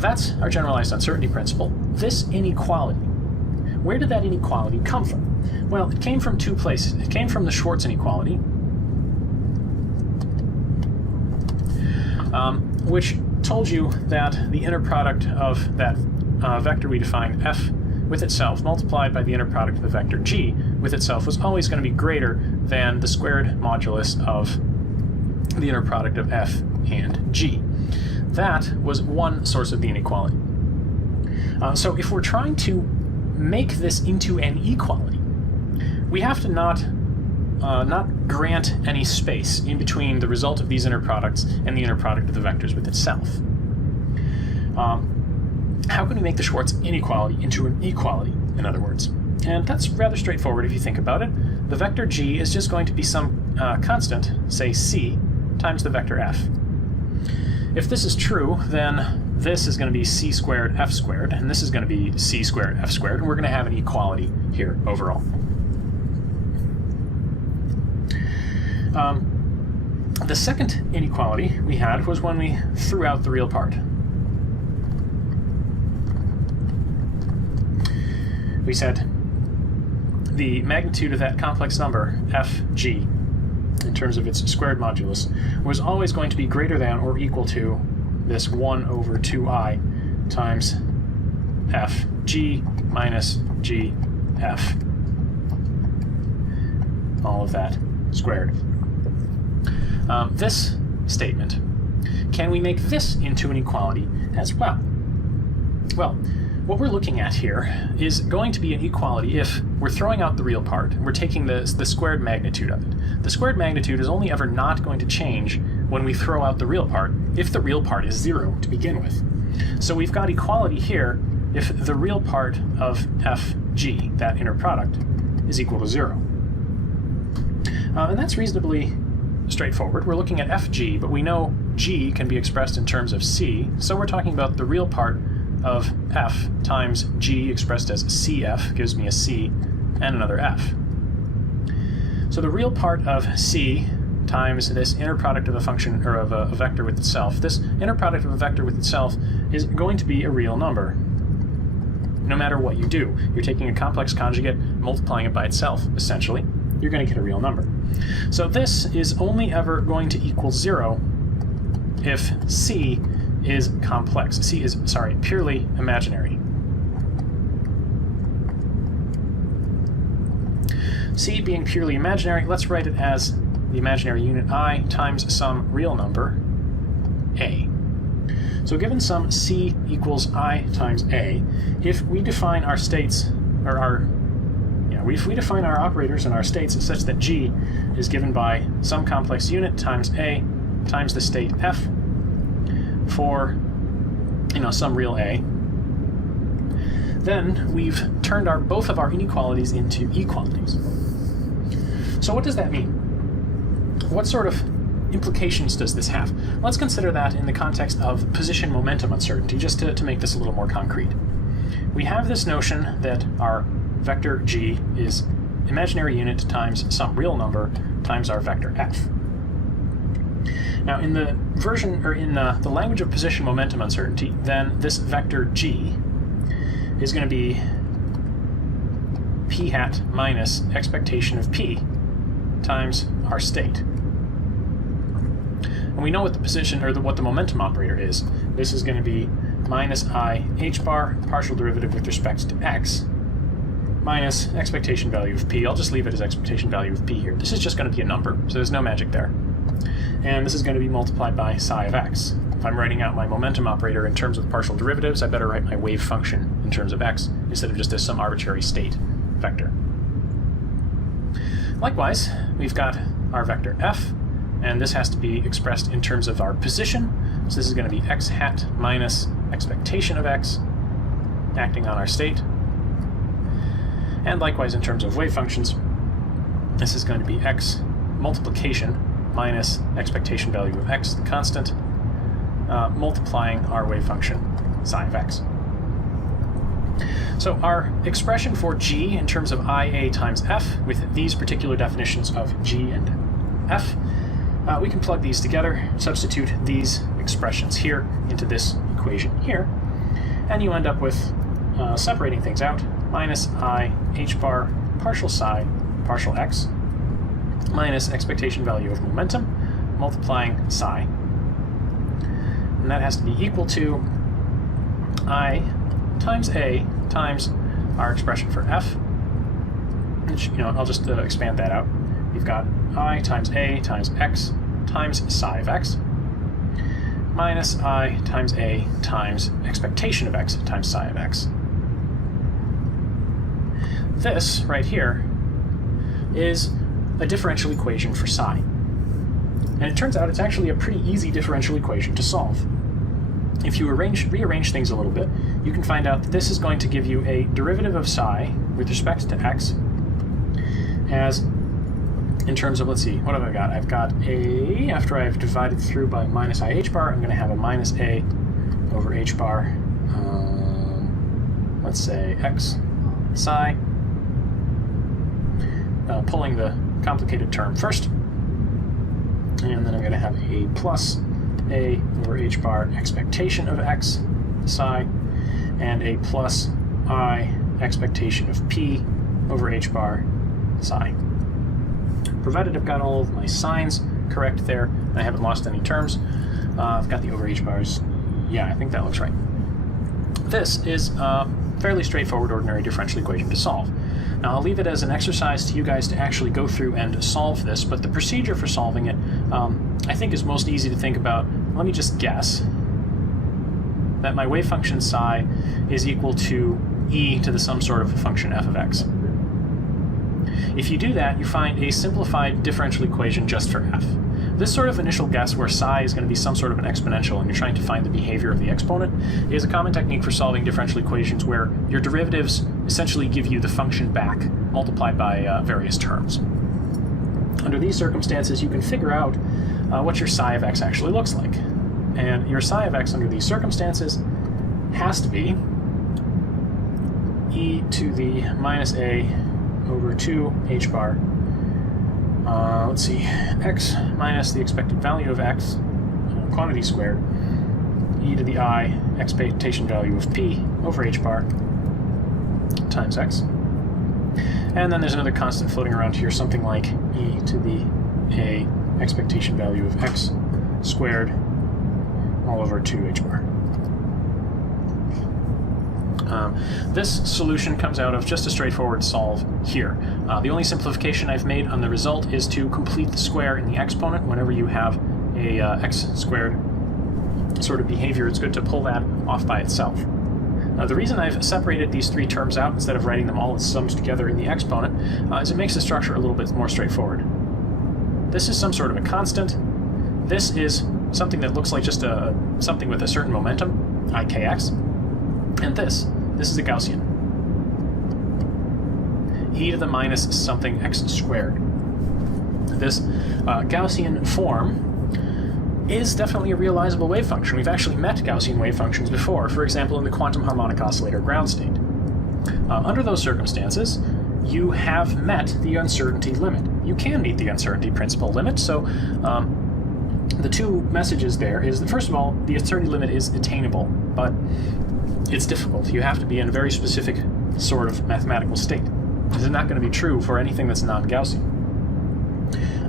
That's our generalized uncertainty principle. This inequality, where did that inequality come from? Well, it came from two places. It came from the Schwarz inequality, which told you that the inner product of that vector we defined, f with itself, multiplied by the inner product of the vector g with itself, was always going to be greater than the squared modulus of the inner product of f and g. That was one source of the inequality. So if we're trying to make this into an equality, we have to not grant any space in between the result of these inner products and the inner product of the vectors with itself. How can we make the Schwarz inequality into an equality, in other words? And that's rather straightforward if you think about it. The vector g is just going to be some constant, say c, times the vector f. If this is true, then this is going to be c squared f squared, and this is going to be c squared f squared, and we're going to have an equality here overall. The second inequality we had was when we threw out the real part. We said the magnitude of that complex number, fg, in terms of its squared modulus, was always going to be greater than or equal to this 1 over 2i times fg minus gf. All of that squared. This statement, can we make this into an equality as well? Well, what we're looking at here is going to be an equality if we're throwing out the real part, we're taking the squared magnitude of it. The squared magnitude is only ever not going to change when we throw out the real part, if the real part is 0 to begin with. So we've got equality here if the real part of fg, that inner product, is equal to 0. And that's reasonably straightforward. We're looking at fg, but we know g can be expressed in terms of c, so we're talking about the real part of f times g expressed as cf gives me a c and another f. So the real part of c times this inner product of a function, or of a vector with itself, this inner product of a vector with itself is going to be a real number. No matter what you do, you're taking a complex conjugate, multiplying it by itself, essentially, you're going to get a real number. So this is only ever going to equal 0 if c is complex. C is, purely imaginary. C being purely imaginary, let's write it as the imaginary unit I times some real number, a. So given some c equals I times a, if we define our states, or if we define our operators and our states such that g is given by some complex unit times a times the state f for, some real a, then we've turned both of our inequalities into equalities. So what does that mean? What sort of implications does this have? Let's consider that in the context of position momentum uncertainty, just to make this a little more concrete. We have this notion that our vector g is imaginary unit times some real number times our vector f. Now, in the version, or in the language of position momentum uncertainty, then this vector g is going to be p hat minus expectation of p times our state. And we know what the position, or what the momentum operator is. This is going to be minus I h bar, partial derivative with respect to x, minus expectation value of p. I'll just leave it as expectation value of p here. This is just going to be a number, so there's no magic there. And this is going to be multiplied by psi of x. If I'm writing out my momentum operator in terms of partial derivatives, I better write my wave function in terms of x instead of just as some arbitrary state vector. Likewise, we've got our vector f, and this has to be expressed in terms of our position. So this is going to be x hat minus expectation of x, acting on our state. And likewise, in terms of wave functions, this is going to be x multiplication minus expectation value of x, the constant, multiplying our wave function psi of x. So our expression for g in terms of IA times f, with these particular definitions of g and f, we can plug these together, substitute these expressions here into this equation here, and you end up with, separating things out, minus I h bar partial psi partial x minus expectation value of momentum multiplying psi. And that has to be equal to I times A times our expression for f, which, I'll just expand that out. You've got I times A times x times psi of x minus I times A times expectation of x times psi of x. This right here is a differential equation for psi. And it turns out it's actually a pretty easy differential equation to solve. If you rearrange things a little bit, you can find out that this is going to give you a derivative of psi with respect to x as, in terms of, let's see, what have I got? I've got a, after I've divided through by minus I h bar, I'm going to have a minus a over h bar, let's say x psi, pulling the complicated term first, and then I'm going to have a plus a over h bar expectation of x psi, and a plus I expectation of p over h bar psi. Provided I've got all of my signs correct there, and I haven't lost any terms. I've got the over h bars. Yeah, I think that looks right. This is a fairly straightforward ordinary differential equation to solve. Now, I'll leave it as an exercise to you guys to actually go through and solve this, but the procedure for solving it, I think, is most easy to think about. Let me just guess that my wave function psi is equal to e to the some sort of function f of x. If you do that, you find a simplified differential equation just for f. This sort of initial guess where psi is going to be some sort of an exponential and you're trying to find the behavior of the exponent is a common technique for solving differential equations where your derivatives essentially give you the function back multiplied by various terms. Under these circumstances, you can figure out what your psi of x actually looks like. And your psi of x under these circumstances has to be e to the minus a over 2 h bar, let's see, x minus the expected value of x, quantity squared, e to the I expectation value of p over h bar times x. And then there's another constant floating around here, something like e to the a expectation value of x squared all over 2 h bar. This solution comes out of just a straightforward solve here. The only simplification I've made on the result is to complete the square in the exponent. Whenever you have a x squared sort of behavior, it's good to pull that off by itself. The reason I've separated these three terms out instead of writing them all as sums together in the exponent is it makes the structure a little bit more straightforward. This is some sort of a constant. This is something that looks like just something with a certain momentum, ikx. And this is a Gaussian. E to the minus something x squared. This Gaussian form is definitely a realizable wave function. We've actually met Gaussian wave functions before, for example, in the quantum harmonic oscillator ground state. Under those circumstances, you have met the uncertainty limit. You can meet the uncertainty principal limit, so the two messages there is that, first of all, the uncertainty limit is attainable, but it's difficult. You have to be in a very specific sort of mathematical state. This is not going to be true for anything that's non-Gaussian.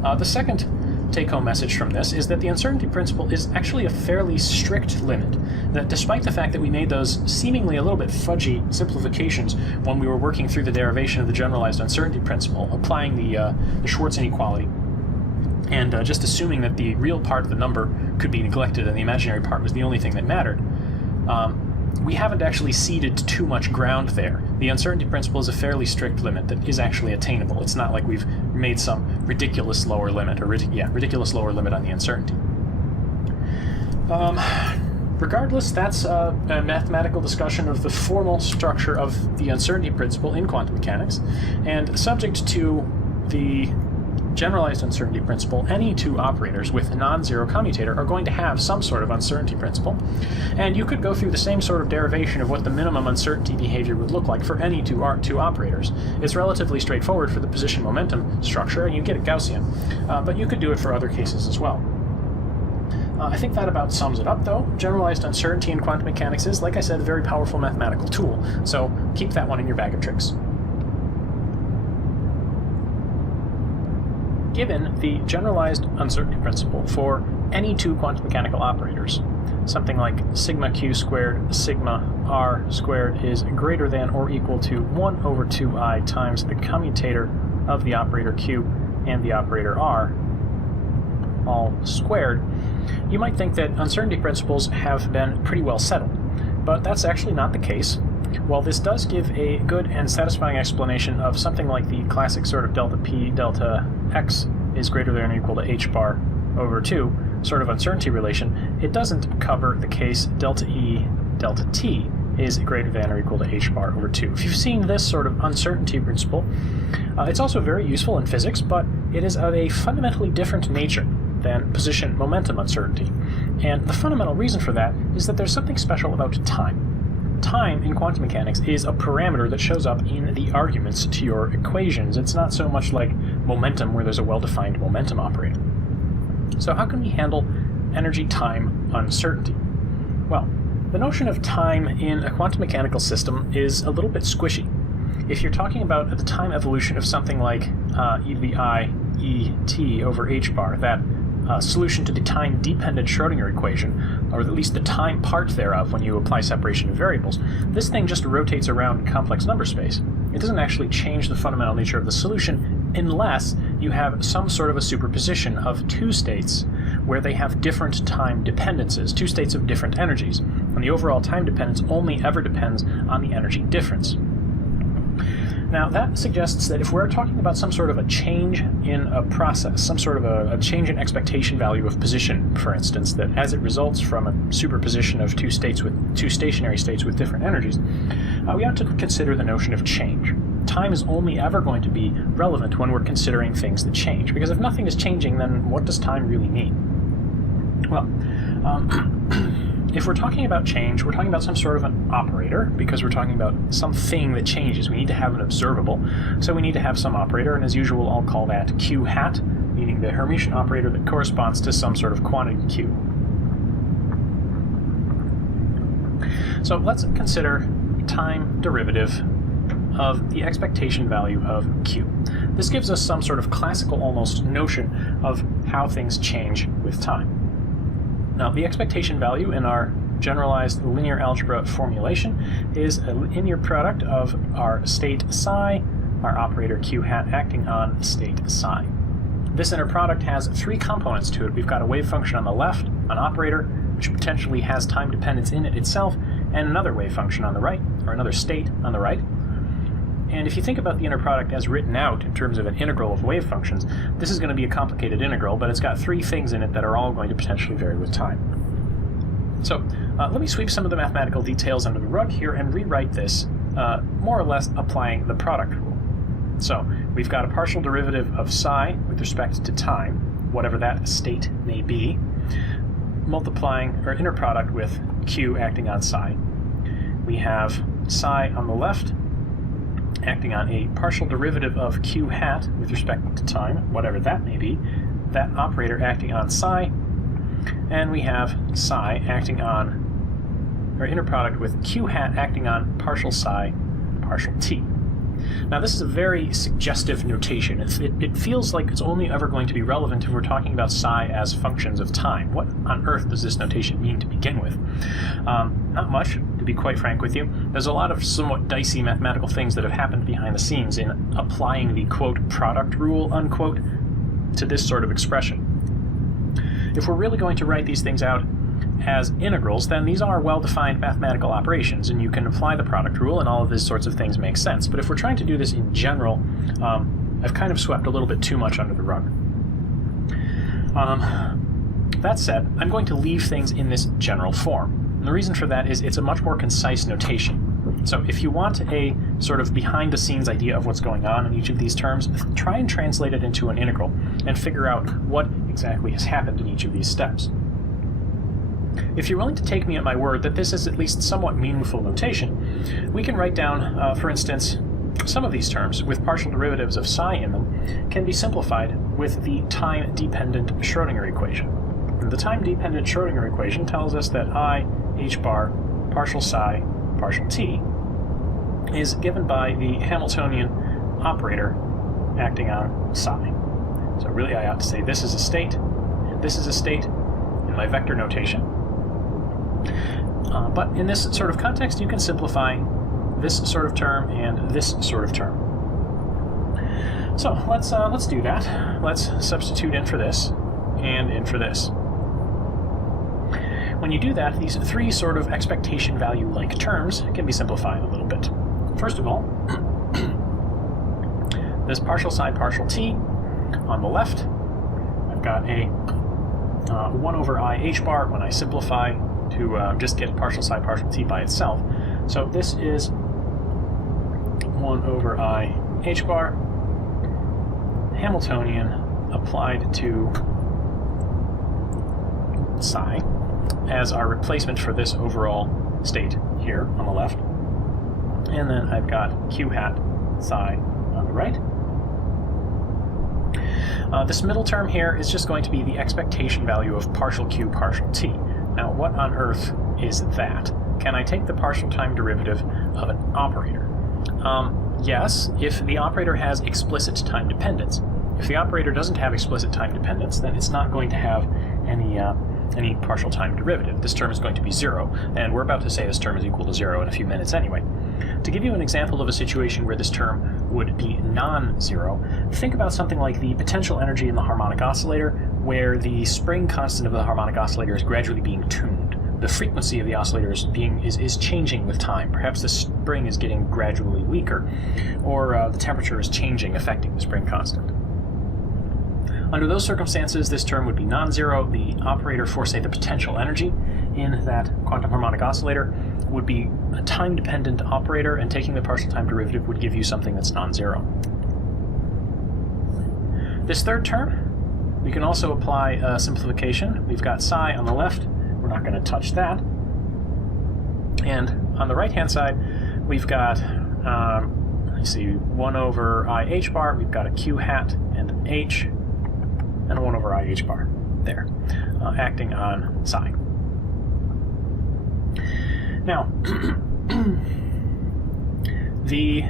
The second take-home message from this is that the uncertainty principle is actually a fairly strict limit, that despite the fact that we made those seemingly a little bit fudgy simplifications when we were working through the derivation of the generalized uncertainty principle, applying the Schwarz inequality, and just assuming that the real part of the number could be neglected and the imaginary part was the only thing that mattered, we haven't actually ceded too much ground there. The uncertainty principle is a fairly strict limit that is actually attainable. It's not like we've made some ridiculous lower limit, or ridiculous lower limit on the uncertainty. Regardless, that's a mathematical discussion of the formal structure of the uncertainty principle in quantum mechanics, and subject to the generalized uncertainty principle, any two operators with a non-zero commutator are going to have some sort of uncertainty principle, and you could go through the same sort of derivation of what the minimum uncertainty behavior would look like for any two operators. It's relatively straightforward for the position momentum structure, and you get it Gaussian, but you could do it for other cases as well. I think that about sums it up, though. Generalized uncertainty in quantum mechanics is, like I said, a very powerful mathematical tool, so keep that one in your bag of tricks. Given the generalized uncertainty principle for any two quantum mechanical operators, something like sigma q squared sigma r squared is greater than or equal to 1 over 2i times the commutator of the operator q and the operator r, all squared, you might think that uncertainty principles have been pretty well settled, but that's actually not the case. While this does give a good and satisfying explanation of something like the classic sort of delta p delta x is greater than or equal to h bar over 2 sort of uncertainty relation, it doesn't cover the case delta e delta t is greater than or equal to h bar over 2. If you've seen this sort of uncertainty principle, it's also very useful in physics, but it is of a fundamentally different nature than position momentum uncertainty. And the fundamental reason for that is that there's something special about time. Time in quantum mechanics is a parameter that shows up in the arguments to your equations. It's not so much like momentum where there's a well-defined momentum operator. So how can we handle energy-time uncertainty? Well, the notion of time in a quantum mechanical system is a little bit squishy. If you're talking about the time evolution of something like e to the I e t over h bar, that solution to the time-dependent Schrodinger equation, or at least the time part thereof when you apply separation of variables, this thing just rotates around complex number space. It doesn't actually change the fundamental nature of the solution unless you have some sort of a superposition of two states where they have different time dependences, two states of different energies, and the overall time dependence only ever depends on the energy difference. Now, that suggests that if we're talking about some sort of a change in a process, some sort of a change in expectation value of position, for instance, that as it results from a superposition of two stationary states with different energies, we ought to consider the notion of change. Time is only ever going to be relevant when we're considering things that change, because if nothing is changing, then what does time really mean? Well, if we're talking about change, we're talking about some sort of an operator, because we're talking about something that changes. We need to have an observable, so we need to have some operator, and as usual, I'll call that q hat, meaning the Hermitian operator that corresponds to some sort of quantity q. So let's consider time derivative of the expectation value of q. This gives us some sort of classical almost notion of how things change with time. Now, the expectation value in our generalized linear algebra formulation is a linear product of our state psi, our operator q hat acting on state psi. This inner product has three components to it. We've got a wave function on the left, an operator, which potentially has time dependence in it itself, and another wave function on the right, or another state on the right. And if you think about the inner product as written out in terms of an integral of wave functions, this is going to be a complicated integral, but it's got three things in it that are all going to potentially vary with time. So let me sweep some of the mathematical details under the rug here and rewrite this, more or less applying the product rule. So we've got a partial derivative of psi with respect to time, whatever that state may be, multiplying our inner product with q acting on psi. We have psi on the left acting on a partial derivative of q hat with respect to time, whatever that may be, that operator acting on psi, and we have psi acting on our inner product with q hat acting on partial psi, partial t. Now, this is a very suggestive notation. It feels like it's only ever going to be relevant if we're talking about psi as functions of time. What on earth does this notation mean to begin with? Not much, to be quite frank with you. There's a lot of somewhat dicey mathematical things that have happened behind the scenes in applying the, quote, product rule, unquote, to this sort of expression. If we're really going to write these things out as integrals, then these are well-defined mathematical operations, and you can apply the product rule, and all of these sorts of things make sense. But if we're trying to do this in general, I've kind of swept a little bit too much under the rug. That said, I'm going to leave things in this general form. And the reason for that is it's a much more concise notation. So if you want a sort of behind-the-scenes idea of what's going on in each of these terms, try and translate it into an integral and figure out what exactly has happened in each of these steps. If you're willing to take me at my word that this is at least somewhat meaningful notation, we can write down, for instance, some of these terms with partial derivatives of psi in them can be simplified with the time-dependent Schrödinger equation. And the time-dependent Schrödinger equation tells us that I, h bar, partial psi, partial t, is given by the Hamiltonian operator acting on psi. So really I ought to say this is a state, and this is a state in my vector notation. But in this sort of context, you can simplify this sort of term and this sort of term. So let's do that. Let's substitute in for this and in for this. When you do that, these three sort of expectation value-like terms can be simplified a little bit. First of all, this partial psi partial t on the left, I've got a 1 over I h bar when I simplify to just get partial psi partial t by itself. So this is 1 over I h bar Hamiltonian applied to psi as our replacement for this overall state here on the left. And then I've got q hat psi on the right. This middle term here is just going to be the expectation value of partial q partial t. Now, what on earth is that? Can I take the partial time derivative of an operator? Yes, if the operator has explicit time dependence. If the operator doesn't have explicit time dependence, then it's not going to have any partial time derivative. This term is going to be 0, and we're about to say this term is equal to 0 in a few minutes anyway. To give you an example of a situation where this term would be non-zero, think about something like the potential energy in the harmonic oscillator, where the spring constant of the harmonic oscillator is gradually being tuned. The frequency of the oscillator is changing with time. Perhaps the spring is getting gradually weaker, or the temperature is changing, affecting the spring constant. Under those circumstances, this term would be non-zero. The operator for, say, the potential energy in that quantum harmonic oscillator would be a time-dependent operator, and taking the partial time derivative would give you something that's non-zero. This third term, we can also apply a simplification. We've got psi on the left. We're not going to touch that. And on the right-hand side, we've got, let's see, 1 over I h bar. We've got a q hat and an h, and a 1 over I h bar there, acting on psi. Now, the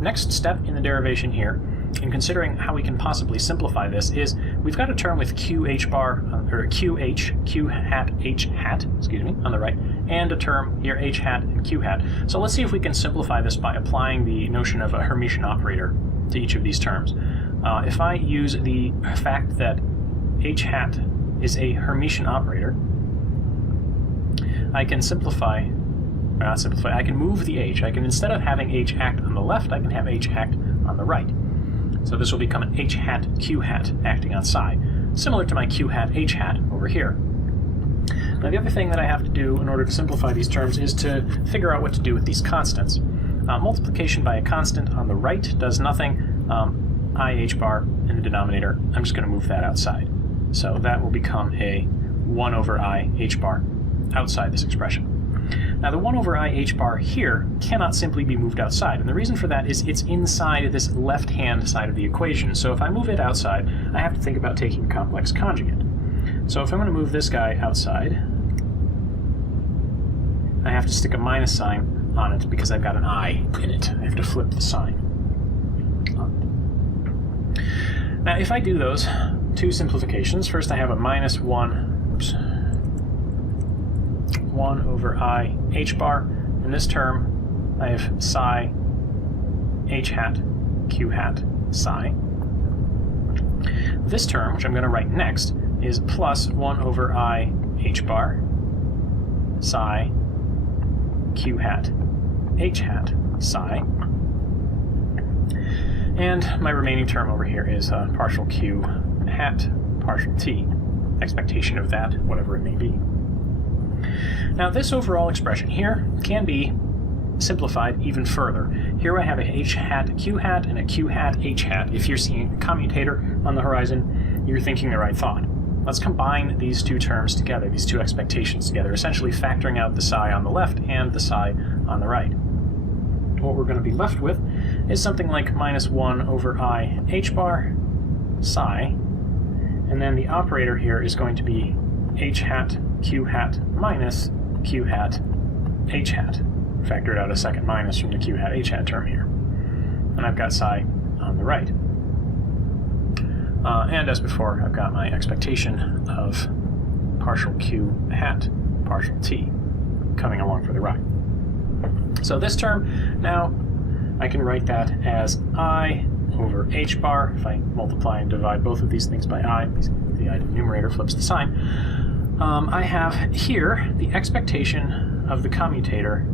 next step in the derivation here, in considering how we can possibly simplify this, is we've got a term with qh bar, or q hat, h hat, excuse me, on the right, and a term here, h hat and q hat. So let's see if we can simplify this by applying the notion of a Hermitian operator to each of these terms. If I use the fact that h hat is a Hermitian operator, I can simplify, or not simplify, I can move the h. I can, instead of having h act on the left, I can have h act on the right. So this will become an h hat q hat acting on psi, similar to my q hat h hat over here. Now the other thing that I have to do in order to simplify these terms is to figure out what to do with these constants. Multiplication by a constant on the right does nothing. I h bar in the denominator, I'm just going to move that outside. So that will become a 1 over I h bar outside this expression. Now the 1 over I h bar here cannot simply be moved outside, and the reason for that is it's inside this left-hand side of the equation. So if I move it outside, I have to think about taking a complex conjugate. So if I'm going to move this guy outside, I have to stick a minus sign on it because I've got an I in it. I have to flip the sign. Now if I do those two simplifications, first I have a minus 1 over I h bar. In this term, I have psi h hat q hat psi. This term, which I'm going to write next, is plus 1 over I h bar psi q hat h hat psi. And my remaining term over here is partial q hat partial t, expectation of that, whatever it may be. Now this overall expression here can be simplified even further. Here I have a h hat q hat and a q hat h hat. If you're seeing a commutator on the horizon, you're thinking the right thought. Let's combine these two terms together, these two expectations together, essentially factoring out the psi on the left and the psi on the right. What we're going to be left with is something like minus 1 over I h bar psi, and then the operator here is going to be h hat q hat minus q hat h hat. Factored out a second minus from the q hat h hat term here. And I've got psi on the right. And as before, I've got my expectation of partial q hat partial t coming along for the ride. So this term, now I can write that as I over h bar. If I multiply and divide both of these things by I, the I numerator flips the sign. I have here the expectation of the commutator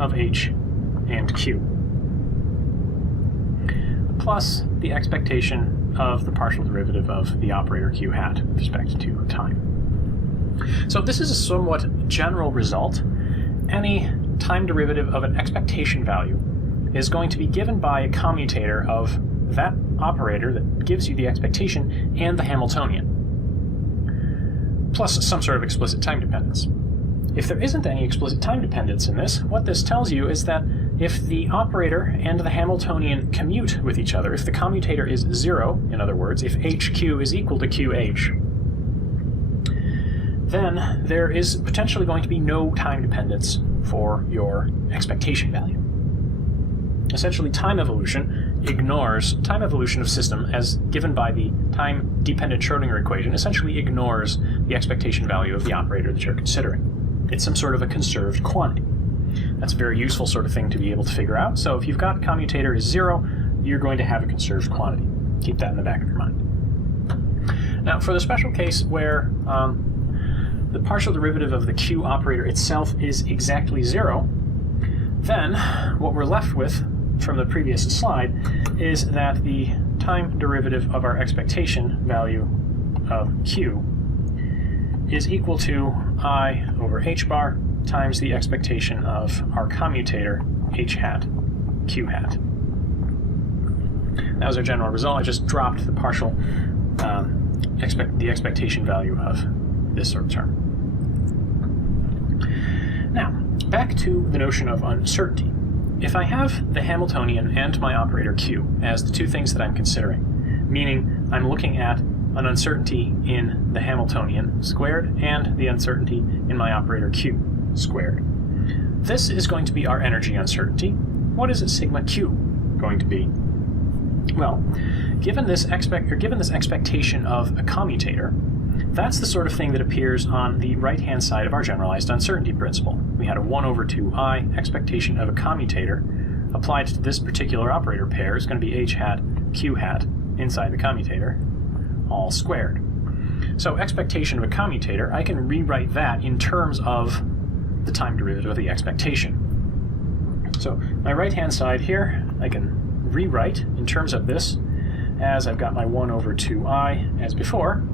of h and q, plus the expectation of the partial derivative of the operator q hat with respect to time. So this is a somewhat general result. Any time derivative of an expectation value is going to be given by a commutator of that operator that gives you the expectation and the Hamiltonian, plus some sort of explicit time dependence. If there isn't any explicit time dependence in this, what this tells you is that if the operator and the Hamiltonian commute with each other, if the commutator is 0, in other words, if HQ is equal to QH, then there is potentially going to be no time dependence for your expectation value. Essentially, time evolution of system as given by the time-dependent Schrodinger equation, essentially ignores the expectation value of the operator that you're considering. It's some sort of a conserved quantity. That's a very useful sort of thing to be able to figure out. So if you've got commutator is 0, you're going to have a conserved quantity. Keep that in the back of your mind. Now, for the special case where the partial derivative of the q operator itself is exactly 0, then what we're left with from the previous slide is that the time derivative of our expectation value of q is equal to I over h bar times the expectation of our commutator h hat q hat. That was our general result. I just dropped the partial the expectation value of this sort of term. Now, back to the notion of uncertainty. If I have the Hamiltonian and my operator q as the two things that I'm considering, meaning I'm looking at an uncertainty in the Hamiltonian squared and the uncertainty in my operator q squared. This is going to be our energy uncertainty. What is sigma q going to be? Well, given this expectation of a commutator, that's the sort of thing that appears on the right-hand side of our generalized uncertainty principle. We had a 1 over 2i expectation of a commutator applied to this particular operator pair is going to be h hat q hat inside the commutator, all squared. So expectation of a commutator, I can rewrite that in terms of the time derivative of the expectation. So my right-hand side here, I can rewrite in terms of this as I've got my 1 over 2i as before.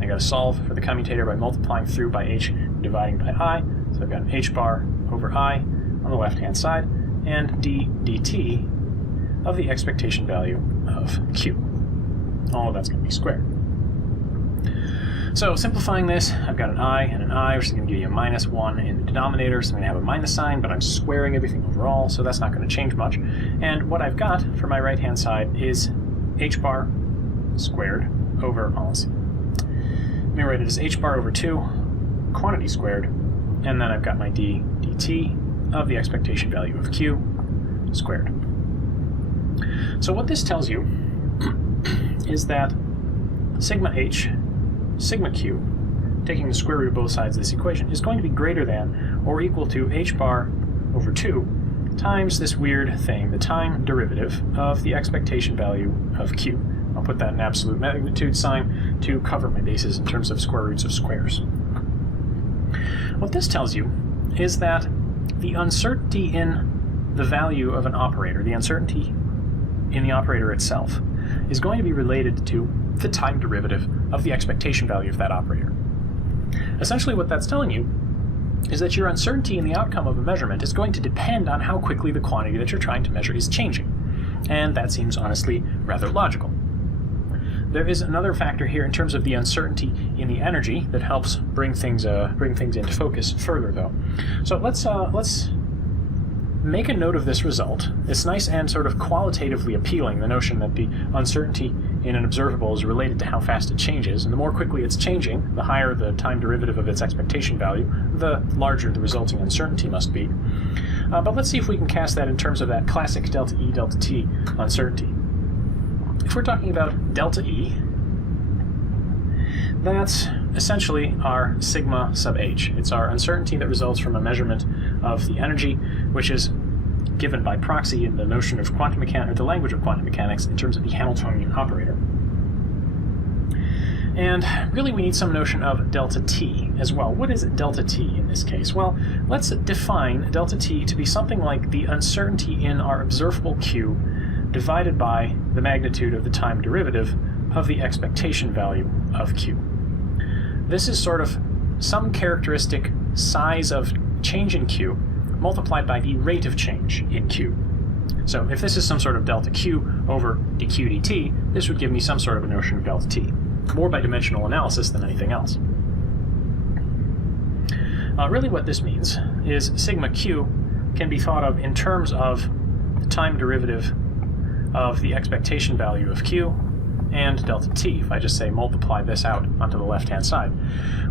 I got to solve for the commutator by multiplying through by h, dividing by I. So I've got an h bar over I on the left-hand side, and d dt of the expectation value of q. All of that's going to be squared. So simplifying this, I've got an I and an I, which is going to give you a minus 1 in the denominator, so I'm going to have a minus sign, but I'm squaring everything overall, so that's not going to change much. And what I've got for my right-hand side is h bar squared over, let's see. Let me write it as h bar over 2, quantity squared, and then I've got my d dt of the expectation value of q squared. So what this tells you is that sigma h, sigma q, taking the square root of both sides of this equation, is going to be greater than or equal to h bar over 2 times this weird thing, the time derivative of the expectation value of q. I'll put that in absolute magnitude sign to cover my bases in terms of square roots of squares. What this tells you is that the uncertainty in the value of an operator, the uncertainty in the operator itself, is going to be related to the time derivative of the expectation value of that operator. Essentially what that's telling you is that your uncertainty in the outcome of a measurement is going to depend on how quickly the quantity that you're trying to measure is changing. And that seems honestly rather logical. There is another factor here in terms of the uncertainty in the energy that helps bring things into focus further, though. So let's make a note of this result. It's nice and sort of qualitatively appealing, the notion that the uncertainty in an observable is related to how fast it changes, and the more quickly it's changing, the higher the time derivative of its expectation value, the larger the resulting uncertainty must be. But let's see if we can cast that in terms of that classic delta E, delta T uncertainty. If we're talking about delta E, that's essentially our sigma sub h. It's our uncertainty that results from a measurement of the energy, which is given by proxy in the notion of quantum mechanics, or the language of quantum mechanics, in terms of the Hamiltonian operator. And really we need some notion of delta t as well. What is delta t in this case? Well, let's define delta t to be something like the uncertainty in our observable Q divided by the magnitude of the time derivative of the expectation value of Q. This is sort of some characteristic size of change in Q multiplied by the rate of change in Q. So if this is some sort of delta Q over dq dt, this would give me some sort of a notion of delta t, more by dimensional analysis than anything else. Really what this means is sigma Q can be thought of in terms of the time derivative of the expectation value of Q and delta t, if I just say multiply this out onto the left-hand side,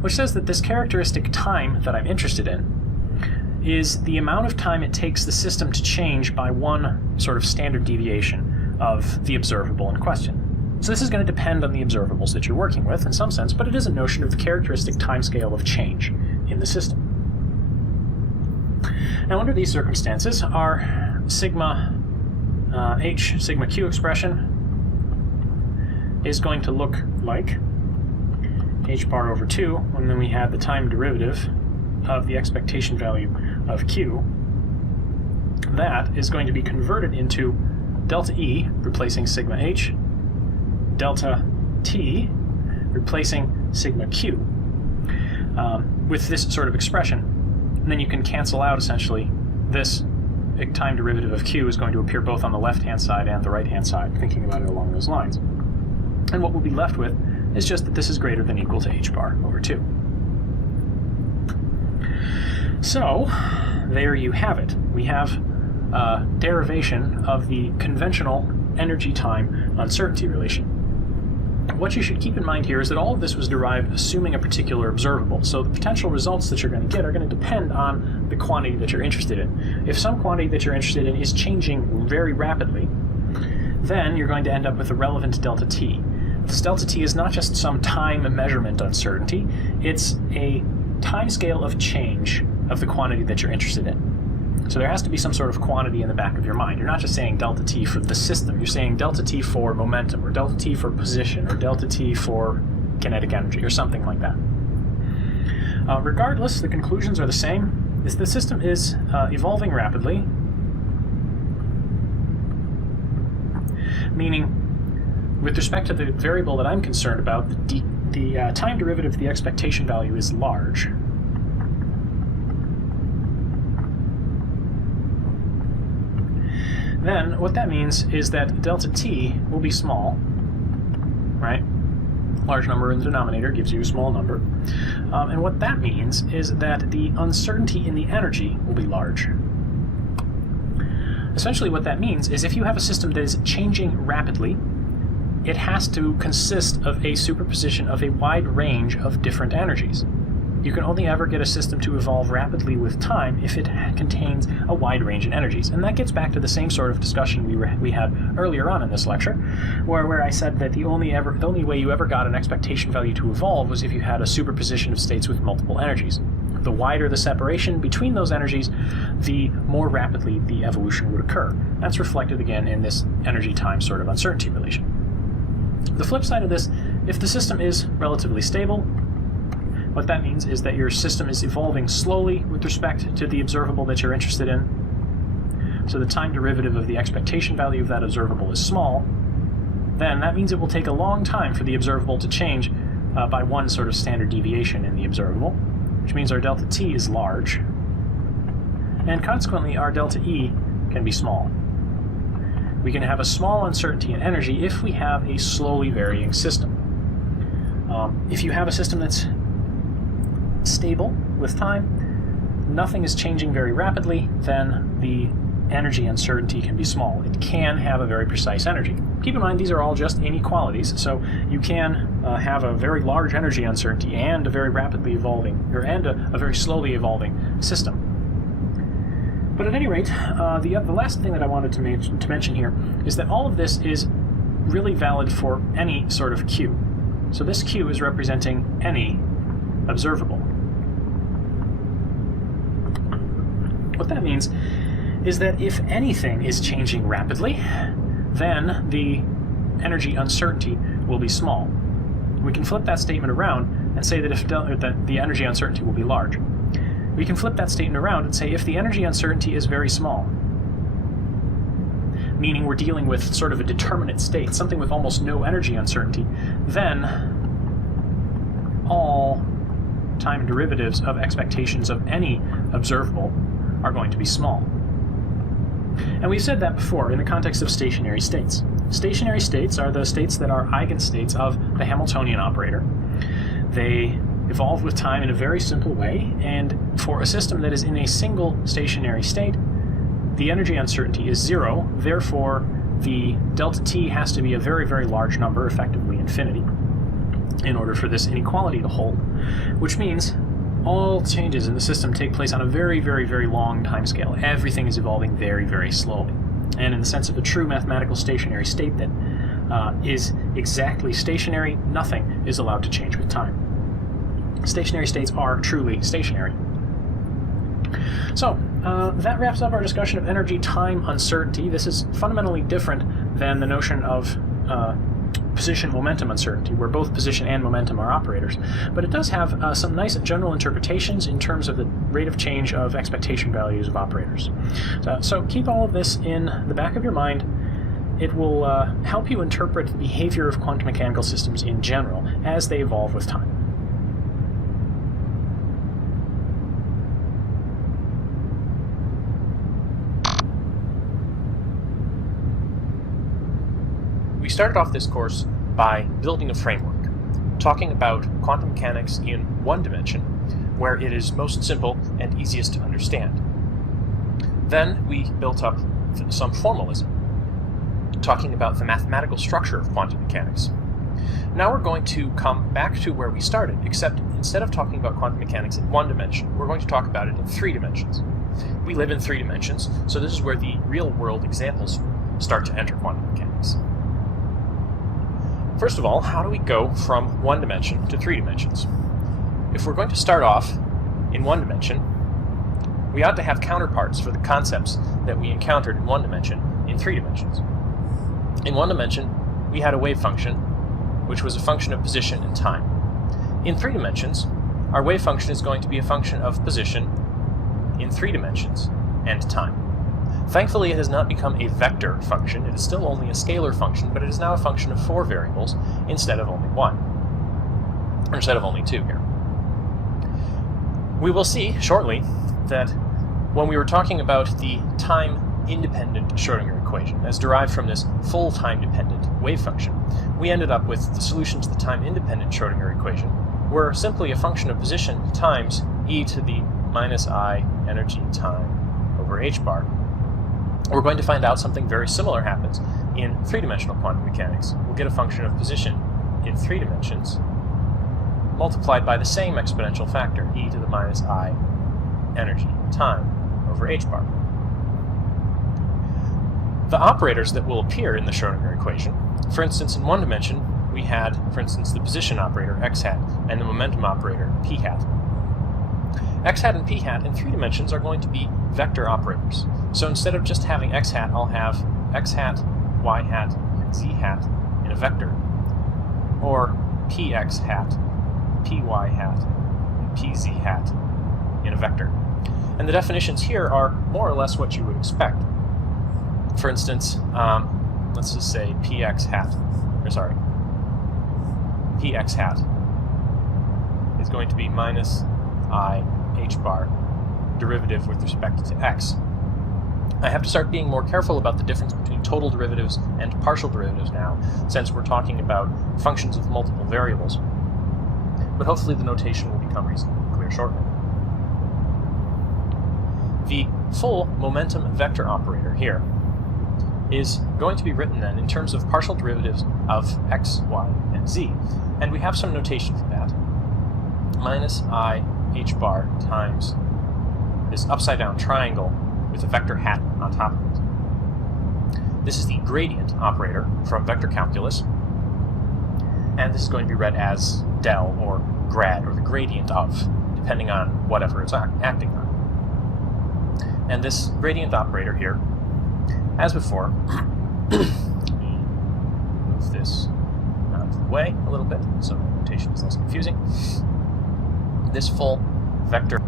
which says that this characteristic time that I'm interested in is the amount of time it takes the system to change by one sort of standard deviation of the observable in question. So this is going to depend on the observables that you're working with in some sense, but it is a notion of the characteristic timescale of change in the system. Now under these circumstances, our sigma h, sigma q expression is going to look like h bar over 2, and then we have the time derivative of the expectation value of Q. That is going to be converted into delta E, replacing sigma h, delta t, replacing sigma q, with this sort of expression. And then you can cancel out, essentially, this time derivative of Q is going to appear both on the left-hand side and the right-hand side, thinking about it along those lines. And what we'll be left with is just that this is greater than equal to h bar over 2. So, there you have it. We have a derivation of the conventional energy-time uncertainty relation. What you should keep in mind here is that all of this was derived assuming a particular observable, so the potential results that you're going to get are going to depend on the quantity that you're interested in. If some quantity that you're interested in is changing very rapidly, then you're going to end up with a relevant delta t. This delta t is not just some time measurement uncertainty, it's a time scale of change of the quantity that you're interested in. So there has to be some sort of quantity in the back of your mind. You're not just saying delta t for the system, you're saying delta t for momentum, or delta t for position, or delta t for kinetic energy, or something like that. Regardless, the conclusions are the same. The system is evolving rapidly, meaning with respect to the variable that I'm concerned about, the time derivative of the expectation value is large. Then what that means is that delta t will be small, right? Large number in the denominator gives you a small number. And what that means is that the uncertainty in the energy will be large. Essentially what that means is if you have a system that is changing rapidly, it has to consist of a superposition of a wide range of different energies. You can only ever get a system to evolve rapidly with time if it contains a wide range in energies. And that gets back to the same sort of discussion we had earlier on in this lecture, where I said that the only way you ever got an expectation value to evolve was if you had a superposition of states with multiple energies. The wider the separation between those energies, the more rapidly the evolution would occur. That's reflected again in this energy-time sort of uncertainty relation. The flip side of this, if the system is relatively stable, what that means is that your system is evolving slowly with respect to the observable that you're interested in. So the time derivative of the expectation value of that observable is small. Then that means it will take a long time for the observable to change by one sort of standard deviation in the observable. which means our delta t is large, and consequently our delta E can be small. We can have a small uncertainty in energy if we have a slowly varying system. If you have a system that's stable with time, nothing is changing very rapidly, then the energy uncertainty can be small. It can have a very precise energy. Keep in mind these are all just inequalities, so you can have a very large energy uncertainty and a very rapidly evolving, and a very slowly evolving system. But at any rate, the last thing that I wanted to mention here is that all of this is really valid for any sort of Q. So this Q is representing any observable. What that means is that if anything is changing rapidly, then the energy uncertainty will be small. We can flip that statement around and say that that the energy uncertainty will be large. We can flip that statement around and say if the energy uncertainty is very small, meaning we're dealing with sort of a determinate state, something with almost no energy uncertainty, then all time derivatives of expectations of any observable are going to be small. And we've said that before in the context of stationary states. Stationary states are the states that are eigenstates of the Hamiltonian operator. They evolve with time in a very simple way, and for a system that is in a single stationary state, the energy uncertainty is zero, therefore the delta t has to be a very, very large number, effectively infinity, in order for this inequality to hold, which means all changes in the system take place on a very, very, very long time scale. Everything is evolving very, very slowly. And in the sense of a true mathematical stationary state that is exactly stationary, nothing is allowed to change with time. Stationary states are truly stationary. So, that wraps up our discussion of energy-time uncertainty. This is fundamentally different than the notion of position-momentum uncertainty, where both position and momentum are operators. But it does have some nice general interpretations in terms of the rate of change of expectation values of operators. So keep all of this in the back of your mind. It will help you interpret the behavior of quantum mechanical systems in general as they evolve with time. We started off this course by building a framework, talking about quantum mechanics in one dimension, where it is most simple and easiest to understand. Then we built up some formalism, talking about the mathematical structure of quantum mechanics. Now we're going to come back to where we started, except instead of talking about quantum mechanics in one dimension, we're going to talk about it in 3 dimensions. We live in 3 dimensions, so this is where the real-world examples start to enter quantum mechanics. First of all, how do we go from 1 dimension to 3 dimensions? If we're going to start off in 1 dimension, we ought to have counterparts for the concepts that we encountered in 1 dimension in 3 dimensions. In 1 dimension, we had a wave function, which was a function of position and time. In 3 dimensions, our wave function is going to be a function of position in 3 dimensions and time. Thankfully, it has not become a vector function. It is still only a scalar function, but it is now a function of 4 variables instead of only 1, or instead of only 2 here. We will see shortly that when we were talking about the time-independent Schrödinger equation, as derived from this full time-dependent wave function, we ended up with the solution to the time-independent Schrödinger equation were simply a function of position times e to the minus I energy time over h bar. We're going to find out something very similar happens in 3-dimensional quantum mechanics. We'll get a function of position in 3 dimensions multiplied by the same exponential factor, e to the minus I energy time over h bar. The operators that will appear in the Schrödinger equation, for instance, in 1 dimension, we had, for instance, the position operator x hat and the momentum operator p hat. X hat and p hat in 3 dimensions are going to be vector operators. So instead of just having x hat, I'll have x hat, y hat, and z hat in a vector. Or px hat, py hat, and pz hat in a vector. And the definitions here are more or less what you would expect. For instance, let's just say px hat is going to be minus I h bar derivative with respect to x. I have to start being more careful about the difference between total derivatives and partial derivatives now, since we're talking about functions of multiple variables. But hopefully the notation will become reasonably clear shortly. The full momentum vector operator here is going to be written then in terms of partial derivatives of x, y, and z. And we have some notation for that. Minus I h bar times this upside down triangle with a vector hat on top of it. This is the gradient operator from vector calculus, and this is going to be read as del or grad, or the gradient of, depending on whatever it's acting on. And this gradient operator here, as before, move this out of the way a little bit so the notation is less confusing. This full vector.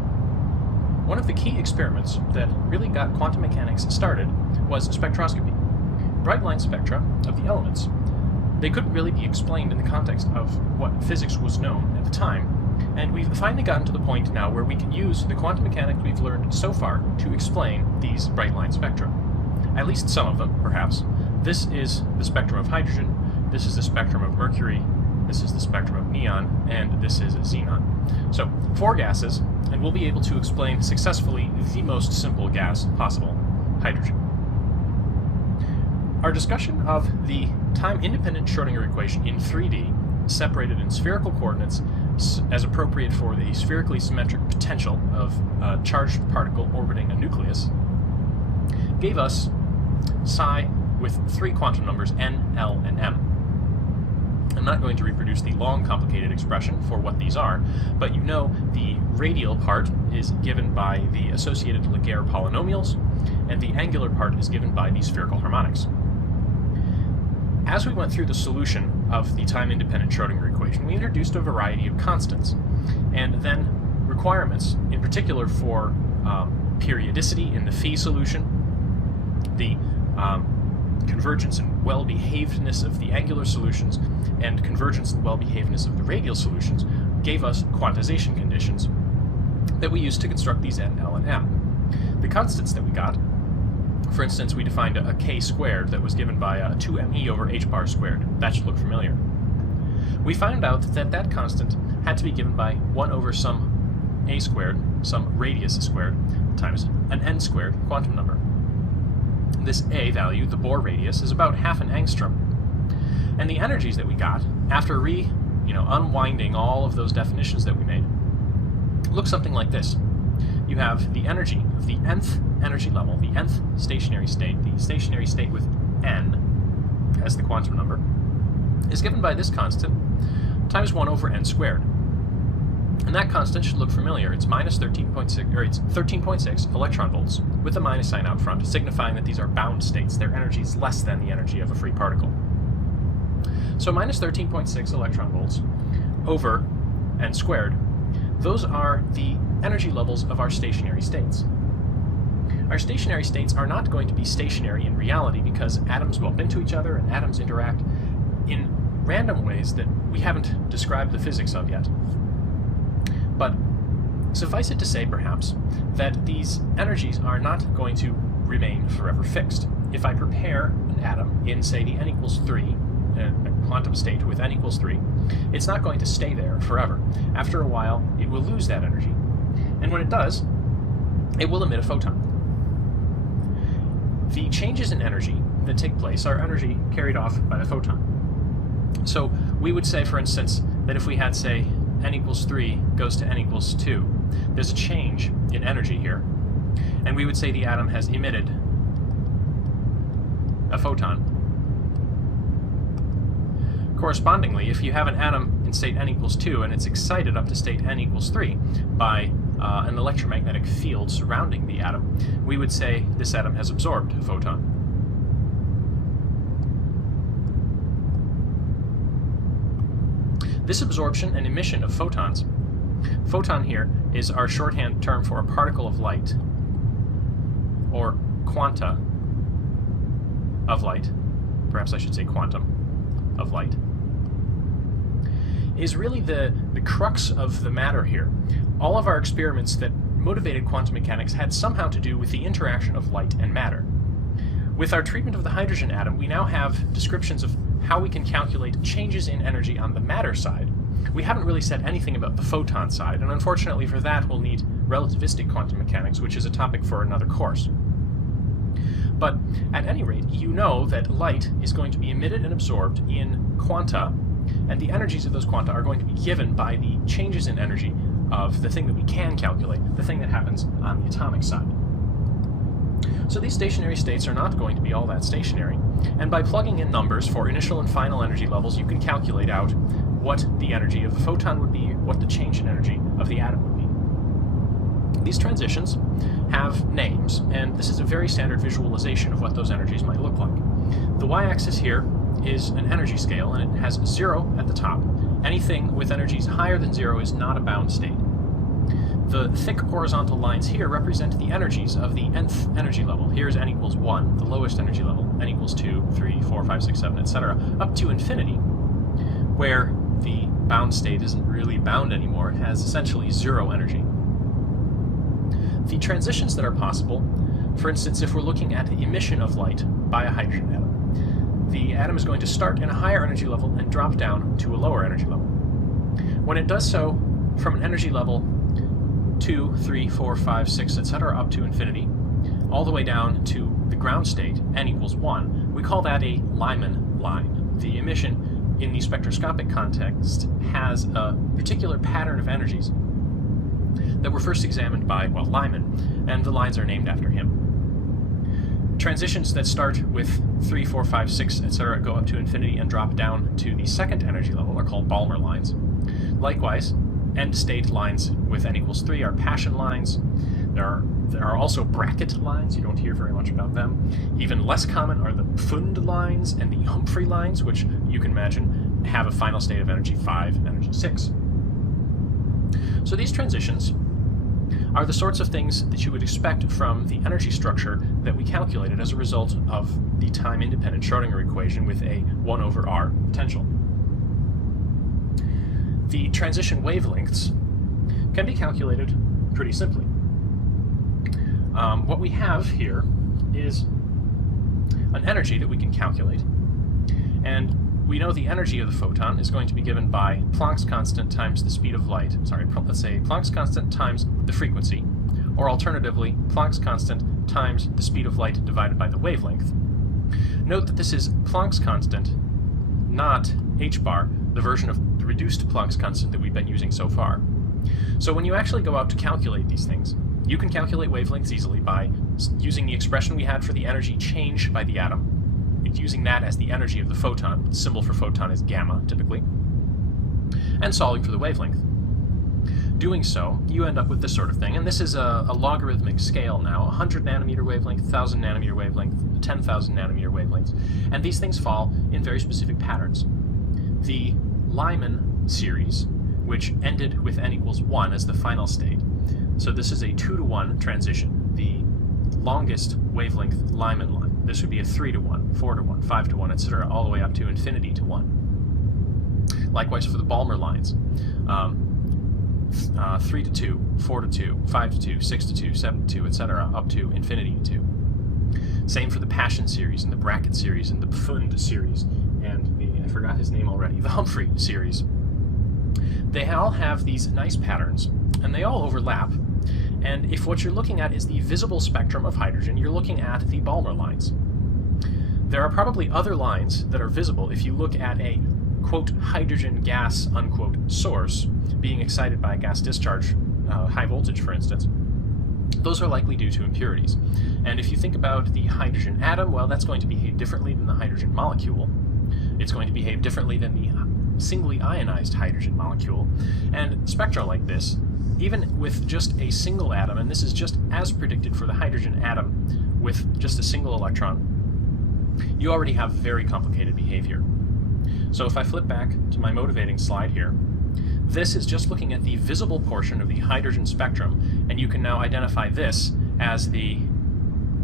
One of the key experiments that really got quantum mechanics started was spectroscopy. Bright line spectra of the elements. They couldn't really be explained in the context of what physics was known at the time, and we've finally gotten to the point now where we can use the quantum mechanics we've learned so far to explain these bright line spectra. At least some of them, perhaps. This is the spectrum of hydrogen, this is the spectrum of mercury, this is the spectrum of neon, and this is xenon. So, 4 gases, and we'll be able to explain successfully the most simple gas possible, hydrogen. Our discussion of the time-independent Schrödinger equation in 3D, separated in spherical coordinates as appropriate for the spherically symmetric potential of a charged particle orbiting a nucleus, gave us psi with 3 quantum numbers n, l, and m. I'm not going to reproduce the long, complicated expression for what these are, but you know the radial part is given by the associated Laguerre polynomials, and the angular part is given by the spherical harmonics. As we went through the solution of the time-independent Schrödinger equation, we introduced a variety of constants, and then requirements, in particular for periodicity in the phi solution, the convergence and well-behavedness of the angular solutions, and convergence and well-behavedness of the radial solutions, gave us quantization conditions that we used to construct these n, l, and m. The constants that we got, for instance, we defined a k squared that was given by 2me over h bar squared. That should look familiar. We found out that that constant had to be given by 1 over some a squared, some radius squared, times an n squared quantum number. This a value, the Bohr radius, is about half an angstrom. And the energies that we got, after unwinding all of those definitions that we made, look something like this. You have the energy of the nth energy level, the nth stationary state, the stationary state with n as the quantum number, is given by this constant times 1 over n squared. And that constant should look familiar. It's minus 13.6, or it's 13.6 electron volts with the minus sign out front, signifying that these are bound states. Their energy is less than the energy of a free particle. So minus 13.6 electron volts over n squared, those are the energy levels of our stationary states. Our stationary states are not going to be stationary in reality because atoms bump into each other and atoms interact in random ways that we haven't described the physics of yet. But suffice it to say, perhaps, that these energies are not going to remain forever fixed. If I prepare an atom in, say, the n equals 3, a quantum state with n equals 3, it's not going to stay there forever. After a while, it will lose that energy. And when it does, it will emit a photon. The changes in energy that take place are energy carried off by the photon. So we would say, for instance, that if we had, say, n equals 3 goes to n equals 2, there's a change in energy here, and we would say the atom has emitted a photon. Correspondingly, if you have an atom in state n equals 2 and it's excited up to state n equals 3 by an electromagnetic field surrounding the atom, we would say this atom has absorbed a photon. This absorption and emission of photons, photon here is our shorthand term for a particle of light, or quanta of light, perhaps I should say quantum of light, is really the crux of the matter here. all of our experiments that motivated quantum mechanics had somehow to do with the interaction of light and matter. With our treatment of the hydrogen atom, we now have descriptions of how we can calculate changes in energy on the matter side. We haven't really said anything about the photon side, and unfortunately for that we'll need relativistic quantum mechanics, which is a topic for another course. But at any rate, you know that light is going to be emitted and absorbed in quanta, and the energies of those quanta are going to be given by the changes in energy of the thing that we can calculate, the thing that happens on the atomic side. So these stationary states are not going to be all that stationary, and by plugging in numbers for initial and final energy levels, you can calculate out what the energy of the photon would be, what the change in energy of the atom would be. These transitions have names, and this is a very standard visualization of what those energies might look like. The y-axis here is an energy scale, and it has 0 at the top. Anything with energies higher than 0 is not a bound state. The thick horizontal lines here represent the energies of the nth energy level. Here's n equals 1, the lowest energy level, n equals 2, 3, 4, 5, 6, 7, etc., up to infinity, where the bound state isn't really bound anymore. It has essentially 0 energy. The transitions that are possible, for instance, if we're looking at the emission of light by a hydrogen atom, the atom is going to start in a higher energy level and drop down to a lower energy level. When it does so from an energy level 2, 3, 4, 5, 6, etc., up to infinity, all the way down to the ground state, n equals 1, we call that a Lyman line. The emission in the spectroscopic context has a particular pattern of energies that were first examined by, well, Lyman, and the lines are named after him. Transitions that start with 3, 4, 5, 6, etc. go up to infinity and drop down to the second energy level are called Balmer lines. Likewise, end state lines with n equals 3 are Paschen lines. There are also bracket lines. You don't hear very much about them. Even less common are the Pfund lines and the Humphrey lines, which you can imagine have a final state of energy 5, energy 6. So these transitions are the sorts of things that you would expect from the energy structure that we calculated as a result of the time-independent Schrödinger equation with a 1 over r potential. The transition wavelengths can be calculated pretty simply. What we have here is an energy that we can calculate, and we know the energy of the photon is going to be given by Planck's constant times the speed of light. Let's say Planck's constant times the frequency, or alternatively, Planck's constant times the speed of light divided by the wavelength. Note that this is Planck's constant, not h bar, the version of the reduced Planck's constant that we've been using so far. So when you actually go out to calculate these things, you can calculate wavelengths easily by using the expression we had for the energy change by the atom, using that as the energy of the photon. The symbol for photon is gamma, typically, and solving for the wavelength. Doing so, you end up with this sort of thing, and this is a logarithmic scale now, 100 nanometer wavelength, 1000 nanometer wavelength, 10,000 nanometer wavelengths, and these things fall in very specific patterns. The Lyman series, which ended with n equals 1 as the final state, so this is a 2-to-1 transition, the longest wavelength Lyman line. This would be a 3-to-1, 4-to-1, 5-to-1, etc., all the way up to infinity to 1. Likewise for the Balmer lines, 3-to-2, 4-to-2, 5-to-2, 6-to-2, 7-to-2, etc., up to infinity to 2. Same for the Paschen series, and the bracket series, and the Pfund series, and I forgot his name already, the Humphrey series. They all have these nice patterns, and they all overlap. And if what you're looking at is the visible spectrum of hydrogen, you're looking at the Balmer lines. There are probably other lines that are visible if you look at a, quote, hydrogen gas, unquote, source being excited by a gas discharge, high voltage, for instance. Those are likely due to impurities. And if you think about the hydrogen atom, well, that's going to behave differently than the hydrogen molecule. It's going to behave differently than the singly ionized hydrogen molecule. And spectra like this, even with just a single atom, and this is just as predicted for the hydrogen atom with just a single electron, you already have very complicated behavior. So if I flip back to my motivating slide here, this is just looking at the visible portion of the hydrogen spectrum, and you can now identify this as the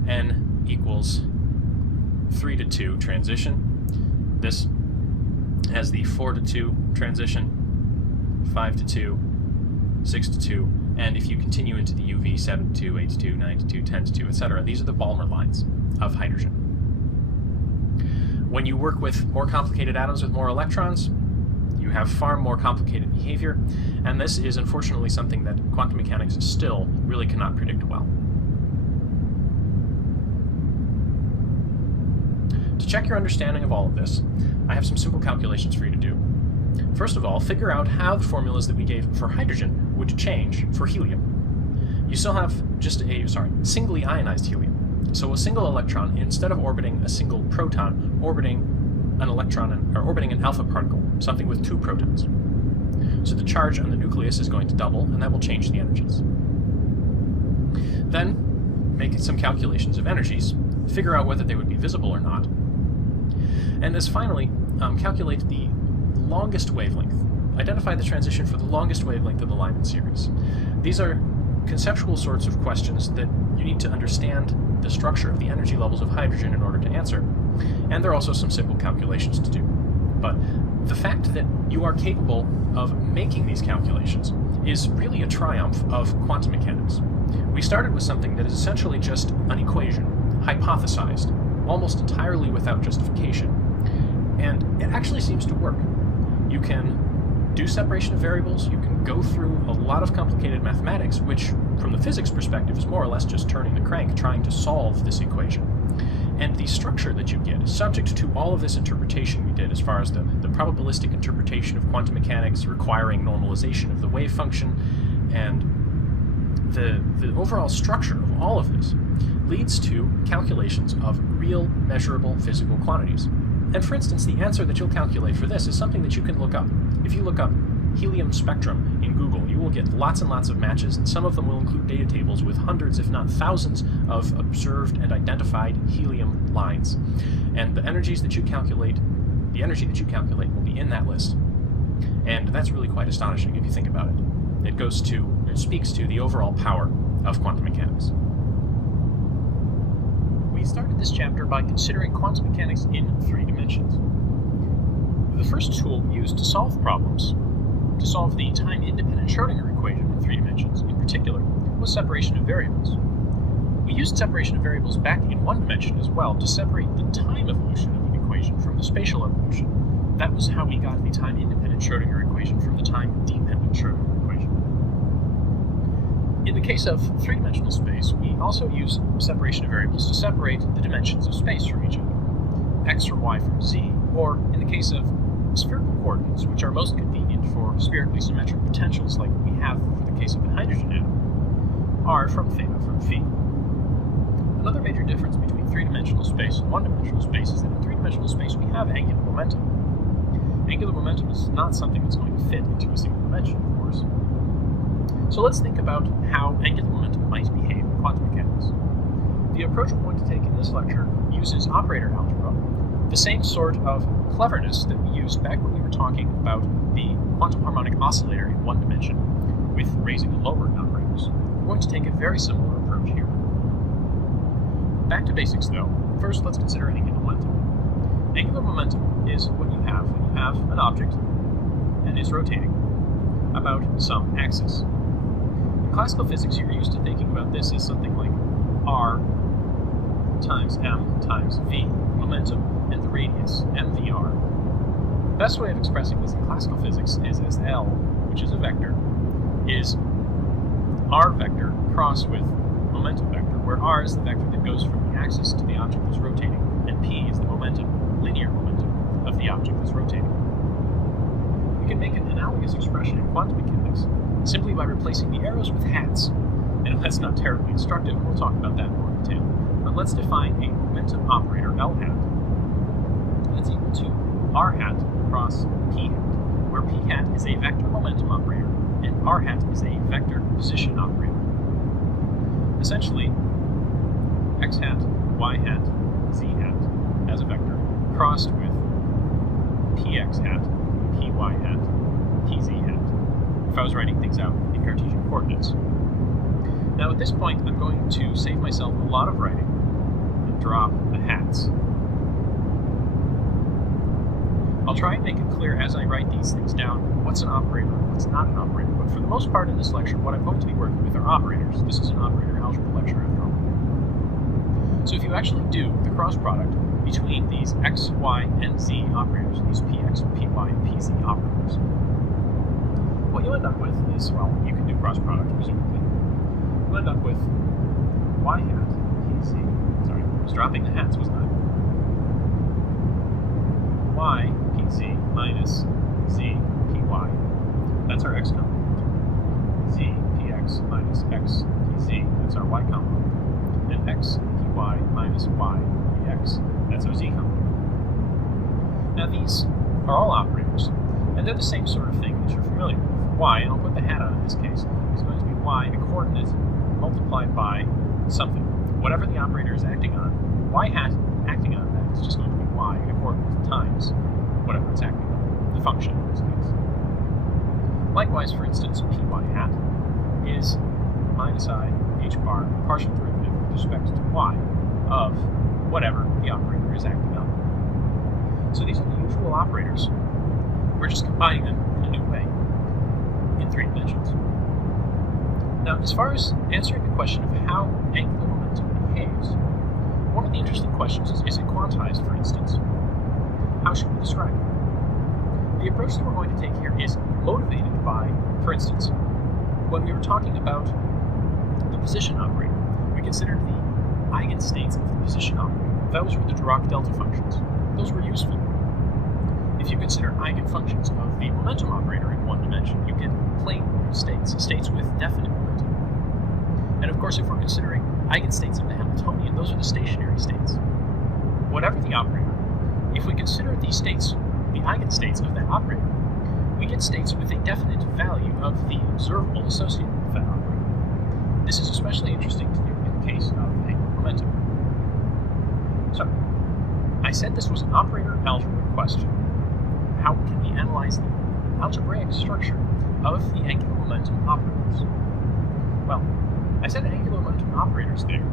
n equals 3-to-2 transition, this as the 4-to-2 transition, 5-to-2, 6-to-2, And if you continue into the UV 7 to 2, 8 to 2, 9 to 2, 10 to 2, etc., these are the Balmer lines of hydrogen. When you work with more complicated atoms with more electrons, you have far more complicated behavior, and this is unfortunately something that quantum mechanics still really cannot predict well. To check your understanding of all of this, I have some simple calculations for you to do. First of all, figure out how the formulas that we gave for hydrogen would change for helium. You still have just singly ionized helium. So a single electron, instead of orbiting a single proton, orbiting an electron, or orbiting an alpha particle, something with 2 protons. So the charge on the nucleus is going to double, and that will change the energies. Then, make some calculations of energies, figure out whether they would be visible or not, and as finally, calculate the longest wavelength. Identify the transition for the longest wavelength of the Lyman series. These are conceptual sorts of questions that you need to understand the structure of the energy levels of hydrogen in order to answer, and there are also some simple calculations to do. But the fact that you are capable of making these calculations is really a triumph of quantum mechanics. We started with something that is essentially just an equation, hypothesized, almost entirely without justification, and it actually seems to work. You can do separation of variables, you can go through a lot of complicated mathematics, which, from the physics perspective, is more or less just turning the crank, trying to solve this equation. And the structure that you get is subject to all of this interpretation we did as far as the probabilistic interpretation of quantum mechanics requiring normalization of the wave function, and the overall structure of all of this leads to calculations of real, measurable physical quantities. And for instance, the answer that you'll calculate for this is something that you can look up. If you look up helium spectrum in Google, you will get lots and lots of matches, and some of them will include data tables with hundreds, if not thousands, of observed and identified helium lines. And the energies that you calculate, the energy that you calculate will be in that list. And that's really quite astonishing if you think about it. It speaks to the overall power of quantum mechanics. We started this chapter by considering quantum mechanics in 3 dimensions. The first tool we used to solve problems, to solve the time-independent Schrödinger equation in 3 dimensions in particular, was separation of variables. We used separation of variables back in 1 dimension as well to separate the time evolution of an equation from the spatial evolution. That was how we got the time-independent Schrödinger equation from the time-dependent Schrödinger equation. In the case of 3-dimensional space, we also use separation of variables to separate the dimensions of space from each other, x from y from z, or in the case of spherical coordinates, which are most convenient for spherically symmetric potentials like we have for the case of a hydrogen atom, r from theta from phi. Another major difference between 3-dimensional space and 1-dimensional space is that in 3-dimensional space we have angular momentum. Angular momentum is not something that's going to fit into a single dimension, of course. So let's think about how angular momentum might behave in quantum mechanics. The approach we're going to take in this lecture uses operator algebra, the same sort of cleverness that we used back when we were talking about the quantum harmonic oscillator in 1 dimension with raising and lowering operators. We're going to take a very similar approach here. Back to basics though. First, let's consider angular momentum. Angular momentum is what you have when you have an object and is rotating about some axis. In classical physics, you're used to thinking about this as something like r times m times v, momentum, and the radius, mvr. The best way of expressing this in classical physics is as L, which is a vector, is r vector crossed with momentum vector, where r is the vector that goes from the axis to the object that's rotating, and p is the momentum, linear momentum, of the object that's rotating. We can make an analogous expression in quantum mechanics simply by replacing the arrows with hats. And that's not terribly instructive, and we'll talk about that in more detail. But let's define a momentum operator L hat that's equal to r hat cross p hat, where p hat is a vector momentum operator and r hat is a vector position operator. Essentially, x hat, y hat, z hat as a vector crossed with px hat, py hat, pz hat, if I was writing things out in Cartesian coordinates. Now at this point, I'm going to save myself a lot of writing and drop the hats. I'll try and make it clear as I write these things down what's an operator and what's not an operator, but for the most part in this lecture, what I'm going to be working with are operators. This is an operator algebra lecture after all. So if you actually do the cross product between these x, y, and z operators, these px, py, and pz operators, what you end up with is, well, you can do cross product presumably. You end up with y hat pz, sorry, I was dropping the hats, wasn't I? Y pz minus z py, that's our x component. Z px minus x pz, that's our y component. And x py minus y px, that's our z component. Now these are all operators, and they're the same sort of thing that you're familiar with. Y, and I'll put the hat on in this case, is going to be y, a coordinate, multiplied by something. Whatever the operator is acting on, y hat acting on that is just going to be y, a coordinate, times whatever it's acting on, the function in this case. Likewise, for instance, py hat is minus I h bar, partial derivative with respect to y of whatever the operator is acting on. So these are the usual operators. We're just combining them in a new way, in 3 dimensions. Now, as far as answering the question of how angular momentum behaves, one of the interesting questions is it quantized, for instance? How should we describe it? The approach that we're going to take here is motivated by, for instance, when we were talking about the position operator, we considered the eigenstates of the position operator. Those were the Dirac delta functions. Those were useful. If you consider eigenfunctions of the momentum operator in 1 dimension, you get plane states, states with definite momentum. And of course, if we're considering eigenstates of the Hamiltonian, those are the stationary states. Whatever the operator, if we consider these states, the eigenstates of that operator, we get states with a definite value of the observable associated with that operator. This is especially interesting to do in the case of angular momentum. So, I said this was an operator algebra question. How can we analyze the algebraic structure of the angular momentum operators? Well, I said angular momentum operators there,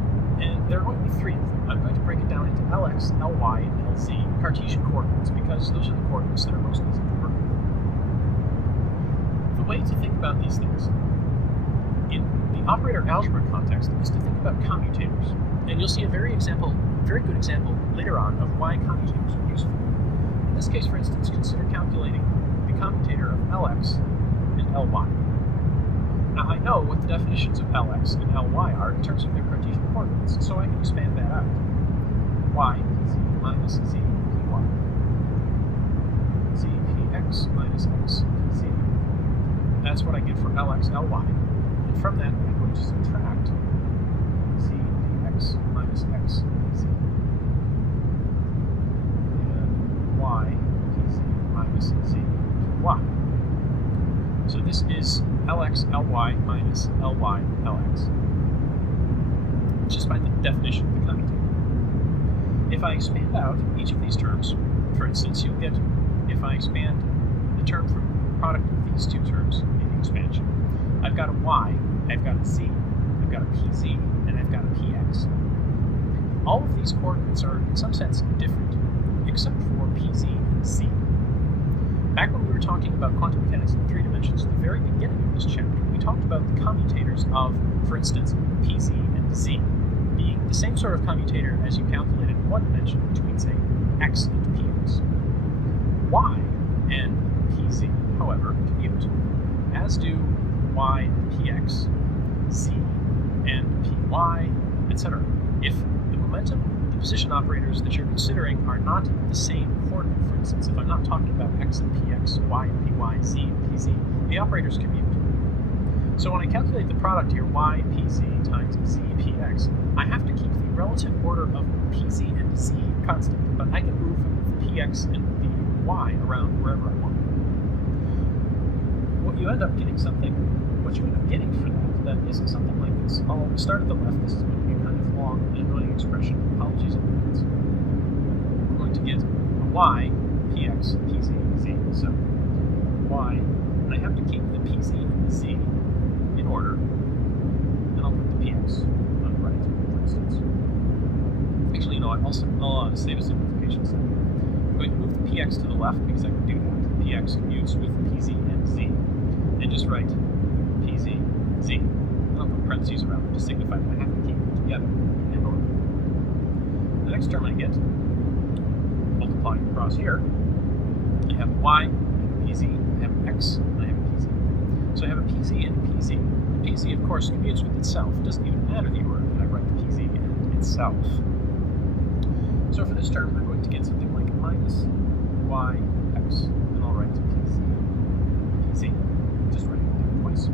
and there are going to be 3 of them. I'm going to break it down into Lx, Ly, and Lz Cartesian coordinates, because those are the coordinates that are most easy to work with. The way to think about these things in the operator algebra context is to think about commutators, and you'll see a very good example later on of why commutators are useful. In this case, for instance, consider calculating the commutator of Lx and Ly. Now, I know what the definitions of Lx and Ly are in terms of their Cartesian coordinates, so I can expand that out. Y z minus z py. Z px minus x pz. That's what I get for Lx, Ly. And from that, I'm going to subtract z px minus x pz. And y pz minus z py. So this is Lx, Ly minus Ly, Lx. Just by the definition of the commutator. If I expand out each of these terms, for instance, you'll get, if I expand the term from the product of these 2 terms in the expansion, I've got a y, I've got a z, I've got a pz, and I've got a px. All of these coordinates are, in some sense, different, except for pz and z. Back when we were talking about quantum mechanics in 3 dimensions, at the very beginning of this chapter, we talked about the commutators of, for instance, pz and z, being the same sort of commutator as you calculated in 1 dimension between, say, x and px. Y and pz, however, commute, as do y and px, z and py, etc. If the momentum, the position operators that you're considering are not the same coordinate, for instance, if I'm not talking about x and px, y and py, z and pz, the operators commute. So when I calculate the product here, y pz times z px, I have to keep the relative order of pz and z constant, but I can move the px and the y around wherever I want. What you end up getting for that is something like this. I'll start at the left. This is going to be a kind of long and annoying expression. Apologies in advance. We're going to get a y, px, pz, z. So y, and I have to keep the pz and the z in order, and I'll put the px on the right, for instance. Actually, you know what? I'll save a simplification step. I'm going to move the px to the left because I can do that. Px commutes with pz and z. And just write pz, z. And I'll put parentheses around it to signify that I have to keep them together in order. The next term I get, multiplying across here, I have y and a pz, I have an x, and I have a pz. So I have a pz and a pz. The pz, of course, commutes with itself. It doesn't even matter the order that I write the pz in itself. So for this term, I'm going to get something like minus y x, and I'll write pz, just writing it down twice.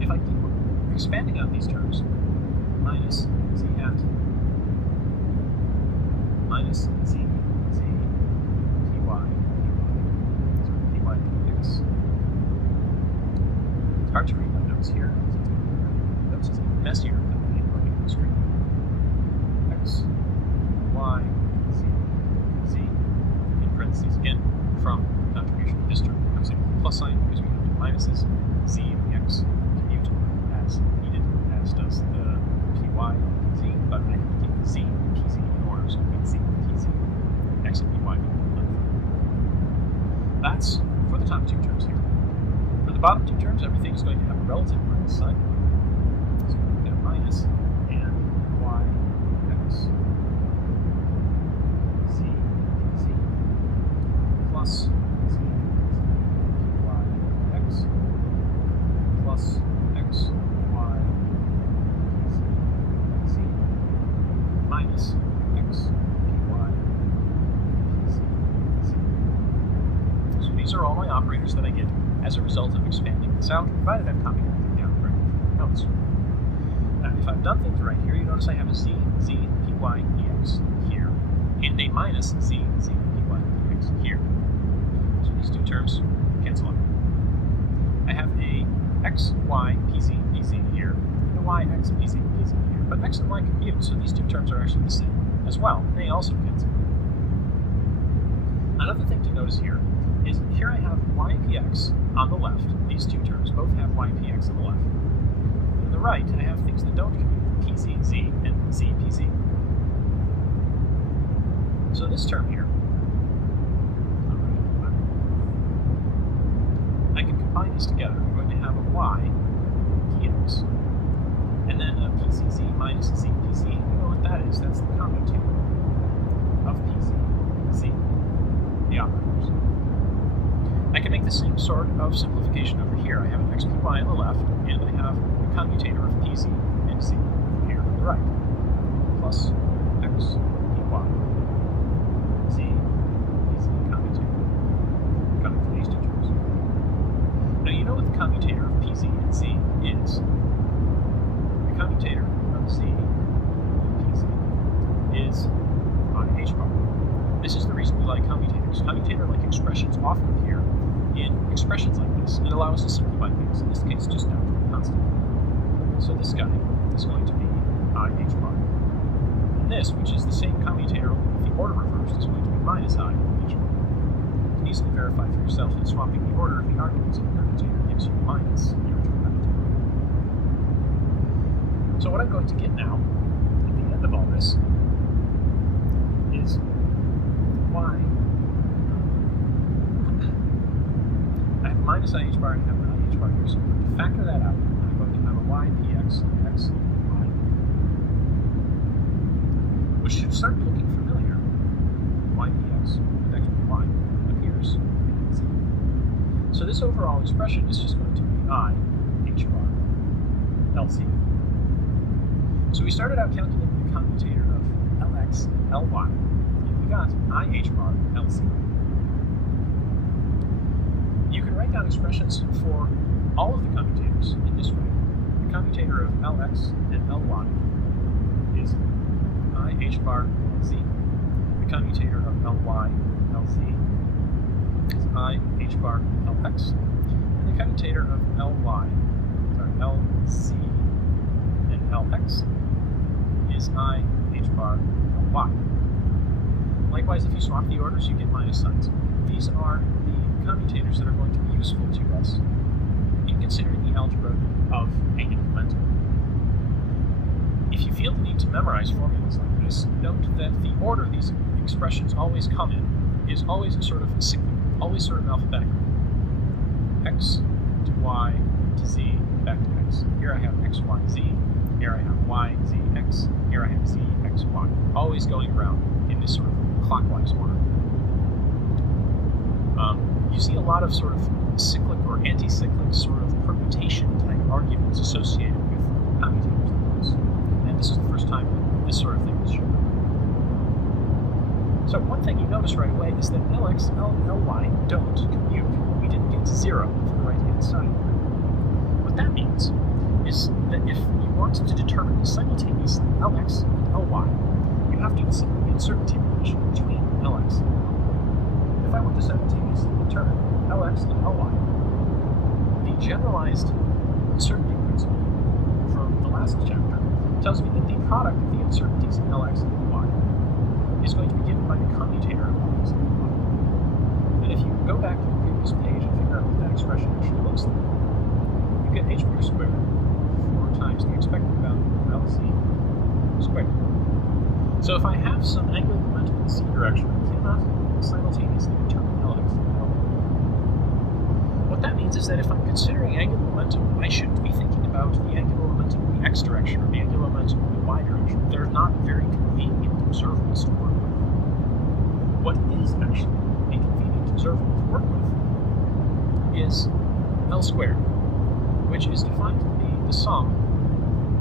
If I keep expanding out these terms, minus z hat, minus z, z, py, py dx. It's hard to read my notes here. My notes is even messier than the handwriting on the screen. X, y, z, z, in parentheses again, from contribution of this term comes in with a plus sign because we have two minuses. Z and the x commute as needed, as does the py and pz, but I have to keep the z and pz in order, so I get z and pz, x and py That's for the top two terms here. For the bottom two terms, everything is going to have a relative minus sign. So we get a minus and y, x, z, z, plus z, y, x, plus x, y, z, z, minus x, py, pz, z. So these are all my operators that I get as a result of expanding this out, provided I've copied everything down correctly from the notes. Now, if I've done things right here, you notice I have a z, z, py, ex here, and a minus z, z, py, ex here. So these two terms cancel out. I have a x, y, pz, pz here, and a y, x, pz, pz here. But x and y commute, so these two terms are actually the same as well, and they also cancel. Another thing to notice here is here I have ypx on the left. These two terms both have ypx on the left. On the right, I have things that don't commute, pz, z, and z, pz. So this term here, I can combine these together. I'm going to have a y px, and then a pzz minus z, pz. You know what that is? That's the commutator of pz, z, the operators. I can make the same sort of simplification over here. I have an xpy on the left, and I have a commutator of pz and z over here on the right, plus x, py, z, pz commutator, coming from these two terms. Now you know what the commutator of pz and z is. The commutator of z and pz is h bar. This is the reason we like commutators. Commutator-like expressions often appear in expressions like this and allow us to simplify things, in this case just down to a constant. So this guy is going to be h bar. And this, which is the same commutator with the order reversed, is going to be minus I h bar. You can easily verify for yourself that swapping the order of the arguments in the commutator gives you minus the original commutator. So what I'm going to get now, at the end of all this, is y. I have minus I h bar and I have an I h bar here, so I'm going to factor that out, and I'm going to have a y px, x, y, which should start looking familiar. Y px with x and y appears in z. So this overall expression is just going to be I h bar lc. So we started out calculating the commutator of lx and ly, and we got I h bar lc. You can write down expressions for all of the commutators in this way. The commutator of lx and ly is I h bar lz. The commutator of ly lz is I h bar lx. And the commutator of lc and lx is I h bar ly. Likewise, if you swap the orders, you get minus signs. These are the commutators that are going to be useful to us in considering the algebra of a incremental. If you feel the need to memorize formulas like this, Lx, note that the order these expressions always come in is always sort of cyclic, always sort of alphabetical. X to Y to Z, back to X. Here I have X, Y, Z. Here I have Y, Z, X. Here I have Z, X, Y. Always going around in this sort of clockwise order. You see a lot of sort of cyclic or anti-cyclic sort of permutation type arguments associated with commutators like this. And this is the first time that this sort of thing is shown. So one thing you notice right away is that Lx, L, and Ly don't commute. We didn't get to 0 for the right-hand side. What that means is that if you want to determine simultaneously Lx and Ly, you have to consider the uncertainty relation between Lx and Ly. If I want to simultaneously determine Lx and Ly, the generalized uncertainty principle from the last chapter tells me that the product of the uncertainties of Lx and Ly is going to be given by the commutator of Lx and Ly. And if you go back to the previous page and figure out what that expression actually looks like, you get h bar squared 4 times the expected value of Lc squared. So if I have some angular momentum in the c direction, I cannot simultaneously determine Lx and Ly. What that means is that if I'm considering angular momentum, I shouldn't be thinking about the angular momentum in the x direction or the angular momentum in the y direction. They're not very convenient observables to work with. What is actually a convenient observable to work with is L squared, which is defined to be the sum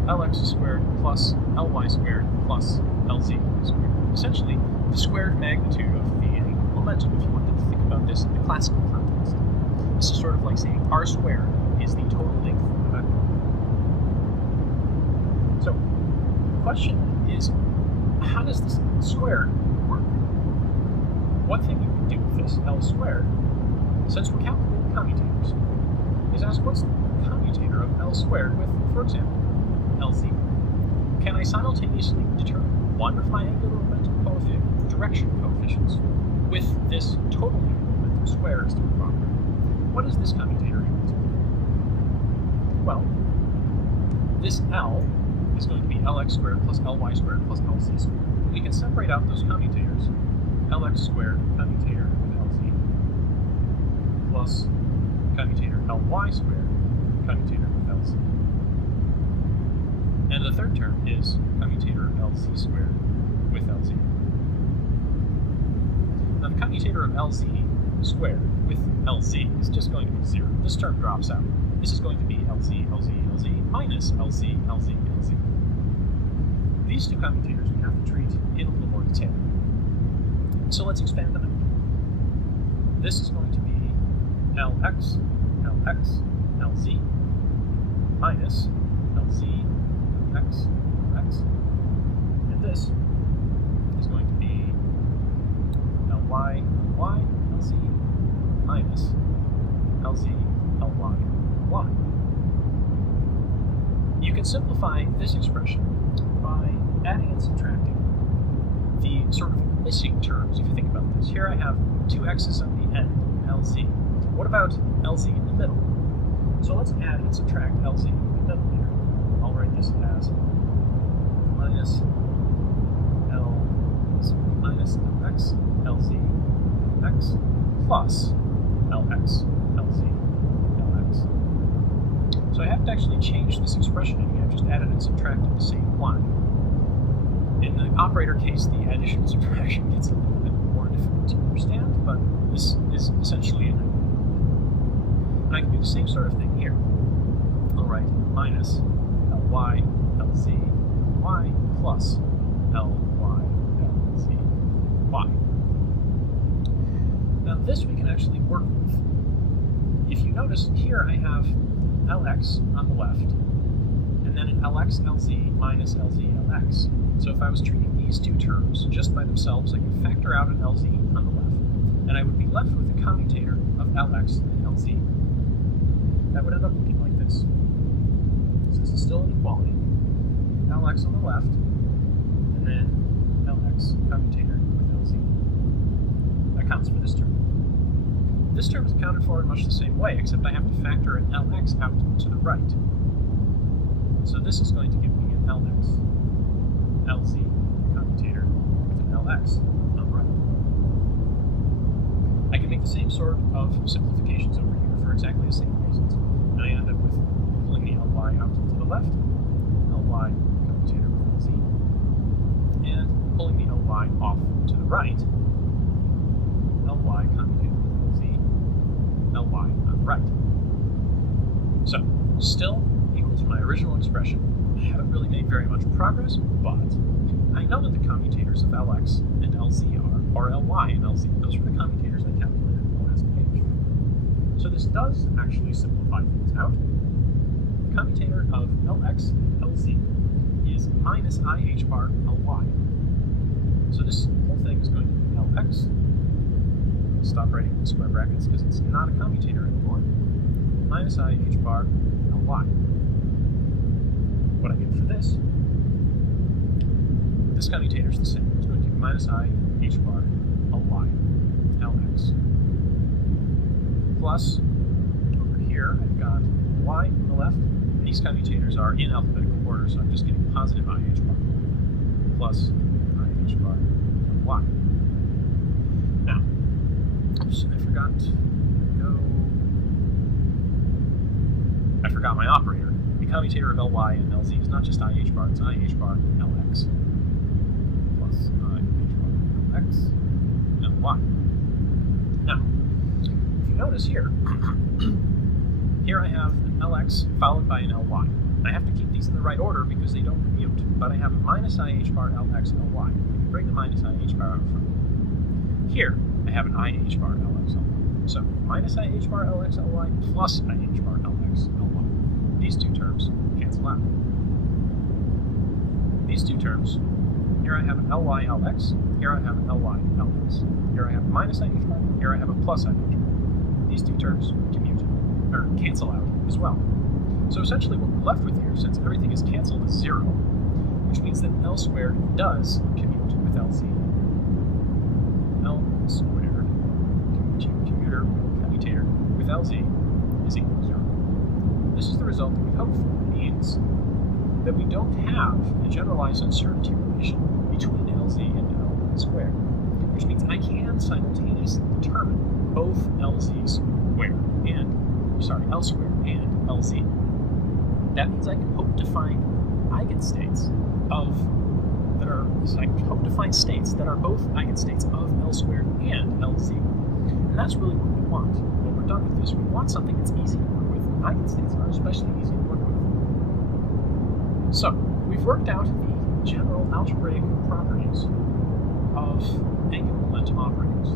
Lx squared plus Ly squared plus Lz squared. Essentially, the squared magnitude of the angular momentum, if you wanted to think about this in the classical context. This is sort of like saying r squared is the total length of the vector. So, the question is, how does this squared work? One thing you can do with this L squared, since we're calculating commutators, is ask what's the commutator of L squared with, for example, Lz? Can I simultaneously determine one of my angular momentum direction coefficients with this total angular momentum square as to the property? What is this commutator equal to? Well, this L is going to be Lx squared plus Ly squared plus Lz squared. We can separate out those commutators. Lx squared commutator with Lz plus commutator Ly squared commutator with Lz. And the third term is commutator Lz squared with Lz. Now the commutator of Lz squared with Lz is just going to be 0. This term drops out. This is going to be Lz, Lz, Lz minus Lz, Lz, Lz. These two commutators we have to treat in a little more detail. So let's expand them out. This is going to be Lx, Lx, Lz minus Lz, X, X. And this is going to be Ly, Ly, Lz minus Lz, Ly, Y. You can simplify this expression by adding and subtracting the sort of missing terms, if you think about this. Here I have 2 x's on the end, Lz. What about Lz in the middle? So let's add and subtract Lz in the middle here. I'll write this as minus L minus Lx, Lz, X plus Lx, Lz, Lx. So I haven't actually changed this expression any, I've just added and subtracted the same line. In the operator case, the addition and subtraction gets a little bit more difficult to understand, but this is essentially an idea. And I can do the same sort of thing here. I'll write minus Ly, Lz, Y plus Ly, Lz, Y. Now this we can actually work with. If you notice, here I have Lx on the left, and then an Lx, Lz minus Lz, Lx. So if I was treating these two terms just by themselves, I could factor out an Lz on the left, and I would be left with a commutator of Lx and Lz. That would end up looking like this. So this is still an equality. Lx on the left, and then Lx commutator with Lz. That counts for this term. This term is accounted for in much the same way, except I have to factor an Lx out to the right. So this is going to give me an Lx, Lz commutator sort of simplifications over here for exactly the same reasons. And I end up with pulling the Ly out to the left, Ly commutator with LZ, and pulling the Ly off to the right, Ly commutator with LZ, Ly on the right. So, still equal to my original expression. I haven't really made very much progress, but I know that the commutators of Lx and Lz are, or Ly and Lz. Those are the commutators I calculated in the last page. So this does actually simplify things out. The commutator of Lx and Lz is minus IH bar Ly. So this whole thing is going to be Lx. I'll stop writing in square brackets because it's not a commutator anymore. Minus IH bar Ly. What I get for this commutator is the same. It's going to be minus IH bar Ly Lx. Plus, over here, I've got Y on the left, and these commutators are in alphabetical order, so I'm just getting positive IH bar plus IH bar Y. Now, oops, I forgot my operator. The commutator of Ly and Lz is not just IH bar, it's IH bar Lx plus IH bar Lx Ly. Now, if you notice here, here I have an Lx followed by an Ly. I have to keep these in the right order because they don't commute, but I have a minus IH bar Lx Ly. I can bring the minus IH bar out from here. I have an IH bar Lx Ly. So, minus IH bar Lx Ly plus IH bar Lx Ly. These two terms cancel out. These two terms, here I have an Ly Lx, here I have an Ly Lx. Here I have a minus IH bar, here I have a plus IH bar. These two terms commute, or cancel out as well. So essentially what we're left with here, since everything is canceled, is 0, which means that L squared does commute with Lz. L squared, commutator with Lz is equal to 0. This is the result that we hope for. It means that we don't have a generalized uncertainty relation between Lz and L squared, which means I can simultaneously determine both L squared and Lz. That means I can hope to find eigenstates states that are both eigenstates of L squared and Lz. And that's really what we want. When we're done with this, we want something that's easy to work with. Eigenstates are especially easy to work with. So, we've worked out the general algebraic properties of angular momentum operators.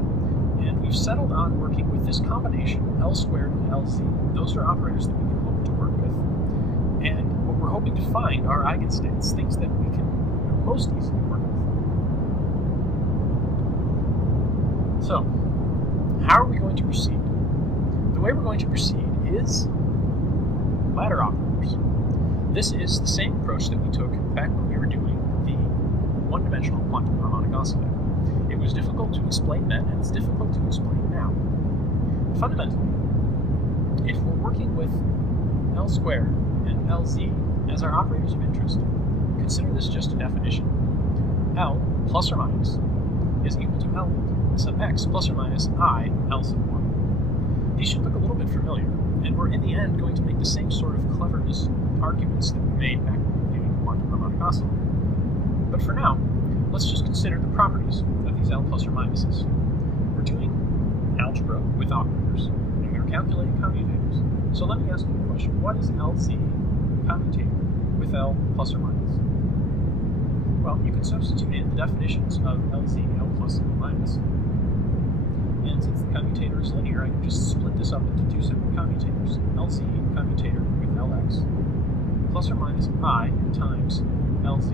And we've settled on working with this combination, L squared and Lz. Those are operators that we can hope to work with. And what we're hoping to find are eigenstates, things that we can most easily work with. So, how are we going to proceed? The way we're going to proceed is ladder operators. This is the same approach that we took back when we were doing the one-dimensional quantum harmonic oscillator. It was difficult to explain then, and it's difficult to explain now. Fundamentally, if we're working with L squared and Lz as our operators of interest, consider this just a definition. L plus or minus is equal to L sub x plus or minus I L sub 1. These should look a little bit familiar, and we're in the end going to make the same sort of cleverness arguments that we made back when we were doing quantum harmonic oscillator. But for now, let's just consider the properties of these L plus or minuses. We're doing algebra with operators, and we're calculating commutators. So let me ask you a question. What is Lz commutator with L plus or minus? Well, you can substitute in the definitions of Lz, L plus, and L minus. And since the commutator is linear, I can just split this up into two separate commutators. Lz commutator with Lx plus or minus I times Lz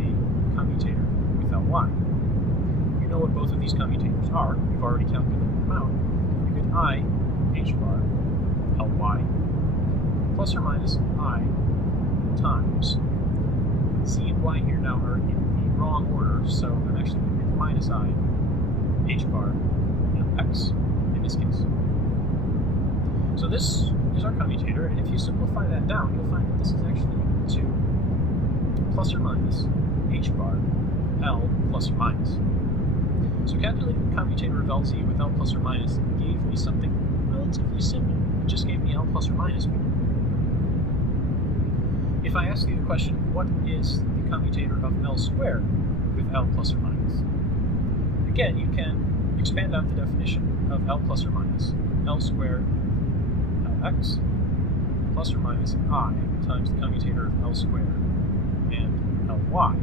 commutator with Ly. You know what both of these commutators are. You've already calculated them out. You get I h bar Ly plus or minus I times Z and Y here now are in the wrong order, so I'm actually going to get minus I h bar X in this case. So this is our commutator, and if you simplify that down, you'll find that this is actually equal to plus or minus h bar L plus or minus. So calculating the commutator of Lz with L plus or minus gave me something relatively simple. It just gave me L plus or minus B. If I ask you the question, what is the commutator of L squared with L plus or minus? Again, you can expand out the definition of L plus or minus. L squared Lx plus or minus I times the commutator of L squared and Ly.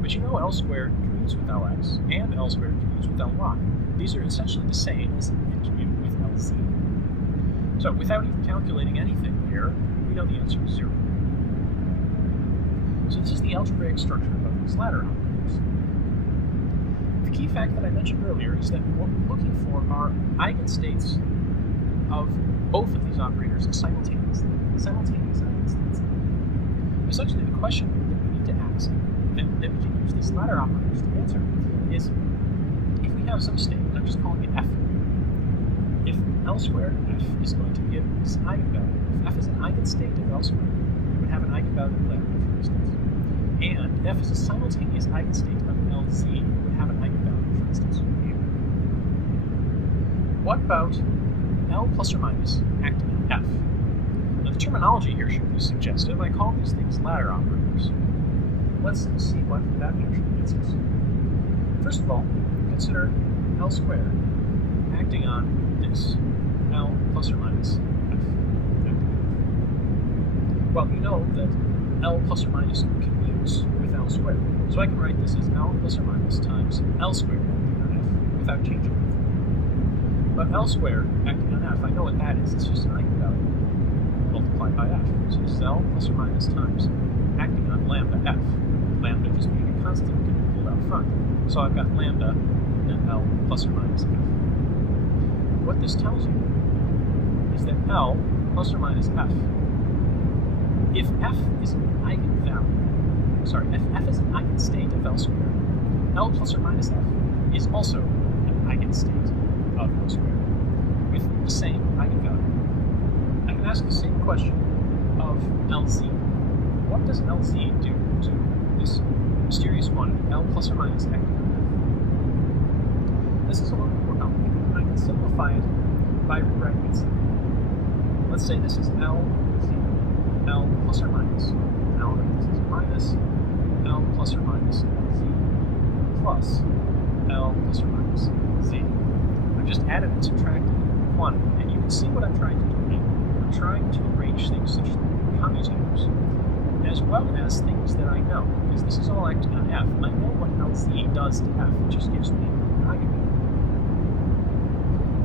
But you know L squared commutes with Lx and L squared commutes with Ly. These are essentially the same as it commute with Lz. So without even calculating anything here, we know the answer is 0. So this is the algebraic structure of these ladder operators. The key fact that I mentioned earlier is that what we're looking for are eigenstates of both of these operators simultaneously. Simultaneous eigenstates. Essentially, the question that we need to ask, that we can use these ladder operators to answer, is if we have some state, and I'm just calling it f, if L squared f is going to give this eigenvalue, if f is an eigenstate of L squared, it would have an eigenvalue of lambda, for instance. And f is a simultaneous eigenstate of Lz, it would have an eigenvalue, for instance, mu. What about L plus or minus acting on f? Now the terminology here should be suggestive. I call these things ladder operators. Let's see what that actually gets us. First of all, consider L squared acting on this L plus or minus f. Well, you know that L plus or minus commutes with L squared. So I can write this as L plus or minus times L squared acting on f without changing anything. But L squared acting on f, I know what that is. It's just an eigenvalue multiplied by f. So this is L plus or minus times acting on lambda f. Lambda just being a constant can be pulled out front. So I've got lambda and L plus or minus f. What this tells you is that L plus or minus f, if f is an eigenvalue, sorry, if f is an eigenstate of L squared, L plus or minus f is also an eigenstate of L squared with the same eigenvalue. I can ask the same question of Lz. What does Lz do to this mysterious quantity, L plus or minus acting on f? This is a little bit more complicated, and I can simplify it by rewriting it simply. Let's say this is Lz, L plus or minus. Now this is minus L plus or minus z plus L plus or minus z. I've just added and subtracted quantity, and you can see what I'm trying to do here. I'm trying to arrange things such that commutators, as well as things that I know, because this is all acting on f. I know what Lz does to f, it just gives me an eigenvalue.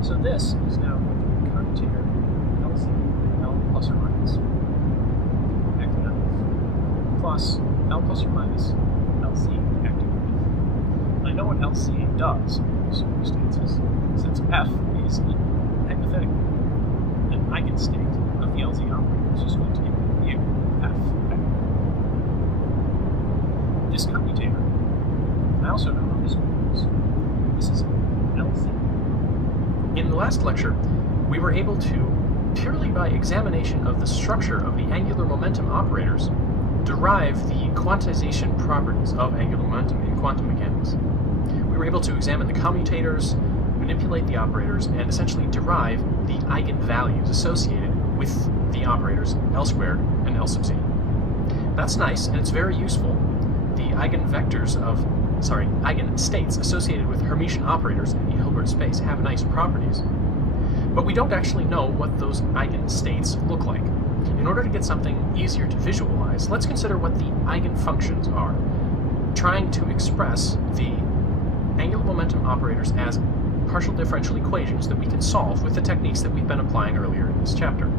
So this is now going to be commutator Lz, L plus or minus, acting on f, plus L plus or minus Lz acting on f. I know what Lz does in these circumstances, since f is hypothetically an eigenstate of the Lz operator, it's just going to give me mu f. This commutator, I also know how this works. This is Lz. In the last lecture, we were able to, purely by examination of the structure of the angular momentum operators, derive the quantization properties of angular momentum in quantum mechanics. We were able to examine the commutators, manipulate the operators, and essentially derive the eigenvalues associated with the operators L squared and L sub z. That's nice, and it's very useful. The eigenstates associated with Hermitian operators in the Hilbert space have nice properties, but we don't actually know what those eigenstates look like. In order to get something easier to visualize, let's consider what the eigenfunctions are, trying to express the angular momentum operators as partial differential equations that we can solve with the techniques that we've been applying earlier in this chapter.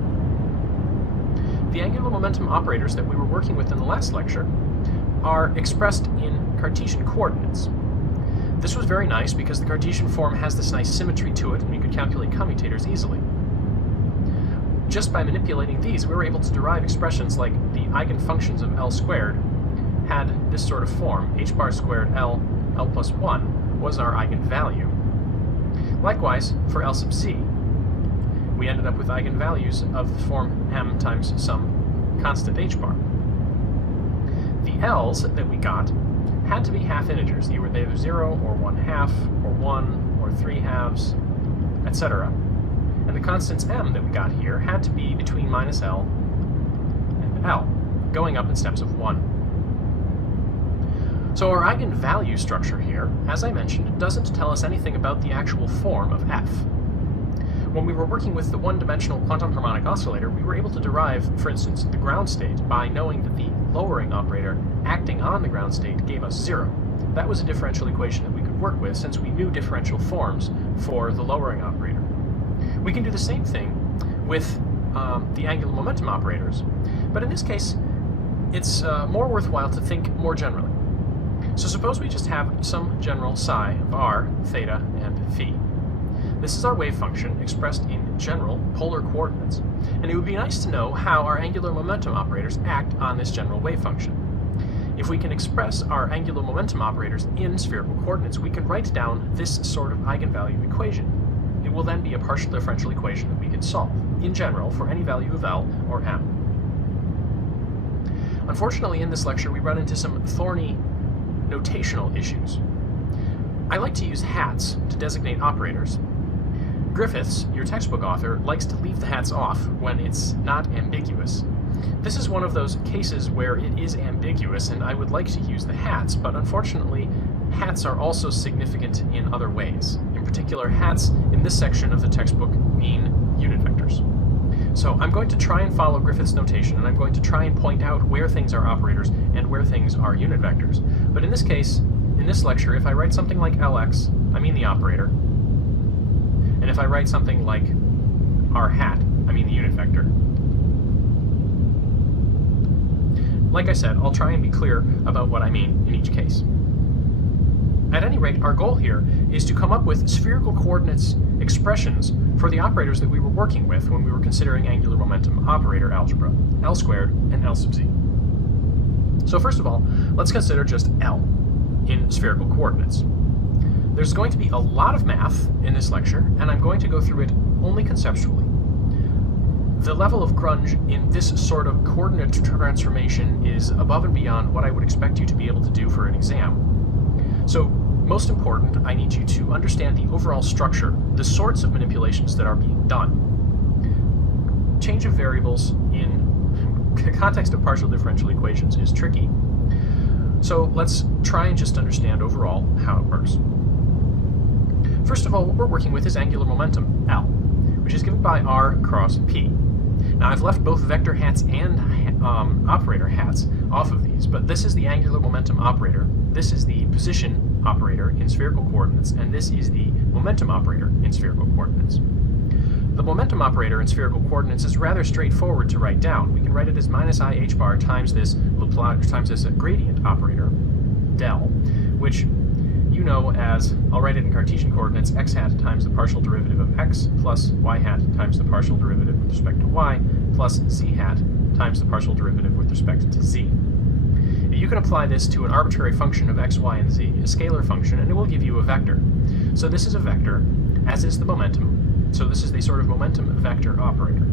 The angular momentum operators that we were working with in the last lecture are expressed in Cartesian coordinates. This was very nice because the Cartesian form has this nice symmetry to it, and we could calculate commutators easily. Just by manipulating these, we were able to derive expressions like the eigenfunctions of L squared had this sort of form. H bar squared L plus 1 was our eigenvalue. Likewise, for L sub c, we ended up with eigenvalues of the form m times some constant h bar. The L's that we got had to be half integers. They were either 0 or 1/2 or 1 or 3/2, etc. And the constants m that we got here had to be between minus L and L, going up in steps of 1. So our eigenvalue structure here, as I mentioned, doesn't tell us anything about the actual form of f. When we were working with the one-dimensional quantum harmonic oscillator, we were able to derive, for instance, the ground state by knowing that the lowering operator acting on the ground state gave us 0. That was a differential equation that we could work with since we knew differential forms for the lowering operator. We can do the same thing with the angular momentum operators, but in this case, it's more worthwhile to think more generally. So suppose we just have some general psi of r, theta, and phi. This is our wave function expressed in general polar coordinates, and it would be nice to know how our angular momentum operators act on this general wave function. If we can express our angular momentum operators in spherical coordinates, we can write down this sort of eigenvalue equation. It will then be a partial differential equation that we can solve, in general, for any value of L or M. Unfortunately, in this lecture, we run into some thorny notational issues. I like to use hats to designate operators. Griffiths, your textbook author, likes to leave the hats off when it's not ambiguous. This is one of those cases where it is ambiguous and I would like to use the hats, but unfortunately, hats are also significant in other ways. In particular, hats in this section of the textbook mean unit vectors. So I'm going to try and follow Griffith's notation, and I'm going to try and point out where things are operators and where things are unit vectors. But in this case, in this lecture, if I write something like Lx, I mean the operator. And if I write something like r hat, I mean the unit vector. Like I said, I'll try and be clear about what I mean in each case. At any rate, our goal here is to come up with spherical coordinates expressions for the operators that we were working with when we were considering angular momentum operator algebra, L squared and L sub z. So first of all, let's consider just L in spherical coordinates. There's going to be a lot of math in this lecture, and I'm going to go through it only conceptually. The level of grunge in this sort of coordinate transformation is above and beyond what I would expect you to be able to do for an exam. So, most important, I need you to understand the overall structure, the sorts of manipulations that are being done. Change of variables in the context of partial differential equations is tricky. So let's try and just understand overall how it works. First of all, what we're working with is angular momentum, L, which is given by r cross p. Now I've left both vector hats and operator hats off of these, but this is the angular momentum operator, this is the position operator in spherical coordinates, and this is the momentum operator in spherical coordinates. The momentum operator in spherical coordinates is rather straightforward to write down. We can write it as minus I h bar times this gradient operator, del, which you know as, I'll write it in Cartesian coordinates, x hat times the partial derivative of x plus y hat times the partial derivative with respect to y plus z hat times the partial derivative with respect to z. You can apply this to an arbitrary function of x, y, and z, a scalar function, and it will give you a vector. So this is a vector, as is the momentum, so this is the sort of momentum vector operator.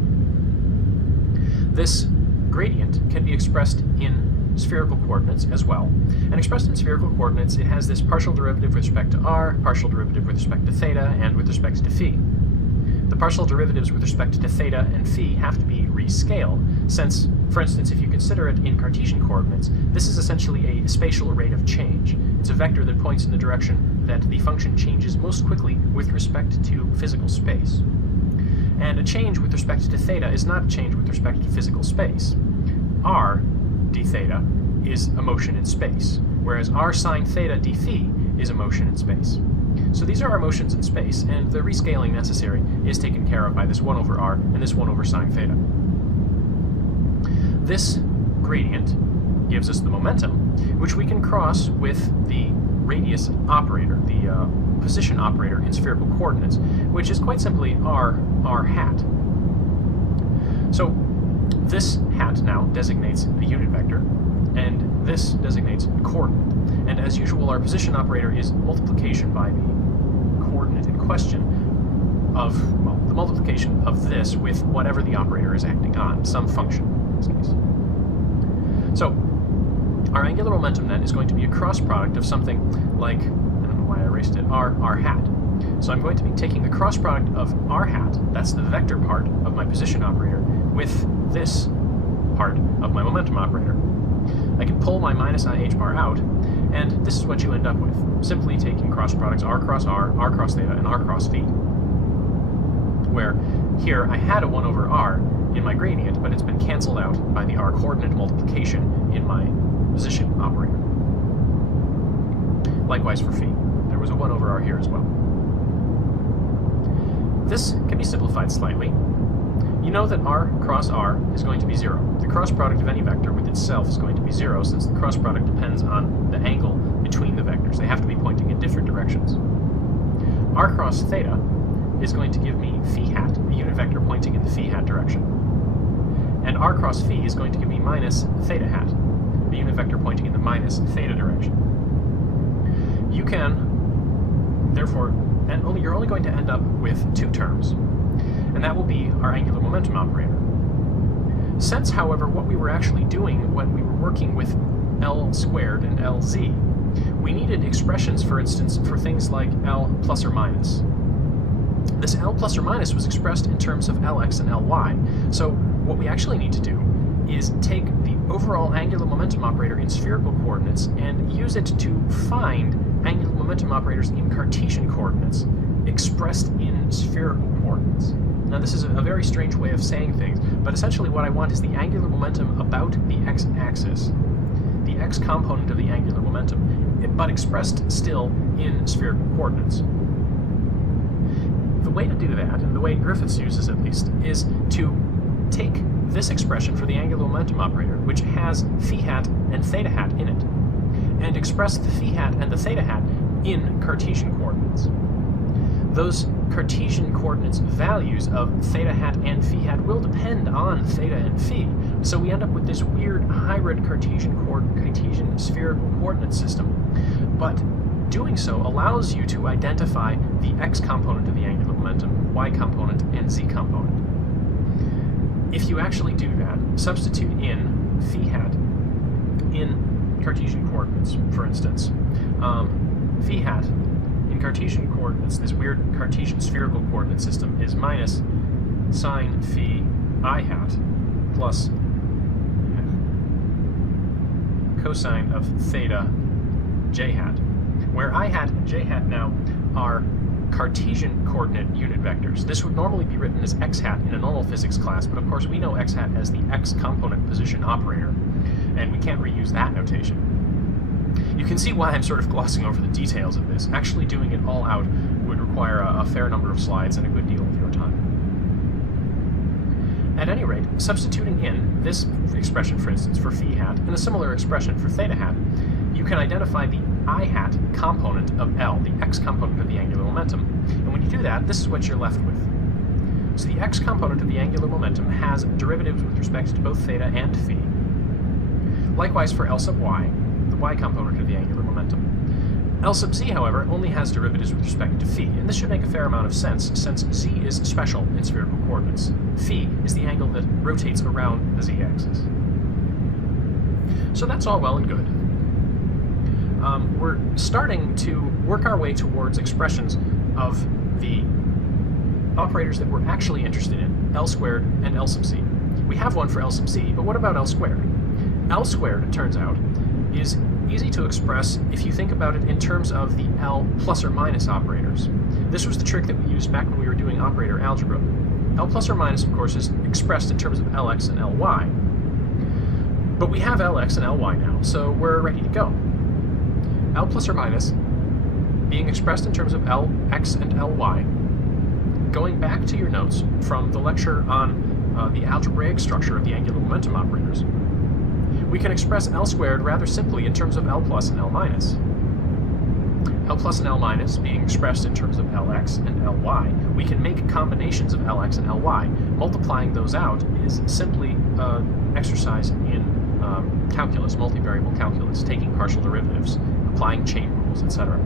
This gradient can be expressed in spherical coordinates as well. And expressed in spherical coordinates, it has this partial derivative with respect to r, partial derivative with respect to theta, and with respect to phi. The partial derivatives with respect to theta and phi have to be rescaled, since, for instance, if you consider it in Cartesian coordinates, this is essentially a spatial rate of change. It's a vector that points in the direction that the function changes most quickly with respect to physical space. And a change with respect to theta is not a change with respect to physical space. R d theta is a motion in space, whereas r sine theta d phi is a motion in space. So these are our motions in space, and the rescaling necessary is taken care of by this 1 over r and this 1 over sine theta. This gradient gives us the momentum, which we can cross with the radius operator, the position operator in spherical coordinates, which is quite simply r hat. So this hat now designates a unit vector, and this designates a coordinate. And as usual, our position operator is multiplication by the coordinate in question of, well, the multiplication of this with whatever the operator is acting on, some function in this case. So our angular momentum then is going to be a cross product of something like, I don't know why I erased it, r hat. So I'm going to be taking the cross product of r hat, that's the vector part of my position operator, with this part of my momentum operator. I can pull my minus IH bar out, and this is what you end up with, simply taking cross products r cross theta, and r cross phi. Where here I had a 1 over r in my gradient, but it's been cancelled out by the r coordinate multiplication in my position operator. Likewise for phi. There was a 1 over r here as well. This can be simplified slightly. You know that r cross r is going to be 0. The cross product of any vector with itself is going to be 0, since the cross product depends on the angle between the vectors. They have to be pointing in different directions. R cross theta is going to give me phi hat, a unit vector pointing in the phi hat direction. And r cross phi is going to give me minus theta hat, a unit vector pointing in the minus theta direction. You can, therefore, you're only going to end up with 2 terms, and that will be our angular momentum operator. Since, however, what we were actually doing when we were working with L squared and LZ, we needed expressions, for instance, for things like L plus or minus. This L plus or minus was expressed in terms of Lx and Ly, so what we actually need to do is take the overall angular momentum operator in spherical coordinates and use it to find angular momentum operators in Cartesian coordinates expressed in spherical coordinates. Now this is a very strange way of saying things, but essentially what I want is the angular momentum about the x-axis, the x component of the angular momentum, but expressed still in spherical coordinates. The way to do that, and the way Griffiths uses at least, is to take this expression for the angular momentum operator, which has phi hat and theta hat in it, and express the phi hat and the theta hat in Cartesian coordinates. Those Cartesian coordinates values of theta hat and phi hat will depend on theta and phi, so we end up with this weird hybrid Cartesian spherical coordinate system. But doing so allows you to identify the x component of the angular momentum, y component, and z component. If you actually do that, substitute in phi hat in Cartesian coordinates, for instance. Phi hat in Cartesian coordinates, this weird Cartesian spherical coordinate system, is minus sine phi I hat plus cosine of theta j hat, where I hat and j hat now are Cartesian coordinate unit vectors. This would normally be written as x hat in a normal physics class, but of course we know x hat as the x component position operator, and we can't reuse that notation. You can see why I'm sort of glossing over the details of this. Actually doing it all out would require a fair number of slides and a good deal of your time. At any rate, substituting in this expression, for instance, for phi hat, and a similar expression for theta hat, you can identify the I hat component of L, the x component of the angular momentum. And when you do that, this is what you're left with. So the x component of the angular momentum has derivatives with respect to both theta and phi. Likewise for L sub y, the y component of the angular momentum. L sub z, however, only has derivatives with respect to phi, and this should make a fair amount of sense, since z is special in spherical coordinates. Phi is the angle that rotates around the z-axis. So that's all well and good. We're starting to work our way towards expressions of the operators that we're actually interested in, L squared and L sub z. We have one for L sub z, but what about L squared? L squared, it turns out, is easy to express if you think about it in terms of the L plus or minus operators. This was the trick that we used back when we were doing operator algebra. L plus or minus, of course, is expressed in terms of Lx and Ly. But we have Lx and Ly now, so we're ready to go. L plus or minus being expressed in terms of Lx and Ly, going back to your notes from the lecture on the algebraic structure of the angular momentum operators, we can express L squared rather simply in terms of L plus and L minus. L plus and L minus being expressed in terms of Lx and Ly, we can make combinations of Lx and Ly. Multiplying those out is simply an exercise in calculus, multivariable calculus, taking partial derivatives, applying chain rules, etc.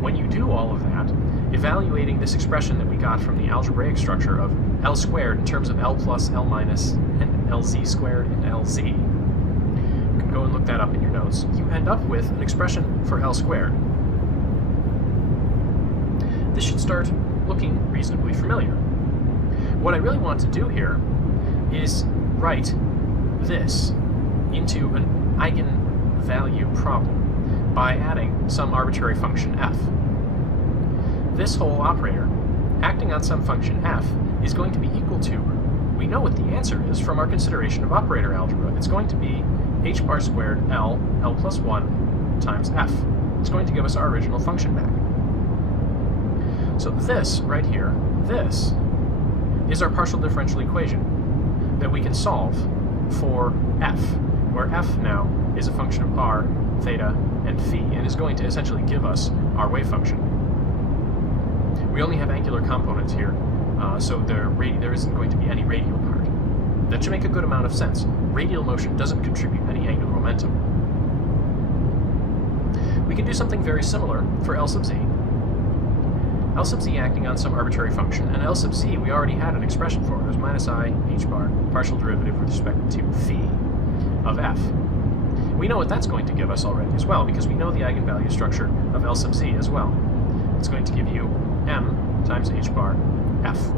When you do all of that, evaluating this expression that we got from the algebraic structure of L squared in terms of L plus, L minus, and LZ squared and LZ, you can go and look that up in your notes, you end up with an expression for L squared. this should start looking reasonably familiar. What I really want to do here is write this into an eigenvalue problem by adding some arbitrary function f. This whole operator, acting on some function f, is going to be equal to, we know what the answer is from our consideration of operator algebra. It's going to be h bar squared l plus 1 times f. It's going to give us our original function back. So this right here, this is our partial differential equation that we can solve for f, where f now is a function of r, theta, and phi, and is going to essentially give us our wave function. We only have angular components here, so there isn't going to be any radial part. That should make a good amount of sense. Radial motion doesn't contribute any angular momentum. We can do something very similar for L sub z. L sub z acting on some arbitrary function, and L sub z we already had an expression for. It was minus I h bar, partial derivative with respect to phi of f. We know what that's going to give us already as well, because we know the eigenvalue structure of L sub z as well. It's going to give you m times h bar f.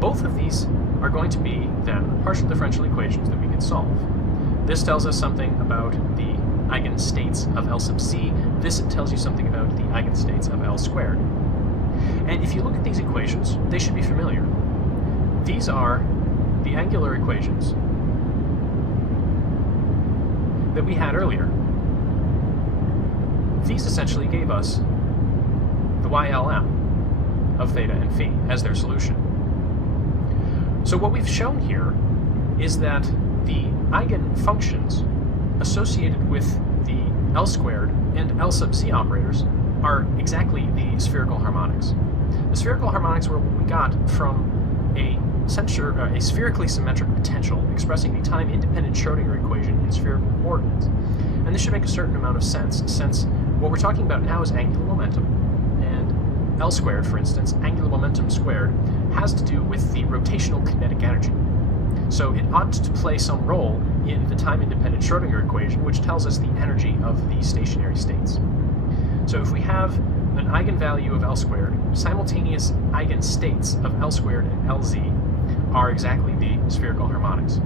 Both of these are going to be, then, partial differential equations that we can solve. This tells us something about the eigenstates of L sub z. This tells you something about the eigenstates of L squared. And if you look at these equations, they should be familiar. These are the angular equations that we had earlier. These essentially gave us the YLM of theta and phi as their solution. So what we've shown here is that the eigenfunctions associated with the L squared and L sub z operators are exactly the spherical harmonics. The spherical harmonics were what we got from a spherically symmetric potential expressing the time-independent Schrödinger equation in spherical coordinates. And this should make a certain amount of sense, since what we're talking about now is angular momentum, and L squared, for instance, angular momentum squared, has to do with the rotational kinetic energy. So it ought to play some role in the time-independent Schrödinger equation, which tells us the energy of the stationary states. So if we have an eigenvalue of L squared, simultaneous eigenstates of L squared and Lz are exactly the spherical harmonics.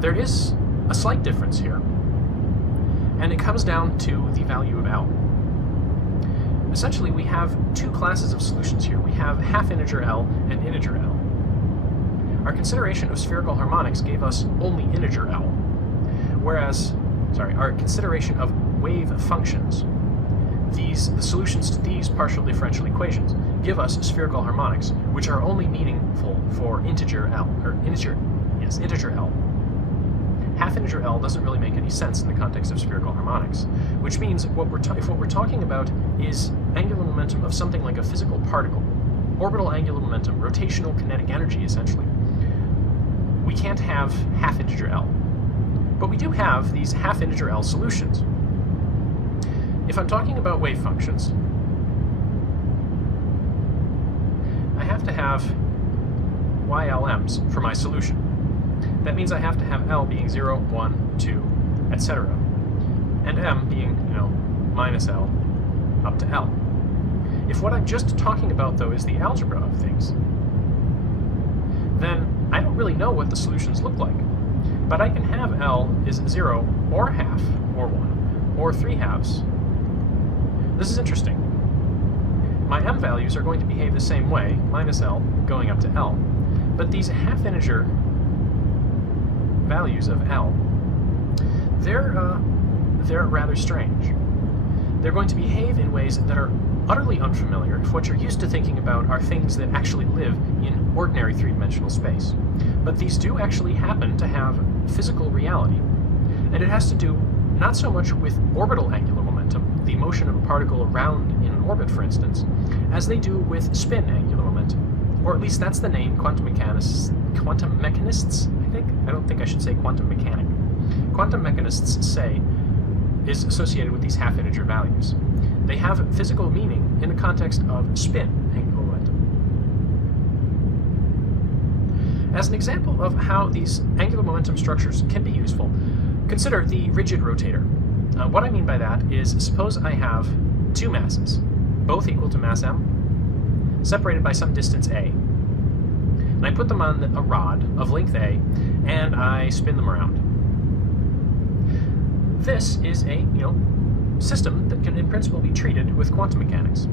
There is a slight difference here, and it comes down to the value of L. Essentially, we have two classes of solutions here. We have half-integer L and integer L. Our consideration of spherical harmonics gave us only integer L, whereas, our consideration of wave functions, the solutions to these partial differential equations, give us spherical harmonics, which are only meaningful for integer L. Half-integer L doesn't really make any sense in the context of spherical harmonics, which means if what we're talking about is angular momentum of something like a physical particle, orbital angular momentum, rotational kinetic energy, essentially, we can't have half-integer L. But we do have these half-integer L solutions. If I'm talking about wave functions, I have to have YLMs for my solution. That means I have to have L being 0, 1, 2, etc. And M being, minus L up to L. If what I'm just talking about, though, is the algebra of things, then I don't really know what the solutions look like. But I can have L is 0, or half, or 1, or 3 halves. This is interesting. My M values are going to behave the same way, minus L, going up to L. But these half-integer values of L, they're rather strange. They're going to behave in ways that are utterly unfamiliar if what you're used to thinking about are things that actually live in ordinary three-dimensional space. But these do actually happen to have physical reality, and it has to do not so much with orbital angular momentum, the motion of a particle around in an orbit, for instance, as they do with spin angular momentum. Or at least that's the name quantum mechanists, I don't think I should say quantum mechanic. Quantum mechanists say is associated with these half-integer values. They have physical meaning in the context of spin angular momentum. As an example of how these angular momentum structures can be useful, consider the rigid rotator. What I mean by that is, suppose I have two masses, both equal to mass m, separated by some distance a. And I put them on a rod of length a, and I spin them around. This is a system that can in principle be treated with quantum mechanics.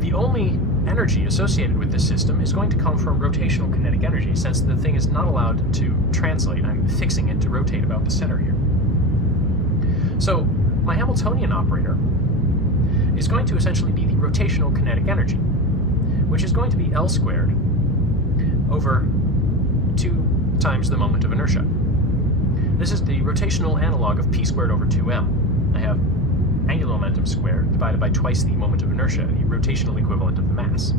The only energy associated with this system is going to come from rotational kinetic energy, since the thing is not allowed to translate. I'm fixing it to rotate about the center here. So my Hamiltonian operator is going to essentially be the rotational kinetic energy, which is going to be L squared over 2 times the moment of inertia. This is the rotational analog of p squared over 2m. I have angular momentum squared divided by twice the moment of inertia, the rotational equivalent of the mass.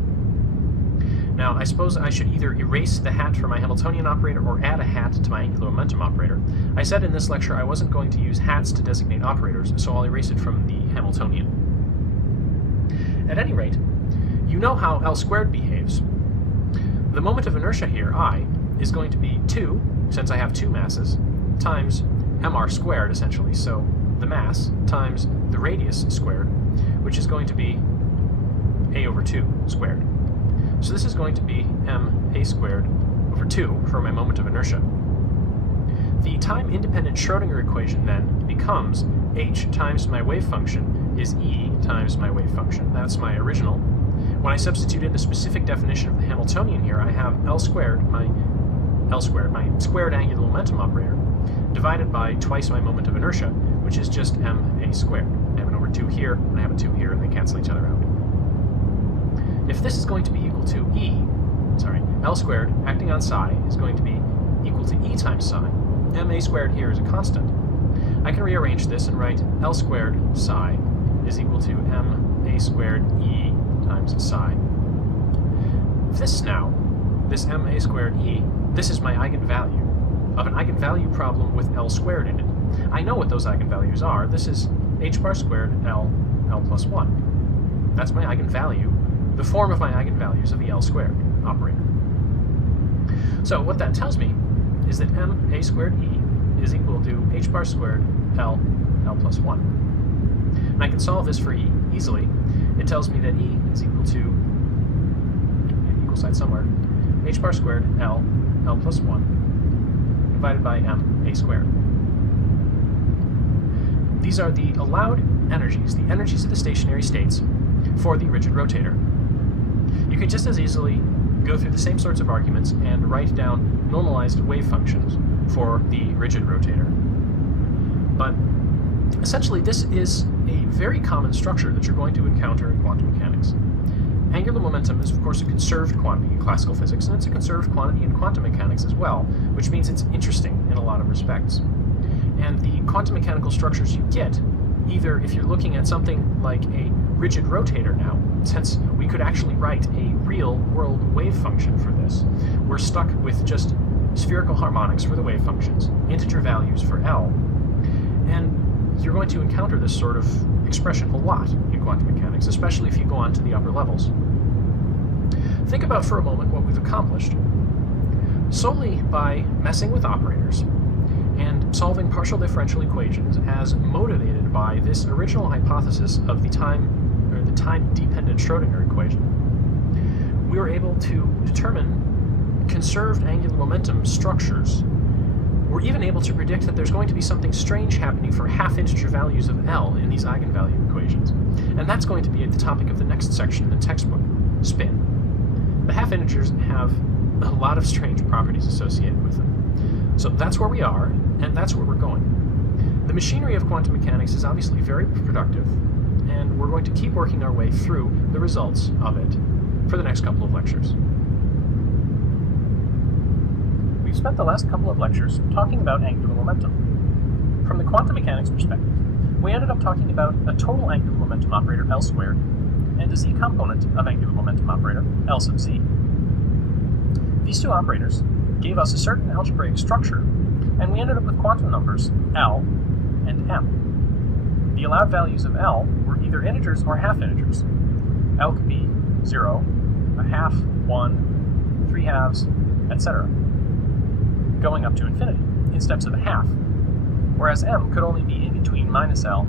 Now, I suppose I should either erase the hat for my Hamiltonian operator or add a hat to my angular momentum operator. I said in this lecture I wasn't going to use hats to designate operators, so I'll erase it from the Hamiltonian. At any rate, you know how L squared behaves. The moment of inertia here, I, is going to be 2, since I have 2 masses, times mr squared, essentially, so the mass times the radius squared, which is going to be a over 2 squared. So this is going to be ma squared over 2 for my moment of inertia. The time-independent Schrödinger equation then becomes h times my wave function is e times my wave function. That's my original. When I substitute in the specific definition of the Hamiltonian here, I have L squared, my squared angular momentum operator, divided by twice my moment of inertia, which is just ma squared. I have an over 2 here, and I have a 2 here, and they cancel each other out. If this is going to be equal to L squared acting on psi is going to be equal to e times psi. Ma squared here is a constant. I can rearrange this and write L squared psi is equal to ma squared e times psi. This ma squared e, this is my eigenvalue of an eigenvalue problem with L squared in it. I know what those eigenvalues are. This is h bar squared L plus 1. That's my eigenvalue, the form of my eigenvalues of the L squared operator. So what that tells me is that ma squared e is equal to h bar squared L plus 1. And I can solve this for e easily. It tells me that e is equal to, equal sign somewhere, h bar squared L plus 1 divided by ma squared. These are the allowed energies, the energies of the stationary states for the rigid rotator. You could just as easily go through the same sorts of arguments and write down normalized wave functions for the rigid rotator. But essentially this is a very common structure that you're going to encounter in quantum mechanics. Angular momentum is of course a conserved quantity in classical physics, and it's a conserved quantity in quantum mechanics as well, which means it's interesting in a lot of respects. And the quantum mechanical structures you get, either if you're looking at something like a rigid rotator now, since we could actually write a real-world wave function for this, we're stuck with just spherical harmonics for the wave functions, integer values for L, and you're going to encounter this sort of expression a lot in quantum mechanics, especially if you go on to the upper levels. Think about for a moment what we've accomplished. Solely by messing with operators and solving partial differential equations as motivated by this original hypothesis of the time-dependent Schrödinger equation, we were able to determine conserved angular momentum structures. We're even able to predict that there's going to be something strange happening for half-integer values of L in these eigenvalue equations. And that's going to be at the topic of the next section in the textbook, spin. The half-integers have a lot of strange properties associated with them. So that's where we are, and that's where we're going. The machinery of quantum mechanics is obviously very productive, and we're going to keep working our way through the results of it for the next couple of lectures. We've spent the last couple of lectures talking about angular momentum. From the quantum mechanics perspective, we ended up talking about a total angular momentum operator L squared and a z component of angular momentum operator L sub z. These two operators gave us a certain algebraic structure, and we ended up with quantum numbers L and m. The allowed values of L were either integers or half-integers. L could be 0, a half, 1, 3 halves, etc., going up to infinity in steps of a half, whereas m could only be in between minus L,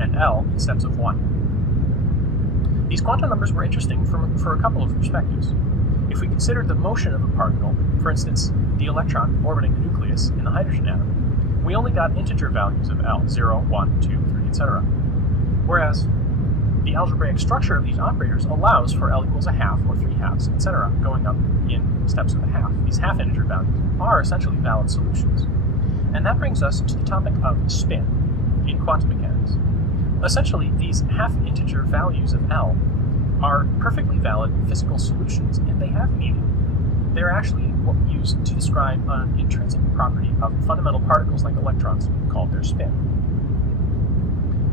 and L in steps of 1. These quantum numbers were interesting for a couple of perspectives. If we considered the motion of a particle, for instance, the electron orbiting the nucleus in the hydrogen atom, we only got integer values of L, 0, 1, 2, 3, etc. Whereas the algebraic structure of these operators allows for L equals a half or 3 halves, etc., going up in steps of a half. These half-integer values are essentially valid solutions. And that brings us to the topic of spin in quantum mechanics. Essentially, these half-integer values of L are perfectly valid physical solutions, and they have meaning. They're actually what we use to describe an intrinsic property of fundamental particles like electrons called their spin.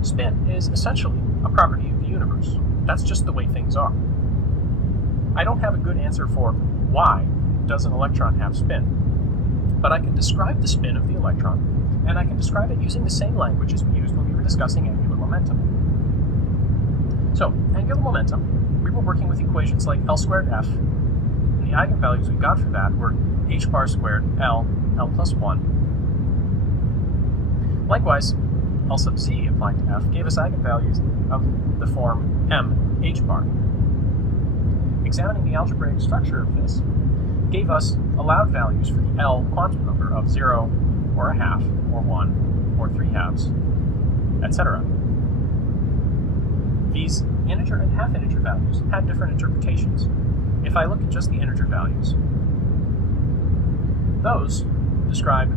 Spin is essentially a property of the universe. That's just the way things are. I don't have a good answer for why does an electron have spin, but I can describe the spin of the electron, and I can describe it using the same language as we used when we were discussing angular momentum. So, angular momentum, we were working with equations like L squared F, and the eigenvalues we got for that were h bar squared L, L plus 1. Likewise, L sub z applying to F gave us eigenvalues of the form m h bar. Examining the algebraic structure of this gave us allowed values for the L quantum number of 0, or a half, or 1, or 3 halves, etc. These integer and half-integer values had different interpretations. If I look at just the integer values, those describe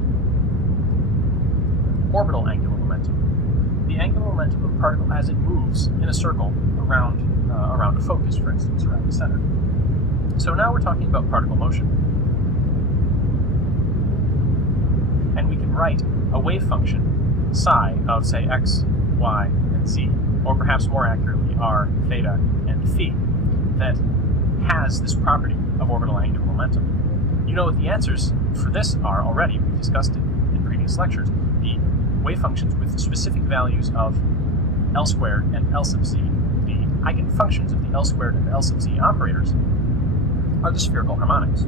orbital angular momentum, the angular momentum of a particle as it moves in a circle around a focus, for instance, around the center. So now we're talking about particle motion. And we can write a wave function, psi, of, say, x, y, and z, or perhaps more accurately, r, theta, and phi, that has this property of orbital angular momentum. You know what the answers for this are already. We've discussed it in previous lectures. The wave functions with specific values of L squared and L sub z, the eigenfunctions of the L squared and L sub z operators, are the spherical harmonics.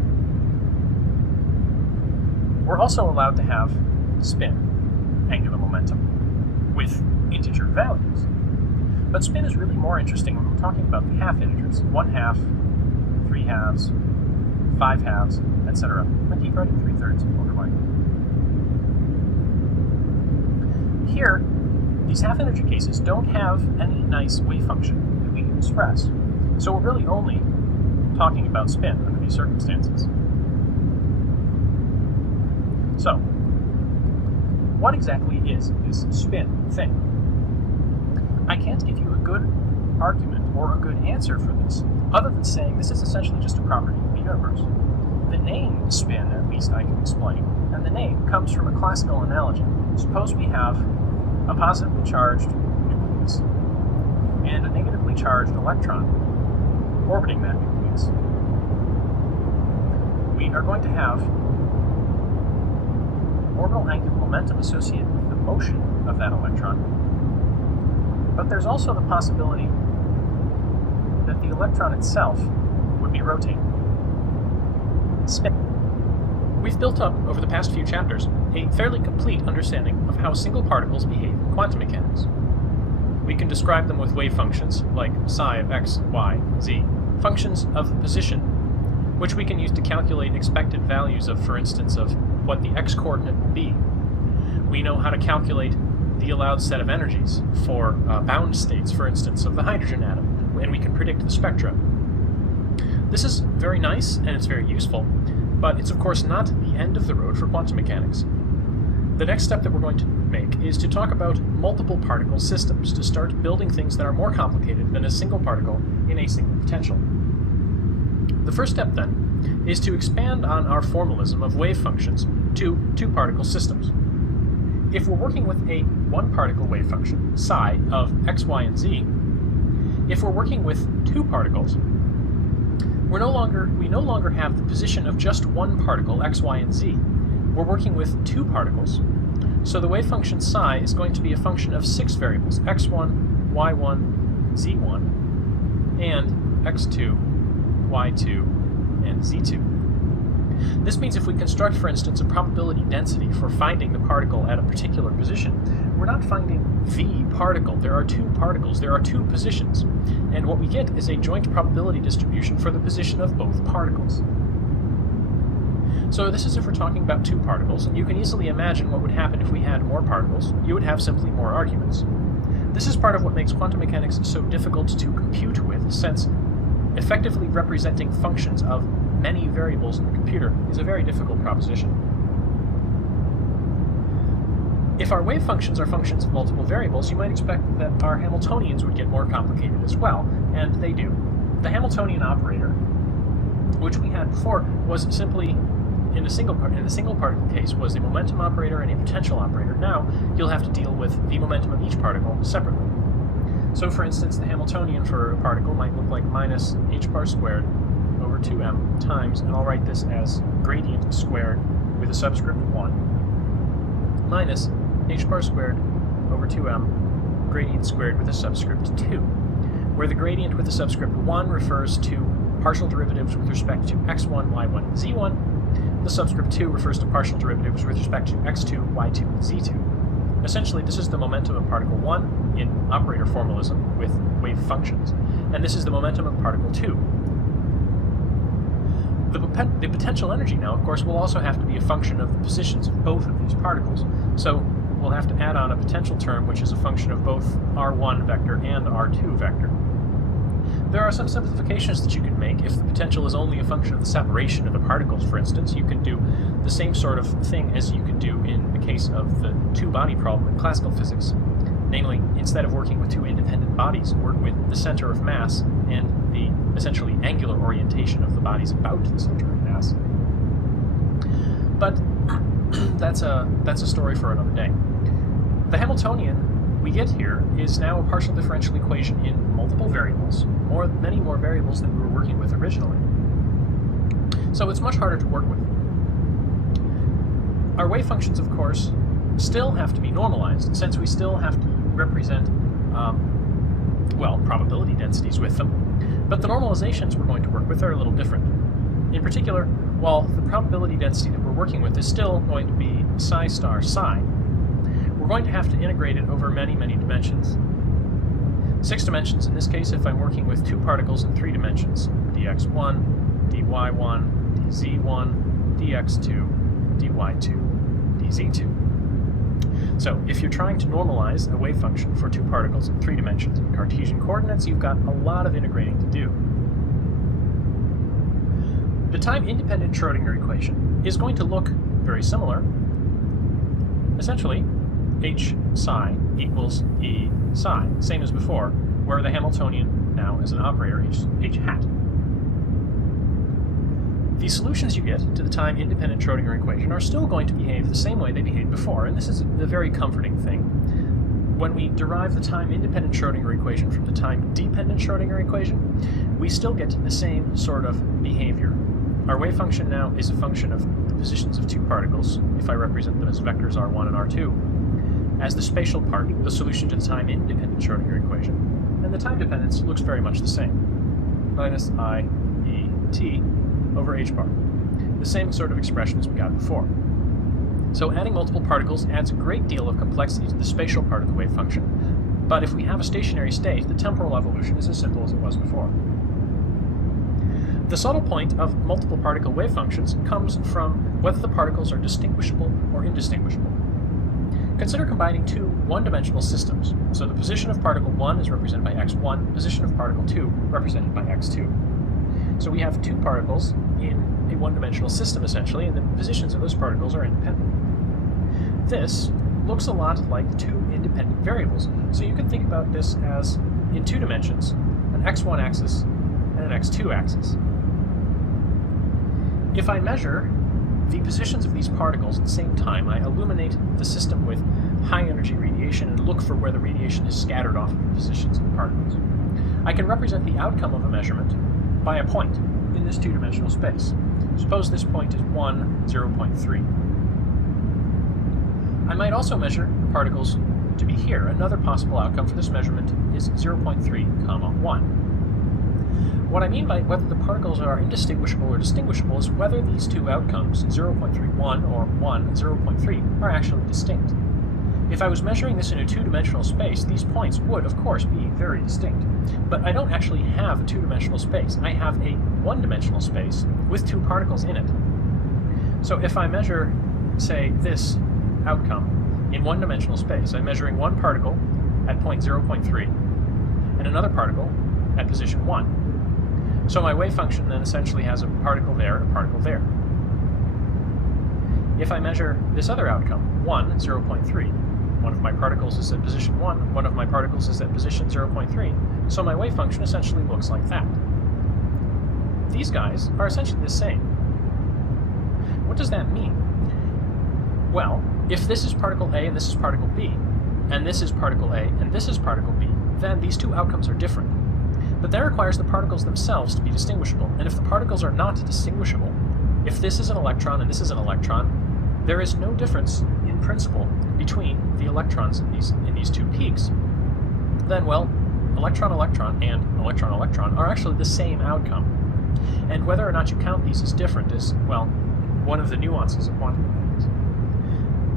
We're also allowed to have spin, angular momentum, with integer values. But spin is really more interesting when we're talking about the half integers, 1 half, 3 halves, 5 halves, etc. I keep writing 3/3 overline. Here, these half-integer cases don't have any nice wave function that we can express, so we're really only talking about spin under these circumstances. So, what exactly is this spin thing? I can't give you a good argument or a good answer for this, other than saying this is essentially just a property of the universe. The name spin, at least, I can explain, and the name comes from a classical analogy. Suppose we have a positively charged nucleus and a negatively charged electron orbiting that nucleus. We are going to have orbital angular momentum associated with the motion of that electron. But there's also the possibility that the electron itself would be rotating. Spin. We've built up, over the past few chapters, a fairly complete understanding of how single particles behave in quantum mechanics. We can describe them with wave functions, like psi of x, y, z, functions of position, which we can use to calculate expected values of, for instance, of what the x-coordinate will be. We know how to calculate the allowed set of energies for bound states, for instance, of the hydrogen atom, and we can predict the spectra. This is very nice, and it's very useful, but it's of course not the end of the road for quantum mechanics. The next step that we're going to make is to talk about multiple particle systems, to start building things that are more complicated than a single particle in a single potential. The first step, then, is to expand on our formalism of wave functions to two-particle systems. If we're working with a one-particle wave function, psi, of x, y, and z, if we're working with two particles, we no longer have the position of just one particle, x, y, and z. We're working with two particles, so the wave function psi is going to be a function of 6 variables, x1, y1, z1, and x2, y2, and z2. This means if we construct, for instance, a probability density for finding the particle at a particular position, we're not finding the particle. There are two particles, there are two positions, and what we get is a joint probability distribution for the position of both particles. So this is if we're talking about two particles, and you can easily imagine what would happen if we had more particles. You would have simply more arguments. This is part of what makes quantum mechanics so difficult to compute with, since effectively representing functions of many variables in the computer is a very difficult proposition. If our wave functions are functions of multiple variables, you might expect that our Hamiltonians would get more complicated as well, and they do. The Hamiltonian operator, which we had before, was simply, in the single particle case, was a momentum operator and a potential operator. Now, you'll have to deal with the momentum of each particle separately. So, for instance, the Hamiltonian for a particle might look like minus h bar squared over 2m times, and I'll write this as gradient squared with a subscript 1, minus h bar squared over 2m gradient squared with a subscript 2, where the gradient with the subscript 1 refers to partial derivatives with respect to x1, y1, and z1. The subscript 2 refers to partial derivatives with respect to x2, y2, and z2. Essentially, this is the momentum of particle 1 in operator formalism with wave functions, and this is the momentum of particle 2. The potential energy now, of course, will also have to be a function of the positions of both of these particles. So we'll have to add on a potential term which is a function of both r1 vector and r2 vector. There are some simplifications that you can make. If the potential is only a function of the separation of the particles, for instance, you can do the same sort of thing as you can do in the case of the two-body problem in classical physics. Namely, instead of working with two independent bodies, work with the center of mass and the essentially angular orientation of the bodies about the center of mass. But that's a story for another day. The Hamiltonian we get here is now a partial differential equation in multiple variables, many more variables than we were working with originally. So it's much harder to work with. Our wave functions, of course, still have to be normalized, since we still have to represent, probability densities with them. But the normalizations we're going to work with are a little different. In particular, while the probability density that we're working with is still going to be psi star psi, we're going to have to integrate it over many, many dimensions. 6 dimensions in this case if I'm working with two particles in 3 dimensions, dx1, dy1, dz1, dx2, dy2, dz2. So if you're trying to normalize a wave function for two particles in 3 dimensions in Cartesian coordinates, you've got a lot of integrating to do. The time-independent Schrödinger equation is going to look very similar. Essentially, h psi equals e psi, same as before, where the Hamiltonian now is an operator, h hat. The solutions you get to the time-independent Schrödinger equation are still going to behave the same way they behaved before, and this is a very comforting thing. When we derive the time-independent Schrödinger equation from the time-dependent Schrödinger equation, we still get the same sort of behavior. Our wave function now is a function of the positions of two particles, if I represent them as vectors r1 and r2, as the spatial part, the solution to the time-independent Schrödinger equation, and the time dependence looks very much the same, minus I e t over h bar, the same sort of expression as we got before. So adding multiple particles adds a great deal of complexity to the spatial part of the wave function, but if we have a stationary state, the temporal evolution is as simple as it was before. The subtle point of multiple particle wave functions comes from whether the particles are distinguishable or indistinguishable. Consider combining two one-dimensional systems. So the position of particle 1 is represented by x1, position of particle 2 represented by x2. So we have two particles in a one-dimensional system, essentially, and the positions of those particles are independent. This looks a lot like two independent variables, so you can think about this as, in 2 dimensions, an x1 axis and an x2 axis. If I measure the positions of these particles at the same time, I illuminate the system with high-energy radiation and look for where the radiation is scattered off of the positions of the particles. I can represent the outcome of a measurement by a point in this 2-dimensional space. Suppose this point is 1, 0.3. I might also measure the particles to be here. Another possible outcome for this measurement is 0.3, 1. What I mean by whether the particles are indistinguishable or distinguishable is whether these two outcomes, 0.31 or 1, 0.3, are actually distinct. If I was measuring this in a two-dimensional space, these points would, of course, be very distinct. But I don't actually have a two-dimensional space. I have a one-dimensional space with two particles in it. So if I measure, say, this outcome in one-dimensional space, I'm measuring one particle at point 0.3 and another particle at position 1. So my wave function then essentially has a particle there and a particle there. If I measure this other outcome, 1, 0.3, one of my particles is at position 1, one of my particles is at position 0.3, so my wave function essentially looks like that. These guys are essentially the same. What does that mean? Well, if this is particle A and this is particle B, and this is particle A and this is particle B, then these two outcomes are different. But that requires the particles themselves to be distinguishable, and if the particles are not distinguishable, if this is an electron and this is an electron, there is no difference in principle between the electrons in these two peaks. Then, well, electron-electron and electron-electron are actually the same outcome. And whether or not you count these as different is, well, one of the nuances of quantum mechanics.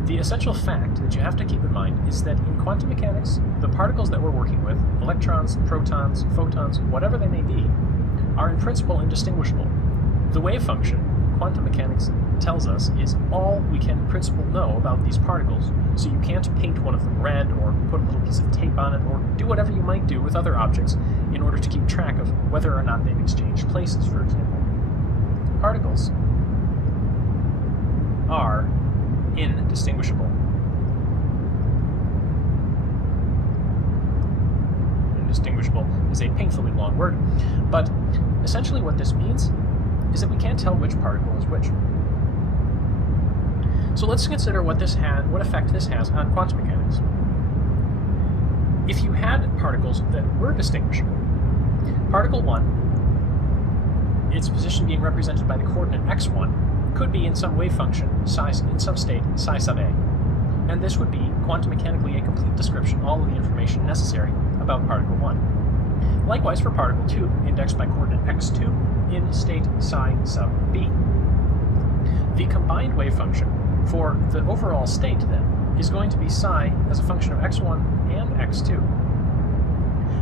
The essential fact that you have to keep in mind is that in quantum mechanics, the particles that we're working with, electrons, protons, photons, whatever they may be, are in principle indistinguishable. The wave function, quantum mechanics tells us, is all we can in principle know about these particles, so you can't paint one of them red or put a little piece of tape on it or do whatever you might do with other objects in order to keep track of whether or not they've exchanged places, for example. Particles are indistinguishable. Indistinguishable is a painfully long word, but essentially what this means is that we can't tell which particle is which. So let's consider what effect this has on quantum mechanics. If you had particles that were distinguishable, particle 1, its position being represented by the coordinate x1, could be in some wave function, in some state, psi sub a. And this would be quantum mechanically a complete description, all of the information necessary about particle 1. Likewise for particle 2, indexed by coordinate x2, in state psi sub b. The combined wave function for the overall state, then, is going to be psi as a function of x1 and x2.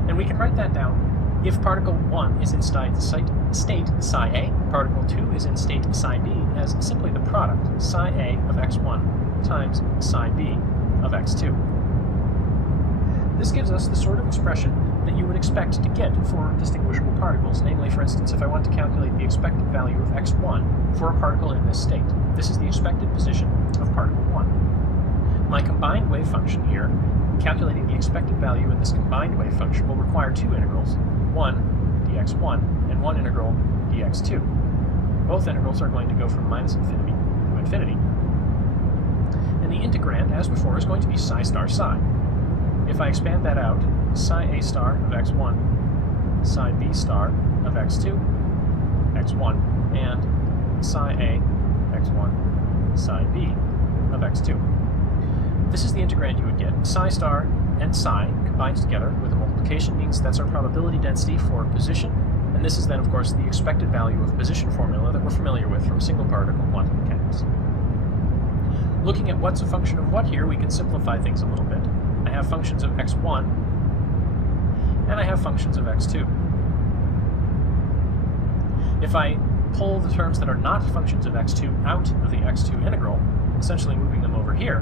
And we can write that down. If particle 1 is in state psi a, particle 2 is in state psi b as simply the product psi a of x1 times psi b of x2. This gives us the sort of expression that you would expect to get for distinguishable particles. Namely, for instance, if I want to calculate the expected value of x1 for a particle in this state, this is the expected position of particle 1. My combined wave function here, calculating the expected value in this combined wave function, will require two integrals, one dx1 and one integral dx2. Both integrals are going to go from minus infinity to infinity. And the integrand, as before, is going to be psi star psi. If I expand that out, psi a star of x1, psi b star of x2, x1, and psi a x1, psi b of x2. This is the integrand you would get. Psi star and psi combined together with a multiplication means that's our probability density for position, and this is then, of course, the expected value of position formula that we're familiar with from single particle quantum mechanics. Looking at what's a function of what here, we can simplify things a little bit. I have functions of x1, and I have functions of x2. If I pull the terms that are not functions of x2 out of the x2 integral, essentially moving them over here,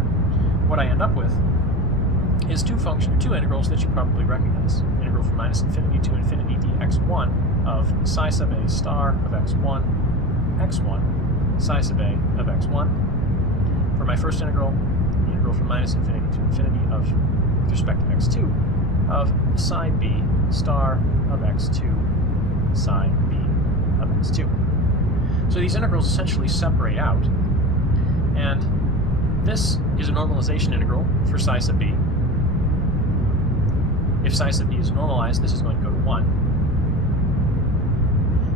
what I end up with is two integrals that you probably recognize. Integral from minus infinity to infinity dx1 of psi sub a star of x1, x1, psi sub a of x1. For my first integral, the integral from minus infinity to infinity of, with respect to x2, of psi b star of x2, psi b of x2. So these integrals essentially separate out, and this is a normalization integral for psi sub b. If psi sub b is normalized, this is going to go to 1.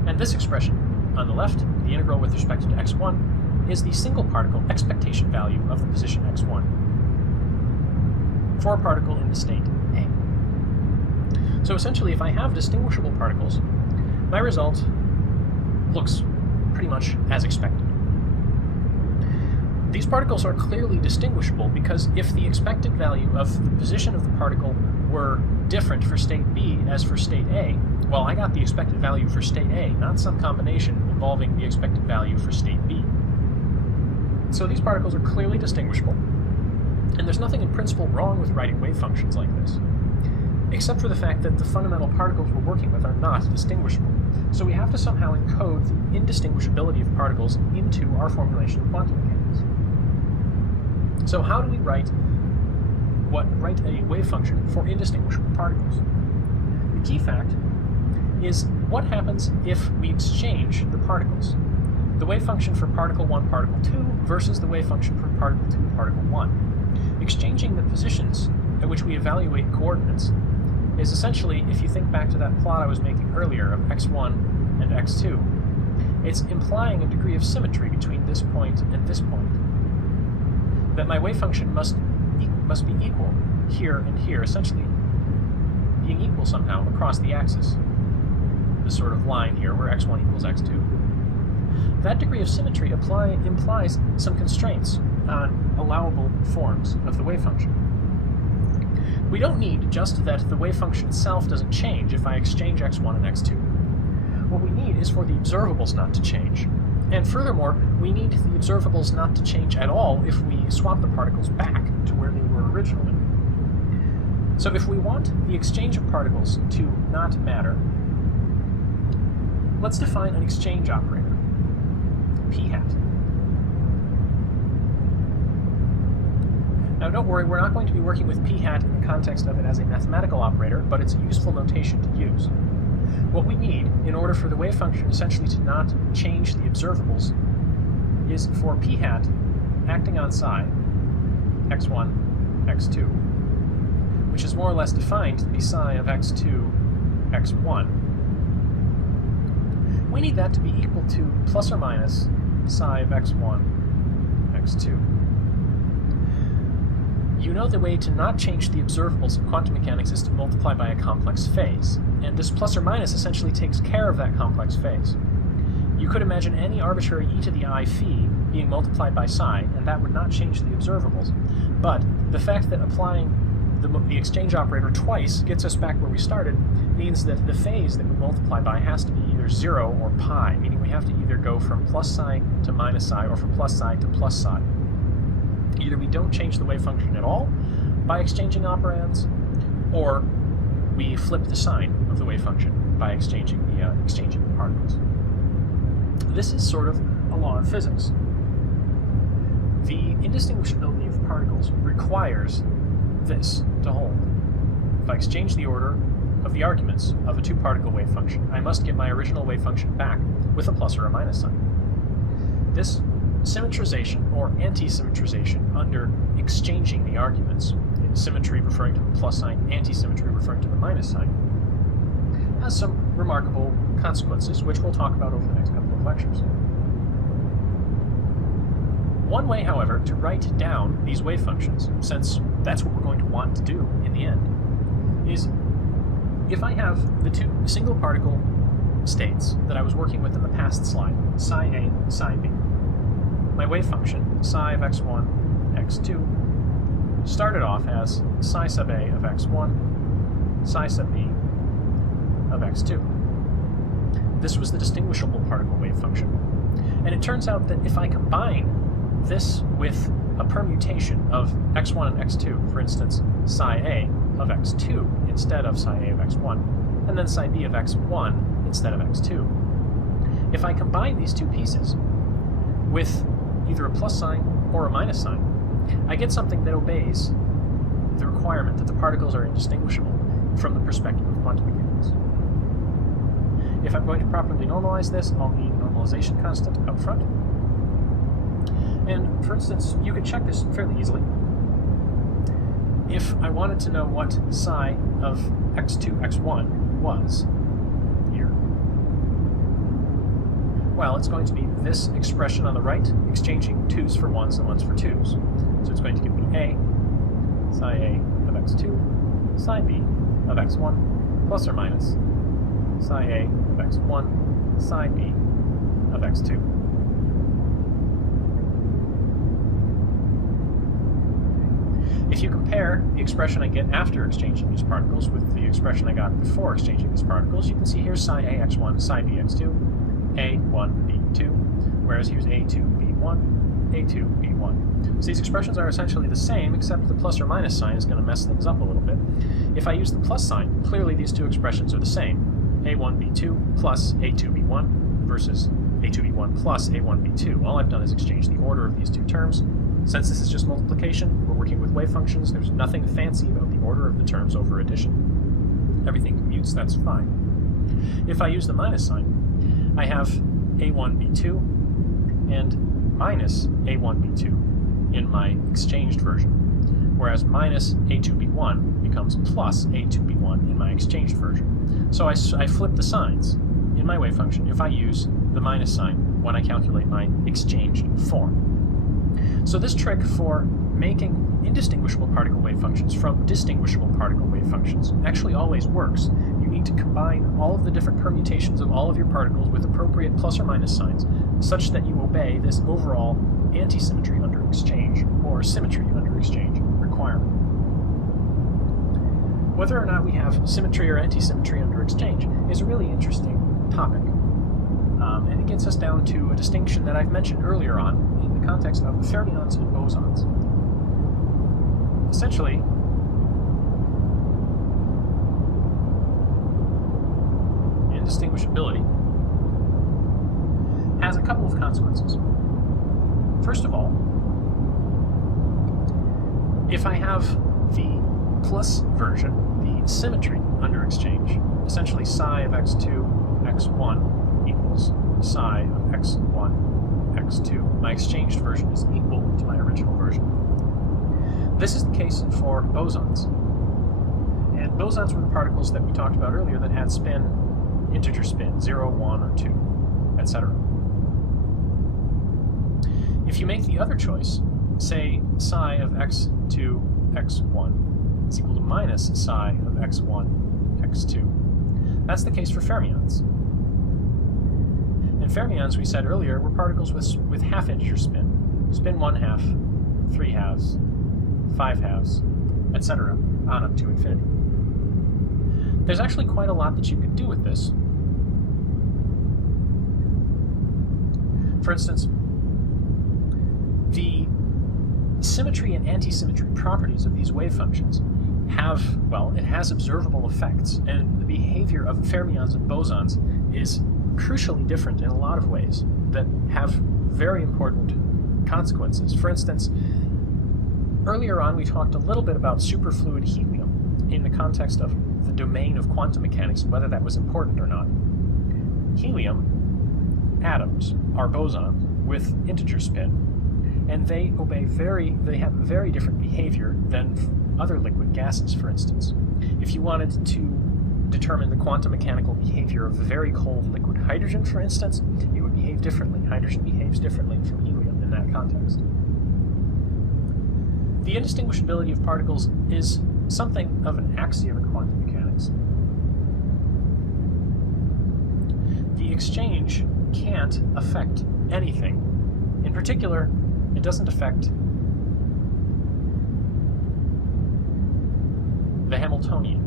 And this expression on the left, the integral with respect to x1, is the single particle expectation value of the position x1 for a particle in the state A. So essentially, if I have distinguishable particles, my result looks pretty much as expected. These particles are clearly distinguishable because if the expected value of the position of the particle were different for state B as for state A, well, I got the expected value for state A, not some combination involving the expected value for state B. So these particles are clearly distinguishable, and there's nothing in principle wrong with writing wave functions like this, except for the fact that the fundamental particles we're working with are not distinguishable. So we have to somehow encode the indistinguishability of particles into our formulation of quantum mechanics. So how do we write a wave function for indistinguishable particles? The key fact is what happens if we exchange the particles. The wave function for particle 1, particle 2 versus the wave function for particle 2, particle 1. Exchanging the positions at which we evaluate coordinates is essentially, if you think back to that plot I was making earlier of x1 and x2, it's implying a degree of symmetry between this point and this point. That my wave function must be equal here and here, essentially being equal somehow across the axis. This sort of line here where x1 equals x2. That degree of symmetry implies some constraints on allowable forms of the wave function. We don't need just that the wave function itself doesn't change if I exchange x1 and x2. What we need is for the observables not to change. And furthermore, we need the observables not to change at all if we swap the particles back to where they were originally. So if we want the exchange of particles to not matter, let's define an exchange operator, p hat. Now don't worry, we're not going to be working with p hat in the context of it as a mathematical operator, but it's a useful notation to use. What we need, in order for the wave function essentially to not change the observables, is for p hat acting on psi, x1, x2, which is more or less defined to be psi of x2, x1. We need that to be equal to plus or minus psi of x1, x2. You know the way to not change the observables in quantum mechanics is to multiply by a complex phase, and this plus or minus essentially takes care of that complex phase. You could imagine any arbitrary e to the I phi being multiplied by psi, and that would not change the observables. But the fact that applying the exchange operator twice gets us back where we started means that the phase that we multiply by has to be either 0 or pi, meaning we have to either go from plus psi to minus psi or from plus psi to plus psi. Either we don't change the wave function at all by exchanging operands, or we flip the sign of the wave function by exchanging the particles. This is sort of a law of physics. The indistinguishability of particles requires this to hold. If I exchange the order of the arguments of a two-particle wave function, I must get my original wave function back with a plus or a minus sign. This symmetrization or anti-symmetrization under exchanging the arguments, symmetry referring to the plus sign, anti-symmetry referring to the minus sign, has some remarkable consequences, which we'll talk about over the next couple of lectures. One way, however, to write down these wave functions, since that's what we're going to want to do in the end, is if I have the two single particle states that I was working with in the past slide, psi A, psi B, my wave function, psi of x1, x2, started off as psi sub A of x1, psi sub B of x2. This was the distinguishable particle wave function. And it turns out that if I combine this with a permutation of x1 and x2, for instance, psi A of x2 instead of psi A of x1, and then psi B of x1 instead of x2, if I combine these two pieces with either a plus sign or a minus sign, I get something that obeys the requirement that the particles are indistinguishable from the perspective of quantum mechanics. If I'm going to properly normalize this, I'll need normalization constant up front. And for instance, you could check this fairly easily. If I wanted to know what psi of x2, x1 was here, well, it's going to be this expression on the right, exchanging 2's for 1's and 1's for 2's. So it's going to give me A, psi A of x2, psi B of x1, plus or minus psi A of x1, psi B of x2. If you compare the expression I get after exchanging these particles with the expression I got before exchanging these particles, you can see here's psi ax1, psi bx2, a1, b2, whereas here's a2, b1, a2, b1. So these expressions are essentially the same, except the plus or minus sign is going to mess things up a little bit. If I use the plus sign, clearly these two expressions are the same. a1, b2 plus a2, b1 versus a2, b1 plus a1, b2. All I've done is exchange the order of these two terms. Since this is just multiplication, we're working with wave functions, there's nothing fancy about the order of the terms over addition. Everything commutes, that's fine. If I use the minus sign, I have a1, b2 and minus a1, b2 in my exchanged version, whereas minus a2, b1 becomes plus a2, b1 in my exchanged version. So I flip the signs in my wave function if I use the minus sign when I calculate my exchanged form. So this trick for making indistinguishable particle wave functions from distinguishable particle wave functions actually always works. You need to combine all of the different permutations of all of your particles with appropriate plus or minus signs such that you obey this overall anti-symmetry under exchange or symmetry under exchange requirement. Whether or not we have symmetry or anti-symmetry under exchange is a really interesting topic. And it gets us down to a distinction that I've mentioned earlier on in the context of fermions and bosons. Essentially, indistinguishability has a couple of consequences. First of all, if I have the plus version, the symmetry under exchange, essentially psi of x2, x1 equals psi of x1, x2. My exchanged version is equal to my original version. This is the case for bosons. And bosons were the particles that we talked about earlier that had spin, integer spin, 0, 1, or 2, etc. If you make the other choice, say psi of x2, x1 is equal to minus psi of x1, x2, that's the case for fermions. And fermions, we said earlier, were particles with half-integer spin. Spin 1/2, 3/2, 5/2, etc., on up to infinity. There's actually quite a lot that you could do with this. For instance, the symmetry and anti-symmetry properties of these wave functions have, well, it has observable effects, and the behavior of fermions and bosons is crucially different in a lot of ways that have very important consequences. For instance, earlier on we talked a little bit about superfluid helium in the context of the domain of quantum mechanics and whether that was important or not. Helium atoms are bosons with integer spin, and they have very different behavior than other liquid gases, for instance. If you wanted to determine the quantum mechanical behavior of a very cold liquid hydrogen, for instance, it would behave differently. Hydrogen behaves differently from helium in that context. The indistinguishability of particles is something of an axiom in quantum mechanics. The exchange can't affect anything. In particular, it doesn't affect the Hamiltonian.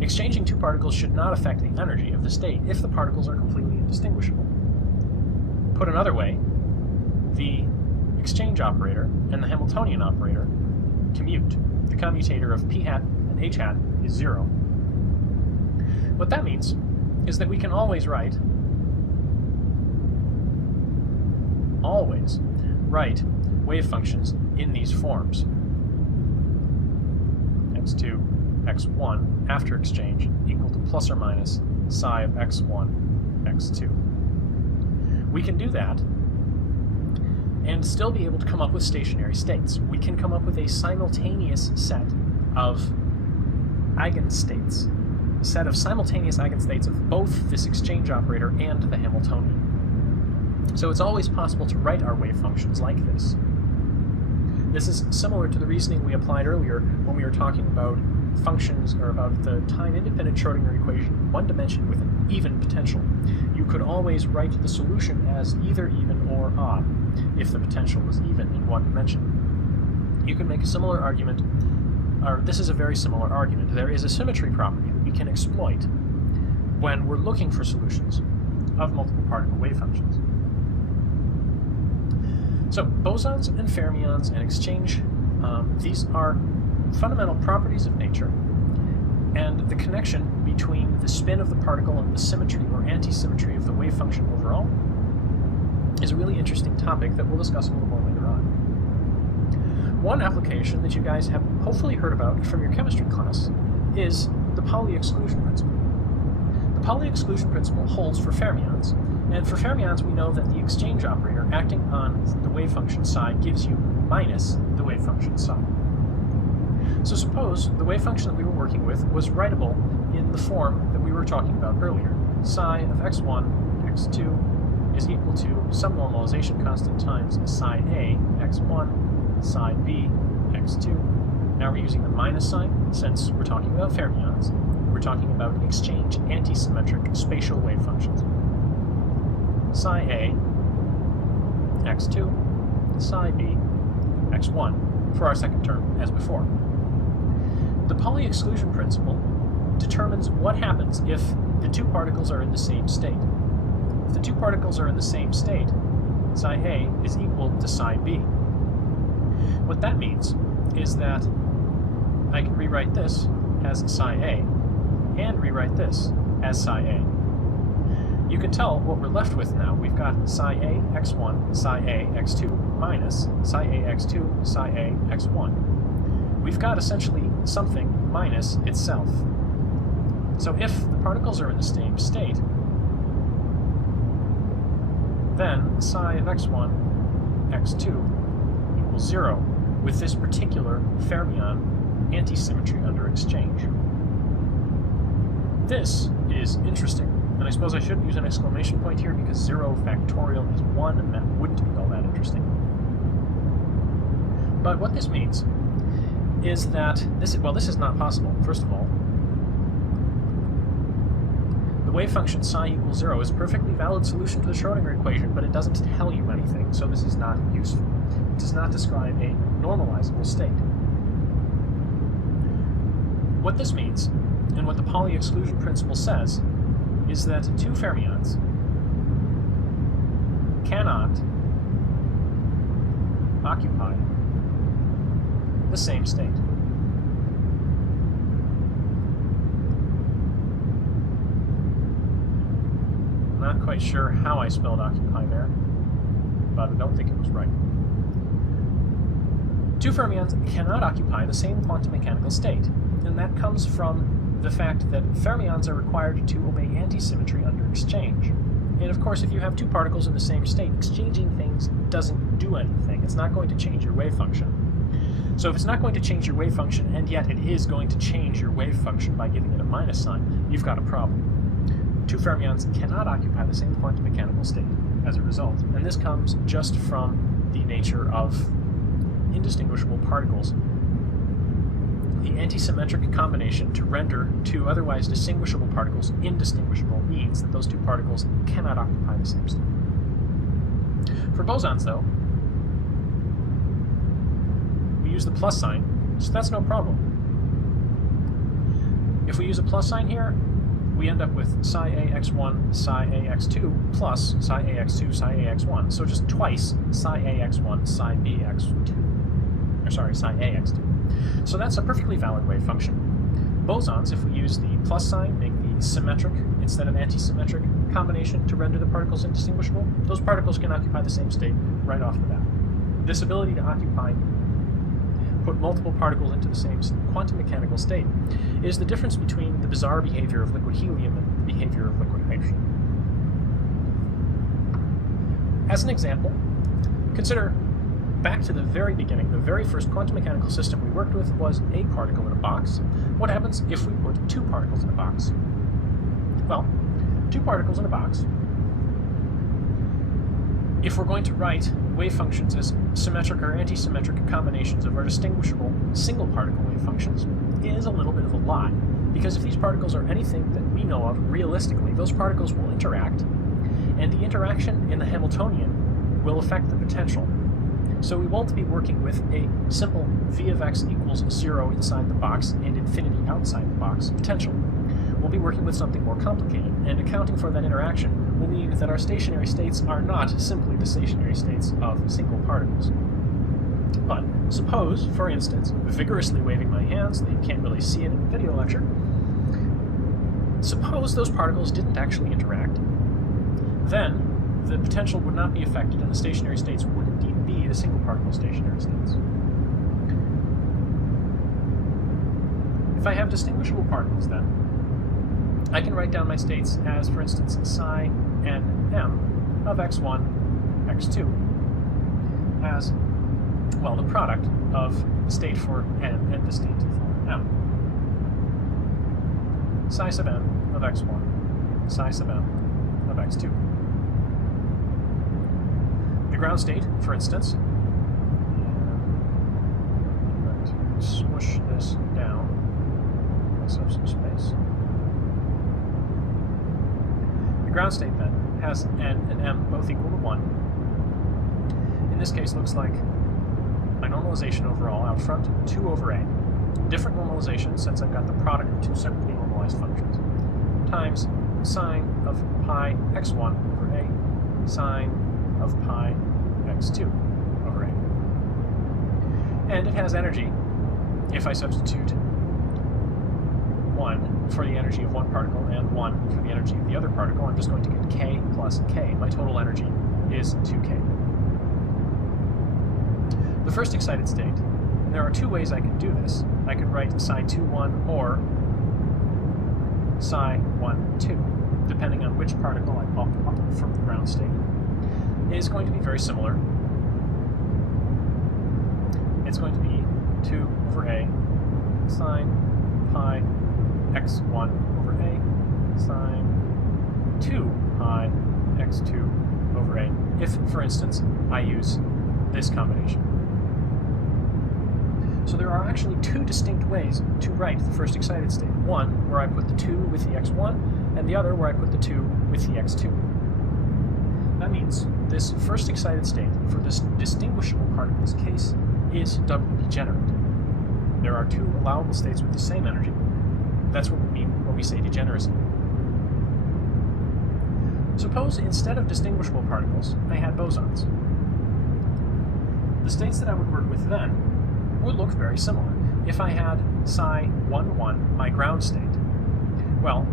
Exchanging two particles should not affect the energy of the state if the particles are completely indistinguishable. Put another way, the exchange operator and the Hamiltonian operator commute. The commutator of p hat and h hat is 0. What that means is that we can always write wave functions in these forms. x2, x1 after exchange equal to plus or minus psi of x1, x2. We can do that and still be able to come up with stationary states. We can come up with a simultaneous set of eigenstates, a set of simultaneous eigenstates of both this exchange operator and the Hamiltonian. So it's always possible to write our wave functions like this. This is similar to the reasoning we applied earlier when we were talking about functions, or about the time-independent Schrödinger equation, one dimension with an even potential. You could always write the solution as either even or odd, if the potential was even in one dimension. you can make a similar argument, or this is a very similar argument. There is a symmetry property that we can exploit when we're looking for solutions of multiple particle wave functions. So bosons and fermions and exchange, these are fundamental properties of nature, and the connection between the spin of the particle and the symmetry or anti-symmetry of the wave function overall is a really interesting topic that we'll discuss a little more later on. One application that you guys have hopefully heard about from your chemistry class is the Pauli exclusion principle. The Pauli exclusion principle holds for fermions, and for fermions we know that the exchange operator acting on the wave function psi gives you minus the wave function psi. So suppose the wave function that we were working with was writable in the form that we were talking about earlier. Psi of x1, x2 is equal to some normalization constant times psi a, x1, psi b, x2. Now we're using the minus sign since we're talking about fermions. We're talking about exchange anti-symmetric spatial wave functions. Psi a, x2, psi b, x1 for our second term as before. The Pauli exclusion principle determines what happens if the two particles are in the same state. If the two particles are in the same state, psi a is equal to psi b. What that means is that I can rewrite this as psi a and rewrite this as psi a. You can tell what we're left with now. We've got psi a x1, psi a x2 minus psi a x2, psi a x1. We've got essentially something minus itself. So if the particles are in the same state, then psi of x1, x2 equals 0 with this particular fermion anti-symmetry under exchange. This is interesting, and I suppose I shouldn't use an exclamation point here because 0 factorial is 1, and that wouldn't be all that interesting. But what this means is that this is not possible. First of all, the wave function psi equals 0 is a perfectly valid solution to the Schrödinger equation, but it doesn't tell you anything, so this is not useful. It does not describe a normalizable state. What this means, and what the Pauli exclusion principle says, is that two fermions cannot occupy the same state. I'm not quite sure how I spelled occupy there, but I don't think it was right. Two fermions cannot occupy the same quantum mechanical state, and that comes from the fact that fermions are required to obey anti-symmetry under exchange. And of course, if you have two particles in the same state, exchanging things doesn't do anything. It's not going to change your wave function. So if it's not going to change your wave function, and yet it is going to change your wave function by giving it a minus sign, you've got a problem. Two fermions cannot occupy the same quantum mechanical state as a result, and this comes just from the nature of indistinguishable particles. The anti-symmetric combination to render two otherwise distinguishable particles indistinguishable means that those two particles cannot occupy the same state. For bosons, though, we use the plus sign, so that's no problem. If we use a plus sign here, we end up with psi a x1, psi a x2 plus psi a x2, psi a x1. So just twice psi a x1, psi b x2, or sorry, psi a x2. So that's a perfectly valid wave function. Bosons, if we use the plus sign, make the symmetric instead of anti-symmetric combination to render the particles indistinguishable, those particles can occupy the same state right off the bat. This ability to put multiple particles into the same quantum mechanical state is the difference between the bizarre behavior of liquid helium and the behavior of liquid hydrogen. As an example, consider back to the very beginning. The very first quantum mechanical system we worked with was a particle in a box. What happens if we put two particles in a box? Well, two particles in a box, if we're going to write wave functions as symmetric or anti-symmetric combinations of our distinguishable single particle wave functions, is a little bit of a lie. Because if these particles are anything that we know of realistically, those particles will interact, and the interaction in the Hamiltonian will affect the potential. So we won't be working with a simple v of x equals 0 inside the box and infinity outside the box potential. We'll be working with something more complicated, and accounting for that interaction will mean that our stationary states are not simply the stationary states of single particles. But suppose, for instance, vigorously waving my hands, so that you can't really see it in the video lecture, suppose those particles didn't actually interact. Then the potential would not be affected and the stationary states would indeed be the single particle stationary states. If I have distinguishable particles then, I can write down my states as, for instance, psi n m of x1, x2 as, well, the product of the state for n and the state for m. Psi sub n of x1, psi sub n of x2. The ground state, for instance, I'm going to smush this down, myself some space. The ground state then has n and m both equal to 1. In this case, looks like my normalization overall out front, 2 over a. Different normalization since I've got the product of two separately normalized functions, times sine of pi x1 over a, sine of pi x2 over a. And it has energy, if I substitute 1 for the energy of one particle and 1 for the energy of the other particle, I'm just going to get k plus k. My total energy is 2k. The first excited state, and there are two ways I can do this. I could write psi 2, 1 or psi 1, 2, depending on which particle I pop up from the ground state. It is going to be very similar. It's going to be 2 over a sine pi x1 over a sine 2 pi x2 over a, if, for instance, I use this combination. So there are actually two distinct ways to write the first excited state. One where I put the 2 with the x1, and the other where I put the 2 with the x2. That means this first excited state for this distinguishable particles case is doubly degenerate. There are two allowable states with the same energy. That's what we mean when we say degeneracy. Suppose instead of distinguishable particles, I had bosons. The states that I would work with then would look very similar. If I had psi 1, 1, my ground state, well,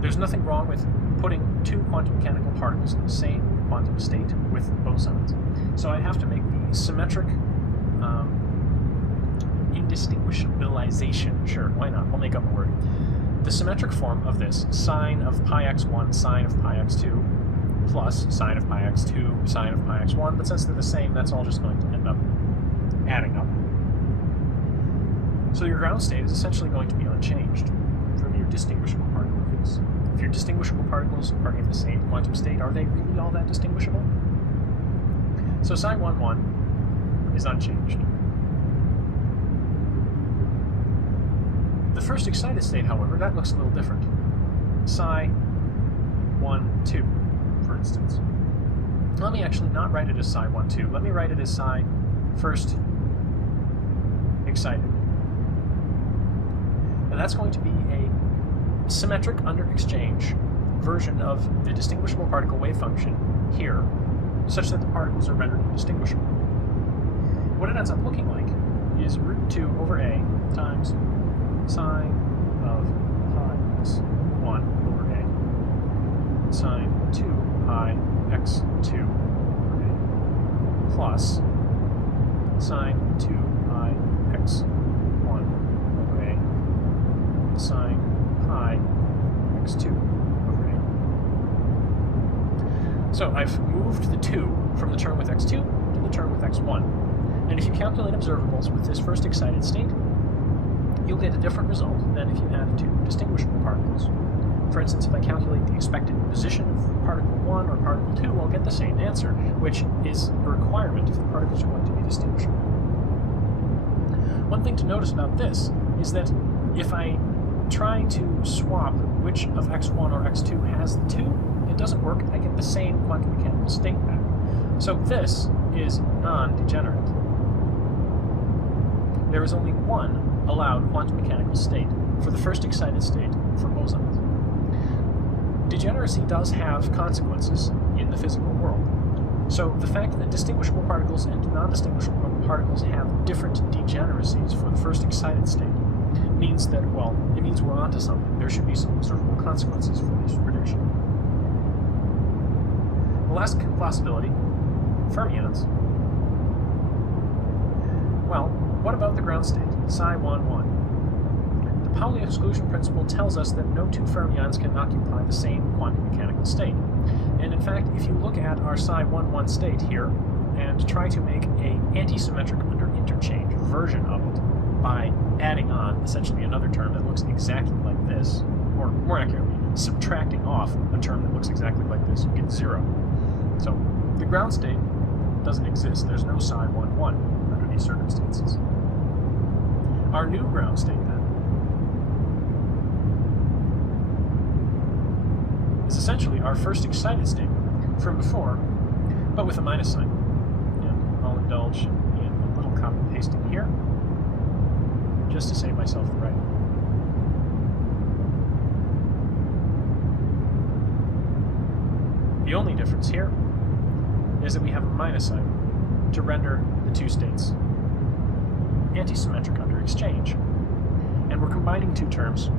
there's nothing wrong with putting two quantum mechanical particles in the same quantum state with bosons. So I have to make the symmetric indistinguishabilization. Sure, why not? I'll make up a word. The symmetric form of this, sine of pi x1, sine of pi x2, plus sine of pi x2, sine of pi x1, but since they're the same, that's all just going to end up adding up. So your ground state is essentially going to be unchanged from your distinguishable particle case. If your distinguishable particles are in the same quantum state, are they really all that distinguishable? So psi 1, 1 is unchanged. The first excited state, however, that looks a little different. Psi 1, 2, for instance. Let me actually not write it as psi 1, 2. Let me write it as psi first excited. And that's going to be a symmetric under exchange version of the distinguishable particle wave function here, such that the particles are rendered indistinguishable. What it ends up looking like is root 2 over a times sine of pi x1 over a sine 2 pi x2 over a plus sine 2 pi x1 over a sine pi x2 over a. So I've moved the 2 from the term with x2 to the term with x1. And if you calculate observables with this first excited state, you'll get a different result than if you have two distinguishable particles. For instance, if I calculate the expected position of particle 1 or particle 2, I'll get the same answer, which is a requirement if the particles are going to be distinguishable. One thing to notice about this is that if I try to swap which of x1 or x2 has the 2, it doesn't work. I get the same quantum mechanical state back. So this is non-degenerate. There is only one allowed quantum mechanical state for the first excited state for bosons. Degeneracy does have consequences in the physical world. So the fact that distinguishable particles and non-distinguishable particles have different degeneracies for the first excited state means that, well, it means we're onto something. There should be some observable consequences for this prediction. The last possibility, fermions. Well, what about the ground state, psi 1,1? The Pauli exclusion principle tells us that no two fermions can occupy the same quantum mechanical state. And in fact, if you look at our psi 1,1 state here and try to make an antisymmetric under interchange version of it by adding on essentially another term that looks exactly like this, or more accurately, subtracting off a term that looks exactly like this, you get 0. So the ground state doesn't exist. There's no psi 1,1 under these circumstances. Our new ground state, then, is essentially our first excited state from before, but with a minus sign. And I'll indulge in a little copy pasting here, just to save myself the writing. The only difference here is that we have a minus sign to render the two states antisymmetric under exchange. And we're combining two terms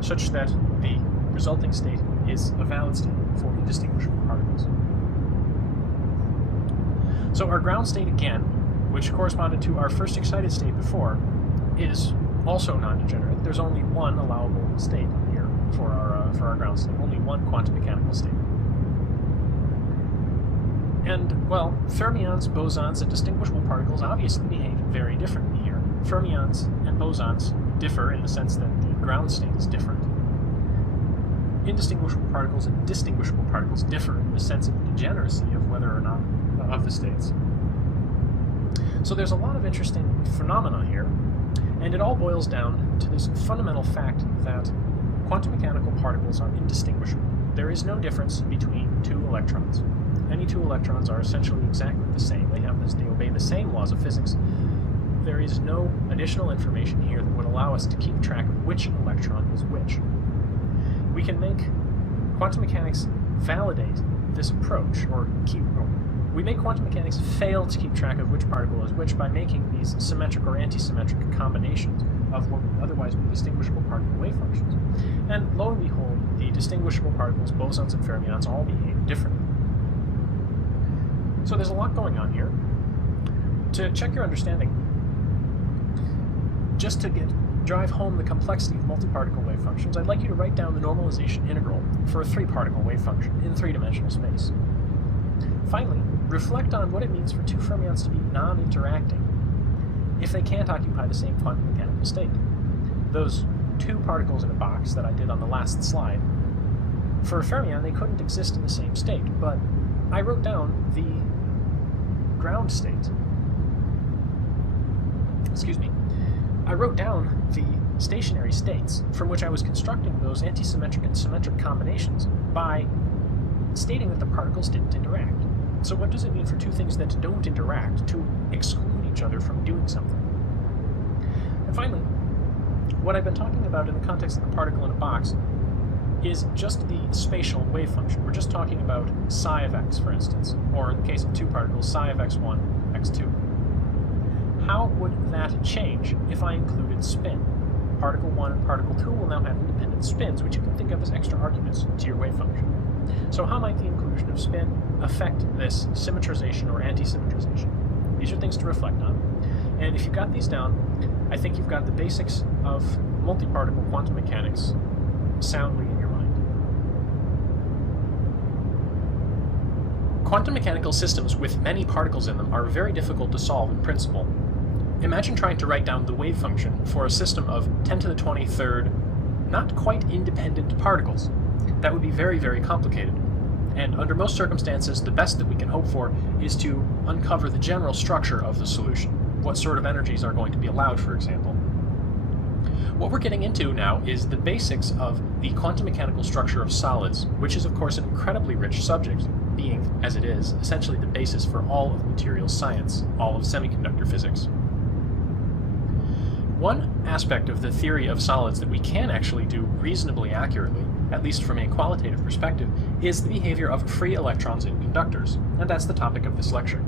such that the resulting state is a valid state for indistinguishable particles. So our ground state again, which corresponded to our first excited state before, is also non-degenerate. There's only one allowable state here for our ground state, only one quantum mechanical state. And, well, fermions, bosons, and distinguishable particles obviously behave very differently here. Fermions and bosons differ in the sense that the ground state is different. Indistinguishable particles and distinguishable particles differ in the sense of the degeneracy of whether or not of the states. So there's a lot of interesting phenomena here, and it all boils down to this fundamental fact that quantum mechanical particles are indistinguishable. There is no difference between two electrons. Any two electrons are essentially exactly the same. They obey the same laws of physics. There is no additional information here that would allow us to keep track of which electron is which. We can make quantum mechanics validate this approach, we make quantum mechanics fail to keep track of which particle is which by making these symmetric or antisymmetric combinations of what would otherwise be distinguishable particle wave functions. And lo and behold, the distinguishable particles, bosons and fermions, all behave differently. So there's a lot going on here. To check your understanding, just to drive home the complexity of multiparticle wave functions, I'd like you to write down the normalization integral for a 3-particle wave function in 3-dimensional space. Finally, reflect on what it means for two fermions to be non-interacting if they can't occupy the same quantum mechanical state. Those two particles in a box that I did on the last slide, for a fermion they couldn't exist in the same state, but I wrote down the ground state. I wrote down the stationary states from which I was constructing those antisymmetric and symmetric combinations by stating that the particles didn't interact. So what does it mean for two things that don't interact to exclude each other from doing something? And finally, what I've been talking about in the context of the particle in a box is just the spatial wave function. We're just talking about psi of x, for instance, or in the case of two particles, psi of x1, x2. How would that change if I included spin? Particle 1 and particle 2 will now have independent spins, which you can think of as extra arguments to your wave function. So how might the inclusion of spin affect this symmetrization or anti-symmetrization? These are things to reflect on. And if you've got these down, I think you've got the basics of multiparticle quantum mechanics soundly in your mind. Quantum mechanical systems with many particles in them are very difficult to solve in principle. Imagine trying to write down the wave function for a system of 10 to the 23rd, not quite independent particles. That would be very, very complicated. And under most circumstances, the best that we can hope for is to uncover the general structure of the solution. What sort of energies are going to be allowed, for example. What we're getting into now is the basics of the quantum mechanical structure of solids, which is of course an incredibly rich subject. being, as it is, essentially the basis for all of materials science, all of semiconductor physics. One aspect of the theory of solids that we can actually do reasonably accurately, at least from a qualitative perspective, is the behavior of free electrons in conductors, and that's the topic of this lecture.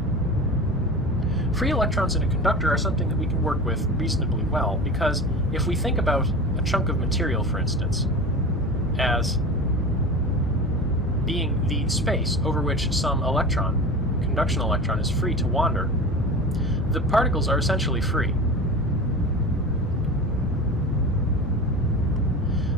Free electrons in a conductor are something that we can work with reasonably well, because if we think about a chunk of material, for instance, as being the space over which some electron, conduction electron, is free to wander, the particles are essentially free.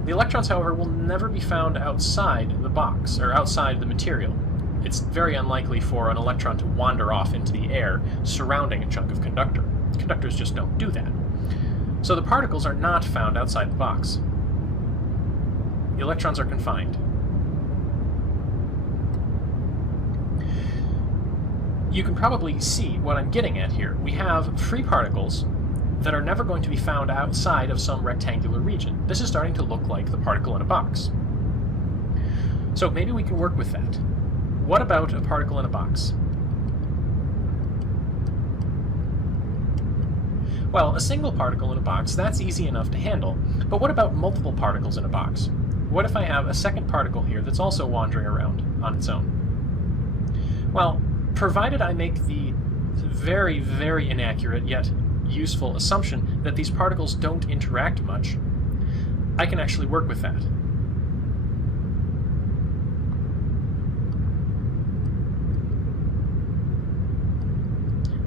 The electrons, however, will never be found outside the box, or outside the material. It's very unlikely for an electron to wander off into the air surrounding a chunk of conductor. Conductors just don't do that. So the particles are not found outside the box. The electrons are confined. You can probably see what I'm getting at here. We have free particles that are never going to be found outside of some rectangular region. This is starting to look like the particle in a box. So maybe we can work with that. What about a particle in a box? Well, a single particle in a box, that's easy enough to handle. But what about multiple particles in a box? What if I have a second particle here that's also wandering around on its own? Well, provided I make the very, very inaccurate yet useful assumption that these particles don't interact much, I can actually work with that.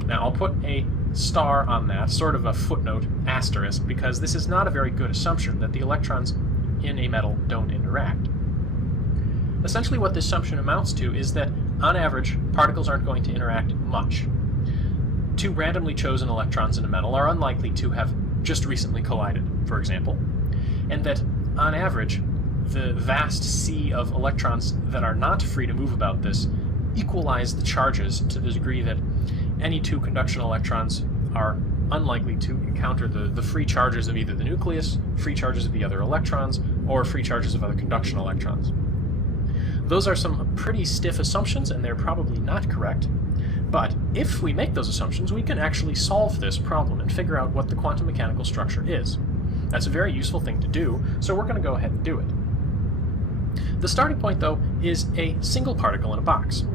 Now I'll put a star on that, sort of a footnote, asterisk, because this is not a very good assumption that the electrons in a metal don't interact. Essentially what this assumption amounts to is that, on average, particles aren't going to interact much. Two randomly chosen electrons in a metal are unlikely to have just recently collided, for example, and that, on average, the vast sea of electrons that are not free to move about this equalize the charges to the degree that any two conduction electrons are unlikely to encounter the free charges of either the nucleus, free charges of the other electrons, or free charges of other conduction electrons. Those are some pretty stiff assumptions, and they're probably not correct. But if we make those assumptions, we can actually solve this problem and figure out what the quantum mechanical structure is. That's a very useful thing to do, so we're going to go ahead and do it. The starting point, though, is a single particle in a box.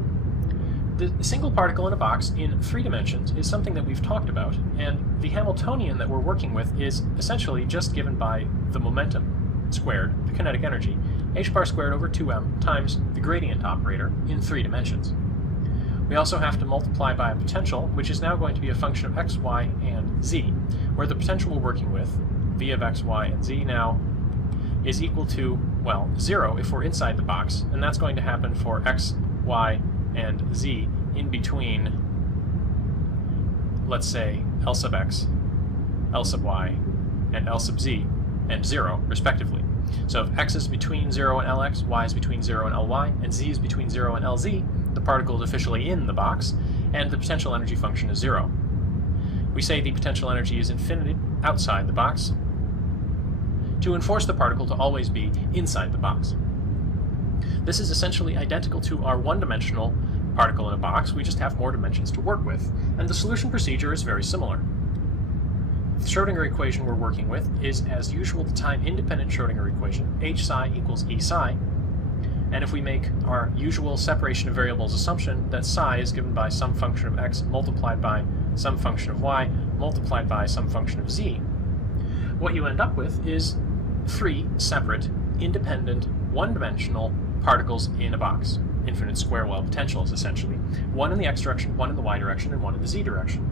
The single particle in a box in 3 dimensions is something that we've talked about, and the Hamiltonian that we're working with is essentially just given by the momentum squared, the kinetic energy, h bar squared over 2m times the gradient operator in 3 dimensions. We also have to multiply by a potential, which is now going to be a function of x, y, and z, where the potential we're working with, v of x, y, and z now, is equal to, well, 0 if we're inside the box, and that's going to happen for x, y, and z in between, let's say, L sub x, L sub y, and L sub z, and 0, respectively. So if x is between 0 and Lx, y is between 0 and Ly, and z is between 0 and Lz, the particle is officially in the box, and the potential energy function is 0. We say the potential energy is infinity outside the box to enforce the particle to always be inside the box. This is essentially identical to our one-dimensional particle in a box, we just have more dimensions to work with, and the solution procedure is very similar. The Schrödinger equation we're working with is, as usual, the time-independent Schrödinger equation, h psi equals E psi, and if we make our usual separation of variables assumption that psi is given by some function of x multiplied by some function of y multiplied by some function of z, what you end up with is 3 separate, independent, one-dimensional particles in a box. Infinite square well potentials, essentially. One in the x direction, one in the y direction, and one in the z direction.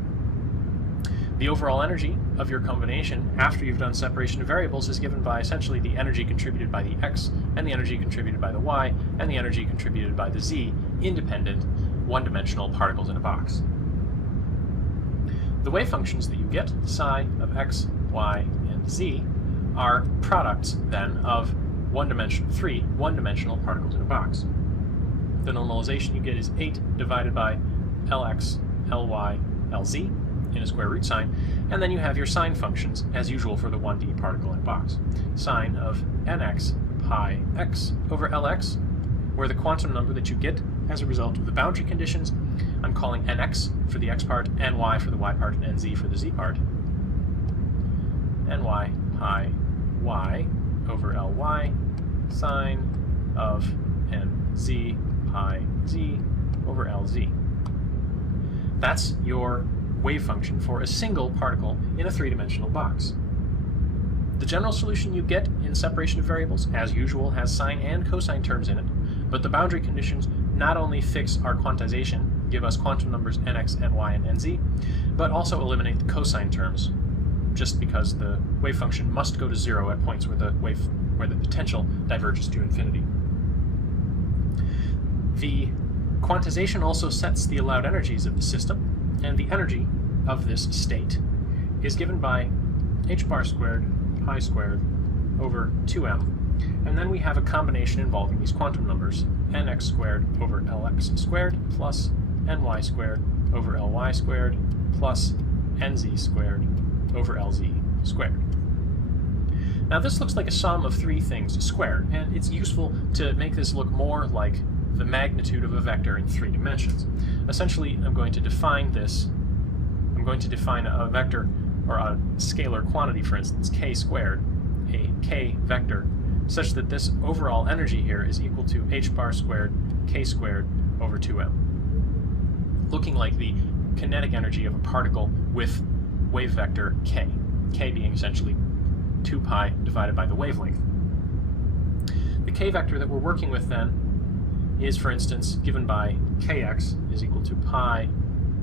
The overall energy of your combination after you've done separation of variables is given by essentially the energy contributed by the x, and the energy contributed by the y, and the energy contributed by the z, independent, one-dimensional particles in a box. The wave functions that you get, psi of x, y, and z, are products, then, of 3 one-dimensional particles in a box. The normalization you get is 8 divided by Lx, Ly, Lz, in a square root sign, and then you have your sine functions, as usual for the 1D particle in a box. Sine of nx pi x over Lx, where the quantum number that you get as a result of the boundary conditions. I'm calling nx for the x part, ny for the y part, and nz for the z part. ny pi y over ly sine of nz pi z over lz. That's your wave function for a single particle in a three-dimensional box. The general solution you get in separation of variables, as usual, has sine and cosine terms in it, but the boundary conditions not only fix our quantization, give us quantum numbers nx, ny, and nz, but also eliminate the cosine terms, just because the wave function must go to zero at points where the potential diverges to infinity. The quantization also sets the allowed energies of the system, and the energy of this state is given by h bar squared pi squared over 2m, and then we have a combination involving these quantum numbers, nx squared over lx squared plus ny squared over ly squared plus nz squared over lz squared. Now this looks like a sum of three things squared, and it's useful to make this look more like the magnitude of a vector in 3 dimensions. Essentially, I'm going to define a vector, or a scalar quantity, for instance, k squared, a k vector, such that this overall energy here is equal to h bar squared k squared over 2m, looking like the kinetic energy of a particle with wave vector k being essentially 2 pi divided by the wavelength. The k vector that we're working with then is, for instance, given by kx is equal to pi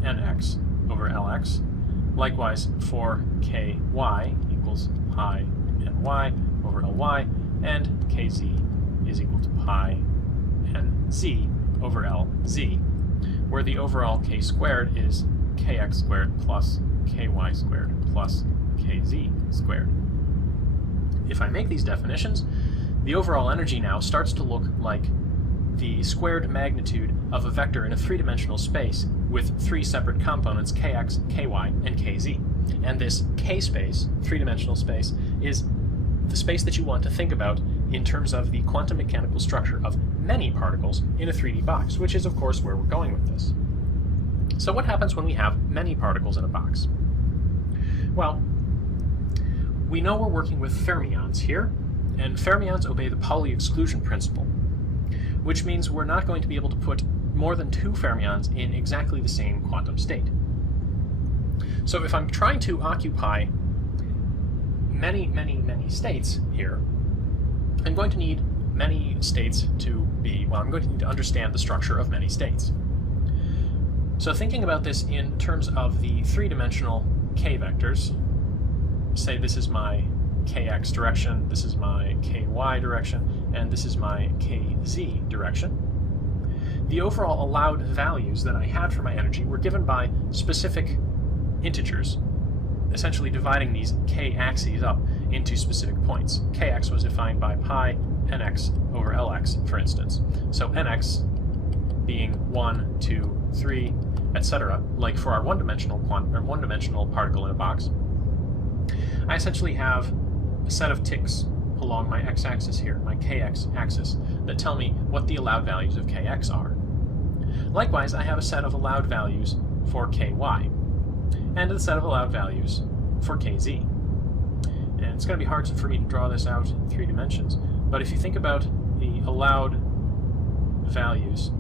nx over lx. Likewise, for ky equals pi ny over ly, and kz is equal to pi nz over lz, where the overall k squared is kx squared plus ky squared plus kz squared. If I make these definitions, the overall energy now starts to look like the squared magnitude of a vector in a three-dimensional space with three separate components, kx, ky, and kz. And this k-space, three-dimensional space, is the space that you want to think about in terms of the quantum mechanical structure of many particles in a 3D box, which is, of course, where we're going with this. So what happens when we have many particles in a box? Well, we know we're working with fermions here, and fermions obey the Pauli exclusion principle, which means we're not going to be able to put more than 2 fermions in exactly the same quantum state. So if I'm trying to occupy many, many, many states here, I'm going to need many states to be, well, I'm going to need to understand the structure of many states. So thinking about this in terms of the three-dimensional k vectors, say this is my kx direction, this is my ky direction, and this is my kz direction. The overall allowed values that I had for my energy were given by specific integers, essentially dividing these k axes up into specific points. Kx was defined by pi nx over lx, for instance. So nx being 1, 2, 3, etc., like for our one-dimensional particle in a box. I essentially have a set of ticks along my x-axis here, my kx axis, that tell me what the allowed values of kx are. Likewise, I have a set of allowed values for ky, and a set of allowed values for kz. And it's going to be hard for me to draw this out in 3 dimensions, but if you think about the allowed values,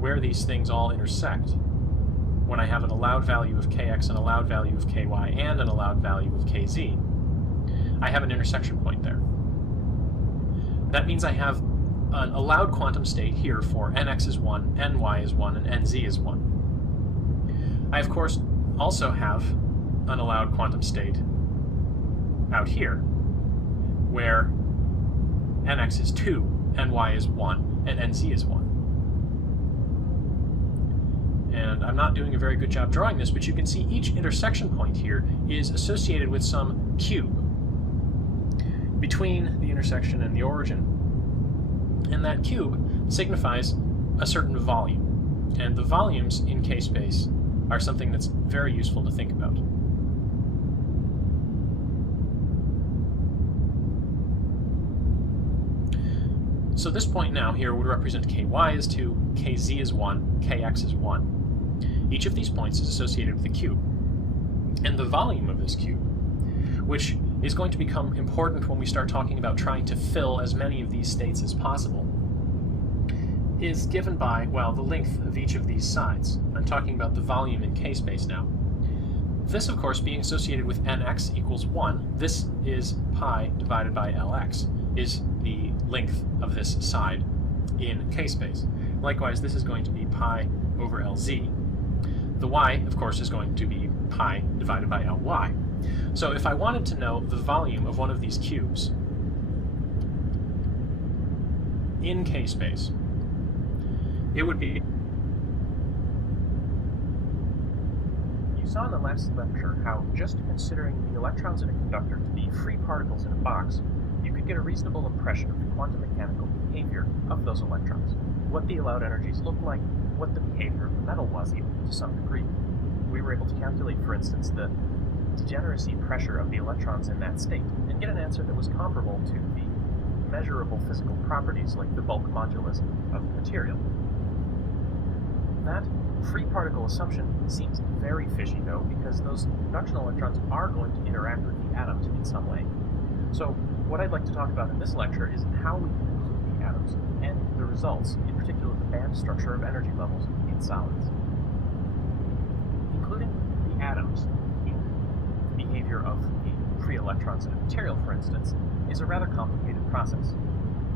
where these things all intersect, when I have an allowed value of kx, an allowed value of ky, and an allowed value of kz, I have an intersection point there. That means I have an allowed quantum state here for nx is 1, ny is 1, and nz is 1. I, of course, also have an allowed quantum state out here, where nx is 2, ny is 1, and nz is 1. And I'm not doing a very good job drawing this, but you can see each intersection point here is associated with some cube between the intersection and the origin. And that cube signifies a certain volume. And the volumes in k-space are something that's very useful to think about. So this point now here would represent ky is 2, kz is 1, kx is 1. Each of these points is associated with a cube. And the volume of this cube, which is going to become important when we start talking about trying to fill as many of these states as possible, is given by, well, the length of each of these sides. I'm talking about the volume in k-space now. This, of course, being associated with nx equals 1, this is pi divided by lx, is the length of this side in k-space. Likewise, this is going to be pi over lz. The y, of course, is going to be pi divided by ly. So if I wanted to know the volume of one of these cubes in k-space, it would be... You saw in the last lecture how just considering the electrons in a conductor to be free particles in a box, you could get a reasonable impression of the quantum mechanical behavior of those electrons, what the allowed energies look like, what the behavior of the metal was even to some degree. We were able to calculate, for instance, the degeneracy pressure of the electrons in that state, and get an answer that was comparable to the measurable physical properties like the bulk modulus of the material. That free particle assumption seems very fishy, though, because those conduction electrons are going to interact with the atoms in some way. So what I'd like to talk about in this lecture is how we can include the atoms and the results, in particular the band structure of energy levels in solids. Including the atoms in the behavior of the free electrons in a material, for instance, is a rather complicated process.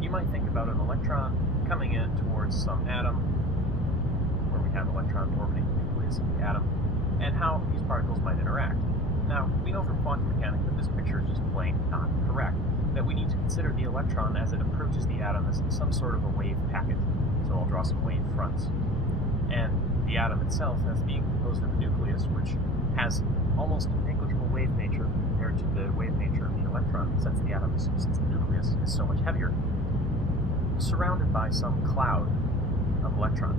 You might think about an electron coming in towards some atom, where we have electrons orbiting the nucleus of the atom, and how these particles might interact. Now, we know from quantum mechanics that this picture is just plain not correct, that we need to consider the electron as it approaches the atom as some sort of a wave packet. So I'll draw some wave fronts. And the atom itself as being composed of a nucleus, which has almost negligible wave nature compared to the wave nature of the electron, since the nucleus is so much heavier, surrounded by some cloud of electron.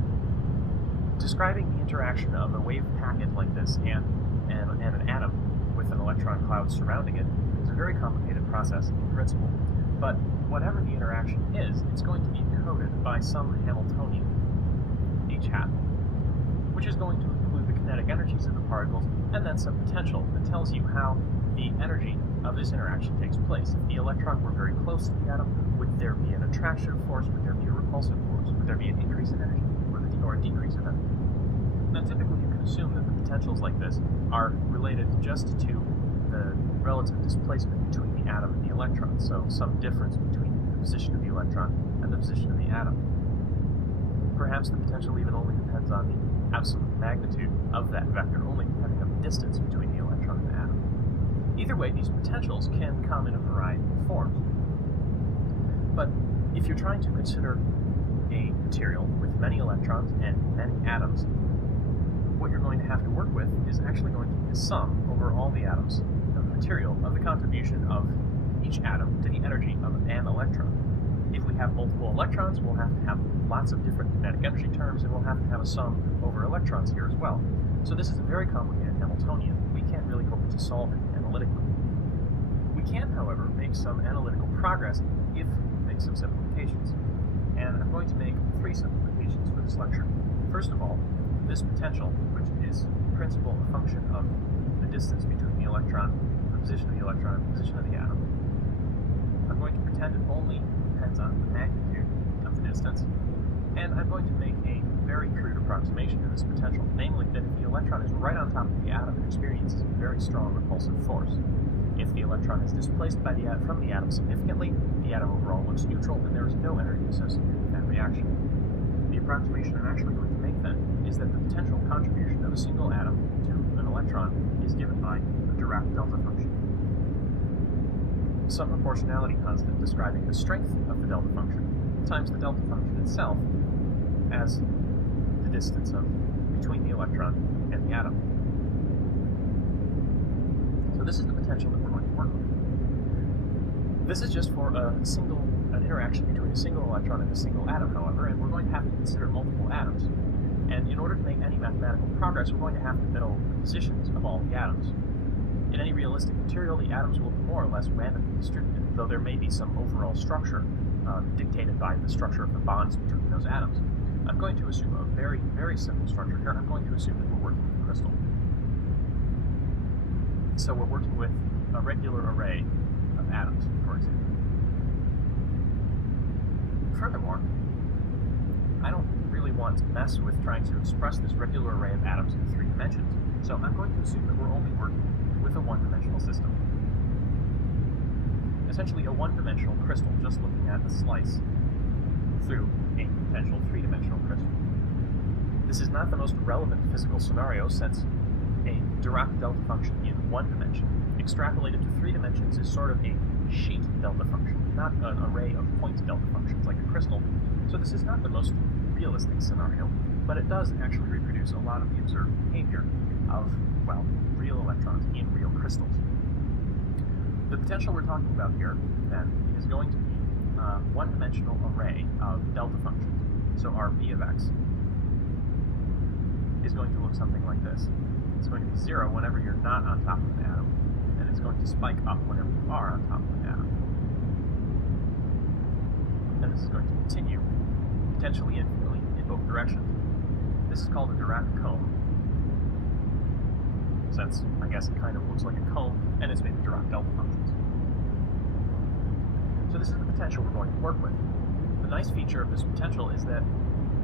Describing the interaction of a wave packet like this and an atom with an electron cloud surrounding it is a very complicated process in principle. But whatever the interaction is, it's going to be encoded by some Hamiltonian, h hat, which is going to include the kinetic energies of the particles and then some potential that tells you how the energy of this interaction takes place. If the electron were very close to the atom, would there be an attraction force? Would there be a repulsive force? Would there be an increase in energy or a decrease in energy? Now, typically you can assume that the potentials like this are related just to the relative displacement between the atom and the electron, so some difference between the position of the electron and the position of the atom. Perhaps the potential even only depends on the absolute magnitude of that vector, only depending on the distance between the electron and the atom. Either way, these potentials can come in a variety of forms. But if you're trying to consider a material with many electrons and many atoms, what you're going to have to work with is actually going to be a sum over all the atoms of the material of the contribution of each atom to the energy of an electron. If we have multiple electrons, we'll have to have lots of different kinetic energy terms, and we'll have to have a sum over electrons here as well. So this is a very complicated Hamiltonian. We can't really hope to solve it analytically. We can, however, make some analytical progress if we make some simplifications. And I'm going to make 3 simplifications for this lecture. First of all, this potential, which is in principle a function of the distance between the electron, the position of the electron, and the position of the atom, I'm going to pretend it only depends on the magnitude of the distance, and I'm going to make a very crude approximation to this potential, namely that if the electron is right on top of the atom, it experiences a very strong repulsive force. If the electron is displaced from the atom significantly, the atom overall looks neutral, and there is no energy associated with that reaction. The approximation I'm actually going to make then is that the potential contribution of a single atom to an electron is given by the Dirac delta function. Some proportionality constant describing the strength of the delta function times the delta function itself as the distance between the electron and the atom. So this is the potential that we're going to work with. This is just for an interaction between a single electron and a single atom, however, and we're going to have to consider multiple atoms. And in order to make any mathematical progress, we're going to have to know the positions of all the atoms. In any realistic material, the atoms will be more or less randomly distributed, though there may be some overall structure dictated by the structure of the bonds between those atoms. I'm going to assume a very, very simple structure here. I'm going to assume that we're working with a crystal. So we're working with a regular array of atoms, for example. Furthermore, I don't really want to mess with trying to express this regular array of atoms in 3 dimensions, so I'm going to assume that we're only working with a 1-dimensional system. Essentially a 1-dimensional crystal, just looking at a slice through a potential 3-dimensional crystal. This is not the most relevant physical scenario, since a Dirac delta function in 1 dimension extrapolated to 3 dimensions is sort of a sheet delta function, not an array of point delta functions like a crystal. So this is not the most realistic scenario, but it does actually reproduce a lot of the observed behavior of, well, real electrons in real crystals. The potential we're talking about here, then, is going to be a 1-dimensional array of delta functions. So our v of x is going to look something like this. It's going to be 0 whenever you're not on top of an atom, and it's going to spike up whenever you are on top of an atom. And this is going to continue, potentially infinitely, in both directions. This is called a Dirac cone, since I guess it kind of looks like a cone, and it's made of Dirac delta functions. So this is the potential we're going to work with. The nice feature of this potential is that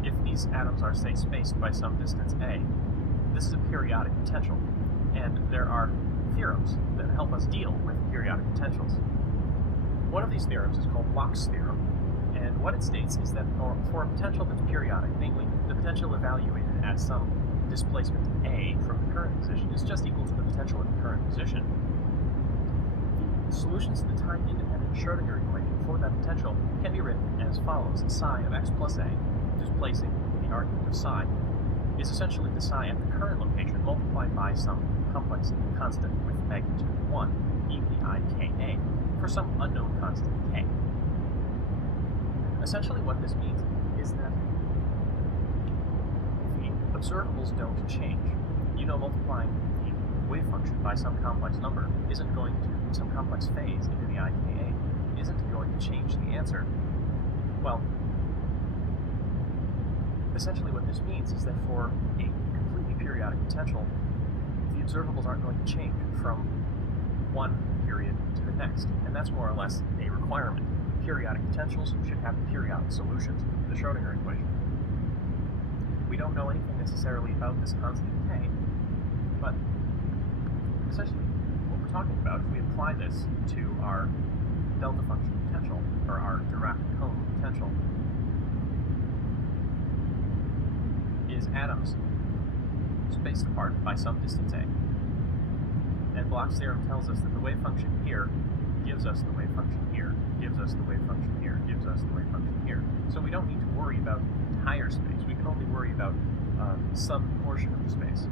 if these atoms are, say, spaced by some distance a, this is a periodic potential, and there are theorems that help us deal with periodic potentials. One of these theorems is called Bloch's theorem, and what it states is that for a potential that's periodic, namely the potential evaluated at some displacement a from the current position is just equal to the potential at the current position, the solutions to the time-independent Schrödinger equation for that potential can be written as follows. Psi of x plus a, displacing the argument of psi, is essentially the psi at the current location multiplied by some complex constant with magnitude 1, e to the I k a, for some unknown constant k. Essentially what this means is that the observables don't change. You know, multiplying the wave function by some complex number isn't going to, some complex phase into the I k a, isn't going to change the answer. Well, essentially what this means is that for a completely periodic potential, the observables aren't going to change from one period to the next, and that's more or less a requirement. Periodic potentials should have periodic solutions to the Schrödinger equation. We don't know anything necessarily about this constant k, but essentially what we're talking about, if we apply this to our delta function potential, or our Dirac cone potential, is atoms spaced apart by some distance a. And Bloch's theorem tells us that the wave function here gives us the wave function here, gives us the wave function here, gives us the wave function here. So we don't need to worry about the entire space. We can only worry about some portion of the space.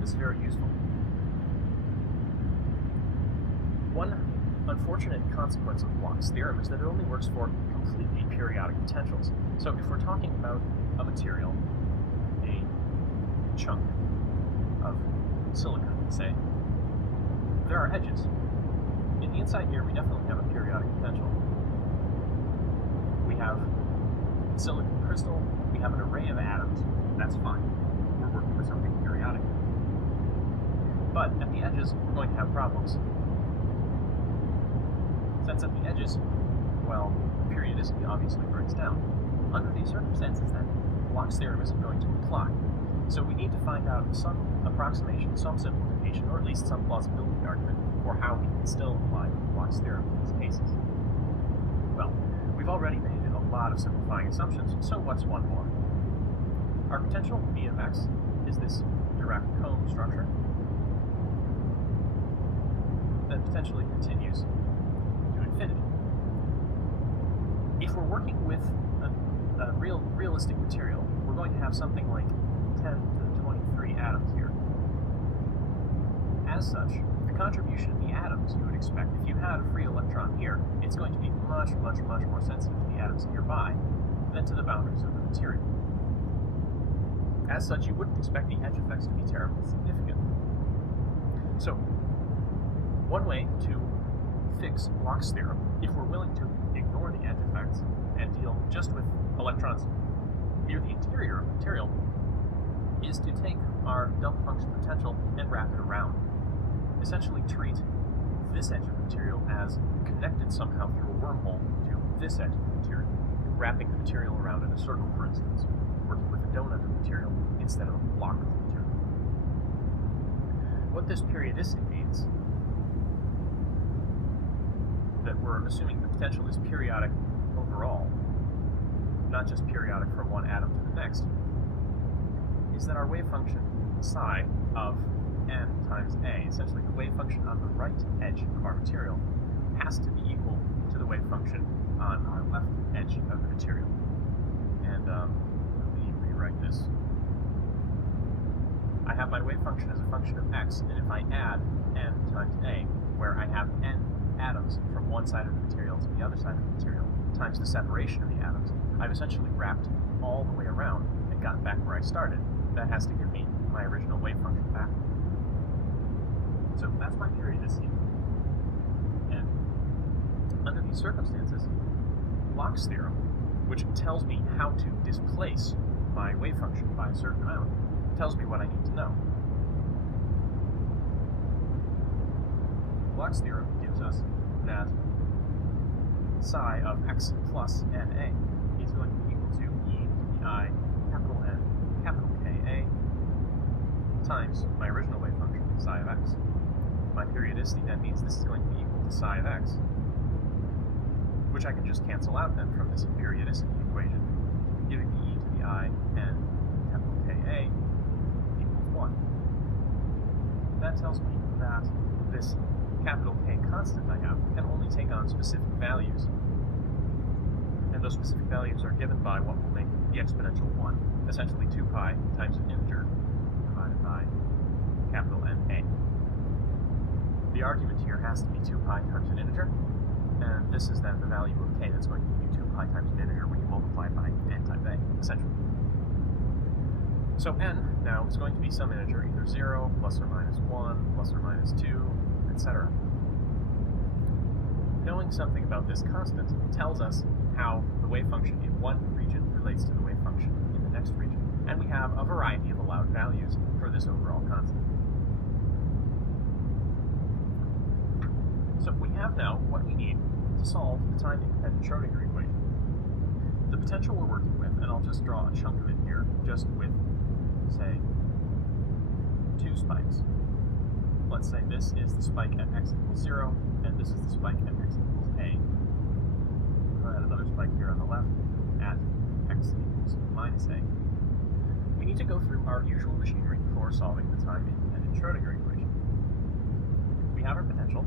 This is very useful. One unfortunate consequence of Bloch's theorem is that it only works for completely periodic potentials. So if we're talking about a material, a chunk of silicon, say, there are edges. In the inside here, we definitely have a periodic potential. We have silicon crystal, we have an array of atoms, that's fine. We're working with something periodic. But at the edges, we're going to have problems. Since at the edges, well, periodicity obviously breaks down. Under these circumstances, then, Bloch's theorem isn't going to apply. So we need to find out some approximation, some simplification, or at least some plausibility argument for how we can still apply Bloch's theorem in these cases. Well, we've already made a lot of simplifying assumptions, so what's one more? Our potential, v of x, is this Dirac cone structure that potentially continues to infinity. If we're working with a realistic material, we're going to have something like 10 to the 23 atoms here. As such, the contribution of the atoms you would expect, if you had a free electron here, it's going to be much, much, much more sensitive to the atoms nearby than to the boundaries of the material. As such, you wouldn't expect the edge effects to be terribly significant. So, one way to fix Bloch's theorem, if we're willing to ignore ignore the edge effects and deal just with electrons near the interior of the material, is to take our delta function potential and wrap it around. Essentially treat this edge of the material as connected somehow through a wormhole to this edge of the material, wrapping the material around in a circle, for instance, working with a donut of material instead of a block of material. What this periodicity means, that we're assuming the potential is periodic overall, not just periodic from one atom to the next, is that our wave function psi of n times a, essentially the wave function on the right edge of our material, has to be equal to the wave function on our left edge of the material. And let me rewrite this. I have my wave function as a function of x, and if I add n times a, where I have n atoms from one side of the material to the other side of the material, times the separation of the atoms, I've essentially wrapped all the way around and gotten back where I started. That has to give me my original wave function back. So that's my periodicity. And under these circumstances, Bloch's theorem, which tells me how to displace my wave function by a certain amount, tells me what I need to know. Bloch's theorem gives us that psi of x plus na is going to be equal to e to the I capital N capital Ka times my original wave function, psi of x. My periodicity then means this is going to be equal to psi of x, which I can just cancel out then from this periodicity equation, giving me e to the I n capital Ka equals 1. That tells me that this capital K constant I have can only take on specific values, and those specific values are given by what will make the exponential 1, essentially 2 pi times an integer divided by capital N-A. The argument here has to be 2 pi times an integer, and this is then the value of k that's going to give you 2 pi times an integer when you multiply it by n times a, essentially. So n now is going to be some integer, either 0, plus or minus 1, plus or minus 2, etc. Knowing something about this constant tells us how the wave function in one region relates to the wave function in the next region, and we have a variety of allowed values for this overall constant. So we have now what we need to solve the time-independent Schrodinger equation. The potential we're working with, and I'll just draw a chunk of it here, just with, say, 2 spikes. Let's say this is the spike at x equals 0, and this is the spike at x equals a. I'll add another spike here on the left at x equals minus a. We need to go through our usual machinery before solving the time-independent Schrodinger equation. We have our potential,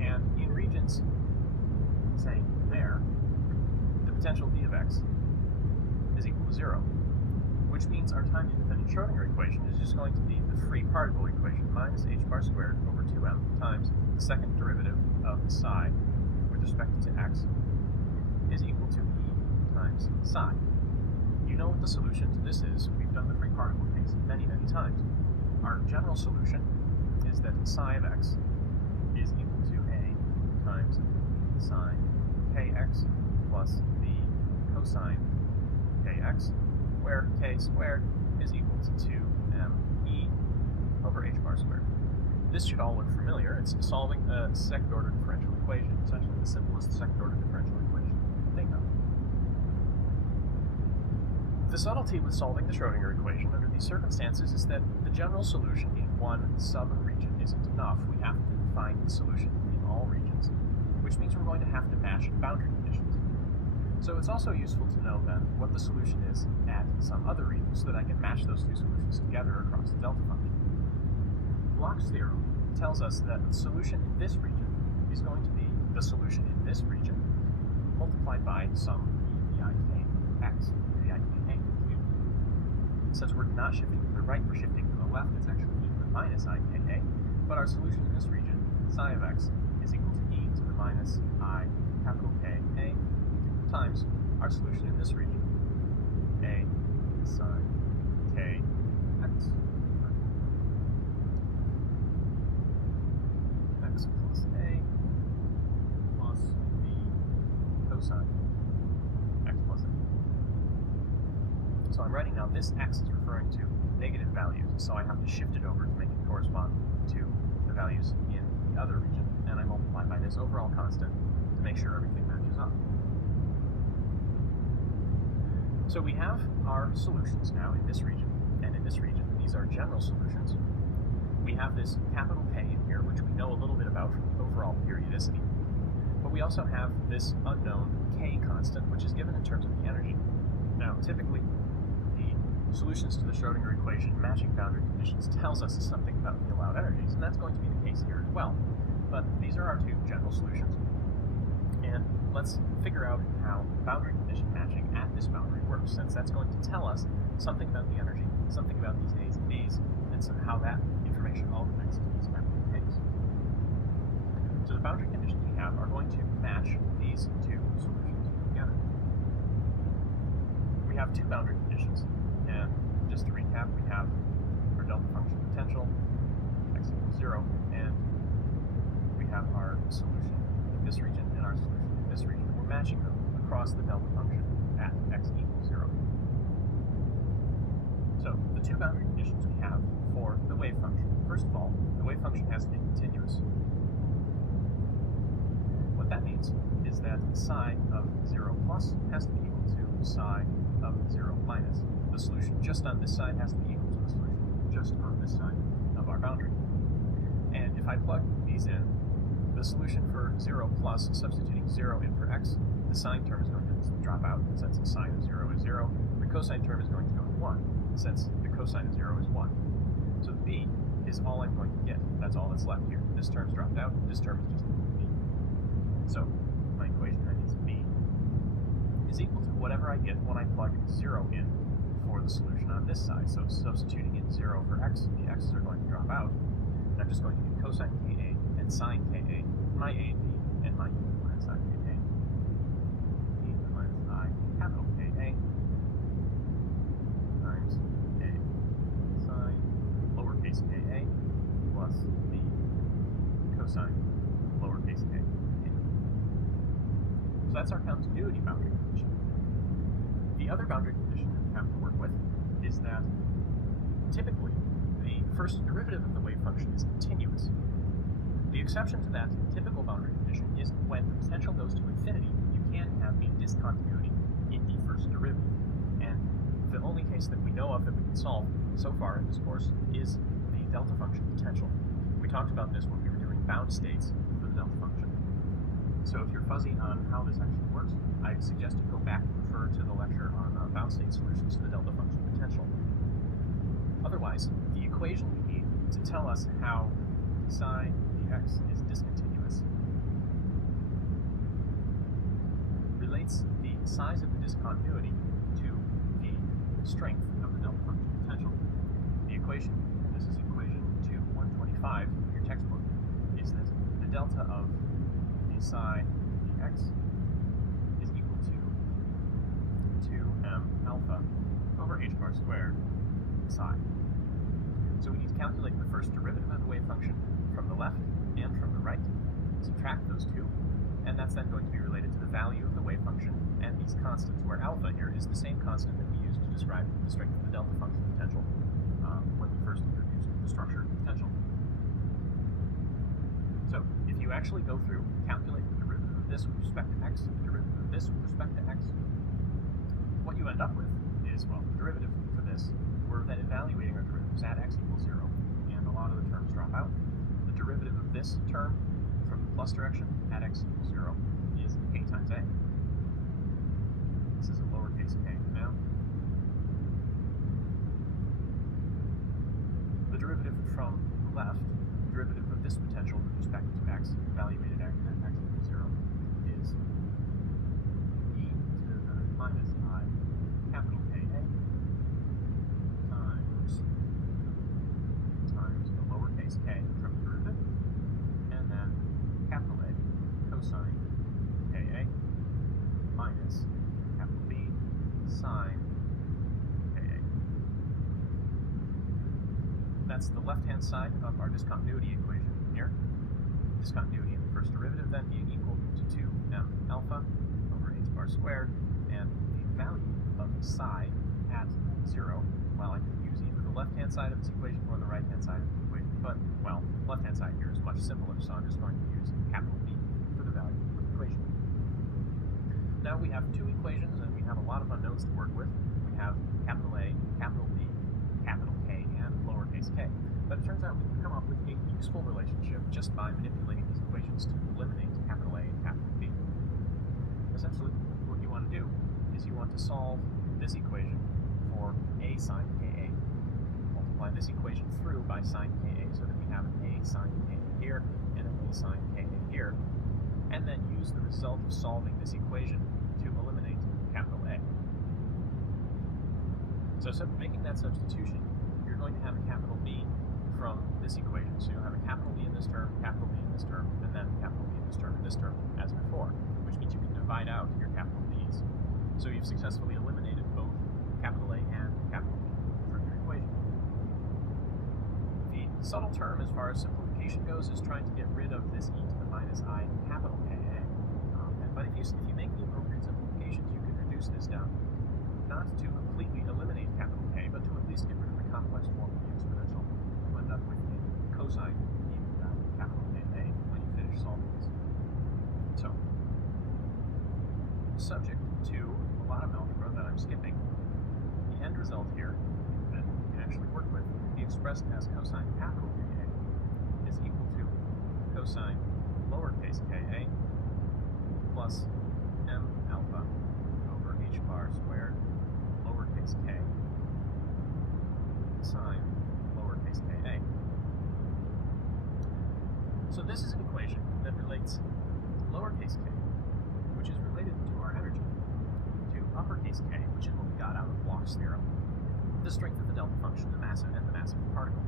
and in regions, say, there, the potential v of x is equal to 0, which means our time-independent Schrodinger equation is just going to be the free particle equation, minus h bar squared over 2m times the second derivative of psi with respect to x is equal to e times psi. You know what the solution to this is. We've done the free particle case many, many times. Our general solution is that psi of x is equal to a times sine kx plus the cosine kx, where k squared is equal to 2me over h bar squared. This should all look familiar. It's solving a second-order differential equation, essentially the simplest second-order differential equation you can think of. The subtlety with solving the Schrodinger equation under these circumstances is that the general solution in one sub-region isn't enough. We have to find the solution in all regions, which means we're going to have to match boundary conditions. So it's also useful to know then what the solution is at some other region so that I can match those two solutions together across the delta function. Bloch's theorem tells us that the solution in this region is going to be the solution in this region multiplied by some eikx, eikA cubed. Since we're not shifting to the right, we're shifting to the left, it's actually e to the minus ika, but our solution in this region, psi of x, is equal to e to the minus I capital K A times our solution in this region, a sine k x. X plus a plus b cosine x plus a. So I'm writing now this x is referring to negative values, so I have to shift it over to make it correspond to the values in the other region, and I multiply by this overall constant to make sure everything matches up. So we have our solutions now in this region and in this region. These are general solutions. We have this capital K in here, which we know a little bit about from overall periodicity. But we also have this unknown K constant, which is given in terms of the energy. Now, typically, the solutions to the Schrodinger equation matching boundary conditions tells us something about the allowed energies, and that's going to be the case here as well. But these are our two general solutions. And let's figure out how boundary condition matching at this boundary works, since that's going to tell us something about the energy, something about these A's and B's, and so how that information all connects to these capital K's. So the boundary conditions we have are going to match these two solutions together. We have two boundary conditions, and just to recap, we have our delta function potential, x equals 0, and we have our solution in this region and our solution in this region. We're matching them across the delta function at x equals 0. So the two boundary conditions we have for the wave function. First of all, the wave function has to be continuous. What that means is that psi of 0 plus has to be equal to psi of 0 minus. The solution just on this side has to be equal to the solution just on this side of our boundary. And if I plug these in, the solution for 0 plus, substituting 0 in for x, the sine term is going to drop out since the sine of 0 is 0. The cosine term is going to go to 1 since the cosine of 0 is 1. So b is all I'm going to get. That's all that's left here. This term's dropped out. This term is just b. So my equation then is b is equal to whatever I get when I plug 0 in for the solution on this side. So substituting in 0 for x, the x's are going to drop out. And I'm just going to get cosine ka and sine ka, my a and b, and my e minus sine ka. E minus I capital Ka times a sine lowercase ka plus b cosine lowercase a. So that's our continuity boundary condition. The other boundary condition that we have to work with is that typically the first derivative of the wave function is continuous. The exception to that typical boundary condition is when the potential goes to infinity, you can have a discontinuity in the first derivative. And the only case that we know of that we can solve so far in this course is the delta function potential. We talked about this when we were doing bound states for the delta function. So if you're fuzzy on how this actually works, I suggest you go back and refer to the lecture on bound state solutions to the delta function potential. Otherwise, the equation we need to tell us how psi dx is discontinuous relates the size of the discontinuity to the strength of the delta function potential. The equation, and this is equation 125 in your textbook, is that the delta of the psi dx is equal to 2m alpha over h bar squared psi. So we need to calculate the first derivative of the wave function from the left and from the right, subtract those two, and that's then going to be related to the value of the wave function and these constants, where alpha here is the same constant that we used to describe the strength of the delta function potential when we first introduced the structure of potential. So if you actually go through, calculate the derivative of this with respect to x, the derivative of this with respect to x, what you end up with is, well, the derivative for this, we're then evaluating our derivatives at x equals 0, and a lot of the terms drop out. The derivative of this term from the plus direction at x equals 0 is k times a. This is a lowercase k now. The derivative from the left, the derivative of this potential with respect to x, evaluated at x equals 0, is e to the minus I capital Ka times the lowercase k from the derivative, and then capital A cosine Ka minus capital B sine Ka. That's the left-hand side of our discontinuity equation here. Discontinuity in the first derivative then being equal to 2m alpha over h left-hand side of this equation or the right-hand side of the equation, but, well, left-hand side here is much simpler, so I'm just going to use capital B for the value of the equation. Now we have two equations, and we have a lot of unknowns to work with. We have capital A, capital B, capital K, and lowercase k. But it turns out we can come up with a useful relationship just by manipulating these equations to eliminate capital A and capital B. Essentially, what you want to do is you want to solve this equation for a sine Ka. Multiply this equation through by sine Ka so that we have an a sine Ka here and an a sine Ka here, and then use the result of solving this equation to eliminate capital A. So making that substitution, you're going to have a capital B from this equation. So you'll have a capital B in this term, capital B in this term, and then capital B in this term and this term, as before, which means you can divide out your capital B's. So you've successfully eliminated both capital A and capital B from your equation. The subtle term, as far as simplification goes, is trying to get rid of this e to the minus I capital Ka. But if you make the appropriate simplifications, you can reduce this down, not to completely eliminate capital K, but to at least get rid of the complex form of the exponential. You end up with a cosine e to the capital Ka when you finish solving this. So, subject to a lot of algebra that I'm skipping, the end result here that we can actually work with can be expressed as cosine capital Ka is equal to cosine lowercase ka plus m alpha over h bar squared lowercase k sine lowercase ka. So this is an equation that relates lowercase k, which is related to our energy, to uppercase k, which is what we got out of Bloch's theorem, the strength of the delta function, the mass of the particle.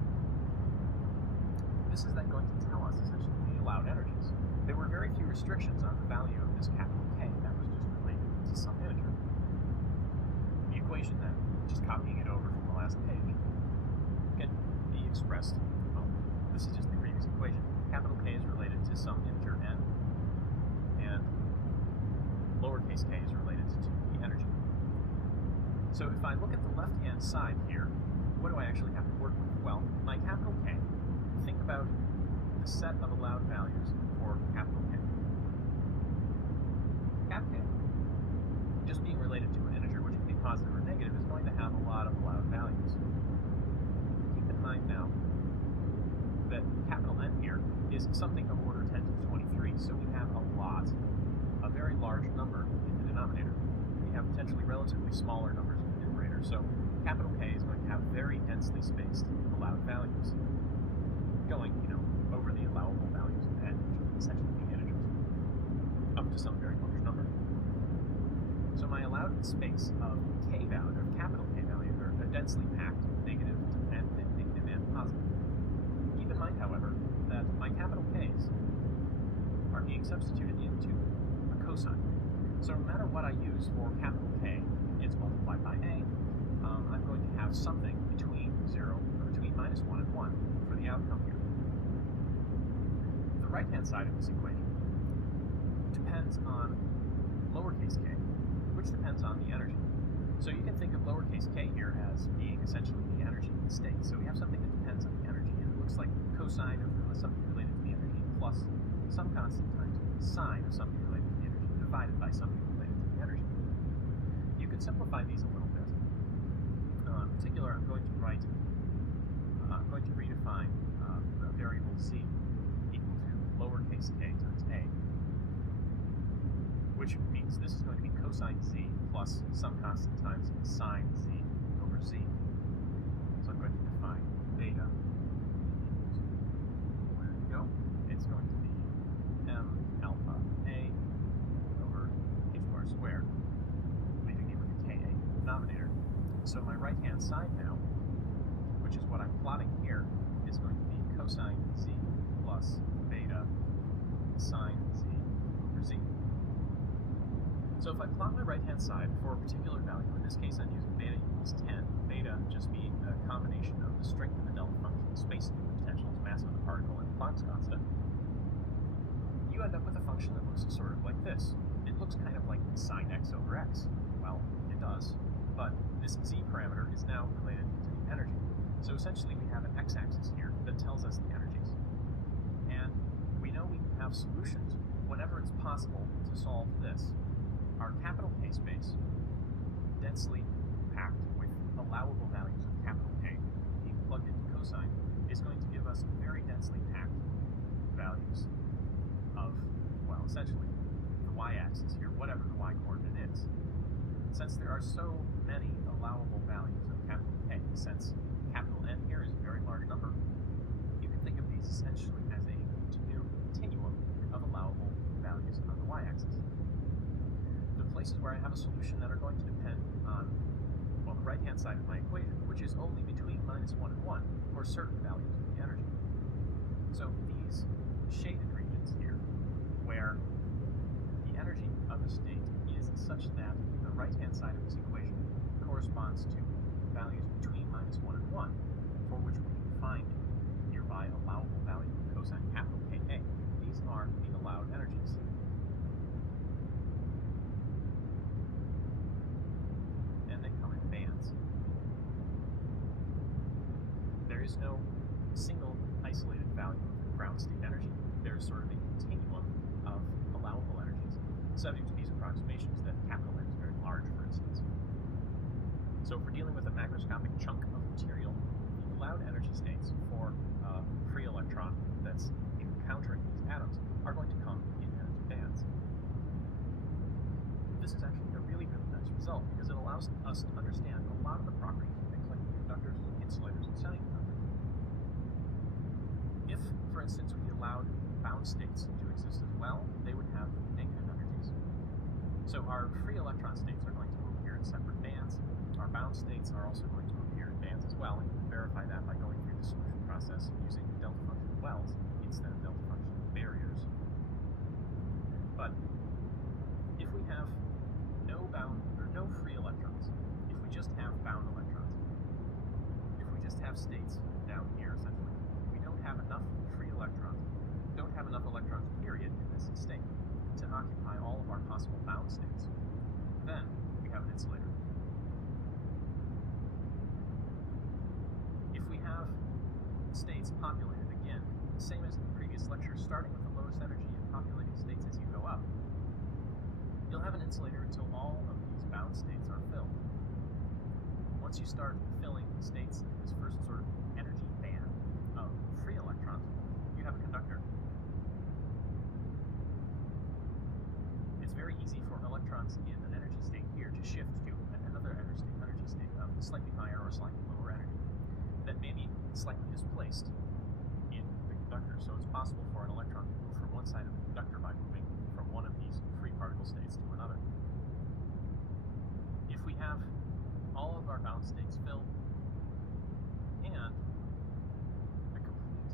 This is then going to tell us essentially the allowed energies. There were very few restrictions on the value of this capital K. That was just related to some integer. The equation then, just copying it over from the last page, can be expressed, well, this is just the previous equation. Capital K is related to some integer n, and lowercase k is related to the energy. So if I look at the left-hand side here, what do I actually have to work with? Well, my capital K, think about the set of allowed values for capital K. Cap K, just being related to an integer, which can be positive or negative, is going to have a lot of allowed values. Keep in mind now that capital N here is something of order 10 to the 23, so we have a very large number in the denominator. We have potentially relatively smaller numbers in the numerator, so capital K is going to have very densely spaced allowed values, going, over the allowable values of n, which would essentially be integers, up to some very large number. So my allowed space of k value, or capital K values, are densely packed, negative and positive. Keep in mind, however, that my capital K's are being substituted into a cosine. So no matter what I use for capital K, it's multiplied by a, I'm going to have something between 0, or between minus 1 and 1 for the outcome here. The right-hand side of this equation depends on lowercase k, which depends on the energy. So you can think of lowercase k here as being essentially the energy in the state. So we have something that depends on the energy, and it looks like cosine of something related to the energy plus some constant times sine of something related to the energy divided by something related to the energy. You can simplify these a little bit. In particular, I'm going to redefine a variable z equal to lowercase k times a, which means this is going to be cosine z plus some constant times sine z over z. So I'm going to define beta. Where to go? It's going to be m alpha a over h bar squared, leaving me with a ka denominator. So my right-hand side now, which is what I'm plotting here, is going to be cosine z plus beta sine z over z. So if I plot my right-hand side for a particular value, in this case I'm using beta equals 10, beta just being a combination of the strength of the delta function, the spacing of the potentials, mass of the particle, and Planck's constant, you end up with a function that looks sort of like this. It looks kind of like sine x over x. Well, it does, but this z parameter is now related to the energy. So essentially we have an x-axis here that tells us the energies. And we know we can have solutions whenever it's possible to solve this. Our capital K space, densely packed with allowable values of capital K being plugged into cosine, is going to give us very densely packed values of, well, essentially the y-axis here, whatever the y-coordinate is. Since there are so many allowable values of capital K, since capital N here is a very large number, you can think of these essentially as a continuum of allowable values on the y-axis. The places where I have a solution that are going to depend on, well, the right-hand side of my equation, which is only between -1 and 1 for certain values of the energy. So these shaded regions here, where the energy of a state is such that the right-hand side of this equation corresponds to values between -1 and 1, for which we can find nearby allowable value of cosine capital Ka. These are the allowed energies. And they come in bands. There is no single isolated value of ground state energy. There's sort of a continuum of allowable energies, subject to these approximations that capital N is very large, for instance. So if we're dealing with a macroscopic chunk of material, the allowed energy states for a free electron that's encountering these atoms are going to come in energy bands. This is actually a really, really nice result because it allows us to understand a lot of the properties of things like conductors, insulators, and semiconductors. If, for instance, we allowed bound states to exist as well, they would have negative energies. So our free electron states are going to appear in separate bands. Our bound states are also going to appear in bands as well, and you can verify that by going through the solution process using delta function wells instead of delta function barriers. But if we have no bound or no free electrons, if we just have bound electrons, if we just have states down here essentially, we don't have enough free electrons, don't have enough electrons period in this state to occupy all of our possible bound states, then we have an insulator. If we have states populated, again, same as in the previous lecture, starting with the lowest energy and populating states as you go up, you'll have an insulator until all of these bound states are filled. Once you start filling states in this first sort of energy band of free electrons, you have a conductor. It's very easy for electrons in an energy state here to shift to another energy state of slightly higher or slightly lower energy that may be slightly displaced in the conductor. So it's possible for an electron to move from one side of the conductor by moving from one of these free particle states to another. If we have all of our bound states filled and a complete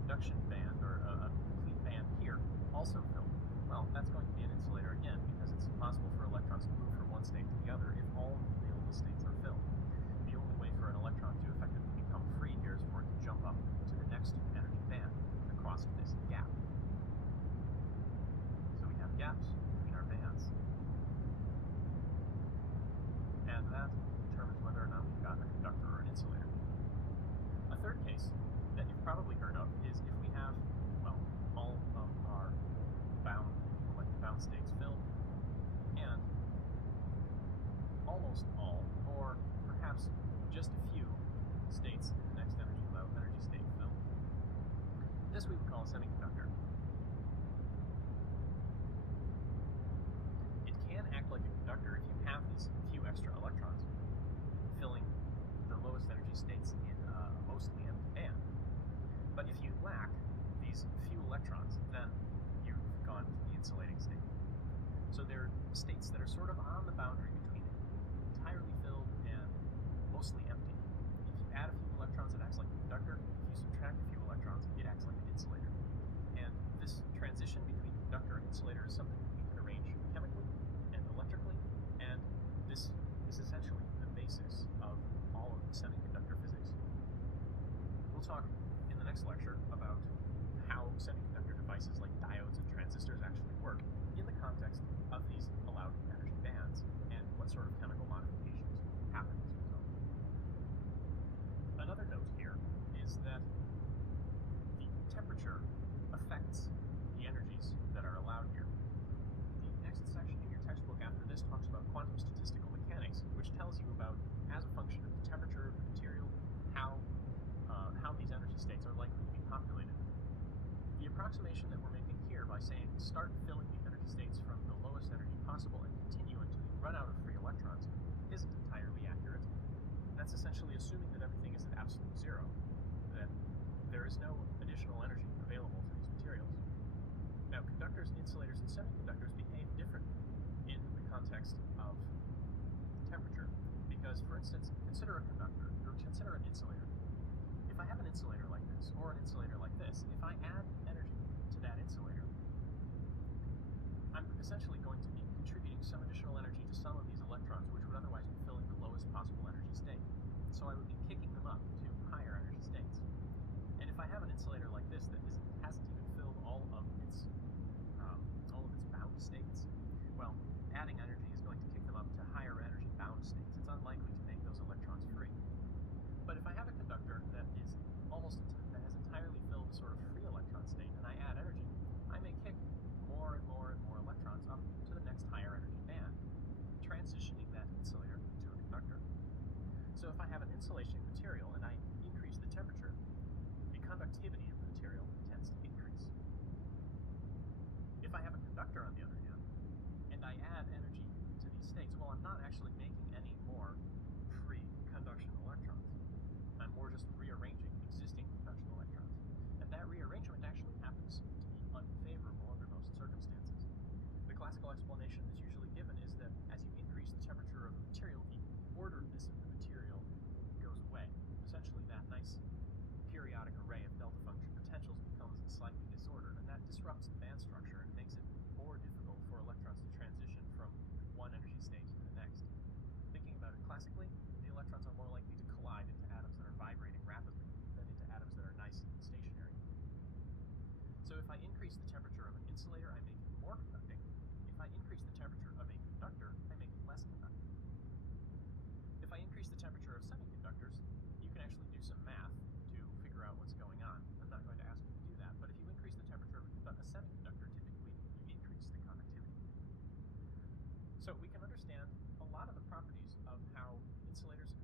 conduction band or a complete band here also filled, well, that's going to be an insulator again because it's impossible for electrons to move from one state to the other if all of the available states are filled. The only way for an electron to effectively become free here is for it to jump up to the next energy band across this gap. So we have gaps between our bands. And that determines whether or not we've got a conductor or an insulator. A third case that you've probably heard of is if we have, well, all of our bound states filled and almost all, or perhaps just a few states in the next energy state filled. This we would call a semiconductor. It can act like a conductor if you have these few extra electrons filling the lowest energy states in a mostly empty band. But if you lack these few electrons, then you've gone to the insulating state. So they're states that are sort of on the boundary between entirely filled and mostly empty. If you add a few electrons, it acts like a conductor. If you subtract a few electrons, it acts like an insulator. And this transition between conductor and insulator is something that we can arrange chemically and electrically, and this is essentially the basis of all of semiconductor physics. We'll talk in the next lecture about how semiconductor devices like diodes and transistors actually work in the context of these allowed energy bands, and classical explanation that's usually given is that as you increase the temperature of the material, the orderedness of the material goes away. Essentially, that nice periodic array of delta function potentials becomes slightly disordered, and that disrupts the band structure and makes it more difficult for electrons to transition from one energy state to the next. Thinking about it classically, the electrons are more likely to collide into atoms that are vibrating rapidly than into atoms that are nice and stationary. So if I increase the temperature of an insulator, I make it more conducting. If I increase the temperature of a conductor, I make it less conducting. If I increase the temperature of semiconductors, you can actually do some math to figure out what's going on. I'm not going to ask you to do that, but if you increase the temperature of a semiconductor, typically you increase the conductivity. So we can understand a lot of the properties of how insulators and